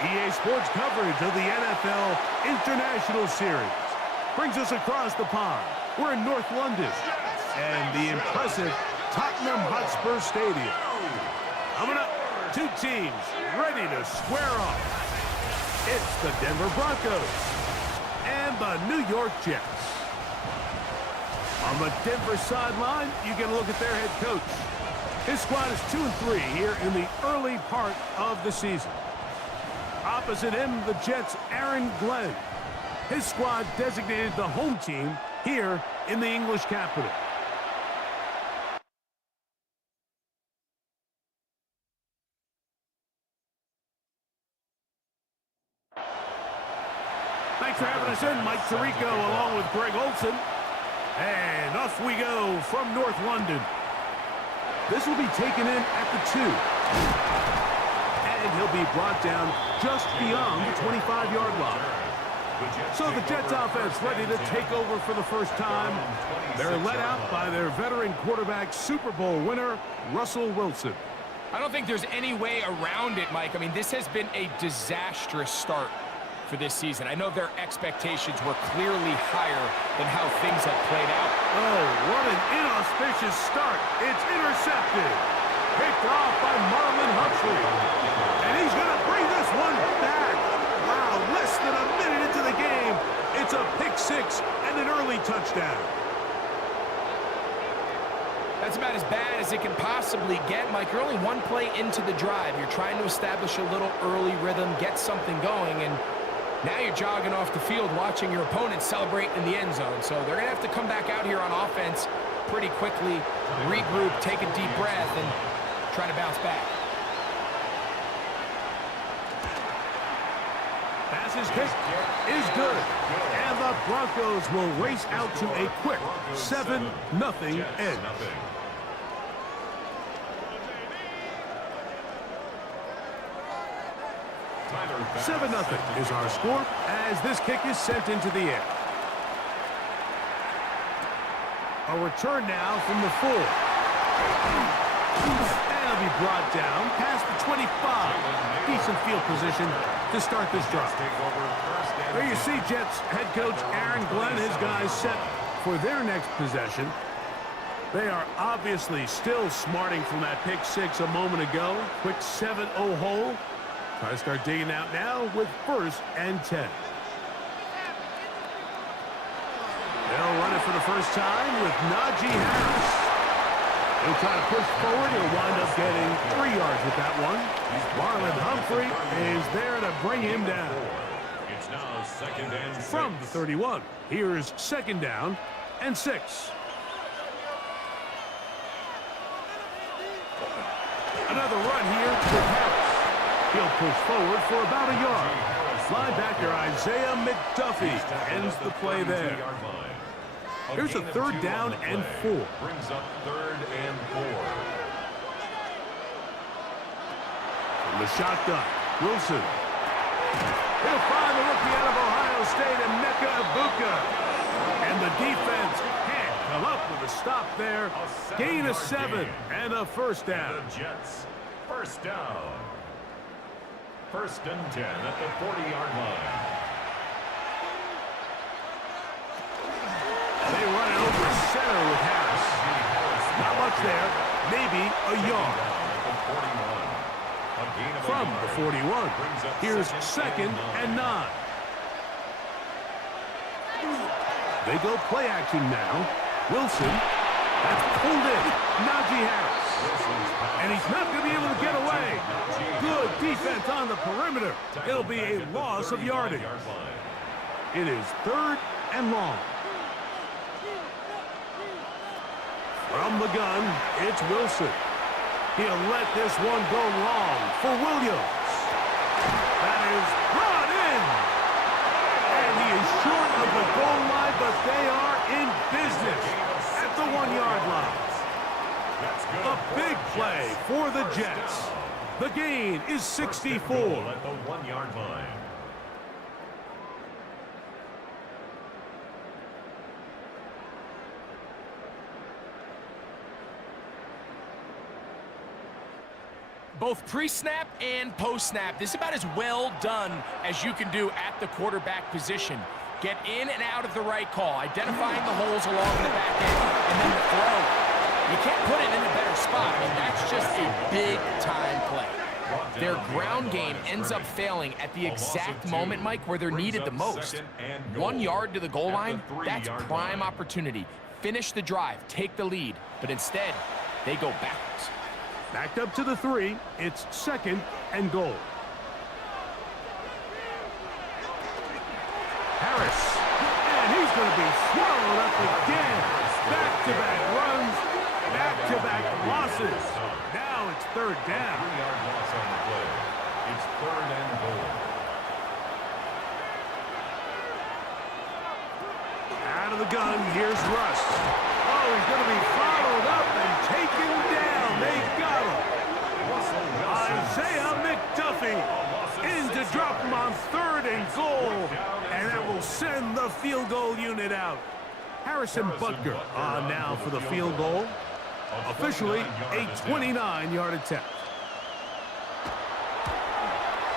EA Sports coverage of the NFL International Series brings us across the pond. We're in North London and the impressive Tottenham Hotspur Stadium. Coming up, two teams ready to square off. It's the Denver Broncos and the New York Jets. On the Denver sideline, you get a look at their head coach. His squad is 2-3 here in the early part of the season. Opposite him, the Jets' Aaron Glenn. His squad designated the home team here in the English capital. Thanks for having us in, Mike Tirico, along with Greg Olson. And off we go from North London. This will be taken in at the 2. And he'll be brought down just beyond the 25-yard line. So the Jets offense ready to take over for the first time. They're led out by their veteran quarterback, Super Bowl winner, Russell Wilson. I don't think there's any way around it, Mike. I mean, this has been a disastrous start for this season. I know their expectations were clearly higher than how things have played out. Oh, what an inauspicious start. It's intercepted. Picked off by Marlon Humphrey. And he's going to bring this one back. Wow, less than a minute into the game. It's a pick six and an early touchdown. That's about as bad as it can possibly get, Mike. You're only one play into the drive. You're trying to establish a little early rhythm, get something going, and now you're jogging off the field watching your opponent celebrate in the end zone. So they're going to have to come back out here on offense pretty quickly, regroup, take a deep breath, and try to bounce back. Pass is kicked is good. And the Broncos will race out to a quick 7-0 edge. 7-0 is our score as this kick is sent into the air. A return now from the 4. And it'll be brought down past the 25. Decent field position to start this drive. There you see Jets head coach Aaron Glenn, his guys set for their next possession. They are obviously still smarting from that pick six a moment ago. Quick 7-0 hole. Try to start digging out now with 1st and 10. They'll run it for the first time with Najee Harris. He'll try to push forward. He'll wind up getting 3 yards with that one. Marlon Humphrey is there to bring him down. It's now 2nd and 6. From the 31, here's 2nd down and 6. Another run here with Harris. He'll push forward for about a yard. Linebacker Isaiah McDuffie ends the play there. Here's a 3rd down and 4. Brings up 3rd and 4. From the shotgun, Wilson. He'll find the rookie out of Ohio State, Emeka Egbuka. And the defense can't come up with a stop there. Gain of 7 and a 1st down. The Jets, 1st down. 1st and 10 at the 40-yard line. They run it over center with Harris. Not much there, maybe a yard. From the 41, here's 2nd and 9. They go play action now. Wilson, that's pulled in. Najee Harris. And he's not going to be able to get away. Good defense on the perimeter. It'll be a loss of yardage. It is 3rd and long. From the gun, it's Wilson. He'll let this one go long for Williams. That is brought in. And he is short of the goal line, but they are in business at the 1-yard line. A big play for the Jets. The gain is 64. At the 1-yard line. Both pre-snap and post-snap. This is about as well done as you can do at the quarterback position. Get in and out of the right call, identifying the holes along the back end, and then the throw. You can't put it in a better spot. I mean, that's just a big-time play. Their ground game ends up failing at the exact moment, Mike, where they're needed the most. 1 yard to the goal line, that's prime opportunity. Finish the drive, take the lead, but instead, they go backwards. Backed up to the 3, it's 2nd and goal. Harris, and he's going to be swallowed up again. Back-to-back runs, back-to-back losses. Now it's 3rd down. 3-yard loss on the play. It's 3rd and goal. Out of the gun, here's Russ. Oh, he's going to be followed up and taken down. They got him. Isaiah McDuffie in to drop him on 3rd and goal. And that will send the field goal unit out. Harrison Butker on now for the field goal. Officially a 29-yard attempt.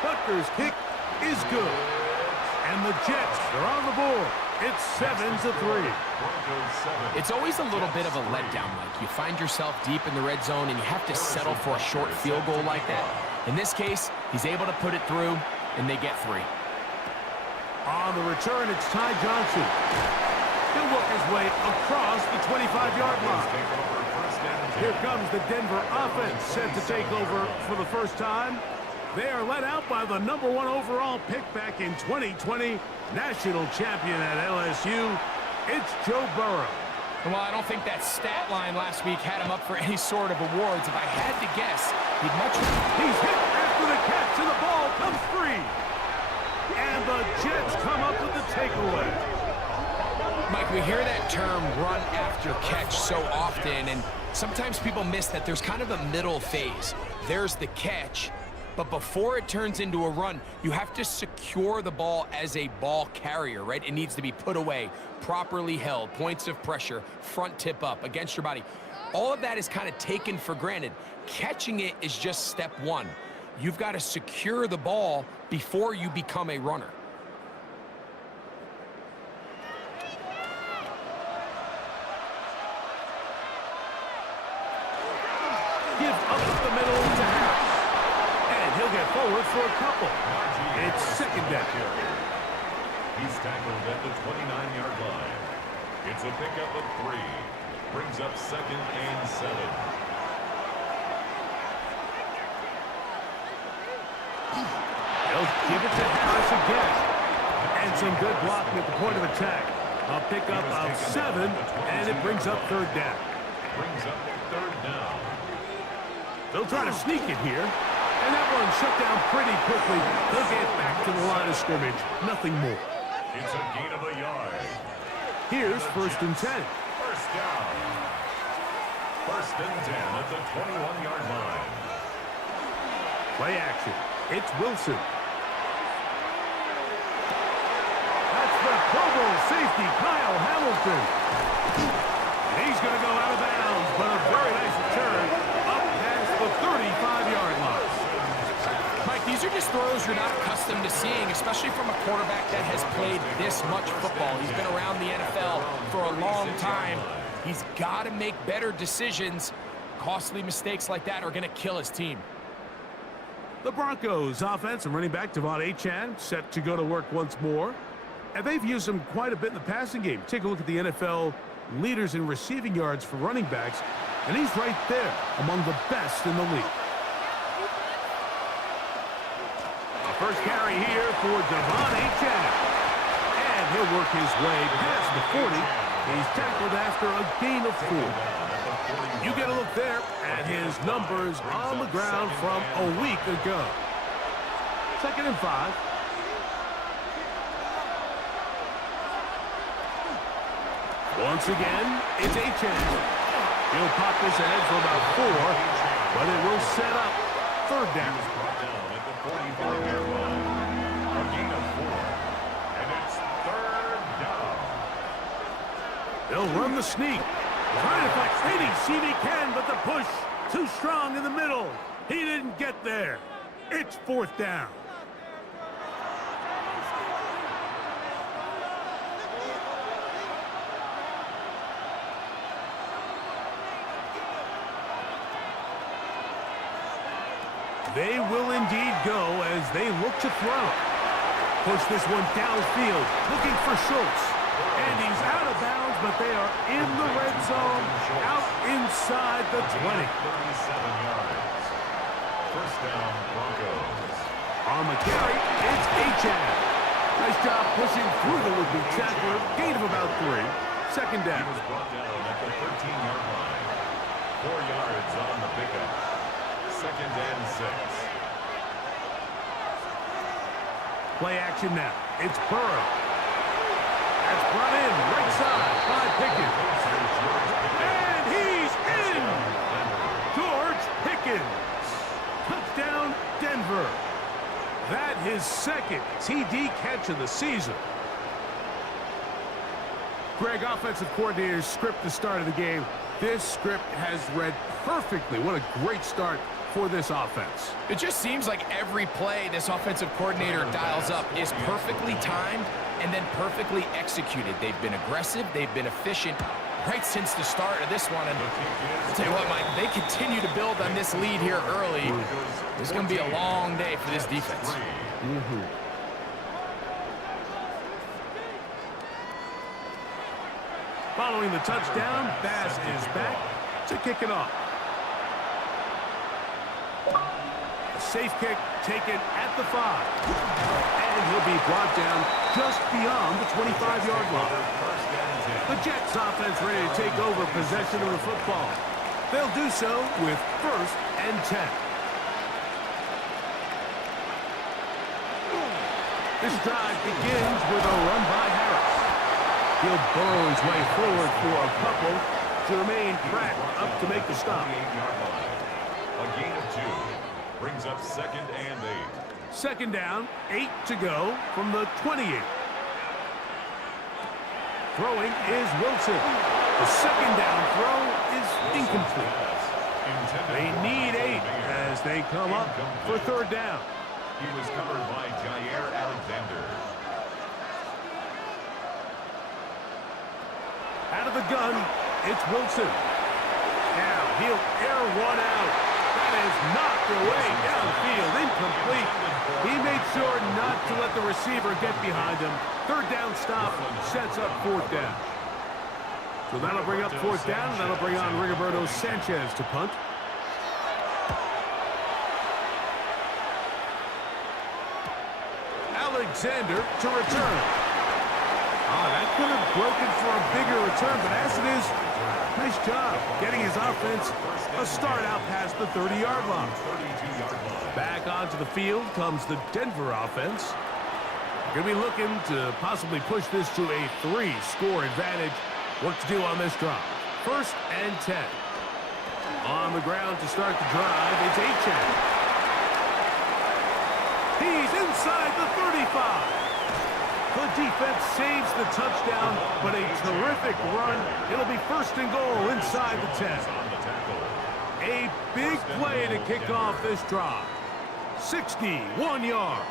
Butker's kick is good. And the Jets are on the board. It's 7-3. It's always a little bit of a letdown, Mike. You find yourself deep in the red zone and you have to settle for a short field goal like that. In this case, he's able to put it through, and they get 3. On the return, it's Ty Johnson. He'll work his way across the 25-yard line. Here comes the Denver offense set to take over for the first time. They are led out by the #1 overall pick back in 2020, national champion at LSU. It's Joe Burrow. Well, I don't think that stat line last week had him up for any sort of awards. If I had to guess, he'd much... He's hit after the catch, and the ball comes free. And the Jets come up with the takeaway. Mike, we hear that term run after catch so often, and sometimes people miss that there's kind of a middle phase. There's the catch, but before it turns into a run, you have to secure the ball as a ball carrier, right? It needs to be put away, properly held, points of pressure, front tip up against your body. All of that is kind of taken for granted. Catching it is just step 1. You've got to secure the ball before you become a runner. Give up the middle to Harris. And he'll get forward for a couple. It's 2nd down. He's tackled at the 29-yard line. It's a pickup of 3. Brings up 2nd and 7. They'll give it to Harris again. And some good blocking at the point of attack. A pickup of 7, and it brings up 3rd down. Brings up 3rd down. They'll try to sneak it here. And that one shut down pretty quickly. They'll get back to the line of scrimmage. Nothing more. It's a gain of a yard. Here's 1st and 10. First down. 1st and 10 at the 21-yard line. Play action. It's Wilson. That's the Pro Bowl safety, Kyle Hamilton. He's going to go out of bounds, but a very nice return up past the 35-yard line. Mike, these are just throws you're not accustomed to seeing, especially from a quarterback that has played this much football. He's been around the NFL for a long time. He's got to make better decisions. Costly mistakes like that are going to kill his team. The Broncos offense and running back Devon Achane set to go to work once more. And they've used him quite a bit in the passing game. Take a look at the NFL leaders in receiving yards for running backs, and he's right there among the best in the league. A first carry here for Devon Achane. And he'll work his way past the 40. He's tackled after a gain of 4. You get a look there at his numbers on the ground from a week ago. 2nd and 5. Once again, it's Achane. He'll pop this ahead for about 4, but it will set up 3rd down. Brought down at the 45-yard line. A gain of 4. And it's 3rd down. They'll run the sneak. Trying to find any seam he can, but the push too strong in the middle. He didn't get there. It's 4th down. They will indeed go as they look to throw. Push this one downfield, looking for Schultz. And he's out of bounds, but they are in the red zone, out inside the 20. 37 yards. First down, Broncos. On the carry, it's Achane. Nice job pushing through the would-be tackler. Gain of about 3. Second down. He was brought down at the 13-yard line. 4 yards on the pickup. Second and 6. Play action now. It's Burrow. That's brought in right side by Pickens. And he's in! George Pickens. Touchdown, Denver. That his second TD catch of the season. Greg, offensive coordinator's script the start of the game. This script has read perfectly. What a great start for this offense. It just seems like every play this offensive coordinator dials up is perfectly timed and then perfectly executed. They've been aggressive, they've been efficient right since the start of this one. And I'll tell you what, Mike, they continue to build on this lead here early. This is going to be a long day for this defense. Following the touchdown, Bass is back to kick it off. A safe kick taken at the 5. And he'll be brought down just beyond the 25-yard line. The Jets offense ready to take over possession of the football. They'll do so with 1st and 10. This drive begins with a run by Harris. He'll burrow his way forward for a couple. Jermaine Pratt up to make the stop. A gain of 2. Brings up 2nd and 8. Second down, 8 to go from the 28. Throwing is Wilson. The second down throw is incomplete. They need 8 as they come up for 3rd down. He was covered by Jair Alexander. Out of the gun, it's Wilson. Now he'll air one out. That is knocked away downfield, incomplete. He made sure not to let the receiver get behind him. 3rd down stop sets up 4th down. So that'll bring up 4th down, and that'll bring on Rigoberto Sanchez to punt. Alexander to return. That could have broken for a bigger return, but as it is, nice job getting his offense a start out past the 30-yard line. Back onto the field comes the Denver offense. Going to be looking to possibly push this to a 3-score advantage. What to do on this drive? 1st and 10. On the ground to start the drive, it's Achane. He's inside the 35. The defense saves the touchdown, but a terrific run. It'll be 1st and goal inside the 10. A big play to kick off this drive. 61 yards.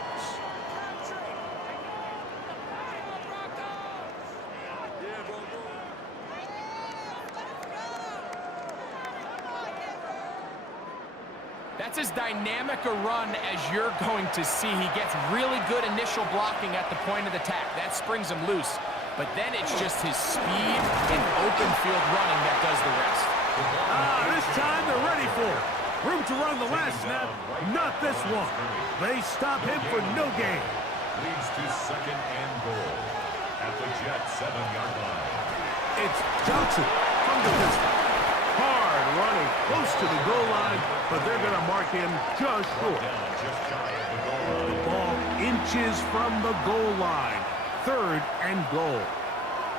That's as dynamic a run as you're going to see. He gets really good initial blocking at the point of attack. That springs him loose. But then it's just his speed and open field running that does the rest. This time they're ready for it. Room to run the last snap, not this one. They stop him for no gain. Leads to 2nd and goal at the Jets 7-yard line. It's Johnson from the distance. Hard running close to the goal line, but they're going to mark him just short. The ball inches from the goal line. 3rd and goal.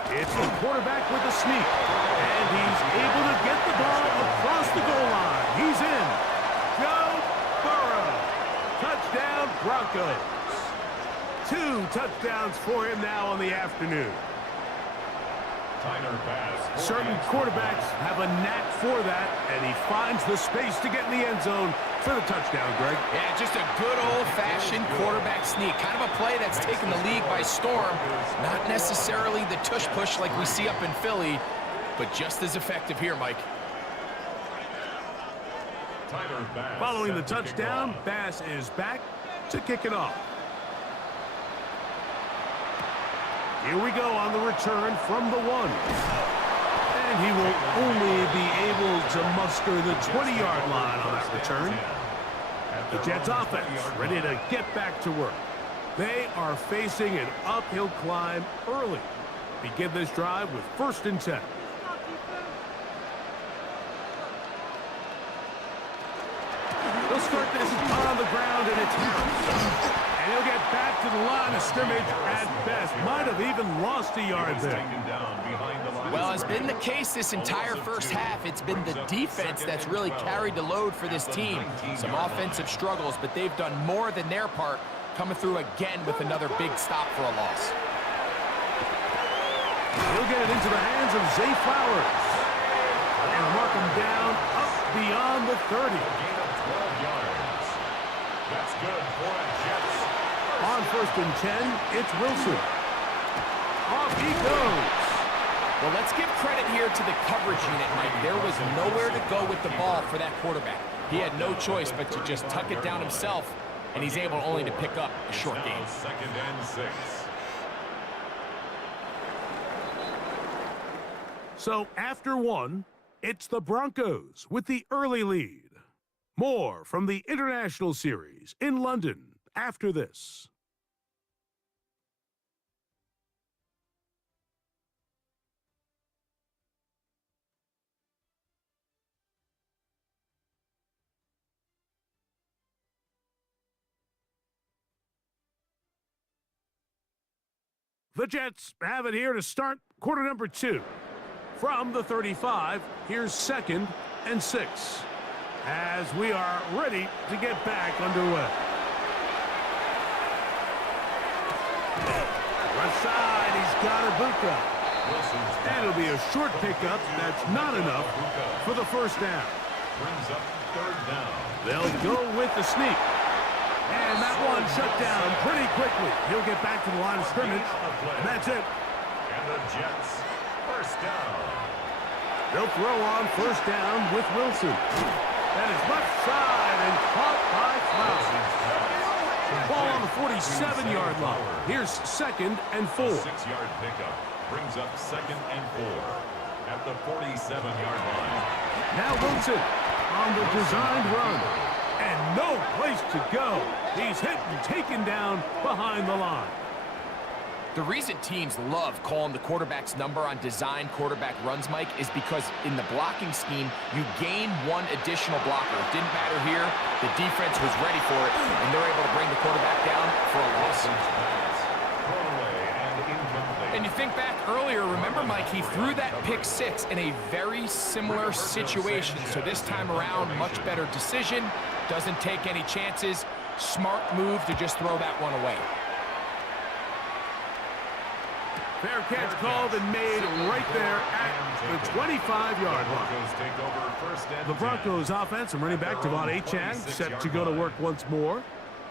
It's the quarterback with the sneak, and he's able to get the ball across the goal line. He's in. Joe Burrow. Touchdown, Broncos. 2 touchdowns for him now on the afternoon. Certain quarterbacks have a knack for that, and he finds the space to get in the end zone for the touchdown, Greg. Yeah, just a good old-fashioned quarterback sneak. Kind of a play that's taken the league by storm. Not necessarily the tush-push like we see up in Philly, but just as effective here, Mike. Following the touchdown, Bass is back to kick it off. Here we go on the return from the 1. And he will only be able to muster the 20-yard line on that return. The Jets offense ready to get back to work. They are facing an uphill climb early. Begin this drive with 1st and 10. They'll start this on the ground, and it's here. And he'll get back to the line of scrimmage at best. Might have even lost a yard there. Well, as been the case this entire first half, it's been the defense that's really carried the load for this team. Some offensive struggles, but they've done more than their part, coming through again with another big stop for a loss. He'll get it into the hands of Zay Flowers. And mark him down up beyond the 30. Gain of 12 yards. That's good for a Jets. On 1st and 10, it's Wilson. Off he goes. Well, let's give credit here to the coverage unit, Mike. There was nowhere to go with the ball for that quarterback. He had no choice but to just tuck it down himself, and he's able only to pick up a short gain. 2nd and 6. So after 1, it's the Broncos with the early lead. More from the International Series in London after this. The Jets have it here to start quarter number 2. From the 35, here's 2nd and 6. As we are ready to get back underway. Left side, he's got Ibuka. And it'll be a short pickup. That's not enough for the 1st down. Brings up 3rd down. They'll go with the sneak. And that one shut down pretty quickly. He'll get back to the line of scrimmage. And that's it. And the Jets, 1st down. They'll throw on 1st down with Wilson. That is left side and caught by Flowers. Ball on the 47-yard line. Here's 2nd and 4. 6-yard pickup brings up 2nd and 4 at the 47-yard line. Now Wilson on the designed run. And no place to go. He's hit and taken down behind the line. The reason teams love calling the quarterback's number on designed quarterback runs, Mike, is because in the blocking scheme, you gain one additional blocker. It didn't matter here. The defense was ready for it, and they're able to bring the quarterback down for a loss. And you think back earlier, remember, Mike, he threw that pick 6 in a very similar situation. So this time around, much better decision. Doesn't take any chances. Smart move to just throw that one away. Fair catch called and made right there at the 25-yard line. The Broncos offense and running back Devon Achane set to go to work once more.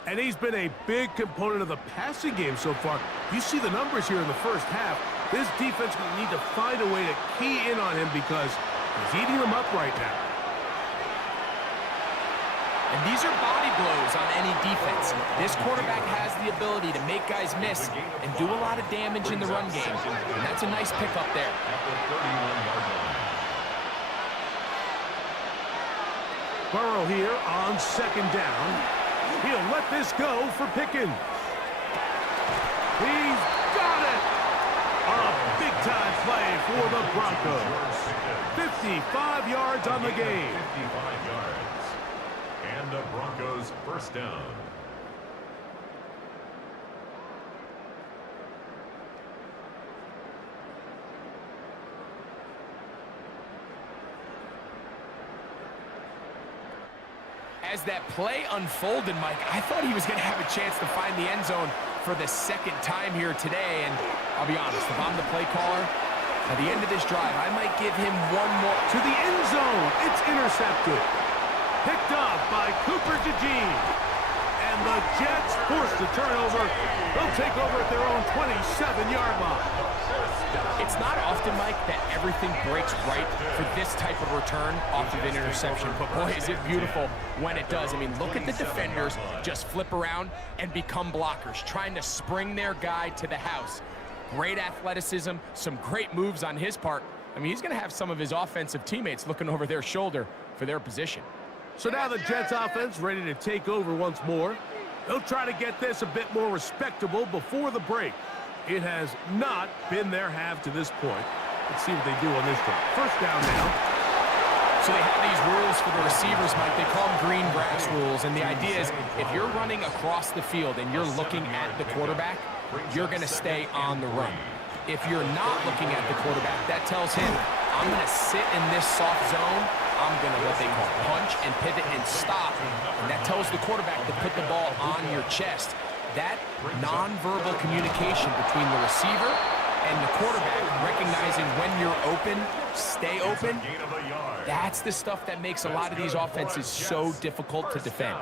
And he's been a big component of the passing game so far. You see the numbers here in the first half. This defense will need to find a way to key in on him because he's eating them up right now. And these are body blows on any defense. This quarterback has the ability to make guys miss and do a lot of damage in the run game. And that's a nice pickup there. Burrow here on 2nd down. He'll let this go for Pickens. He's got it! A big-time play for the Broncos. 55 yards on the game. 55 yards. And the Broncos 1st down. As that play unfolded, Mike, I thought he was going to have a chance to find the end zone for the 2nd time here today. And I'll be honest, if I'm the play caller, at the end of this drive, I might give him one more. To the end zone. It's intercepted. Picked off by Cooper DeJean. And the Jets forced the turnover. They'll take over at their own 27-yard line. It's not often, Mike, that everything breaks right for this type of return off of an interception. But, boy, is it beautiful when it does. I mean, look at the defenders just flip around and become blockers, trying to spring their guy to the house. Great athleticism, some great moves on his part. I mean, he's going to have some of his offensive teammates looking over their shoulder for their position. So now the Jets offense ready to take over once more. They'll try to get this a bit more respectable before the break. It has not been their half to this point. Let's see what they do on this drive. First down now. So they have these rules for the receivers, Mike. They call them green grass rules. And the idea is if you're running across the field and you're looking at the quarterback, you're going to stay on the run. If you're not looking at the quarterback, that tells him, I'm going to sit in this soft zone. I'm going to what they call punch and pivot and stop. And that tells the quarterback to put the ball on your chest. That nonverbal communication between the receiver and the quarterback, recognizing when you're open, stay open, that's the stuff that makes a lot of these offenses so difficult to defend.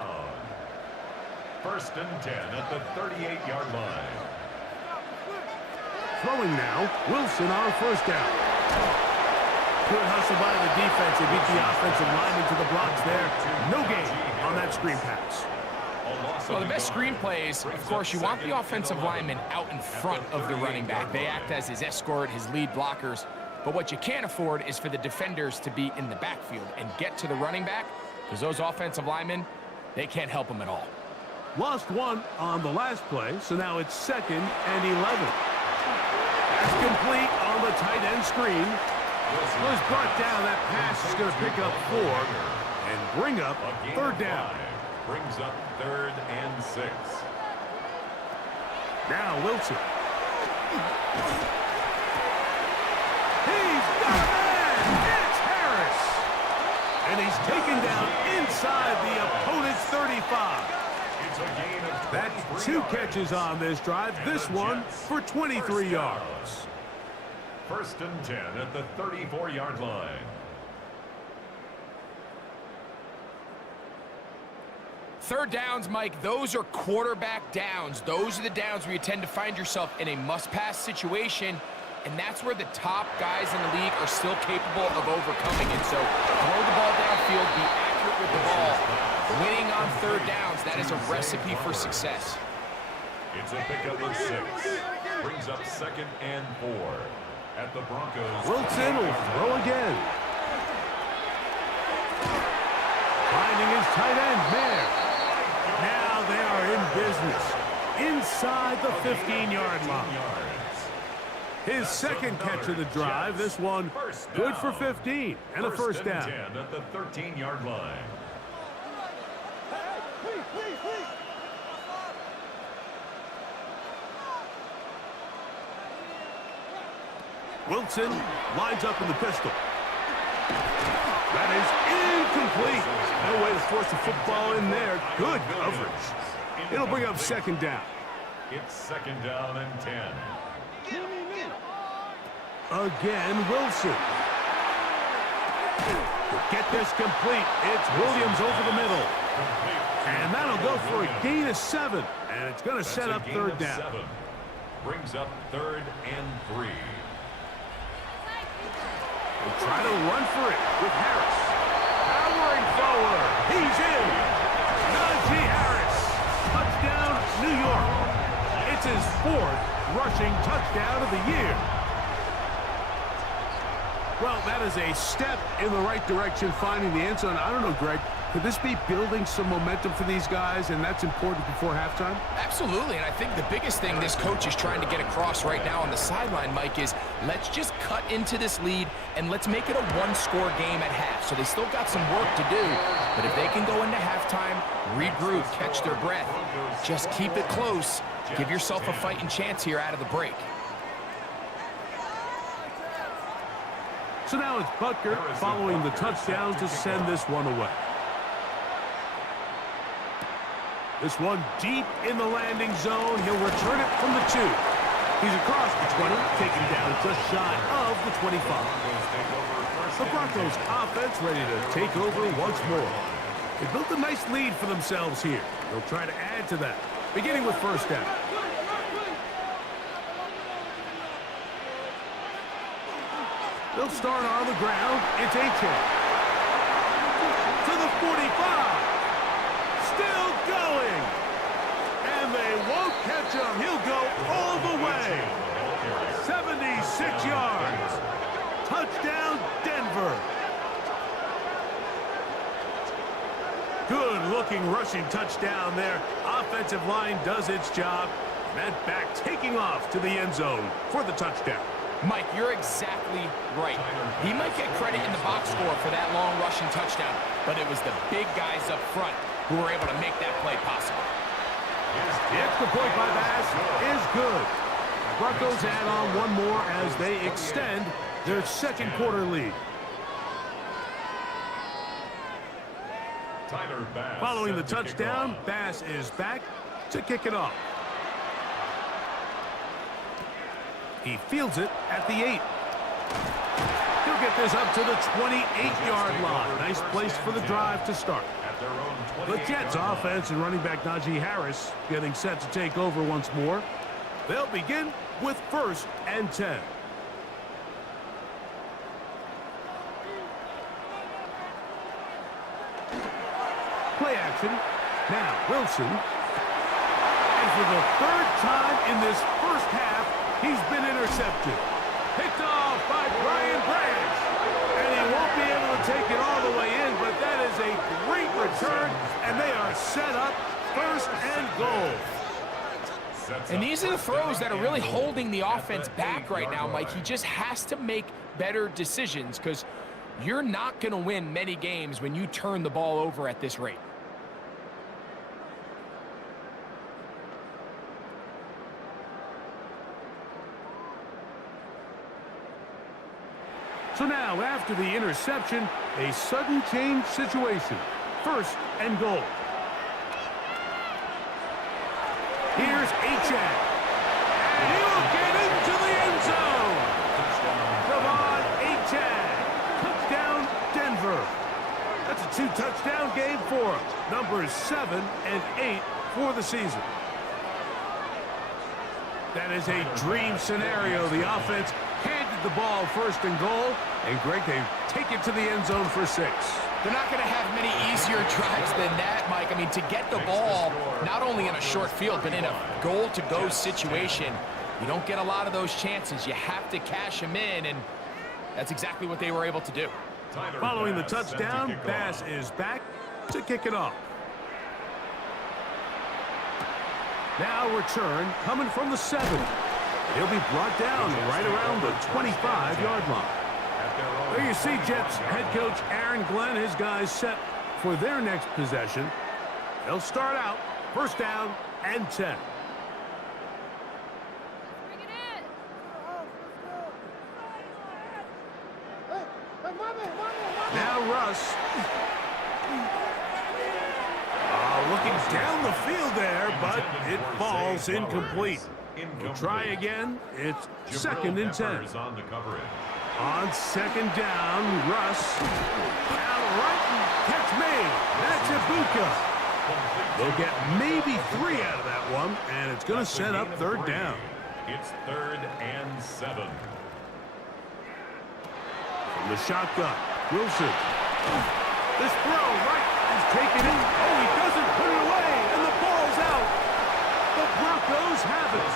First and 10 at the 38-yard line. Throwing now, Wilson on first down. Good hustle by the defense. They beat the offensive lineman to the blocks there. No gain on that screen pass. Well, the best screen plays, of course, you want the offensive lineman out in front of the running back. They act as his escort, his lead blockers. But what you can't afford is for the defenders to be in the backfield and get to the running back, because those offensive linemen, they can't help them at all. Lost one on the last play, so now it's 2nd and 11. That's complete on the tight end screen. Was brought down. That pass is going to pick up 4 and bring up third down. Brings up 3rd and 6. Now Wilson. He's got a man. It's Harris. And he's taken down inside the opponent's 35. It's a gain of 23 That's 2 catches on this drive. This one for 23 yards. First and 10 at the 34-yard line. Third downs, Mike, those are quarterback downs. Those are the downs where you tend to find yourself in a must-pass situation, and that's where the top guys in the league are still capable of overcoming it. So throw the ball downfield, be accurate with the ball. Winning on third downs, that is a recipe for success. It's a pickup of 6. Brings up 2nd and 4 at the Broncos. Wilson will throw again. Finding his tight end there. Now they are in business inside the 15-yard line. His second catch of the drive. This one good for 15 and a first down. 10 at the 13-yard line. Wilson lines up in the pistol. That is incomplete. No way to force the football in there. Good coverage. It'll bring up 2nd down. It's 2nd down and 10. Again, Wilson. Get this complete. It's Williams over the middle. And that'll go for a gain of 7. And it's going to set up 3rd down. 7. Brings up 3rd and 3. We'll try to run for it with Harris. Powering forward. He's in. Najee Harris. Touchdown, New York. It's his 4th rushing touchdown of the year. Well, that is a step in the right direction, finding the end zone. I don't know, Greg. Could this be building some momentum for these guys, and that's important before halftime? Absolutely, and I think the biggest thing this coach is trying to get across right now on the sideline, Mike, is let's just cut into this lead and let's make it a one-score game at half. So they still got some work to do, but if they can go into halftime, regroup, catch their breath, just keep it close, give yourself a fighting chance here out of the break. So now it's Butker following the touchdown to send this one away. This one deep in the landing zone. He'll return it from the 2. He's across the 20, taken down just shy of the 25. The Broncos offense ready to take over once more. They built a nice lead for themselves here. They'll try to add to that, beginning with first down. They'll start on the ground. It's Achane. To the 45. Still going. And they won't catch him. He'll go all the way. 76 yards. Touchdown, Denver. Good-looking rushing touchdown there. Offensive line does its job. That back taking off to the end zone for the touchdown. Mike, you're exactly right. He might get credit in the box score for that long rushing touchdown, but it was the big guys up front who were able to make that play possible. The extra point by Bass is good. Broncos add on one more as they extend their second quarter lead. Following the touchdown, Bass is back to kick it off. He fields it at the 8. He'll get this up to the 28-yard line. Nice place for the drive to start. The Jets offense and running back Najee Harris getting set to take over once more. They'll begin with first and 10. Play action. Now Wilson. And for the third time in this first half, he's been intercepted. Picked off by Brian Branch. And he won't be able to take it all the way in, but that is a great return, and they are set up first and goal. And these are the throws that are really holding the offense back right now, Mike. He just has to make better decisions because you're not going to win many games when you turn the ball over at this rate. So now, after the interception, a sudden change situation. First and goal. Here's Achane. And he will get into the end zone. Devon Achane. Touchdown, Denver. That's a 2-touchdown game for him. Numbers 7 and 8 for the season. That is a dream scenario. The offense handed the ball first and goal. And Greg, they take it to the end zone for 6. They're not going to have many easier drives than that, Mike. I mean, to get the ball, not only in a short field, but in a goal-to-go situation, you don't get a lot of those chances. You have to cash them in, and that's exactly what they were able to do. Following the touchdown, Bass is back to kick it off. Now return coming from the 7. He'll be brought down right around the 25-yard line. There you see Jets head coach Aaron Glenn, his guys set for their next possession. They'll start out first down and 10. Bring it in. Now Russ. Looking down the field there, but it falls incomplete. We'll try again. It's second and 10. On second down, Russ. Down right, catch made. That's Ibuka. They'll get maybe 3 out of that one, and it's going to set up third down. It's 3rd and 7. From the shotgun, Wilson. This throw right is taken in. Oh, he doesn't put it away, and the ball's out. The Broncos have it.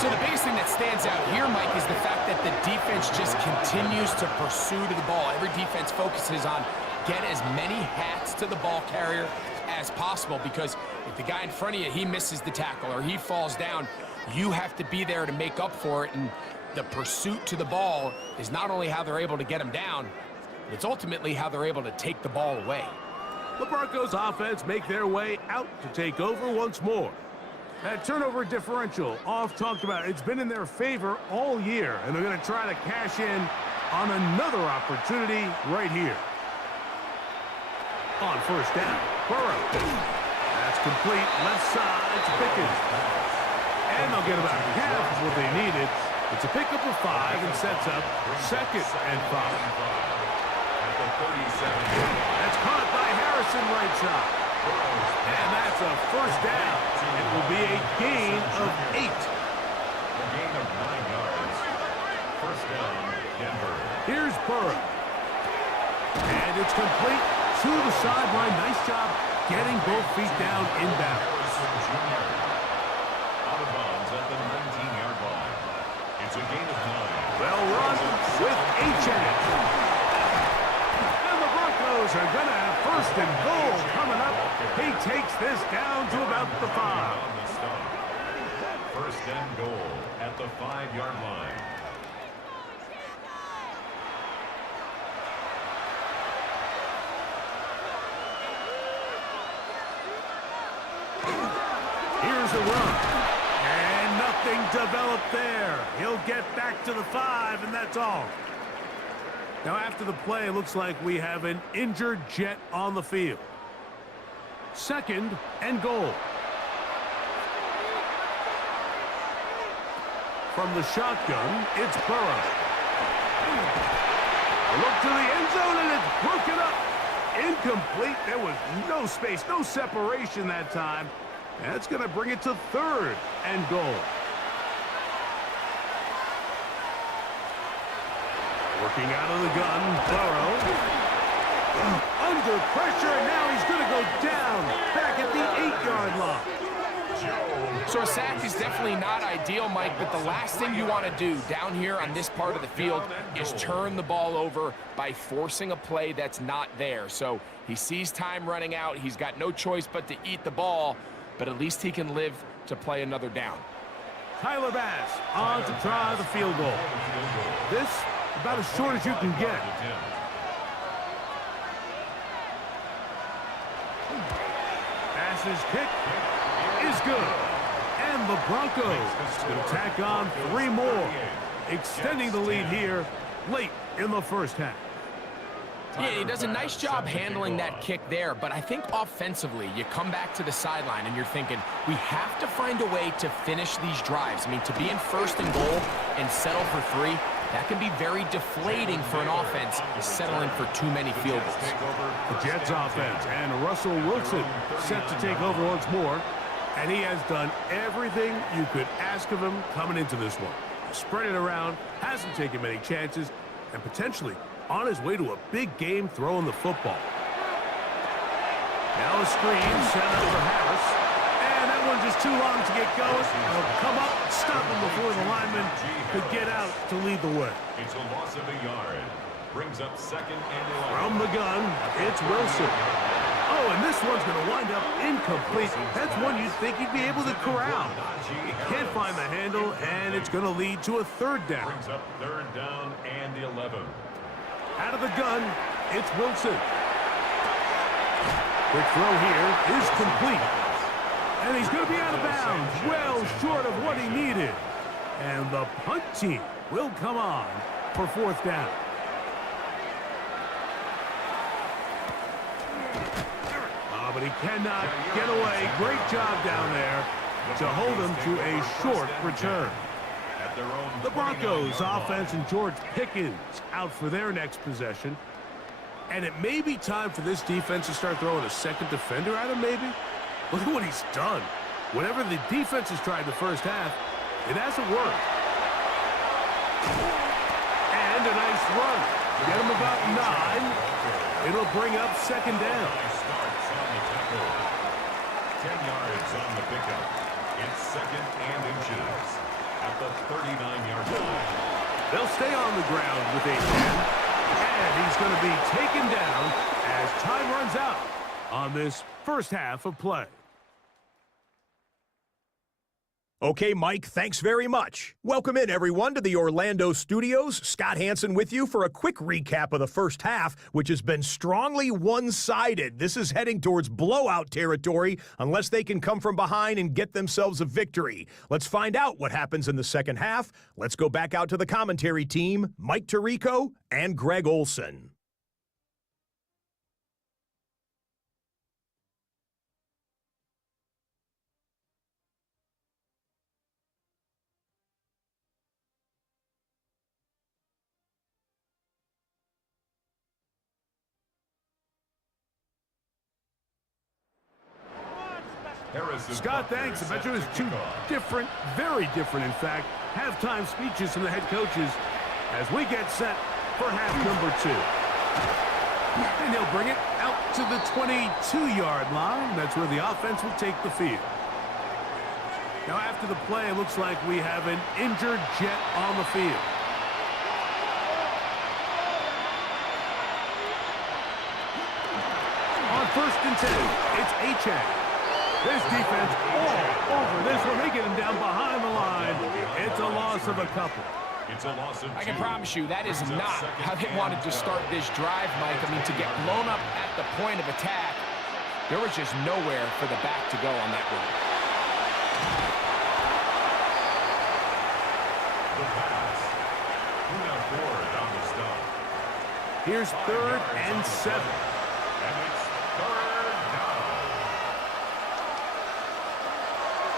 So the biggest thing that stands out here, Mike, is the fact that the defense just continues to pursue to the ball. Every defense focuses on get as many hats to the ball carrier as possible, because if the guy in front of you, he misses the tackle or he falls down, you have to be there to make up for it. And the pursuit to the ball is not only how they're able to get him down, but it's ultimately how they're able to take the ball away. The Broncos offense make their way out to take over once more. That turnover differential, oft talked about, it's been in their favor all year, and they're going to try to cash in on another opportunity right here. On first down, Burrow. That's complete, left side to Pickens. And they'll get about half of what they needed. It's a pickup of 5 and sets up second and 5. That's caught by Harrison right side. And that's a first down. It will be a gain of 8. A gain of 9 yards. First down, Denver. Here's Burrow. And it's complete to the sideline. Nice job getting both feet down inbound. Out of bounds at the 19-yard line. It's a gain of 9. Well run with H.N. And the Broncos are going to have first and goal coming up. He takes this down to about the 5. First and goal at the 5-yard line. Here's a run. And nothing developed there. He'll get back to the 5, and that's all. Now, after the play, it looks like we have an injured Jet on the field. Second and goal. From the shotgun, it's Burrow. A look to the end zone, and it's broken up. Incomplete. There was no space, no separation that time. That's going to bring it to third and goal. Working out of the gun, Burrow. Under pressure, and now he's going to go down back at the 8-yard line. So a sack is definitely not ideal, Mike, but the last thing you want to do down here on this part of the field is turn the ball over by forcing a play that's not there. So he sees time running out. He's got no choice but to eat the ball, but at least he can live to play another down. Tyler Bass on to try the field goal. This about as short as you can get. Bass's kick is good. And the Broncos will tack on 3 more, extending the lead here late in the first half. Yeah, he does a nice job handling that kick there, but I think offensively, you come back to the sideline and you're thinking, we have to find a way to finish these drives. I mean, to be in first and goal and settle for 3, that can be very deflating for an offense settling for too many field goals. The Jets offense and Russell Wilson set to take over once more. And he has done everything you could ask of him coming into this one. Spread it around, hasn't taken many chances, and potentially on his way to a big game throwing the football. Now a screen set up for Harris. And that one's just too long to get going. He'll come up, stop him before the lineman could get out to lead the way. It's a loss of a yard. Brings up second and 11. From the gun, it's Wilson. Oh, and this one's going to wind up incomplete. That's one you'd think he'd be able to corral. He can't find the handle, and it's going to lead to a third down. Brings up third down and 11. Out of the gun, it's Wilson. Quick throw here is complete. And he's going to be out of bounds, well short of what he needed. And the punt team will come on for fourth down. But he cannot get away. Great job down there to hold him to a short return. The Broncos offense and George Pickens out for their next possession. And it may be time for this defense to start throwing a second defender at him, maybe. Look at what he's done. Whatever the defense has tried the first half, it hasn't worked. And a nice run. Get him about 9. It'll bring up second down. 10 yards on the pickup. It's second and inches at the 39-yard line. They'll stay on the ground with a 10. And he's going to be taken down as time runs out on this first half of play. Okay, Mike, thanks very much. Welcome in, everyone, to the Orlando studios. Scott Hansen with you for a quick recap of the first half, which has been strongly one-sided. This is heading towards blowout territory unless they can come from behind and get themselves a victory. Let's find out what happens in the second half. Let's go back out to the commentary team, Mike Tirico and Greg Olson. Scott, thanks. I bet you it was two different, very different, in fact, halftime speeches from the head coaches as we get set for half number 2. And he'll bring it out to the 22-yard line. That's where the offense will take the field. Now, after the play, it looks like we have an injured Jet on the field. On 1st and 10, it's Achane. This defense all over this one. They get him down behind the line. It's a loss of a couple. It's a loss of 2. I can promise you that is not how they wanted to start this drive, Mike. I mean, to get blown up at the point of attack, there was just nowhere for the back to go on that run. The pass. Now forward on the stop. Here's 3rd and 7. And it's 3rd down.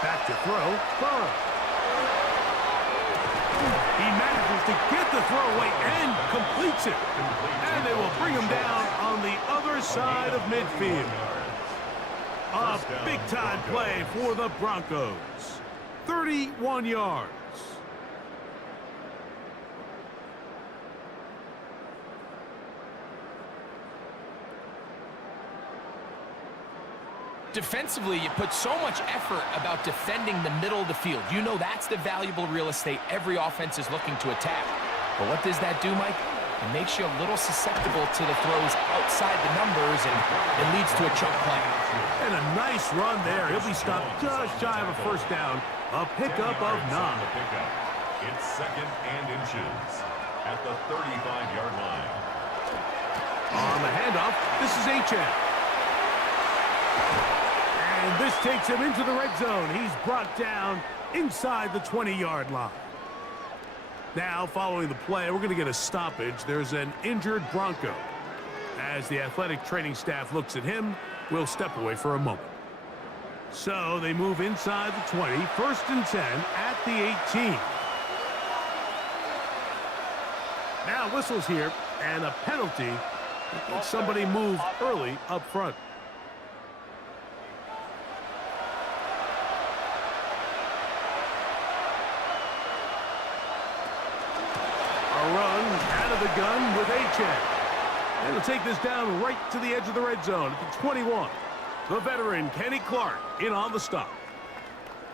Back to throw. Burrow. He manages to get the throw away and completes it. And they will bring him down on the other side of midfield. A big-time play for the Broncos. 31 yards. Defensively, you put so much effort about defending the middle of the field. You know that's the valuable real estate every offense is looking to attack. But what does that do, Mike? It makes you a little susceptible to the throws outside the numbers, and it leads to a chunk play. And a nice run there. He'll be stopped just shy of a 1st down. A pickup of 9. It's 2nd and inches at the 35-yard line. On the handoff, this is Achane. And this takes him into the red zone. He's brought down inside the 20-yard line. Now, following the play, we're going to get a stoppage. There's an injured Bronco. As the athletic training staff looks at him, we'll step away for a moment. So they move inside the 20, 1st and 10 at the 18. Now whistles here, and a penalty. Somebody moved early up front. Run out of the gun with Achane. And he'll take this down right to the edge of the red zone at the 21. The veteran, Kenny Clark, in on the stop.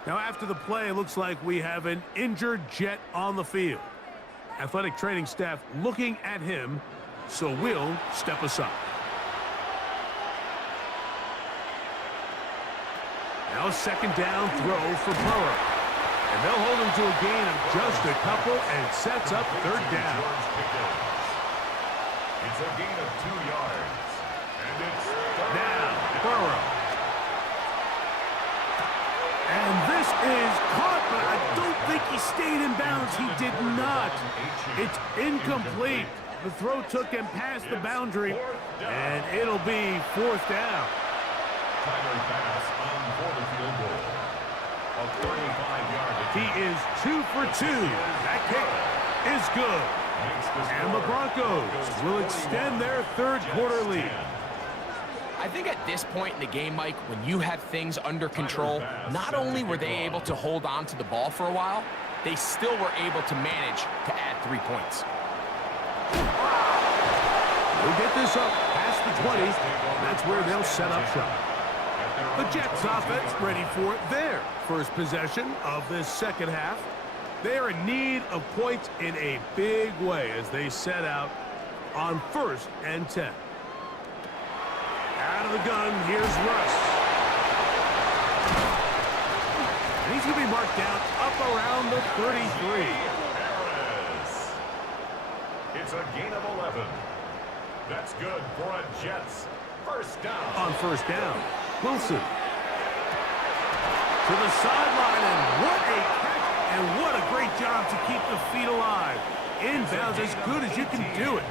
Now, after the play, it looks like we have an injured Jet on the field. Athletic training staff looking at him, so we'll step aside. Now a 2nd down throw for Burrow. And they'll hold him to a gain of just a couple, and it sets up 3rd down. It's a gain of 2 yards. And it's now Burrow. And this is caught, but I don't think he stayed in bounds. He did not. It's incomplete. The throw took him past the boundary, and it'll be 4th down. Tyler pass on for the field goal. A 35-yard. He is 2 for 2. That kick is good. And the Broncos will extend their 3rd quarter lead. I think at this point in the game, Mike, when you have things under control, not only were they able to hold on to the ball for a while, they still were able to manage to add 3 points. We'll get this up past the 20. That's where they'll set up shop. The Jets offense ready for their first possession of this 2nd half. They are in need of points in a big way as they set out on 1st and 10. Out of the gun, here's Russ. And he's going to be marked down up around the 33. It's a gain of 11. That's good for a Jets 1st down. On 1st down, Wilson. To the sideline, and what a catch, and what a great job to keep the feet alive. Inbounds as good as you can do it.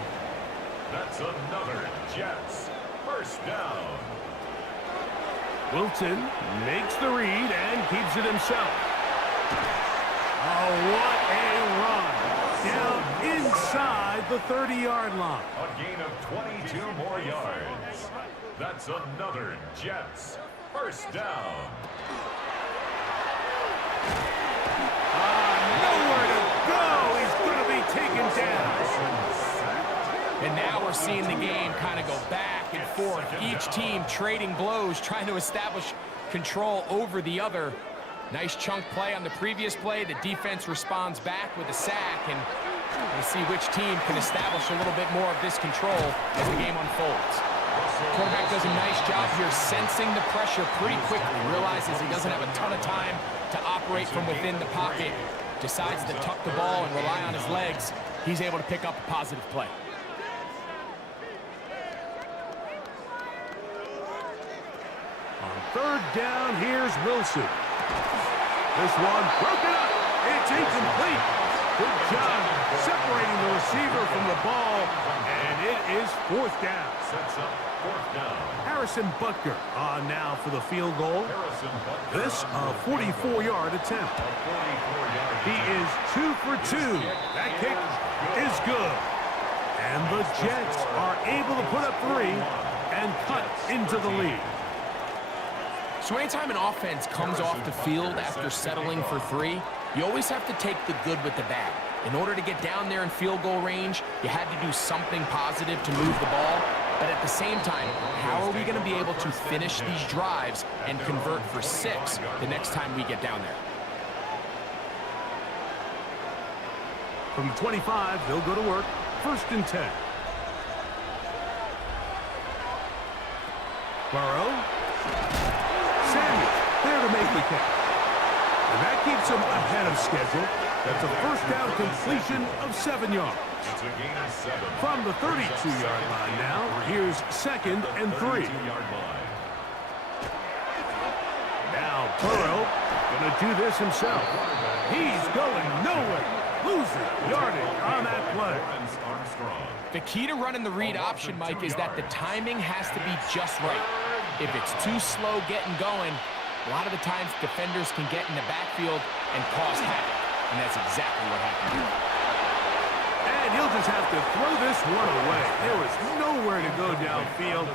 That's another Jets 1st down. Wilson makes the read and keeps it himself. Oh, what a run. Down inside the 30-yard line. A gain of 22 more yards. That's another Jets First down. Nowhere to go. He's going to be taken down. And now we're seeing the game kind of go back and forth. Each team trading blows, trying to establish control over the other. Nice chunk play on the previous play. The defense responds back with a sack, and we'll see which team can establish a little bit more of this control as the game unfolds. Quarterback does a nice job here sensing the pressure pretty quickly, realizes he doesn't have a ton of time to operate from within the pocket, decides to tuck the ball and rely on his legs. He's able to pick up a positive play. On third down, here's Wilson. This one broken up. It's incomplete. Good job separating the receiver from the ball, and it is fourth down. Sets up fourth down. Harrison Butker on now for the field goal. Harrison Butker. This a 44-yard attempt. A 44-yard He is 2 for 2. That kick is good. And the Jets are able to put up 3 and cut into the lead. So anytime an offense comes off the field after settling for 3, you always have to take the good with the bad. In order to get down there in field goal range, you had to do something positive to move the ball. But at the same time, how are we going to be able to finish these drives and convert for 6 the next time we get down there? From the 25, they'll go to work. First and 10. Burrow. Samuel there to make the catch. And that keeps him ahead of schedule. That's a first down completion of 7 yards. It's a gain of 7. From the 32-yard line now, here's second and 3. 32-yard line. Now Burrow going to do this himself. He's going nowhere. Losing yardage on that play. Lawrence Armstrong. The key to running the read option, Mike, is that the timing has to be just right. If it's too slow getting going, a lot of the times defenders can get in the backfield and cause havoc. And that's exactly what happened here. And he'll just have to throw this one away. There was nowhere to go downfield.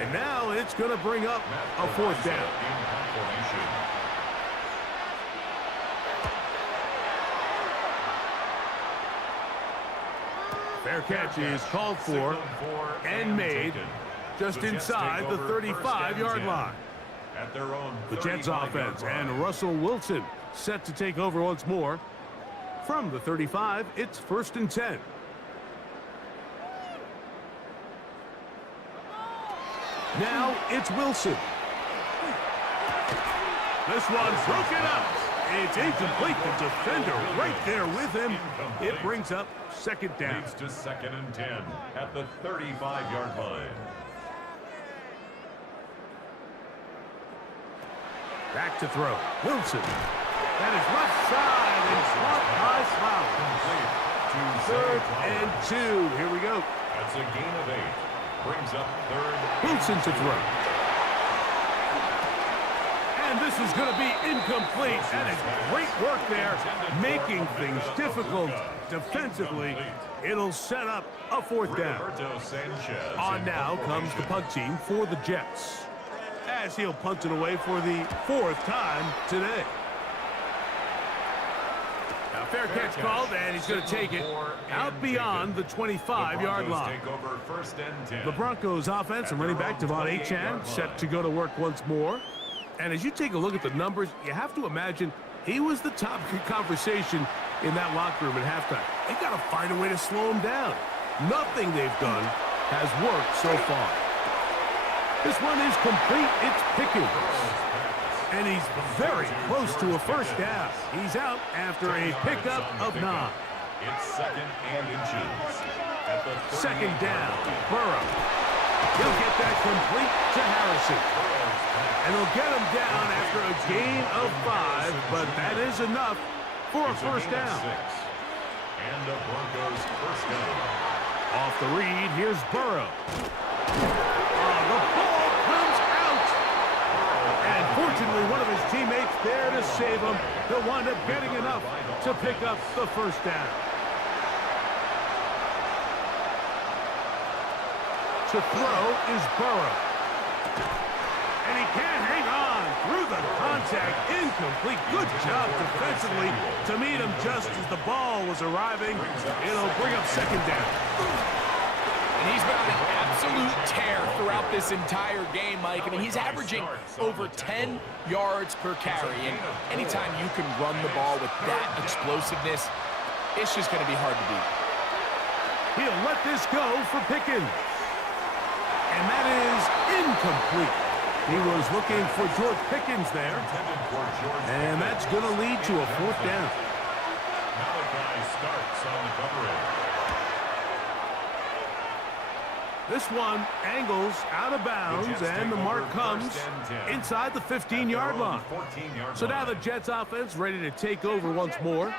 And now it's going to bring up a fourth down. Fair catch is called for and made just inside the 35-yard line. At their own The Jets offense and Russell Wilson set to take over once more. From the 35, it's first and 10. Now it's Wilson. This one's broken up. It's incomplete. The defender right there with him. It brings up second down. Leads to second and 10 at the 35-yard line. Back to throw. Wilson. That is left side and caught by Flowers. Third and 2. Here we go. That's a gain of 8. Brings up third. Wilson to throw. And this is going to be incomplete. That is great work there, making things difficult defensively. It'll set up a fourth down. On now comes the punt team for the Jets, as he'll punt it away for the 4th time today. Now fair catch called, and he's going to take it out beyond the 25-yard line. The Broncos offense and running back Devon Achane set to go to work once more. And as you take a look at the numbers, you have to imagine he was the top conversation in that locker room at halftime. They got to find a way to slow him down. Nothing they've done has worked so far. This one is complete. It's Pickens. And he's very close to a first down. He's out after a pickup of 9. It's second and inches. At the Second down, Burrow. He'll get that complete to Harrison. And he'll get him down after a gain of 5, but that is enough for a first down. And the Broncos first down. Off the read, here's Burrow. The ball comes out. And fortunately, one of his teammates there to save him. He'll wind up getting enough to pick up the first down. To throw is Burrow. And he can't hang through the contact, incomplete. Good job defensively to meet him just as the ball was arriving. It'll bring up second down. And he's been on an absolute tear throughout this entire game, Mike. I mean, he's averaging over 10 yards per carry. And anytime you can run the ball with that explosiveness, it's just going to be hard to beat. He'll let this go for Pickens. And that is incomplete. He was looking for George Pickens there. And that's going to lead to a fourth down. Malachi starts on the coverage. This one angles out of bounds, and the mark comes inside the 15-yard line. So now the Jets offense ready to take over once more.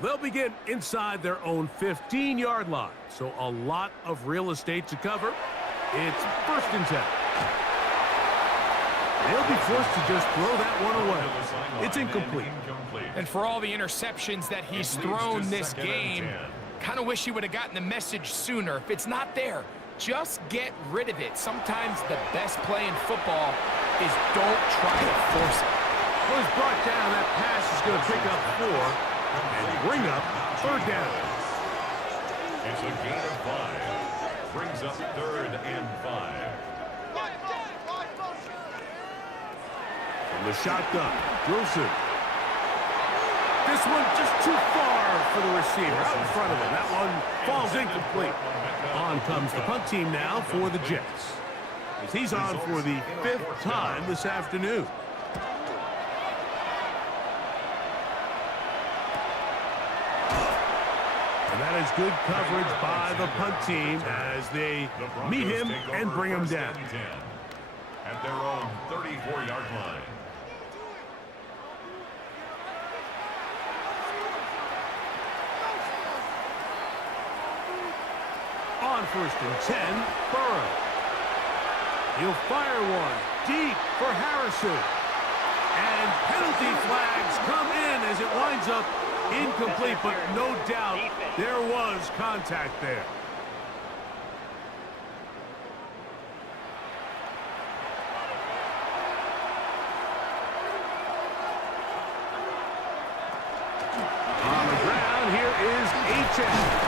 They'll begin inside their own 15-yard line. So a lot of real estate to cover. It's first and 10. They'll be forced to just throw that one away. It's incomplete. And for all the interceptions that he's thrown this game, kind of wish he would have gotten the message sooner. If it's not there, just get rid of it. Sometimes the best play in football is don't try to force it. Well, he's brought down. That pass is going to pick up 4 and bring up third down. It's a gain of 5. Brings up third and 5. From the shotgun, Wilson. This one just too far for the receiver out in front of him. That one falls incomplete. On comes the punt team now for the Jets, as he's on for the 5th time this afternoon. And that is good coverage by the punt team as they meet him and bring him down. At their own 34-yard line. On first and 10, Burrow. He'll fire one deep for Harrison. And penalty flags come in as it winds up incomplete, but no doubt there was contact there. On the ground, here is H.M.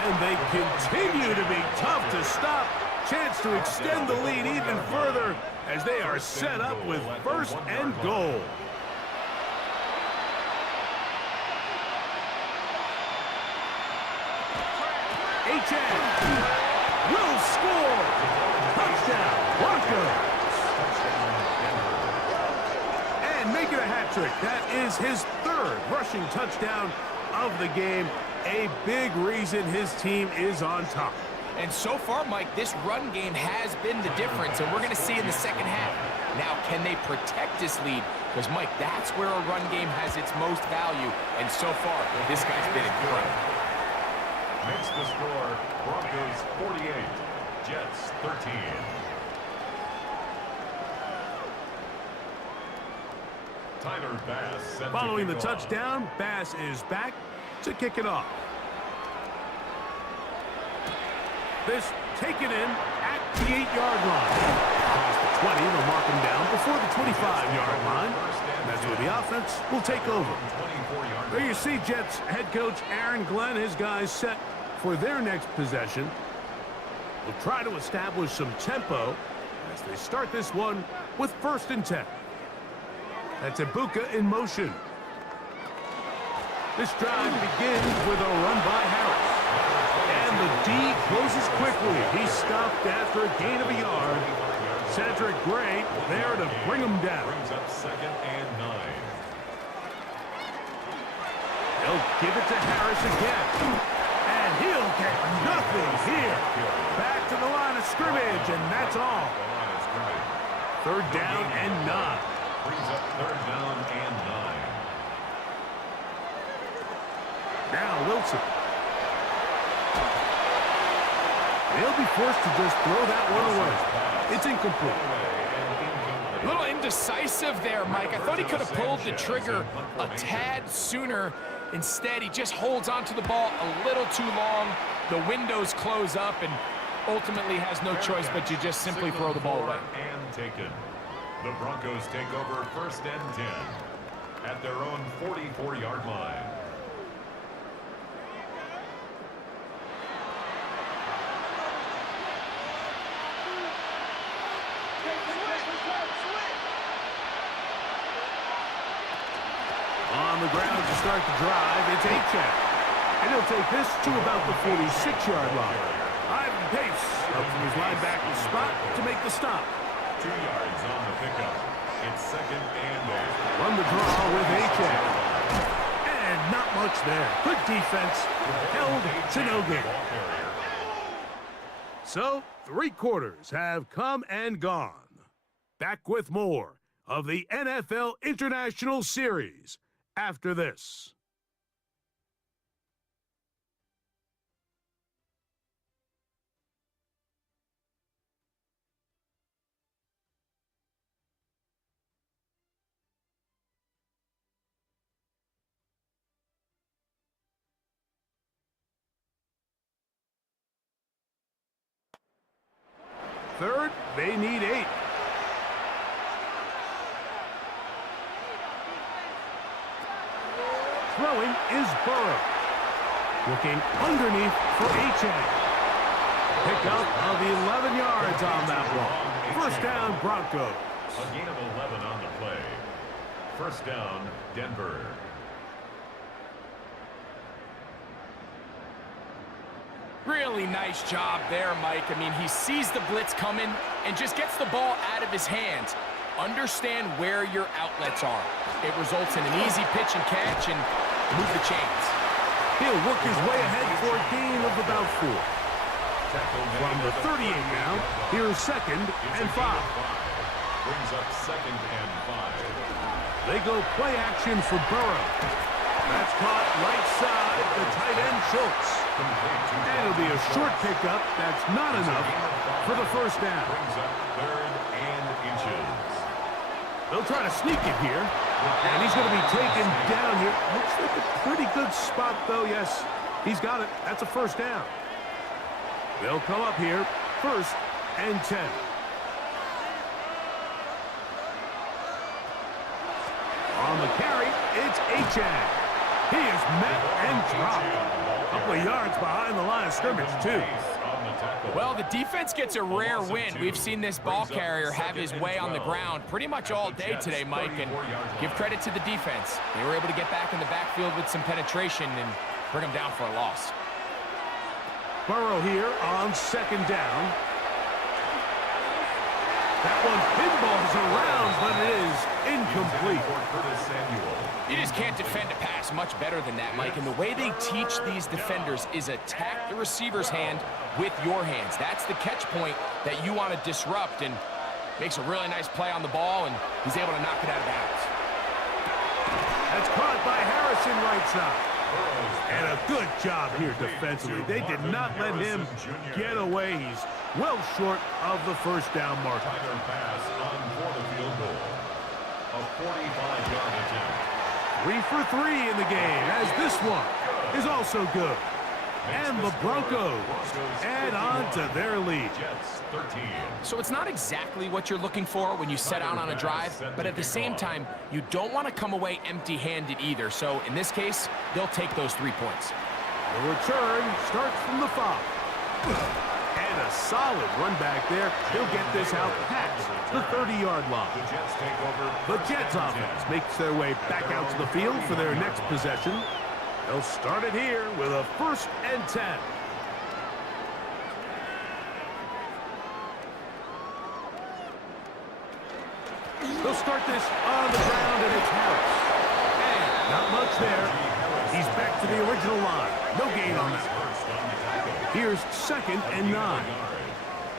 And they continue to be tough to stop. Chance to extend the lead even further as they are set up with first and goal. H.M. will score. Touchdown, Broncos. And make it a hat trick. That is his 3rd rushing touchdown of the game. A big reason his team is on top. And so far, Mike, this run game has been the difference, and we're going to see in the second half. Now, can they protect this lead? Because, Mike, that's where a run game has its most value, and so far, this guy's been incredible. Makes the score Broncos 48, Jets 13. Tyler Bass. Following the touchdown, Bass is back to kick it off. This taken in at the 8-yard line. Across the 20, they'll mark him down before the 25-yard line. And that's where the offense will take over. There you see Jets head coach Aaron Glenn, his guys set for their next possession. Will try to establish some tempo as they start this one with first and 10. That's Ibuka in motion. This drive begins with a run by Harris. And the D closes quickly. He's stopped after a gain of a yard. Cedric Gray there to bring him down. Brings up second and 9. They'll give it to Harris again. And he'll get nothing here. Back to the line of scrimmage, and that's all. Third down and 9. Brings up third down and 9. Now Wilson. They'll be forced to just throw that one away. It's incomplete. A little indecisive there, Mike. I thought he could have pulled the trigger a tad sooner. Instead, he just holds onto the ball a little too long. The windows close up and ultimately has no choice but to just simply throw the ball away. And taken. The Broncos take over 1st and 10 at their own 44-yard line. On the ground to start the drive, it's Achek. And he'll take this to about the 46-yard line. Ivan Pace up from his linebacker spot to make the stop. 2 yards on the pickup. It's 2nd and 8. Run the draw with Achek. And not much there. Good defense. Held to no gain. So, 3 quarters have come and gone. Back with more of the NFL International Series after this. Third, they need 8. Throwing is Burrow. Looking underneath for Achek. Pick up of 11 yards on that one. First down, Broncos. A gain of 11 on the play. First down, Denver. Really nice job there, Mike. I mean, he sees the blitz coming and just gets the ball out of his hands. Understand where your outlets are. It results in an easy pitch and catch and move the chains. He'll work his way ahead for a gain of about 4. From the 38 now, here's 2nd and 5. Brings up 2nd and 5. They go play action for Burrow. That's caught right side, the tight end Schultz. And it'll be a short pickup. That's not enough for the first down. Brings up 3rd and inches. They'll try to sneak it here. And he's going to be taken down here. Looks like a pretty good spot, though. Yes, he's got it. That's a first down. They'll come up here, 1st and 10. On the carry, it's Achek. He is met and dropped. A couple of yards behind the line of scrimmage, too. Well, the defense gets a rare win. We've seen this ball carrier have his way on the ground pretty much all day today, Mike, and give credit to the defense. They were able to get back in the backfield with some penetration and bring them down for a loss. Burrow here on 2nd down. That one pinballs around, but it is incomplete. You just can't defend a pass much better than that, Mike. And the way they teach these defenders is attack the receiver's hand with your hands. That's the catch point that you want to disrupt, and makes a really nice play on the ball, and he's able to knock it out of bounds. That's caught by Harrison right side. And a good job here defensively. They did not let him get away. He's well short of the first down marker. Pass on for the field goal. A 45-yard attempt. 3 for 3 in the game, as this one is also good. And the Broncos add on to their lead. Jets 13. So it's not exactly what you're looking for when you set out on a drive, but at the same time, you don't want to come away empty-handed either. So in this case, they'll take those 3 points. The return starts from the 5. And a solid run back there. He'll get this out past the 30-yard line. The Jets take over. The Jets offense makes their way back out to the field for their next possession. They'll start it here with a 1st and 10. They'll start this on the ground, and it's Harris. And not much there. He's back to the original line. No gain on that. Here's 2nd and 9.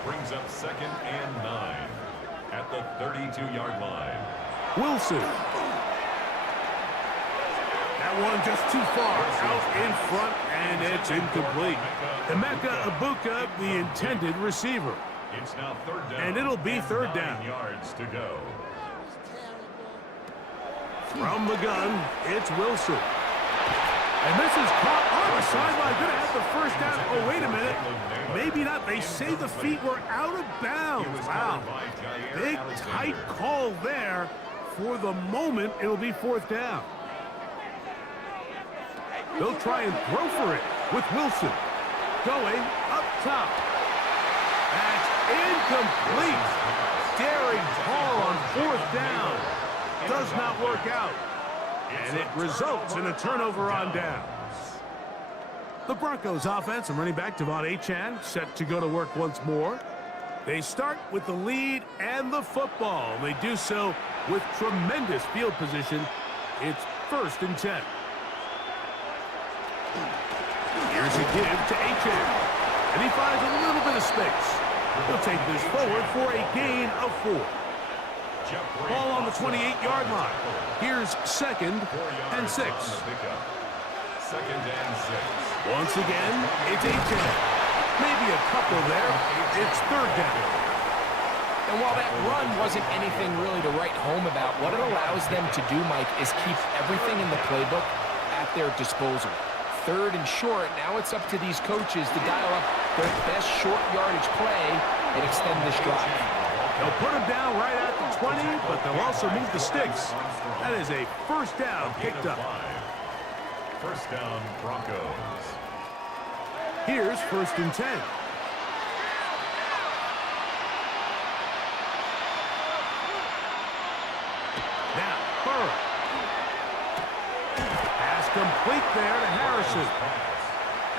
Brings up 2nd and 9 at the 32-yard line. Wilson. That one just too far out in front, and it's incomplete. Emeka Ibuka, the intended receiver. It's now 3rd down. And it'll be 3rd down. 9 yards to go. From the gun, it's Wilson. And this is caught on the sideline. Going to have the first down. Oh, wait a minute. Maybe not. They say the feet were out of bounds. Wow. Big, tight call there. For the moment, it'll be fourth down. They'll try and throw for it with Wilson. Going up top. That's incomplete. Daring call on fourth down. Does not work out. And it results in a turnover on downs. The Broncos offense and running back Devon Achane set to go to work once more. They start with the lead and the football. They do so with tremendous field position. It's 1st and 10. Here's a give to Achane. And he finds a little bit of space. He'll take this forward for a gain of 4. Ball on the 28-yard line. Here's 2nd and 6. 2nd and 6. Once again, it's Achane. Maybe a couple there. It's 3rd down. And while that run wasn't anything really to write home about, what it allows them to do, Mike, is keep everything in the playbook at their disposal. 3rd and short, now it's up to these coaches to dial up their best short yardage play and extend this drive. They'll put him down right at the 20, but they'll also move the sticks. That is a 1st down picked up. 1st down, Broncos. Here's 1st and 10. Now, Burrow. Pass complete there to Harrison.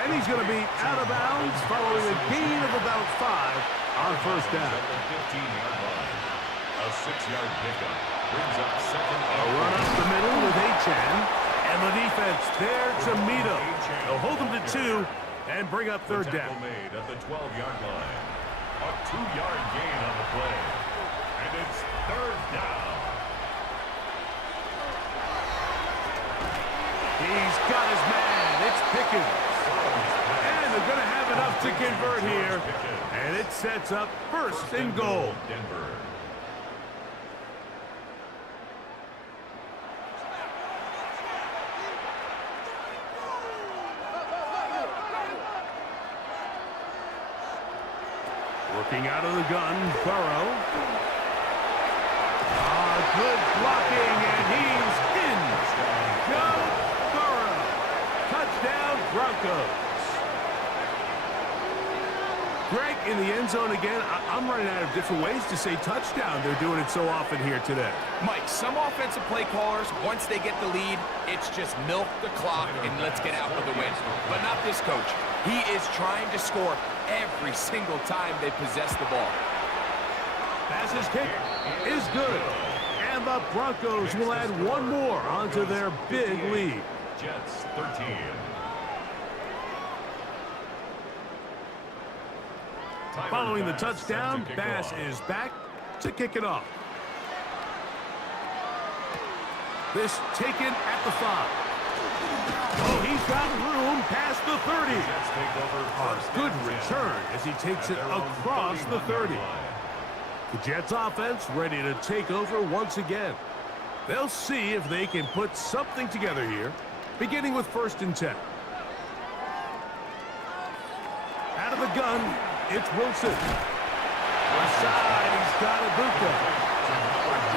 And he's going to be out of bounds following a gain of about 5 on 1st down. At the 15-yard line. A 6-yard pickup brings up 2nd. A run up the middle with Achane. And the defense there to meet him. They'll hold him to 2 and bring up 3rd down. Made at the 12-yard line. A 2-yard gain on the play. And it's 3rd down. He's got his man. It's Pickens. And they're going to have enough to convert here. And it sets up 1st and goal. Denver. Working out of the gun, Burrow. Good blocking, and he's in. Joe Burrow. Touchdown, Broncos. Greg in the end zone again. I'm running out of different ways to say touchdown. They're doing it so often here today. Mike, some offensive play callers, once they get the lead, it's just milk the clock and let's get out with the win. But not this coach. He is trying to score every single time they possess the ball. Pass's kick is good. And the Broncos will add one more onto their big lead. Jets 13. Following the touchdown, Bass is back to kick it off. This taken at the 5. Oh, he's got room past the 30. A good return as he takes it across the 30. The Jets offense ready to take over once again. They'll see if they can put something together here, beginning with 1st and 10. Out of the gun, it's Wilson. Side, he's got Ibuka.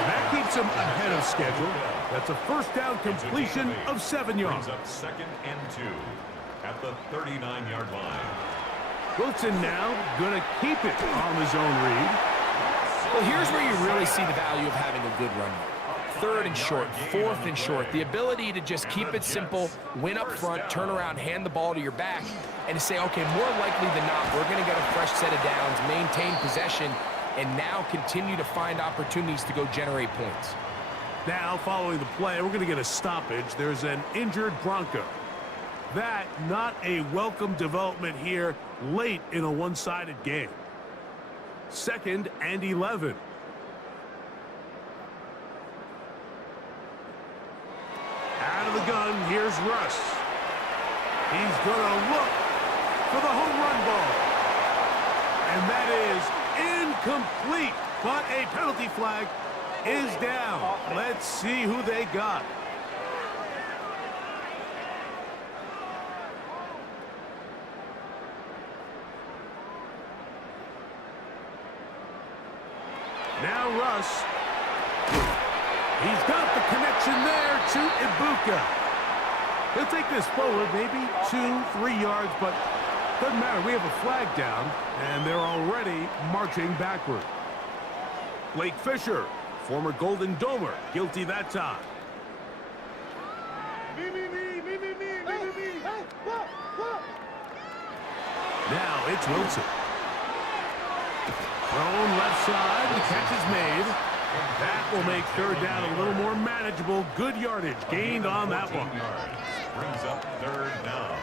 That keeps him ahead of schedule. That's a 1st down completion of 7 yards. Up 2nd and 2 at the 39-yard line. Wilson now going to keep it on his own read. Well, here's where you really see the value of having a good run. 3rd and short, 4th and short. The ability to just keep it simple, win up front, turn around, hand the ball to your back, and say, okay, more likely than not, we're going to get a fresh set of downs, maintain possession, and now continue to find opportunities to go generate points. Now, following the play, we're going to get a stoppage. There's an injured Bronco. That not a welcome development here late in a one-sided game. 2nd and 11. Out of the gun, here's Russ. He's going to look for the home run ball. And that is incomplete, but a penalty flag is down. Let's see who they got. Now Russ. He's got the connection there to Ibuka. He'll take this forward, maybe 2-3 yards, but doesn't matter. We have a flag down, and they're already marching backward. Blake Fisher, former Golden Domer, guilty that time. Now it's Wilson. Thrown left side, the catch is made. That will make third down a little more manageable. Good yardage gained on that one. Brings up third down.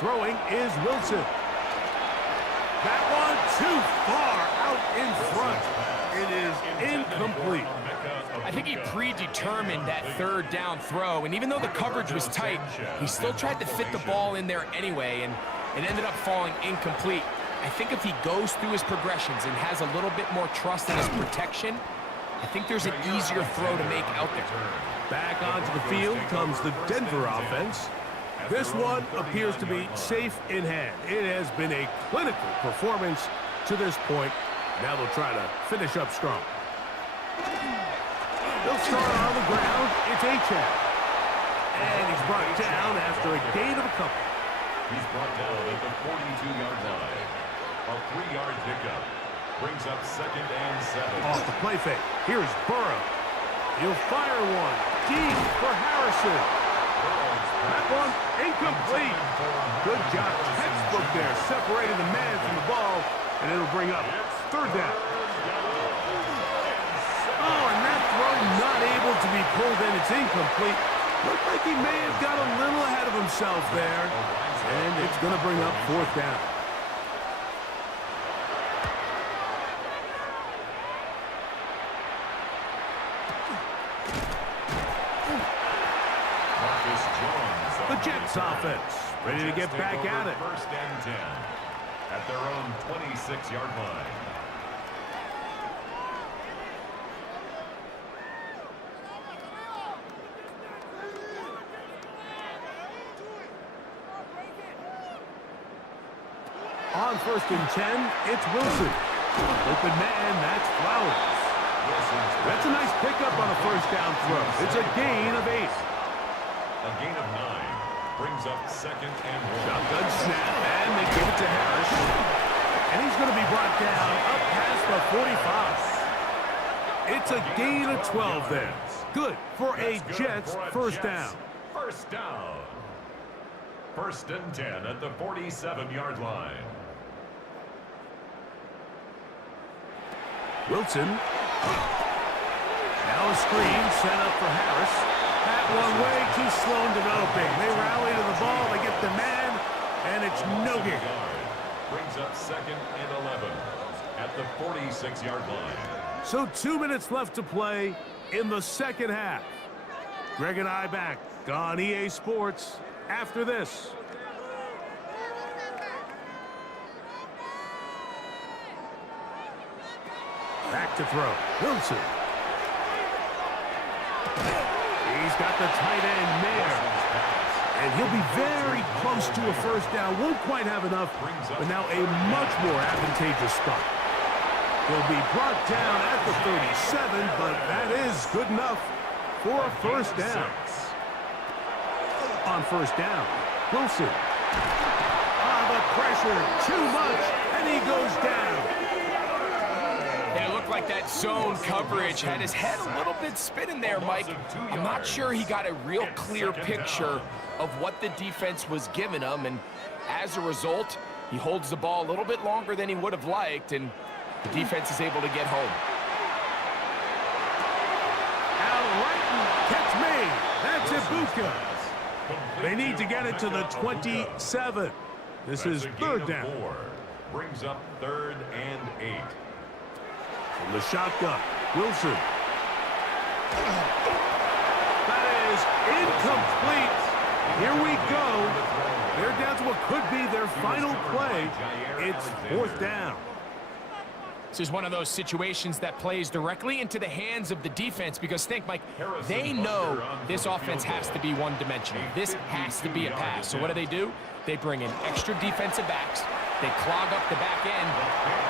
Throwing is Wilson. That one too far out in front. It is incomplete. I think he predetermined that third down throw, and even though the coverage was tight, he still tried to fit the ball in there anyway, and it ended up falling incomplete. I think if he goes through his progressions and has a little bit more trust in his protection, I think there's an easier throw to make out there. Back onto the field comes the Denver offense. This one appears to be safe in hand. It has been a clinical performance to this point. Now they'll try to finish up strong. They'll start on the ground. It's Achane. And he's brought down after a gain of a couple. He's brought down at the 42-yard line. A 3-yard pickup. Brings up 2nd and 7. Off the play fake. Here's Burrow. He'll fire one deep for Harrison. That one incomplete. Good job. Textbook there, separating the man from the ball, and it'll bring up third down. Oh, and that throw not able to be pulled in. It's incomplete. Looked like he may have got a little ahead of himself there, and it's going to bring up fourth down. The Jets offense ready to get back at it. 1st and 10 at their own 26-yard line. On 1st and 10, it's Wilson. Open man, that's Flowers. That's a nice pickup on a first down throw. It's a gain of 8. A gain of 9 brings up 2nd and 1. Shotgun snap, and they give it to Harris. And he's going to be brought down up past the 45. It's a gain of 12 there. Good for a Jets first down. First down. 1st and 10 at the 47-yard line. Wilson. Now a screen set up for Harris. That one way too slow in developing. They rally to the ball, they get the man, and it's no good. Brings up 2nd and 11 at the 46-yard line. So 2 minutes left to play in the second half. Greg and I back on EA Sports after this. Back to throw. Wilson. He's got the tight end there. And he'll be very close to a first down. Won't quite have enough, but now a much more advantageous spot. He'll be brought down at the 37, but that is good enough for a first down. On first down, Wilson. The pressure, too much, and he goes down. And it looked like that zone coverage had his head a little bit spinning there, Mike. I'm not sure he got a real clear picture of what the defense was giving him, and as a result, he holds the ball a little bit longer than he would have liked, and the defense is able to get home. Al right, catch me. That's Ibuka. They need to get it to the 27. This is third down. Brings up 3rd and 8. From the shotgun, Wilson. That is incomplete. Here we go. They're down to what could be their final play. It's fourth down. This is one of those situations that plays directly into the hands of the defense because think, Mike, they know this offense has to be one-dimensional. This has to be a pass. So what do? They bring in extra defensive backs. They clog up the back end.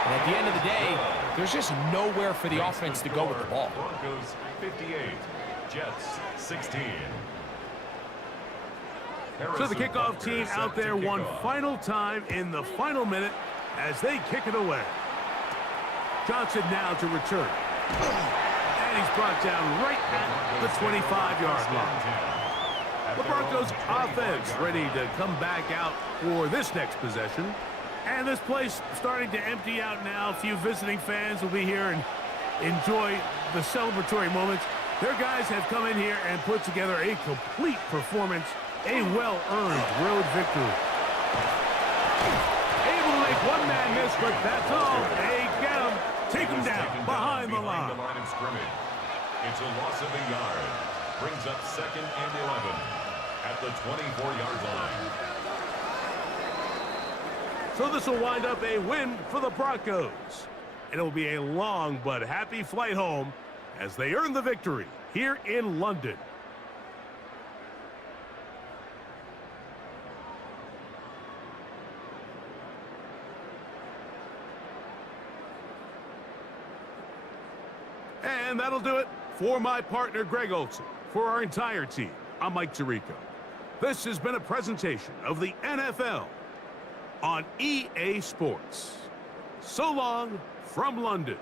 And at the end of the day, there's just nowhere for the offense to go with the ball. Broncos 58, Jets 16. So the kickoff team out there one final time in the final minute as they kick it away. Johnson now to return. And he's brought down right at the 25-yard line. The Broncos offense ready to come back out for this next possession. And this place starting to empty out now. A few visiting fans will be here and enjoy the celebratory moments. Their guys have come in here and put together a complete performance, a well-earned road victory. Able to make one man miss, but that's all. They get him, take him down behind the line. Of scrimmage. It's a loss of a yard. Brings up 2nd and 11 at the 24-yard line. So this will wind up a win for the Broncos. And it will be a long but happy flight home as they earn the victory here in London. And that'll do it for my partner, Greg Olson. For our entire team, I'm Mike Tirico. This has been a presentation of the NFL on EA Sports. So long from London.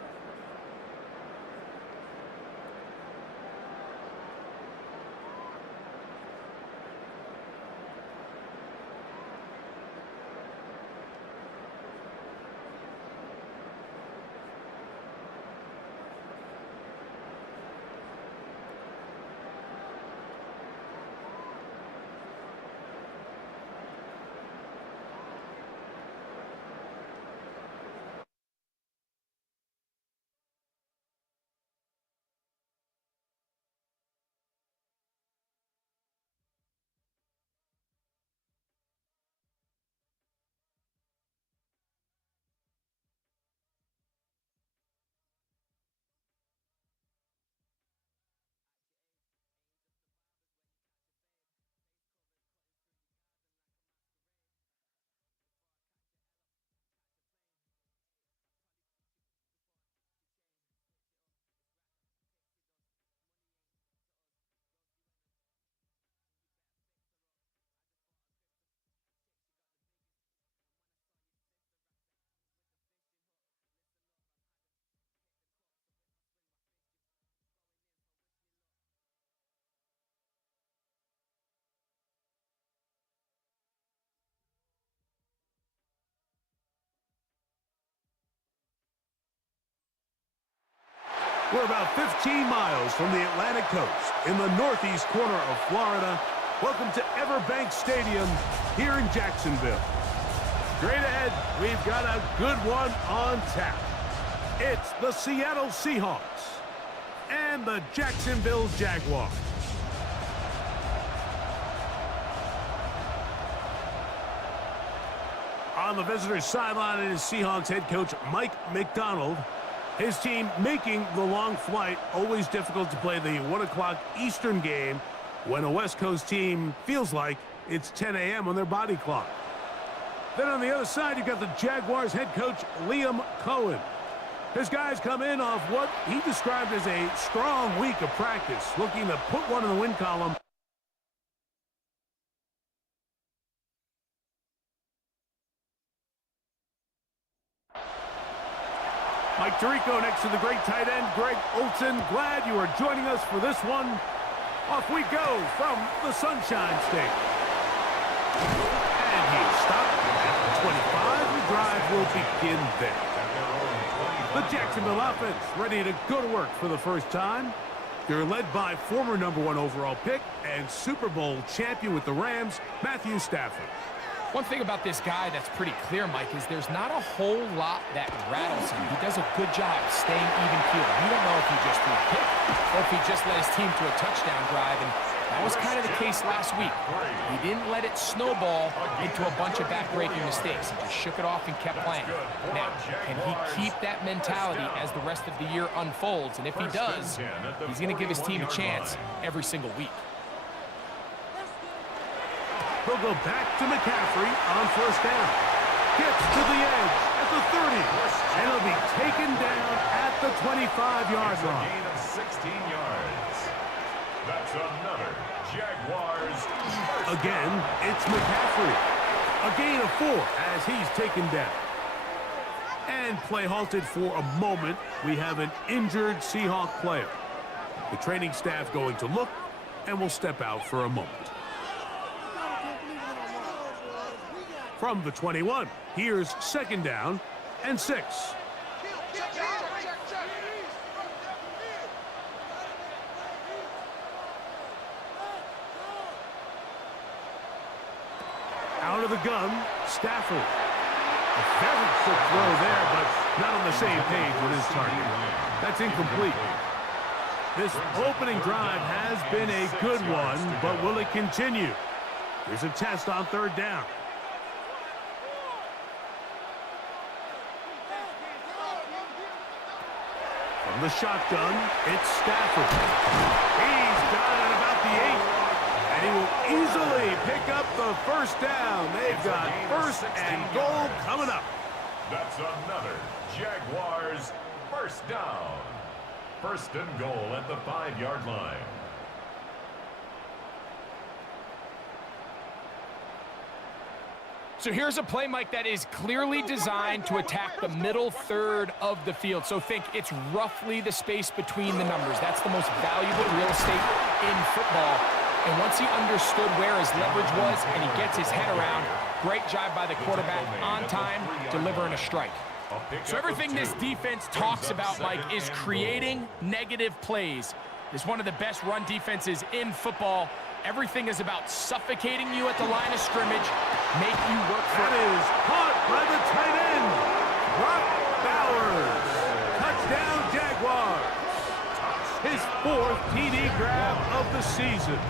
We're about 15 miles from the Atlantic coast in the northeast corner of Florida. Welcome to Everbank Stadium here in Jacksonville. Straight ahead, we've got a good one on tap. It's the Seattle Seahawks and the Jacksonville Jaguars. On the visitor's sideline is Seahawks head coach Mike McDonald. His team making the long flight. Always difficult to play the 1 o'clock Eastern game when a West Coast team feels like it's 10 a.m. on their body clock. Then on the other side, you've got the Jaguars head coach Liam Cohen. His guys come in off what he described as a strong week of practice, looking to put one in the win column. Mike Tirico next to the great tight end, Greg Olson. Glad you are joining us for this one. Off we go from the Sunshine State. And he's stopped at the 25. The drive will begin there. The Jacksonville offense ready to go to work for the first time. They're led by former #1 overall pick and Super Bowl champion with the Rams, Matthew Stafford. One thing about this guy that's pretty clear, Mike, is there's not a whole lot that rattles him. He does a good job staying even-keeled. You don't know if he just threw a pick or if he just led his team to a touchdown drive, and that was kind of the case last week. He didn't let it snowball into a bunch of back-breaking mistakes. He just shook it off and kept playing. Now, can he keep that mentality as the rest of the year unfolds? And if he does, he's going to give his team a chance every single week. He'll go back to McCaffrey on first down. Gets to the edge at the 30. And it'll be taken down at the 25-yard It's a line. gain of 16 yards. That's another Jaguars. Again, it's McCaffrey. A gain of 4 as he's taken down. And play halted for a moment. We have an injured Seahawk player. The training staff going to look and will step out for a moment. From the 21, here's 2nd down and 6. Out of the gun, Stafford. A very quick throw there, but not on the same page with his target. That's incomplete. This opening drive has been a good one, but will it continue? Here's a test on 3rd down. From the shotgun, it's Stafford. He's got it at about the 8. And he will easily pick up the 1st down. They've got 1st and goal coming up. That's another Jaguars 1st down. 1st and goal at the 5-yard line. So here's a play, Mike, that is clearly designed to attack the middle third of the field. So think it's roughly the space between the numbers. That's the most valuable real estate in football. And once he understood where his leverage was and he gets his head around, great job by the quarterback on time, delivering a strike. So everything this defense talks about, Mike, is creating negative plays. It's one of the best run defenses in football. Everything is about suffocating you at the line of scrimmage, make you work for That it. is caught by the tight end, Brock Bowers. Touchdown, Jaguars. His 4th TD grab of the season.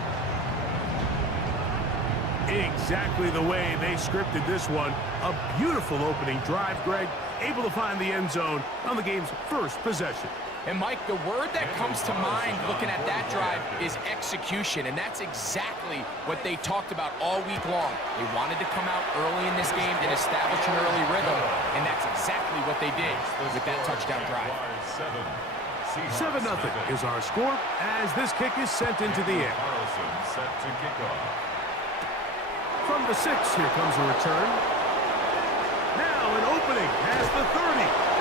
Exactly the way they scripted this one. A beautiful opening drive, Greg. Able to find the end zone on the game's 1st possession. And, Mike, the word that comes to mind looking at that drive is execution, and that's exactly what they talked about all week long. They wanted to come out early in this game and establish an early rhythm, and that's exactly what they did with that touchdown drive. 7-0 is our score as this kick is sent into the air. Set to kick off. From the 6, here comes a return. Now an opening has the 30.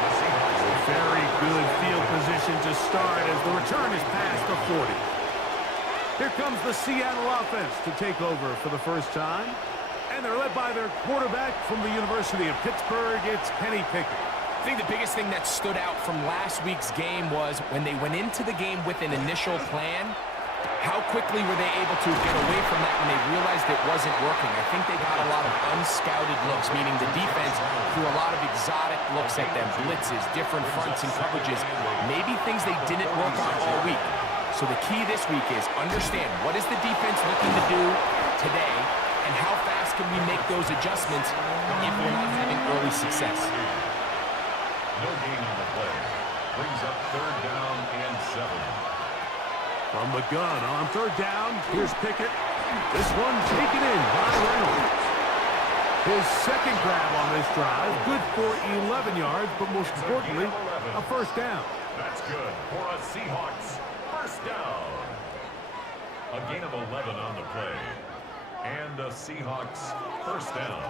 Very good field position to start as the return is past the 40. Here comes the Seattle offense to take over for the 1st time. And they're led by their quarterback from the University of Pittsburgh. It's Kenny Pickett. I think the biggest thing that stood out from last week's game was when they went into the game with an initial plan, how quickly were they able to get away from that when they realized it wasn't working? I think they got a lot of unscouted looks, meaning the defense threw a lot of exotic looks at them, blitzes, different fronts and coverages, maybe things they didn't work on all week. So the key this week is understand what is the defense looking to do today and how fast can we make those adjustments if we're not having early success. No gain on the play. Brings up 3rd down and 7. From the gun on 3rd down, here's Pickett. This one taken in by Reynolds. His 2nd grab on this drive, good for 11 yards, but most importantly, a 1st down. That's good for a Seahawks 1st down. A gain of 11 on the play. And a Seahawks 1st down.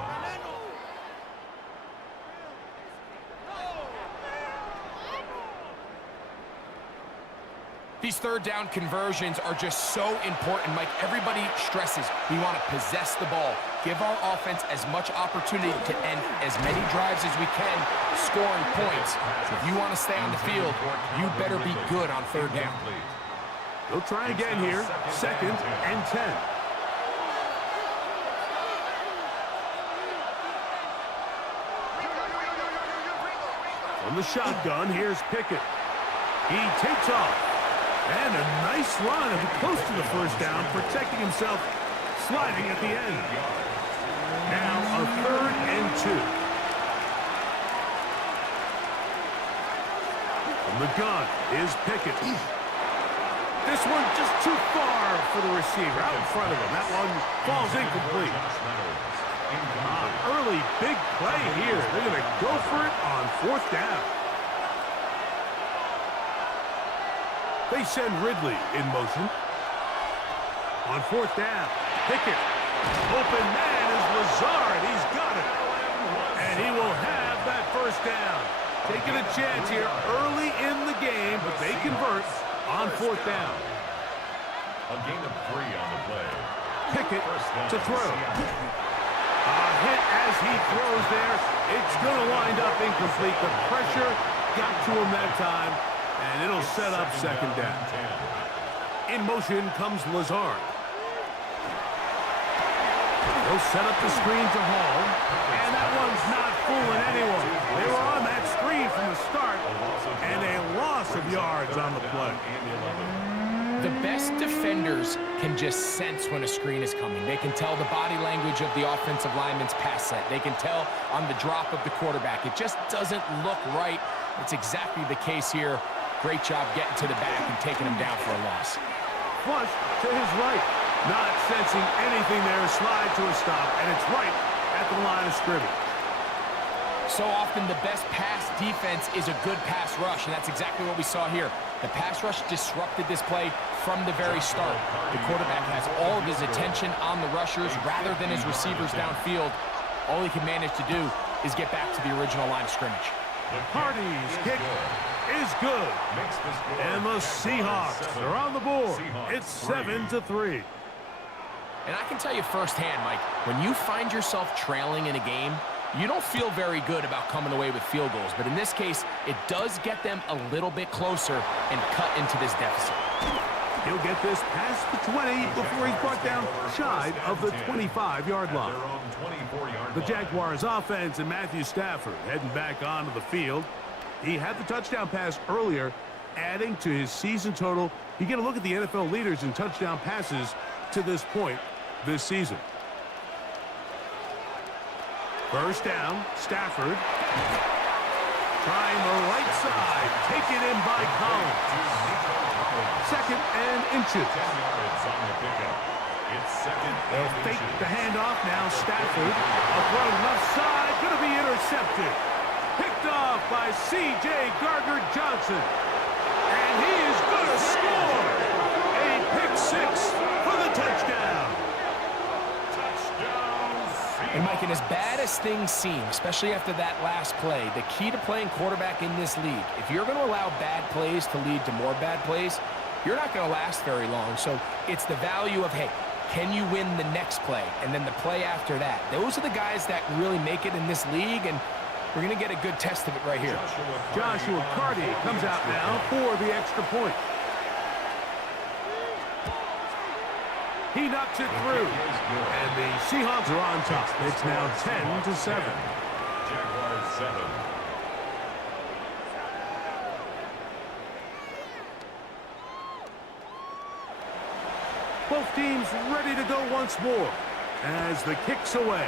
These 3rd down conversions are just so important, Mike. Everybody stresses we want to possess the ball, give our offense as much opportunity to end as many drives as we can, scoring points. If you want to stay on the field, you better be good on 3rd down. They'll try again here, 2nd and 10. From the shotgun, here's Pickett. He takes off. And a nice run, close to the 1st down, protecting himself, sliding at the end. Now a 3rd and 2. From the gun is Pickett. This one just too far for the receiver, out in front of him. That one falls incomplete. Early big play here. They're going to go for it on 4th down. They send Ridley in motion. On 4th down, Pickett. Open man is Lazard. He's got it. And he will have that 1st down. Taking a chance here early in the game, but they convert on 4th down. A gain of 3 on the play. Pickett to throw. A hit as he throws there. It's going to wind up incomplete. The pressure got to him that time, and it'll set up 2nd down. In motion comes Lazard. He'll set up the screen to Hall, and that one's not fooling anyone. They were on that screen from the start, and a loss of yards on the play. The best defenders can just sense when a screen is coming. They can tell the body language of the offensive lineman's pass set. They can tell on the drop of the quarterback. It just doesn't look right. It's exactly the case here. Great job getting to the back and taking him down for a loss. Flush to his right. Not sensing anything there. Slide to a stop, and it's right at the line of scrimmage. So often the best pass defense is a good pass rush, and that's exactly what we saw here. The pass rush disrupted this play from the very start. The quarterback has all of his attention on the rushers rather than his receivers downfield. All he can manage to do is get back to the original line of scrimmage. Hardy's kick is good. And the Seahawks are on the board. It's 7-3. And I can tell you firsthand, Mike, when you find yourself trailing in a game, you don't feel very good about coming away with field goals. But in this case, it does get them a little bit closer and cut into this deficit. He'll get this past the 20 before he's brought down shy of the 25-yard line. The Jaguars offense and Matthew Stafford heading back onto the field. He had the touchdown pass earlier, adding to his season total. You get a look at the NFL leaders in touchdown passes to this point this season. 1st down, Stafford. Trying the right side. Taken in by Collins. 2nd and inches. They'll fake the handoff now. Stafford. A throw left side. Going to be intercepted. Picked off by C.J. Gardner-Johnson. And he is going to score. A pick 6 for the touchdown. And Mike, and as bad as things seem, especially after that last play, the key to playing quarterback in this league, if you're going to allow bad plays to lead to more bad plays, you're not going to last very long. So it's the value of, hey, can you win the next play and then the play after that? Those are the guys that really make it in this league, and we're going to get a good test of it right here. Joshua Carty comes out now for the extra point. He knocks it through, and the Seahawks are on top. It's now 10-7. Jaguars 7. Both teams ready to go once more as the kick's away.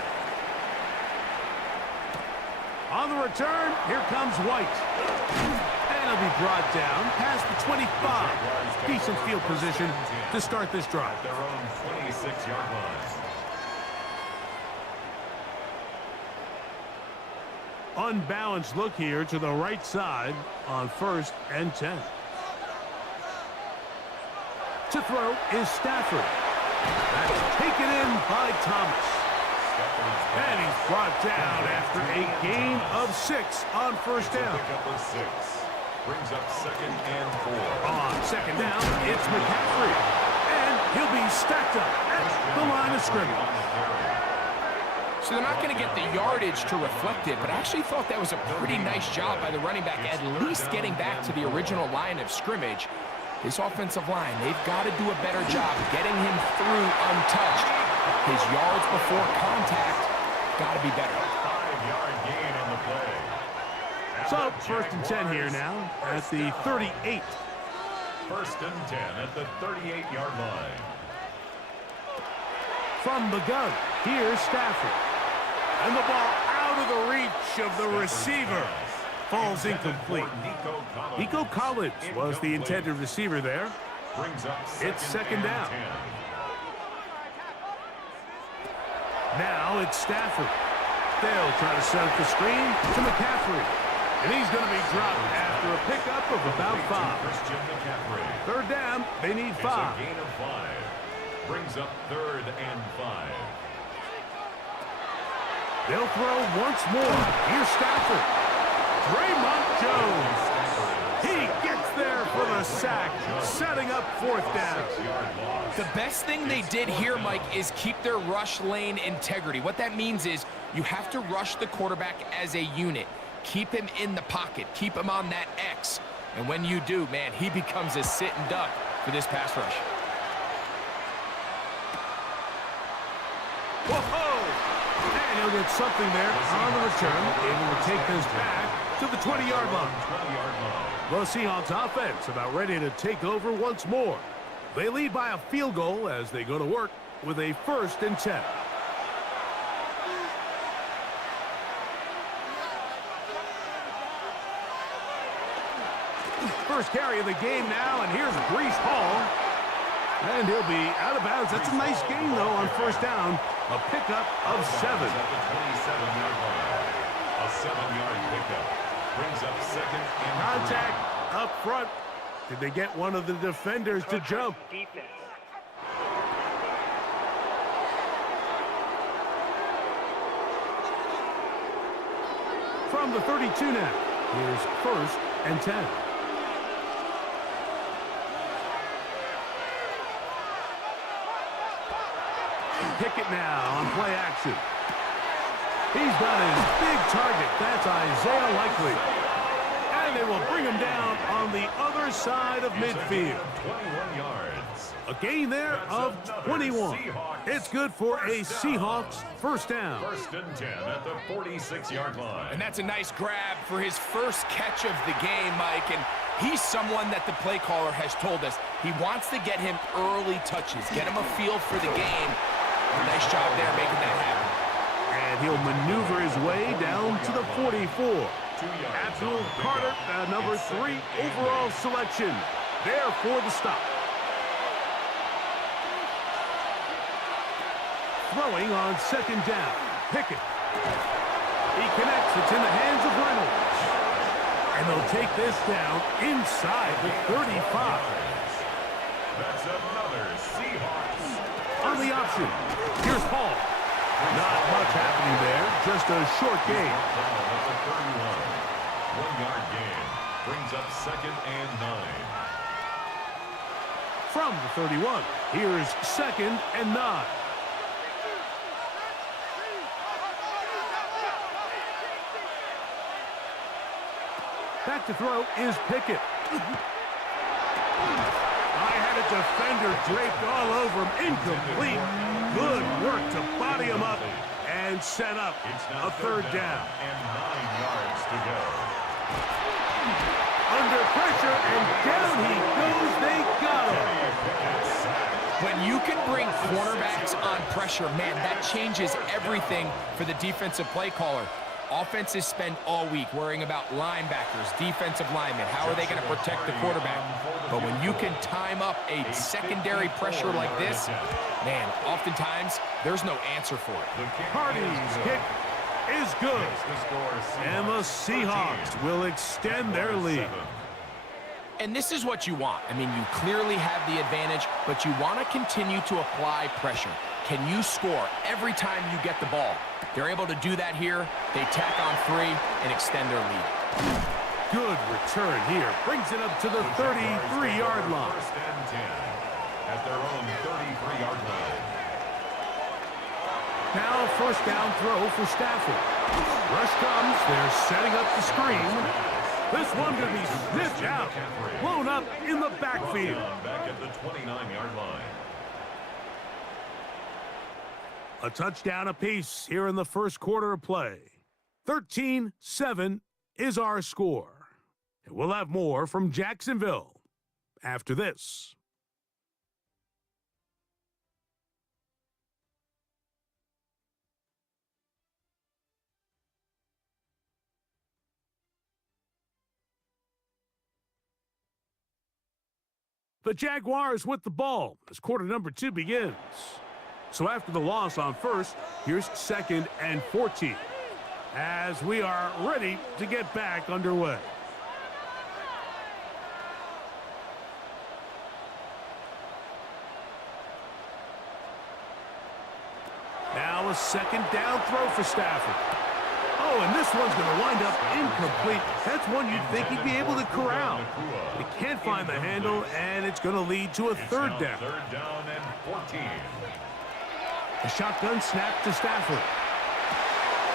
On the return, here comes White. And he'll be brought down past the 25. Decent field position to start this drive. Their own 26-yard line. Unbalanced look here to the right side on 1st and 10. To throw is Stafford. That's taken in by Thomas. And he's brought down after a gain of 6 on 1st down. Pickup of 6. Brings up 2nd and 4. On 2nd down, it's McCaffrey. And he'll be stacked up at the line of scrimmage. So they're not going to get the yardage to reflect it, but I actually thought that was a pretty nice job by the running back, at least getting back to the original line of scrimmage. This offensive line, they've got to do a better job getting him through untouched. His yards before contact got to be better. 5-yard gain on the play. So 1st and 10 here now at the 38. 1st and 10 at the 38-yard line. From the gun, here's Stafford. And the ball out of the reach of the receiver. Falls incomplete. Nico Collins was the intended receiver there. Brings up It's 2nd down. Now it's Stafford. They'll try to set up the screen to McCaffrey. And he's going to be dropped after a pickup of about 5. Third down, they need 5. It's a gain of 5. Brings up 3rd and 5. They'll throw once more. Here's Stafford. Draymond Jones. He gets there for the sack, setting up 4th down. The best thing they did here, Mike, is keep their rush lane integrity. What that means is you have to rush the quarterback as a unit. Keep him in the pocket. Keep him on that X. And when you do, man, he becomes a sitting duck for this pass rush. Whoa! And he'll get something there on the return, able to take this back to the 20-yard line. The Seahawks offense about ready to take over once more. They lead by a field goal as they go to work with a 1st and 10. First carry of the game now, and here's Breece Hall. And he'll be out of bounds. That's a nice gain, though, on 1st down. A pickup of 7. At the 27-yard line. A 7-yard pickup. Brings up 2nd and 3. Contact up front. Did they get one of the defenders to jump? From the 32 now. Here's 1st and 10. Pickett now on play action. He's got his big target. That's Isaiah Likely. And they will bring him down on the other side of midfield. 21 yards. A gain there of 21. It's good for a Seahawks 1st down. 1st and 10 at the 46-yard line. And that's a nice grab for his first catch of the game, Mike. And he's someone that the play caller has told us he wants to get him early touches, get him a feel for the game. Nice job there making that happen. And he'll maneuver his way down to the 44. Abdul Carter, number 3 overall selection. There for the stop. Throwing on 2nd down. Pickett. He connects. It's in the hands of Reynolds. And they'll take this down inside the 35. That's another Seahawks. On the option. Here's Hall. Not much happening there. Just a short gain. At the 31. 1-yard gain. Brings up 2nd and 9. From the 31. Here's 2nd and 9. Back to throw is Pickett. I had a defender draped all over him. Incomplete. Good work to body him up and set up a 3rd down. And 9 yards to go. Under pressure, and down he goes. They got him. When you can bring cornerbacks on pressure, man, that changes everything for the defensive play caller. Offenses spend all week worrying about linebackers, defensive linemen. How are they going to protect the quarterback? But when you can time up a secondary pressure like this, man, oftentimes there's no answer for it. Hardy's kick is good. And the Seahawks will extend their lead. And this is what you want. I mean, you clearly have the advantage, but you want to continue to apply pressure. Can you score every time you get the ball? They're able to do that here. They tack on 3 and extend their lead. Good return here. Brings it up to the 33-yard line. 1st and 10 at their own 33-yard line. Now 1st down throw for Stafford. Rush comes. They're setting up the screen. This one going to be sniffed out. Blown up in the backfield. Back at the 29-yard line. A touchdown apiece here in the 1st quarter of play. 13-7 is our score. And we'll have more from Jacksonville after this. The Jaguars with the ball as quarter number 2 begins. So after the loss on first, here's 2nd and 14. As we are ready to get back underway. Now a 2nd down throw for Stafford. Oh, and this one's going to wind up incomplete. That's one you'd think he'd be able to corral. He can't find the handle, and it's going to lead to a 3rd down. 3rd down and 14. A shotgun snap to Stafford.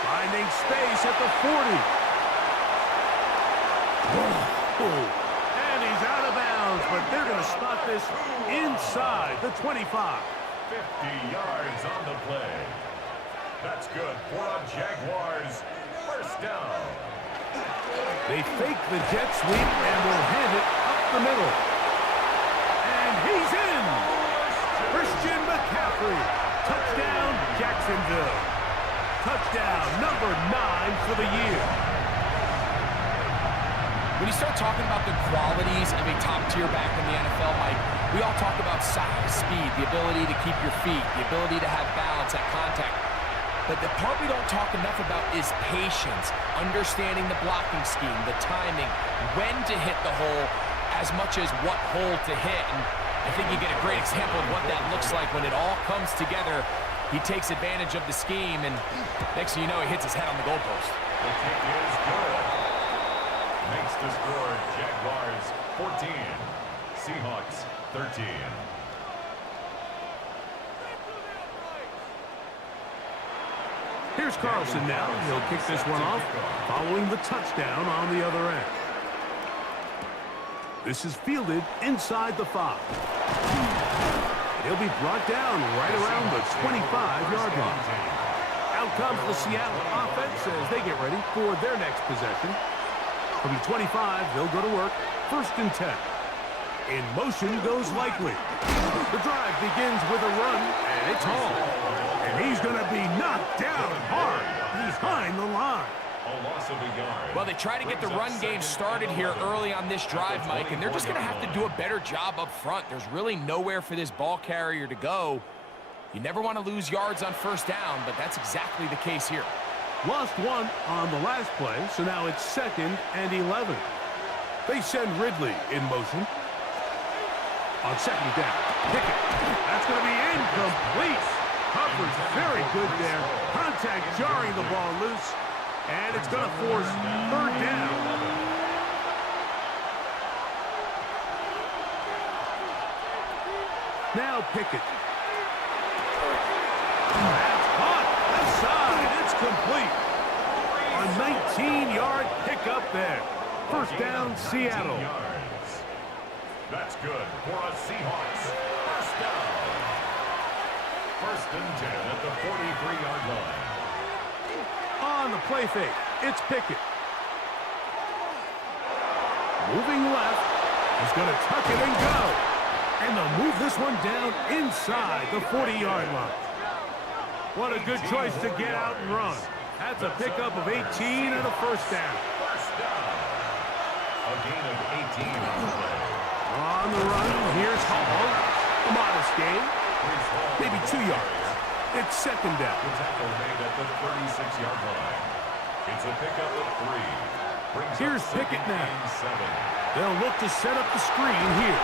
Finding space at the 40. And he's out of bounds, but they're going to spot this inside the 25. 50 yards on the play. That's good for a Jaguars 1st down. They fake the jet sweep and will hand it up the middle. And he's in. Christian McCaffrey. Touchdown, Jacksonville. Touchdown number 9 for the year. When you start talking about the qualities of a top-tier back in the NFL, Mike, we all talk about size, speed, the ability to keep your feet, the ability to have balance at contact. But the part we don't talk enough about is patience, understanding the blocking scheme, the timing, when to hit the hole, as much as what hole to hit. And I think you get a great example of what that looks like when it all comes together. He takes advantage of the scheme, and next thing you know, he hits his head on the goalpost. The kick is good. Makes the score Jaguars 14, Seahawks 13. Here's Carlson now. He'll kick this one off, following the touchdown on the other end. This is fielded inside the 5. He'll be brought down right around the 25-yard line. Out comes the Seattle offense as they get ready for their next possession. From the 25, they'll go to work. 1st and 10. In motion goes Likely. The drive begins with a run, and it's Hall. And he's going to be knocked down hard behind the line. A loss of a yard. Well, they try to get the run game started here early on this drive, Mike, and they're just going to have to do a better job up front. There's really nowhere for this ball carrier to go. You never want to lose yards on 1st down, but that's exactly the case here. Lost 1 on the last play, so now it's 2nd and 11. They send Ridley in motion. On 2nd down, Pickett. That's going to be incomplete. Coverage very good there. Contact jarring the ball loose, and it's going to force 3rd down. Now Pickett. That's caught. Outside. It's complete. A 19-yard pickup there. 1st down, Seattle. That's good for a Seahawks 1st down. 1st and 10 at the 43-yard line. On the play fake, it's Pickett. Moving left. He's going to tuck it and go. And they'll move this one down inside the 40-yard line. What a good choice to get out and run. That's a pickup of 18 and a 1st down. 1st down. A gain of 18 on the play. On the run, here's Hall. A modest gain. Maybe 2 yards. It's 2nd down. The tackle made at the 36-yard line. It's a pickup of 3. Here's Pickett now. 7. They'll look to set up the screen here.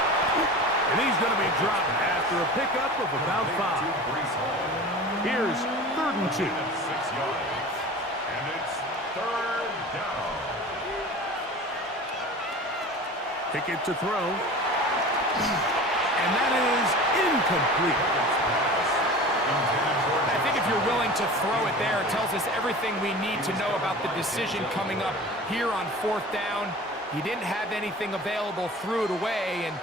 And he's going to be dropped after a pickup of about 5. Here's 3rd and 2. 6 yards. And it's 3rd down. Pickett to throw. And that is incomplete. I think if you're willing to throw it there, it tells us everything we need to know about the decision coming up here on 4th down. He didn't have anything available, threw it away, and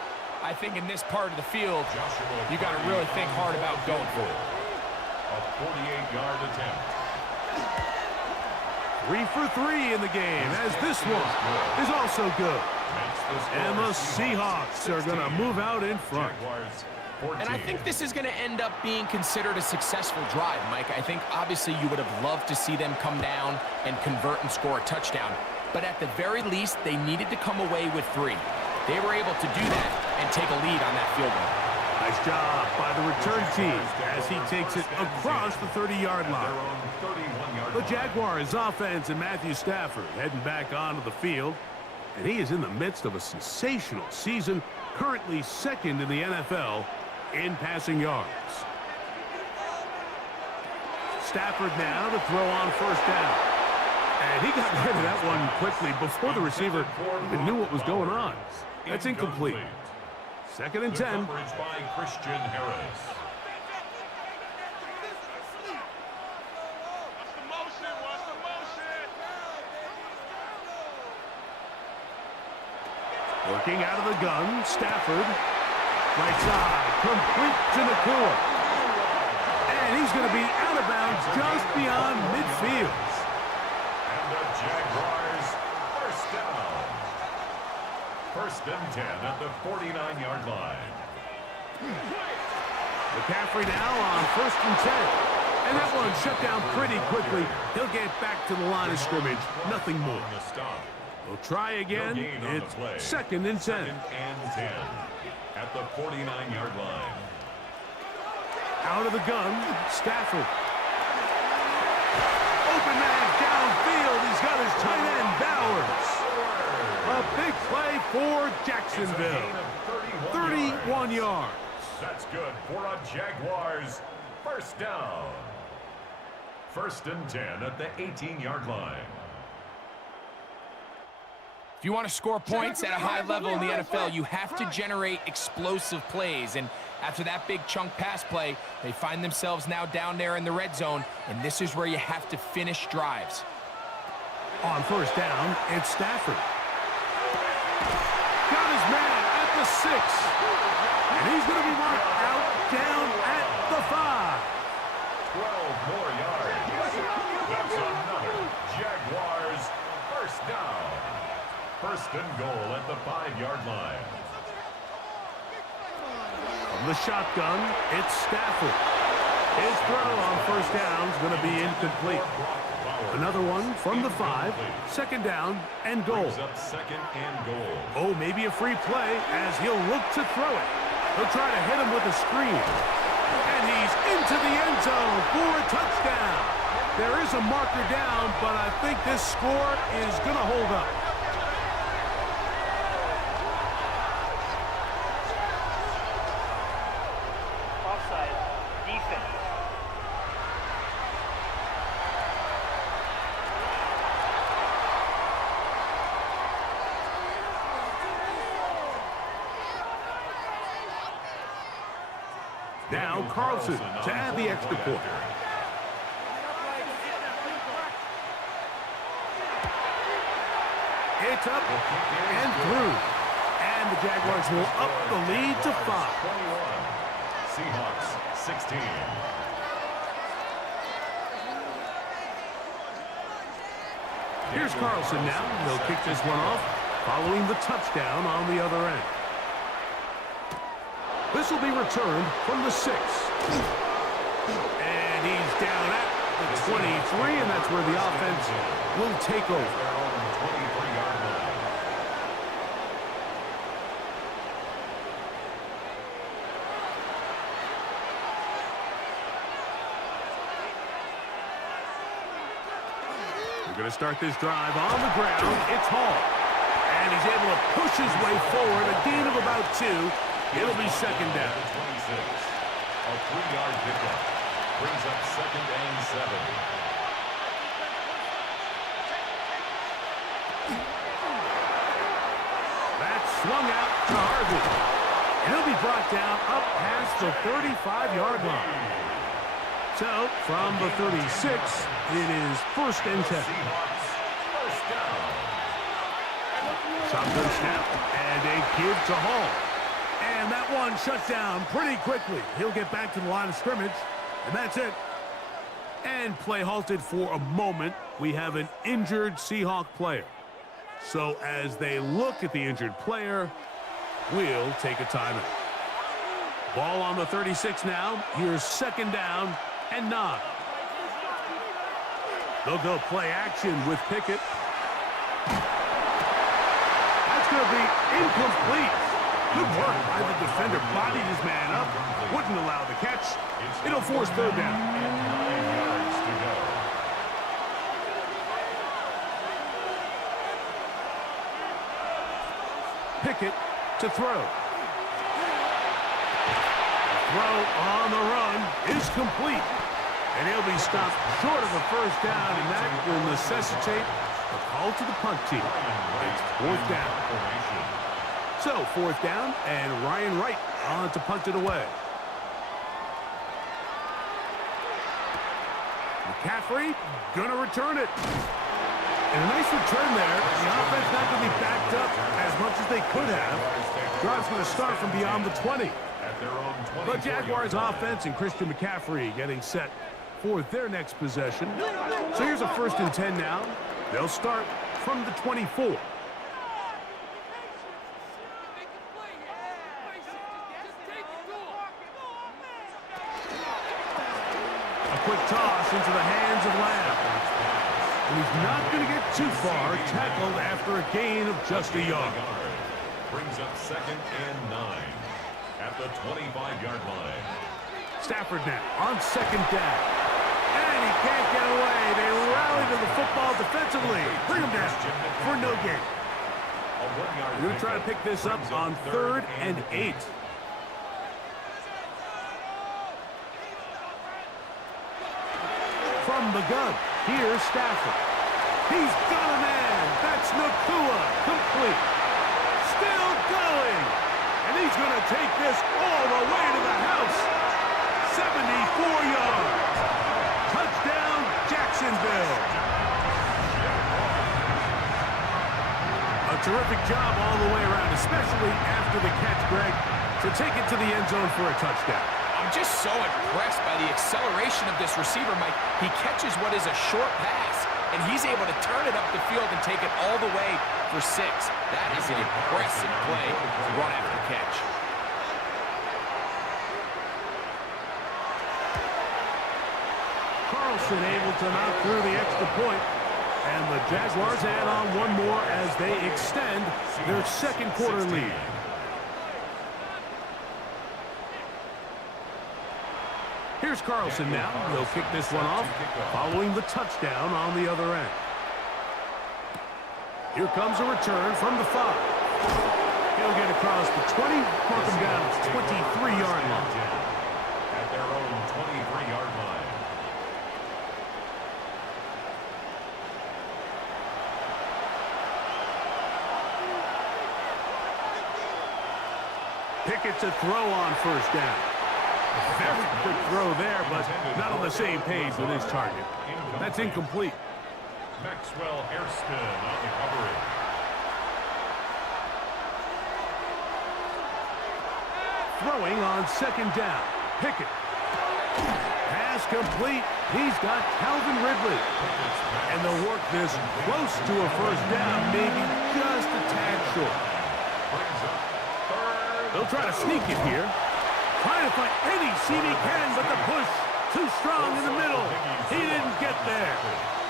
I think in this part of the field, you got to really think hard about going for it. A 48-yard attempt. 3 for 3 in the game, as this one is also good. And the Seahawks are going to move out in front. And I think this is going to end up being considered a successful drive, Mike. I think obviously you would have loved to see them come down and convert and score a touchdown. But at the very least, they needed to come away with 3. They were able to do that and take a lead on that field goal. A Nice job by the return team as he takes it across the 30-yard line. The Jaguars offense and Matthew Stafford heading back onto the field. And he is in the midst of a sensational season, currently second in the NFL in passing yards. Stafford now to throw on first down. And he got rid of that one quickly before the receiver even knew what was going on. That's incomplete. Second and 10. Coverage by Christian Harris. Working out of the gun, Stafford. Right side, complete to the core. And he's going to be out of bounds just beyond midfield. And the Jaguars first down. First and 10 at the 49-yard line. McCaffrey now on first and 10. And that one shut down pretty quickly. He'll get back to the line of scrimmage. Nothing more. On the stop. We'll try again. It's second and 10. Second and 10 at the 49-yard line. Out of the gun, Stafford. Open man downfield. He's got his tight end, Bowers. A big play for Jacksonville. 31 yards. That's good for a Jaguars first down. First and 10 at the 18-yard line. If you want to score points at a high level in the NFL, you have to generate explosive plays. And after that big chunk pass play, they find themselves now down there in the red zone, and this is where you have to finish drives. On first down, it's Stafford. Got his man at the 6. And he's going to be marked out down at the 5. 12 more yards. That's another Jaguars first down. First and goal at the 5-yard line. From the shotgun, it's Stafford. His throw on first down is going to be incomplete. Another one from the 5. Second down and goal. Up second and goal. Oh, maybe a free play as he'll look to throw it. He'll try to hit him with a screen. And he's into the end zone for a touchdown. There is a marker down, but I think this score is going to hold up. Now Carlson to add the extra point. It's up and through. And the Jaguars will up the lead to 5. 21. Seahawks 16. Here's Carlson now. He'll kick this one off following the touchdown on the other end. This will be returned from the 6. And he's down at the 23, and that's where the offense will take over. We're going to start this drive on the ground. It's Hall. And he's able to push his way forward, a gain of about 2. It'll be second down. 26. A 3-yard pickup. Brings up second and 7. That's swung out to Harvey. And he'll be brought down up past the 35-yard line. So, from the 36, it is first and 10. Seahawks first down. Shotgun snap and a give to Hall. And that one shut down pretty quickly. He'll get back to the line of scrimmage, and that's it. And play halted for a moment. We have an injured Seahawk player. So as they look at the injured player, we'll take a timeout. Ball on the 36 now. Here's second down and 9. They'll go play action with Pickett. That's going to be incomplete. Good work by the defender. Bodied his man up. Wouldn't allow the catch. It'll force third down. And 9 yards to go. Pickett to throw. Throw on the run is complete. And he'll be stopped short of a first down, and that will necessitate a call to the punt team. It's fourth down. So, fourth down, and Ryan Wright on to punt it away. McCaffrey gonna return it. And a nice return there. The offense not going to be backed up as much as they could have. Drive's going to start from beyond the 20. But Jaguars offense and Christian McCaffrey getting set for their next possession. So here's a 1st and 10 now. They'll start from the 24. A quick toss into the hands of Lamb. And he's not going to get too far, tackled after a gain of just a yard. Brings up 2nd and 9 at the 25-yard line. Stafford now on 2nd down. And he can't get away. They rally to the football defensively. Bring him down for no gain. They're going to try to pick this up on 3rd and 8. From the gun, here's Stafford. He's got a man. That's Nakua. Complete. Still going. And he's going to take this all the way to the house. 74 yards. Touchdown, Jacksonville. A terrific job all the way around, especially after the catch, Greg, to take it to the end zone for a touchdown. I'm just so impressed by the acceleration of this receiver, Mike. He catches what is a short pass, and he's able to turn it up the field and take it all the way for 6. That is an impressive play run after the catch. Carlson able to knock through the extra point, and the Jaguars add on one more as they extend their 2nd quarter lead. Here's Carlson now. He'll kick this one off following the touchdown on the other end. Here comes a return from the 5. He'll get across the 20, mark him down at the 23-yard line. At their own 23-yard line. Pickett to throw on 1st down. Very quick throw there, but not on the same page with his target. That's incomplete. Maxwell Hairston on the coverage. Throwing on 2nd down. Pickett. Pass complete. He's got Calvin Ridley. And they'll work this close to a 1st down, maybe just a tad short. They'll try to sneak it here. Trying to find any seam he can, but the push too strong in the middle. He didn't get there.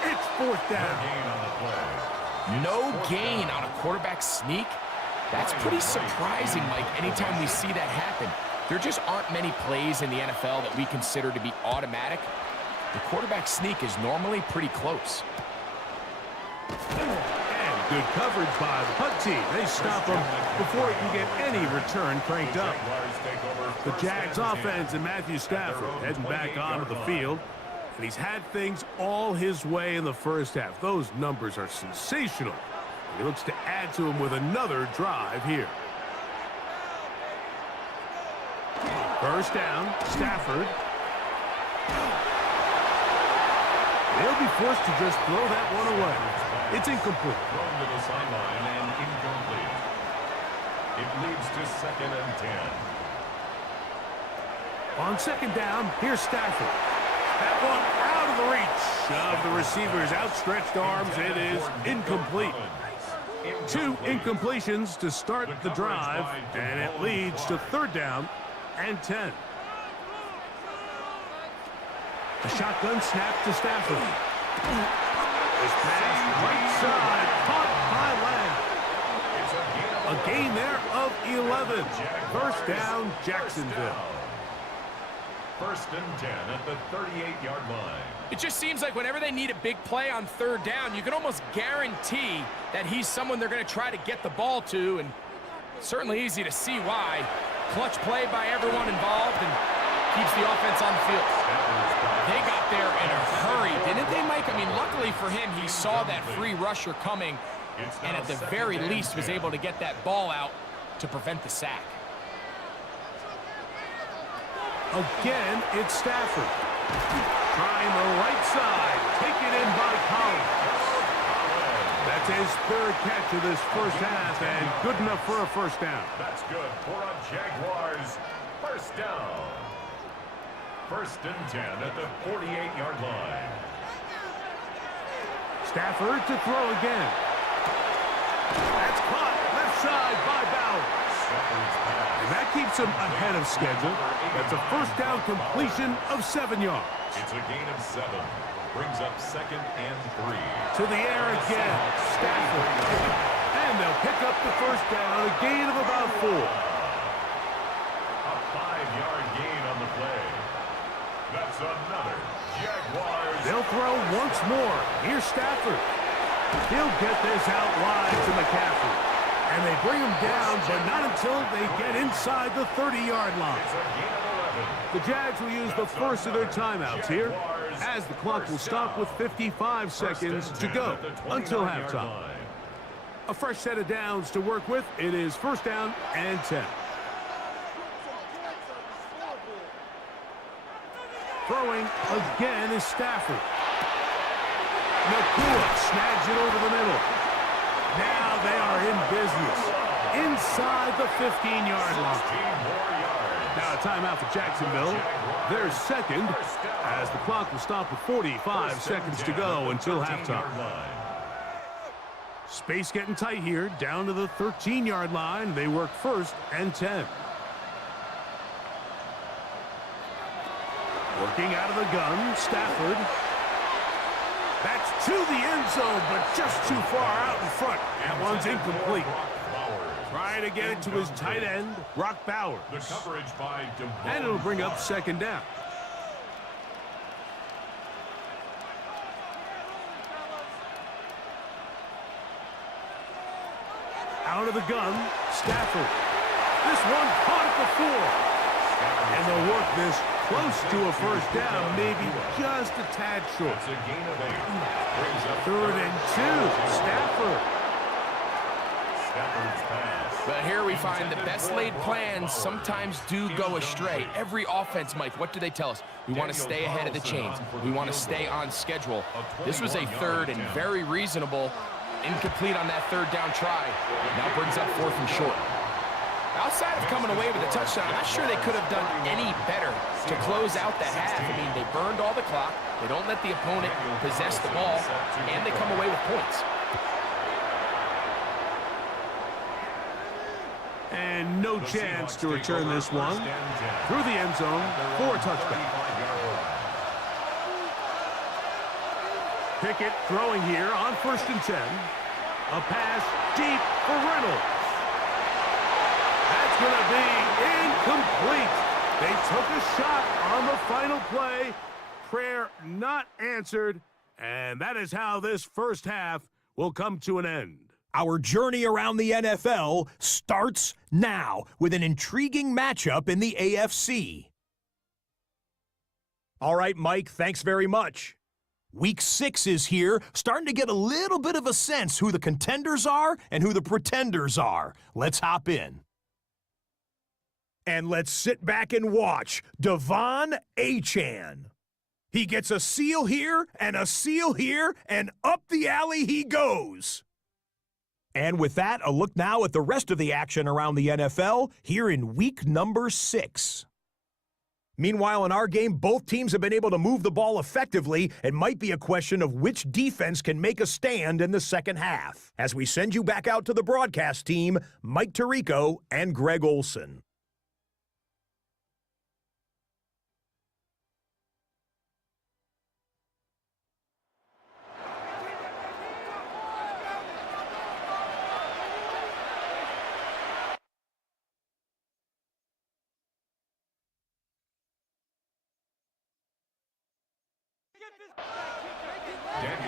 It's 4th down. No gain on a quarterback sneak? That's pretty surprising, Mike, anytime we see that happen. There just aren't many plays in the NFL that we consider to be automatic. The quarterback sneak is normally pretty close. And good coverage by the punt team. They stop him before he can get any return cranked up. The Jags offense and Matthew Stafford heading back onto the field. And he's had things all his way in the 1st half. Those numbers are sensational. He looks to add to them with another drive here. 1st down, Stafford. They'll be forced to just throw that one away. It's incomplete. Thrown to the sideline and incomplete. It leads to 2nd and 10. On 2nd down, here's Stafford. That one out of the reach of the receiver's outstretched arms. It is incomplete. 2 incompletions to start the drive, and it leads to 3rd down and 10. A shotgun snap to Stafford. This pass right side, caught by Lamb. A gain there of 11. First down, Jacksonville. First and 10 at the 38-yard line. It just seems like whenever they need a big play on third down, you can almost guarantee that he's someone they're going to try to get the ball to, and certainly easy to see why. Clutch play by everyone involved and keeps the offense on the field. They got there in a hurry, didn't they, Mike? I mean, luckily for him, he saw that free rusher coming and at the very least was able to get that ball out to prevent the sack. Again, it's Stafford. Trying the right side. Taken in by Collins. That's his third catch of this first half, and good enough for a first down. That's good for a Jaguars first down. First and 10 at the 48-yard line. Stafford to throw again. That's caught left side by Bowers. And that keeps him ahead of schedule. That's a first down completion of 7 yards. It's a gain of 7. Brings up second and 3. To the air again. Stafford. And they'll pick up the first down, a gain of about 4. A 5-yard gain on the play. That's another Jaguars. They'll throw once more. Here's Stafford. He'll get this out wide to McCaffrey. And they bring him down, but not until they get inside the 30-yard line. It's a gain of 11. The Jags will use the first of their timeouts here, as the clock will stop with 55 seconds to go until halftime. A fresh set of downs to work with. It is first down and 10. Throwing again is Stafford. Nakua snags it over the middle. Now they are in business inside the 15-yard line. Now a timeout for Jacksonville. Their second, as the clock will stop with 45 seconds to go until halftime. Space getting tight here, down to the 13-yard line. They work first and 10. Working out of the gun, Stafford. That's to the end zone, but just too far out in front. That one's incomplete. Trying to get it to his tight end, Brock Bowers. The coverage by And it'll bring up second down. Out of the gun, Stafford. This one caught at the 4. And they'll work this close to a first down, maybe just a tad short. It's a gain of 8. Brings up Third and 2, Stafford. Stafford's pass. But here we find the best laid plans sometimes do go astray. Every offense, Mike, what do they tell us? We want to stay ahead of the chains. We want to stay on schedule. This was a third and very reasonable. Incomplete on that third down try. Now brings up fourth and short. Outside of coming away with a touchdown, I'm not sure they could have done any better to close out the half. I mean, they burned all the clock. They don't let the opponent possess the ball, and they come away with points. And no chance to return this one through the end zone for a touchdown. Pickett throwing here on first and 10. A pass deep for Reynolds. That's going to be incomplete. They took a shot on the final play. Prayer not answered. And that is how this first half will come to an end. Our journey around the NFL starts now with an intriguing matchup in the AFC. All right, Mike, thanks very much. Week 6 is here, starting to get a little bit of a sense who the contenders are and who the pretenders are. Let's hop in. And let's sit back and watch Devon Achane. He gets a seal here and a seal here, and up the alley he goes. And with that, a look now at the rest of the action around the NFL here in week number 6. Meanwhile, in our game, both teams have been able to move the ball effectively. It might be a question of which defense can make a stand in the second half. As we send you back out to the broadcast team, Mike Tirico and Greg Olson.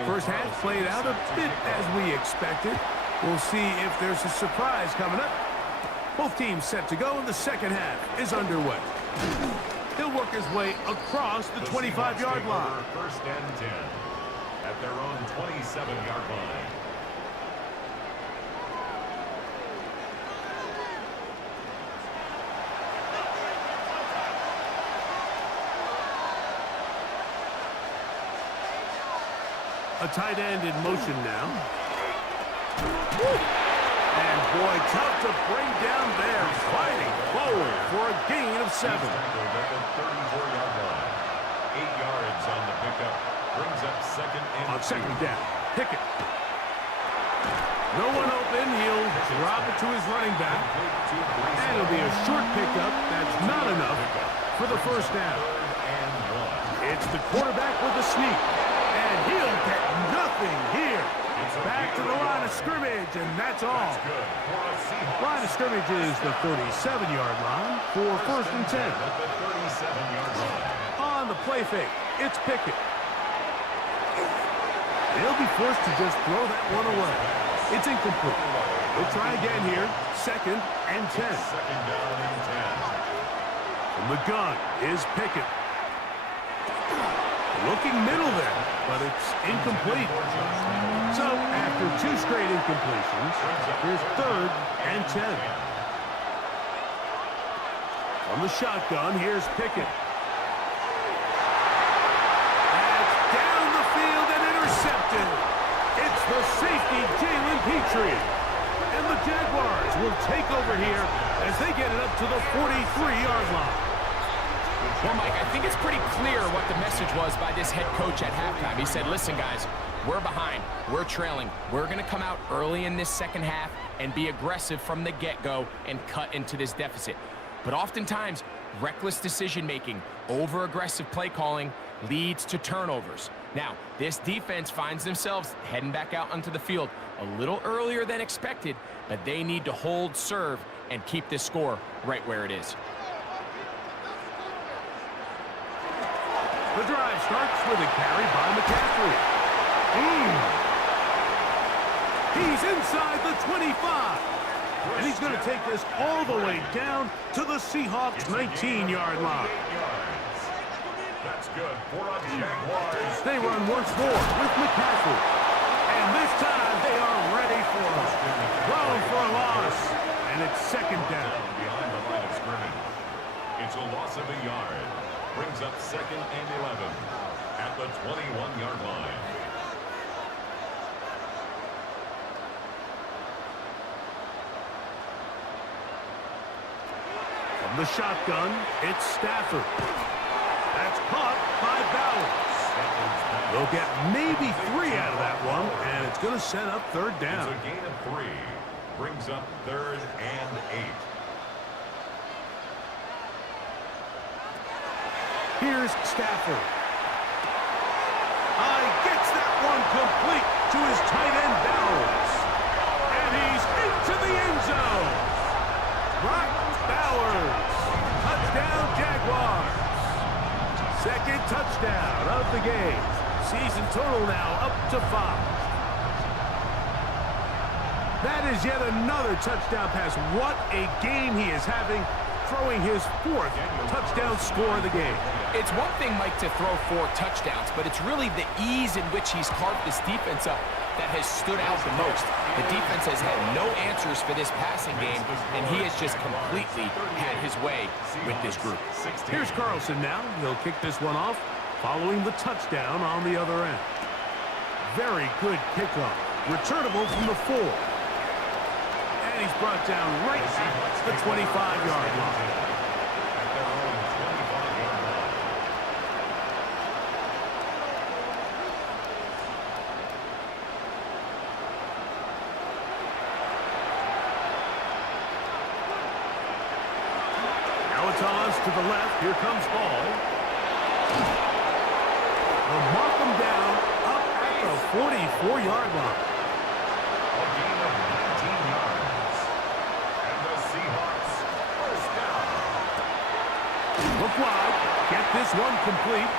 First half played out a bit as we expected. We'll see if there's a surprise coming up. Both teams set to go, and the second half is underway. He'll work his way across the 25-yard line. First and 10 at their own 27-yard line. A tight end in motion now. And boy, tough to bring down there. Fighting forward for a gain of 7. At the 34-yard line. 8 yards on the pickup. Brings up second and On second down, Pickett. No one open. He'll drop it to his running back. And it'll be a short pickup. That's not enough for the first down. It's the quarterback with the sneak. And he'll get nothing here. Back to the line of scrimmage, and that's all. Line of scrimmage is the 37-yard line for first and 10. On the play fake, it's Pickett. They'll be forced to just throw that one away. It's incomplete. We'll try again here. Second and 10. Second down and 10. From the gun is Pickett. Looking middle there, but it's incomplete. So, after 2 straight incompletions, here's third and 10. From the shotgun, here's Pickett. That's down the field and intercepted. It's the safety, Jalen Petrie. And the Jaguars will take over here as they get it up to the 43-yard line. Well, Mike, I think it's pretty clear what the message was by this head coach at halftime. He said, listen, guys, we're behind. We're trailing. We're going to come out early in this second half and be aggressive from the get-go and cut into this deficit. But oftentimes, reckless decision-making, over-aggressive play calling leads to turnovers. Now, this defense finds themselves heading back out onto the field a little earlier than expected, but they need to hold serve and keep this score right where it is. The drive starts with a carry by McCaffrey. He's inside the 25. And he's going to take this all the way down to the Seahawks' 19-yard line. That's good for a Jaguars. They run once more with McCaffrey. And this time they are ready for it. Thrown for a loss. And it's second down. Behind the line of scrimmage. It's a loss of a yard. Brings up second and 11 at the 21-yard line. From the shotgun, it's Stafford. That's caught by Bowers. They'll get maybe 3 out of that one, and it's going to set up third down. It's a gain of 3. Brings up third and 8. Here's Stafford. Gets that one complete to his tight end Bowers. And he's into the end zone. Brock Bowers. Touchdown Jaguars. Second touchdown of the game. Season total now up to 5. That is yet another touchdown pass. What a game he is having, throwing his 4th touchdown score of the game. It's one thing, Mike, to throw 4 touchdowns, but it's really the ease in which he's carved this defense up that has stood out the most. The defense has had no answers for this passing game, and he has just completely had his way with this group. Here's Carlson now. He'll kick this one off following the touchdown on the other end. Very good kickoff. Returnable from the 4. And he's brought down right at the 25-yard line. To the left, here comes Hall. They'll mark him down up at the 44-yard line. A gain of 19 yards. And the Seahawks first down. Look wide, get this one complete.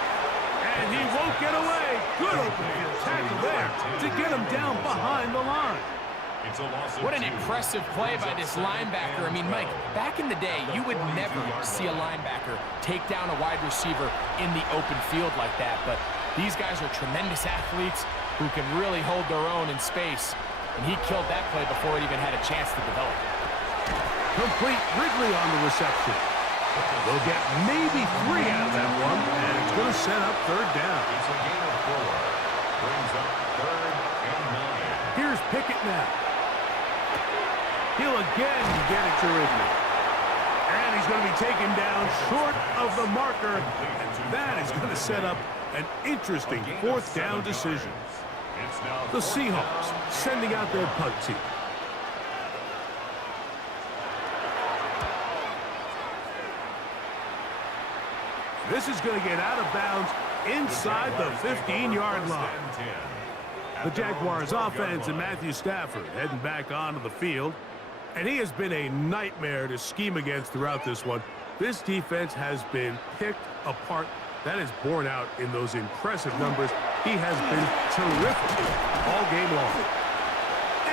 And he won't get away. Good open field tackle there to get him down behind the line. What an impressive play by this linebacker. I mean, Mike, back in the day, you would never see a linebacker take down a wide receiver in the open field like that. But these guys are tremendous athletes who can really hold their own in space. And he killed that play before it even had a chance to develop. Complete Wrigley on the reception. They'll get maybe 3 out of that one, and it's going to set up third down. It's a gain of 4. Brings up 3rd and 9. Here's Pickett now. He'll again get it to Wrigley. And he's going to be taken down short of the marker. And that is going to set up an interesting 4th down decision. The Seahawks sending out their punt team. This is going to get out of bounds inside the 15-yard line. The Jaguars offense and Matthew Stafford heading back onto the field. And he has been a nightmare to scheme against throughout this one. This defense has been picked apart. That is borne out in those impressive numbers. He has been terrific all game long.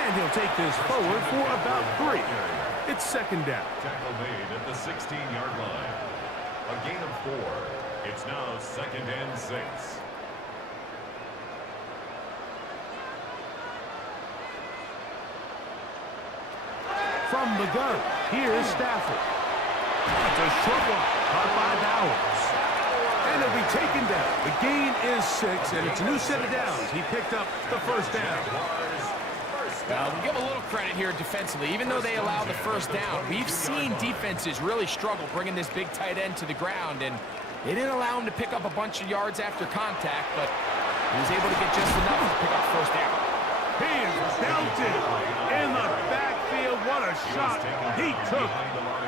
And he'll take this forward for about 3. It's 2nd down. Tackle made at the 16-yard line. A gain of 4. It's now 2nd and 6. From the gun, here's Stafford. It's a short one, caught by Bowers. And he'll be taken down. The gain is 6, and it's a new set of downs. He picked up the 1st down. Now, we'll give a little credit here defensively. Even though they allow the 1st down, we've seen defenses really struggle bringing this big tight end to the ground, and they didn't allow him to pick up a bunch of yards after contact, but he was able to get just enough to pick up 1st down. He is belted in the backfield. What a shot he took.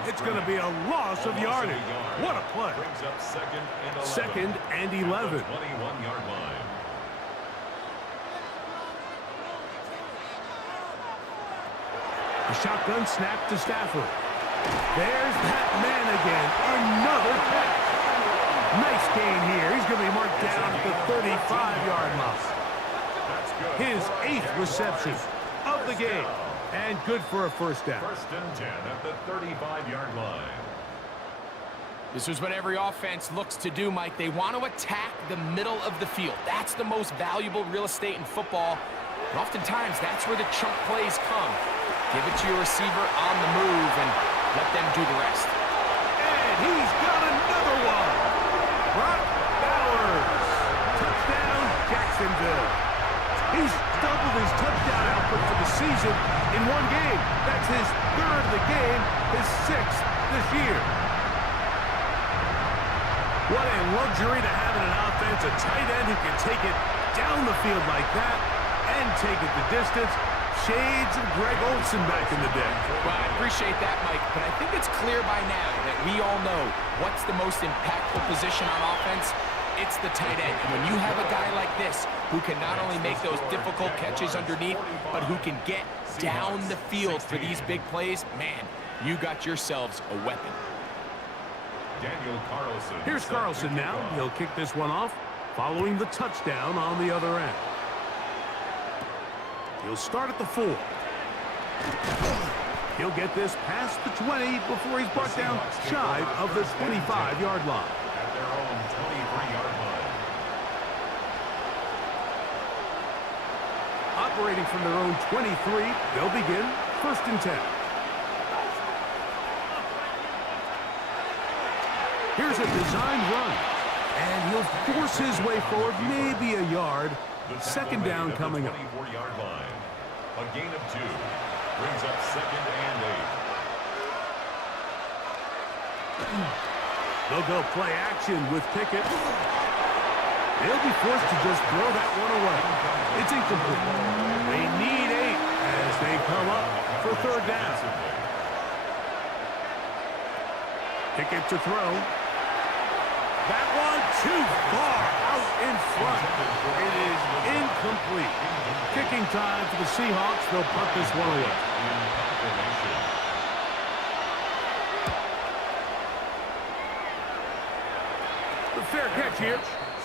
It's going to be a loss of yardage. What a play. Brings up 2nd 2nd and 11. 21-yard line. A shotgun snap to Stafford. There's that man again. Another catch. Nice gain here. He's going to be marked down at the 35-yard line. His 8th reception of the game. And good for a 1st down. 1st and 10 at the 35-yard line. This is what every offense looks to do, Mike. They want to attack the middle of the field. That's the most valuable real estate in football. And oftentimes, that's where the chunk plays come. Give it to your receiver on the move and let them do the rest. And he's got another one. Brock Bowers. Touchdown, Jacksonville. He's doubled his touchdown output for the season in one game. That's his 3rd of the game, his 6th this year. What a luxury to have in an offense, a tight end who can take it down the field like that and take it the distance. Shades of Greg Olsen back in the day. Well, I appreciate that, Mike, but I think it's clear by now that we all know what's the most impactful position on offense. It's the tight end. And when you have a guy like this who can not only make those difficult catches underneath, but who can get down the field for these big plays, man, you got yourselves a weapon. Daniel Carlson. Here's Carlson now. He'll kick this one off following the touchdown on the other end. He'll start at the 4. He'll get this past the 20 before he's brought down shy of the 25-yard line. At their own 23-yard line. Operating from their own 23, they'll begin 1st and 10. Here's a designed run, and he'll force his way forward, maybe a yard. 2nd down coming up. 24-yard line. A gain of 2. Brings up 2nd and 8. They'll go play action with Pickett. They'll be forced to just throw that one away. It's incomplete. They need 8 as they come up for 3rd down. Pickett to throw. That one too far out in front. It is incomplete. Kicking time for the Seahawks. They'll punt this one away. The fair catch here.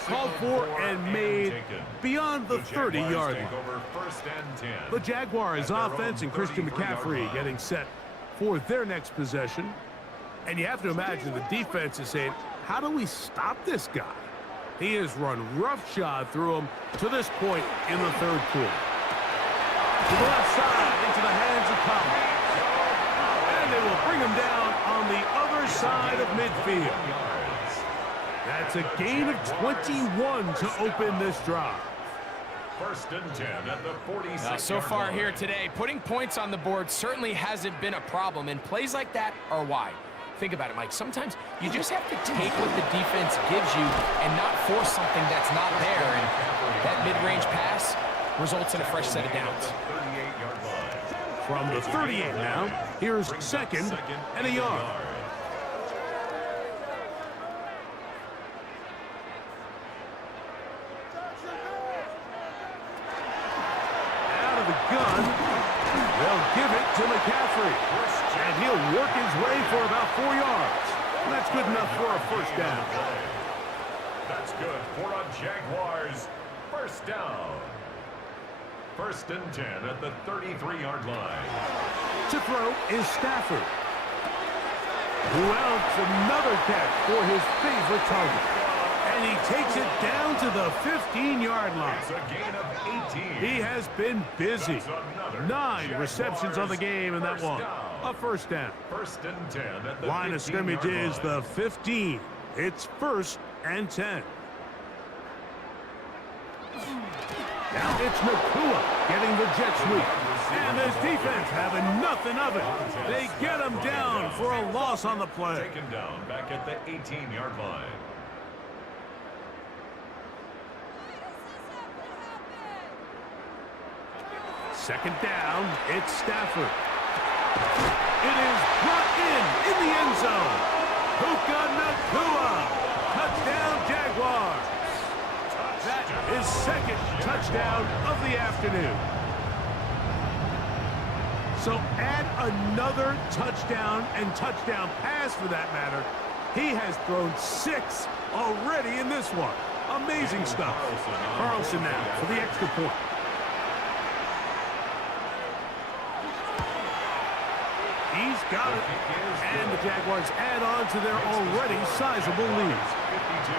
called for and made beyond the 30-yard line. The Jaguars offense and Christian McCaffrey getting set for their next possession. And you have to imagine the defense is saying, how do we stop this guy? He has run roughshod through him to this point in the third quarter. To the left side, into the hands of Collins. And they will bring him down on the other side of midfield. That's a gain of 21 to open this drive. First and 10 at the 46. So far here today, putting points on the board certainly hasn't been a problem, and plays like that are why. Think about it, Mike. Sometimes you just have to take what the defense gives you and not force something that's not there. And that mid-range pass results in a fresh set of downs. From the 38 now, here's second and a yard. Out of the gun, they'll give it to McCaffrey. And he'll work his way for about 4 yards. And that's good enough for a first down. That's good for a Jaguars first down. First and 10 at the 33-yard line. To throw is Stafford, who else another catch for his favorite target. And he takes it down to the 15-yard line. It's a gain of 18. He has been busy. 9 receptions on the game, and that one, a first down. First and 10 at the Line of scrimmage is the 15. It's first and 10. Now it's Nakua getting the jet sweep. And this defense having nothing of it. They get him down for a loss on the play. Taken down back at the 18-yard line. Second down, it's Stafford. It is brought in the end zone. Puka Nakua. Touchdown, Jaguars. That is second touchdown of the afternoon. So add another touchdown and touchdown pass for that matter. He has thrown 6 already in this one. Amazing stuff. Carlson now for the extra point. He's got it. And the Jaguars add on to their already sizable lead. 52.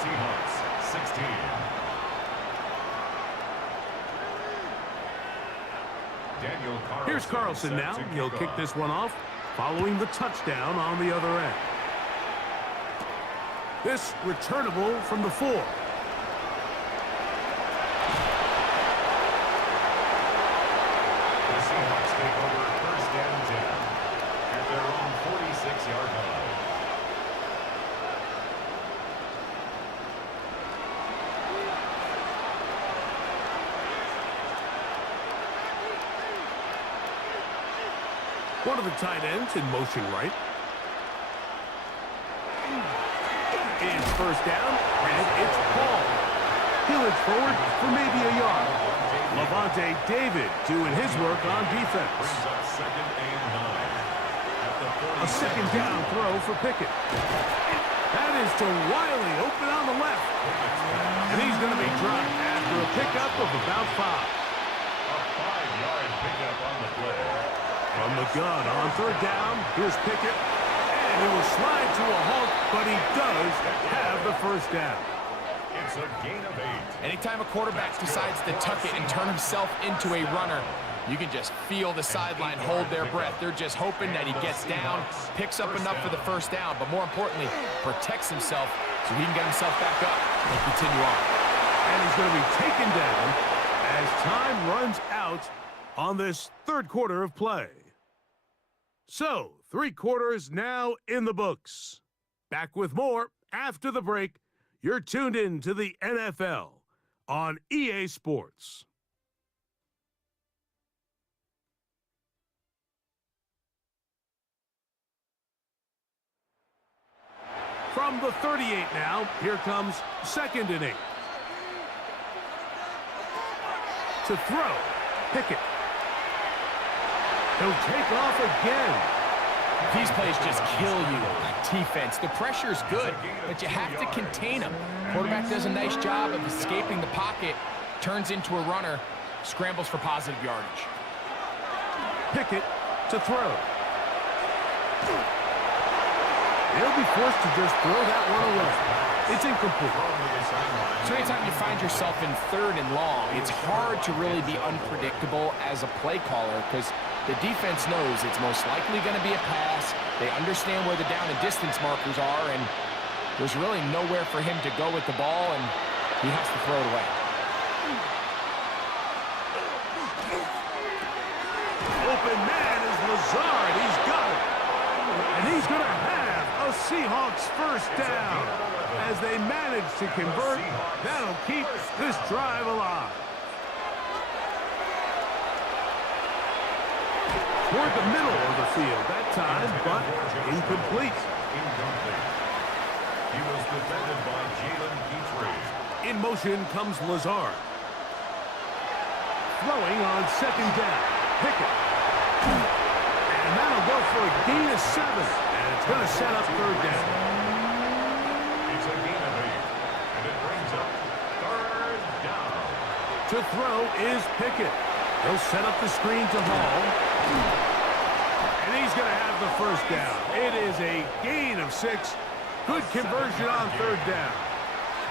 Seahawks 16. Daniel Carlson. Here's Carlson now. He'll kick this one off following the touchdown on the other end. This returnable from the 4. The Seahawks take over first and 10 at their own 46-yard line. One of the tight ends in motion right. It's first down, and it's Paul. He'll inch forward for maybe a yard. Levante David doing his work on defense. Brings up second and 9. A second down throw for Pickett. That is to Wiley, open on the left. And he's going to be dropped after a pickup of about 5. A 5-yard pickup on the play. From the gun on third down, here's Pickett. And he will slide to a halt, but he does have the first down. It's a gain of 8. Anytime a quarterback decides to tuck it and turn himself into a runner, you can just feel the sideline hold their breath. They're just hoping that he gets down, picks up enough for the first down, but more importantly, protects himself so he can get himself back up and continue on. And he's going to be taken down as time runs out on this third quarter of play. So, 3 quarters now in the books. Back with more after the break. You're tuned in to the NFL on EA Sports. From the 38 now, here comes second and 8. To throw, Pickett. He'll take off again. These plays just kill you. Defense, the pressure is good, but you have to contain them. Quarterback does a nice job of escaping the pocket, turns into a runner, scrambles for positive yardage. Pickett to throw. He'll be forced to just throw that one away. It's incomplete. So anytime you find yourself in 3rd and long, it's hard to really be unpredictable as a play caller because the defense knows it's most likely going to be a pass. They understand where the down and distance markers are, and there's really nowhere for him to go with the ball, and he has to throw it away. Open man is Lazard. He's got it. And he's going to have a Seahawks first down. As they manage to convert, that'll keep this drive alive. Toward the middle of the field that time, but incomplete. He was defended by Jalen Petrie. In motion comes Lazard. Throwing on 2nd down. Pickett. And that'll go for a gain of 7. And it's going to set up 3rd down. It's a gain of 8. And it brings up 3rd down. To throw is Pickett. He'll set up the screen to Hall. And he's going to have the first down. It is a gain of 6. Good conversion on 3rd down.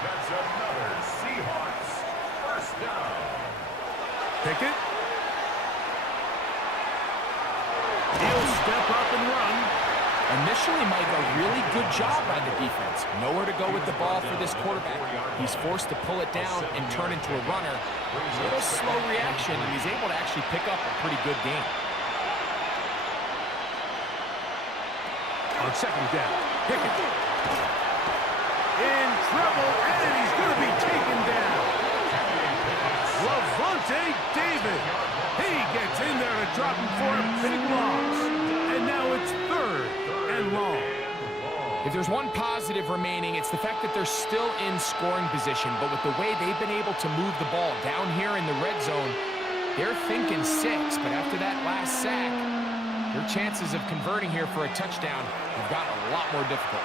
That's another Seahawks first down. Pickett. He'll step up and run. Initially, Mike, a really good job by the defense. Nowhere to go with the ball for this quarterback. He's forced to pull it down and turn into a runner. A little slow reaction, and he's able to actually pick up a pretty good game. On 2nd down, Pickett. In trouble, and he's going to be taken down. Lavonte David. He gets in there to drop him for a big loss. And now it's 3rd and long. If there's one positive remaining, it's the fact that they're still in scoring position. But with the way they've been able to move the ball down here in the red zone, they're thinking 6. But after that last sack, their chances of converting here for a touchdown have gotten a lot more difficult.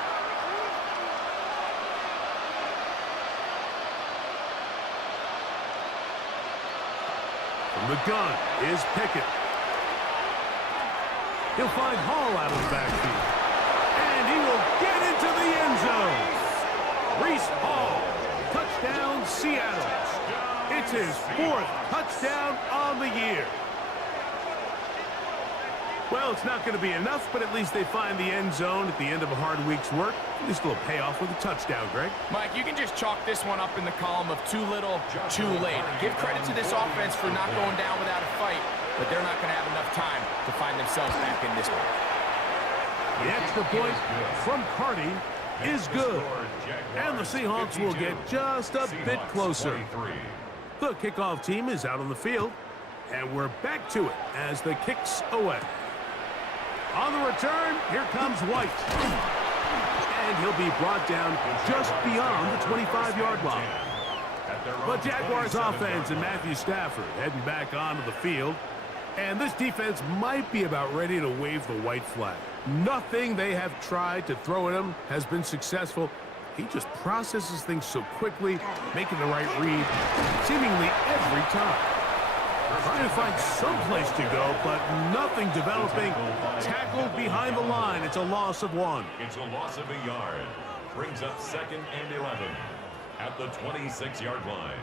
From the gun is Pickett. He'll find Hall out of the backfield. And he will get into the end zone. Breece Hall. Touchdown, Seattle. It's his 4th touchdown on the year. Well, it's not going to be enough, but at least they find the end zone at the end of a hard week's work. Just a little payoff with a touchdown, Greg. Mike, you can just chalk this one up in the column of too little, too late. Give credit to this offense for not going down without a fight, but they're not going to have enough time to find themselves back in this one. The extra point from Carty is good. And the Seahawks will get just a bit closer. The kickoff team is out on the field, and we're back to it as the kick's away. On the return, here comes White. And he'll be brought down just beyond the 25-yard line. But Jaguars offense and Matthew Stafford heading back onto the field. And this defense might be about ready to wave the white flag. Nothing they have tried to throw at him has been successful. He just processes things so quickly, making the right read seemingly every time. Trying to find some place to go, but nothing developing. Tackled behind the line. It's a loss of 1. It's a loss of a yard. Brings up 2nd and 11 at the 26-yard line.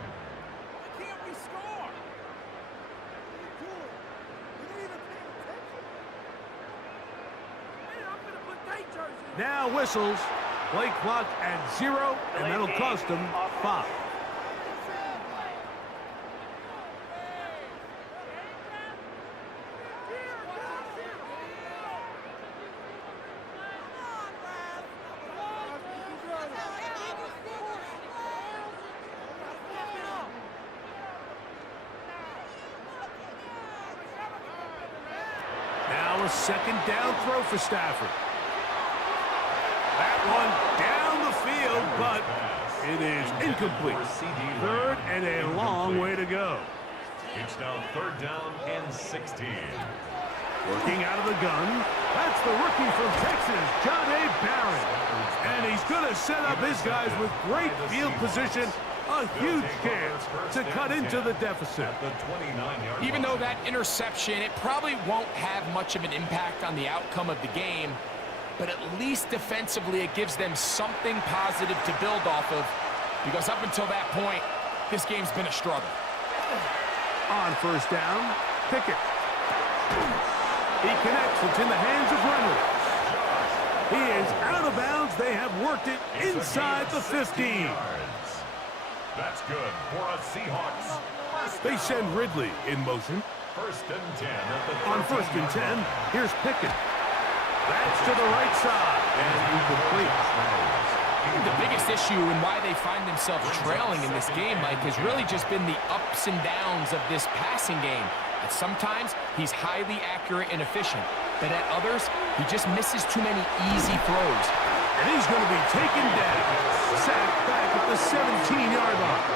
Now whistles. Play clock at 0, and that'll cost them 5. Now a 2nd down throw for Stafford. That one down the field, but it is incomplete. 3rd and a long way to go. It's now 3rd down and 16. Working out of the gun. That's the rookie from Texas, John A. Barron. And he's going to set up his guys with great field position. A huge chance to cut into the deficit. Even though that interception, it probably won't have much of an impact on the outcome of the game, but at least defensively it gives them something positive to build off of, because up until that point, this game's been a struggle. On first down, Pickett. He connects. It's in the hands of Reynolds. He is out of bounds. They have worked it inside the 15. That's good for a Seahawks. They send Ridley in motion. First and 10 at the On first and 10, here's Pickett. That's to the right side. And incomplete. The biggest issue and why they find themselves trailing in this game, Mike, has really just been the ups and downs of this passing game. At sometimes, he's highly accurate and efficient, but at others, he just misses too many easy throws. And he's going to be taken down. Sacked back at the 17-yard line.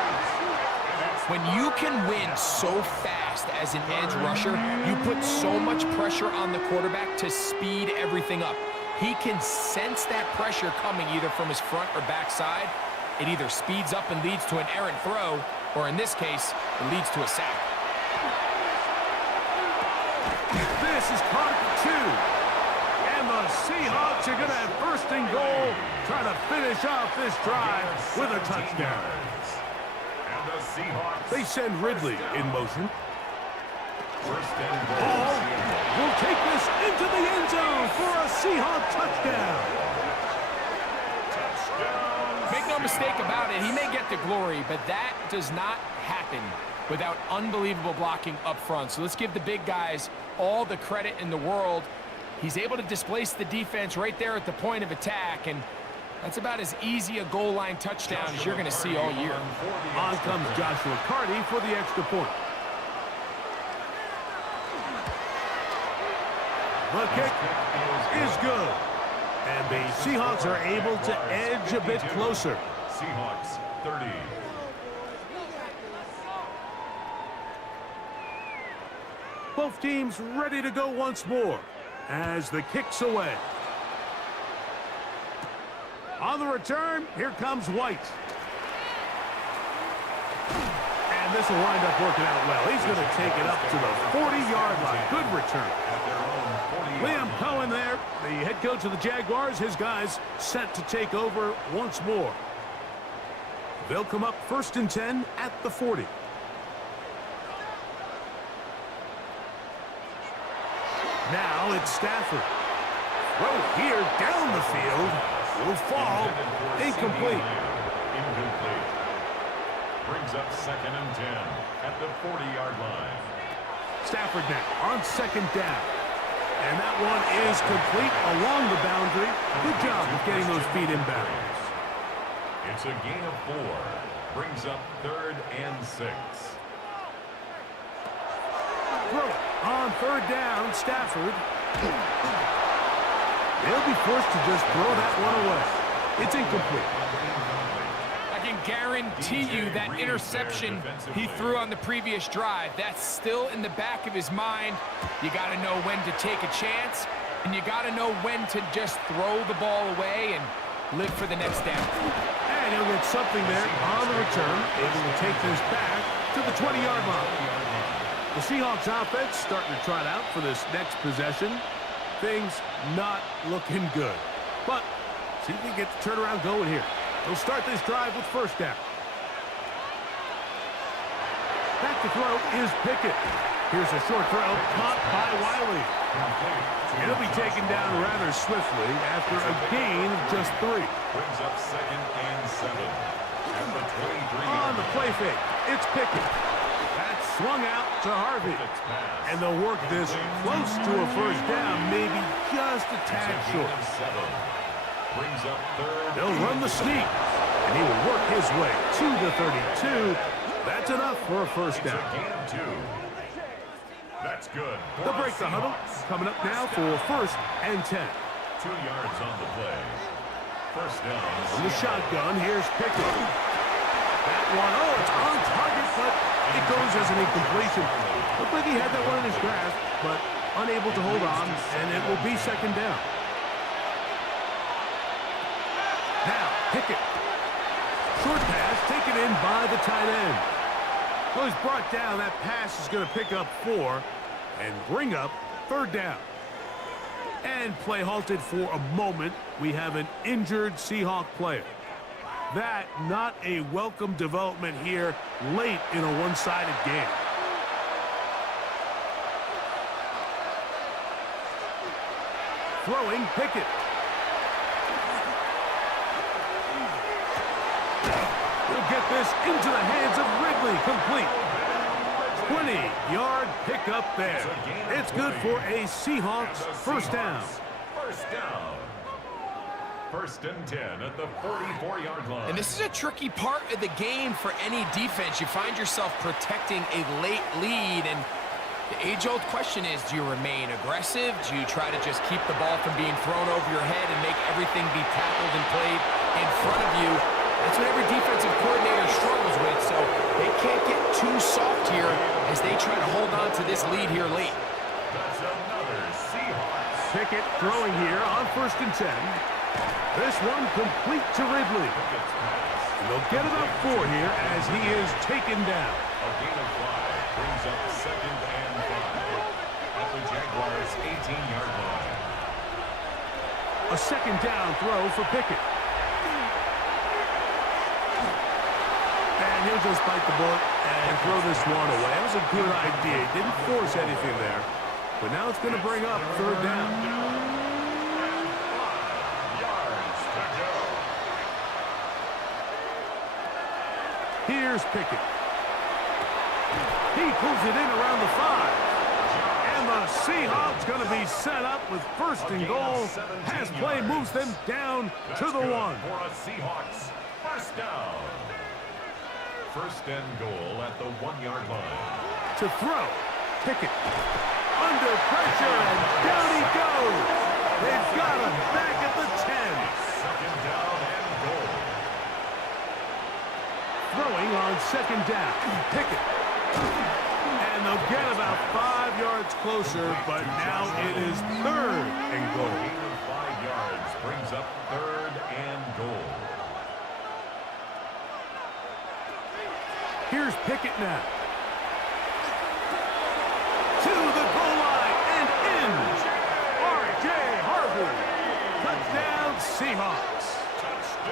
When you can win so fast as an edge rusher, you put so much pressure on the quarterback to speed everything up. He can sense that pressure coming either from his front or back side. It either speeds up and leads to an errant throw, or in this case, it leads to a sack. This is caught at 2. And the Seahawks are going to have first and goal, trying to finish off this drive with a touchdown. And the Seahawks. They send Ridley in motion. First and goal. Ball will take this into the end zone for a Seahawk touchdown. Make no mistake about it, he may get the glory, but that does not happen without unbelievable blocking up front. So let's give the big guys all the credit in the world. He's able to displace the defense right there at the point of attack, and that's about as easy a goal line touchdown as you're going to see all year. On comes Joshua Carty for the extra point. The kick is good. And the Seahawks are able to edge a bit closer. Seahawks 30. Both teams ready to go once more as the kick's away. On the return, here comes White. And this will wind up working out well. He's going to take it up to the 40-yard line. Good return. Liam Cohen there, the head coach of the Jaguars. His guys set to take over once more. They'll come up first and 10 at the 40. Now it's Stafford. Throw here down the field. Will fall. Incomplete. Incomplete. Brings up second and 10 at the 40-yard line. Stafford now on second down. And that one is complete along the boundary. Good job of getting those feet in bounds. It's a gain of 4. Brings up third and 6. Throw it on third down, Stafford. They'll be forced to just throw that one away. It's incomplete. I can guarantee you that interception he threw on the previous drive, that's still in the back of his mind. You got to know when to take a chance, and you got to know when to just throw the ball away and live for the next down. And he'll get something there on the return, able to take this back to the 20-yard line. The Seahawks offense starting to trot out for this next possession. Things not looking good. But see if we can get the turnaround going here. They'll start this drive with first down. Back to throw is Pickett. Here's a short throw caught by Wiley. He'll be taken down rather swiftly after a gain of just 3. Brings up second and 7 at the 23. On the play fake, it's Pickett. That's swung out to Harvey. And they'll work this close to a first down, maybe just a tad short. Brings up third. They'll run the sneak, and he will work his way to the 32. That's enough for a first down. It's a gain of 2. That's good. They'll break the huddle. Coming up now for first and 10. 2 yards on the play. First down. From the shotgun, here's Pickett. That one, oh, it's on target, but it goes as an incompletion. Looked like he had that one in his grasp, but unable to hold on, and it will be second down. Now, Pickett. Short pass taken in by the tight end. Well, he's brought down. That pass is going to pick up 4 and bring up third down. And play halted for a moment. We have an injured Seahawk player. That not a welcome development here late in a one-sided game. Throwing Pickett. He'll get this into the hands of Ridley. Complete. 20-yard pickup there. It's good for a Seahawks first down. First down. First and 10 at the 44-yard line. And this is a tricky part of the game for any defense. You find yourself protecting a late lead, and the age-old question is, do you remain aggressive? Do you try to just keep the ball from being thrown over your head and make everything be tackled and played in front of you? That's what every defensive coordinator struggles with, so they can't get too soft here as they try to hold on to this lead here late. That's another Seahawks. Pickett throwing here on first and 10. This one complete to Ridley. And they'll get about 4 here as he is taken down. A gain of 5 brings up second and 5 at the Jaguars' 18-yard line. A second down throw for Pickett. And he'll just bite the bullet and throw this one away. That was a good idea. He didn't force anything there. But now it's going to bring up third down. Here's Pickett. He pulls it in around the 5. And the Seahawks going to be set up with first and goal. Pass play moves them down to the 1. For a Seahawks first down. First and goal at the 1-yard line. To throw. Pickett. Under pressure, and down he goes. They've got him back at the 10. Second down and goal. Throwing on second down. Pickett. And they'll get about 5 yards closer, but now it is third and goal. Gain of 5 yards brings up third and goal. Here's Pickett now. To the goal line and in. R.J. Harvey. Touchdown Seahawks.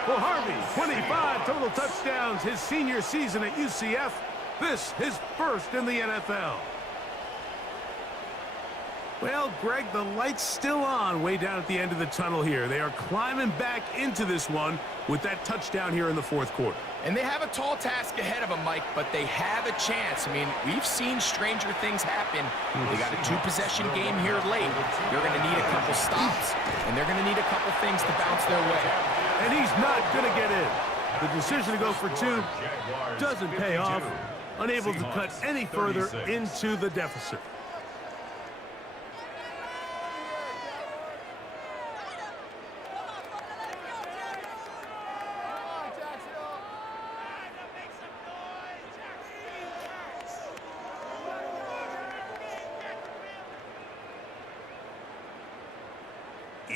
For Harvey, 25 total touchdowns his senior season at UCF. This his first in the NFL. Well, Greg, the light's still on way down at the end of the tunnel here. They are climbing back into this one with that touchdown here in the fourth quarter. And they have a tall task ahead of them, Mike, but they have a chance. I mean, we've seen stranger things happen. They got a 2-possession game here late. They're going to need a couple stops, and they're going to need a couple things to bounce their way. And he's not going to get in. The decision to go for 2 doesn't pay off. Unable to cut any further into the deficit.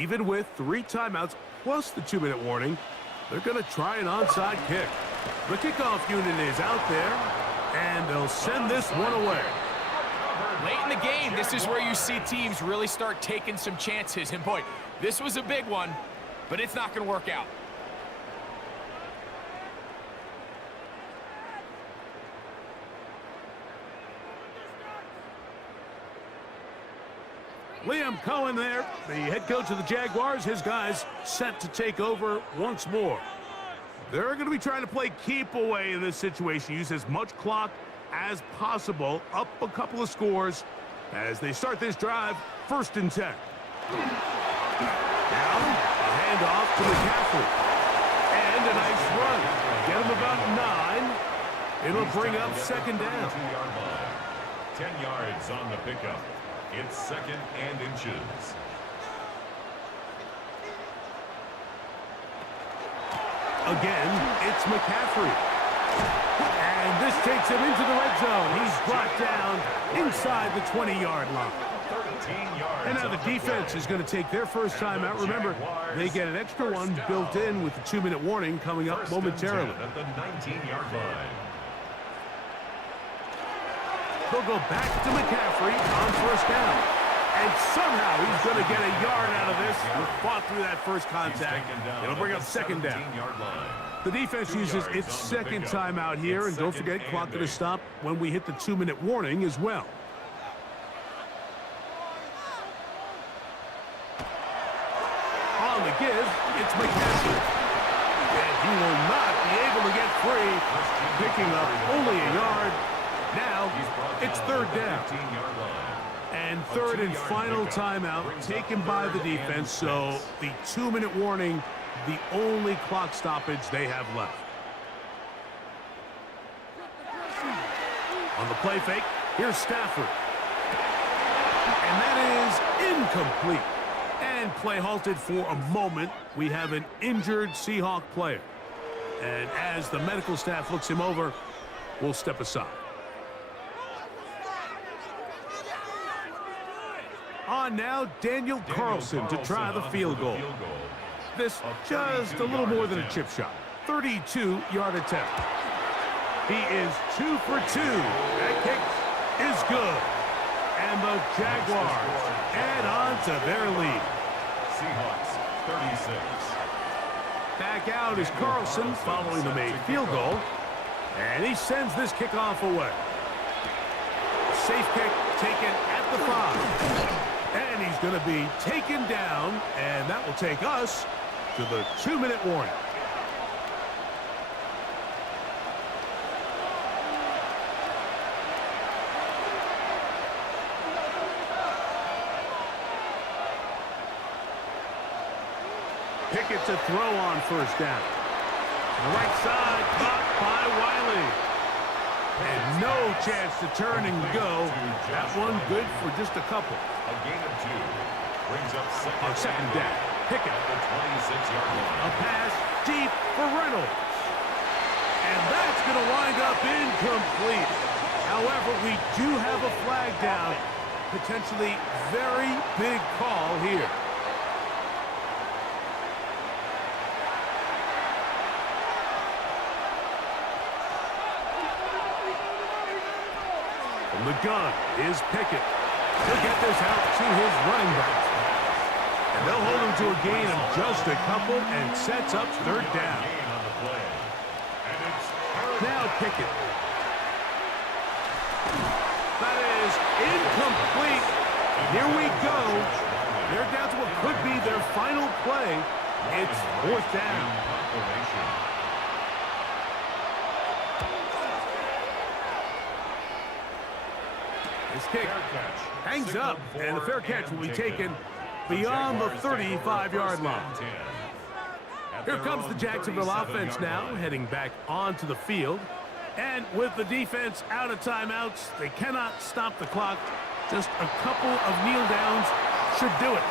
Even with 3 timeouts plus the 2-minute warning, they're going to try an onside kick. The kickoff unit is out there, and they'll send this one away. Late in the game, this is where you see teams really start taking some chances. And boy, this was a big one, but it's not going to work out. Liam Cohen there, the head coach of the Jaguars. His guys set to take over once more. They're going to be trying to play keep away in this situation. Use as much clock as possible. Up a couple of scores as they start this drive. First and 10. Now, a handoff to McCaffrey. And a nice run. Get him about 9. It'll bring up second down. 10 yards on the pickup. It's second and inches. Again, it's McCaffrey. And this takes him into the red zone. He's brought down inside the 20-yard line. yards. And now the defense is going to take their first time out. Remember, they get an extra one built in with the 2-minute warning coming up momentarily. At the 19-yard line. They'll go back to McCaffrey on first down. And somehow he's going to get a yard out of this. He fought through that first contact. It'll bring up second down. The defense uses its second timeout here. And don't forget, clock going to stop when we hit the 2-minute warning as well. On the give, it's McCaffrey. And he will not be able to get free, picking up only a yard. Now, it's third down. And third and final timeout taken by the defense, so the 2-minute warning, the only clock stoppage they have left. On the play fake, here's Stafford. And that is incomplete. And play halted for a moment. We have an injured Seahawk player. And as the medical staff looks him over, we'll step aside. On now, Daniel Carlson to try the field goal. This just a little more than a chip shot. 32-yard attempt. He is 2 for 2. That kick is good. And the Jaguars add on to their lead. Seahawks 36. Back out is Carlson following the made field goal. And he sends this kickoff away. Safe kick taken at the 5. And he's going to be taken down, and that will take us to the 2-minute warning. Pickett to throw on first down. The right side, caught by Wiley. And no chance to turn and go. That one good for just a couple. A gain of 2. Brings up second down. Pickett. At the 26-yard line. A pass deep for Reynolds. And that's going to wind up incomplete. However, we do have a flag down. Potentially very big call here. From the gun is Pickett. He'll get this out to his running back. And they'll hold him to a gain of just a couple and sets up third down. Now Pickett. That is incomplete. Here we go. They're down to what could be their final play. It's fourth down. This kick hangs up, and the fair catch will be taken beyond the 35-yard line. Here comes the Jacksonville offense now, heading back onto the field. And with the defense out of timeouts, they cannot stop the clock. Just a couple of kneel downs should do it.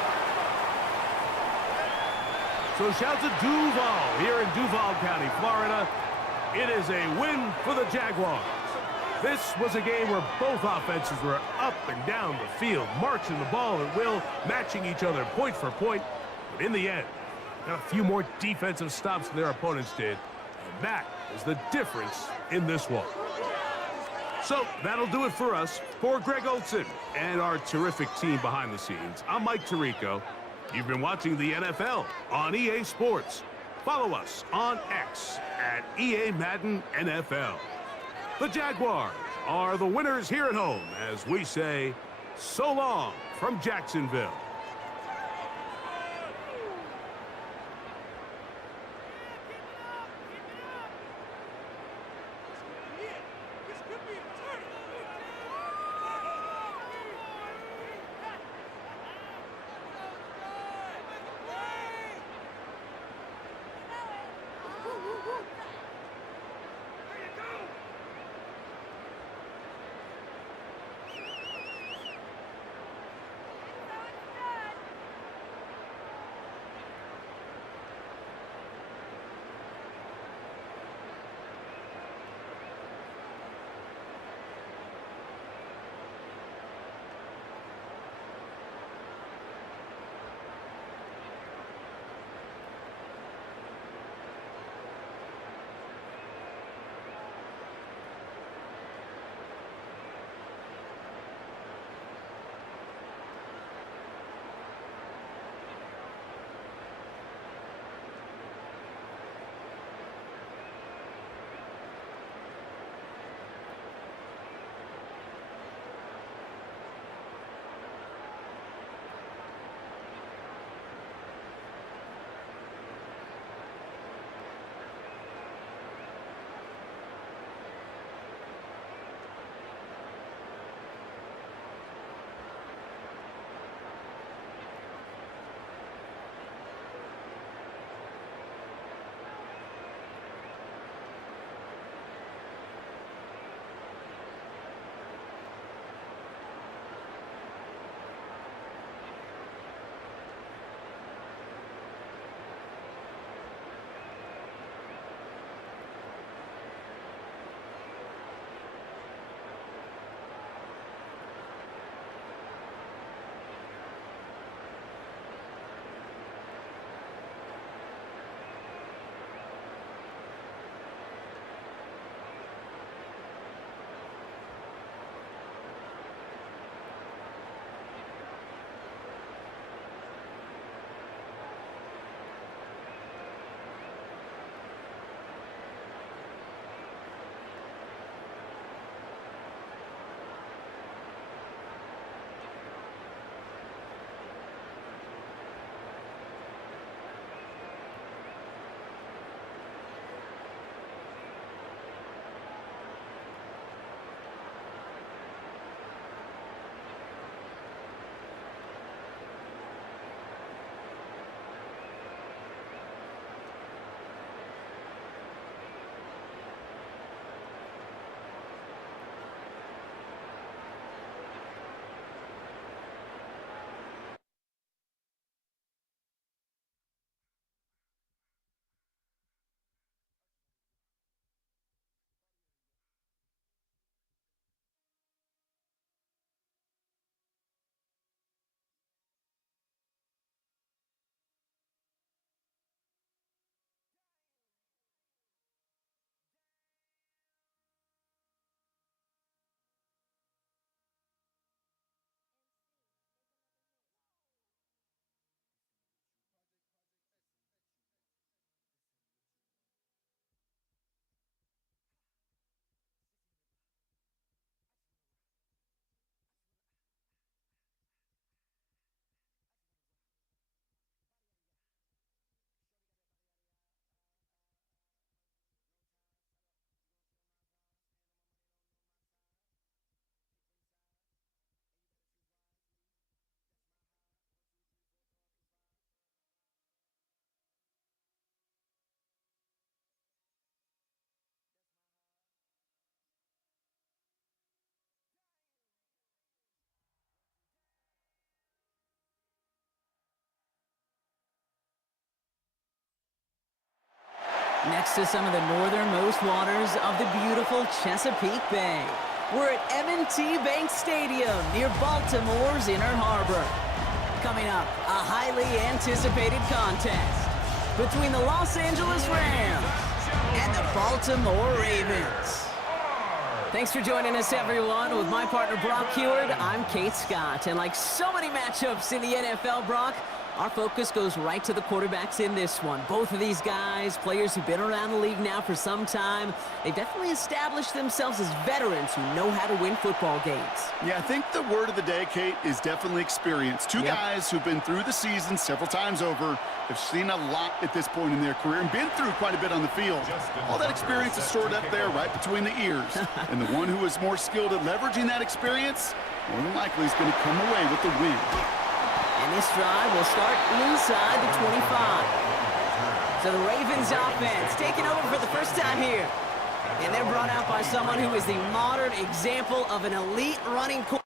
So shout to Duval here in Duval County, Florida. It is a win for the Jaguars. This was a game where both offenses were up and down the field, marching the ball at will, matching each other point for point. But in the end, got a few more defensive stops than their opponents did. And that is the difference in this one. So that'll do it for us. For Greg Olson and our terrific team behind the scenes, I'm Mike Tirico. You've been watching the NFL on EA Sports. Follow us on X at EA Madden NFL. The Jaguars are the winners here at home as we say, so long from Jacksonville. next to some of the northernmost waters of the beautiful Chesapeake Bay. We're at M&T Bank Stadium near Baltimore's Inner Harbor. Coming up, a highly anticipated contest between the Los Angeles Rams and the Baltimore Ravens. Thanks for joining us, everyone. With my partner, Brock Heward, I'm Kate Scott. And like so many matchups in the NFL, Brock, our focus goes right to the quarterbacks in this one. Both of these guys, players who've been around the league now for some time, they've definitely established themselves as veterans who know how to win football games. Yeah, I think the word of the day, Kate, is definitely experience. Two guys who've been through the season several times over, have seen a lot at this point in their career and been through quite a bit on the field. All that experience is stored up there right between the ears. And the one who is more skilled at leveraging that experience, more than likely is going to come away with the win. And this drive will start inside the 25. So the Ravens offense taking over for the first time here. And they're brought out by someone who is the modern example of an elite running quarterback.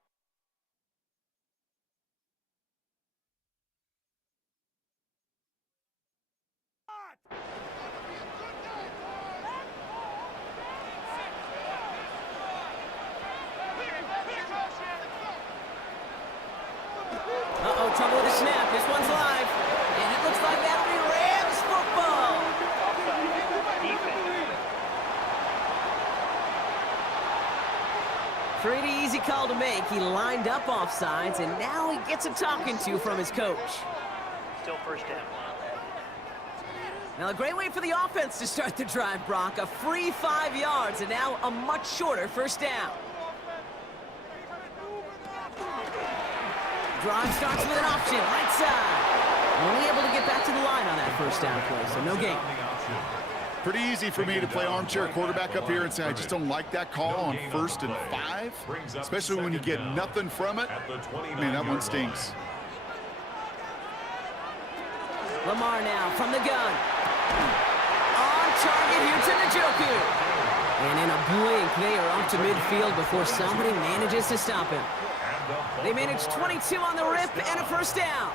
Trouble with the snap. This one's live. And it looks like that'll be Rams football. Pretty easy call to make. He lined up offsides, and now he gets a talking to from his coach. Still first down. Now, a great way for the offense to start the drive, Brock. A free 5 yards, and now a much shorter first down. Drive starts with an option, right side. Only able to get back to the line on that first down play, so no gain. Pretty easy for me to play armchair quarterback up here and say I just don't like that call on 1st and 5, especially when you get nothing from it. Man, that one stinks. Lamar now from the gun. On target here to Njoku. And in a blink, they are off to midfield before somebody manages to stop him. They managed 22 on the rip and a first down.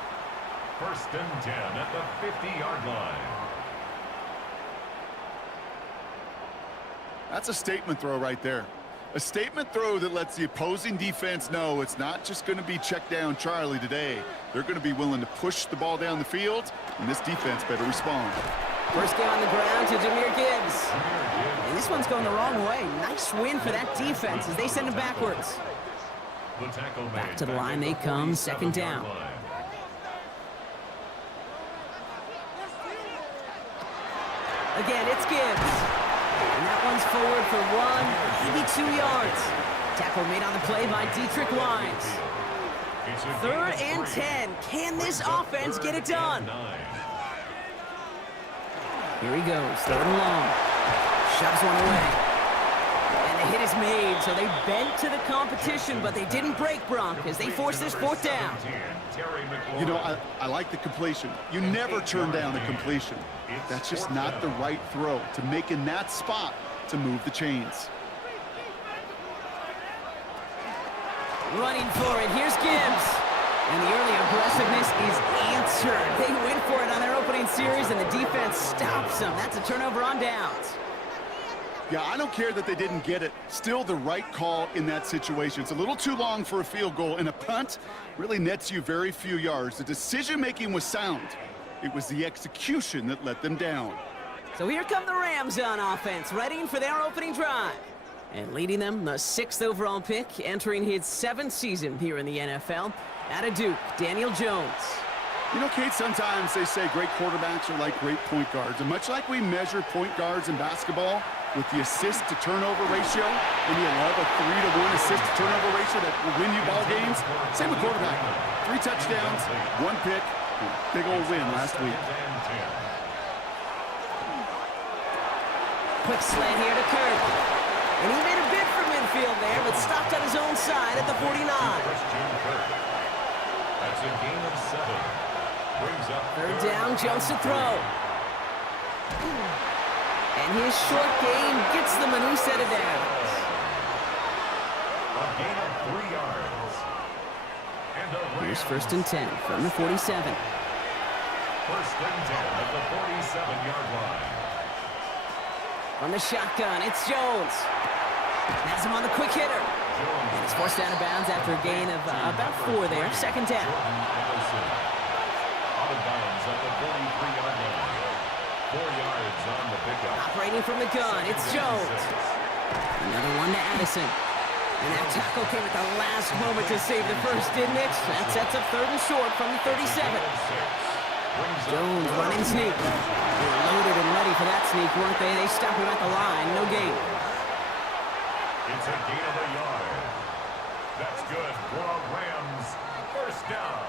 1st and 10 at the 50-yard line. That's a statement throw right there. A statement throw that lets the opposing defense know it's not just going to be check down Charlie today. They're going to be willing to push the ball down the field, and this defense better respond. First game on the ground to Jahmyr Gibbs. And this one's going the wrong way. Nice win for that defense as they send it backwards. Back to the line they come, 2nd down. Again, it's Gibbs. And that one's forward for 1, maybe 2 yards. Tackle made on the play by Dietrich Wines. 3rd and 10. Can this offense get it done? Here he goes, 3rd and long. Shoves one away. And the hit is made, so they bent to the competition, but they didn't break, Brock, as they force this 4th down. You know, I like the completion. You never turn down a completion. That's just not the right throw to make in that spot to move the chains. Running for it, here's Gibbs. And the early aggressiveness is answered. They went for it on their opening series, and the defense stops them. That's a turnover on downs. Yeah, I don't care that they didn't get it. Still the right call in that situation. It's a little too long for a field goal, and a punt really nets you very few yards. The decision-making was sound. It was the execution that let them down. So here come the Rams on offense, readying for their opening drive. And leading them, the 6th overall pick, entering his 7th season here in the NFL. Out of Duke, Daniel Jones. You know, Kate, sometimes they say great quarterbacks are like great point guards. And much like we measure point guards in basketball with the assist-to-turnover ratio, and you love a 3-to-1 assist-to-turnover ratio that will win you ball games, same with quarterback. 3 touchdowns, 1 pick, big old win last week. Quick slant here to Kirk. And he made a bid for midfield there, but stopped on his own side at the 49. That's a gain of 7. Brings up 3rd down, Jones to throw. And his short game gets them a new set of downs. A gain of 3 yards. And a Here's 1st and 10 from the 47. 1st and 10 at the 47-yard line. From the shotgun, it's Jones. Has him on the quick hitter. And he's forced out of bounds after a gain of about 4 there. Second down. Out of bounds at the 43-yard line. 4 yards on the pickup. Operating from the gun, it's Jones. Another one to Addison. And that tackle came at the last moment to save the first, didn't it? That sets up 3rd and short from the 37. Jones running sneak. They were loaded and ready for that sneak, weren't they? They stopped him at the line. No gain. It's a gain of a yard. That's good for a Rams first down.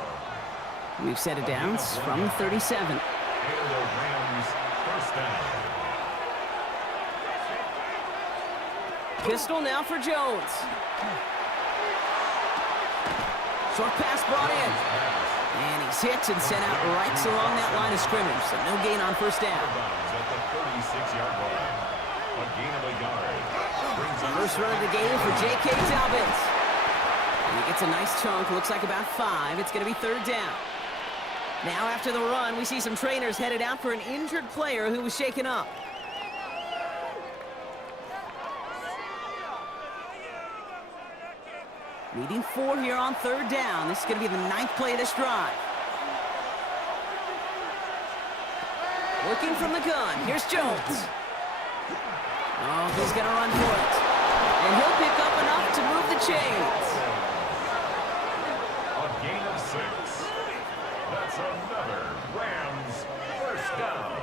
We've set it down from 37. And the Rams first down. Pistol now for Jones. Short pass brought in. And he's hit and sent out right along that line of scrimmage. So no gain on first down. At the 36-yard line. A gain of a yard. First run of the game for J.K. Dobbins. And he gets a nice chunk. Looks like about 5. It's going to be 3rd down. Now after the run, we see some trainers headed out for an injured player who was shaken up. Needing 4 here on 3rd down. This is going to be the 9th play of this drive. Working from the gun. Here's Jones. Oh, he's going to run for it. And he'll pick up enough to move the chains. A gain of 6. That's another Rams first down.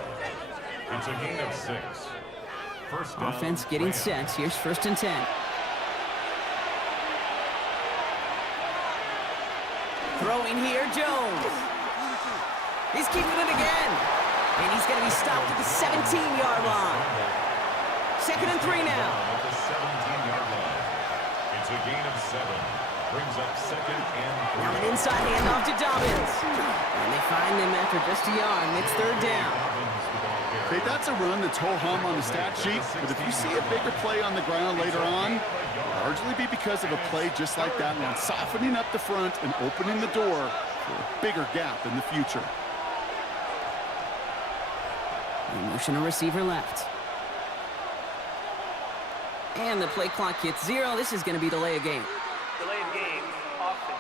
It's a gain of 6. First down. Offense getting Rams. set. Here's 1st and 10. Throwing here, Jones. He's keeping it again. And he's going to be stopped at the 17-yard line. 2nd and 3 now. At the 17-yard line. It's a gain of 7. Brings up 2nd and 3. Now an inside handoff to Dobbins. And they find him after just a yard. And it's 3rd down. Hey, that's a run that's ho-hum on the stat sheet, but if you see a bigger play on the ground later on, largely be because of a play just like that one, softening up the front and opening the door for a bigger gap in the future. Motion a receiver left. And the play clock hits 0. This is going to be delay of game. Delay of game, offense.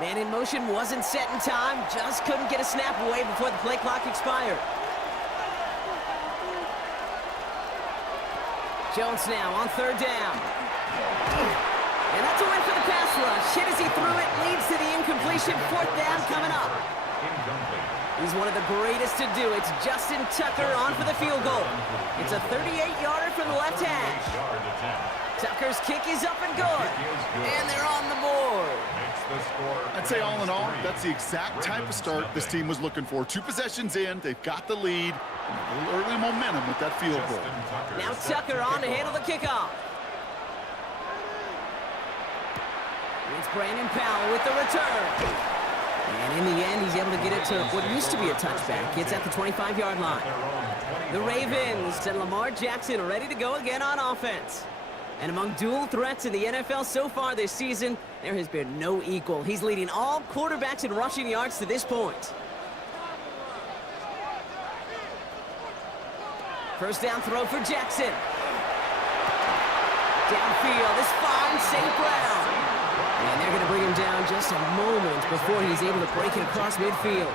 Man in motion wasn't set in time. Just couldn't get a snap away before the play clock expired. Jones now on 3rd down. And that's a win for the pass rush. Hit as he threw it, leads to the incompletion. 4th down coming up. He's one of the greatest to do. It's Justin Tucker on for the field goal. It's a 38-yarder from the left hash. Tucker's kick is up and good. And they're on the board. I'd say all in all, that's the exact type of start this team was looking for. 2 possessions in, they've got the lead, and a little early momentum with that field goal. Now Tucker on to handle the kickoff. It's Brandon Powell with the return. And in the end, he's able to get it to what used to be a touchback. It's at the 25-yard line. The Ravens and Lamar Jackson are ready to go again on offense. And among dual threats in the NFL so far this season, there has been no equal. He's leading all quarterbacks in rushing yards to this point. First down throw for Jackson. Downfield, this finds St. Brown. And they're going to bring him down just a moment before he's able to break it across midfield.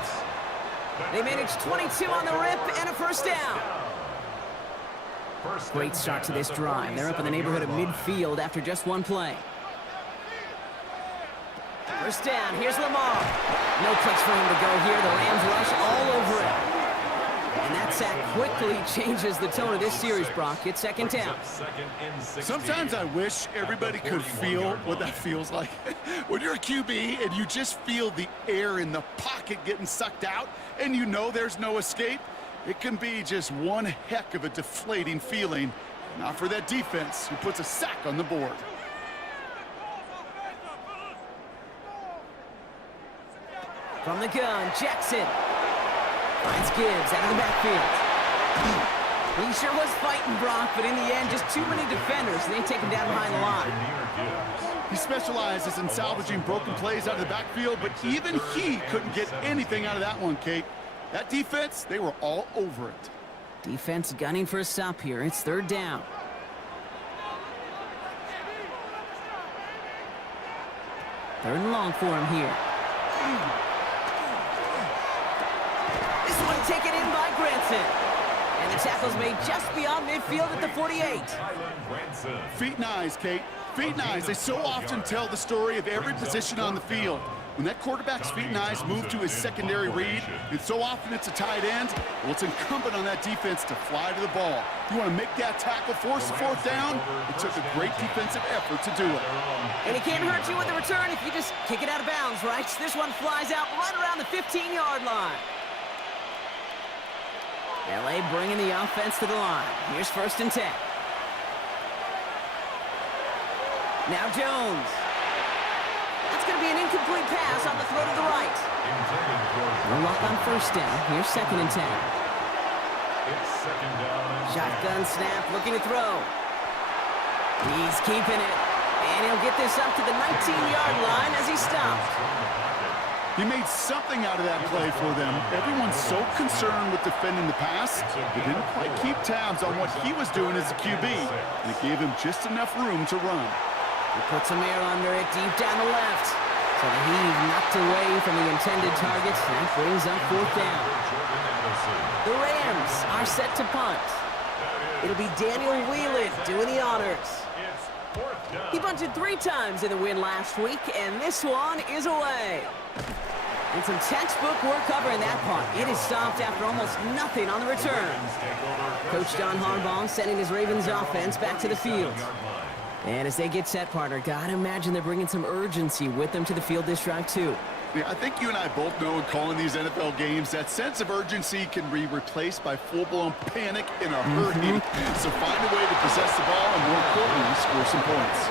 They managed 22 on the rip and a first down. Great start to this drive. They're up in the neighborhood of midfield after just 1 play. First down, here's Lamar. No place for him to go here. The Rams rush all over him. And that sack quickly changes the tone of this series, Brock. It's 2nd down. Sometimes I wish everybody could feel what that feels like. When you're a QB and you just feel the air in the pocket getting sucked out and you know there's no escape, it can be just one heck of a deflating feeling. Not for that defense who puts a sack on the board. From the gun, Jackson. Finds Gibbs out of the backfield. He sure was fighting, Brock, but in the end, just too many defenders, and they take him down behind the line. He specializes in salvaging broken plays out of the backfield, but even he couldn't get anything out of that one, Kate. That defense, they were all over it. Defense gunning for a stop here. It's third down. Third and long for him here. This one taken in by Granson. And the tackle's made just beyond midfield at the 48. Feet and eyes, Kate. Feet and eyes. They so often tell the story of every position on the field. When that quarterback's feet and eyes move to his secondary read, and so often it's a tight end, well, it's incumbent on that defense to fly to the ball. You want to make that tackle, force the fourth down? It took a great defensive effort to do it. And it can't hurt you with the return if you just kick it out of bounds, right? This one flies out right around the 15-yard line. L.A. bringing the offense to the line. Here's first and 10. Now Jones. That's going to be an incomplete pass on the throw to the right. No luck on first down. Here's second and 10. Shotgun snap, looking to throw. He's keeping it. And he'll get this up to the 19-yard line as he stopped. He made something out of that play for them. Everyone's so concerned with defending the pass, they didn't quite keep tabs on what he was doing as a QB. And it gave him just enough room to run. He puts some air under it deep down the left. So the heave knocked away from the intended target. That brings up fourth down. The Rams are set to punt. It'll be Daniel Whelan doing the honors. He bunted 3 times in the win last week, and this one is away. And some textbook work covering that punt. It is stopped after almost nothing on the return. Coach John Harbaugh sending his Ravens offense back to the field. And as they get set, partner, gotta imagine they're bringing some urgency with them to the field this drive, too. Yeah, I think you and I both know in calling these NFL games, that sense of urgency can be replaced by full-blown panic in a hurry. So find a way to possess the ball and, more importantly, score some points.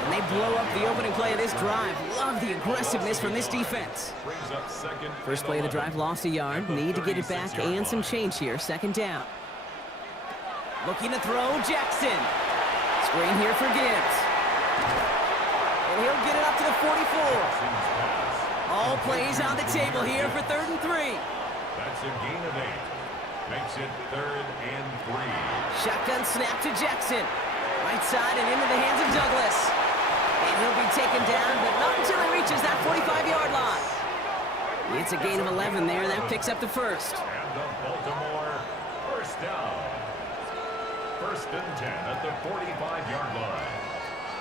And they blow up the opening play of this drive. Love the aggressiveness from this defense. First play of the drive, lost a yard. Need to get it back and some change here. Second down. Looking to throw, Jackson. Screen here for Gibbs. And he'll get it up to the 44. All plays on the table here for 3rd and 3. That's a gain of 8. Makes it 3rd and 3. Shotgun snap to Jackson. Right side and into the hands of Douglas. And he'll be taken down, but not until he reaches that 45-yard line. It's a gain of 11 there. That picks up the first. And the Baltimore first down. 1st and 10 at the 45-yard line.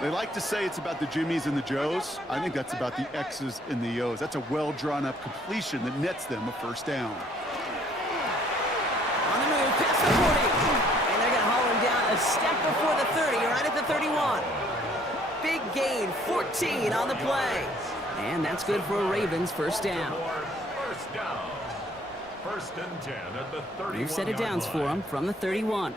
They like to say it's about the Jimmies and the Joes. I think that's about the X's and the O's. That's a well-drawn-up completion that nets them a first down. On the move, past the 40. And they're going to haul him down a step before the 30, right at the 31. Big gain, 14 on the play. And that's good for a Ravens first down. First down. 1st and 10 at the 31. New set of downs for him from the 31.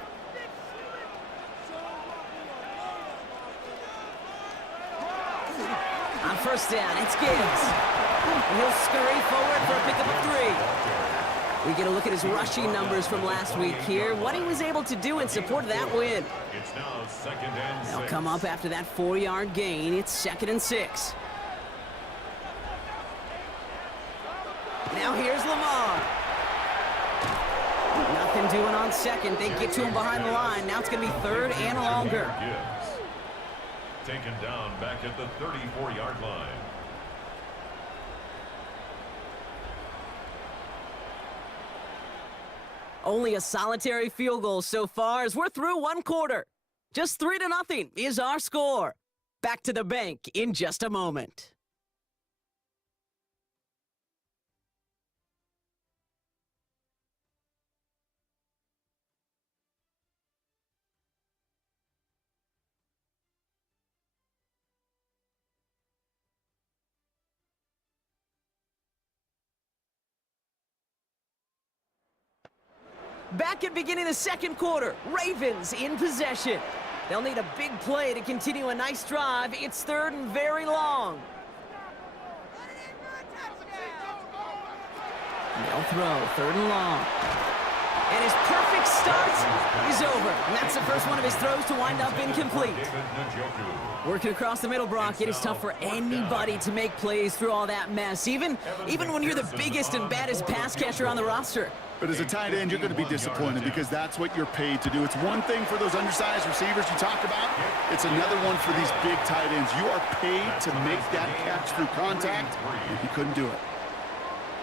On first down, it's Gibbs. And he'll scurry forward for a pickup of 3. We get a look at his rushing numbers from last week here. What he was able to do in support of that win. It's now 2nd and 6. They'll come up after that 4-yard gain. It's 2nd and 6. Now here's Lamar. Nothing doing on second. They get to him behind the line. Now it's going to be 3rd and longer. Taken down back at the 34-yard line. Only a solitary field goal so far as we're through 1 quarter. Just 3-0 is our score. Back to the bank in just a moment. Back at beginning of the 2nd quarter, Ravens in possession. They'll need a big play to continue a nice drive. It's 3rd and very long. They'll throw 3rd and long. And his perfect start is over. And that's the first one of his throws to wind up incomplete. Working across the middle, Brock, it is tough for anybody to make plays through all that mess, even when you're the biggest and baddest pass catcher on the roster. But as a tight end, you're going to be disappointed because that's what you're paid to do. It's one thing for those undersized receivers you talk about. It's another one for these big tight ends. You are paid to make that catch through contact, and he couldn't do it.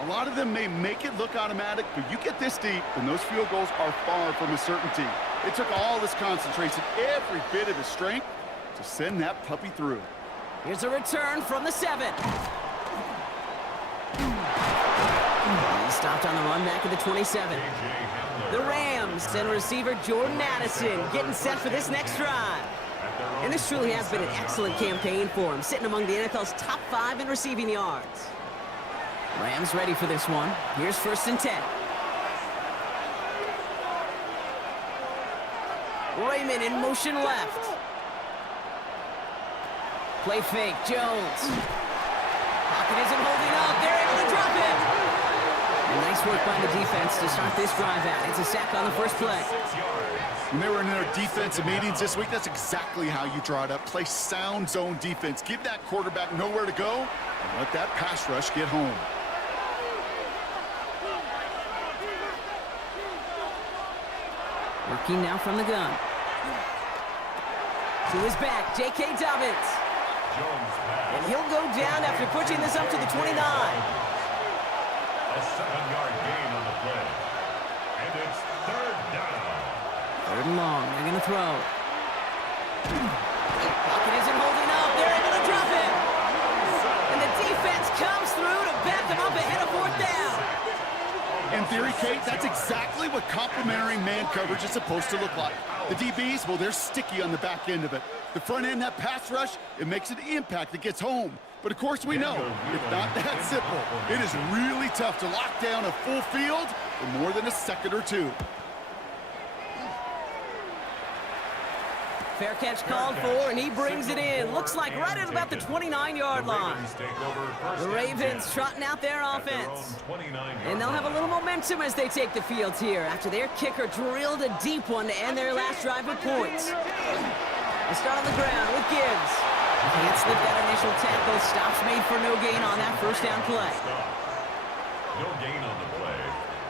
A lot of them may make it look automatic, but you get this deep, and those field goals are far from a certainty. It took all this concentration, every bit of his strength, to send that puppy through. Here's a return from the 7. He stopped on the run back at the 27. The Rams and receiver Jordan Addison getting set for this next drive. And this truly has been an excellent campaign for him, sitting among the NFL's top 5 in receiving yards. Rams ready for this one. Here's 1st and 10. Raymond in motion left. Play fake, Jones. Pocket isn't holding up. They're able to drop him. And nice work by the defense to start this drive out. It's a sack on the first play. When they were in their defensive meetings this week, that's exactly how you draw it up. Play sound zone defense. Give that quarterback nowhere to go and let that pass rush get home. Working now from the gun. To his back, J.K. Dobbins. And he'll go down after pushing this up to the 29. A 7-yard gain on the play. And it's 3rd down. 3rd and long. They're going to throw. Pocket isn't holding up. They're able to drop it. And the defense comes through to back them up ahead of 4th down. In theory, Kate, that's exactly what complementary man coverage is supposed to look like. The DBs, well, they're sticky on the back end of it. The front end, that pass rush, it makes an impact that gets home. But of course we know, it's not that simple. It is really tough to lock down a full field for more than a second or two. Fair catch called for, and he brings it in. Looks like right at about the 29-yard line. The Ravens trotting out their offense. And they'll have a little momentum as they take the field here after their kicker drilled a deep one to end their last drive with points. They start on the ground with Gibbs. Can't slip that initial tackle. Stops made for no gain on that 1st down play. No gain on the play.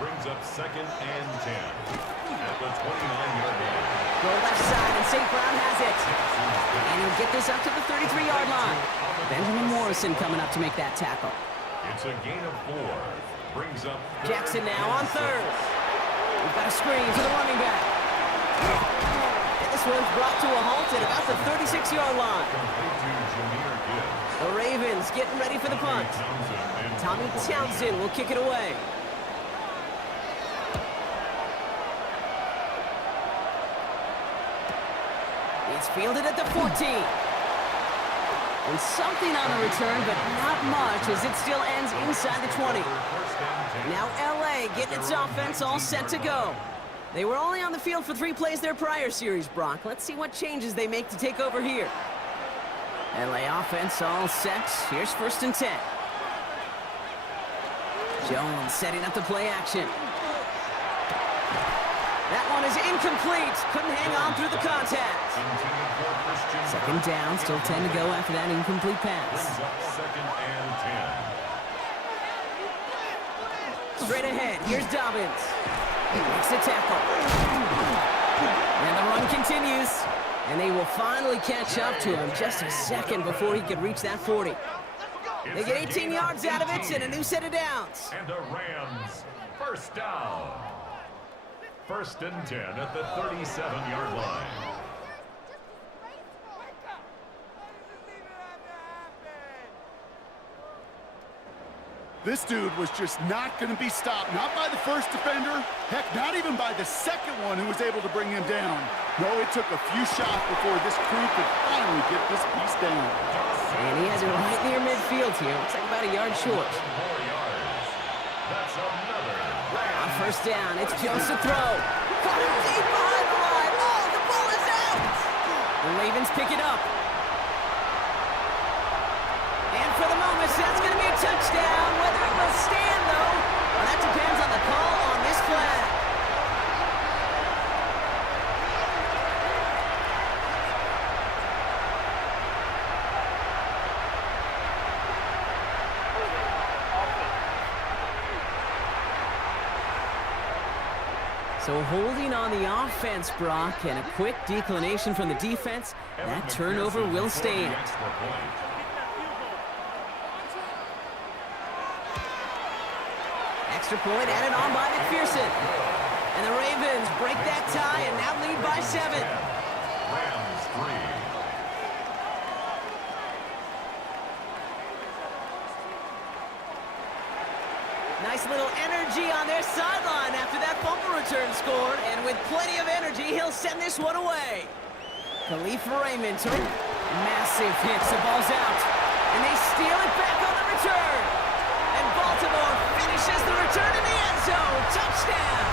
Brings up 2nd and 10 at the 29-yard line. Go left side, and St. Brown has it. And he'll get this up to the 33-yard line. Benjamin Morrison coming up to make that tackle. It's a gain of 4. Brings up Jackson now on 3rd. We've got a screen to the running back. And this one's brought to a halt at about the 36-yard line. The Ravens getting ready for the punt. Tommy Townsend will kick it away. It's fielded at the 14. And something on the return, but not much as it still ends inside the 20. Now LA getting its offense all set to go. They were only on the field for 3 plays their prior series, Brock. Let's see what changes they make to take over here. LA offense all set. Here's 1st and 10. Jones setting up the play action. That one is incomplete. Couldn't hang on through the contact. 2nd down, still 10 to go after that incomplete pass. 2nd and 10. Straight ahead, here's Dobbins. He makes the tackle. And the run continues. And they will finally catch up to him just a second before he could reach that 40. They get 18 yards out of it and a new set of downs. And the Rams, 1st down. 1st and 10 at the 37-yard line. This dude was just not going to be stopped. Not by the first defender. Heck, not even by the second one who was able to bring him down. No, it took a few shots before this crew could finally get this piece down. And he has it right near midfield here. Looks like about a yard short. That's another. On 1st down, it's Jones to throw. Caught him deep behind the line. Oh, the ball is out. The Ravens pick it up. And for the moment, that's going to be a touchdown. Whether it will stand, though, well, that depends on the call on this flag. So holding on the offense, Brock, and a quick declination from the defense, that turnover will stand. Extra point added on by McPherson. And the Ravens break that tie and now lead by 7. Rams 3. Nice little energy on their sideline after that fumble return scored. And with plenty of energy, he'll send this one away. Khalif Raymond, massive hits. The ball's out. And they steal it back on the return. And Baltimore finishes the return in the end zone. Touchdown.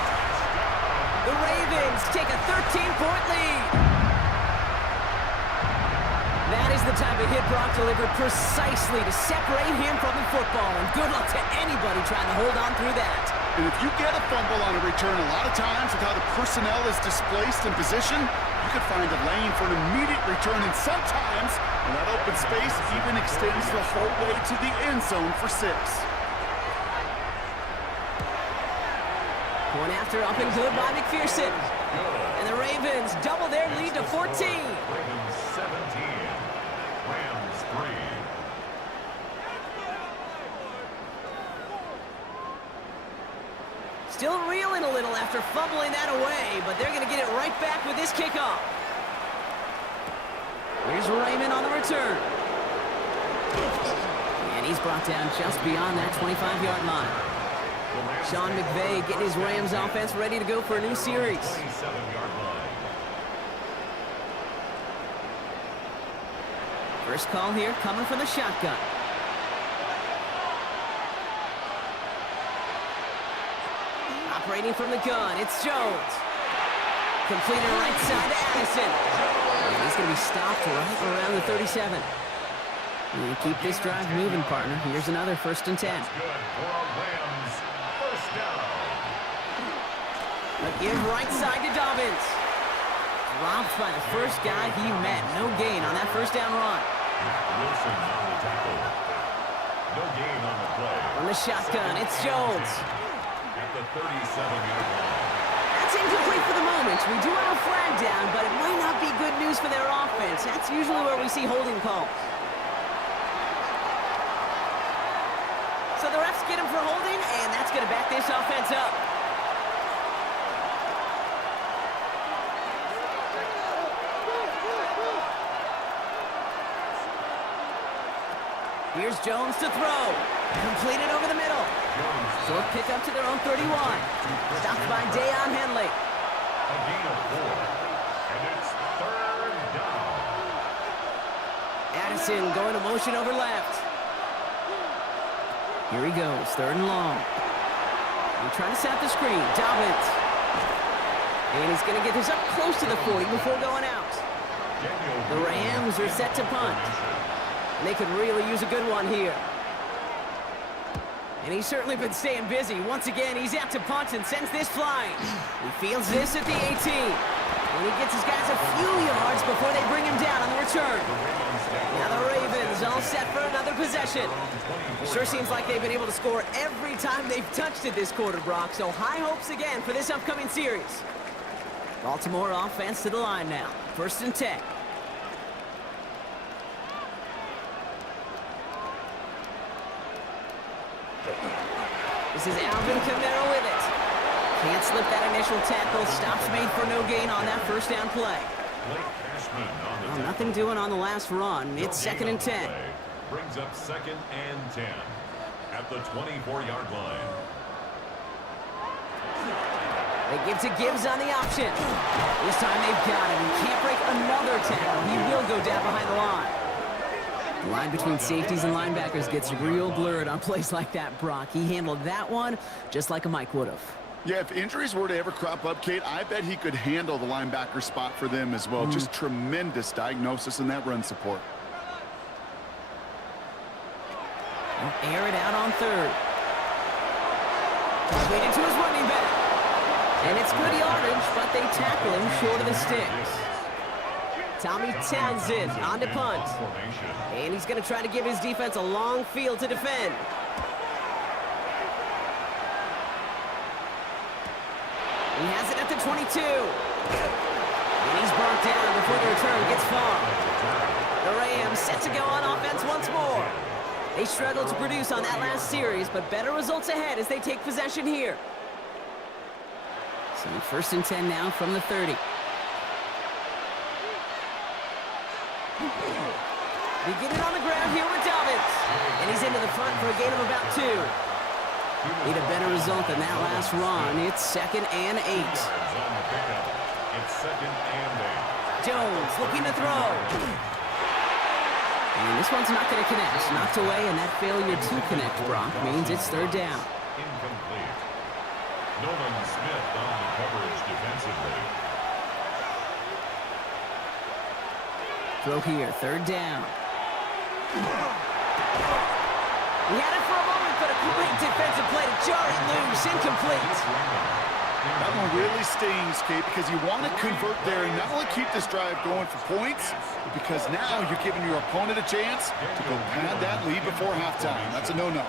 The Ravens take a 13-point lead. That is the type of hit Brock delivered precisely to separate him from the football. And good luck to anybody trying to hold on through that. And if you get a fumble on a return, a lot of times with how the personnel is displaced in position, you could find a lane for an immediate return. And sometimes, when that open space even extends the whole way to the end zone for 6. One after up and good by McPherson. And the Ravens double their lead to 14. Ravens 17. Rams 3. Still reeling a little after fumbling that away, but they're going to get it right back with this kickoff. Here's Raymond on the return. And he's brought down just beyond that 25-yard line. Sean McVay getting his Rams offense ready to go for a new series. 27-yard line. First call here coming from the shotgun. Operating from the gun, it's Jones. Completed right side to Addison. And he's going to be stopped right around the 37. And keep this drive moving, partner. Here's another 1st and 10. Good for a Rams first down. A give right side to Dobbins. Dropped by the first guy he met. No gain on that first down run. Wilson on the tackle. No gain on the play. From the shotgun, it's Jones. At the 37-yard line. That's incomplete for the moment. We do have a flag down, but it might not be good news for their offense. That's usually where we see holding calls. So the refs get him for holding, and that's going to back this offense up. Here's Jones to throw. Completed over the middle. Short pick up to their own 31. Stopped by Deion Henley. A gain of 4. And it's 3rd down. Addison going to motion over left. Here he goes, 3rd and long. He's trying to set up the screen. Dobbins. And he's going to get this up close to the 40 before going out. The Rams are set to punt. And they could really use a good one here. And he's certainly been staying busy. Once again, he's out to punt and sends this flying. He fields this at the 18. And he gets his guys a few yards before they bring him down on the return. Now the Ravens all set for another possession. It sure seems like they've been able to score every time they've touched it this quarter, Brock. So high hopes again for this upcoming series. Baltimore offense to the line now. 1st and 10. This is Alvin Kamara with it. Can't slip that initial tackle. Stops made for no gain on that first down play. Well, nothing doing on the last run. It's 2nd and 10. Brings up 2nd and 10 at the 24-yard line. They give to Gibbs on the option. This time they've got him. He can't break another tackle. He will go down behind the line. The line between safeties and linebackers gets real blurred on plays like that, Brock. He handled that one just like a Mike would have. Yeah, if injuries were to ever crop up, Kate, I bet he could handle the linebacker spot for them as well. Just tremendous diagnosis in that run support. He'll air it out on 3rd. Completed to his running back. And it's good yardage, but they tackle him short of the sticks. Tommy Townsend on to punt. And he's going to try to give his defense a long field to defend. He has it at the 22. And he's brought down before the return gets far. The Rams set to go on offense once more. They struggled to produce on that last series, but better results ahead as they take possession here. So 1st and 10 now from the 30. Beginning on the ground here with Dobbins. And he's into the front for a gain of about 2. Need a better result than that last run. It's 2nd and 8. It's 2nd and 8. Jones looking to throw. And this one's not going to connect. Knocked away, and that failure to connect, Brock, means it's 3rd down. Incomplete. Nolan Smith on the coverage defensively. Throw here, 3rd down. He had it for a moment, but a great defensive play to jar it loose. Incomplete. That one really stings, Kate, because you want to convert there and not only keep this drive going for points, but because now you're giving your opponent a chance to go pad that lead before halftime. That's a no-no.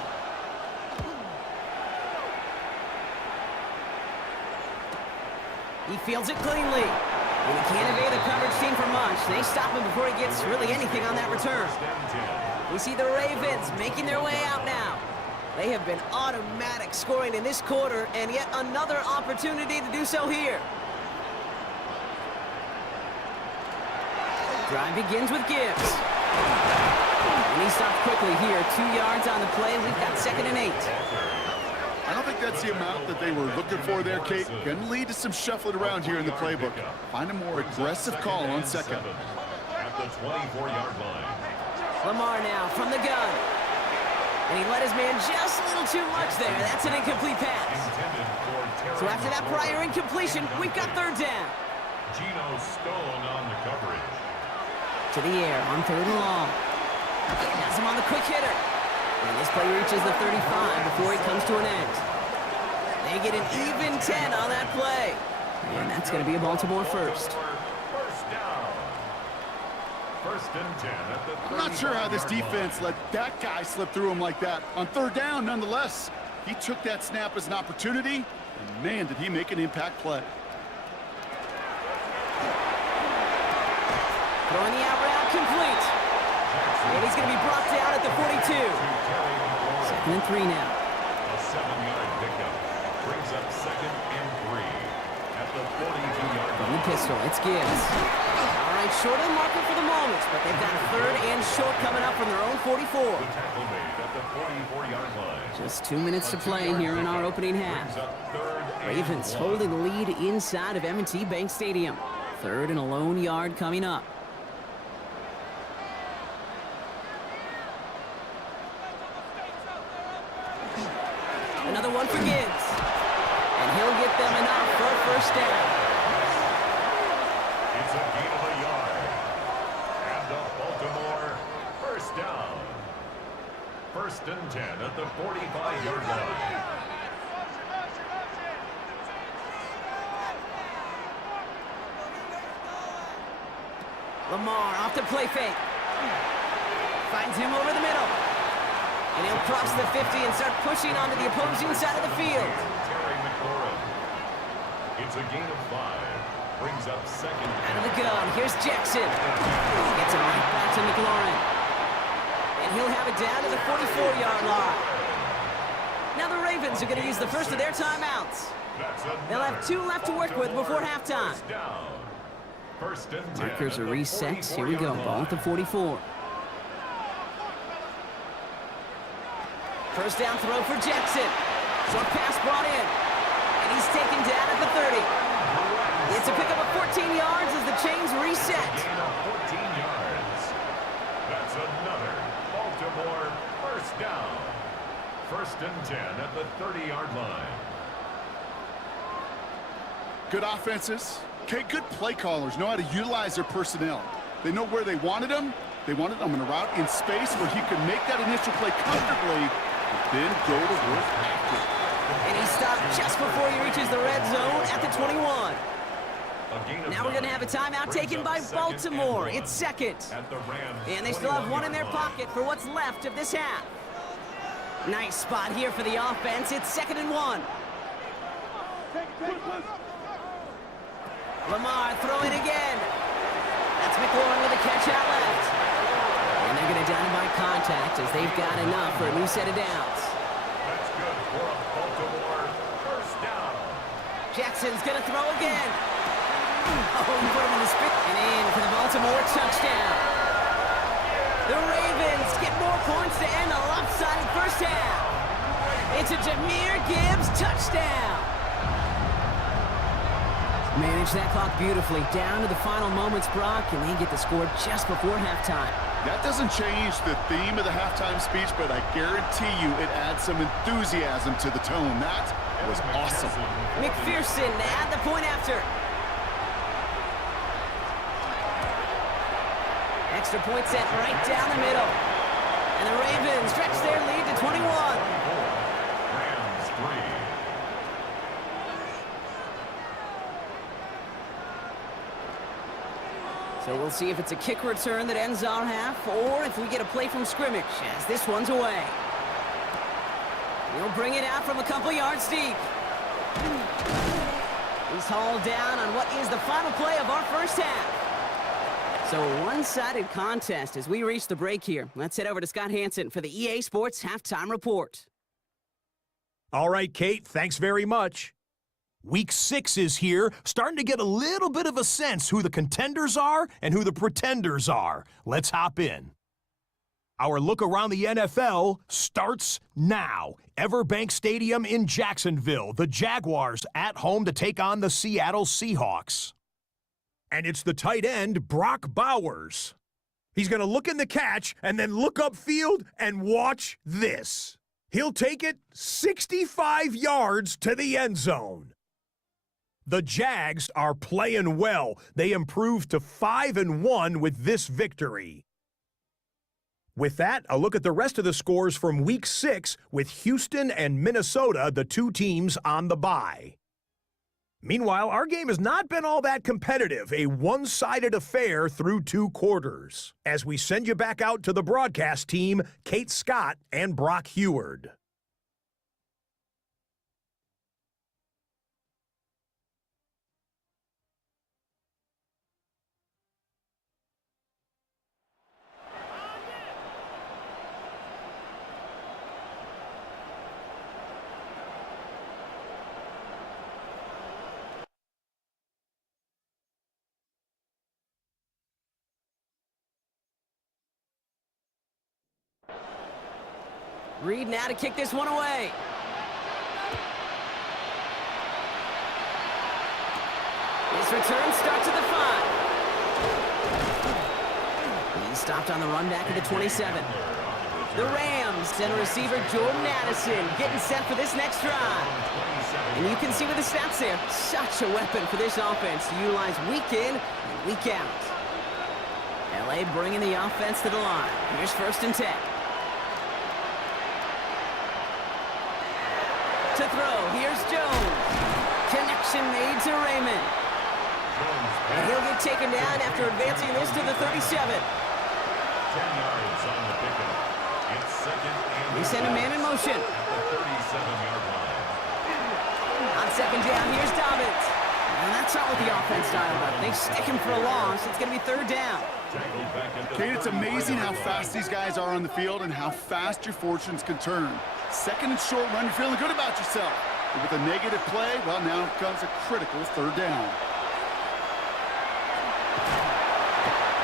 He fields it cleanly. And he can't evade the coverage team for much. They stop him before he gets really anything on that return. We see the Ravens making their way out now. They have been automatic scoring in this quarter, and yet another opportunity to do so here. Drive begins with Gibbs. And he stopped quickly here. 2 yards on the play. We've got 2nd and 8. I don't think that's the amount that they were looking for there, Kate. Going to lead to some shuffling around here in the playbook. Find a more aggressive call on 2nd. At the 24-yard line. Lamar now from the gun. And he let his man just a little too much there. That's an incomplete pass. So after that prior incompletion, we've got 3rd down. Geno Stone on the coverage. To the air on 3rd and long. Has him on the quick hitter. And this play reaches the 35 before he comes to an end. They get an even 10 on that play. And that's going to be a Baltimore first. First down. 1st and 10 at the 35-yard line. I'm not sure how this defense let that guy slip through him like that. On 3rd down, nonetheless, he took that snap as an opportunity, and man, did he make an impact play. Throwing the out route complete. And he's going to be brought down at the 42. 2nd and 3 now. A 7-yard pickup brings up 2nd and 3 at the 42-yard From line. the pistol, it's Gibbs. All right, short of the marker for the moment, but they've got 3rd and short coming up from their own 44. Tackle made at the 44-yard line. Just 2 minutes to play here in our opening half. Brings up 3rd and Ravens 1. holding the lead inside of M&T Bank Stadium. 3rd and a lone yard coming up. Another one for Gibbs. And he'll get them enough for a 1st down. It's a gain of a yard. And the Baltimore 1st down. 1st and 10 at the 45-yard line. Lamar off the play fake. Finds him over the middle. And he'll cross the 50 and start pushing onto the opposing side of the field. Terry McLaurin. It's a gain of 5. Brings up 2nd. Out of the gun, here's Jackson. Gets it right back to McLaurin. And he'll have it down to the 44-yard line. Now the Ravens are going to use the first of their timeouts. They'll have 2 left to work with before halftime. 1st and 10. Markers are reset. Here we go. Ball at the 44. 1st down throw for Jackson. Short pass brought in. And he's taken down at the 30. It's a pickup of 14 yards as the chains reset. Gain of 14 yards. That's another Baltimore 1st down. 1st and 10 at the 30-yard line. Good offenses. Okay, good play callers know how to utilize their personnel. They know where they wanted him. They wanted him in a route in space where he could make that initial play comfortably, and then go to work after. And he stopped just before he reaches the red zone at the 21. Now we're going to have a timeout taken by Baltimore. It's 2nd. And they still have 1 in their pocket for what's left of this half. Nice spot here for the offense. It's 2nd and 1. Lamar throwing again. That's McLaurin with a catch out left. And they're going to down him by contact as they've got enough for a new set of downs. That's good for a Baltimore first down. Jackson's going to throw again. Oh, he put him in the spin. And in for the Baltimore touchdown. The Ravens get more points to end a lopsided first half. It's a Jahmyr Gibbs touchdown. Manage that clock beautifully. Down to the final moments, Brock, and they get the score just before halftime. That doesn't change the theme of the halftime speech, but I guarantee you it adds some enthusiasm to the tone. That was awesome. McPherson add the point after. Extra point set right down the middle. And the Ravens stretch their lead to 21. Rams 3. So we'll see if it's a kick return that ends our half, or if we get a play from scrimmage, as this one's away. He'll bring it out from a couple yards deep. He's hauled down on what is the final play of our first half. So a one-sided contest as we reach the break here. Let's head over to Scott Hansen for the EA Sports Halftime Report. All right, Kate, thanks very much. Week 6 is here, starting to get a little bit of a sense who the contenders are and who the pretenders are. Let's hop in. Our look around the NFL starts now. Everbank Stadium in Jacksonville, the Jaguars at home to take on the Seattle Seahawks. And it's the tight end, Brock Bowers. He's going to look in the catch and then look upfield and watch this. He'll take it 65 yards to the end zone. The Jags are playing well. They improved to 5-1 with this victory. With that, a look at the rest of the scores from Week 6 with Houston and Minnesota, the two teams on the bye. Meanwhile, our game has not been all that competitive, a one-sided affair through 2 quarters. As we send you back out to the broadcast team, Kate Scott and Brock Heward. Reed now to kick this one away. This return starts at the 5. He's stopped on the run back at the 27. The Rams send receiver Jordan Addison getting set for this next drive. And you can see with the stats there, such a weapon for this offense to utilize week in and week out. LA bringing the offense to the line. Here's 1st and 10. To throw, here's Jones. Connection made to Raymond. And he'll get taken down after advancing this to the 37. 10 yards on the pickup. It's 2nd and We send a man in motion. at the 37-yard line. On 2nd down, here's Dobbins. And that's not what the offense dialed up. They stick him for a loss. It's going to be 3rd down. Tackled back at the Kate, it's amazing how 35-yard fast line. these guys are on the field and how fast your fortunes can turn. 2nd and short run, you're feeling good about yourself. But with a negative play, well, now comes a critical 3rd down.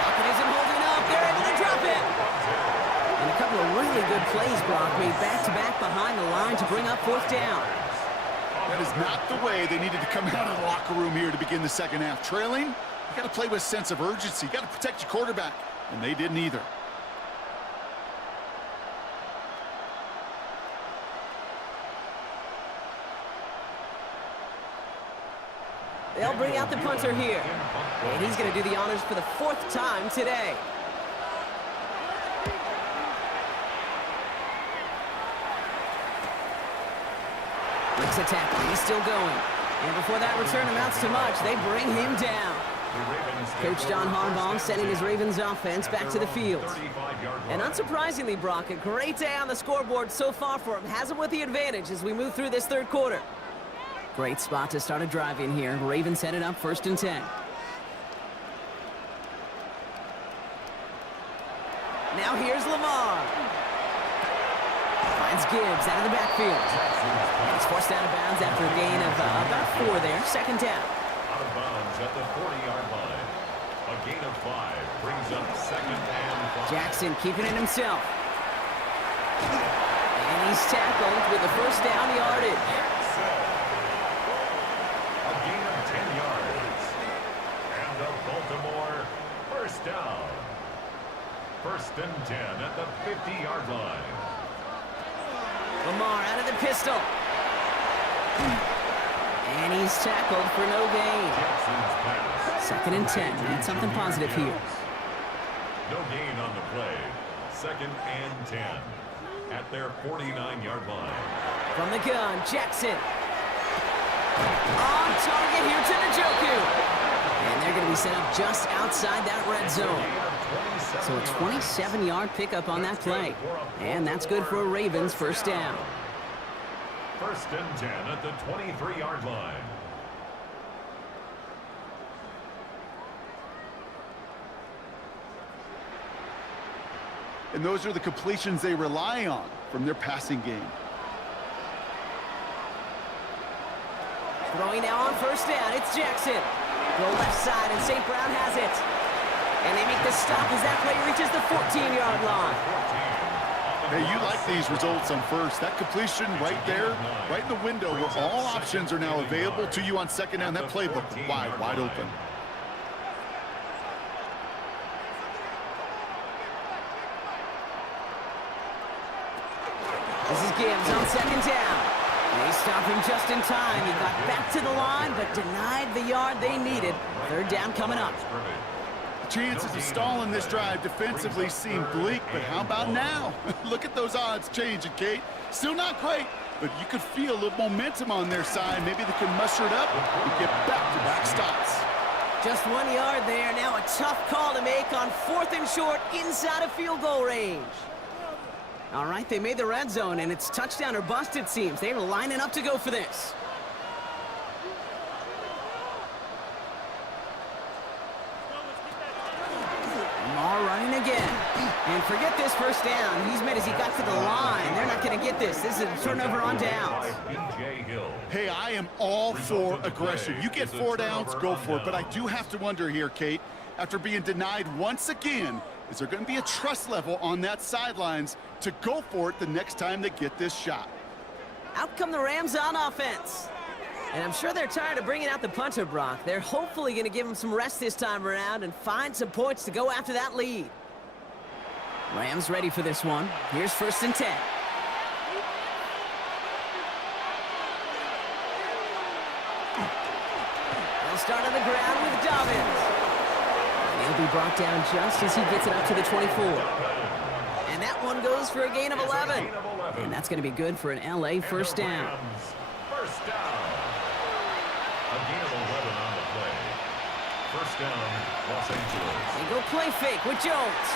Pocket isn't holding up. They're able to drop it. And a couple of really good plays, Brock, made back-to-back behind the line to bring up 4th down. That is not the way they needed to come out of the locker room here to begin the second half. Trailing, you got to play with a sense of urgency. You got to protect your quarterback, and they didn't either. They'll bring out the punter here. And he's going to do the honors for the 4th time today. Makes a tackle. He's still going. And before that return amounts to much, they bring him down. Coach John Harbaugh sending his Ravens offense back to the field. And unsurprisingly, Brock, a great day on the scoreboard so far for him. Has him with the advantage as we move through this 3rd quarter. Great spot to start a drive in here. Ravens headed up 1st and 10. Now here's Lamar. Finds Gibbs out of the backfield. He's forced out of bounds after a gain of about 4 there. 2nd down. Out of bounds at the 40-yard line. A gain of 5 brings up 2nd and 5. Jackson keeping it himself. And he's tackled with the 1st down yardage. A gain of 10 yards. And the Baltimore 1st down. 1st and 10 at the 50-yard line. Lamar out of the pistol. And he's tackled for no gain. Jackson's pass. 2nd and 10. Need something positive here. No gain on the play. 2nd and 10 at their 49-yard line. From the gun, Jackson. On target here to Njoku. And they're going to be set up just outside that red zone. So a 27-yard pickup on that play. And that's good for a Ravens 1st down. 1st and 10 at the 23-yard line. And those are the completions they rely on from their passing game. Throwing now on 1st down, it's Jackson. Go left side, and St. Brown has it. And they make the stop as that play reaches the 14-yard line. Hey, you like these results on 1st. That completion right there, right in the window where all options are now available to you on 2nd down. That playbook wide open. This is Gibbs on 2nd down. They stopped him just in time. He got back to the line, but denied the yard they needed. 3rd down coming up. Chances of stalling this drive defensively seem bleak, but how about now? Look at those odds changing, Kate. Still not great, but you could feel a little momentum on their side. Maybe they can muster it up and get back-to-back stops. Just 1 yard there. Now a tough call to make on 4th and short inside of field goal range. All right, they made the red zone, and it's touchdown or bust, it seems. They're lining up to go for this. Lamar running again. And forget this 1st down. He's made as he got to the line. They're not going to get this. This is a turnover on downs. Hey, I am all for aggression. You get 4 downs, go for it. But I do have to wonder here, Kate, after being denied once again, is there going to be a trust level on that sidelines to go for it the next time they get this shot? Out come the Rams on offense. And I'm sure they're tired of bringing out the punter, Brock. They're hopefully going to give him some rest this time around and find some points to go after that lead. Rams ready for this one. Here's 1st and 10. They'll start on the ground with Dobbins. And he'll be brought down just as he gets it up to the 24. And that one goes for a gain of 11. And that's going to be good for an LA 1st down. 1st down. A gain of 11 on the play. 1st down, Los Angeles. They go play fake with Jones.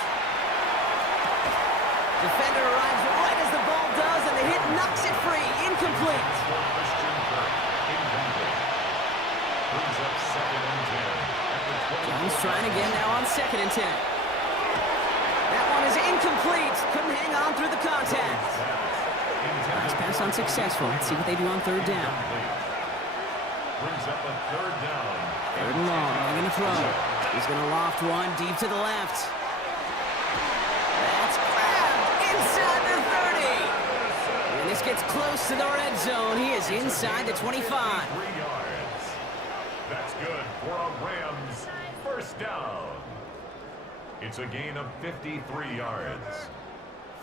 Defender arrives right as the ball does, and the hit knocks it free. Incomplete. Jones trying again now on 2nd and 10. That one is incomplete. Couldn't hang on through the contact. Nice pass unsuccessful. Let's see what they do on 3rd down. Brings up a 3rd down. 3rd and long. They're going to throw. He's going to loft one deep to the left. That's grabbed inside the 30. And this gets close to the red zone. He is inside the 25. 3 yards. That's good for a Rams 1st down. It's a gain of 53 yards.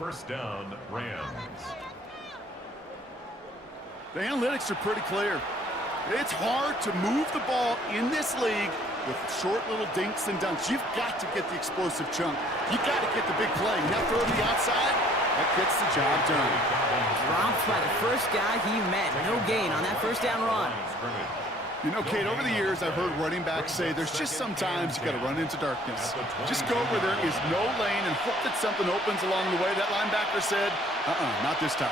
1st down, Rams. The analytics are pretty clear. It's hard to move the ball in this league with short little dinks and dunks. You've got to get the explosive chunk. You've got to get the big play. Now throw to the outside. That gets the job done. Dropped by the first guy he met. No gain on that 1st down run. You know, Kate, over the years, I've heard running backs say there's just sometimes you got to run into darkness. Just go where there is no lane and hope that something opens along the way. That linebacker said, not this time.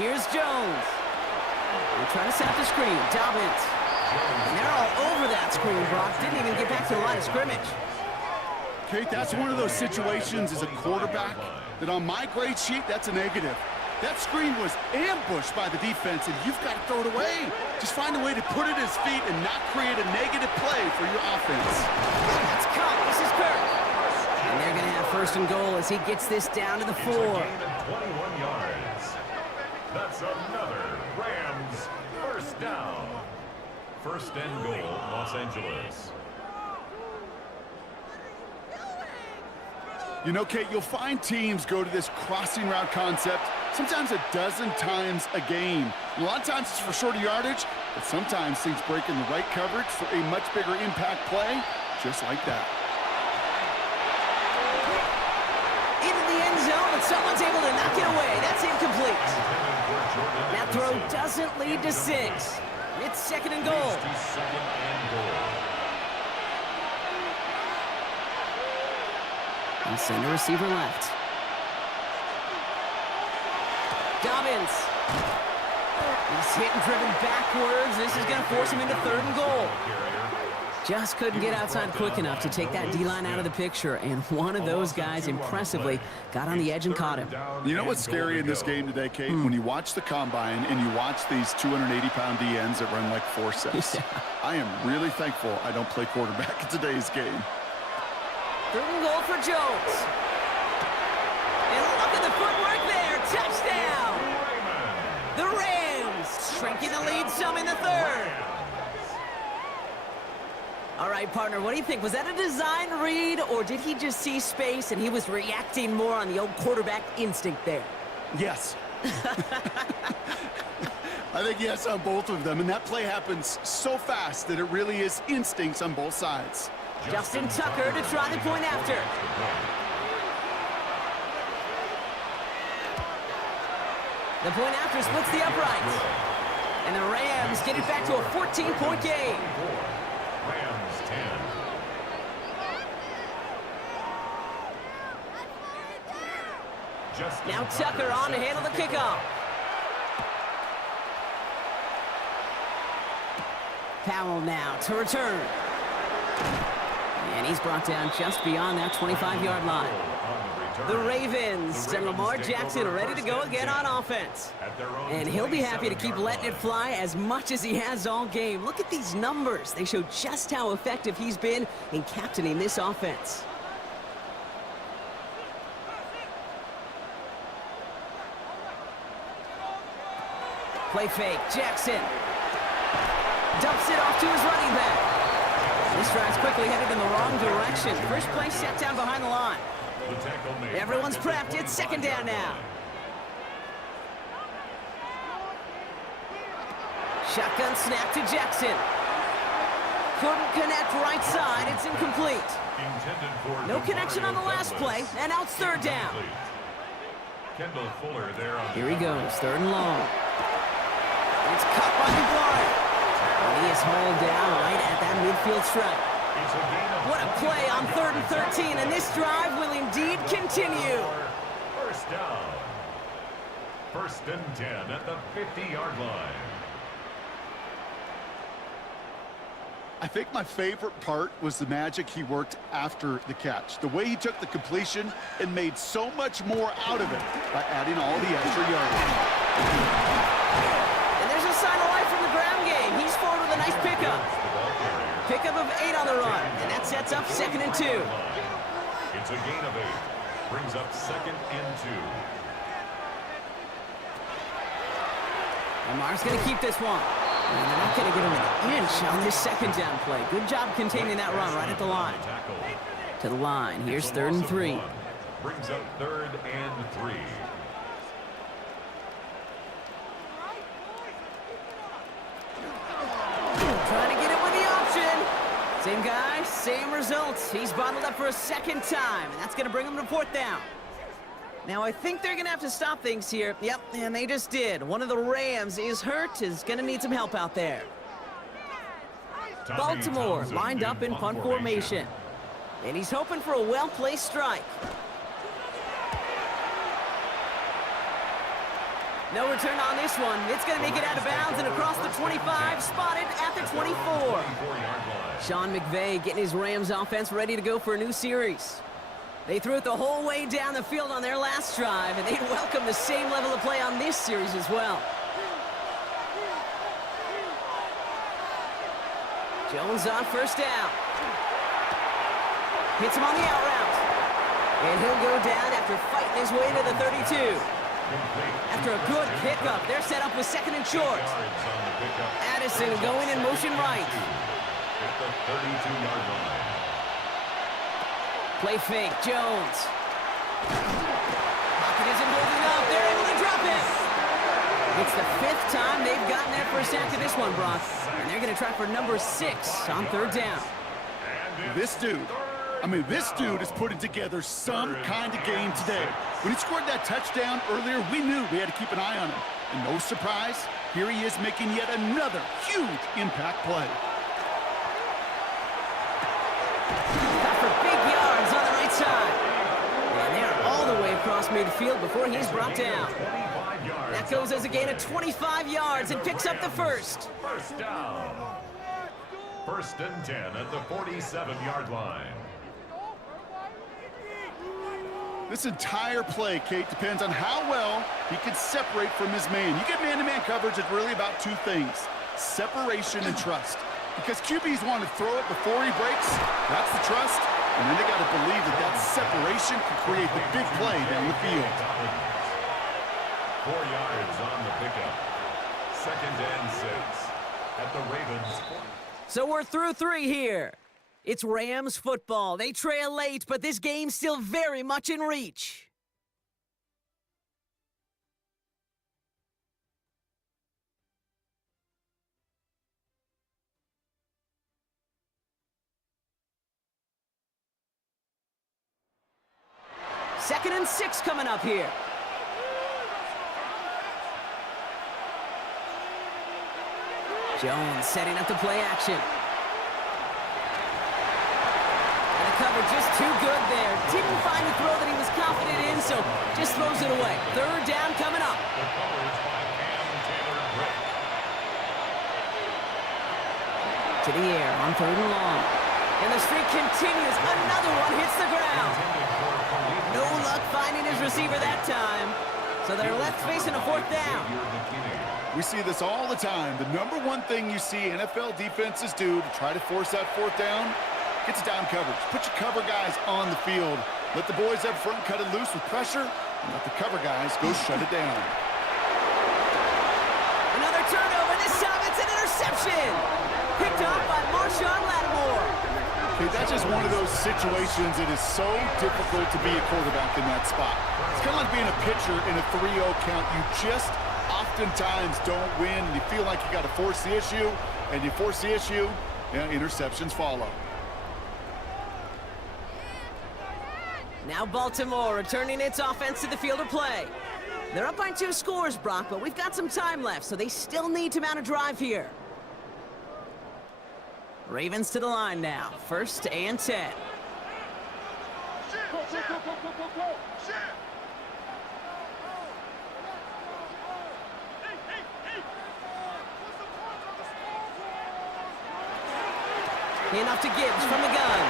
Here's Jones. They're trying to set up the screen. Dobbins. And they're all over that screen, Brock. Didn't even get back to the line of scrimmage. Kate, that's one of those situations as a quarterback that on my grade sheet, that's a negative. That screen was ambushed by the defense, and you've got to throw it away. Just find a way to put it at his feet and not create a negative play for your offense. Let's come. This is Kirk. And they're going to have first and goal as he gets this down to the 4. It's a gain of 21 yards. That's another Rams first down. First and goal, Los Angeles. You know, Kate, you'll find teams go to this crossing route concept sometimes a dozen times a game. A lot of times it's for shorter yardage, but sometimes things break in the right coverage for a much bigger impact play, just like that. Into the end zone, but someone's able to knock it away. That's incomplete. That throw doesn't lead to 6. It's second and goal. And send the receiver left. Dobbins. He's hit and driven backwards. This is going to force him into third and goal. Just couldn't get outside quick enough to take that D-line out of the picture, and one of those guys impressively got on the edge and caught him. You know what's scary in this game today, Kate? When you watch the combine and you watch these 280-pound DNs that run like 4 sets. Yeah. I am really thankful I don't play quarterback in today's game. Third and goal for Jones. And look at the footwork there. Touchdown! The Rams shrinking the lead some in the third. All right, partner, what do you think? Was that a design read, or did he just see space and he was reacting more on the old quarterback instinct there? Yes. I think yes on both of them, and that play happens so fast that it really is instincts on both sides. Justin Tucker to try the point after. The point after splits the uprights. And the Rams get it back to a 14-point game. Rams 10. Now Tucker on to handle the kickoff. Powell now to return. And he's brought down just beyond that 25-yard line. The Ravens and Lamar Jackson are ready to go again on offense. And he'll be happy to keep letting it fly as much as he has all game. Look at these numbers. They show just how effective he's been in captaining this offense. Play fake. Jackson dumps it off to his running back. This drive's quickly headed in the wrong direction. First play set down behind the line. Everyone's prepped. It's second down now. Shotgun snap to Jackson. Couldn't connect right side. It's incomplete. No connection on the last play, and now it's third down. Here he goes, third and long. It's caught by McLaurin. And he is hauled down right at that midfield stripe. What a play on 3rd and 13, and this drive will indeed continue. First down. First and 10 at the 50-yard line. I think my favorite part was the magic he worked after the catch. The way he took the completion and made so much more out of it by adding all the extra yardage. And there's a sign of life from the ground game. He's forward with a nice pickup. Pickup of 8 on the run, and that sets up 2nd and 2. It's a gain of 8. Brings up 2nd and 2. Lamar's going to keep this one. And they're not going to give him an inch on this second down play. Good job containing that run right at the line. To the line. Here's 3rd and 3. Brings up 3rd and 3. Trying to get it with the option. Same guy, same results. He's bottled up for a second time, and that's going to bring him to 4th down. Now, I think they're going to have to stop things here. Yep, and they just did. One of the Rams is hurt, is going to need some help out there. Baltimore lined up in punt formation. And he's hoping for a well-placed strike. No return on this one. It's going to make it out of bounds and across the 25, spotted at the 24. Sean McVay getting his Rams offense ready to go for a new series. They threw it the whole way down the field on their last drive, and they'd welcome the same level of play on this series as well. Jones on first down. Hits him on the out route. And he'll go down after fighting his way to the 32. After a good pickup, they're set up with second and short. Addison going in motion right. Play fake, Jones. Pocket isn't holding up. They're able to drop it. It's the 5th time they've gotten their first sack of this one, Brock. And they're going to try for number 6 on third down. This dude is putting together some kind of game today. When he scored that touchdown earlier, we knew we had to keep an eye on him. And no surprise, here he is making yet another huge impact play. Got for big yards on the right side. And they're all the way across midfield before he's brought down. That goes as a gain of 25 yards and picks up the first. First down. 1st and 10 at the 47-yard line. This entire play, Kate, depends on how well he can separate from his man. You get man-to-man coverage, it's really about 2 things, separation and trust. Because QBs want to throw it before he breaks, that's the trust, and then they got to believe that that separation can create the big play down the field. 4 yards on the pickup. 2nd and 6 at the Ravens. So we're through 3 here. It's Rams football. They trail late, but this game's still very much in reach. Second and 6 coming up here. Jones setting up the play action. Cover just too good there. Didn't find the throw that he was confident in, so just throws it away. Third down coming up. To the air on 3rd and long. And the streak continues. Another one hits the ground. No luck finding his receiver that time. So they're left facing a 4th down. We see this all the time. The number 1 thing you see NFL defenses do to try to force that 4th down, gets down coverage. Put your cover guys on the field. Let the boys up front cut it loose with pressure, and let the cover guys go shut it down. Another turnover. This time it's an interception. Picked off by Marshawn Lattimore. Okay, that's just one of those situations that is so difficult to be a quarterback in that spot. It's kind of like being a pitcher in a 3-0 count. You just oftentimes don't win, and you feel like you got to force the issue, and you force the issue, and interceptions follow. Now Baltimore returning its offense to the field of play. They're up by 2 scores, Brock, but we've got some time left, so they still need to mount a drive here. Ravens to the line now. 1st and 10. Enough to Gibbs from the gun.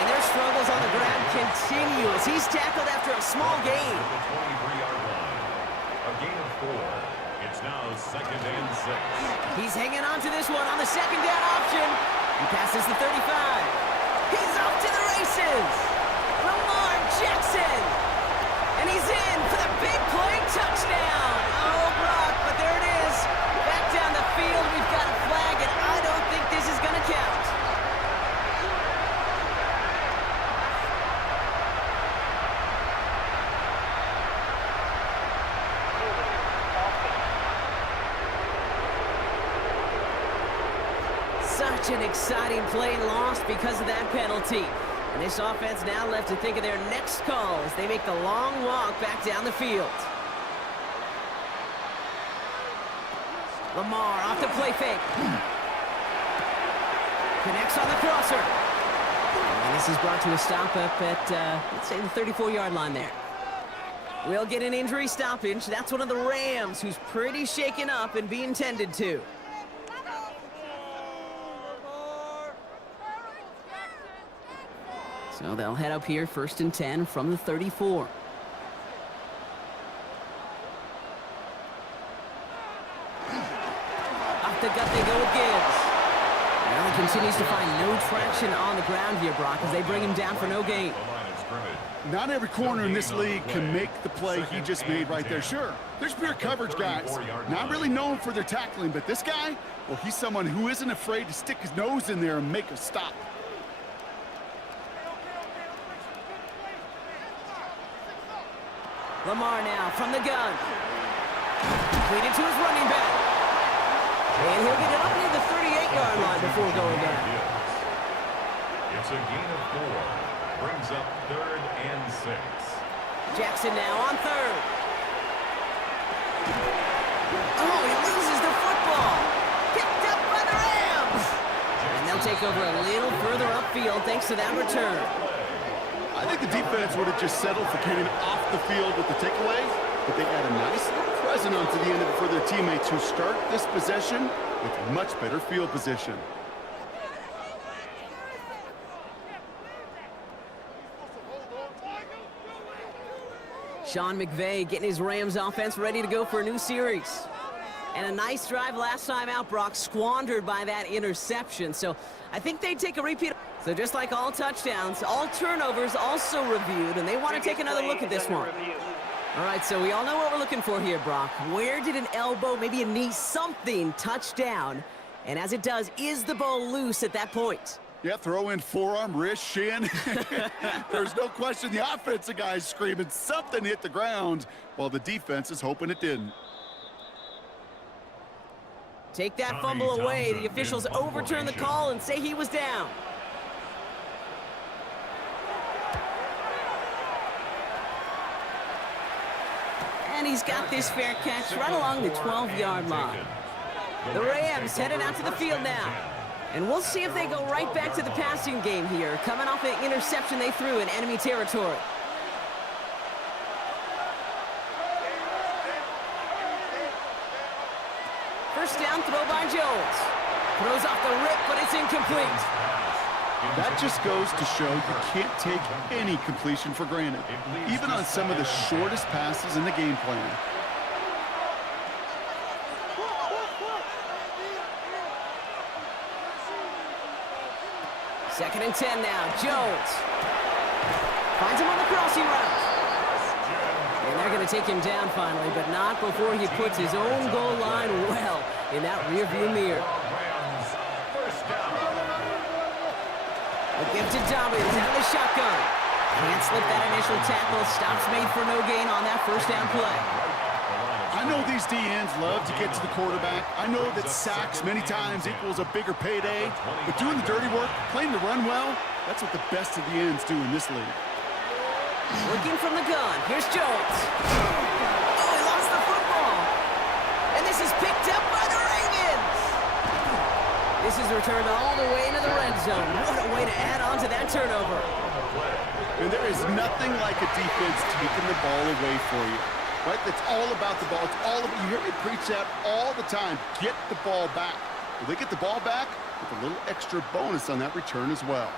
And their struggles on the ground continue as he's tackled after a small gain. The 23-yard line. A gain of 4. It's now 2nd and 6. He's hanging on to this one on the 2nd down option. He passes the 35. He's off to the races. Lamar Jackson. And he's in for the big play touchdown. Oh, Brock, but there it is. Back down the field, we've got a flag, and I don't think this is going to count. Such an exciting play lost because of that penalty. And this offense now left to think of their next call as they make the long walk back down the field. Lamar off the play fake. Connects on the crosser. And this is brought to a stop up at, let's say, the 34-yard line there. We'll get an injury stoppage. That's one of the Rams who's pretty shaken up and being tended to. So they'll head up here, 1st and 10 from the 34. Off the gut they go with Gibbs. Well, he continues to find no traction on the ground here, Brock, as they bring him down for no gain. Not every corner in this league can make the play he just made right there. Sure, there's pure coverage guys, not really known for their tackling, but this guy, well, he's someone who isn't afraid to stick his nose in there and make a stop. Lamar now from the gun. Completed to his running back. And he'll get it up near the 38-yard line before going down. It's a gain of 4. Brings up 3rd and 6. Jackson now on 3rd. Oh, he loses the football. Picked up by the Rams. And they'll take over a little further upfield thanks to that return. I think the defense would have just settled for getting off the field with the takeaway, but they add a nice little present onto the end of it for their teammates who start this possession with much better field position. Sean McVay getting his Rams offense ready to go for a new series. And a nice drive last time out, Brock, squandered by that interception. So I think they take a repeat. So just like all touchdowns, all turnovers also reviewed, and they want to take another look at this one. All right, so we all know what we're looking for here, Brock. Where did an elbow, maybe a knee, something touch down? And as it does, is the ball loose at that point? Yeah, throw in forearm, wrist, shin. There's no question the offensive guy's screaming something hit the ground while the defense is hoping it didn't. Take that fumble away. The officials overturn the call and say he was down. And he's got this fair catch right along the 12-yard line. The Rams headed out to the field now. And we'll see if they go right back to the passing game here, coming off an interception they threw in enemy territory. First down throw by Jones. Throws off the rip, but it's incomplete. That just goes to show you can't take any completion for granted, even on some of the shortest passes in the game plan. Second and 10 now. Jones finds him on the crossing route. And they're going to take him down finally, but not before he puts his own goal line well in that rearview mirror. A give to Dobbins out of the shotgun. Can't slip that initial tackle. Stops made for no gain on that first down play. I know these DNs love to get to the quarterback. I know that sacks many times equals a bigger payday. But doing the dirty work, playing to run well, that's what the best of the ends do in this league. Working from the gun. Here's Jones. Oh, he lost the football. And this is picked up by the Ravens. This is returned all the way into the red zone. What a way to add on to that turnover. And there is nothing like a defense taking the ball away for you. Right? That's all about the ball. It's all about, you hear me preach that all the time. Get the ball back. Well, they get the ball back with a little extra bonus on that return as well.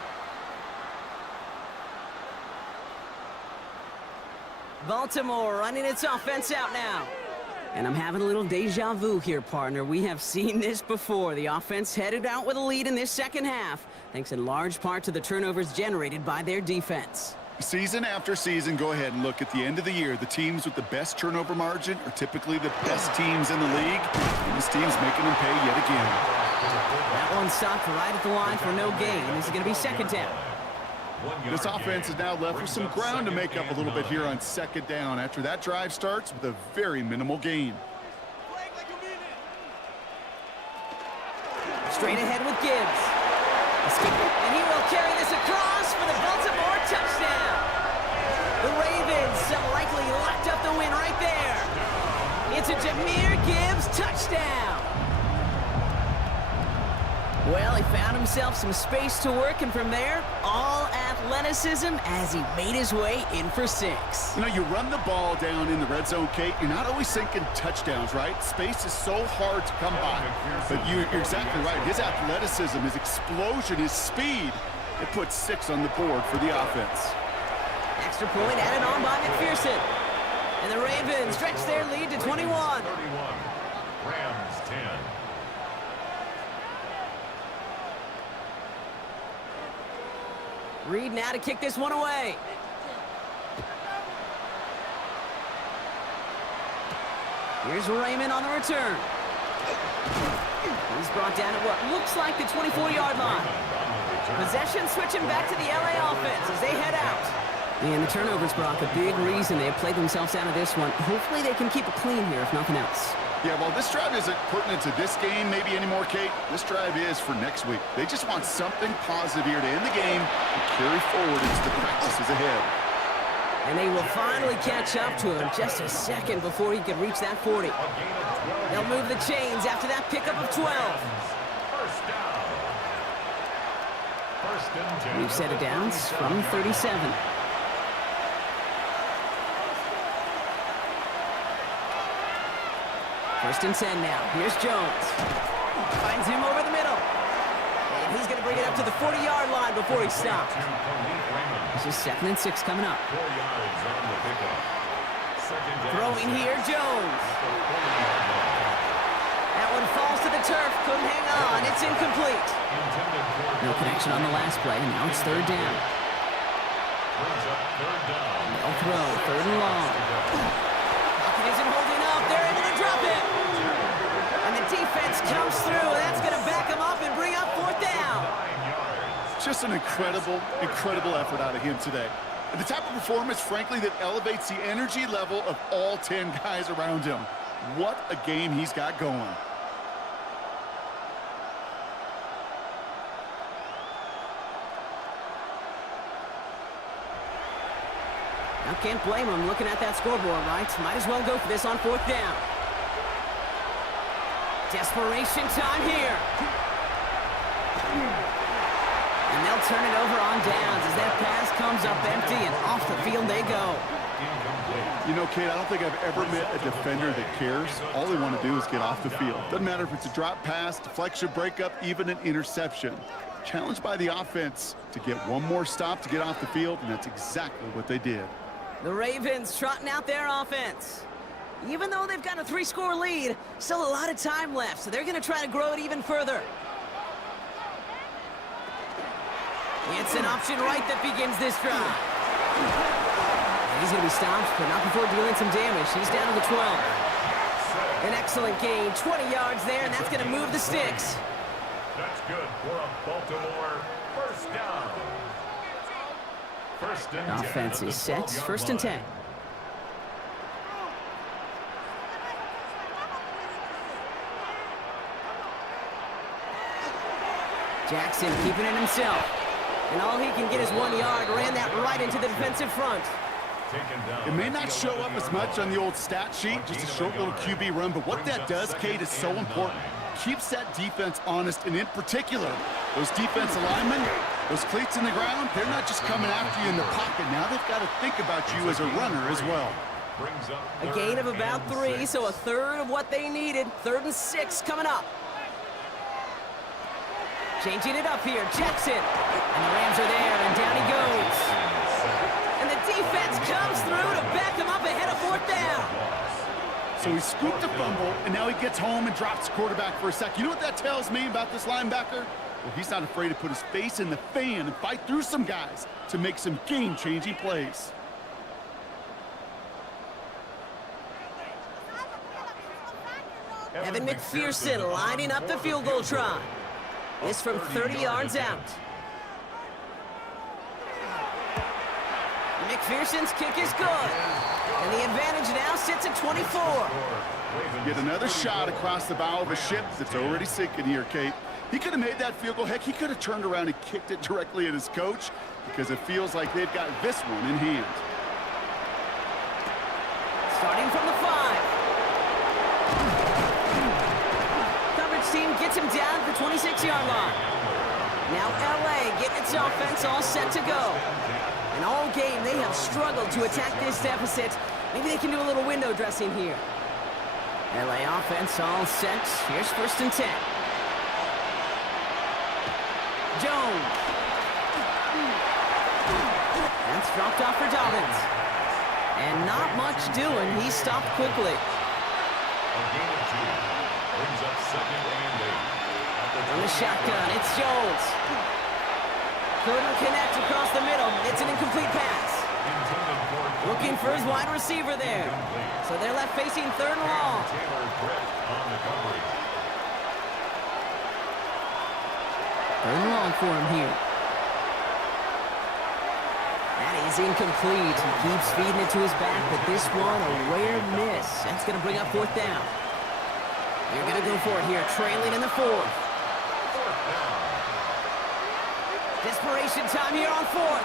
Baltimore running its offense out now. And I'm having a little deja vu here, partner. We have seen this before. The offense headed out with a lead in this second half, thanks in large part to the turnovers generated by their defense. Season after season, go ahead and look at the end of the year. The teams with the best turnover margin are typically the best teams in the league. And this team's making them pay yet again. That one stopped right at the line for no gain. This is going to be second down. This offense is now left with some ground to make up a little bit here on second down after that drive starts with a very minimal gain. Straight ahead with Gibbs. And he will carry this across for the Baltimore touchdown. The Ravens likely locked up the win right there. It's a Jahmyr Gibbs touchdown. Well, he found himself some space to work, and from there, all athleticism as he made his way in for 6. You know, you run the ball down in the red zone, Kate, you're not always thinking touchdowns, right? Space is so hard to come by. But you're exactly right. His athleticism, his explosion, his speed, it puts 6 on the board for the offense. Extra point added on by McPherson. And the Ravens stretch their lead to 21. 31. Rams 10. Reed now to kick this one away. Here's Raymond on the return. He's brought down at what looks like the 24-yard line. Possession switching back to the LA offense as they head out. And the turnovers, Brock, a big reason they have played themselves out of this one. Hopefully they can keep it clean here, if nothing else. Yeah, well, this drive isn't pertinent to this game maybe anymore, Kate. This drive is for next week. They just want something positive here to end the game and carry forward into the practices ahead. And they will finally catch up to him just a second before he can reach that 40. They'll move the chains after that pickup of 12. First down. First and 10. We've set it down from 37. First and 10 now. Here's Jones. Finds him over the middle. And he's going to bring it up to the 40-yard line before he stops. This is 2nd and 6 coming up. 4 yards on the pickup. Second down. Throwing here, Jones. That one falls to the turf. Couldn't hang on. It's incomplete. No connection on the last play. Now it's 3rd down. Brings up 3rd down. They'll throw. 3rd and long. Pocket isn't holding up. They're able to drop it. And the defense comes through. That's going to back them up and bring up 4th down. Just an incredible, incredible effort out of him today. And the type of performance, frankly, that elevates the energy level of all 10 guys around him. What a game he's got going. Now can't blame him looking at that scoreboard, right? Might as well go for this on 4th down. Desperation time here. And they'll turn it over on downs as that pass comes up empty and off the field they go. You know, Kate, I don't think I've ever met a defender that cares. All they want to do is get off the field. Doesn't matter if it's a drop pass, deflection, breakup, even an interception. Challenged by the offense to get one more stop to get off the field, and that's exactly what they did. The Ravens trotting out their offense. Even though they've got a 3-score lead, still a lot of time left, so they're going to try to grow it even further. It's an option right that begins this drive. He's going to be stopped, but not before dealing some damage. He's down to the 12. An excellent gain, 20 yards there, and that's going to move the sticks. That's good for a Baltimore first down. First and 10. Offense is set, 1st and 10. Jackson keeping it himself. And all he can get is 1 yard. Ran that right into the defensive front. It may not show up as much on the old stat sheet, just a short little QB run, but what that does, Kate, is so important. Keeps that defense honest, and in particular, those defensive linemen, those cleats in the ground, they're not just coming after you in the pocket. Now they've got to think about you as a runner as well. A gain of about 3, so a third of what they needed. 3rd and 6 coming up. Changing it up here, Jackson. And the Rams are there, and down he goes. And the defense comes through to back him up ahead of 4th down. So he scooped a fumble, and now he gets home and drops the quarterback for a sec. You know what that tells me about this linebacker? Well, he's not afraid to put his face in the fan and fight through some guys to make some game-changing plays. Evan McPherson lining up the field goal try. This from 30 yards out. McPherson's kick is good. And the advantage now sits at 24. Get another shot across the bow of a ship that's already sinking here, Kate. He could have made that field goal. Heck, he could have turned around and kicked it directly at his coach because it feels like they've got this one in hand. Starting from the 5. Coverage team gets him him down at the 26-yard line. Now LA getting its offense all set to go. And all game, they have struggled to attack this deficit. Maybe they can do a little window dressing here. LA offense all set. Here's 1st and 10. Jones. That's dropped off for Dobbins. And not much doing. He stopped quickly. A gain of 2. Brings up 2nd and 8. From the shotgun, it's Jones. Couldn't connect across the middle. It's an incomplete pass. Looking for his wide receiver there. So they're left facing 3rd and long. Third and long for him here. That is incomplete. He keeps feeding it to his back, but this one, a rare miss. That's going to bring up 4th down. You're going to go for it here, trailing in the 4th. Desperation time here on 4th.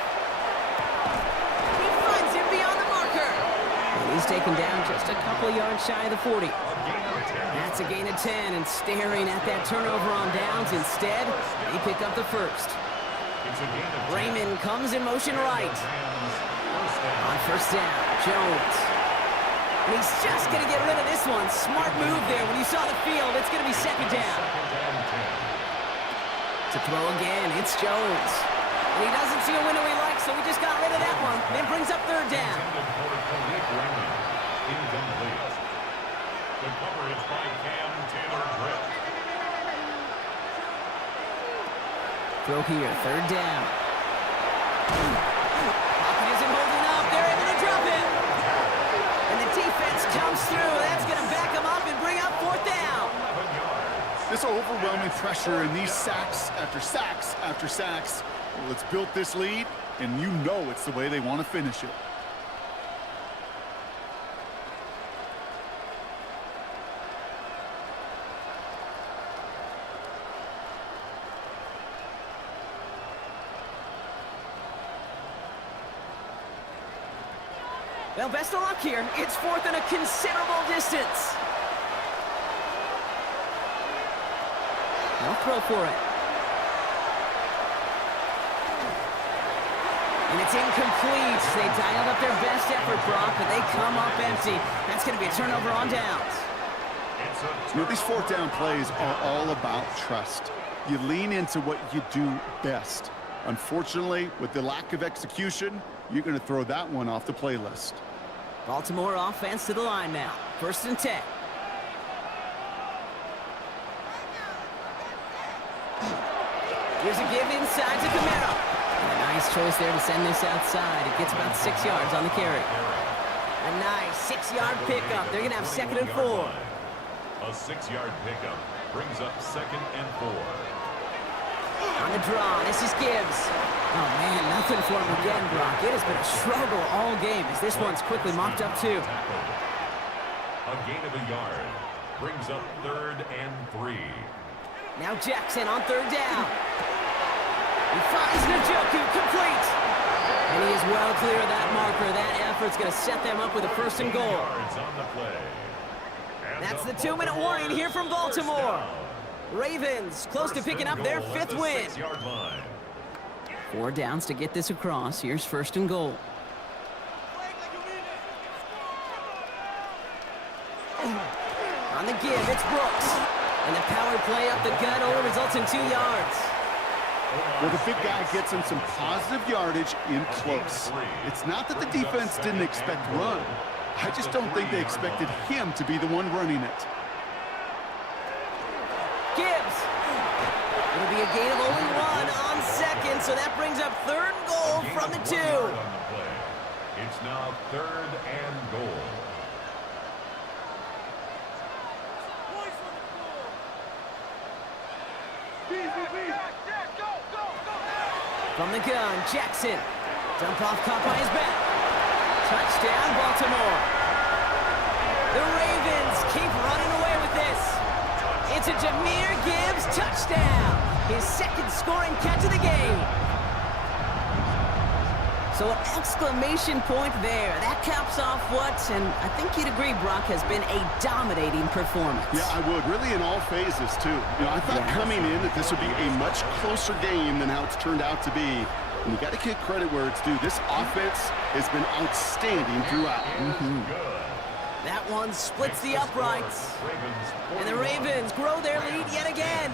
He finds him beyond the marker. And he's taken down just a couple yards shy of the 40. That's a gain of 10, and staring at that turnover on downs instead, they pick up the 1st. Raymond comes in motion right. On 1st down, Jones. And he's just going to get rid of this one. Smart move there. When you saw the field, it's going to be 2nd down. To throw again, it's Jones. And he doesn't see a window he likes, so he just got rid of that one. Then brings up 3rd down. The coverage by Cam Taylor-Britt. Throw here, 3rd down. Pocket isn't holding up. They're able to drop it. And the defense comes through. That's going to back them up and bring up 4th down. This overwhelming pressure and these sacks after sacks after sacks. Well, it's built this lead, and you know it's the way they want to finish it. Well, best of luck here. It's 4th and a considerable distance. They'll throw for it. And it's incomplete. They dialed up their best effort, Brock, but they come up empty. That's going to be a turnover on downs. You know, these 4th down plays are all about trust. You lean into what you do best. Unfortunately, with the lack of execution, you're going to throw that one off the playlist. Baltimore offense to the line now. 1st and 10. Here's a give inside to Camaro. And a nice choice there to send this outside. It gets about 6 yards on the carry. A nice 6-yard pickup. They're going to have 2nd and 4. A 6-yard pickup brings up 2nd and 4. On the draw, this is Gibbs. Oh, man, nothing for him again, Brock. It has been a struggle all game as this one's quickly mopped up, too. A gain of a yard brings up 3rd and 3. Now Jackson on 3rd down. He finds Njoku complete. And he is well clear of that marker. That effort's going to set them up with a 1st and goal. That's the 2-minute warning here from Baltimore. Ravens close to picking up their 5th win. 4 downs to get this across. Here's 1st and goal. On the give, it's Brooks. And the power play up the gut only results in 2 yards. Well, the big guy gets him some positive yardage in close. It's not that the defense didn't expect run. I just don't think they expected him to be the one running it. Gibbs. It'll be a gain of only 1 on 2nd, so that brings up 3rd and goal from the 2. It's now 3rd and goal. From the gun, Jackson. Dump off caught by his back. Touchdown, Baltimore. The Ravens keep running away with this. It's a Jahmyr Gibbs touchdown. His 2nd scoring catch of the game. So an exclamation point there. That caps off what, and I think you'd agree, Brock, has been a dominating performance. Yeah, I would. Really in all phases, too. I thought coming in that this would be a much closer game than how it's turned out to be. And you got to give credit where it's due. This offense has been outstanding throughout. That one splits the uprights. And the Ravens grow their lead yet again.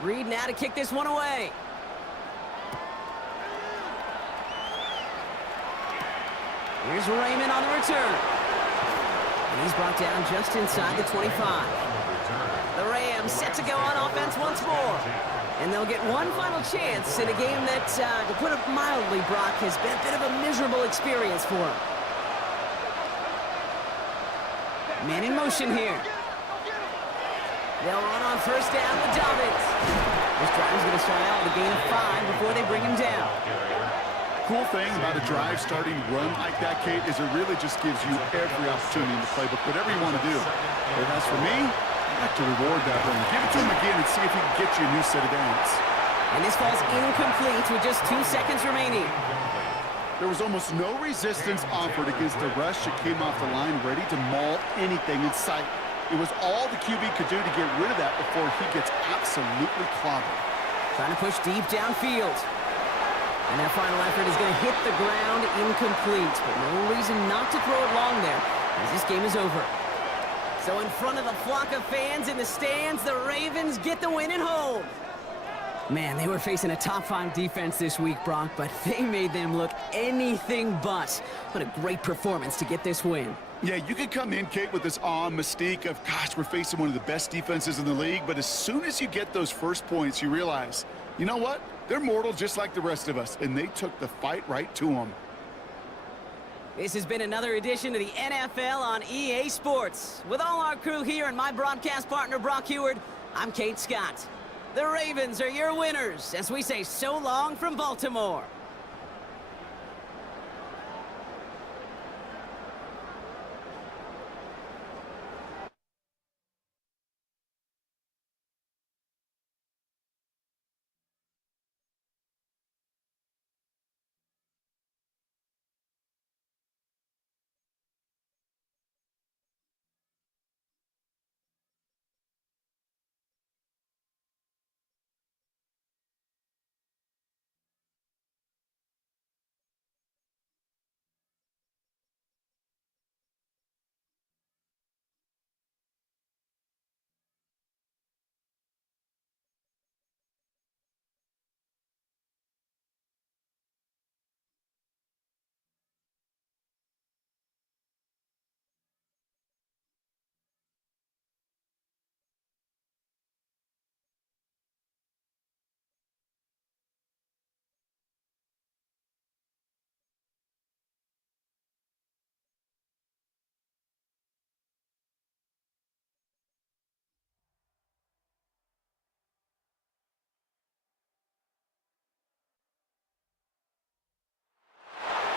Reed now to kick this one away. Here's Raymond on the return. And he's brought down just inside the 25. The Rams set to go on offense once more. And they'll get one final chance in a game that, to put it mildly, Brock, has been a bit of a miserable experience for him. Man in motion here. They'll run on first down with Dobbins. This drive's going to start out with a gain of 5 before they bring him down. Cool thing about a drive starting run like that, Kate, is it really just gives you every opportunity in the playbook, whatever you want to do. But as for me, I'd like to reward that run. Give it to him again and see if he can get you a new set of downs. And this fall's incomplete with just 2 seconds remaining. There was almost no resistance offered against the rush that came off the line ready to maul anything in sight. It was all the QB could do to get rid of that before he gets absolutely clobbered. Trying to push deep downfield. And that final effort is going to hit the ground incomplete. But no reason not to throw it long there, as this game is over. So in front of the flock of fans in the stands, the Ravens get the win at home. Man, they were facing a top-5 defense this week, Brock, but they made them look anything but. What a great performance to get this win. Yeah, you could come in, Kate, with this awe and mystique of, gosh, we're facing one of the best defenses in the league, but as soon as you get those first points, you realize, you know what? They're mortal just like the rest of us, and they took the fight right to them. This has been another edition of the NFL on EA Sports. With all our crew here and my broadcast partner, Brock Heward, I'm Kate Scott. The Ravens are your winners as we say so long from Baltimore.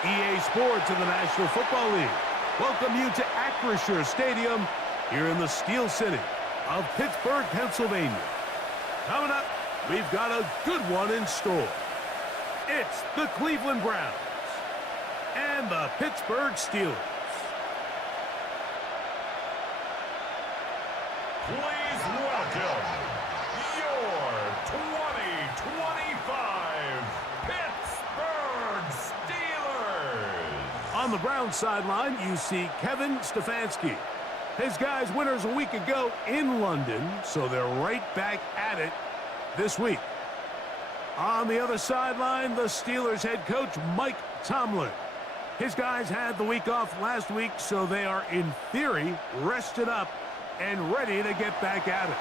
EA Sports in the National Football League welcome you to Acrisure Stadium here in the Steel City of Pittsburgh, Pennsylvania. Coming up, we've got a good one in store. It's the Cleveland Browns and the Pittsburgh Steelers. Please welcome your 2025 Pittsburgh Steelers. On the Browns sideline, you see Kevin Stefanski. His guys winners a week ago in London, so they're right back at it this week. On the other sideline, the Steelers head coach Mike Tomlin. His guys had the week off last week, so they are in theory rested up and ready to get back at it.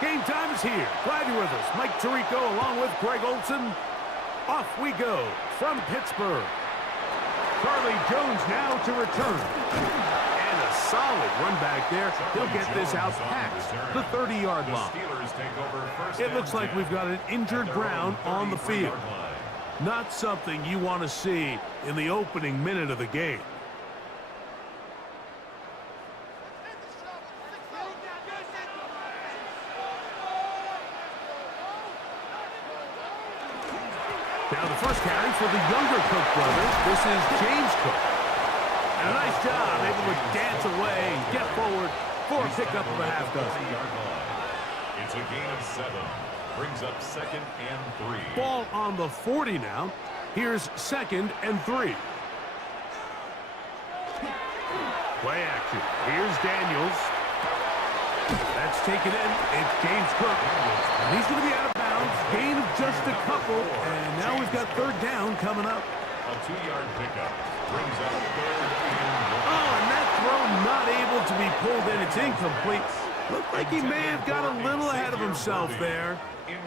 Game time is here. Glad you're with us. Mike Tirico along with Greg Olson. Off we go from Pittsburgh. Charlie Jones now to return. And a solid run back there. He'll get this out past the 30-yard line. It looks like we've got an injured Brown on the field. Not something you want to see in the opening minute of the game. Now the first carry for the younger Cook brothers. This is James Cook. And a nice job, able to dance away and get forward for a pickup of a half dozen. It's a gain of 7. Brings up 2nd and 3. Ball on the 40 now. Here's 2nd and 3. Play action. Here's Daniels. That's taken in. It's James Cook. And he's going to be out of bounds. Gain of just a couple. And now we've got 3rd down coming up. A 2-yard pickup. Brings up 3rd and 1. Oh, and that throw not able to be pulled in. It's incomplete. Looked like he may have got a little ahead of himself there.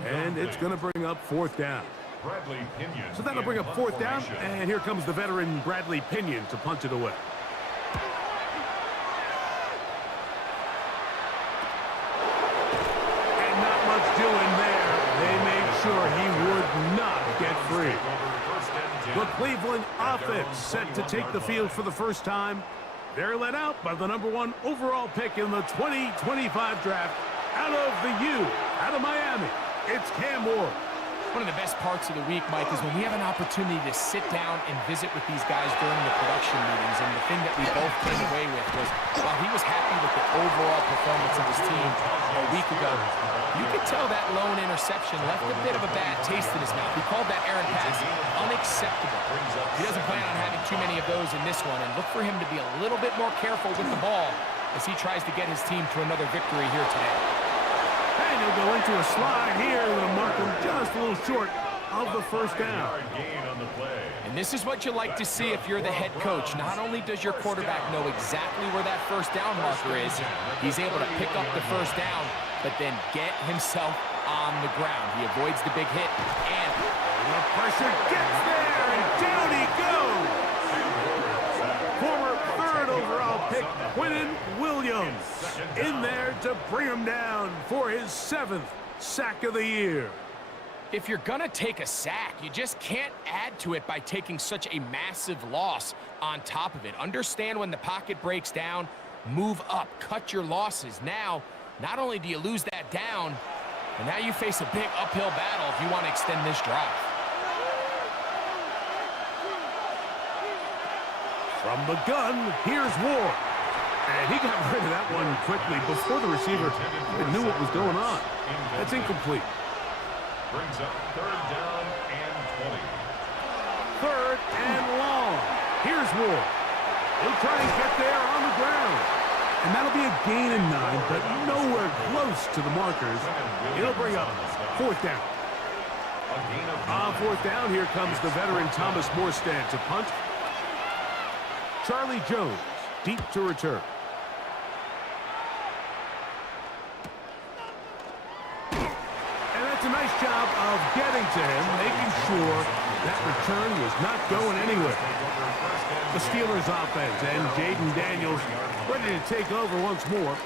And it's going to bring up 4th down. So that'll bring up 4th down. And here comes the veteran Bradley Pinion to punt it away. And not much doing there. They made sure he would not get free. The Cleveland offense set to take the field for the first time. They're led out by the #1 overall pick in the 2025 draft out of the U, out of Miami. It's Cam Ward. One of the best parts of the week, Mike, is when we have an opportunity to sit down and visit with these guys during the production meetings. And the thing that we both came away with was, while he was happy with the overall performance of his team a week ago, you could tell that lone interception left a bit of a bad taste in his mouth. He called that errant pass unacceptable. He doesn't plan on having too many of those in this one, and look for him to be a little bit more careful with the ball as he tries to get his team to another victory here today. And he'll go into a slide here. It'll mark him just a little short of the 1st down. And this is what you like to see if you're the head coach. Not only does your quarterback know exactly where that 1st down marker is, he's able to pick up the 1st down, but then get himself on the ground. He avoids the big hit, and the pressure gets there, and down he goes. Former 3rd overall pick, Quinnen Williams, in there to bring him down for his 7th sack of the year. if you're gonna take a sack, you just can't add to it by taking such a massive loss on top of it. Understand when the pocket breaks down, move up, cut your losses. Now, not only do you lose that down, but now you face a big uphill battle if you want to extend this drive. From the gun, here's Ward. And he got rid of that one quickly before the receiver even knew what was going on. That's incomplete. Brings up 3rd down and 20. 3rd and long. Here's Ward. He'll try and get there on the ground. And that'll be a gain of 9, but nowhere close to the markers. It'll bring up 4th down. On 4th down, here comes the veteran Thomas Morstead to punt. Charlie Jones, deep to return. And that's a nice job of getting to him, making sure that return was not going anywhere. The Steelers offense and Jaden Daniels ready to take over once more.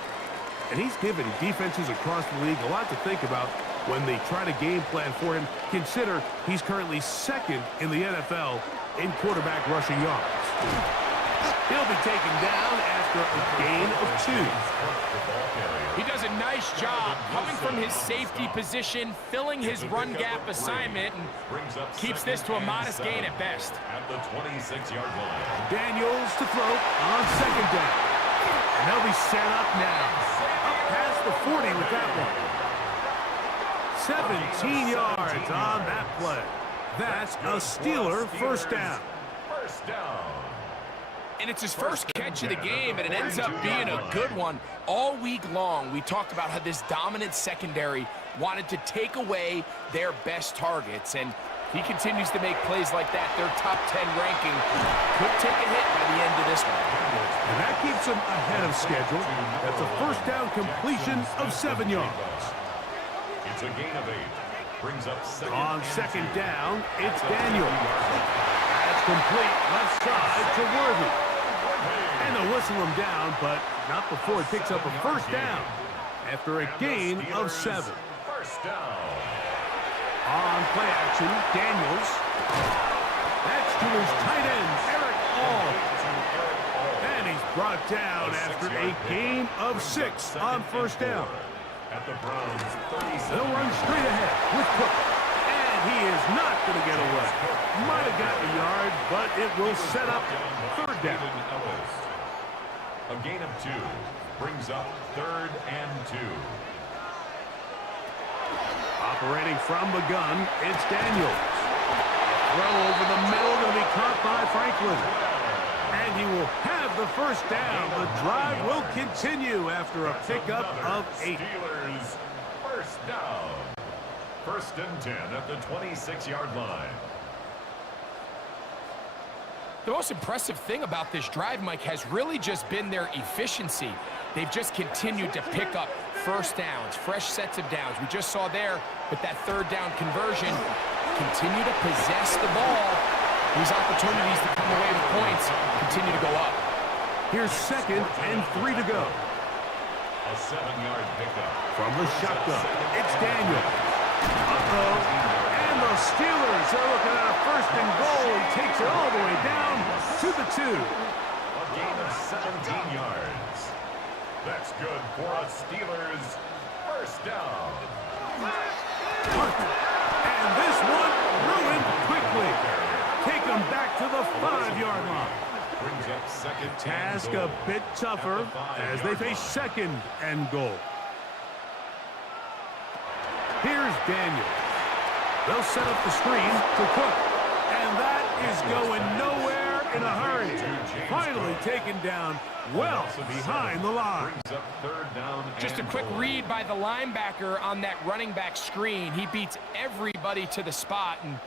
And he's given defenses across the league a lot to think about when they try to game plan for him. Consider he's currently 2nd in the NFL in quarterback rushing yards. He'll be taken down after a gain of 2. He does a nice job coming from his safety position, filling his run gap assignment, and keeps this to a modest gain at best. At the 26-yard line. Daniels to throw on 2nd down. And they'll be set up now. Up past the 40 with that one. 17 yards on that play. That's a Steeler first down. First down. And it's his first catch of the game, and it ends up being a good one. All week long, we talked about how this dominant secondary wanted to take away their best targets, and he continues to make plays like that. Their top 10 ranking could take a hit by the end of this one. And that keeps him ahead of schedule. That's a first down completion of 7 yards. It's a gain of 8. Brings up 2nd. On 2nd down, it's Daniel. That's complete left side to Worthy. And they'll whistle him down, but not before he picks up a first down after a gain of 7. First down. On play action, Daniels. That's to his tight end, Eric All. And he's brought down after a gain of 6 on first down. At the Browns 37. They'll run straight ahead with Cook. And he is not going to get away. Might have gotten a yard, but it will set up third down. A gain of 2 brings up 3rd and 2. Operating from the gun, it's Daniels. Throw over the middle, going to be caught by Franklin. And he will have the first down. The drive will continue after a pickup of 8. Steelers first down. 1st and 10 at the 26-yard line. The most impressive thing about this drive, Mike, has really just been their efficiency. They've just continued to pick up first downs, fresh sets of downs. We just saw there with that 3rd down conversion, continue to possess the ball. These opportunities to come away with points continue to go up. Here's 2nd and 3 to go. A 7-yard pickup. From the shotgun, it's Daniels. And the Steelers are looking at a 1st and goal. He takes it all the way down to the 2. A gain of 17 yards. That's good for a Steelers first down. And this one ruined quickly. Take them back to the 5-yard line. Brings up 2nd Task and goal. a bit tougher as they face 2nd and goal. Here's Daniels. They'll set up the screen to Cook. And that is going nowhere in a hurry. Finally taken down well behind the line. Brings up 3rd down. Just a and quick goal. read by the linebacker on that running back screen. He beats everybody to the spot and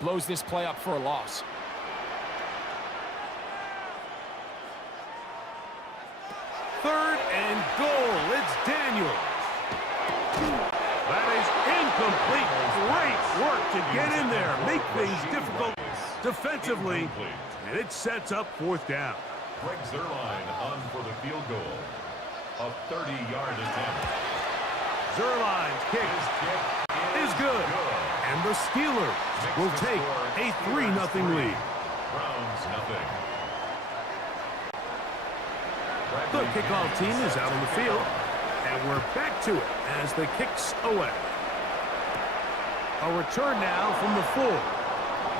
blows this play up for a loss. Third and goal. It's Daniels. That is incomplete. Great work to get in there. Make things difficult defensively. And it sets up 4th down. Greg Zerline on for the field goal. A 30-yard attempt. Zerline's kick His kick is good. And the Steelers will take a 3-0 lead. Browns nothing. The kickoff team is out on the field. And we're back to it as the kick's away. A return now from the 4.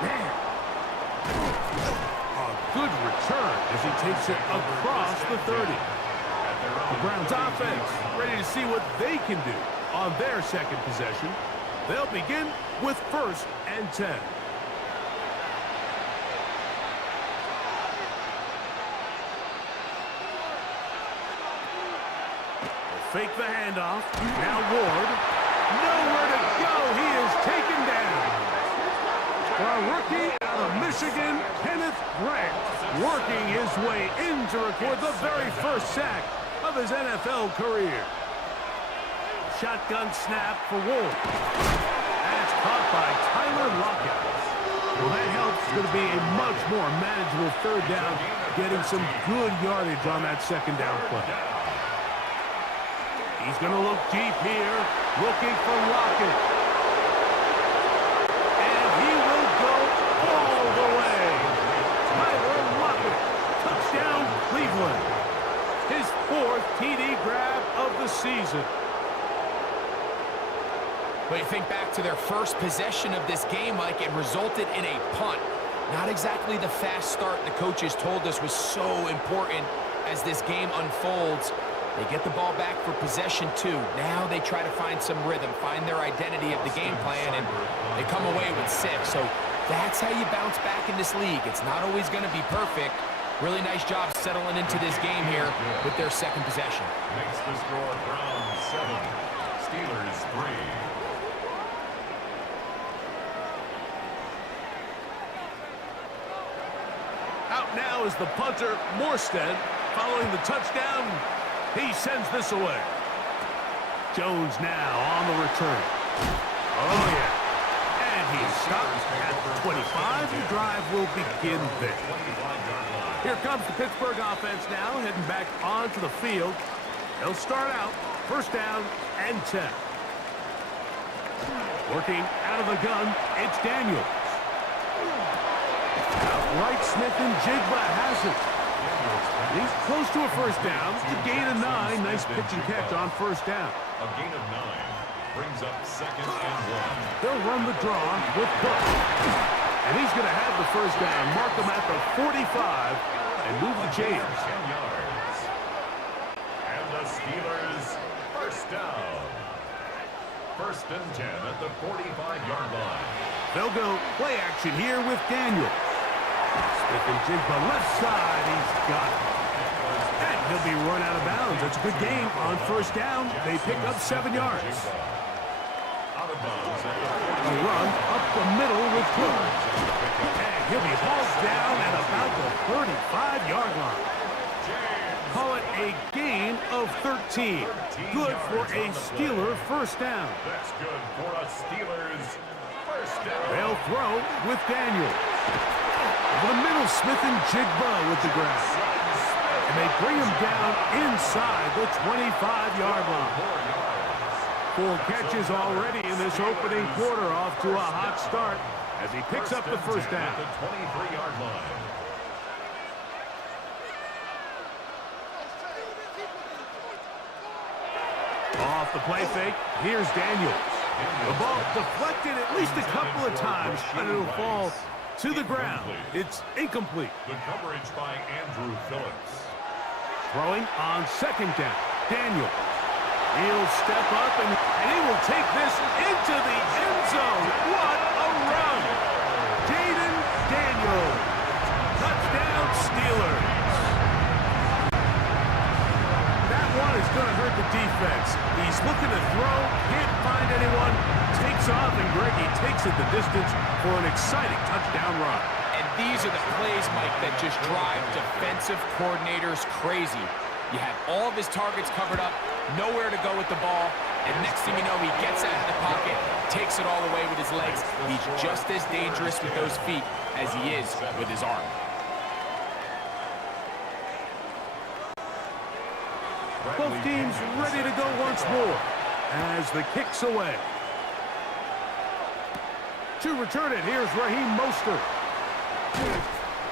Man. A good return as he takes it across the 30. The Browns offense ready to see what they can do on their 2nd possession. They'll begin with 1st and 10. Fake the handoff. Now Ward. Nowhere to go. He is taken down. A rookie out of Michigan, Kenneth Grant, working his way in to record the very first sack of his NFL career. Shotgun snap for Ward. That's caught by Tyler Lockett. Well, that helps. It's going to be a much more manageable 3rd down, getting some good yardage on that 2nd down play. He's going to look deep here, looking for Lockett. And he will go all the way. Tyler Lockett, touchdown Cleveland. His 4th TD grab of the season. But you think back to their first possession of this game, Mike, it resulted in a punt. Not exactly the fast start the coaches told us was so important as this game unfolds. They get the ball back for possession 2. Now they try to find some rhythm, find their identity of the game plan, and they come away with 6. So that's how you bounce back in this league. It's not always going to be perfect. Really nice job settling into this game here with their 2nd possession. Makes the score Browns 7, Steelers 3. Out now is the punter, Morstead. Following the touchdown, he sends this away. Jones now on the return. Oh, yeah. And He's stopped at the 25. The drive will begin there. Here comes the Pittsburgh offense now, heading back onto the field. They'll start out first down and 10. Working out of the gun, it's Daniels. Outright Smith and Jigba has it. He's close to a first down. It's a gain of 9. Nice pitch and catch on first down. A gain of 9 brings up 2nd and 1. They'll run the draw with Cook. And he's going to have the first down. Mark him at the 45 and move the chains. 10 yards. And the Steelers first down. 1st and 10 at the 45-yard line. They'll go play action here with Daniels. Smith and Jigba left side. He's got it. And he'll be run out of bounds. That's a good game on first down. They pick up 7 yards. Out of bounds at A run up the middle with Cook. And he'll be hauled down at about the 35-yard line. Call it a gain of 13. Good for a Steeler first down. That's good for a Steelers first down. They'll throw with Daniels. Over the middle, Smith and Jigba with the grab. And they bring him down inside the 25-yard line. 4 catches already in this opening quarter, off to a hot start as he picks up the first down. At the 23-yard line. Off the play fake, here's Daniels. The ball deflected at least a couple of times, and it'll fall to the ground. It's incomplete. The coverage by Andrew Phillips. Throwing on second down, Daniels. He'll step up, and he will take this into the end zone. What a run! Jaden Daniels. Touchdown, Steelers. That one is going to hurt the defense. He's looking to throw, can't find anyone, takes off, and Greggy takes it the distance for an exciting touchdown run. And these are the plays, Mike, that just drive defensive coordinators crazy. You have all of his targets covered up, nowhere to go with the ball, and next thing you know, he gets out of the pocket, takes it all away with his legs. He's just as dangerous with those feet as he is with his arm. Both teams ready to go once more as the kick's away. To return it, here's Raheem Mostert.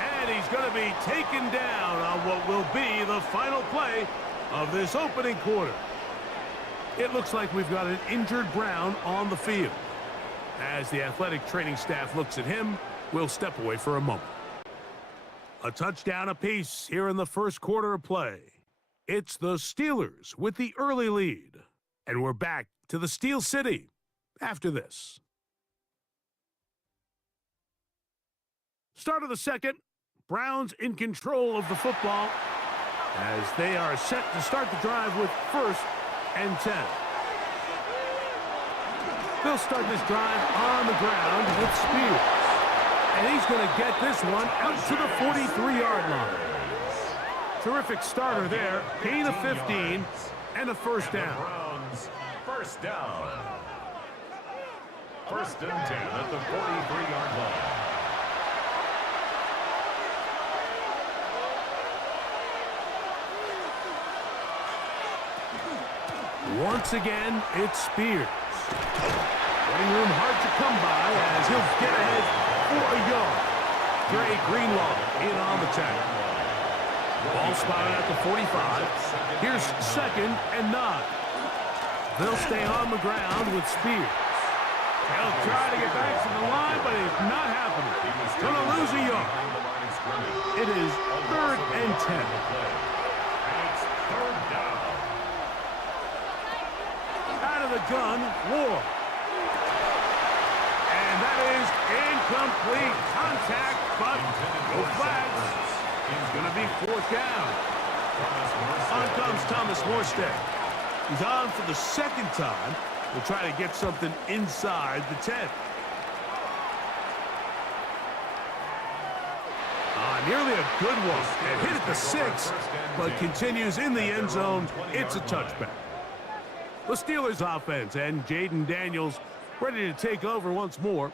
And he's going to be taken down on what will be the final play of this opening quarter. It looks like we've got an injured Brown on the field. As the athletic training staff looks at him, we'll step away for a moment. A touchdown apiece here in the first quarter of play. It's the Steelers with the early lead. And we're back to the Steel City after this. Start of the second. Browns in control of the football as they are set to start the drive with 1st and 10. They'll start this drive on the ground with Spears. And he's going to get this one out to the 43-yard line. Terrific starter there. Gain of 15 and a first down. Browns first down. 1st and 10 at the 43-yard line. Once again, it's Spears. Running room hard to come by as he'll get ahead for a yard. Dre Greenlaw in on the tackle. Ball spotted at the 45. Here's 2nd and 9. They'll stay on the ground with Spears. They'll try to get back to the line, but it's not happening. Going to lose a yard. It is 3rd and 10. It's 3rd down. Out of the gun, Ward. And that is incomplete contact, but no flags. It's going to be 4th down. On comes Thomas Morstead. He's on for the 2nd time. We'll try to get something inside the 10. Nearly a good one. It hit at the 6, but continues in the end zone. It's a touchback. The Steelers offense and Jaden Daniels ready to take over once more.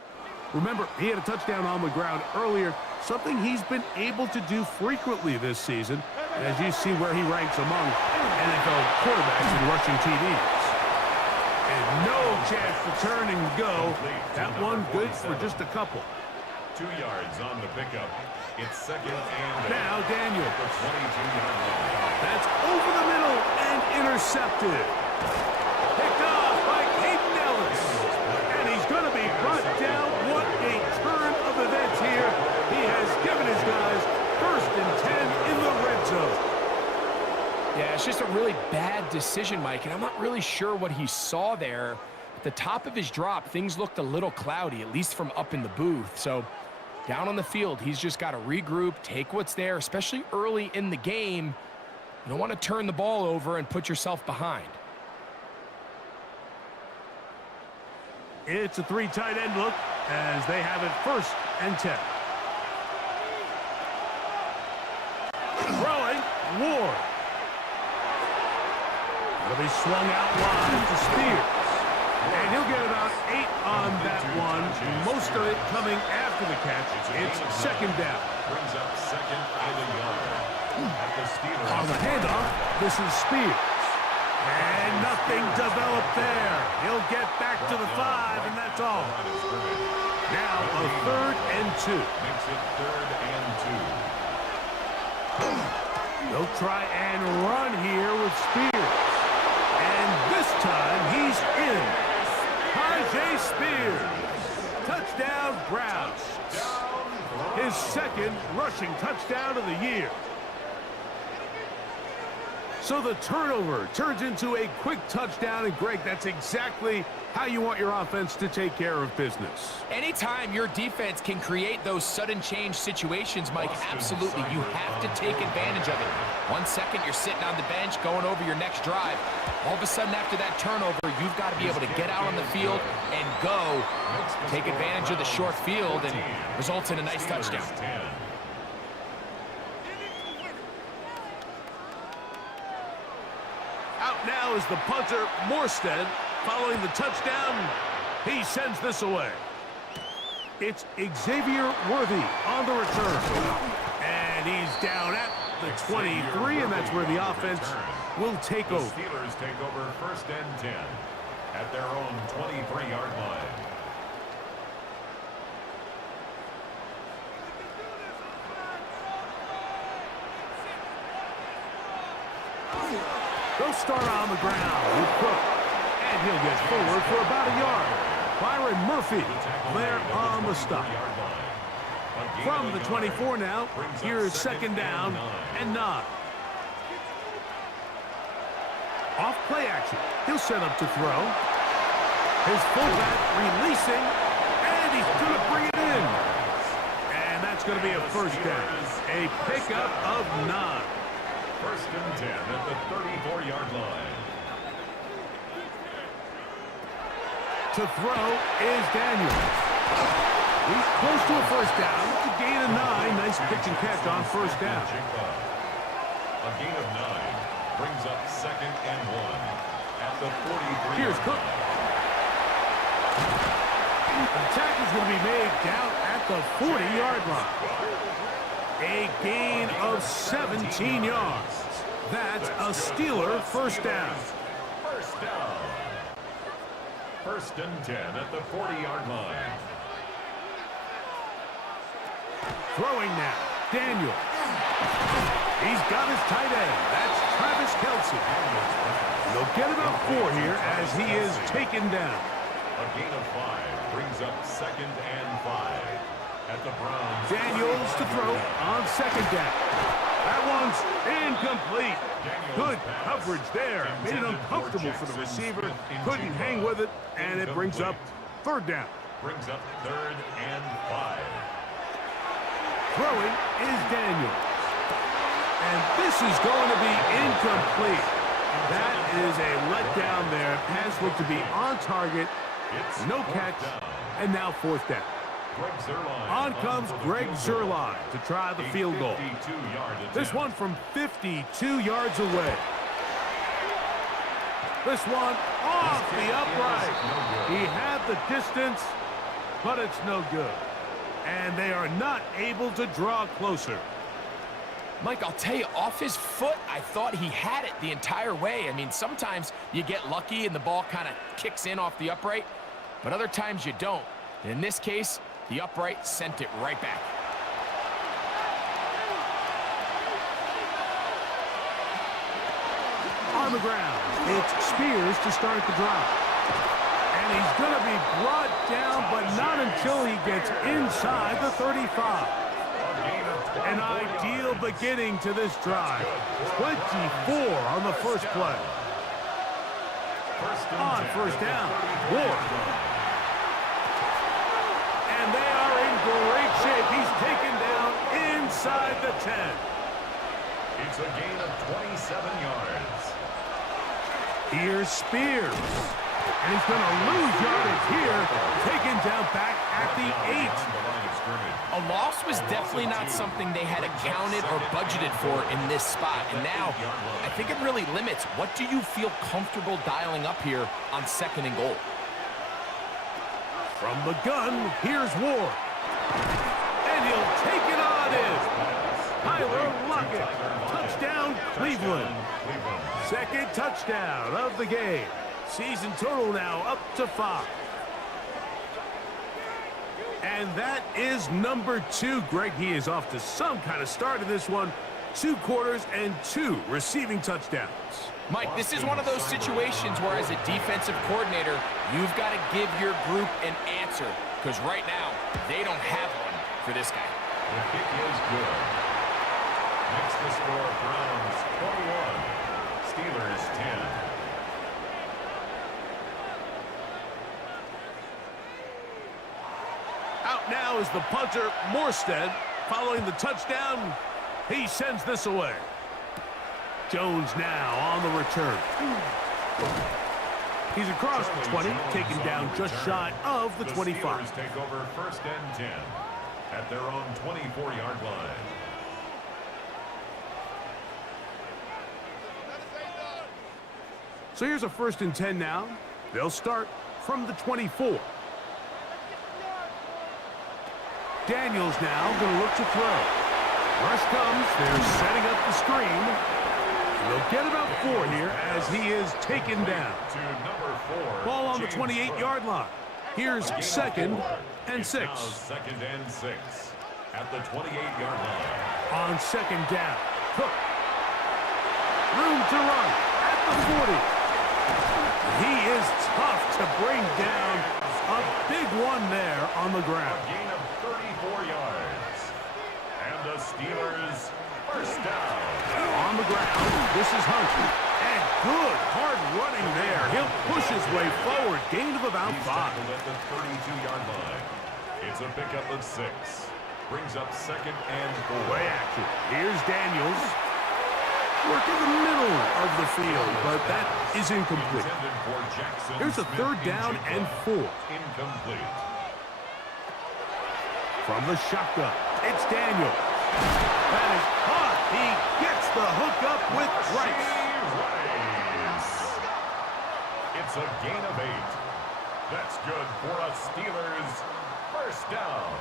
Remember, he had a touchdown on the ground earlier, something he's been able to do frequently this season, as you see where he ranks among NFL quarterbacks in rushing TDs. And no chance to turn and go. That one good for just a couple. 2 yards on the pickup. It's second and now Daniel. the 22-yard line. That's over the middle and intercepted. Picked off by Hayden Ellis. And he's going to be brought down. What a turn of events here. He has given his guys 1st and 10 in the red zone. Yeah, it's just a really bad decision, Mike, and I'm not really sure what he saw there. At the top of his drop, things looked a little cloudy, at least from up in the booth. So down on the field, he's just got to regroup, take what's there, especially early in the game. You don't want to turn the ball over and put yourself behind. It's a 3 tight end look as they have it 1st and 10. Throwing, Ward. It'll be swung out wide to Spears. And he'll get about 8 on that one. Most of it coming after the catch. It's 2nd down. Brings up second and a yard. At the Steelers. On the handoff, this is Spears. And nothing developed there. He'll get back to the 5, and that's all. Now a 3rd and 2. Makes it 3rd and 2. They'll try and run here with Spears. And this time he's in. Tajay Spears. Touchdown, Browns. His 2nd rushing touchdown of the year. So the turnover turns into a quick touchdown, and Greg, that's exactly how you want your offense to take care of business. Anytime your defense can create those sudden change situations, Mike, absolutely, you have to take advantage of it. 1 second, you're sitting on the bench, going over your next drive. All of a sudden, after that turnover, you've got to be able to get out on the field and go. Take advantage of the short field and results in a nice touchdown. Out now is the punter, Morstead. Following the touchdown, he sends this away. It's Xavier Worthy on the return. And he's down at the 23, and that's where the offense will take over. The Steelers take over 1st and 10 at their own 23-yard line. They'll start on the ground with Cook. And he'll get forward for about a yard. Byron Murphy there on the stop. From the 24 now, here's 2nd down and 9. Off play action. He'll set up to throw. His fullback releasing, and he's going to bring it in. And that's going to be a 1st down. A pickup of 9. 1st and 10 at the 34-yard line. To throw is Daniel. He's close to a 1st down. A gain of 9. Nice pitch and catch on 1st down. A gain of 9 brings up 2nd and 1 at the 43. Here's Cook. The tackle's going to be made down at the 40-yard line. A gain of 17 yards. That's a Steeler 1st down. 1st down. 1st and 10 at the 40-yard line. Throwing now, Daniel. He's got his tight end. That's Travis Kelce. They'll get about 4 here as he is taken down. A gain of 5 brings up 2nd and 5 at the Browns. Daniels to throw on 2nd down. That one's incomplete. Good coverage there. Made it uncomfortable for the receiver. Couldn't hang with it, and it brings up 3rd down. Brings up 3rd and 5. Throwing is Daniel. And this is going to be incomplete. That is a letdown there. Pass looked to be on target. No catch. And now 4th down. On comes Greg Zuerlein to try the field goal. This one from 52 yards away. This one off the upright. He had the distance, but it's no good. And they are not able to draw closer. Mike, I'll tell you, off his foot, I thought he had it the entire way. I mean, sometimes you get lucky and the ball kind of kicks in off the upright, but other times you don't. In this case, the upright sent it right back. On the ground, it's Spears to start the drive. And he's going to be brought down, but not until he gets inside the 35. An ideal beginning to this drive. 24 on the first play. On first down, Ward. And they are in great shape. He's taken down inside the 10. It's a gain of 27 yards. Here's Spears. And he's going to lose yardage here. Taken down back at the 8. A loss was definitely not something they had accounted or budgeted for in this spot. And now, I think it really limits. What do you feel comfortable dialing up here on 2nd and goal? From the gun, here's Ward. And he'll take it on in. Tyler Lockett. Touchdown, Cleveland. Second touchdown of the game. Season total now up to 5. And that is number 2. Greg, he is off to some kind of start in this one. 2 quarters and 2 receiving touchdowns. Mike, this is one of those situations where as a defensive coordinator, you've got to give your group an answer. Because right now, they don't have one for this guy. The kick is good. Makes the score Browns 21, Steelers 10. Out now is the punter, Morstead. Following the touchdown, he sends this away. Jones now on the return. He's across the 20, taken down just shy of the 25. Steelers take over 1st and 10 at their own 24-yard line. So here's a 1st and 10 now. They'll start from the 24. Daniels now going to look to throw. Rush comes. They're setting up the screen. They'll get about 4 here as he is taken down. To number 4. Ball on the 28-yard line. Here's 2nd and 6. Now 2nd and 6 at the 28-yard line. On 2nd down, Cook. Room to run at the 40. He is tough to bring down. A big one there on the ground. A gain of 34 yards. And the Steelers 1st down. On the ground, this is Hunt. And good hard running there. He'll push his way forward. Gain of about 5. Tackled at the 32-yard line. It's a pickup of 6. Brings up 2nd and 4. Play action. Here's Daniels. Work in the middle of the field, but that is incomplete. Here's a 3rd down and 4. Incomplete. From the shotgun, it's Daniels. That is caught. He gets the hook up with Rice. It's a gain of 8. That's good for a Steelers 1st down.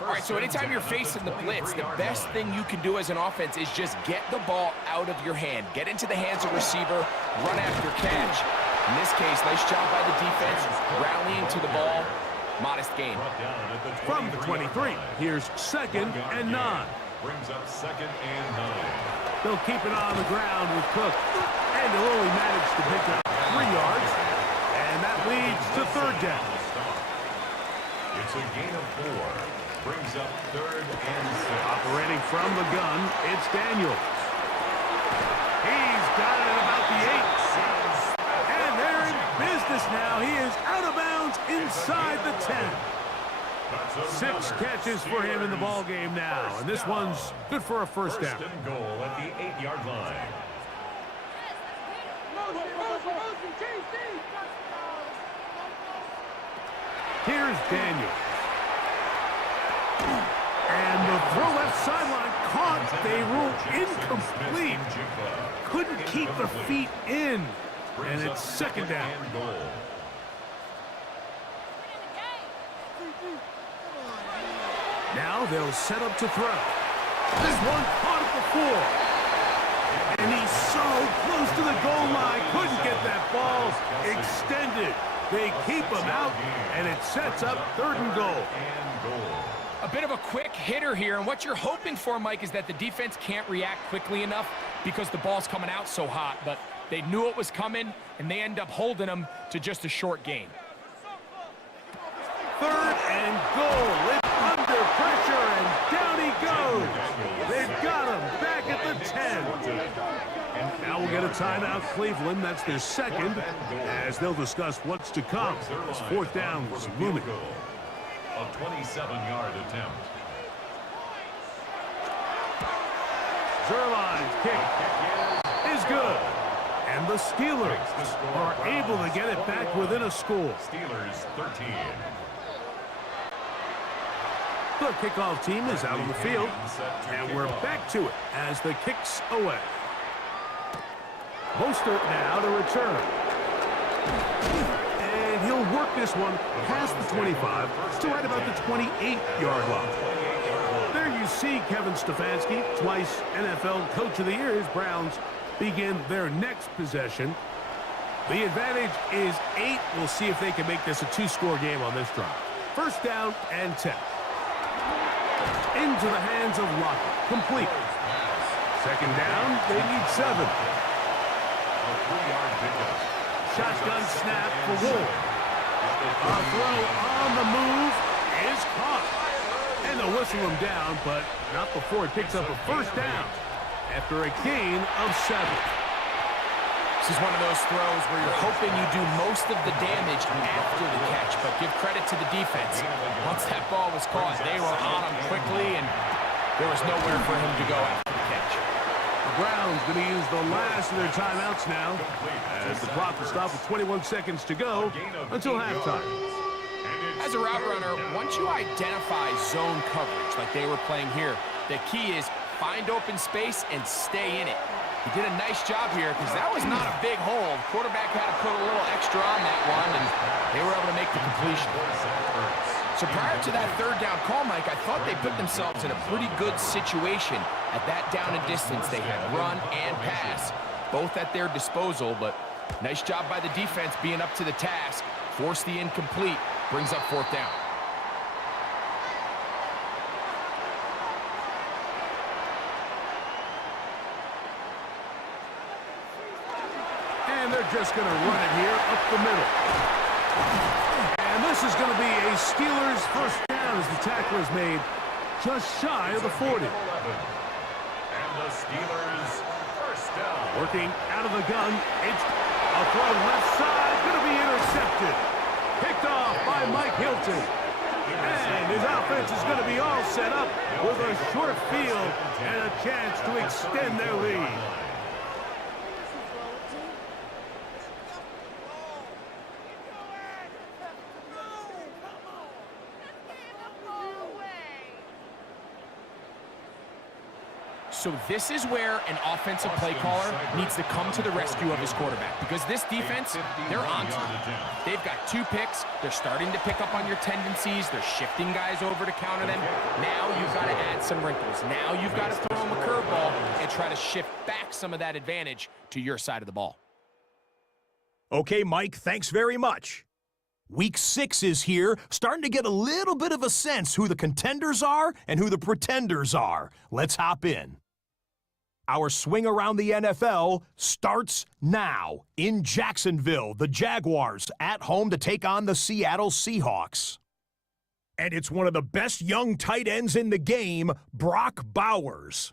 All right, so anytime you're facing the blitz, the best thing you can do as an offense is just get the ball out of your hand. Get into the hands of receiver, run after catch. In this case, nice job by the defense, rallying to the ball. Modest gain. From the 23, here's 2nd and 9. Brings up 2nd and 9. They'll keep it on the ground with Cook. And they'll only manage to pick up 3 yards. And that leads to 3rd down. It's a gain of 4. Brings up 3rd and 6. Operating from the gun, it's Daniels. He's got it at about the 8. And they're in business now. He is out of bounds inside the 10. 6 catches for him in the ball game now. And this one's good for a 1st down. 1st and goal at the 8-yard line. Here's Daniels. And the throw left sideline caught. They rule incomplete. Couldn't keep the feet in. And it's 2nd down. Now they'll set up to throw. This one caught at the 4. And he's so close to the goal line. Couldn't get that ball extended. They keep him out, and it sets up 3rd and goal. A bit of a quick hitter here, and what you're hoping for, Mike, is that the defense can't react quickly enough because the ball's coming out so hot, but they knew it was coming, and they end up holding them to just a short gain. 3rd and goal. It's under pressure, and down he goes. They've got him back at the 10. Now we'll get a timeout, Cleveland. That's their 2nd, as they'll discuss what's to come. This 4th down was looming. A 27-yard attempt. Zerline's kick is good. And the Steelers are able to get it back within a score. Steelers 13. The kickoff team is out on the field, and we're back to it as the kick's away. Mostert now to return. And he'll work this one past the 25 to right about the 28-yard line. There you see Kevin Stefanski, twice NFL Coach of the Year. His Browns begin their next possession. The advantage is 8. We'll see if they can make this a 2-score game on this drive. 1st down and 10. Into the hands of Lockett. Complete. 2nd down, they need 7. A 3-yard pickup. Shotgun snap for Ward. A throw on the move is caught. And they'll whistle him down, but not before it picks up a 1st down after a gain of 7. This is one of those throws where you're hoping you do most of the damage after the catch, but give credit to the defense. Once that ball was caught, they were on him quickly, and there was nowhere for him to go after the catch. The Browns going to use the last of their timeouts now, as the clock will stop with 21 seconds to go until halftime. As a route runner, once you identify zone coverage like they were playing here, the key is find open space and stay in it. He did a nice job here because that was not a big hole. Quarterback had to put a little extra on that one, and they were able to make the completion. So prior to that 3rd down call, Mike, I thought they put themselves in a pretty good situation at that down and distance. They had run and pass, both at their disposal, but nice job by the defense being up to the task. Force the incomplete, brings up 4th down. And they're just going to run it here up the middle. And this is going to be a Steelers 1st down as the tackle is made just shy of the 40. And the Steelers 1st down. Working out of the gun. It's a throw left side. Going to be intercepted. Picked off by Mike Hilton. And his offense is going to be all set up with a short field and a chance to extend their lead. So this is where an offensive play caller needs to come to the rescue of his quarterback, because this defense, they're on to him. They've got 2 picks. They're starting to pick up on your tendencies. They're shifting guys over to counter them. Now you've got to add some wrinkles. Now you've got to throw them a curveball and try to shift back some of that advantage to your side of the ball. Okay, Mike, thanks very much. Week 6 is here, starting to get a little bit of a sense who the contenders are and who the pretenders are. Let's hop in. Our swing around the NFL starts now. In Jacksonville, the Jaguars at home to take on the Seattle Seahawks. And it's one of the best young tight ends in the game, Brock Bowers.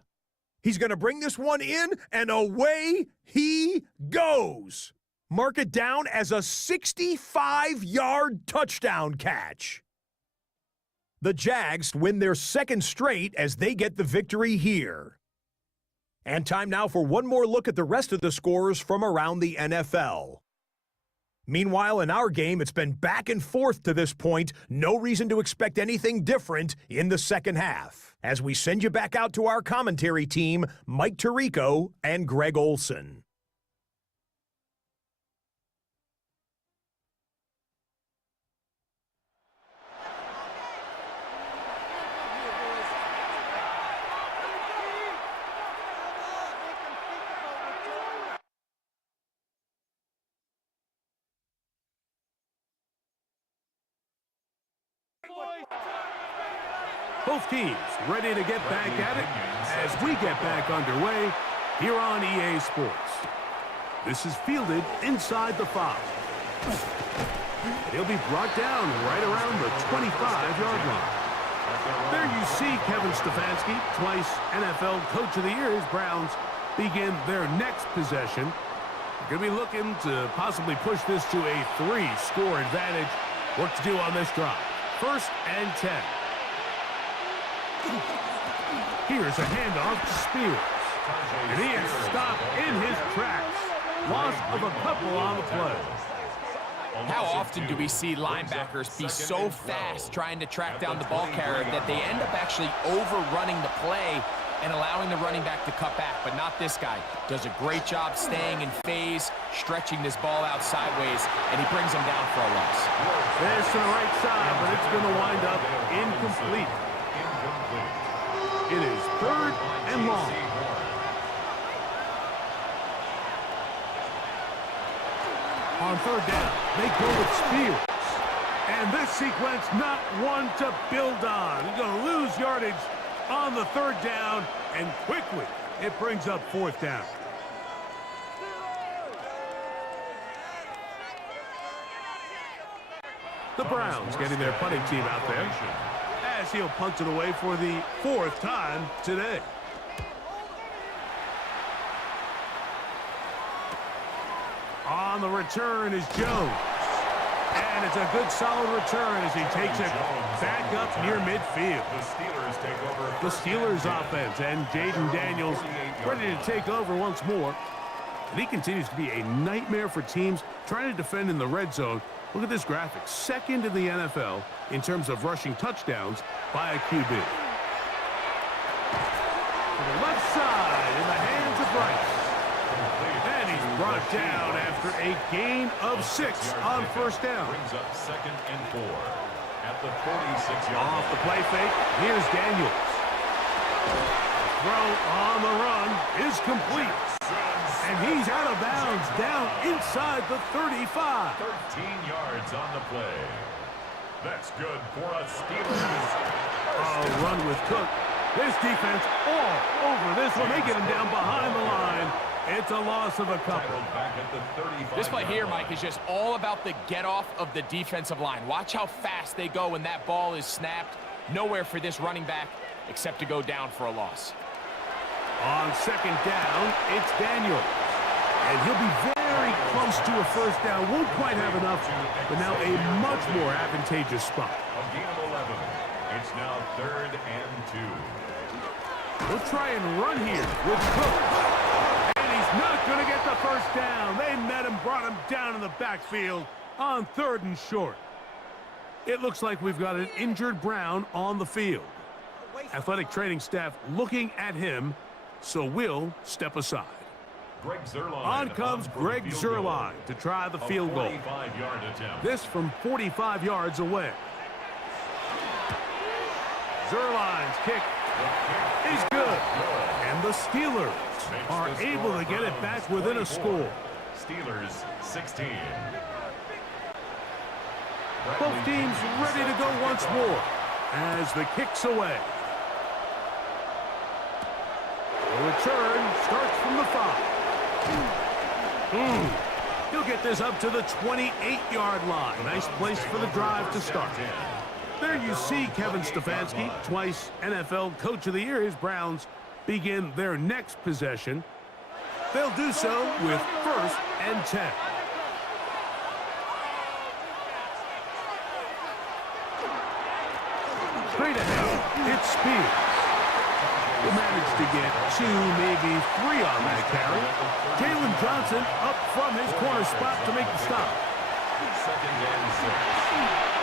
He's going to bring this one in, and away he goes. Mark it down as a 65-yard touchdown catch. The Jags win their 2nd straight as they get the victory here. And time now for one more look at the rest of the scores from around the NFL. Meanwhile, in our game, it's been back and forth to this point. No reason to expect anything different in the 2nd half. As we send you back out to our commentary team, Mike Tirico and Greg Olson. Both teams ready to get back at it as we get back underway here on EA Sports. This is fielded inside the 5. He'll be brought down right around the 25-yard line. There you see Kevin Stefanski, twice NFL Coach of the Year. His Browns begin their next possession. They're going to be looking to possibly push this to a 3-score advantage. Work to do on this drive. 1st and 10. Here's a handoff to Spears. And he is stopped in his tracks. Loss of a couple on the play. How often do we see linebackers be so fast trying to track down the ball carrier that they end up actually overrunning the play and allowing the running back to cut back? But not this guy. Does a great job staying in phase, stretching this ball out sideways, and he brings him down for a loss. There's to the right side, but it's going to wind up incomplete. It is 3rd and long. On 3rd down, they go with Spears. And this sequence, not one to build on. He's going to lose yardage on the 3rd down, and quickly it brings up 4th down. The Browns getting their punting team out there as he'll punt it away for the 4th time today. On the return is Jones. And it's a good solid return as he takes it back up near midfield. The Steelers offense and Jaden Daniels ready to take over once more. And he continues to be a nightmare for teams trying to defend in the red zone. Look at this graphic. 2nd in the NFL in terms of rushing touchdowns by a QB. To the left side in the hands of Bryce. And he's brought down after a gain of 6 on 1st down. Brings up 2nd and 4 at the 46-yard line. Off the play fake, here's Daniels. Throw on the run is complete. And he's out of bounds down inside the 35. 13 yards on the play. That's good for a Steelers. Oh, run with Cook. This defense all over this one. They get him down behind the line. It's a loss of a couple. This play here, Mike, is just all about the get-off of the defensive line. Watch how fast they go when that ball is snapped. Nowhere for this running back except to go down for a loss. On 2nd down, it's Daniels. And he'll be very close to a 1st down. Won't quite have enough, but now a much more advantageous spot. A gain of 11. It's now 3rd and 2. We'll try and run here with Cook. And he's not going to get the 1st down. They met him, brought him down in the backfield on 3rd and short. It looks like we've got an injured Brown on the field. Athletic training staff looking at him, so we'll step aside. Greg Zuerlein On comes Greg Zuerlein to try the field goal. This from 45 yards away. Zuerlein's kick is good. And the Steelers are able to get it back within a score. Steelers 16. Both teams ready to go once more as the kick's away. The return starts from the 5. He'll get this up to the 28-yard line. Nice place for the drive to start. There you see Kevin Stefanski, twice NFL Coach of the Year. His Browns begin their next possession. They'll do so with 1st and 10. Straight ahead, it's Spears. He managed to get 2, maybe 3 on that carry. Jalen Johnson up from his corner spot to make the stop. 2nd and 6.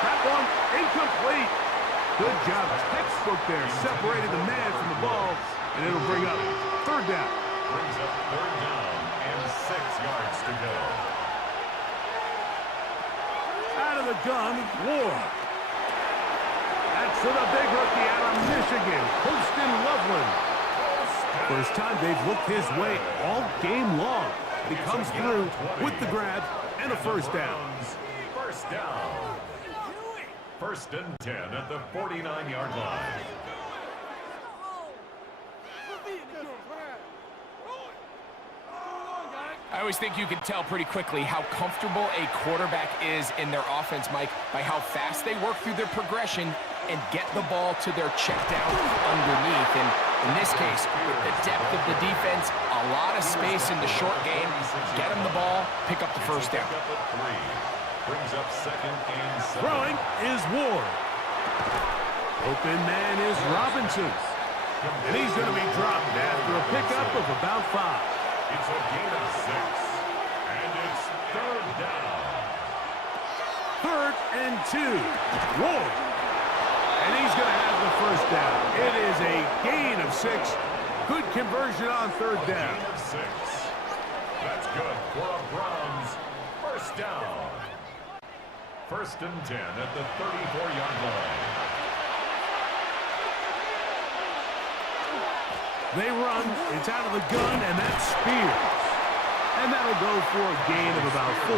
That one incomplete. Good job. Textbook there. Separated the man from the ball, and it'll bring up 3rd down. Brings up 3rd down and 6 yards to go. Out of the gun, Ward. That's to the big rookie out of Michigan, Holston Loveland. First time they've looked his way all game long. He comes through with the grab and a 1st down. 1st down. First and 10 at the 49-yard line. I always think you can tell pretty quickly how comfortable a quarterback is in their offense, Mike, by how fast they work through their progression and get the ball to their check down underneath. And in this case, with the depth of the defense, a lot of space in the short game, get them the ball, pick up the first down. Brings up second and 7. Throwing is Ward. Open man is Robinson. And he's going to be dropped after a pickup of about 5. It's a gain of 6. And it's third down. 3rd and 2. Ward. And he's going to have the first down. It is a gain of 6. Good conversion on 3rd down. Gain of 6. That's good for a Browns first down. First and 10 at the 34-yard line. They run, it's out of the gun, and that's Spears. And that'll go for a gain of about 4.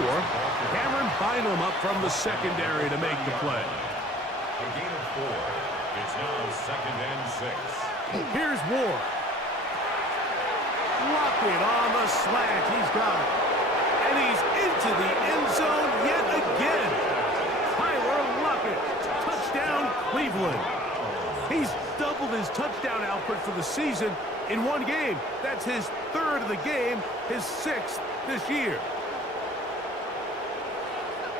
Cameron Bynum up from the secondary to make the play. A gain of 4. It's now second and 6. Here's Ward. Lockett on the slant, he's got it. And he's into the end zone yet again. Tyler Lockett, touchdown Cleveland. He's doubled his touchdown output for the season in one game. That's his 3rd of the game, his 6th this year.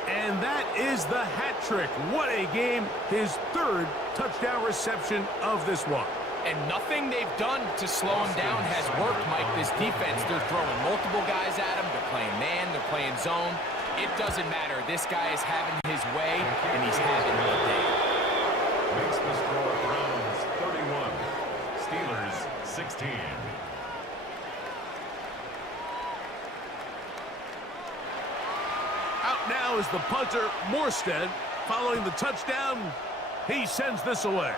And that is the hat trick. What a game. His 3rd touchdown reception of this one. And nothing they've done to slow him down has worked, Mike. This defense, they're throwing multiple guys at him. They're playing man, they're playing zone. It doesn't matter. This guy is having his way, and he's having the day. Makes the score Browns 31, Steelers 16. Out now is the punter, Morstead. Following the touchdown, he sends this away.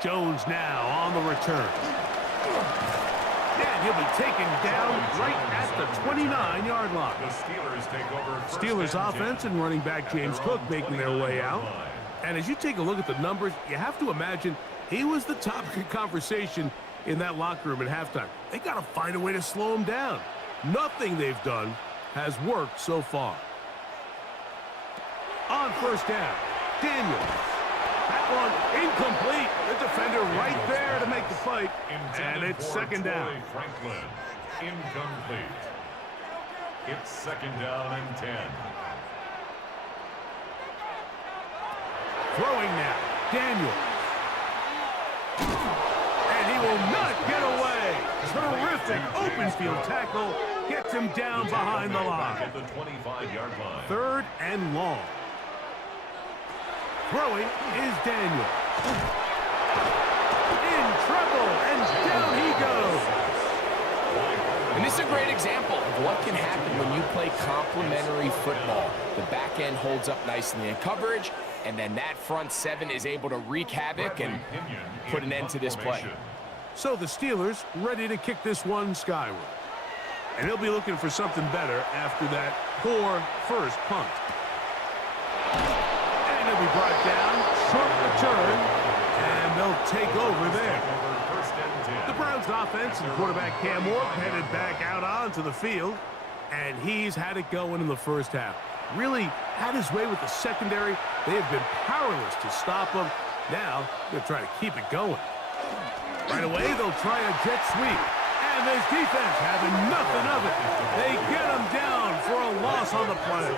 Jones now on the return. And he'll be taken down right at the 29-yard line. The Steelers take over. Steelers offense and running back James Cook making their way out. And as you take a look at the numbers, you have to imagine he was the topic of conversation in that locker room at halftime. They got to find a way to slow him down. Nothing they've done has worked so far. On first down, Daniels. That one incomplete. The defender right there to make the fight. And it's second down. Franklin, incomplete. It's second down and 10. Throwing now, Daniels. And he will not get away. Terrific open field tackle. Gets him down behind the line. At the 25-yard line. 3rd and long. Throwing is Daniel. In trouble, and down he goes. And this is a great example of what can happen when you play complementary football. The back end holds up nicely in coverage, and then that front 7 is able to wreak havoc and put an end to this play. So the Steelers ready to kick this one skyward. And he'll be looking for something better after that poor first punt. And he'll be brought down, short return, and they'll take over there. The Browns offense and quarterback Cam Ward headed back out onto the field, and he's had it going in the first half. Really had his way with the secondary. They have been powerless to stop him. Now they'll try to keep it going. Right away, they'll try a jet sweep. And this defense having nothing of it. They get him down for a loss on the play.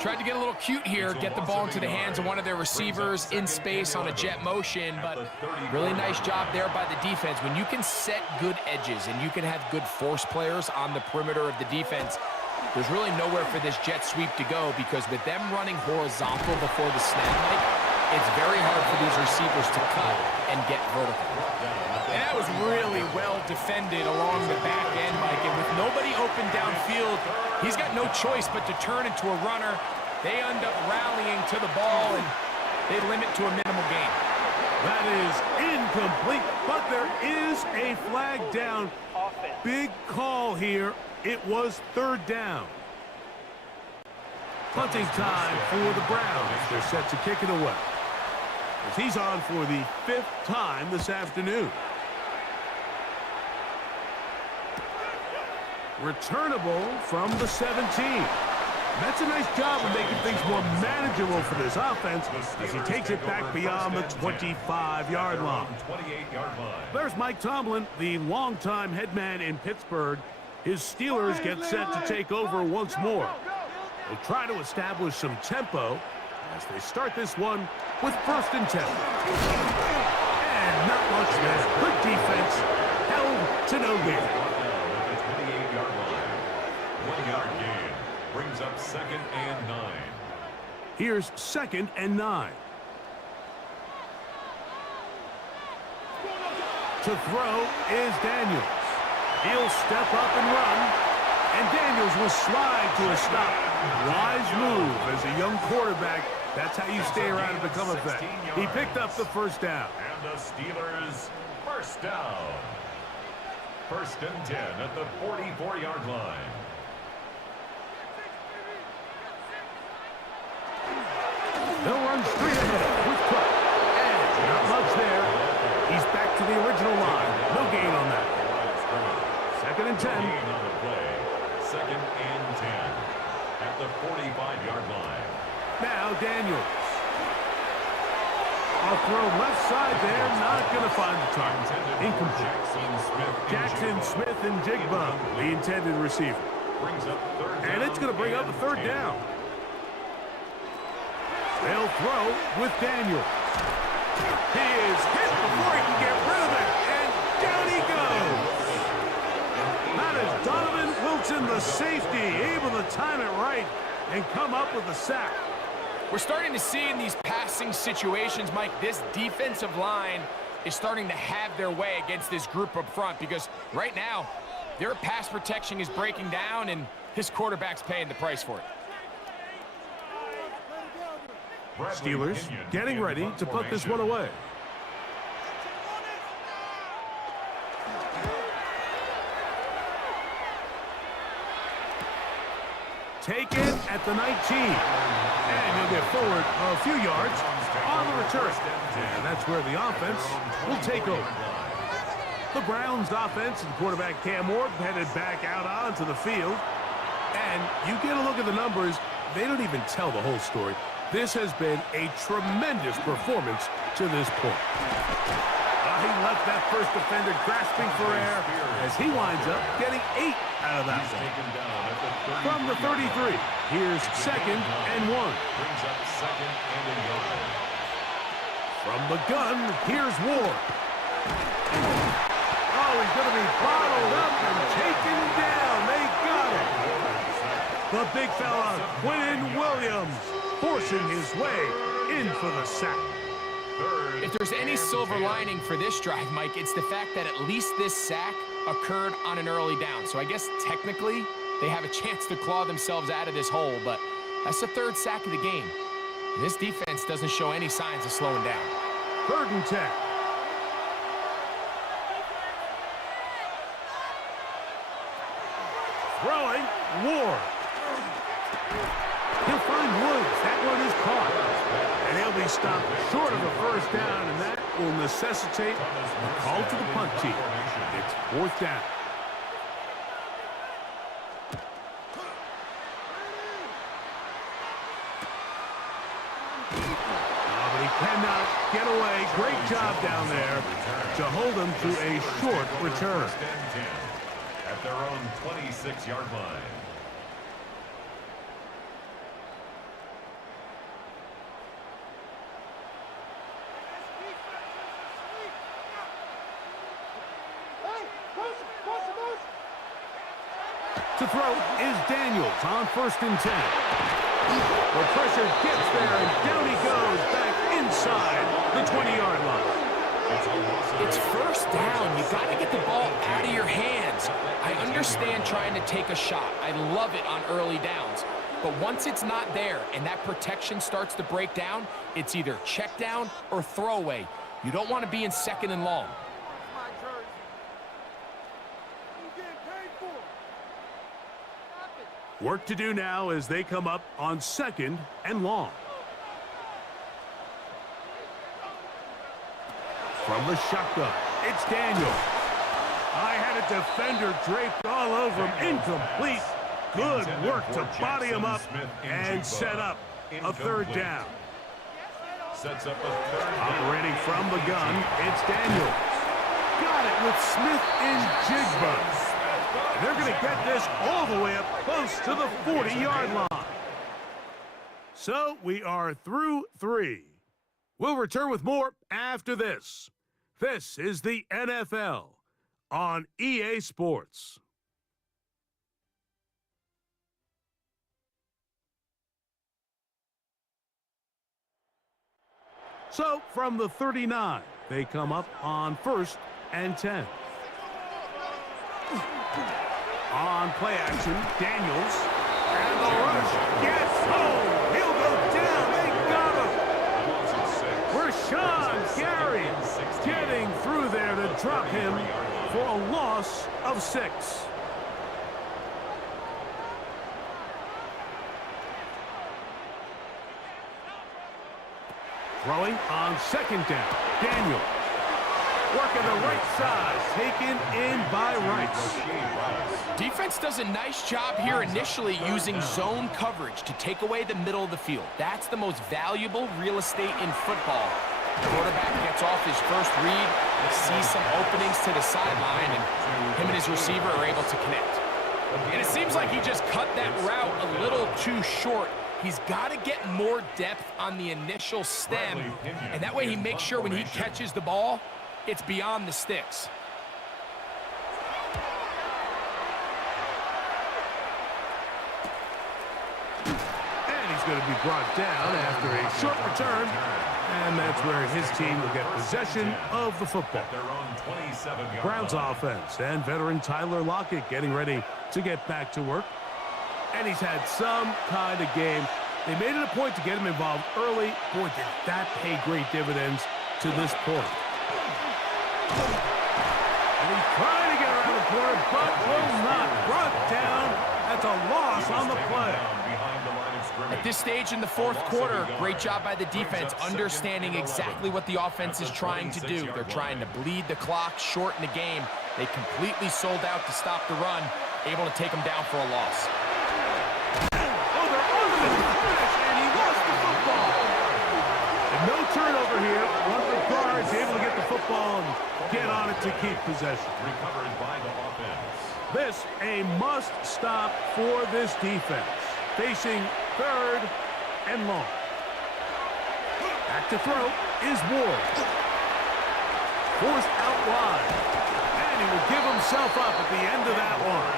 Tried to get a little cute here, get the ball into the hands of one of their receivers in space on a jet motion, but really nice job there by the defense. When you can set good edges and you can have good force players on the perimeter of the defense, there's really nowhere for this jet sweep to go, because with them running horizontal before the snap, Mike, it's very hard for these receivers to cut and get vertical. And that was really well defended along the back end, Mike. And with nobody open downfield, he's got no choice but to turn into a runner. They end up rallying to the ball, and they limit to a minimal gain. That is incomplete, but there is a flag down. Big call here. It was 3rd down. Punting time for the Browns. They're set to kick it away, as he's on for the 5th time this afternoon. Returnable from the 17. That's a nice job of making things more manageable for this offense as he takes it back beyond the 25-yard line. There's Mike Tomlin, the longtime head man in Pittsburgh. His Steelers get set to take over once more. They'll try to establish some tempo as they start this one with 1st and 10. And not much there. Good defense. Held to no gain. 1-yard gain brings up 2nd and 9. Here's 2nd and 9. To throw is Daniels. He'll step up and run, and Daniels will slide to a stop. Wise move as a young quarterback. That's how you stay around and become effective. He picked up the 1st down. And the Steelers 1st down. 1st and 10 at the 44-yard line. They'll run straight ahead with Cook. And not much there. He's back to the original line. No gain on that. 2nd and 10. Gain on the play. 2nd and 10 at the 45-yard line. Now Daniels. I'll throw left side there. Not going to find the target. Incomplete. Jackson Smith and Jigba, the intended receiver. And it's going to bring up a 3rd down. They'll throw with Daniels. He is hit before he can get rid of it. And down he goes. That is Donovan Wilson, the safety, able to time it right and come up with a sack. We're starting to see in these passing situations, Mike, this defensive line is starting to have their way against this group up front, because right now their pass protection is breaking down and this quarterback's paying the price for it. Steelers getting ready to put this one away. Taken at the 19. And he'll get forward a few yards on the return. And that's where the offense will take over. The Browns offense and quarterback Cam Ward headed back out onto the field. And you get a look at the numbers, they don't even tell the whole story. This has been a tremendous performance to this point. He left that first defender grasping for air as he winds up getting 8 out of that one. From the 33, here's 2nd and 1. Brings up 2nd and a yard. From the gun, here's Ward. Oh, he's going to be bottled up and taken down. They got him. The big fella, Quinn Williams, forcing his way in for the sack. If there's any silver lining for this drive, Mike, it's the fact that at least this sack occurred on an early down. So I guess technically they have a chance to claw themselves out of this hole, but that's the 3rd sack of the game. And this defense doesn't show any signs of slowing down. 3rd and 10. Throwing, Ward. He'll find Woods. That one is caught. And he'll be stopped short of a 1st down, and that will necessitate a call to the punt team. It's 4th down. Oh, but he cannot get away. Great job down there to hold him to a short return. At their own 26-yard line. To throw is Daniels on 1st and 10. The pressure gets there, and down he goes back inside the 20-yard line. It's 1st down. You got to get the ball out of your hands. I understand trying to take a shot. I love it on early downs. But once it's not there and that protection starts to break down, it's either check down or throwaway. You don't want to be in 2nd and long. Work to do now as they come up on 2nd and long. From the shotgun, it's Daniel. I had a defender draped all over him. Incomplete. Good work to body him up and set up a 3rd down. Sets up a 3rd down. Operating from the gun, it's Daniels. Got it with Smith in Jigba. And they're going to get this all the way up close to the 40-yard line. So we are through 3. We'll return with more after this. This is the NFL on EA Sports. So from the 39, they come up on 1st and 10. On play action, Daniels. And the rush. Yes! Oh! He'll go down. They got him. Rashawn Gary getting through there to drop him for a loss of 6. Throwing on 2nd down. Daniel. Working the right side. Taken in by Rice. Defense does a nice job here initially using zone coverage to take away the middle of the field. That's the most valuable real estate in football. The quarterback gets off his first read, sees some openings to the sideline, and him and his receiver are able to connect. And it seems like he just cut that route a little too short. He's got to get more depth on the initial stem, and that way he makes sure when he catches the ball, it's beyond the sticks. And he's going to be brought down after a short return, and that's where his team will get possession of the football. Browns offense and veteran Tyler Lockett getting ready to get back to work. And he's had some kind of game. They made it a point to get him involved early. Boy, did that pay great dividends to this point. And he's trying to get around the corner, but will not. Brought down. That's a loss on the play. At this stage in the 4th quarter, great job by the defense, understanding exactly what the offense is trying to do. They're trying to bleed the clock, shorten the game. They completely sold out to stop the run, able to take them down for a loss. No turnover here. One of the guards able to get the football and get on it to keep possession. Recovered by the offense. This a must stop for this defense. Facing 3rd and long. Back to throw is Ward. Forced out wide. And he will give himself up at the end of that one.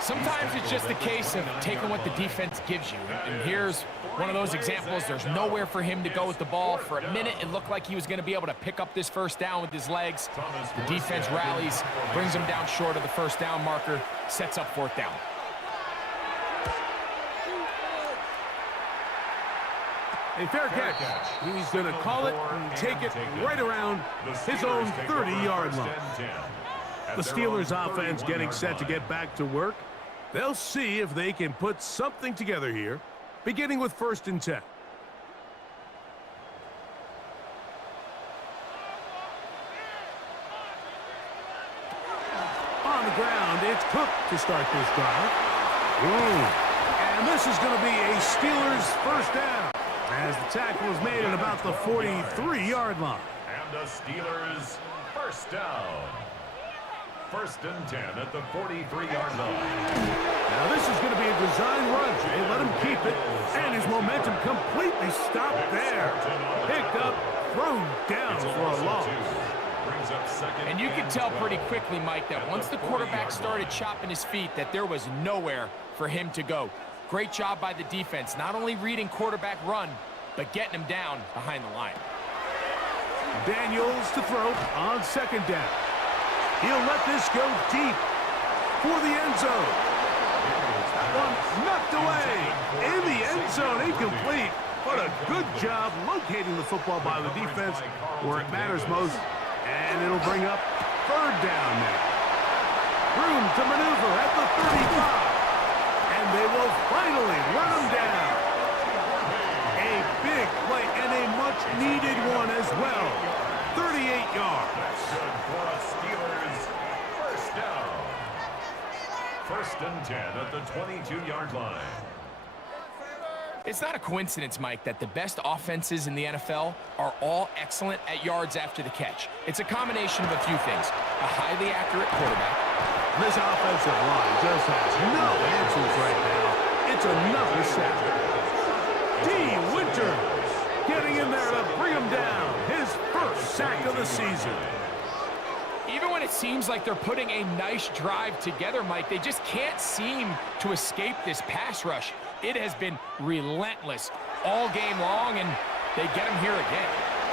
Sometimes it's just a case of taking what the defense gives you. And here's one of those examples. There's nowhere for him to go with the ball. For a minute, it looked like he was going to be able to pick up this 1st down with his legs. The defense rallies, brings him down short of the 1st down marker, sets up 4th down. A fair catch. He's going to call it and take it right around his own 30-yard line. The Steelers offense getting set to get back to work. They'll see if they can put something together here, beginning with 1st and 10. On the ground, it's Cook to start this drive. And this is going to be a Steelers 1st down as the tackle is made at about the 43-yard line. And the Steelers 1st down. 1st and 10 at the 43-yard line. Now this is going to be a design run. They let him keep it, and his momentum completely stopped there. Picked up, thrown down for a loss. And you can tell pretty quickly, Mike, that once the quarterback started chopping his feet, that there was nowhere for him to go. Great job by the defense, not only reading quarterback run, but getting him down behind the line. Daniels to throw on 2nd down. He'll let this go deep for the end zone. That one knocked away in the end zone, incomplete. But a good job locating the football by the defense where it matters most. And it'll bring up 3rd down now. Room to maneuver at the 35. at the 22-yard line. It's not a coincidence, Mike, that the best offenses in the NFL are all excellent at yards after the catch. It's a combination of a few things. A highly accurate quarterback. This offensive line just has no answers right now. It's another sack. D. Winters getting in there to bring him down. His first sack of the season. Even when it seems like they're putting a nice drive together, Mike, they just can't seem to escape this pass rush. It has been relentless all game long, and they get him here again.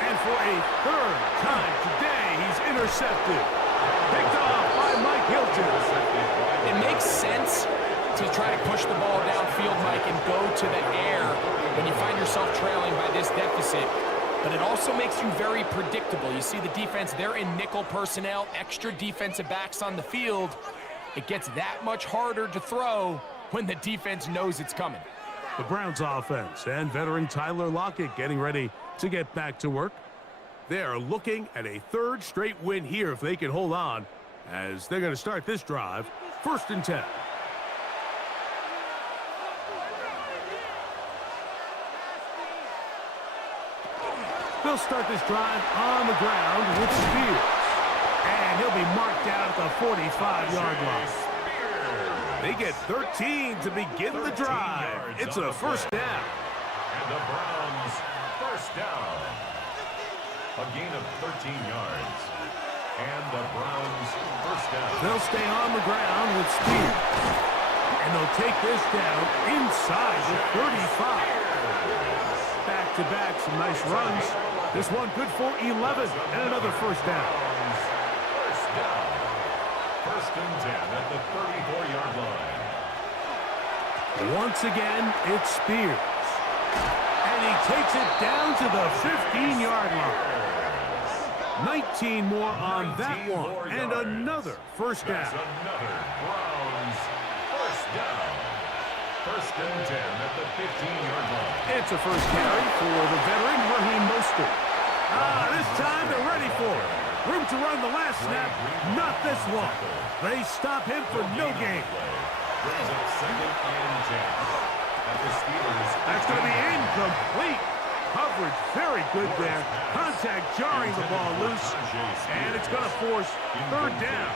And for a third time today, he's intercepted. Picked off by Mike Hilton. It makes sense to try to push the ball downfield, Mike, and go to the air when you find yourself trailing by this deficit. But it also makes you very predictable. You see the defense, they're in nickel personnel, extra defensive backs on the field. It gets that much harder to throw when the defense knows it's coming. The Browns offense and veteran Tyler Lockett getting ready to get back to work. They are looking at a third straight win here if they can hold on, as they're going to start this drive 1st and 10. They'll start this drive on the ground with Spears. And he'll be marked down at the 45-yard line. They get 13 to begin the drive. It's a first down. And the Browns first down. A gain of 13 yards. And the Browns first down. They'll stay on the ground with Spears. And they'll take this down inside the 35. Back-to-back, some nice runs. This one good for 11 and another first down. First down. 1st and 10 at the 34-yard line. Once again, it's Spears. And he takes it down to the 15-yard line. 19 more on that one. And another first down. That's another Browns first down. 1st and 10 at the 15-yard line. It's a first carry for the veteran Raheem Mostert. This time they're ready for it. Room to run the last snap, not this one. They stop him for no gain. Brings up 2nd and 10. At the Steelers. That's going to be incomplete. Coverage very good there. Contact jarring the ball loose. And it's going to force 3rd down.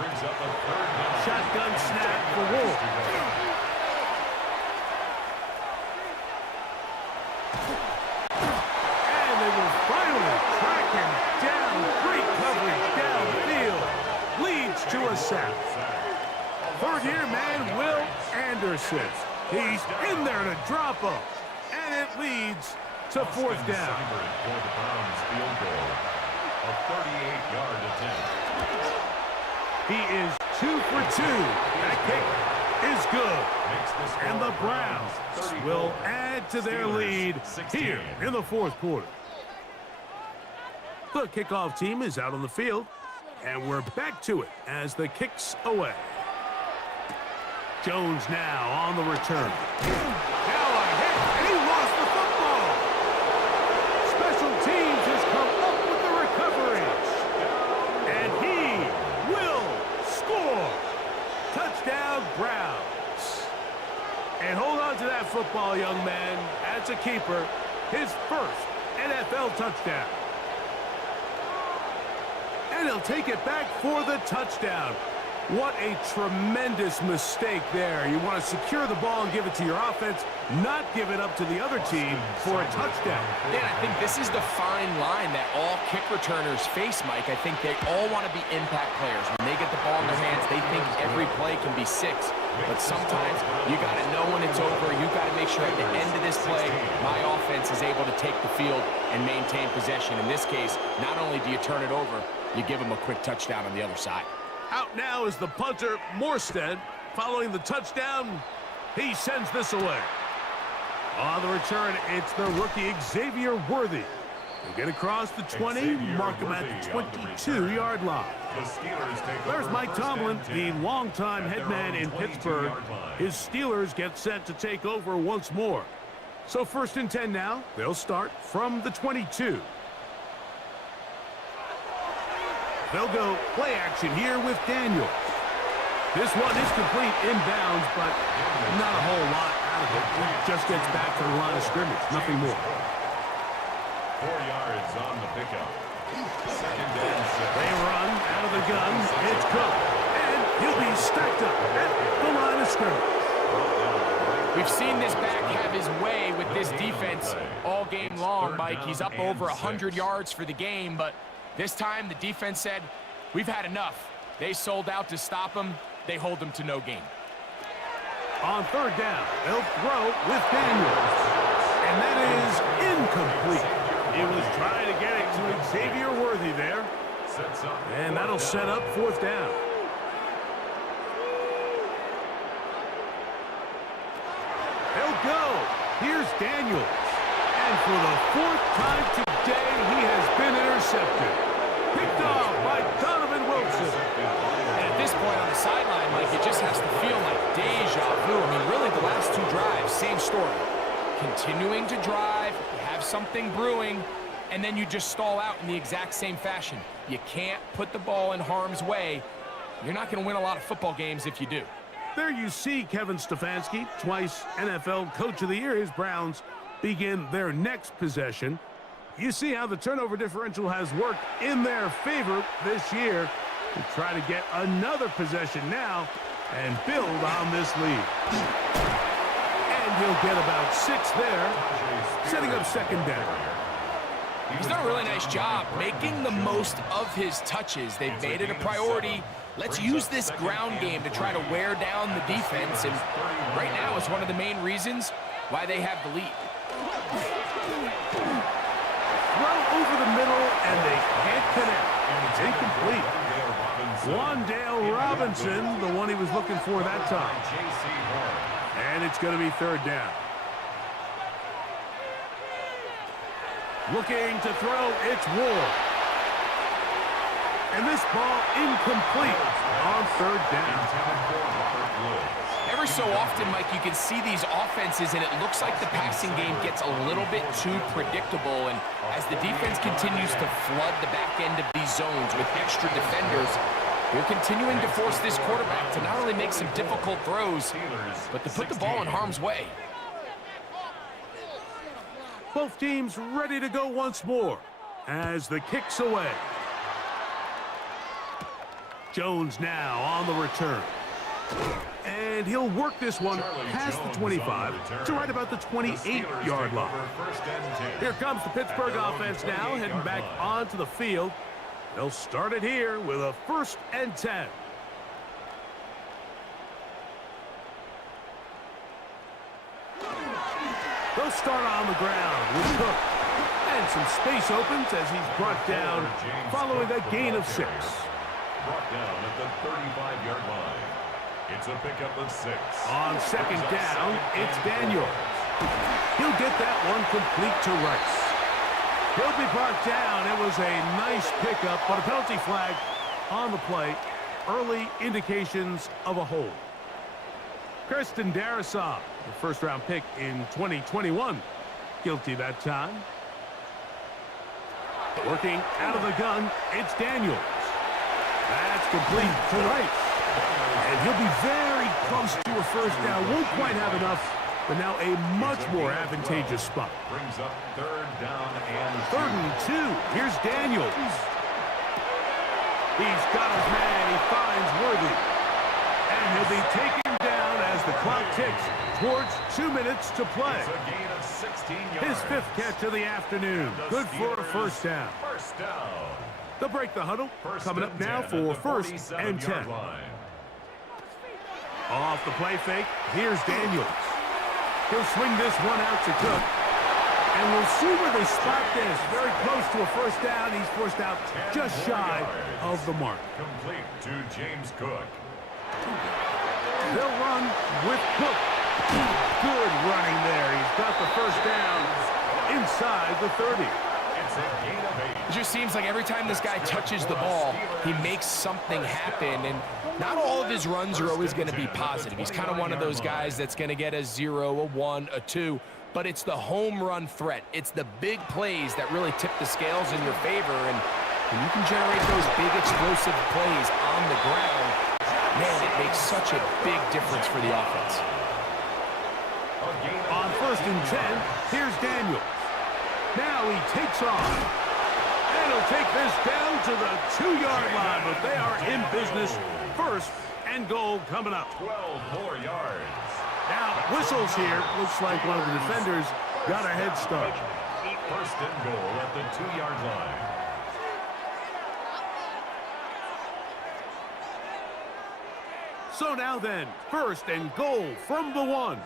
Brings up a 3rd down. Shotgun snap for Wolf. And they will finally track him down. Great coverage downfield. Leads to a sack. 3rd-year man, Will Anderson. He's in there to drop him. And it leads to 4th down. For the Browns field goal. A 38-yard attempt. He is 2 for 2. That kick is good. And the Browns will add to their lead here in the 4th quarter. The kickoff team is out on the field, and we're back to it as the kick's away. Jones now on the return. Now a hit, and he lost the football. Special teams has come up with the recovery. And he will score. Touchdown, Browns. And hold on to that football, young man. That's a keeper. His first NFL touchdown. And he'll take it back for the touchdown. What a tremendous mistake there. You want to secure the ball and give it to your offense, not give it up to the other team for a touchdown. Dan, I think this is the fine line that all kick returners face, Mike. I think they all want to be impact players. When they get the ball in their hands, they think every play can be 6. But sometimes you got to know when it's over. You got to make sure at the end of this play, my offense is able to take the field and maintain possession. In this case, not only do you turn it over, you give them a quick touchdown on the other side. Out now is the punter, Morstead. Following the touchdown, he sends this away. On the return, it's the rookie Xavier Worthy. He'll get across the 20, mark him at the 22-yard line. There's Mike Tomlin, the longtime head man in Pittsburgh. His Steelers get set to take over once more. So 1st and 10 now. They'll start from the 22. They'll go play action here with Daniels. This one is complete inbounds, but not a whole lot out of it. He just gets back to the line of scrimmage, nothing more. 4 yards on the pickup. Second and 6. They run out of the gun. It's Cook. And he'll be stacked up at the line of scrimmage. We've seen this back have his way with this defense all game long, Mike. He's up over 100 yards for the game, but this time the defense said, we've had enough. They sold out to stop him. They hold him to no gain. On third down, they'll throw with Daniels. And that is incomplete. He was trying to get it to Xavier Worthy there. And that'll set up fourth down. He'll go. Here's Daniels. And for the fourth time today, he has been intercepted. Picked off by Donovan Wilson. And at this point on the sideline, Mike, it just has to feel like deja vu. I mean, really, the last two drives, same story. Continuing to drive, have something brewing, and then you just stall out in the exact same fashion. You can't put the ball in harm's way. You're not going to win a lot of football games if you do. There you see Kevin Stefanski, twice NFL Coach of the Year. His Browns begin their next possession. You see how the turnover differential has worked in their favor this year. To try to get another possession now and build on this lead. And he'll get about 6 there, setting up second down. He's done a really nice job making the most of his touches. They've made it a priority. Let's use this ground game to try to wear down the defense, and right now it's one of the main reasons why they have the lead. Throw over the middle, and they can't connect. It's incomplete. Wandale Robinson, the one he was looking for that time. And it's going to be third down. Looking to throw, it's Ward. And this ball incomplete on third down. Every so often, Mike, you can see these offenses, and it looks like the passing game gets a little bit too predictable. And as the defense continues to flood the back end of these zones with extra defenders, they're continuing to force this quarterback to not only make some difficult throws, but to put the ball in harm's way. Both teams ready to go once more as the kick's away. Jones now on the return. And he'll work this one past the 25 to right about the 28-yard line. Here comes the Pittsburgh offense now, heading back onto the field. They'll start it here with a 1st and 10. They'll start on the ground with Cook. And some space opens as he's brought down following a gain of 6. Brought down at the 35-yard line. It's a pickup of 6. On second down, it's Daniels. He'll get that one complete to Rice. He'll be brought down. It was a nice pickup, but a penalty flag on the play. Early indications of a hold. Kirsten Darrisaw, the first-round pick in 2021. Guilty that time. Working out of the gun, it's Daniels. That's complete to Rice. And he'll be very close to a first down. Won't quite have enough, but now a much more advantageous spot. Brings up third down and 3rd and 2. Here's Daniels. He's got his man. He finds Worthy. And he'll be taken down as the clock ticks towards 2 minutes to play. It's a gain of 16 yards. His 5th catch of the afternoon. Good for a first down. First down. They'll break the huddle. Coming up now for 1st and 10. Off the play fake, here's Daniels. He'll swing this one out to Cook. And we'll see where they spot this. Very close to a first down. He's forced out just shy of the mark. Complete to James Cook. They'll run with Cook. Good running there. He's got the first down inside the 30. It's a gain of 8. It just seems like every time this guy touches the ball, he makes something happen. And not all of his runs are always going to be positive. He's kind of one of those guys that's going to get a 0, a 1, a 2. But it's the home run threat. It's the big plays that really tip the scales in your favor. And when you can generate those big explosive plays on the ground, man, it makes such a big difference for the offense. On 1st and 10, here's Daniels. Now he takes off. And he'll take this down to the 2-yard line, but they are in business. 1st and goal coming up. 12 more yards. Now, whistles here. Looks like one of the defenders got a head start. 1st and goal at the 2-yard line. So now then, 1st and goal from the 1.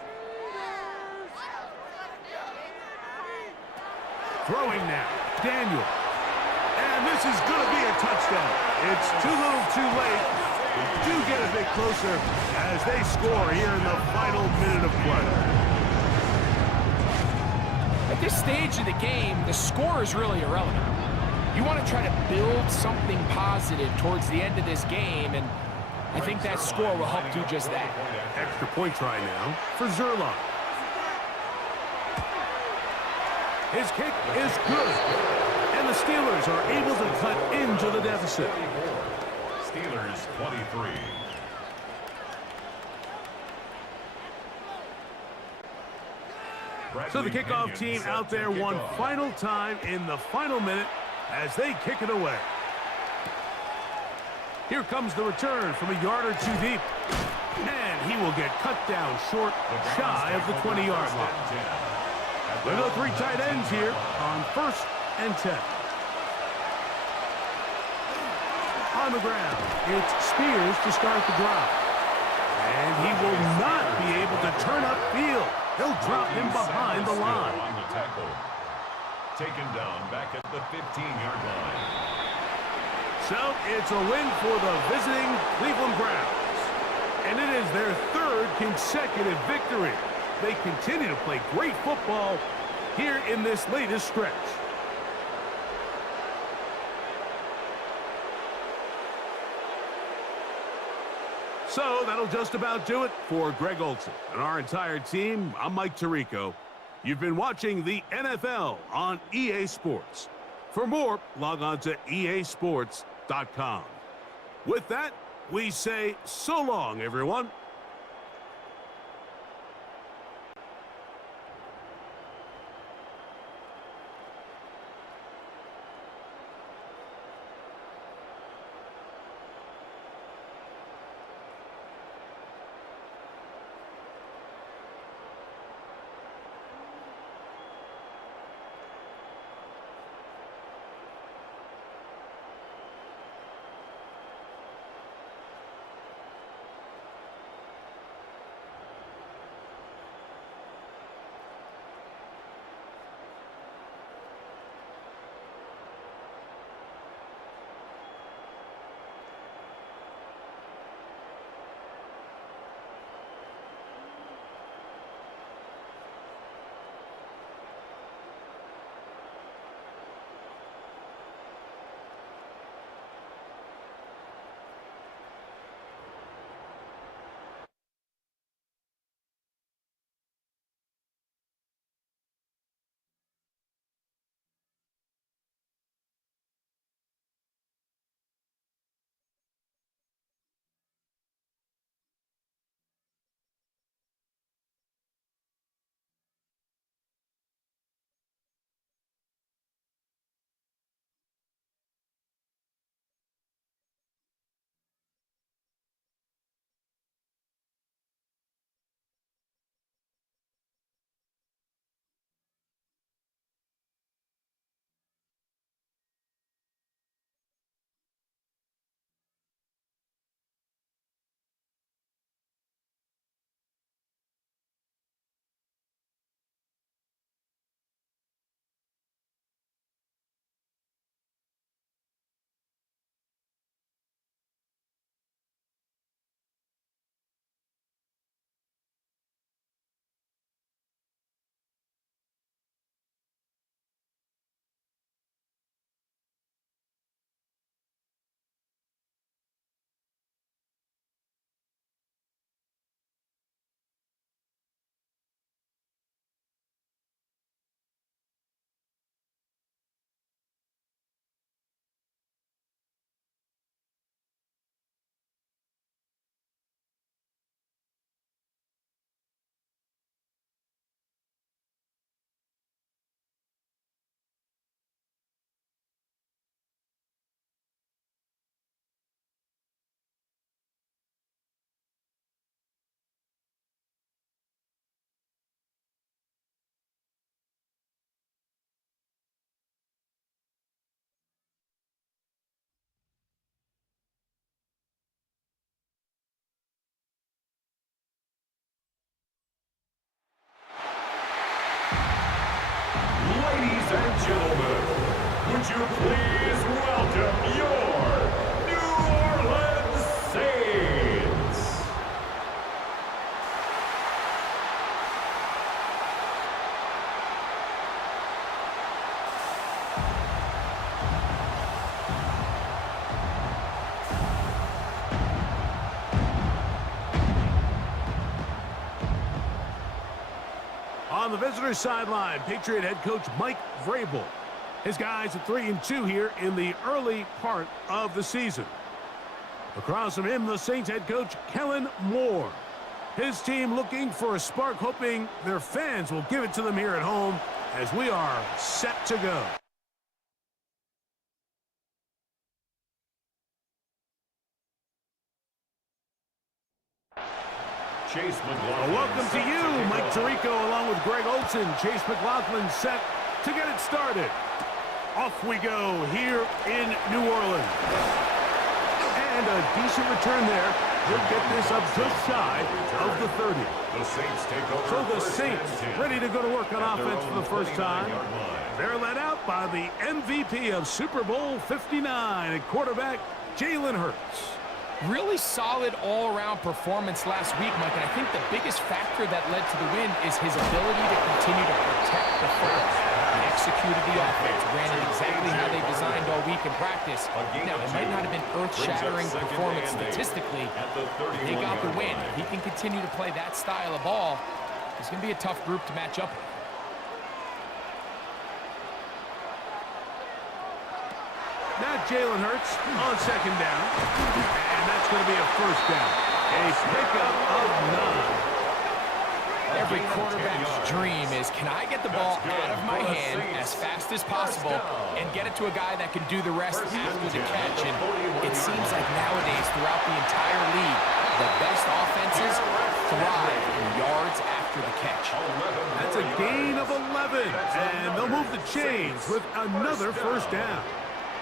Throwing now, Daniel. And this is going to be a touchdown. It's too little too late. We do get a bit closer as they score here in the final minute of play. At this stage of the game, the score is really irrelevant. You want to try to build something positive towards the end of this game, and I think that score will help do just that. Extra point try now for Zerline. His kick is good. And the Steelers are able to cut into the deficit. Steelers 23. So the kickoff team out there one final time in the final minute as they kick it away. Here comes the return from a yard or two deep. And he will get cut down short, shy of the 20-yard line. We'll go 3 tight ends here on 1st and 10. On the ground, it's Spears to start the drive. And he will not be able to turn upfield. He'll drop him behind the line. On the tackle. Taken down back at the 15-yard line. So it's a win for the visiting Cleveland Browns. And it is their 3rd consecutive victory. They continue to play great football here in this latest stretch. So that'll just about do it for Greg Olson and our entire team. I'm Mike Tirico. You've been watching the NFL on EA Sports. For more, log on to easports.com. With that, we say so long, everyone. Would you please welcome your New Orleans Saints? On the visitor sideline, Patriot head coach Mike Vrabel. His guys are 3-2 here in the early part of the season. Across from him, the Saints head coach Kellen Moore. His team looking for a spark, hoping their fans will give it to them here at home as we are set to go. Chase McLaughlin. Welcome to you, Mike Tirico, along with Greg Olson. Chase McLaughlin set to get it started. Off we go here in New Orleans. And a decent return there. He'll get this up just shy of the 30. The Saints take over. So the Saints ready to go to work on at their offense for own the first time. 49-yard line. They're led out by the MVP of Super Bowl 59 at quarterback Jalen Hurts. Really solid all-around performance last week, Mike, and I think the biggest factor that led to the win is his ability to continue to protect the football. He executed the offense, ran it exactly how they designed all week in practice. Now, it might not have been earth-shattering performance statistically, but they got the win. If he can continue to play that style of ball, it's going to be a tough group to match up with. Now Jalen Hurts on second down. And that's going to be a first down. A pickup of 9. Every quarterback's dream is, can I get the ball out of my hand as fast as possible and get it to a guy that can do the rest after the catch? And it seems like nowadays throughout the entire league, the best offenses thrive in yards after the catch. That's a gain of 11. And they'll move the chains with another first down.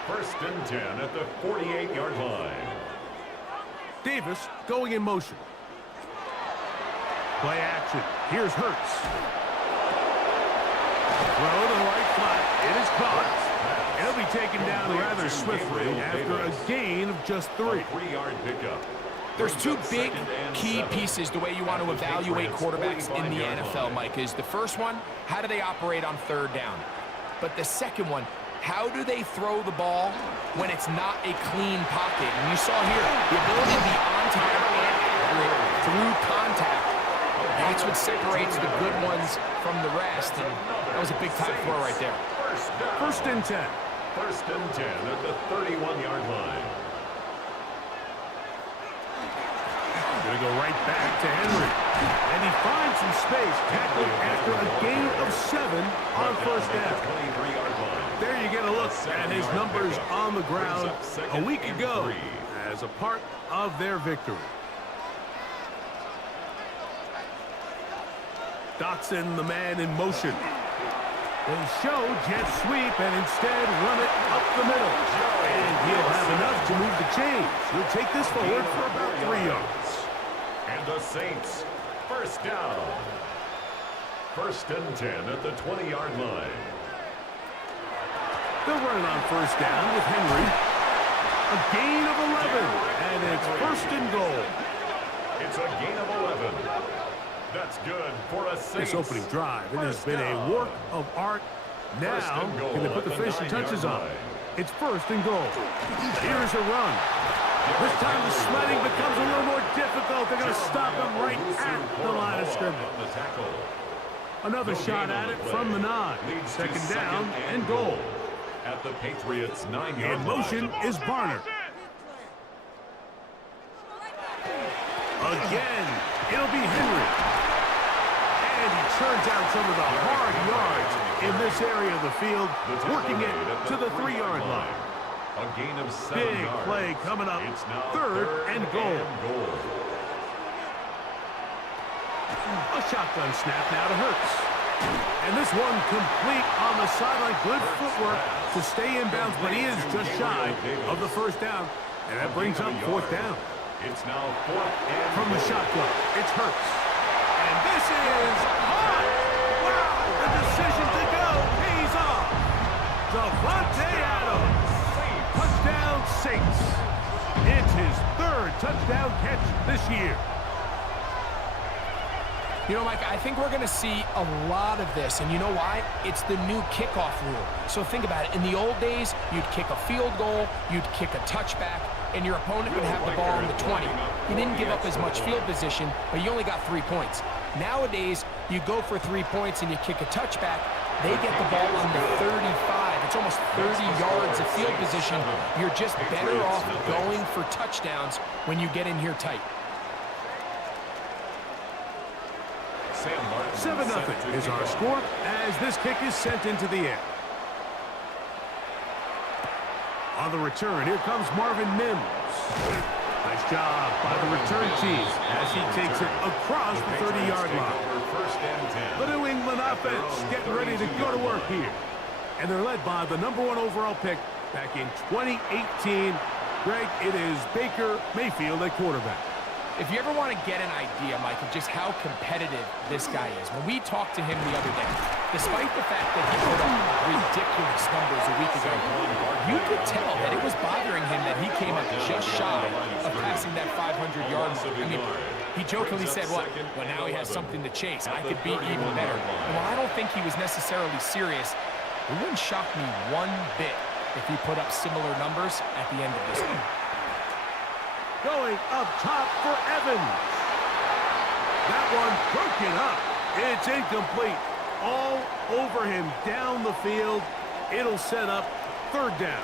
First and 10 at the 48-yard line. Davis going in motion. Play action. Here's Hurts. Throw to the right flat. It is caught. It'll be taken down rather swiftly after a gain of just 3. 3-yard pickup. There's two big key pieces the way you want to evaluate quarterbacks in the NFL, Mike, is the first one, how do they operate on third down? But the second one, how do they throw the ball when it's not a clean pocket? And you saw here, the ability to be on time and accurate through contact. That's what separates the good ones from the rest. And that was a big-time throw right there. First and 10. First and 10 at the 31-yard line. Going to go right back to Henry. And he finds some space, tackled after a gain of 7 on first down. 23-yard line. There you get a look at his numbers on the ground a week ago as a part of their victory. Dotson, the man in motion. They show jet sweep and instead run it up the middle. And he'll have enough to move the chains. He'll take this forward for about 3 yards. And the Saints, first down. First and 10 at the 20-yard line. They'll run it on first down with Henry. A gain of 11, and it's first and goal. It's a gain of 11. That's good for a Saints. This opening drive, it has been a work of art. Now, can they put the finishing touches on? It's first and goal. Here's a run. This time the sledding becomes a little more difficult. They're going to stop him right at the line of scrimmage. Another shot at it from the 9. Second down and goal. At the Patriots' 9-yard In motion is Barner. Again, it'll be Henry. And he turns out some of the hard yards in this area of the field, working it to the 3-yard line. A gain of 7 Big yards. play coming up. It's now Third and goal. A shotgun snap now to Hurts. And this one complete on the sideline. Good footwork to stay in bounds, but he is just shy of the first down. And that brings up fourth down. It's now 4th and From the shotgun, it's Hurts. And this is hot! Wow! The decision to go pays off. Devontae Adams You know, Mike, I think we're going to see a lot of this, and you know why? It's the new kickoff rule. So think about it. In the old days, you'd kick a field goal, you'd kick a touchback, and your opponent would have the ball on the 20. You didn't give up as much field position, but you only got 3 points. Nowadays, you go for 3 points and you kick a touchback, they get the ball on the 35. It's almost 30 yards of field position. You're just better off going for touchdowns when you get in here tight. 7-0 is our score as this kick is sent into the air. On the return, here comes Marvin Mims. Nice job by the return team as he takes it across the 30-yard line. The New England offense getting ready to go to work here. And they're led by the #1 overall pick back in 2018. Greg, it is Baker Mayfield at quarterback. If you ever want to get an idea, Mike, of just how competitive this guy is, when we talked to him the other day, despite the fact that he put up ridiculous numbers a week ago, you could tell that it was bothering him that he came up just shy of passing that 500-yard mark. I mean, he jokingly said, well, now he has something to chase. I could be even better. And while I don't think he was necessarily serious, it wouldn't shock me one bit if he put up similar numbers at the end of this one. Going up top for Evans. That one broken up. It's incomplete. All over him down the field. It'll set up 3rd down.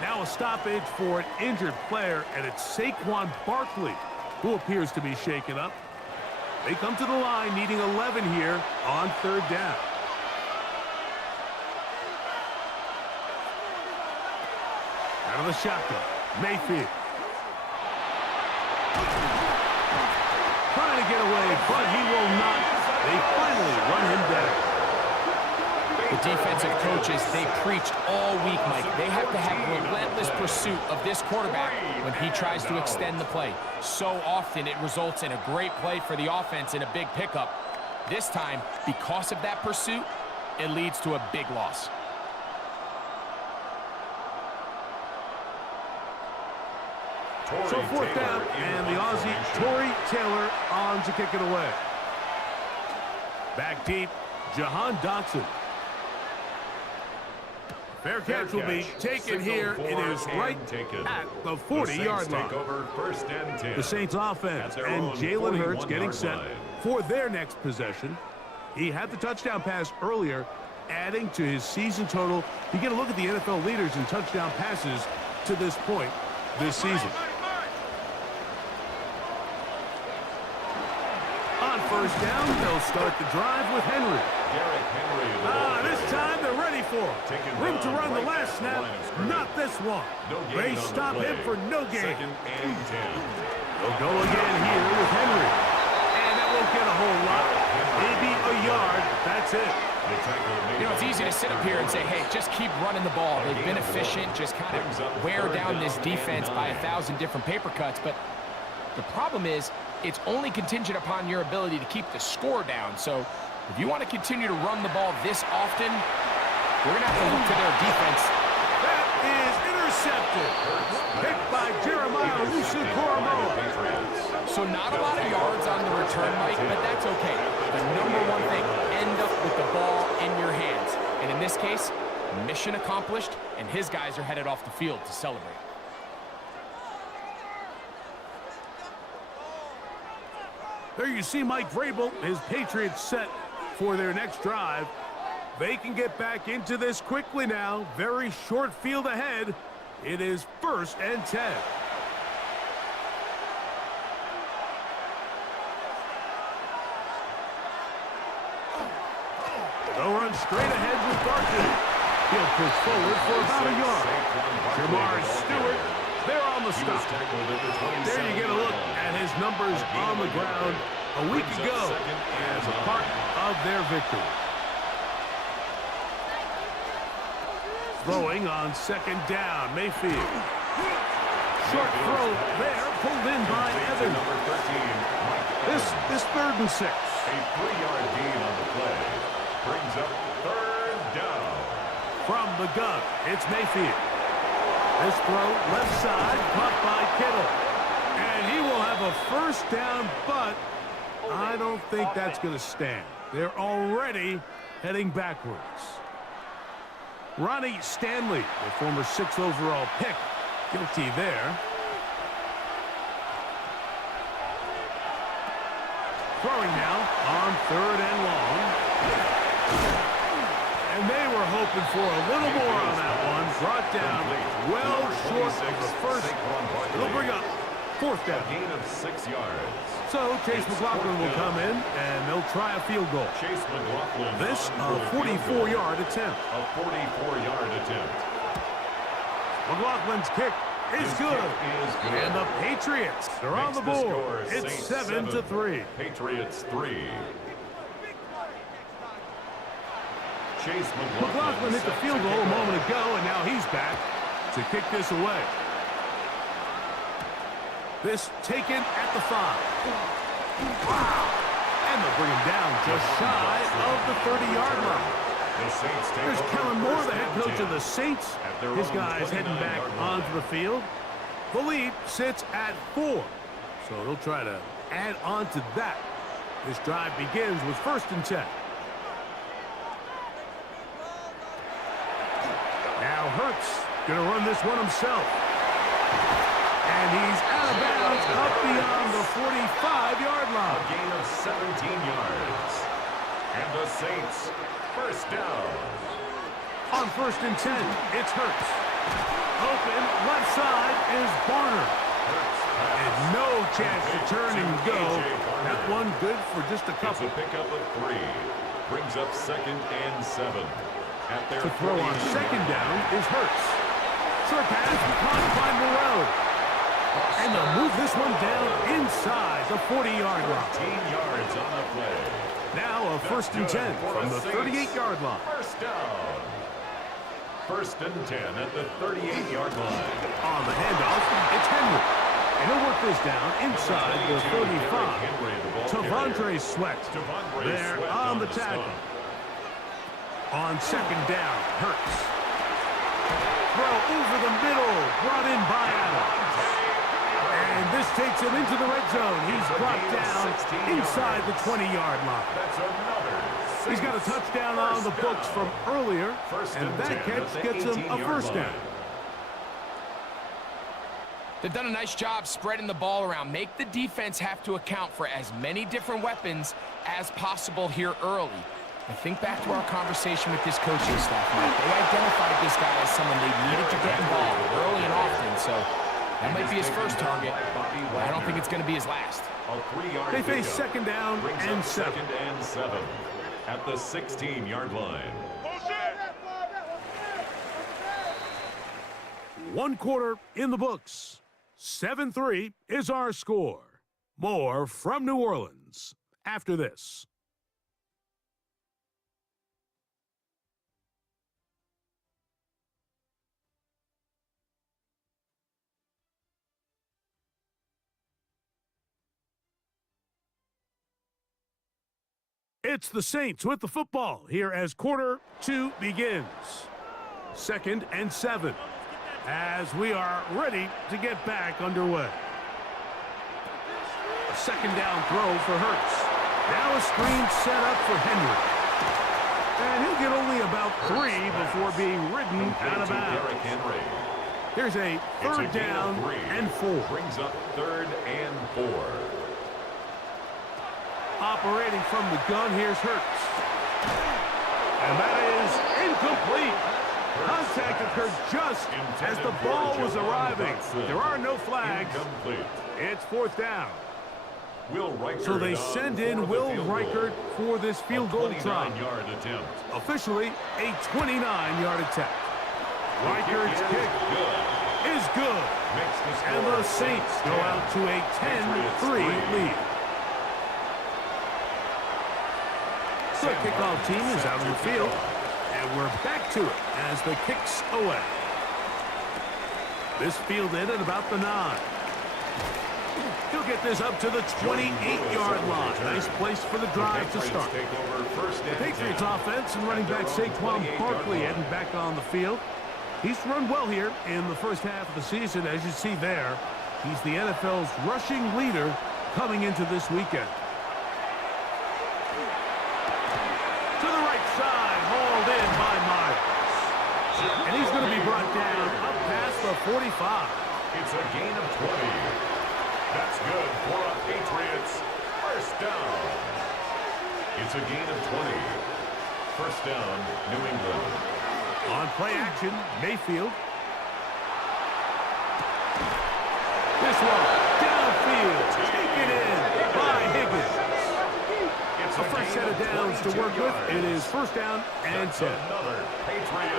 Now a stoppage for an injured player, and it's Saquon Barkley who appears to be shaken up. They come to the line needing 11 here on 3rd down. Out of the shotgun, Mayfield. Trying to get away, but he will not. They finally run him down. The defensive coaches, they preached all week, Mike. They have to have relentless pursuit of this quarterback when he tries to extend the play. So often it results in a great play for the offense and a big pickup. This time, because of that pursuit, it leads to a big loss. So 4th down, and the Aussie, Torrey Taylor, on to kick it away. Back deep, Jahan Dotson. Fair catch will be taken here. It is right at the 40-yard line. The Saints offense and Jalen Hurts getting set for their next possession. He had the touchdown pass earlier, adding to his season total. You get a look at the NFL leaders in touchdown passes to this point this season. On 1st down, they'll start the drive with Henry. This time they're ready for him. Room to run the last snap, not this one. They stop him for no gain. They'll go again here with Henry. And that won't get a whole lot. Maybe a yard. That's it. You know, it's easy to sit up here and say, hey, just keep running the ball. They've been efficient, just kind of wear down this defense by 1,000 different paper cuts. But the problem is, it's only contingent upon your ability to keep the score down. So if you want to continue to run the ball this often, we're going to have to look to their defense. That is intercepted. Picked by Jeremiah Owusu-Koramoah. So not a lot of yards on the return, Mike, but that's okay. The #1 thing, end up with the ball in your hands. And in this case, mission accomplished, and his guys are headed off the field to celebrate. There you see Mike Vrabel, his Patriots set for their next drive. They can get back into this quickly now. Very short field ahead. It is 1st and 10. They'll run straight ahead with Barkley. He'll push forward for about a yard. Jamar Stewart, they're on the stop. There you get a look at his numbers on the ground a week ago as a part of their victory. Throwing on 2nd down, Mayfield. Short throw there, pulled in by Evans. This 3rd and 6. A 3-yard gain on the play brings up 3rd down. From the gun, it's Mayfield. This throw left side, caught by Kittle. And he will have a 1st down, but I don't think that's going to stand. They're already heading backwards. Ronnie Stanley, the former 6th overall pick, guilty there. Throwing now on 3rd and long. And they were hoping for a little more on that one. Brought down well short of the first. They'll bring up 4th down. Gain of 6 yards. So Chase McLaughlin will come in, and they'll try a field goal. Chase McLaughlin. This a 44-yard attempt. A 44-yard attempt. McLaughlin's kick is good. And the Patriots are on the board. It's 7-3. Patriots 3. Chase McLaughlin hit the field goal a moment ago, and now he's back to kick this away. This taken at the 5. Wow! And they'll bring him down just shy of the 30-yard line. There's Kellen Moore, the head coach of the Saints. His guys heading back onto the field. The lead sits at 4. So they'll try to add on to that. This drive begins with 1st and 10. Now Hurts going to run this one himself. And he's out of bounds up beyond the 45-yard line. A gain of 17 yards. And the Saints, 1st down. On 1st and 10, it's Hurts. Open, left side is Barner. And no chance to turn and go. That one good for just a couple. It's a pickup of 3. Brings up 2nd and 7. At their to throw on 2nd down is Hurts. Short pass, caught by Moreau. And they'll move this one down inside the 40-yard line. 15 yards on the play. Now a 1st and 10 from the 38-yard line. 1st down. 1st and 10 at the 38-yard line. On the handoff, it's Henry. And he'll work this down inside the 35. Tavondre Sweat there on the tackle. On 2nd down, Hurts. Throw over the middle, brought in by Adams. And this takes him into the red zone. He's brought down inside the 20-yard line. He's got a touchdown on the books from earlier, and that catch gets him a 1st down. They've done a nice job spreading the ball around. Make the defense have to account for as many different weapons as possible here early. And think back to our conversation with this coaching staff, Mike. They identified this guy as someone they needed to get involved early and often, so that might be his first target, but I don't think it's going to be his last. They face 2nd down and 7. 2nd and 7 at the 16-yard line. 1 quarter in the books. 7-3 is our score. More from New Orleans after this. It's the Saints with the football here as quarter 2 begins. 2nd and 7 as we are ready to get back underway. A 2nd down throw for Hurts. Now a screen set up for Henry. And he'll get only about 3 before being ridden out of bounds. Here's a 3rd down and 4. Brings up 3rd and 4. Operating from the gun, here's Hurts. And that is incomplete. Contact occurred just as the ball was arriving. There are no flags. It's 4th down. So they send in Will Reichert for this field goal try. Officially a 29-yard attempt. Reichert's kick is good. And the Saints go out to a 10-3 lead. The kickoff team is out on the field, and we're back to it as the kick's away. This fielded at about the 9. He'll get this up to the 28-yard line. Nice place for the drive to start. The Patriots offense and running back Saquon Barkley heading back on the field. He's run well here in the first half of the season, as you see there. He's the NFL's rushing leader coming into this weekend. side, hauled in by Myers. And he's going to be brought down up past the 45. It's a gain of 20. That's good for a Patriots first down. It's a gain of 20. First down, New England. On play action, Mayfield. This one, downfield, taken in by Higgins. A fresh set of downs to work with. It is first down and 10.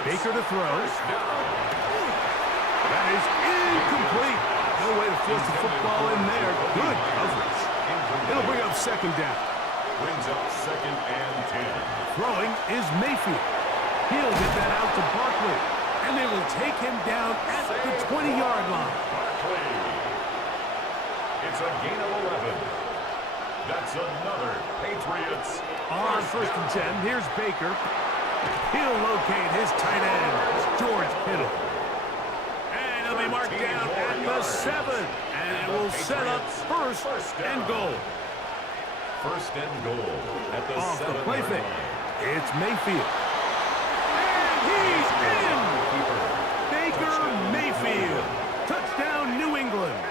Baker to throw. That is incomplete. No way to force the football in there. Good coverage. It'll bring up second down. Brings up second and 10. Throwing is Mayfield. He'll get that out to Barkley. And they will take him down at the 20-yard line. Barkley. It's a gain of 11. That's another Patriots. On first and 10, here's Baker. He'll locate his tight end, George Kittle. And he'll be marked down at the 7. And it will set up first and goal. First and goal at the Off the 7-yard play fake. line. It's Mayfield. And he's in! Baker Mayfield. Touchdown, New England.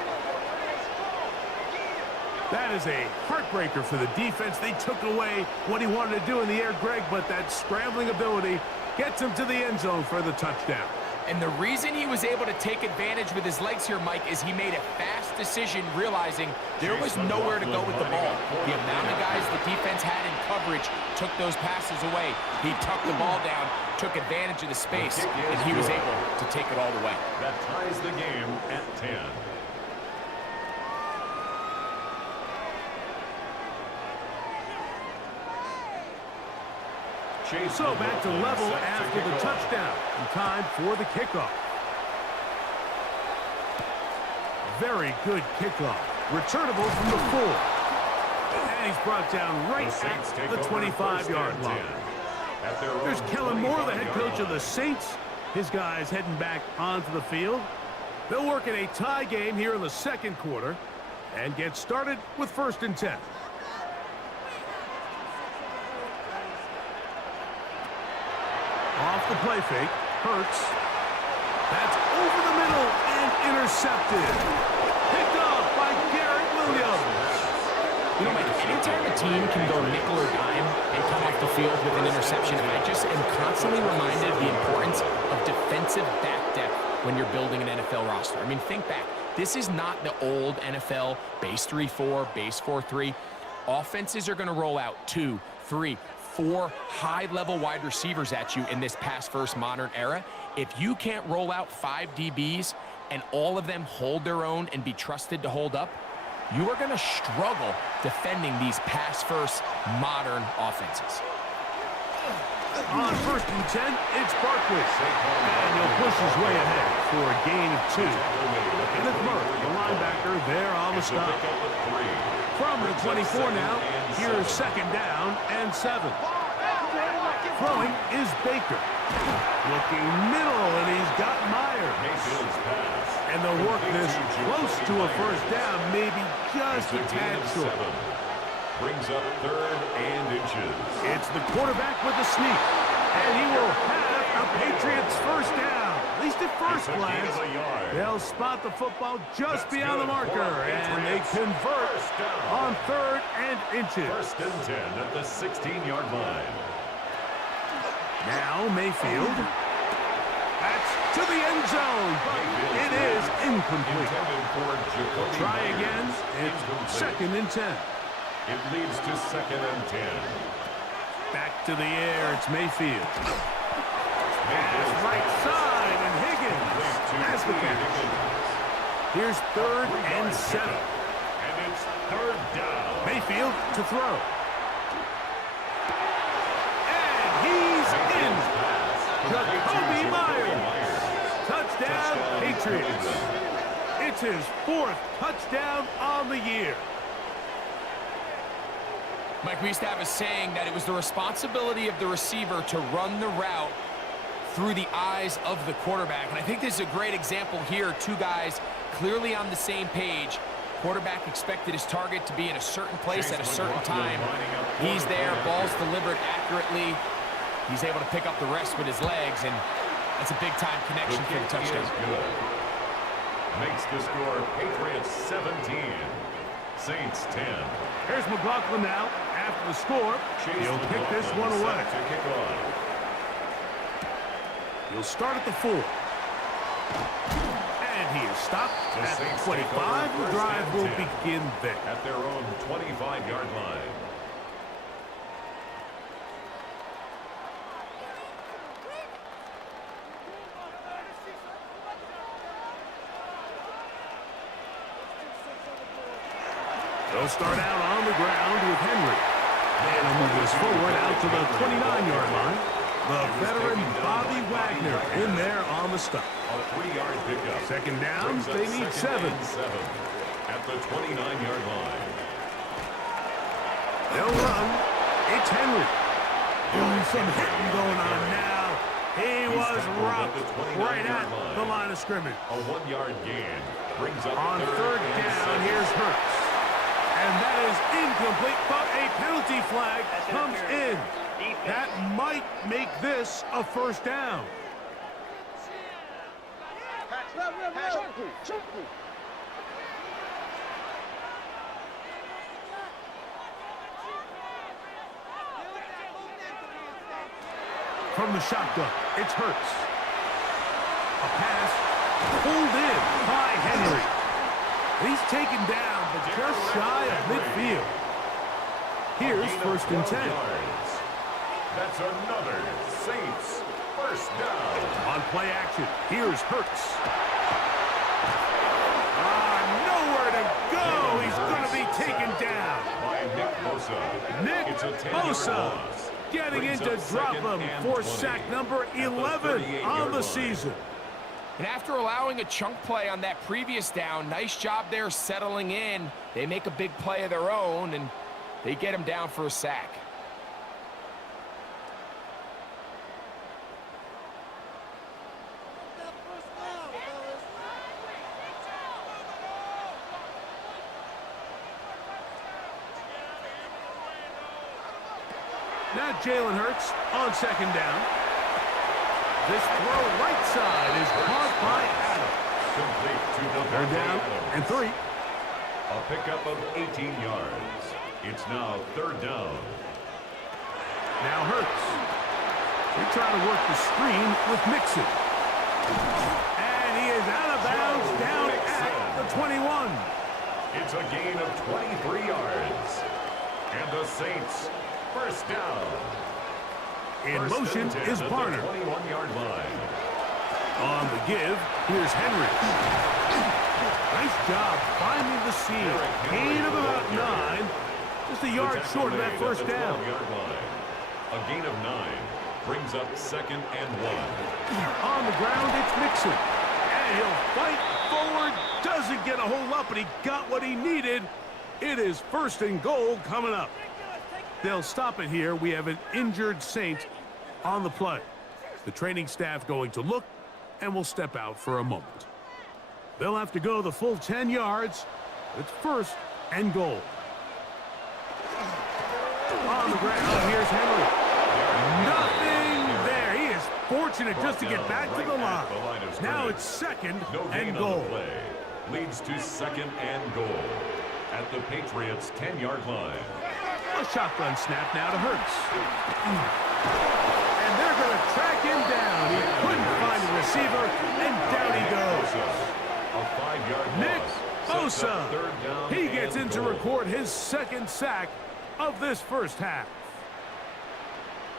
That is a heartbreaker for the defense. They took away what he wanted to do in the air, Greg, but that scrambling ability gets him to the end zone for the touchdown. And the reason he was able to take advantage with his legs here, Mike, is he made a fast decision realizing there was nowhere to go with the ball. The amount of guys the defense had in coverage took those passes away. He tucked the ball down, took advantage of the space, and he was able to take it all the way. That ties the game at 10. So back to level after the touchdown. And time for the kickoff. Very good kickoff. Returnable from the 4. And he's brought down right at the 25-yard line. There's Kellen Moore, the head coach of the Saints. His guys heading back onto the field. They'll work in a tie game here in the second quarter and get started with first and 10. Off the play fake, Hurts. That's over the middle and intercepted. Picked off by Garrett Williams. You know, Mike, anytime a team can go nickel or dime and come off the field with an interception, I just am constantly reminded of the importance of defensive back depth when you're building an NFL roster. I mean, think back. This is not the old NFL base 3-4, base 4-3. Offenses are going to roll out 2, 3, 4 high-level wide receivers at you in this pass-first modern era. If you can't roll out 5 DBs and all of them hold their own and be trusted to hold up, you are going to struggle defending these pass-first modern offenses. On first and 10, it's Barkley. And he'll push his way ahead for a gain of 2. And it's Murray, the linebacker, there on the stop. From the 24 now, here's second down and 7. Throwing is Baker. Looking middle, and he's got Myers. And they'll work this close to a first down, maybe just a tad short. Brings up third and inches. It's the quarterback with the sneak. And he will have a Patriots first down. At least at first glance. They'll spot the football just beyond the marker. And they convert on third and inches. First and 10 at the 16-yard line. Now Mayfield. That's to the end zone. It is incomplete. Try again. It's second and 10. It leads to second and 10. Back to the air. It's Mayfield. Pass right side, and Higgins has the catch. Here's third and 7. And it's third down. Mayfield to throw. And he's in. Jacoby Myers. Touchdown, Patriots. It's his 4th touchdown on the year. Mike, we used to have a saying that it was the responsibility of the receiver to run the route through the eyes of the quarterback. And I think this is a great example here. 2 guys clearly on the same page. Quarterback expected his target to be in a certain place at a certain time. He's there, ball's delivered accurately. He's able to pick up the rest with his legs, and that's a big-time connection for the touchdown. Good. Makes the score Patriots 17, Saints 10. Here's McLaughlin now. After the score, he'll kick this one away. To kick off. He'll start at the 4. And he is stopped at the 25. The drive will begin there. At their own 25-yard line. They'll start out on the ground with Henry. And he'll move this forward out to the 29-yard line. The veteran Bobby Wagner in there on the stop. A 3-yard pickup. Second down, they need 7. At the 29-yard line. They'll run. It's Henry. Doing some hitting going on now. He was rocked right at the line of scrimmage. A 1-yard gain brings up On third down, here's Hurts. And that is incomplete, but a penalty flag comes in. That might make this a first down. From the shotgun, it's Hurts. A pass pulled in by Henry. He's taken down, but just shy of midfield. Here's first and 10. That's another Saints first down. On play action, here's Hurts. Nowhere to go. He's going to be taken down. By Nick Bosa. Nick It's a 10-yard Bosa loss. getting in to drop him for sack number 11 on the season. And after allowing a chunk play on that previous down, nice job there settling in. They make a big play of their own, and they get him down for a sack. Now Jalen Hurts on second down. This throw right side is caught by Adams. Complete to the They're down and 3. A pickup of 18 yards. It's now third down. Now Hurts. They try to work the screen with Mixon. And he is out of bounds down at the 21. It's a gain of 23 yards. And the Saints first down. In First motion and 10 is at Barner. the 21-yard line. On the give, here's Henry. Nice job finding the seam. Gain of about 9. Just a yard short of that first down. A gain of 9 brings up second and 1. On the ground, it's Mixon. And he'll fight forward. Doesn't get a whole lot, but he got what he needed. It is first and goal coming up. They'll stop it here. We have an injured Saint on the play. The training staff going to look, and will step out for a moment. They'll have to go the full 10 yards. It's first and goal. On the ground, here's Henry. Nothing there. He is fortunate just to get back to the line. Now it's second and goal. Leads to second and goal at the Patriots' 10-yard line. A shotgun snap now to Hurts. And they're going to track him down. He couldn't find a receiver, and down he goes. A 5-yard Nick loss. Bosa. He gets in to record his second sack of this first half.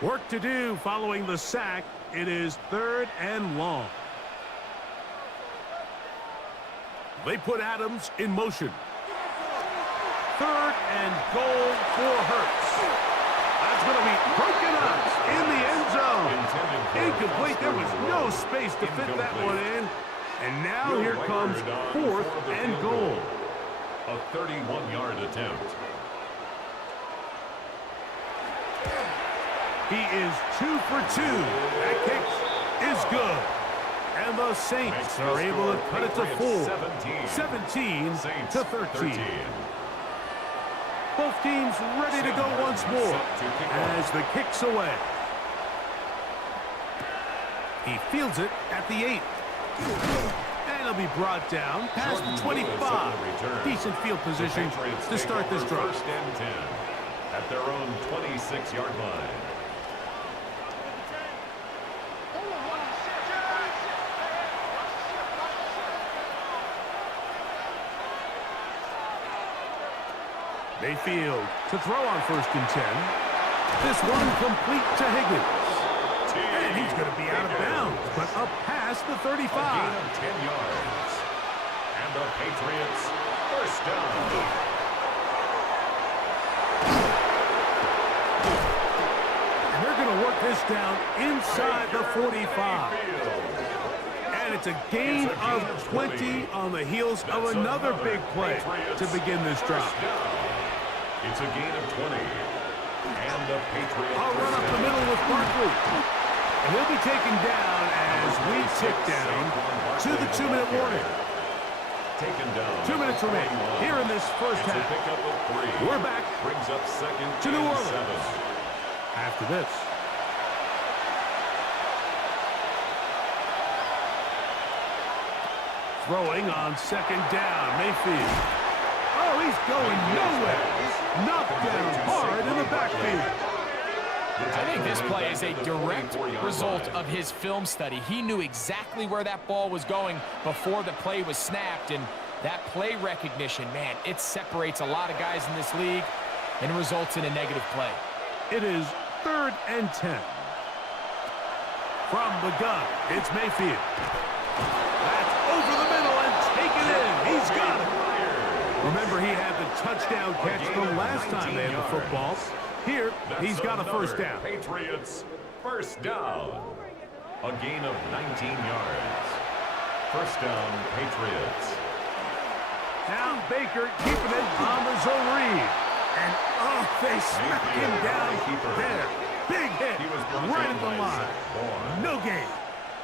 Work to do following the sack. It is third and long. They put Adams in motion. Third and goal for Hurts. That's going to be broken up in the end zone. Incomplete. There was no space to fit that one in. And now here comes fourth and goal. A 31-yard attempt. He is 2 for 2. That kick is good. And the Saints are able to cut it to 4. 17 to 13. Both teams ready to go once more as the kick's away. He fields it at the 8. And he'll be brought down past the 25. Decent field position to start this drive. First and 10 at their own 26-yard line. Mayfield to throw on first and 10. This one complete to Higgins. And he's going to be out of bounds, but up past the 35. A gain of 10 yards. And the Patriots first down. And they're going to work this down inside the 45. And it's a gain of 20 on the heels of another big play to begin this drive. It's a gain of 20. And the Patriots I'll run up the middle with Barkley. And he'll be taken down as we tick down to the 2-minute warning. Taken down. 2 minutes remain here in this first It's a half. pickup of 3. We're back Brings up second to New and Orleans 7. after this. Throwing on second down, Mayfield. Oh, he's going nowhere. Knocked down hard in the backfield. I think this play is a direct result of his film study. He knew exactly where that ball was going before the play was snapped, and that play recognition, man, it separates a lot of guys in this league and results in a negative play. It is 3rd and 10. From the gun, it's Mayfield. That's over the middle and taken in. He's got it. Remember, he had the touchdown catch the last time they had the football. Here, he's got a first down. Patriots first down. A gain of 19 yards. First down, Patriots. Now Baker keeping it on the zone read. And, oh, they smack him down there. Big hit right at the line. No gain.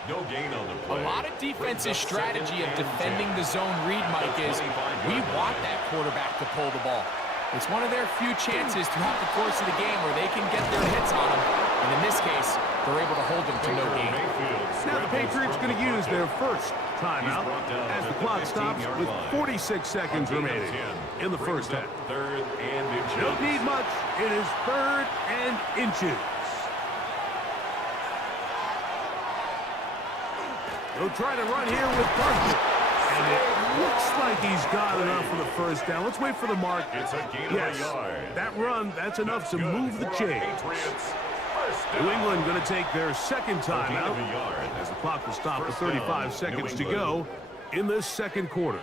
No gain on the play. A lot of defensive strategy of defending the zone read, Mike, is we want that quarterback to pull the ball. It's one of their few chances throughout the course of the game where they can get their hits on him. And in this case, they're able to hold him to no gain. Now the Patriots going to use their first timeout as the clock stops with 46 seconds remaining in the first half. Third and inches. Don't need much. It is 3rd and inches. He'll try to run here with Barkley. And it looks like he's got enough for the first down. Let's wait for the mark. It's a gain Yes, of a yard. that run, that's enough to move the chains. Patriots first down. New England going to take their second Gain of timeout a yard. as the clock will stop with First down, 35 seconds to New go in this second quarter.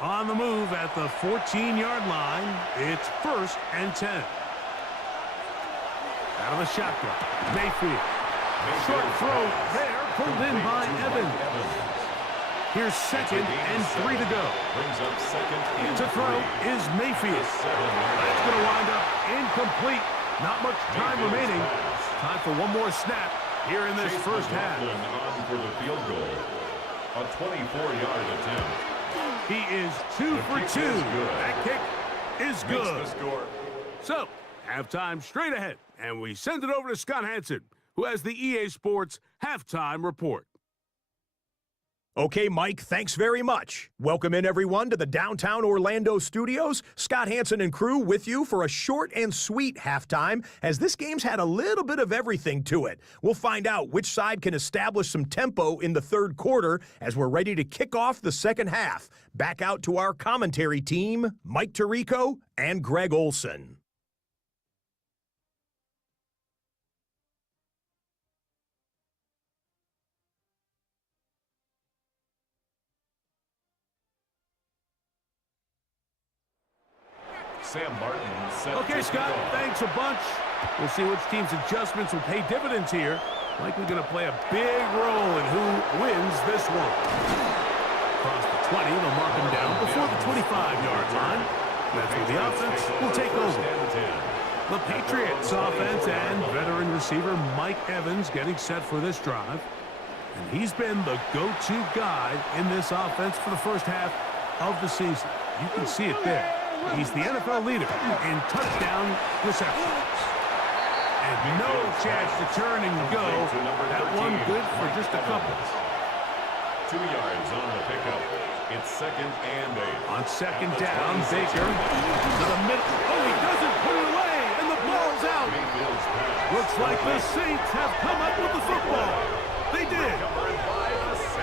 On the move at the 14-yard line, it's 1st and 10. Out of the shotgun, Mayfield. Short throw there, pulled in by Evans. Here's 2nd and 3 to go. Brings up second and To throw 3. is Mayfield. 7 yards. That's going to wind up incomplete. Not much time remaining. Time for one more snap here in this Chase first half. McLaughlin on for the field goal. A 24-yard attempt. He is 2 for kick 2. is good. That kick is Makes good. the score. So, halftime straight ahead. And we send it over to Scott Hansen, who has the EA Sports halftime report. Okay, Mike, thanks very much. Welcome in, everyone, to the downtown Orlando studios. Scott Hansen and crew with you for a short and sweet halftime, as this game's had a little bit of everything to it. We'll find out which side can establish some tempo in the third quarter as we're ready to kick off the second half. Back out to our commentary team, Mike Tirico and Greg Olson. Sam Martin set Okay, to Scott, kick off. thanks a bunch. We'll see which team's adjustments will pay dividends here. Likely going to play a big role in who wins this one. Across the 20, they'll mark him down before the 25-yard line. That's where the offense will take over. The Patriots offense and veteran receiver Mike Evans getting set for this drive. And he's been the go-to guy in this offense for the first half of the season. You can see it there. He's the NFL leader in touchdown receptions. And no chance to turn and go. That one good for just a couple. 2 yards on the pickup. It's 2nd and 8. On 2nd down, Baker to the middle. Oh, he doesn't put it away, and the ball's out. Looks like the Saints have come up with the football. They did.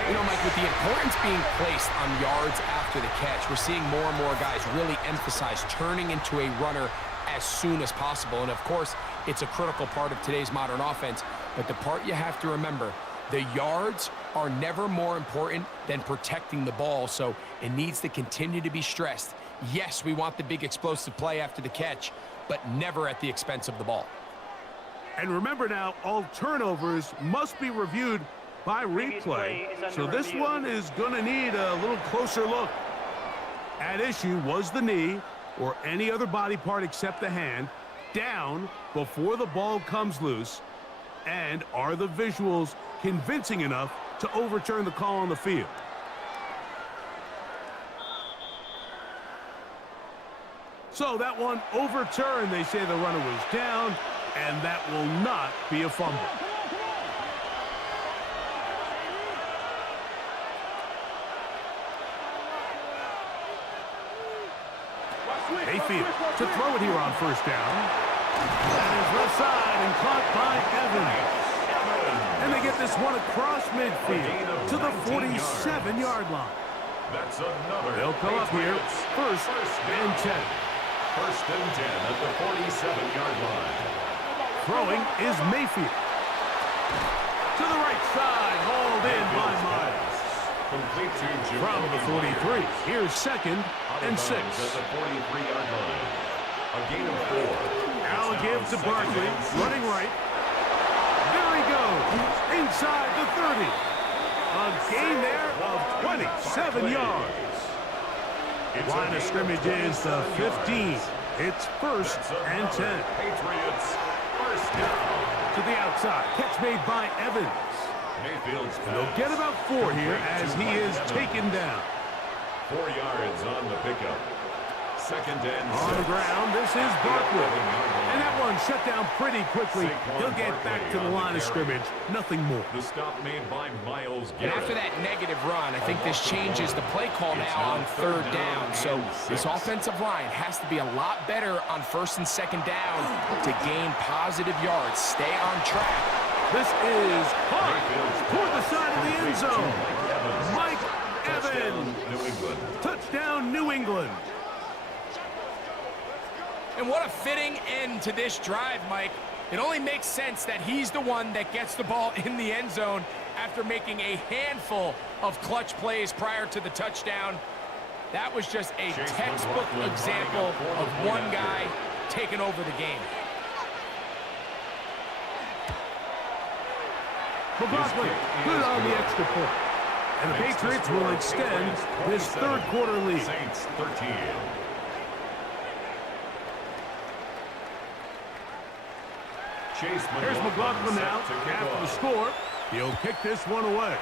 You know, Mike, with the importance being placed on yards after the catch, we're seeing more and more guys really emphasize turning into a runner as soon as possible. And, of course, it's a critical part of today's modern offense. But the part you have to remember, the yards are never more important than protecting the ball, so it needs to continue to be stressed. Yes, we want the big explosive play after the catch, but never at the expense of the ball. And remember now, all turnovers must be reviewed by replay, so this one is going to need a little closer look. At issue was the knee, or any other body part except the hand, down before the ball comes loose, and are the visuals convincing enough to overturn the call on the field? So that one overturned. They say the runner was down, and that will not be a fumble. Mayfield to throw it here on 1st down. That is left side and caught by Evans. And they get this one across midfield to the 47-yard line. That's another. They'll come up here, 1st and 10. 1st and 10 at the 47-yard line. Throwing is Mayfield. To the right side, hauled in by Miles. Complete to From the 43, here's 2nd and 6. At the 43-yard line. A gain of 4. Now a give to Barkley, running right. There he goes, inside the 30. A gain there of 27 yards. Line of scrimmage is the 15. It's 1st and 10. Patriots, 1st down. To the outside, catch made by Evans. Mayfield's And they'll get about 4 here as he is taken down. 4 yards on the pickup. 2nd and 6. On the ground, this is Barkley. And that one shut down pretty quickly. He'll get back to the line of scrimmage. Nothing more. The stop made by Miles And Garrett. after that negative run, I think this changes the play call now on 3rd down. So this offensive line has to be a lot better on 1st and 2nd down to gain positive yards. Stay on track. This is hard toward the side of the end zone. Mike Evans. New England. Touchdown, New England. And what a fitting end to this drive, Mike. It only makes sense that he's the one that gets the ball in the end zone after making a handful of clutch plays prior to the touchdown. That was just a textbook example of one guy taking over the game. McLaughlin, good on the extra point. And the Patriots will extend this 3rd quarter lead. Saints 13. Here's McLaughlin now after the score. He'll kick this one away.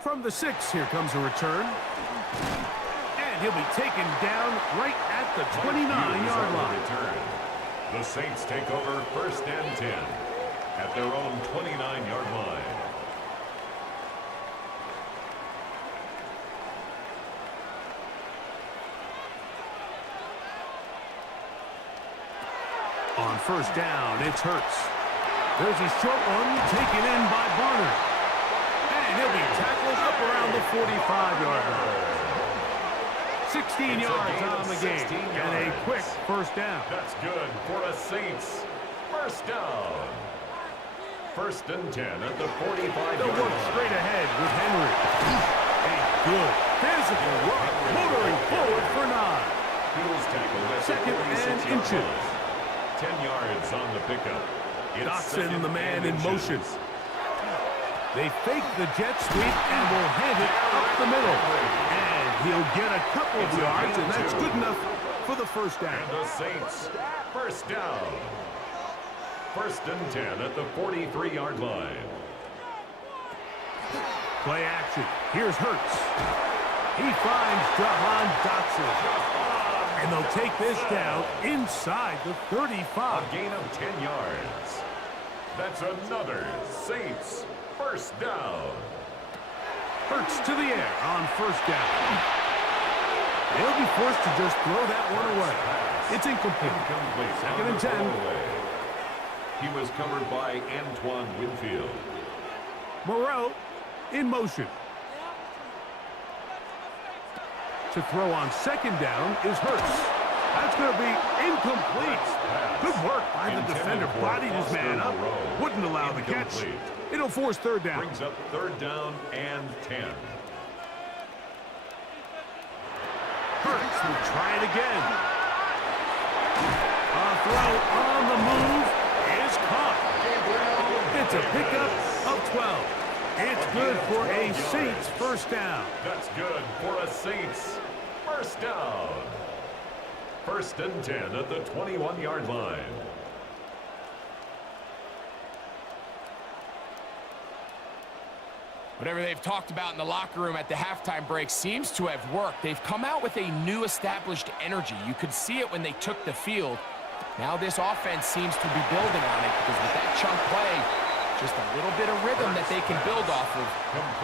From the 6, here comes a return. And he'll be taken down right at the 29-yard line. The Saints take over 1st and 10 at their own 29-yard line. On 1st down, it's Hurts. There's a short one taken in by Barner. And he'll be tackled up around the 45-yard line. 16 yards on the game, and a quick 1st down. That's good for a Saints 1st down. 1st and 10 at the 45-yard They'll work line. straight ahead with Henry. A good physical run, motoring forward for 9. He was tackled at 2nd and inches. 10 yards on the pickup. It's Dotson, the man in inches. motion. They fake the jet sweep and will hand it up the middle. And he'll get a couple of yards, and that's good enough for the 1st down. And the Saints 1st down. 1st and 10 at the 43-yard line. Play action. Here's Hurts. He finds Jahan Dotson. And they'll take this down inside the 35. A gain of 10 yards. That's another Saints first down. Hurts to the air on first down. They'll be forced to just throw that one away. It's incomplete. Second and 10. He was covered by Antoine Winfield. Moreau in motion. To throw on second down is Hurts. That's going to be incomplete. Good work by the defender. Bodied his man up. Wouldn't allow the catch. It'll force third down. Brings up third down and 10. Hurts will try it again. A throw on the move is caught. It's a pickup of 12. It's good for a Saints first down. That's good for a Saints first down. First and 10 at the 21-yard line. Whatever they've talked about in the locker room at the halftime break seems to have worked. They've come out with a new established energy. You could see it when they took the field. Now this offense seems to be building on it because with that chunk play, just a little bit of rhythm that they can build off of.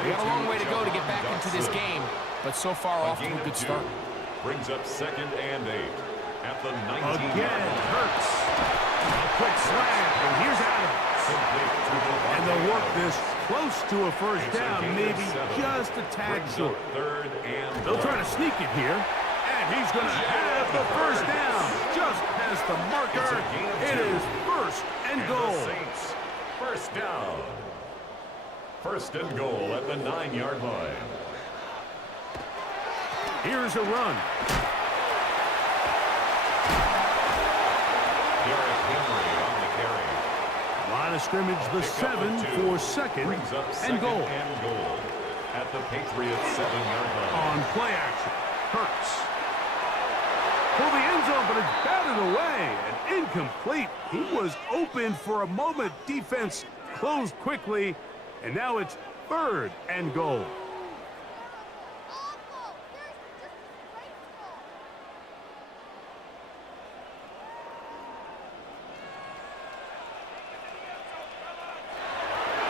We got a long way to go to get back into this game, but so far off to a good start. Brings up second and 8 at the 19-yard line. Again, Hurts. A quick slam, and here's Adams. And they'll work this close to a first down, maybe just a tad short. Third and They'll try to sneak it here, and he's going to have the first down. Just past the marker. It is first and goal. First down. First and goal at the 9-yard line. Here's a run. Derrick Henry on the carry. Line of scrimmage, the 7 for second Brings up second and goal. and goal at the Patriots 7-yard line. On play action, Hurts. For the end zone, but it's batted away and incomplete. He was open for a moment. Defense closed quickly, and now it's third and goal.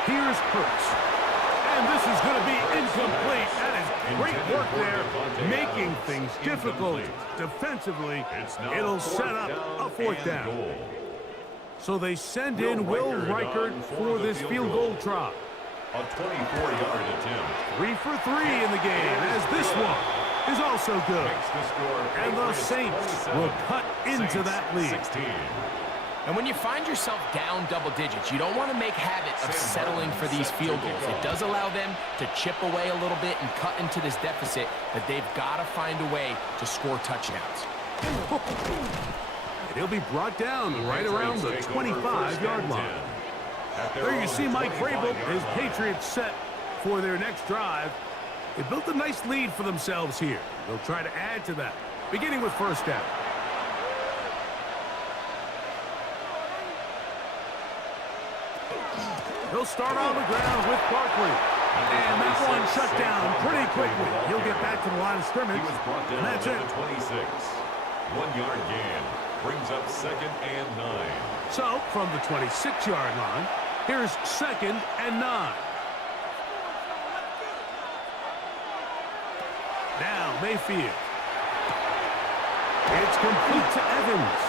Here's Hurts. And this is going to be incomplete. That is great work there, making things difficult defensively. It'll set up a fourth down. So they send in Will Reichert for this field goal try. A 24-yard attempt. 3 for 3 in the game, as this one is also good. And the Saints will cut into that lead. 16. And when you find yourself down double digits, you don't want to make habit of settling for these field goals. It does allow them to chip away a little bit and cut into this deficit, but they've got to find a way to score touchdowns. He'll be brought down right around the 25-yard line. There you see Mike Vrabel, his Patriots set for their next drive. They built a nice lead for themselves here. They'll try to add to that, beginning with first down. He'll start on the ground with Barkley. And that one shut down pretty quickly. He'll get back to the line of scrimmage. He was brought down And that's at it. the 26. 1-yard gain. Brings up second and 9. So, from the 26-yard line, here's second and 9. Now, Mayfield. It's complete to Evans.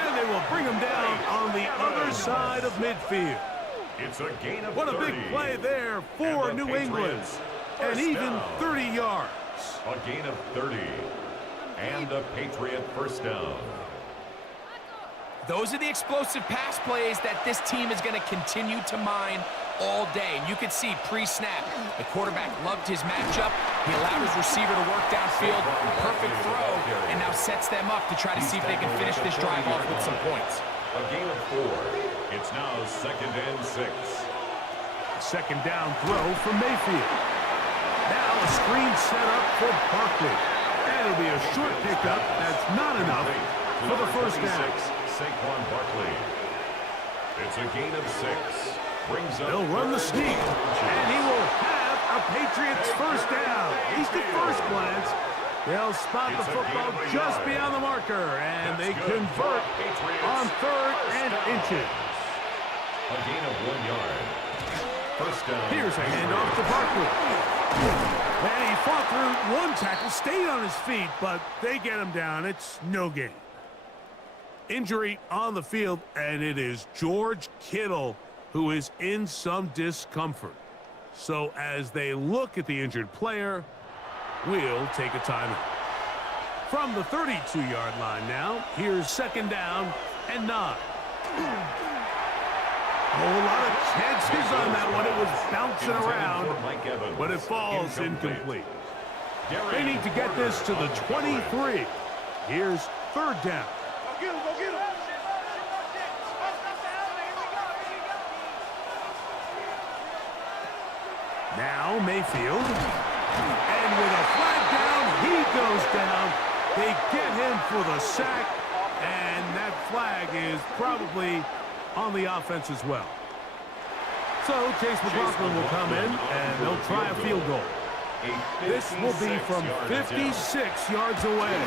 And they will bring him down on the other side of midfield. It's a gain of What a 30. big play there for And the New England. Patriots And first even down. 30 yards. A gain of 30. And a Patriot first down. Those are the explosive pass plays that this team is going to continue to mine all day. And you can see pre-snap, the quarterback loved his matchup. He allowed his receiver to work downfield, perfect throw, and now sets them up to try to see if they can finish this drive off with some points. A gain of 4. It's now second and 6. Second down throw from Mayfield. Now a screen set up for Barkley. And it'll be a short pickup. That's not enough for the first down. Saquon Barkley. It's a gain of 6. Brings up They'll run the sneak. And he will have a Patriots first down. At least at first glance, They'll spot the football just beyond the marker, and they convert on 3rd and inches. A gain of 1 yard. First down. Here's a handoff to Barkley. And he fought through one tackle, stayed on his feet, but they get him down. It's no gain. Injury on the field, and it is George Kittle who is in some discomfort. So as they look at the injured player, we'll take a timeout. From the 32-yard line now, here's 2nd down and 9. A whole lot of chances on that one. It was bouncing around, but it falls incomplete. They need to get this to the 23. Here's 3rd down. Now Mayfield. And with a flag down, he goes down. They get him for the sack, and that flag is probably on the offense as well. So Chase McLaughlin will come in, and they'll try a field goal. This will be from 56 yards away.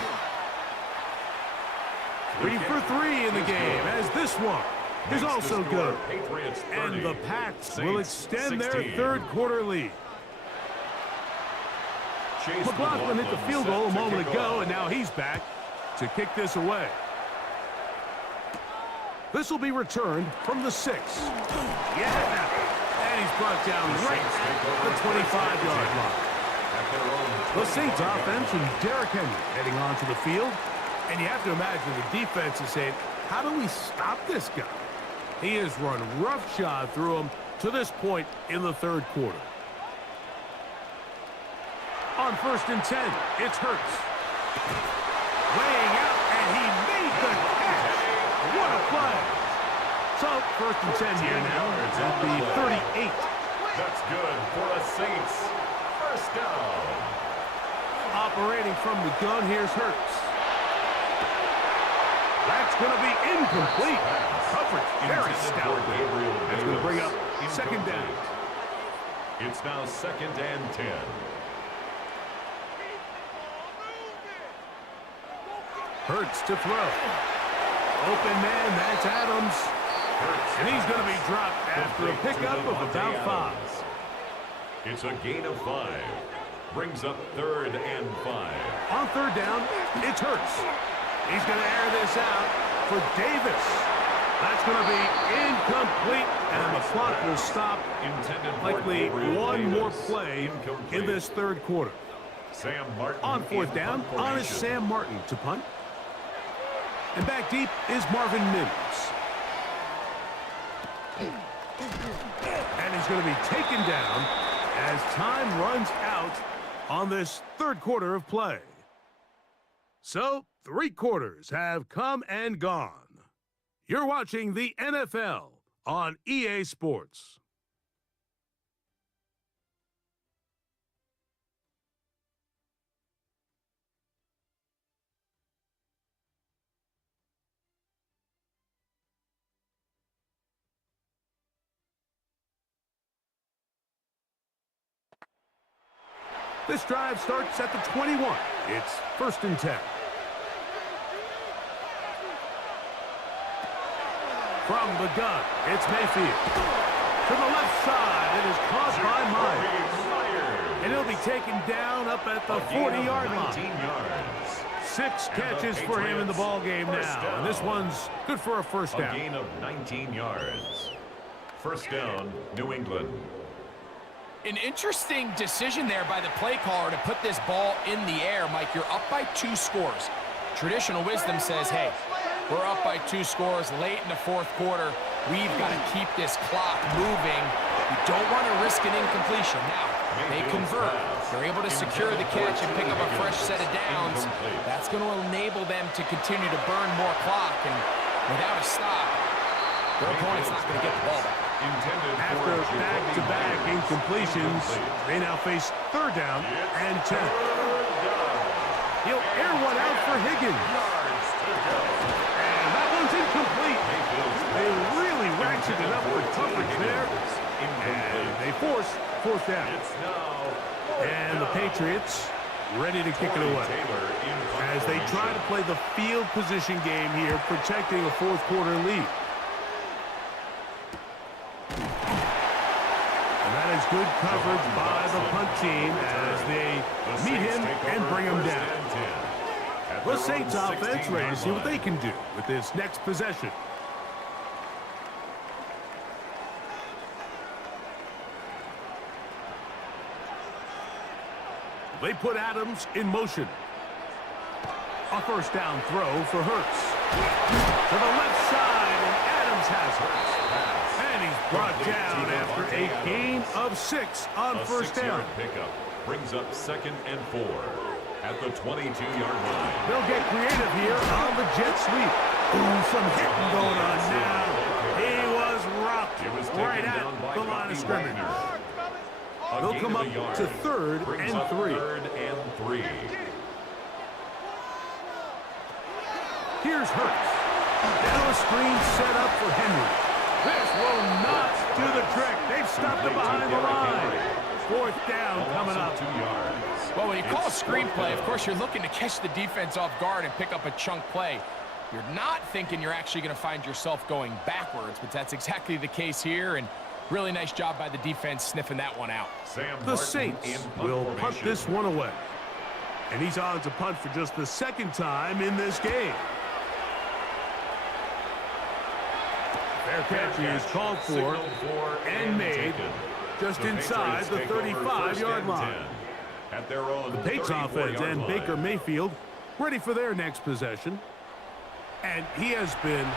3 for 3 in the game, as this one is also good. And the Pats will extend their 3rd quarter lead. McLaughlin hit the field goal a moment ago, and now he's back to kick this away. This will be returned from the 6. Yeah! And he's brought down right at the 25-yard line. The Saints offense and Derrick Henry heading onto the field. And you have to imagine the defense is saying, how do we stop this guy? He has run roughshod through him to this point in the 3rd quarter. On 1st and 10, it's Hurts. Laying out, and he made the catch. What a play. So, 1st and 10 here now. It's at the 38. That's good for the Saints. First down. Operating from the gun, here's Hurts. That's going to be incomplete. Coverage very stout there. That's going to bring up 2nd down. It's now 2nd and 10. Hurts to throw. Open man, that's Adams. And he's going to be dropped after a pickup of about 5. It's a gain of 5. Brings up 3rd and 5. On 3rd down, it's Hurts. He's going to air this out for Davis. That's going to be incomplete, and the clock will stop. Likely one more play in this 3rd quarter. Sam Martin on 4th down, on is Sam Martin to punt. And back deep is Marvin Mims. And he's going to be taken down as time runs out on this 3rd quarter of play. So, 3 quarters have come and gone. You're watching the NFL on EA Sports. This drive starts at the 21. It's 1st and 10. From the gun, it's Mayfield. To the left side, it is caught by Myers. And he'll be taken down up at the 40-yard line. 6 catches for him in the ball game now. And this one's good for a first down. A gain of 19 yards. First down, New England. An interesting decision there by the play caller to put this ball in the air. Mike, you're up by 2 scores. Traditional wisdom says, hey, we're up by 2 scores late in the 4th quarter. We've got to keep this clock moving. You don't want to risk an incompletion. Now, they convert. They're able to secure the catch and pick up a fresh set of downs. That's going to enable them to continue to burn more clock. And without a stop, their opponent's not going to get the ball back. After back-to-back incompletions, they now face 3rd down and 10. He'll air one out for Higgins. And that one's incomplete. They really ratcheted up for coverage there. And they force 4th down. And the Patriots ready to kick it away. As they try to play the field position game here, protecting a fourth quarter lead. And that is good coverage by the punt team as they meet him and bring him down. The Saints offense ready to see what they can do with this next possession. They put Adams in motion. A first down throw for Hurts. To the left side, and Adams has Hurts. And he's brought down after a gain of 6 on first down. Pickup brings up 2nd and 4 at the 22-yard line. They'll get creative here on the jet sweep. Ooh, some hitting going on now. He was rocked right at the line of scrimmage. They'll come up to 3rd and 3. Here's Hurts. Now a screen set up for Henry. This will not do the trick. They've stopped it behind the line. 4th down coming up. 2 yards. Well, when you call a screen play, of course, you're looking to catch the defense off guard and pick up a chunk play. You're not thinking you're actually going to find yourself going backwards, but that's exactly the case here, and really nice job by the defense sniffing that one out. The Saints will punt this one away. And he's on to punt for just the 2nd time in this game. Fair catch is called for and made just inside the 35-yard line. At their own The Patriots offense and Baker Mayfield ready for their next possession. And he has been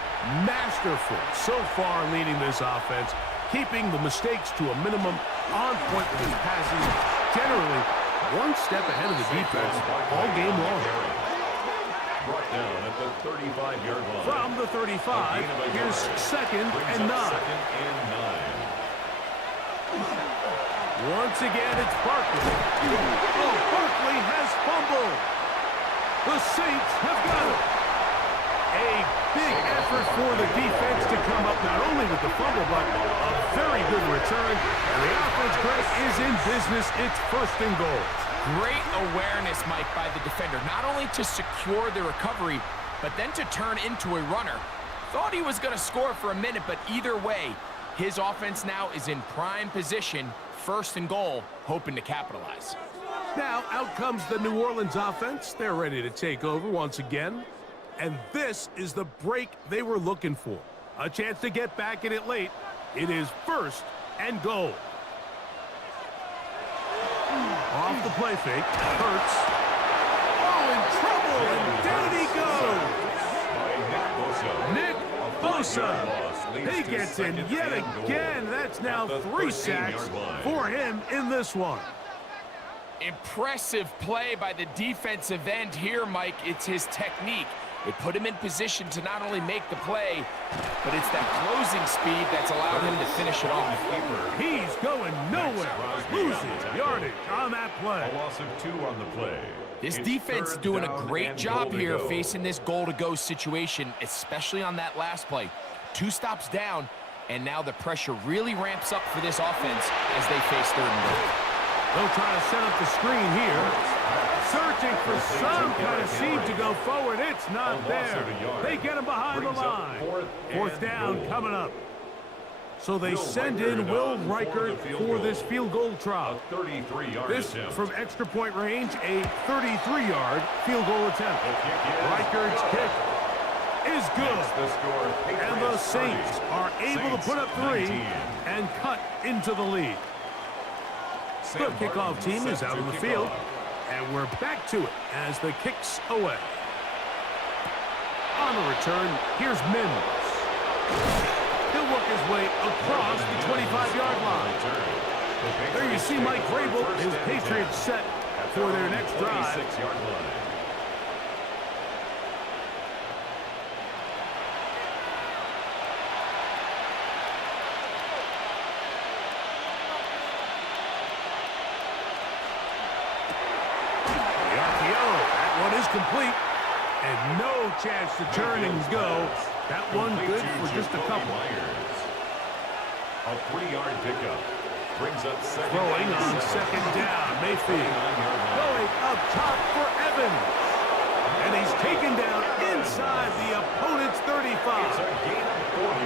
masterful so far leading this offense, keeping the mistakes to a minimum, on point with his passing, generally one step ahead of the defense all game long. Brought down at the 35-yard line. From the 35, here's 2nd and 9. Once again, it's Barkley. Oh, Barkley has fumbled. The Saints have got it. A big effort for the defense to come up not only with the fumble, but a very good return. And the offense, Greg, is in business. It's 1st and goal. Great awareness, Mike, by the defender. Not only to secure the recovery, but then to turn into a runner. Thought he was going to score for a minute, but either way, his offense now is in prime position, 1st and goal, hoping to capitalize. Now, out comes the New Orleans offense. They're ready to take over once again. And this is the break they were looking for. A chance to get back in it late. It is 1st and goal. Off the play fake. Hurts. Oh, in trouble, and down he goes. Nick Bosa. He gets in yet again. That's now 3 sacks for him in this one. Impressive play by the defensive end here, Mike. It's his technique. It put him in position to not only make the play, but it's that closing speed that's allowed him to finish it off. He's going nowhere. Losing yardage on that play. A loss of 2 on the play. This defense doing a great job here facing this goal-to-go situation, especially on that last play. 2 stops down, and now the pressure really ramps up for this offense as they face 3rd and goal. They'll try to set up the screen here. Searching for some kind of seam to go forward. It's not there. They get him behind the line. 4th down coming up. So they send in Will Reichert for this field goal try. This from extra point range, a 33-yard field goal attempt. Reichert's kick is good. And the Saints are able to put up 3 and cut into the lead. The kickoff team is out on the field, and we're back to it as the kick's away. On the return, here's Mims. He'll work his way across the 25-yard line. There you see Mike Vrabel, his Patriots set for their next drive. Complete, and no chance to turn and go. That one good for just a couple. A 3-yard pickup. Brings up second. Throwing on second down. Mayfield going up top for Evans. And he's taken down inside the opponent's 35. It's a gain of 40.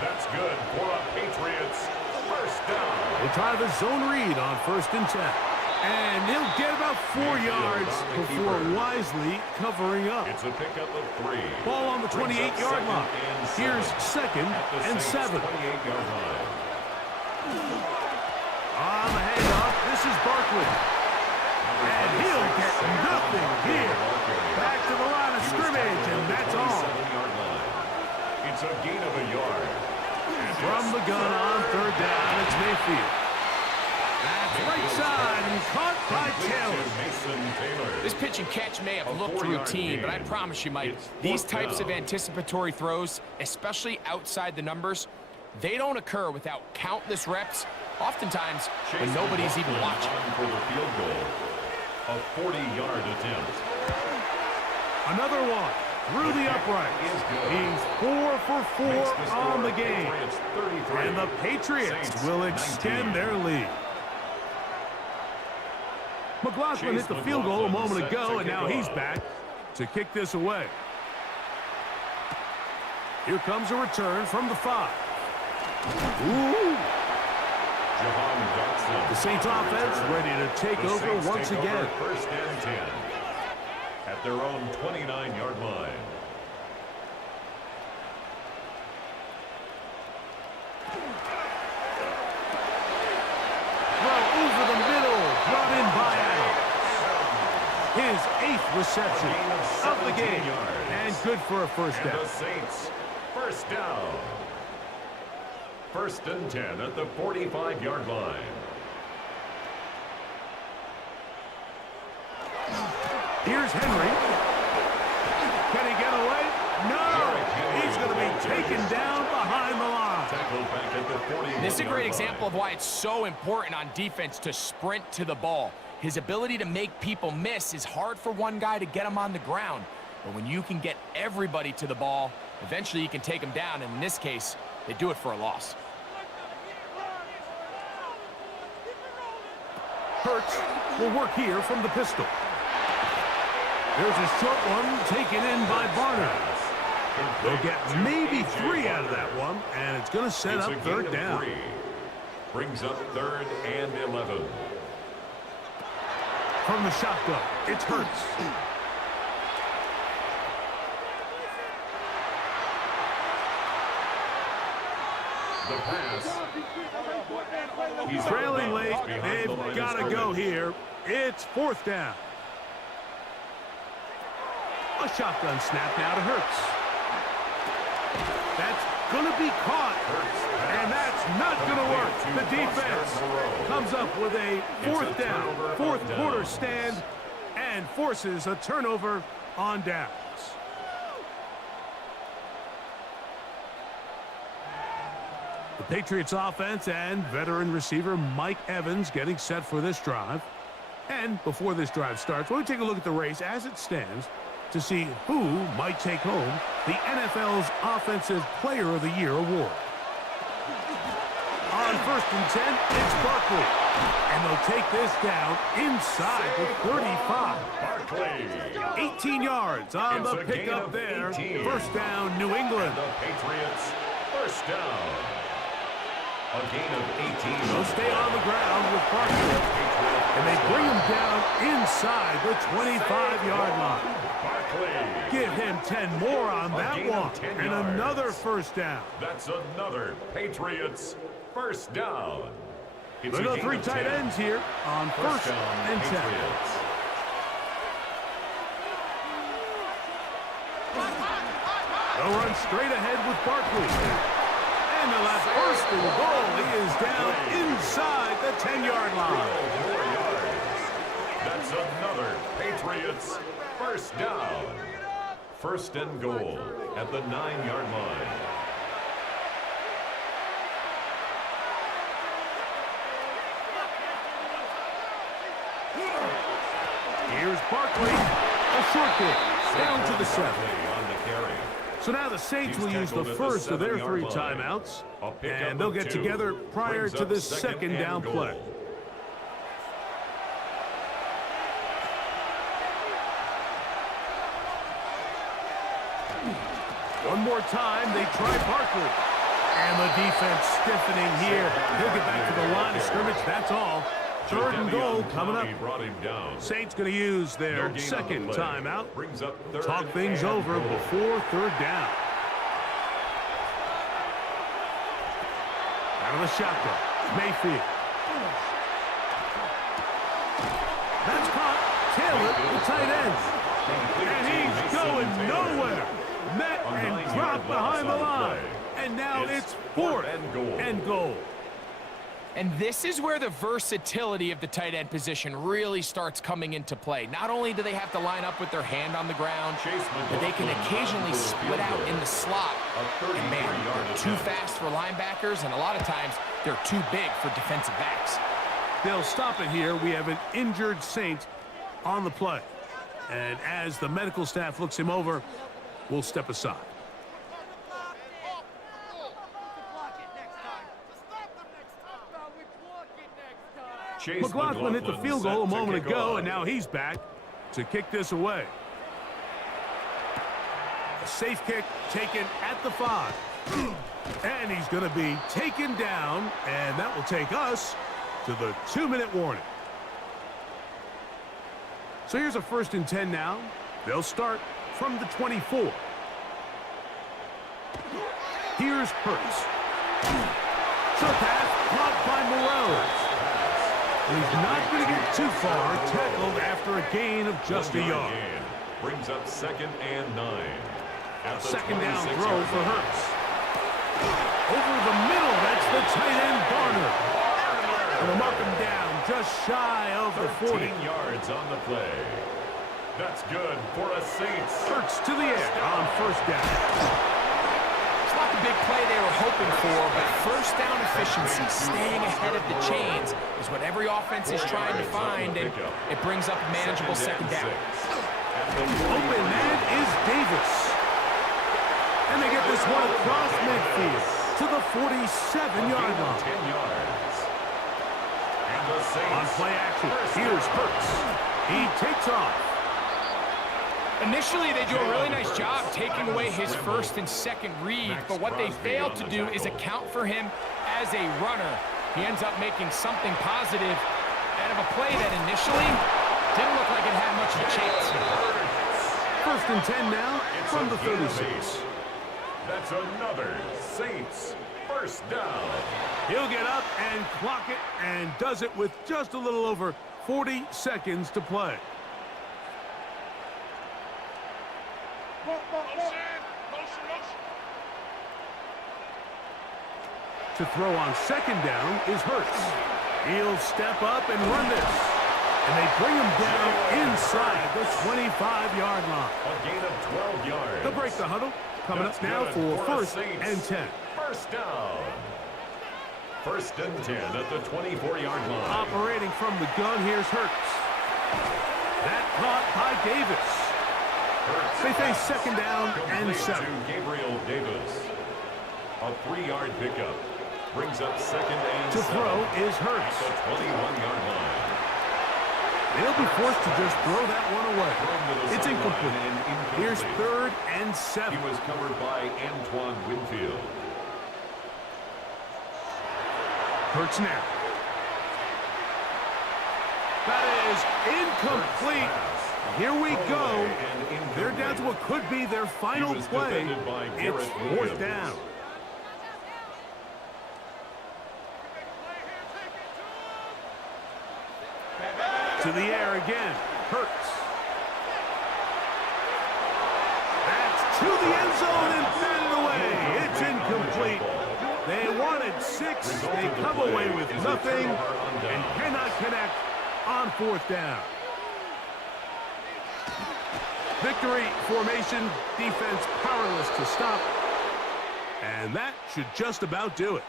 That's good for a Patriots first down. They try the zone read on 1st and 10. And he'll get about 4 yards before wisely covering up. It's a pickup of 3. Ball on the 28-yard line. Here's 2nd and 7. 28-yard line. On the handoff, this is Barkley. And he'll get nothing here. Back to the line of scrimmage, and that's all. It's a gain of a yard. From the gun on 3rd down, it's Mayfield. That's right side and caught by Taylor. This pitch and catch may have looked routine, but I promise you, Mike, these types of anticipatory throws, especially outside the numbers, they don't occur without countless reps, oftentimes when nobody's even watching. For the field goal, a 40-yard attempt. Another one through the upright. He's 4 for 4 on the game. And the Patriots will extend their lead. McLaughlin hit the field goal a moment ago, and now he's back to kick this away. Here comes a return from the 5. Ooh. The Saints offense ready to take over once again. 1st and 10 at their own 29-yard line. Throw over the middle, brought in by Adams. His 8th reception of the game, and good for a first down. The Saints first down. 1st and 10 at the 45-yard line. Here's Henry. Can he get away? No! He's going to be taken down behind the line. Tackled back at the 40. This is a great example of why it's so important on defense to sprint to the ball. His ability to make people miss is hard for one guy to get him on the ground. But when you can get everybody to the ball, eventually you can take them down. And in this case, they do it for a loss. Hurts will work here from the pistol. There's a short one taken in by Barner. They'll get maybe 3 out of that one, and it's going to set up 3rd down. 3. Brings up 3rd and 11. From the shotgun, it's Hurts. The pass. He's Trailing late. They've got to go here. It's 4th down. A shotgun snap now to Hurts. That's going to be caught. And that's not going to work. The defense comes up with a 4th down, 4th quarter stand, and forces a turnover on downs. The Patriots offense and veteran receiver Mike Evans getting set for this drive. And before this drive starts, we'll take a look at the race as it stands to see who might take home the NFL's Offensive Player of the Year award. On 1st and 10, it's Barkley. And they'll take this down inside the 35. Barkley. 18 yards on the pickup there. 1st down, New England. The Patriots first down. A gain of 18. They'll stay on the ground with Barkley. And they bring him down inside the 25-yard line. Barkley. Give him 10 more on that one. And another 1st down. That's another Patriots first down. It's Look at 3 tight ends here on 1st and 10. They'll run straight ahead with Barkley. And the left 1st and goal. He is down inside the 10-yard line. That's another Patriots first down. 1st and goal at the 9-yard line. Here's Barkley. A short kick down to the 7. On the carry. So now the Saints will use the first of their 3 timeouts, and they'll get together prior to this second down play. One more time, they try Barkley. And the defense stiffening here. He'll get back to the line of scrimmage, that's all. 3rd and goal coming up. Saints going to use their second timeout. Talk things over before 3rd down. Out of the shotgun, Mayfield. That's caught. Taylor, the tight end. And he's going nowhere. Met and dropped behind the line. And now it's 4th and goal. And this is where the versatility of the tight end position really starts coming into play. Not only do they have to line up with their hand on the ground, but they can occasionally split out in the slot. And man, they're too fast for linebackers, and a lot of times they're too big for defensive backs. They'll stop it here. We have an injured Saint on the play. And as the medical staff looks him over, we'll step aside. McLaughlin hit the field goal a moment ago, and now he's back to kick this away. A safe kick taken at the 5. And he's going to be taken down, and that will take us to the 2-minute warning. So here's a 1st and 10 now. They'll start from the 24. Here's Hurts. Short pass caught by Morales. He's not going to get too far, tackled after a gain of just a yard. Brings up 2nd and 9. A second down throw for Hurts. Over the middle, that's the tight end Barner. They'll mark him down just shy of the 40. 13 yards on the play. That's good for a Saints. Hurts to the air on 1st down. Not the big play they were hoping for, but 1st down efficiency, staying ahead of the chains, is what every offense is trying to find, and it brings up a manageable 2nd down. Open man is Davis. And they get this one across midfield to the 47-yard line. 10 yards. And the Saints on play action, here's Hurts. He takes off. Initially, they do a really nice job taking away his 1st and 2nd read, but what they fail to do is account for him as a runner. He ends up making something positive out of a play that initially didn't look like it had much of a chance. 1st and 10 now from the 36. That's another Saints 1st down. He'll get up and clock it, and does it with just a little over 40 seconds to play. To throw on 2nd down is Hurts. He'll step up and run this. And they bring him down inside the 25-yard line. A gain of 12 yards. They'll break the huddle. Coming up now for 1st and 10. 1st down. 1st and 10 at the 24-yard line. Operating from the gun, here's Hurts. That caught by Davis. They face 2nd down and 7. Gabriel Davis. A 3-yard pickup. Brings up 2nd and 7. To throw is Hurts. At the 21-yard line. They'll be forced to just throw that one away. It's incomplete. Here's 3rd and 7. He was covered by Antoine Winfield. Hurts now. That is incomplete. Here we go. They're down to what could be their final play. It's 4th down. To the air again. Hurts. That's to the end zone and batted away. It's incomplete. They wanted 6. They come away with nothing and cannot connect on 4th down. Victory formation, defense powerless to stop. And that should just about do it.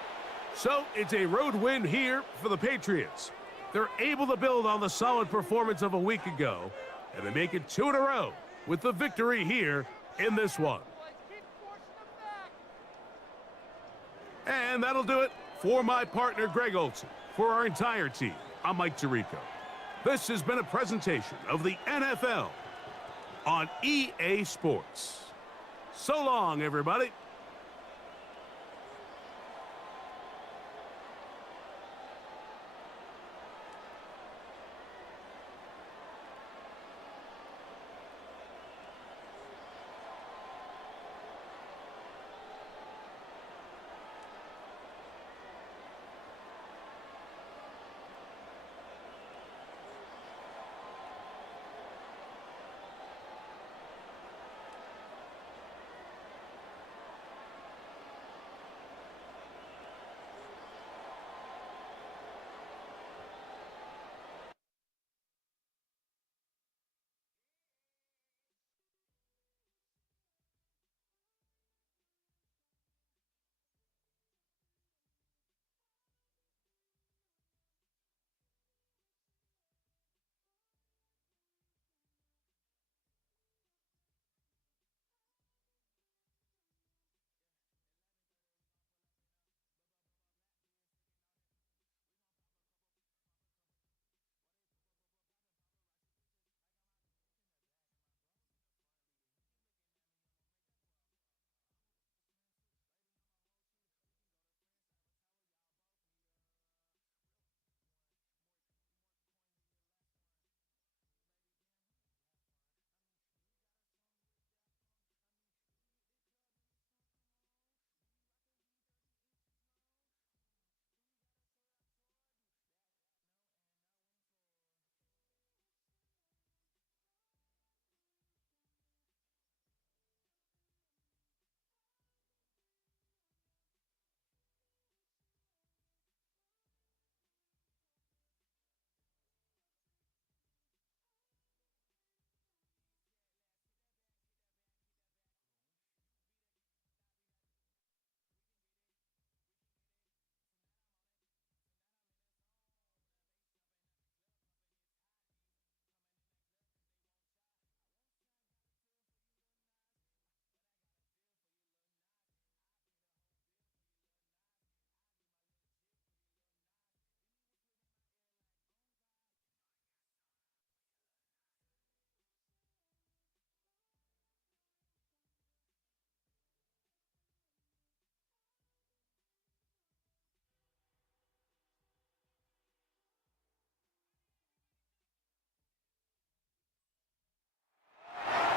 So it's a road win here for the Patriots. They're able to build on the solid performance of a week ago, and they make it 2 in a row with the victory here in this one. And that'll do it for my partner, Greg Olson. For our entire team, I'm Mike Tirico. This has been a presentation of the NFL on EA Sports. So long, everybody.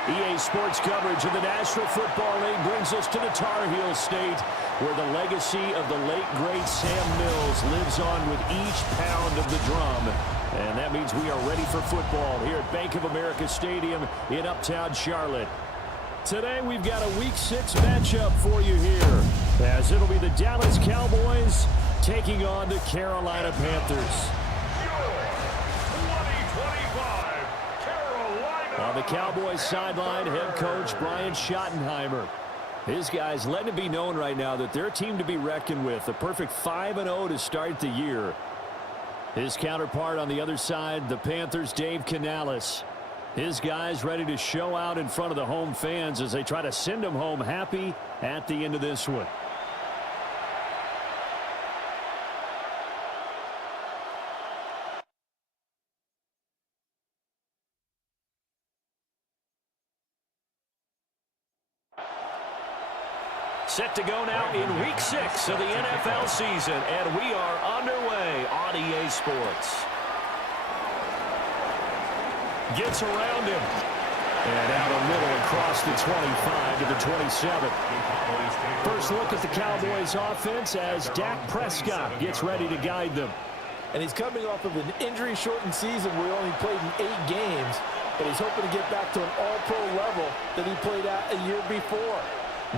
EA Sports coverage of the National Football League brings us to the Tar Heel State, where the legacy of the late, great Sam Mills lives on with each pound of the drum. And that means we are ready for football here at Bank of America Stadium in Uptown Charlotte. Today, we've got a Week 6 matchup for you here, as it'll be the Dallas Cowboys taking on the Carolina Panthers. On the Cowboys sideline, head coach Brian Schottenheimer. His guys letting it be known right now that they're a team to be reckoned with. A perfect 5-0 to start the year. His counterpart on the other side, the Panthers' Dave Canales. His guys ready to show out in front of the home fans as they try to send them home happy at the end of this one. Set to go now in Week 6 of the NFL season, and we are underway on EA Sports. Gets around him. And out a middle across the 25 to the 27. First look at the Cowboys offense as Dak Prescott gets ready to guide them. And he's coming off of an injury-shortened season where he only played in 8 games, but he's hoping to get back to an all-pro level that he played at a year before.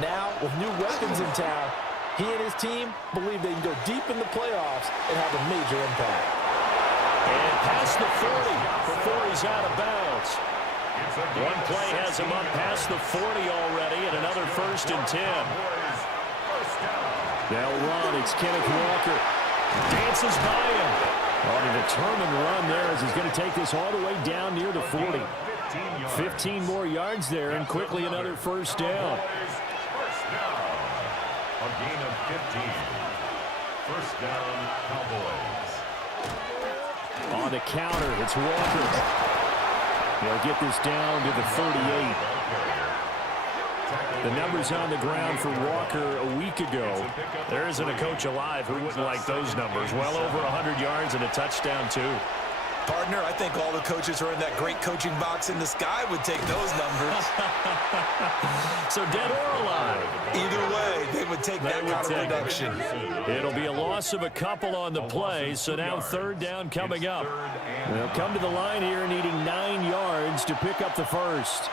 Now, with new weapons in town, he and his team believe they can go deep in the playoffs and have a major impact. And past the 40 before he's out of bounds. One play has him up past the 40 already, and another 1st and 10. They'll run. It's Kenneth Walker. Dances by him. On a determined run there as he's going to take this all the way down near the 40. 15 more yards there, and quickly another 1st down. A gain of 15. First down, Cowboys. On the counter, it's Walker. They'll get this down to the 38. The numbers on the ground for Walker a week ago. There isn't a coach alive who wouldn't like those numbers. Well over 100 yards and a touchdown, too. Partner, I think all the coaches who are in that great coaching box in the sky would take those numbers. So dead or alive? Either way, they would take that kind of production. It'll be a loss of a couple on the play, so now third down coming up. They'll come to the line here needing 9 yards to pick up the first.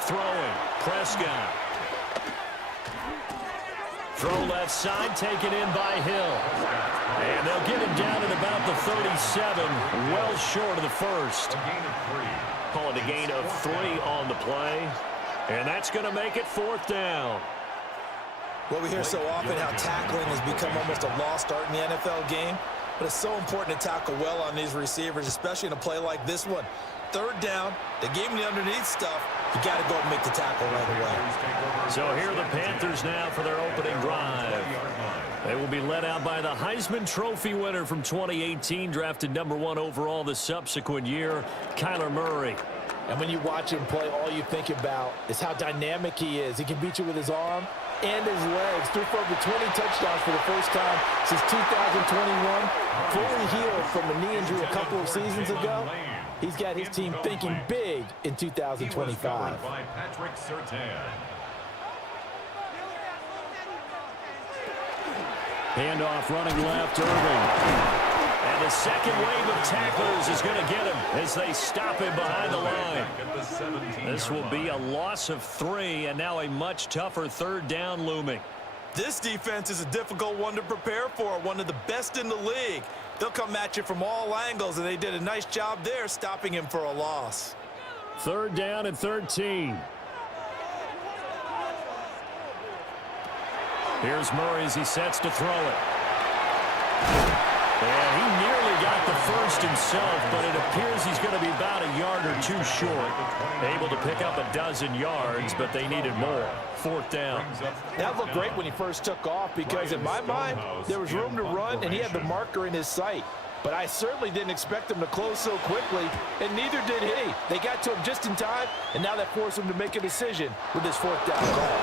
Throwing, Prescott. Throw left side, taken in by Hill. And they'll get him down at about the 37, well short of the first. Call it a gain of 3 on the play. And that's going to make it fourth down. Well, we hear so often how tackling has become almost a lost art in the NFL game. But it's so important to tackle well on these receivers, especially in a play like this one. Third down, they gave him the underneath stuff. You got to go and make the tackle right away. So here are the Panthers now for their opening drive. They will be led out by the Heisman Trophy winner from 2018, drafted #1 overall the subsequent year, Kyler Murray. And when you watch him play, all you think about is how dynamic he is. He can beat you with his arm and his legs. Threw for over 20 touchdowns for the first time since 2021. Fully healed from a knee injury a couple of seasons ago. He's got his team thinking big in 2025. By Patrick Surtain. Handoff running left, Irving. And the second wave of tacklers is going to get him as they stop him behind the line. This will be a loss of 3, and now a much tougher third down looming. This defense is a difficult one to prepare for, one of the best in the league. They'll come at you from all angles, and they did a nice job there stopping him for a loss. Third down and 13. Here's Murray as he sets to throw it. And he nearly got the first himself, but it appears he's going to be about a yard or 2 short. Able to pick up a dozen yards, but they needed more. Fourth down. That looked great when he first took off because, in my mind, there was room to run, and he had the marker in his sight. But I certainly didn't expect him to close so quickly, and neither did he. They got to him just in time, and now that forced him to make a decision with his fourth down call.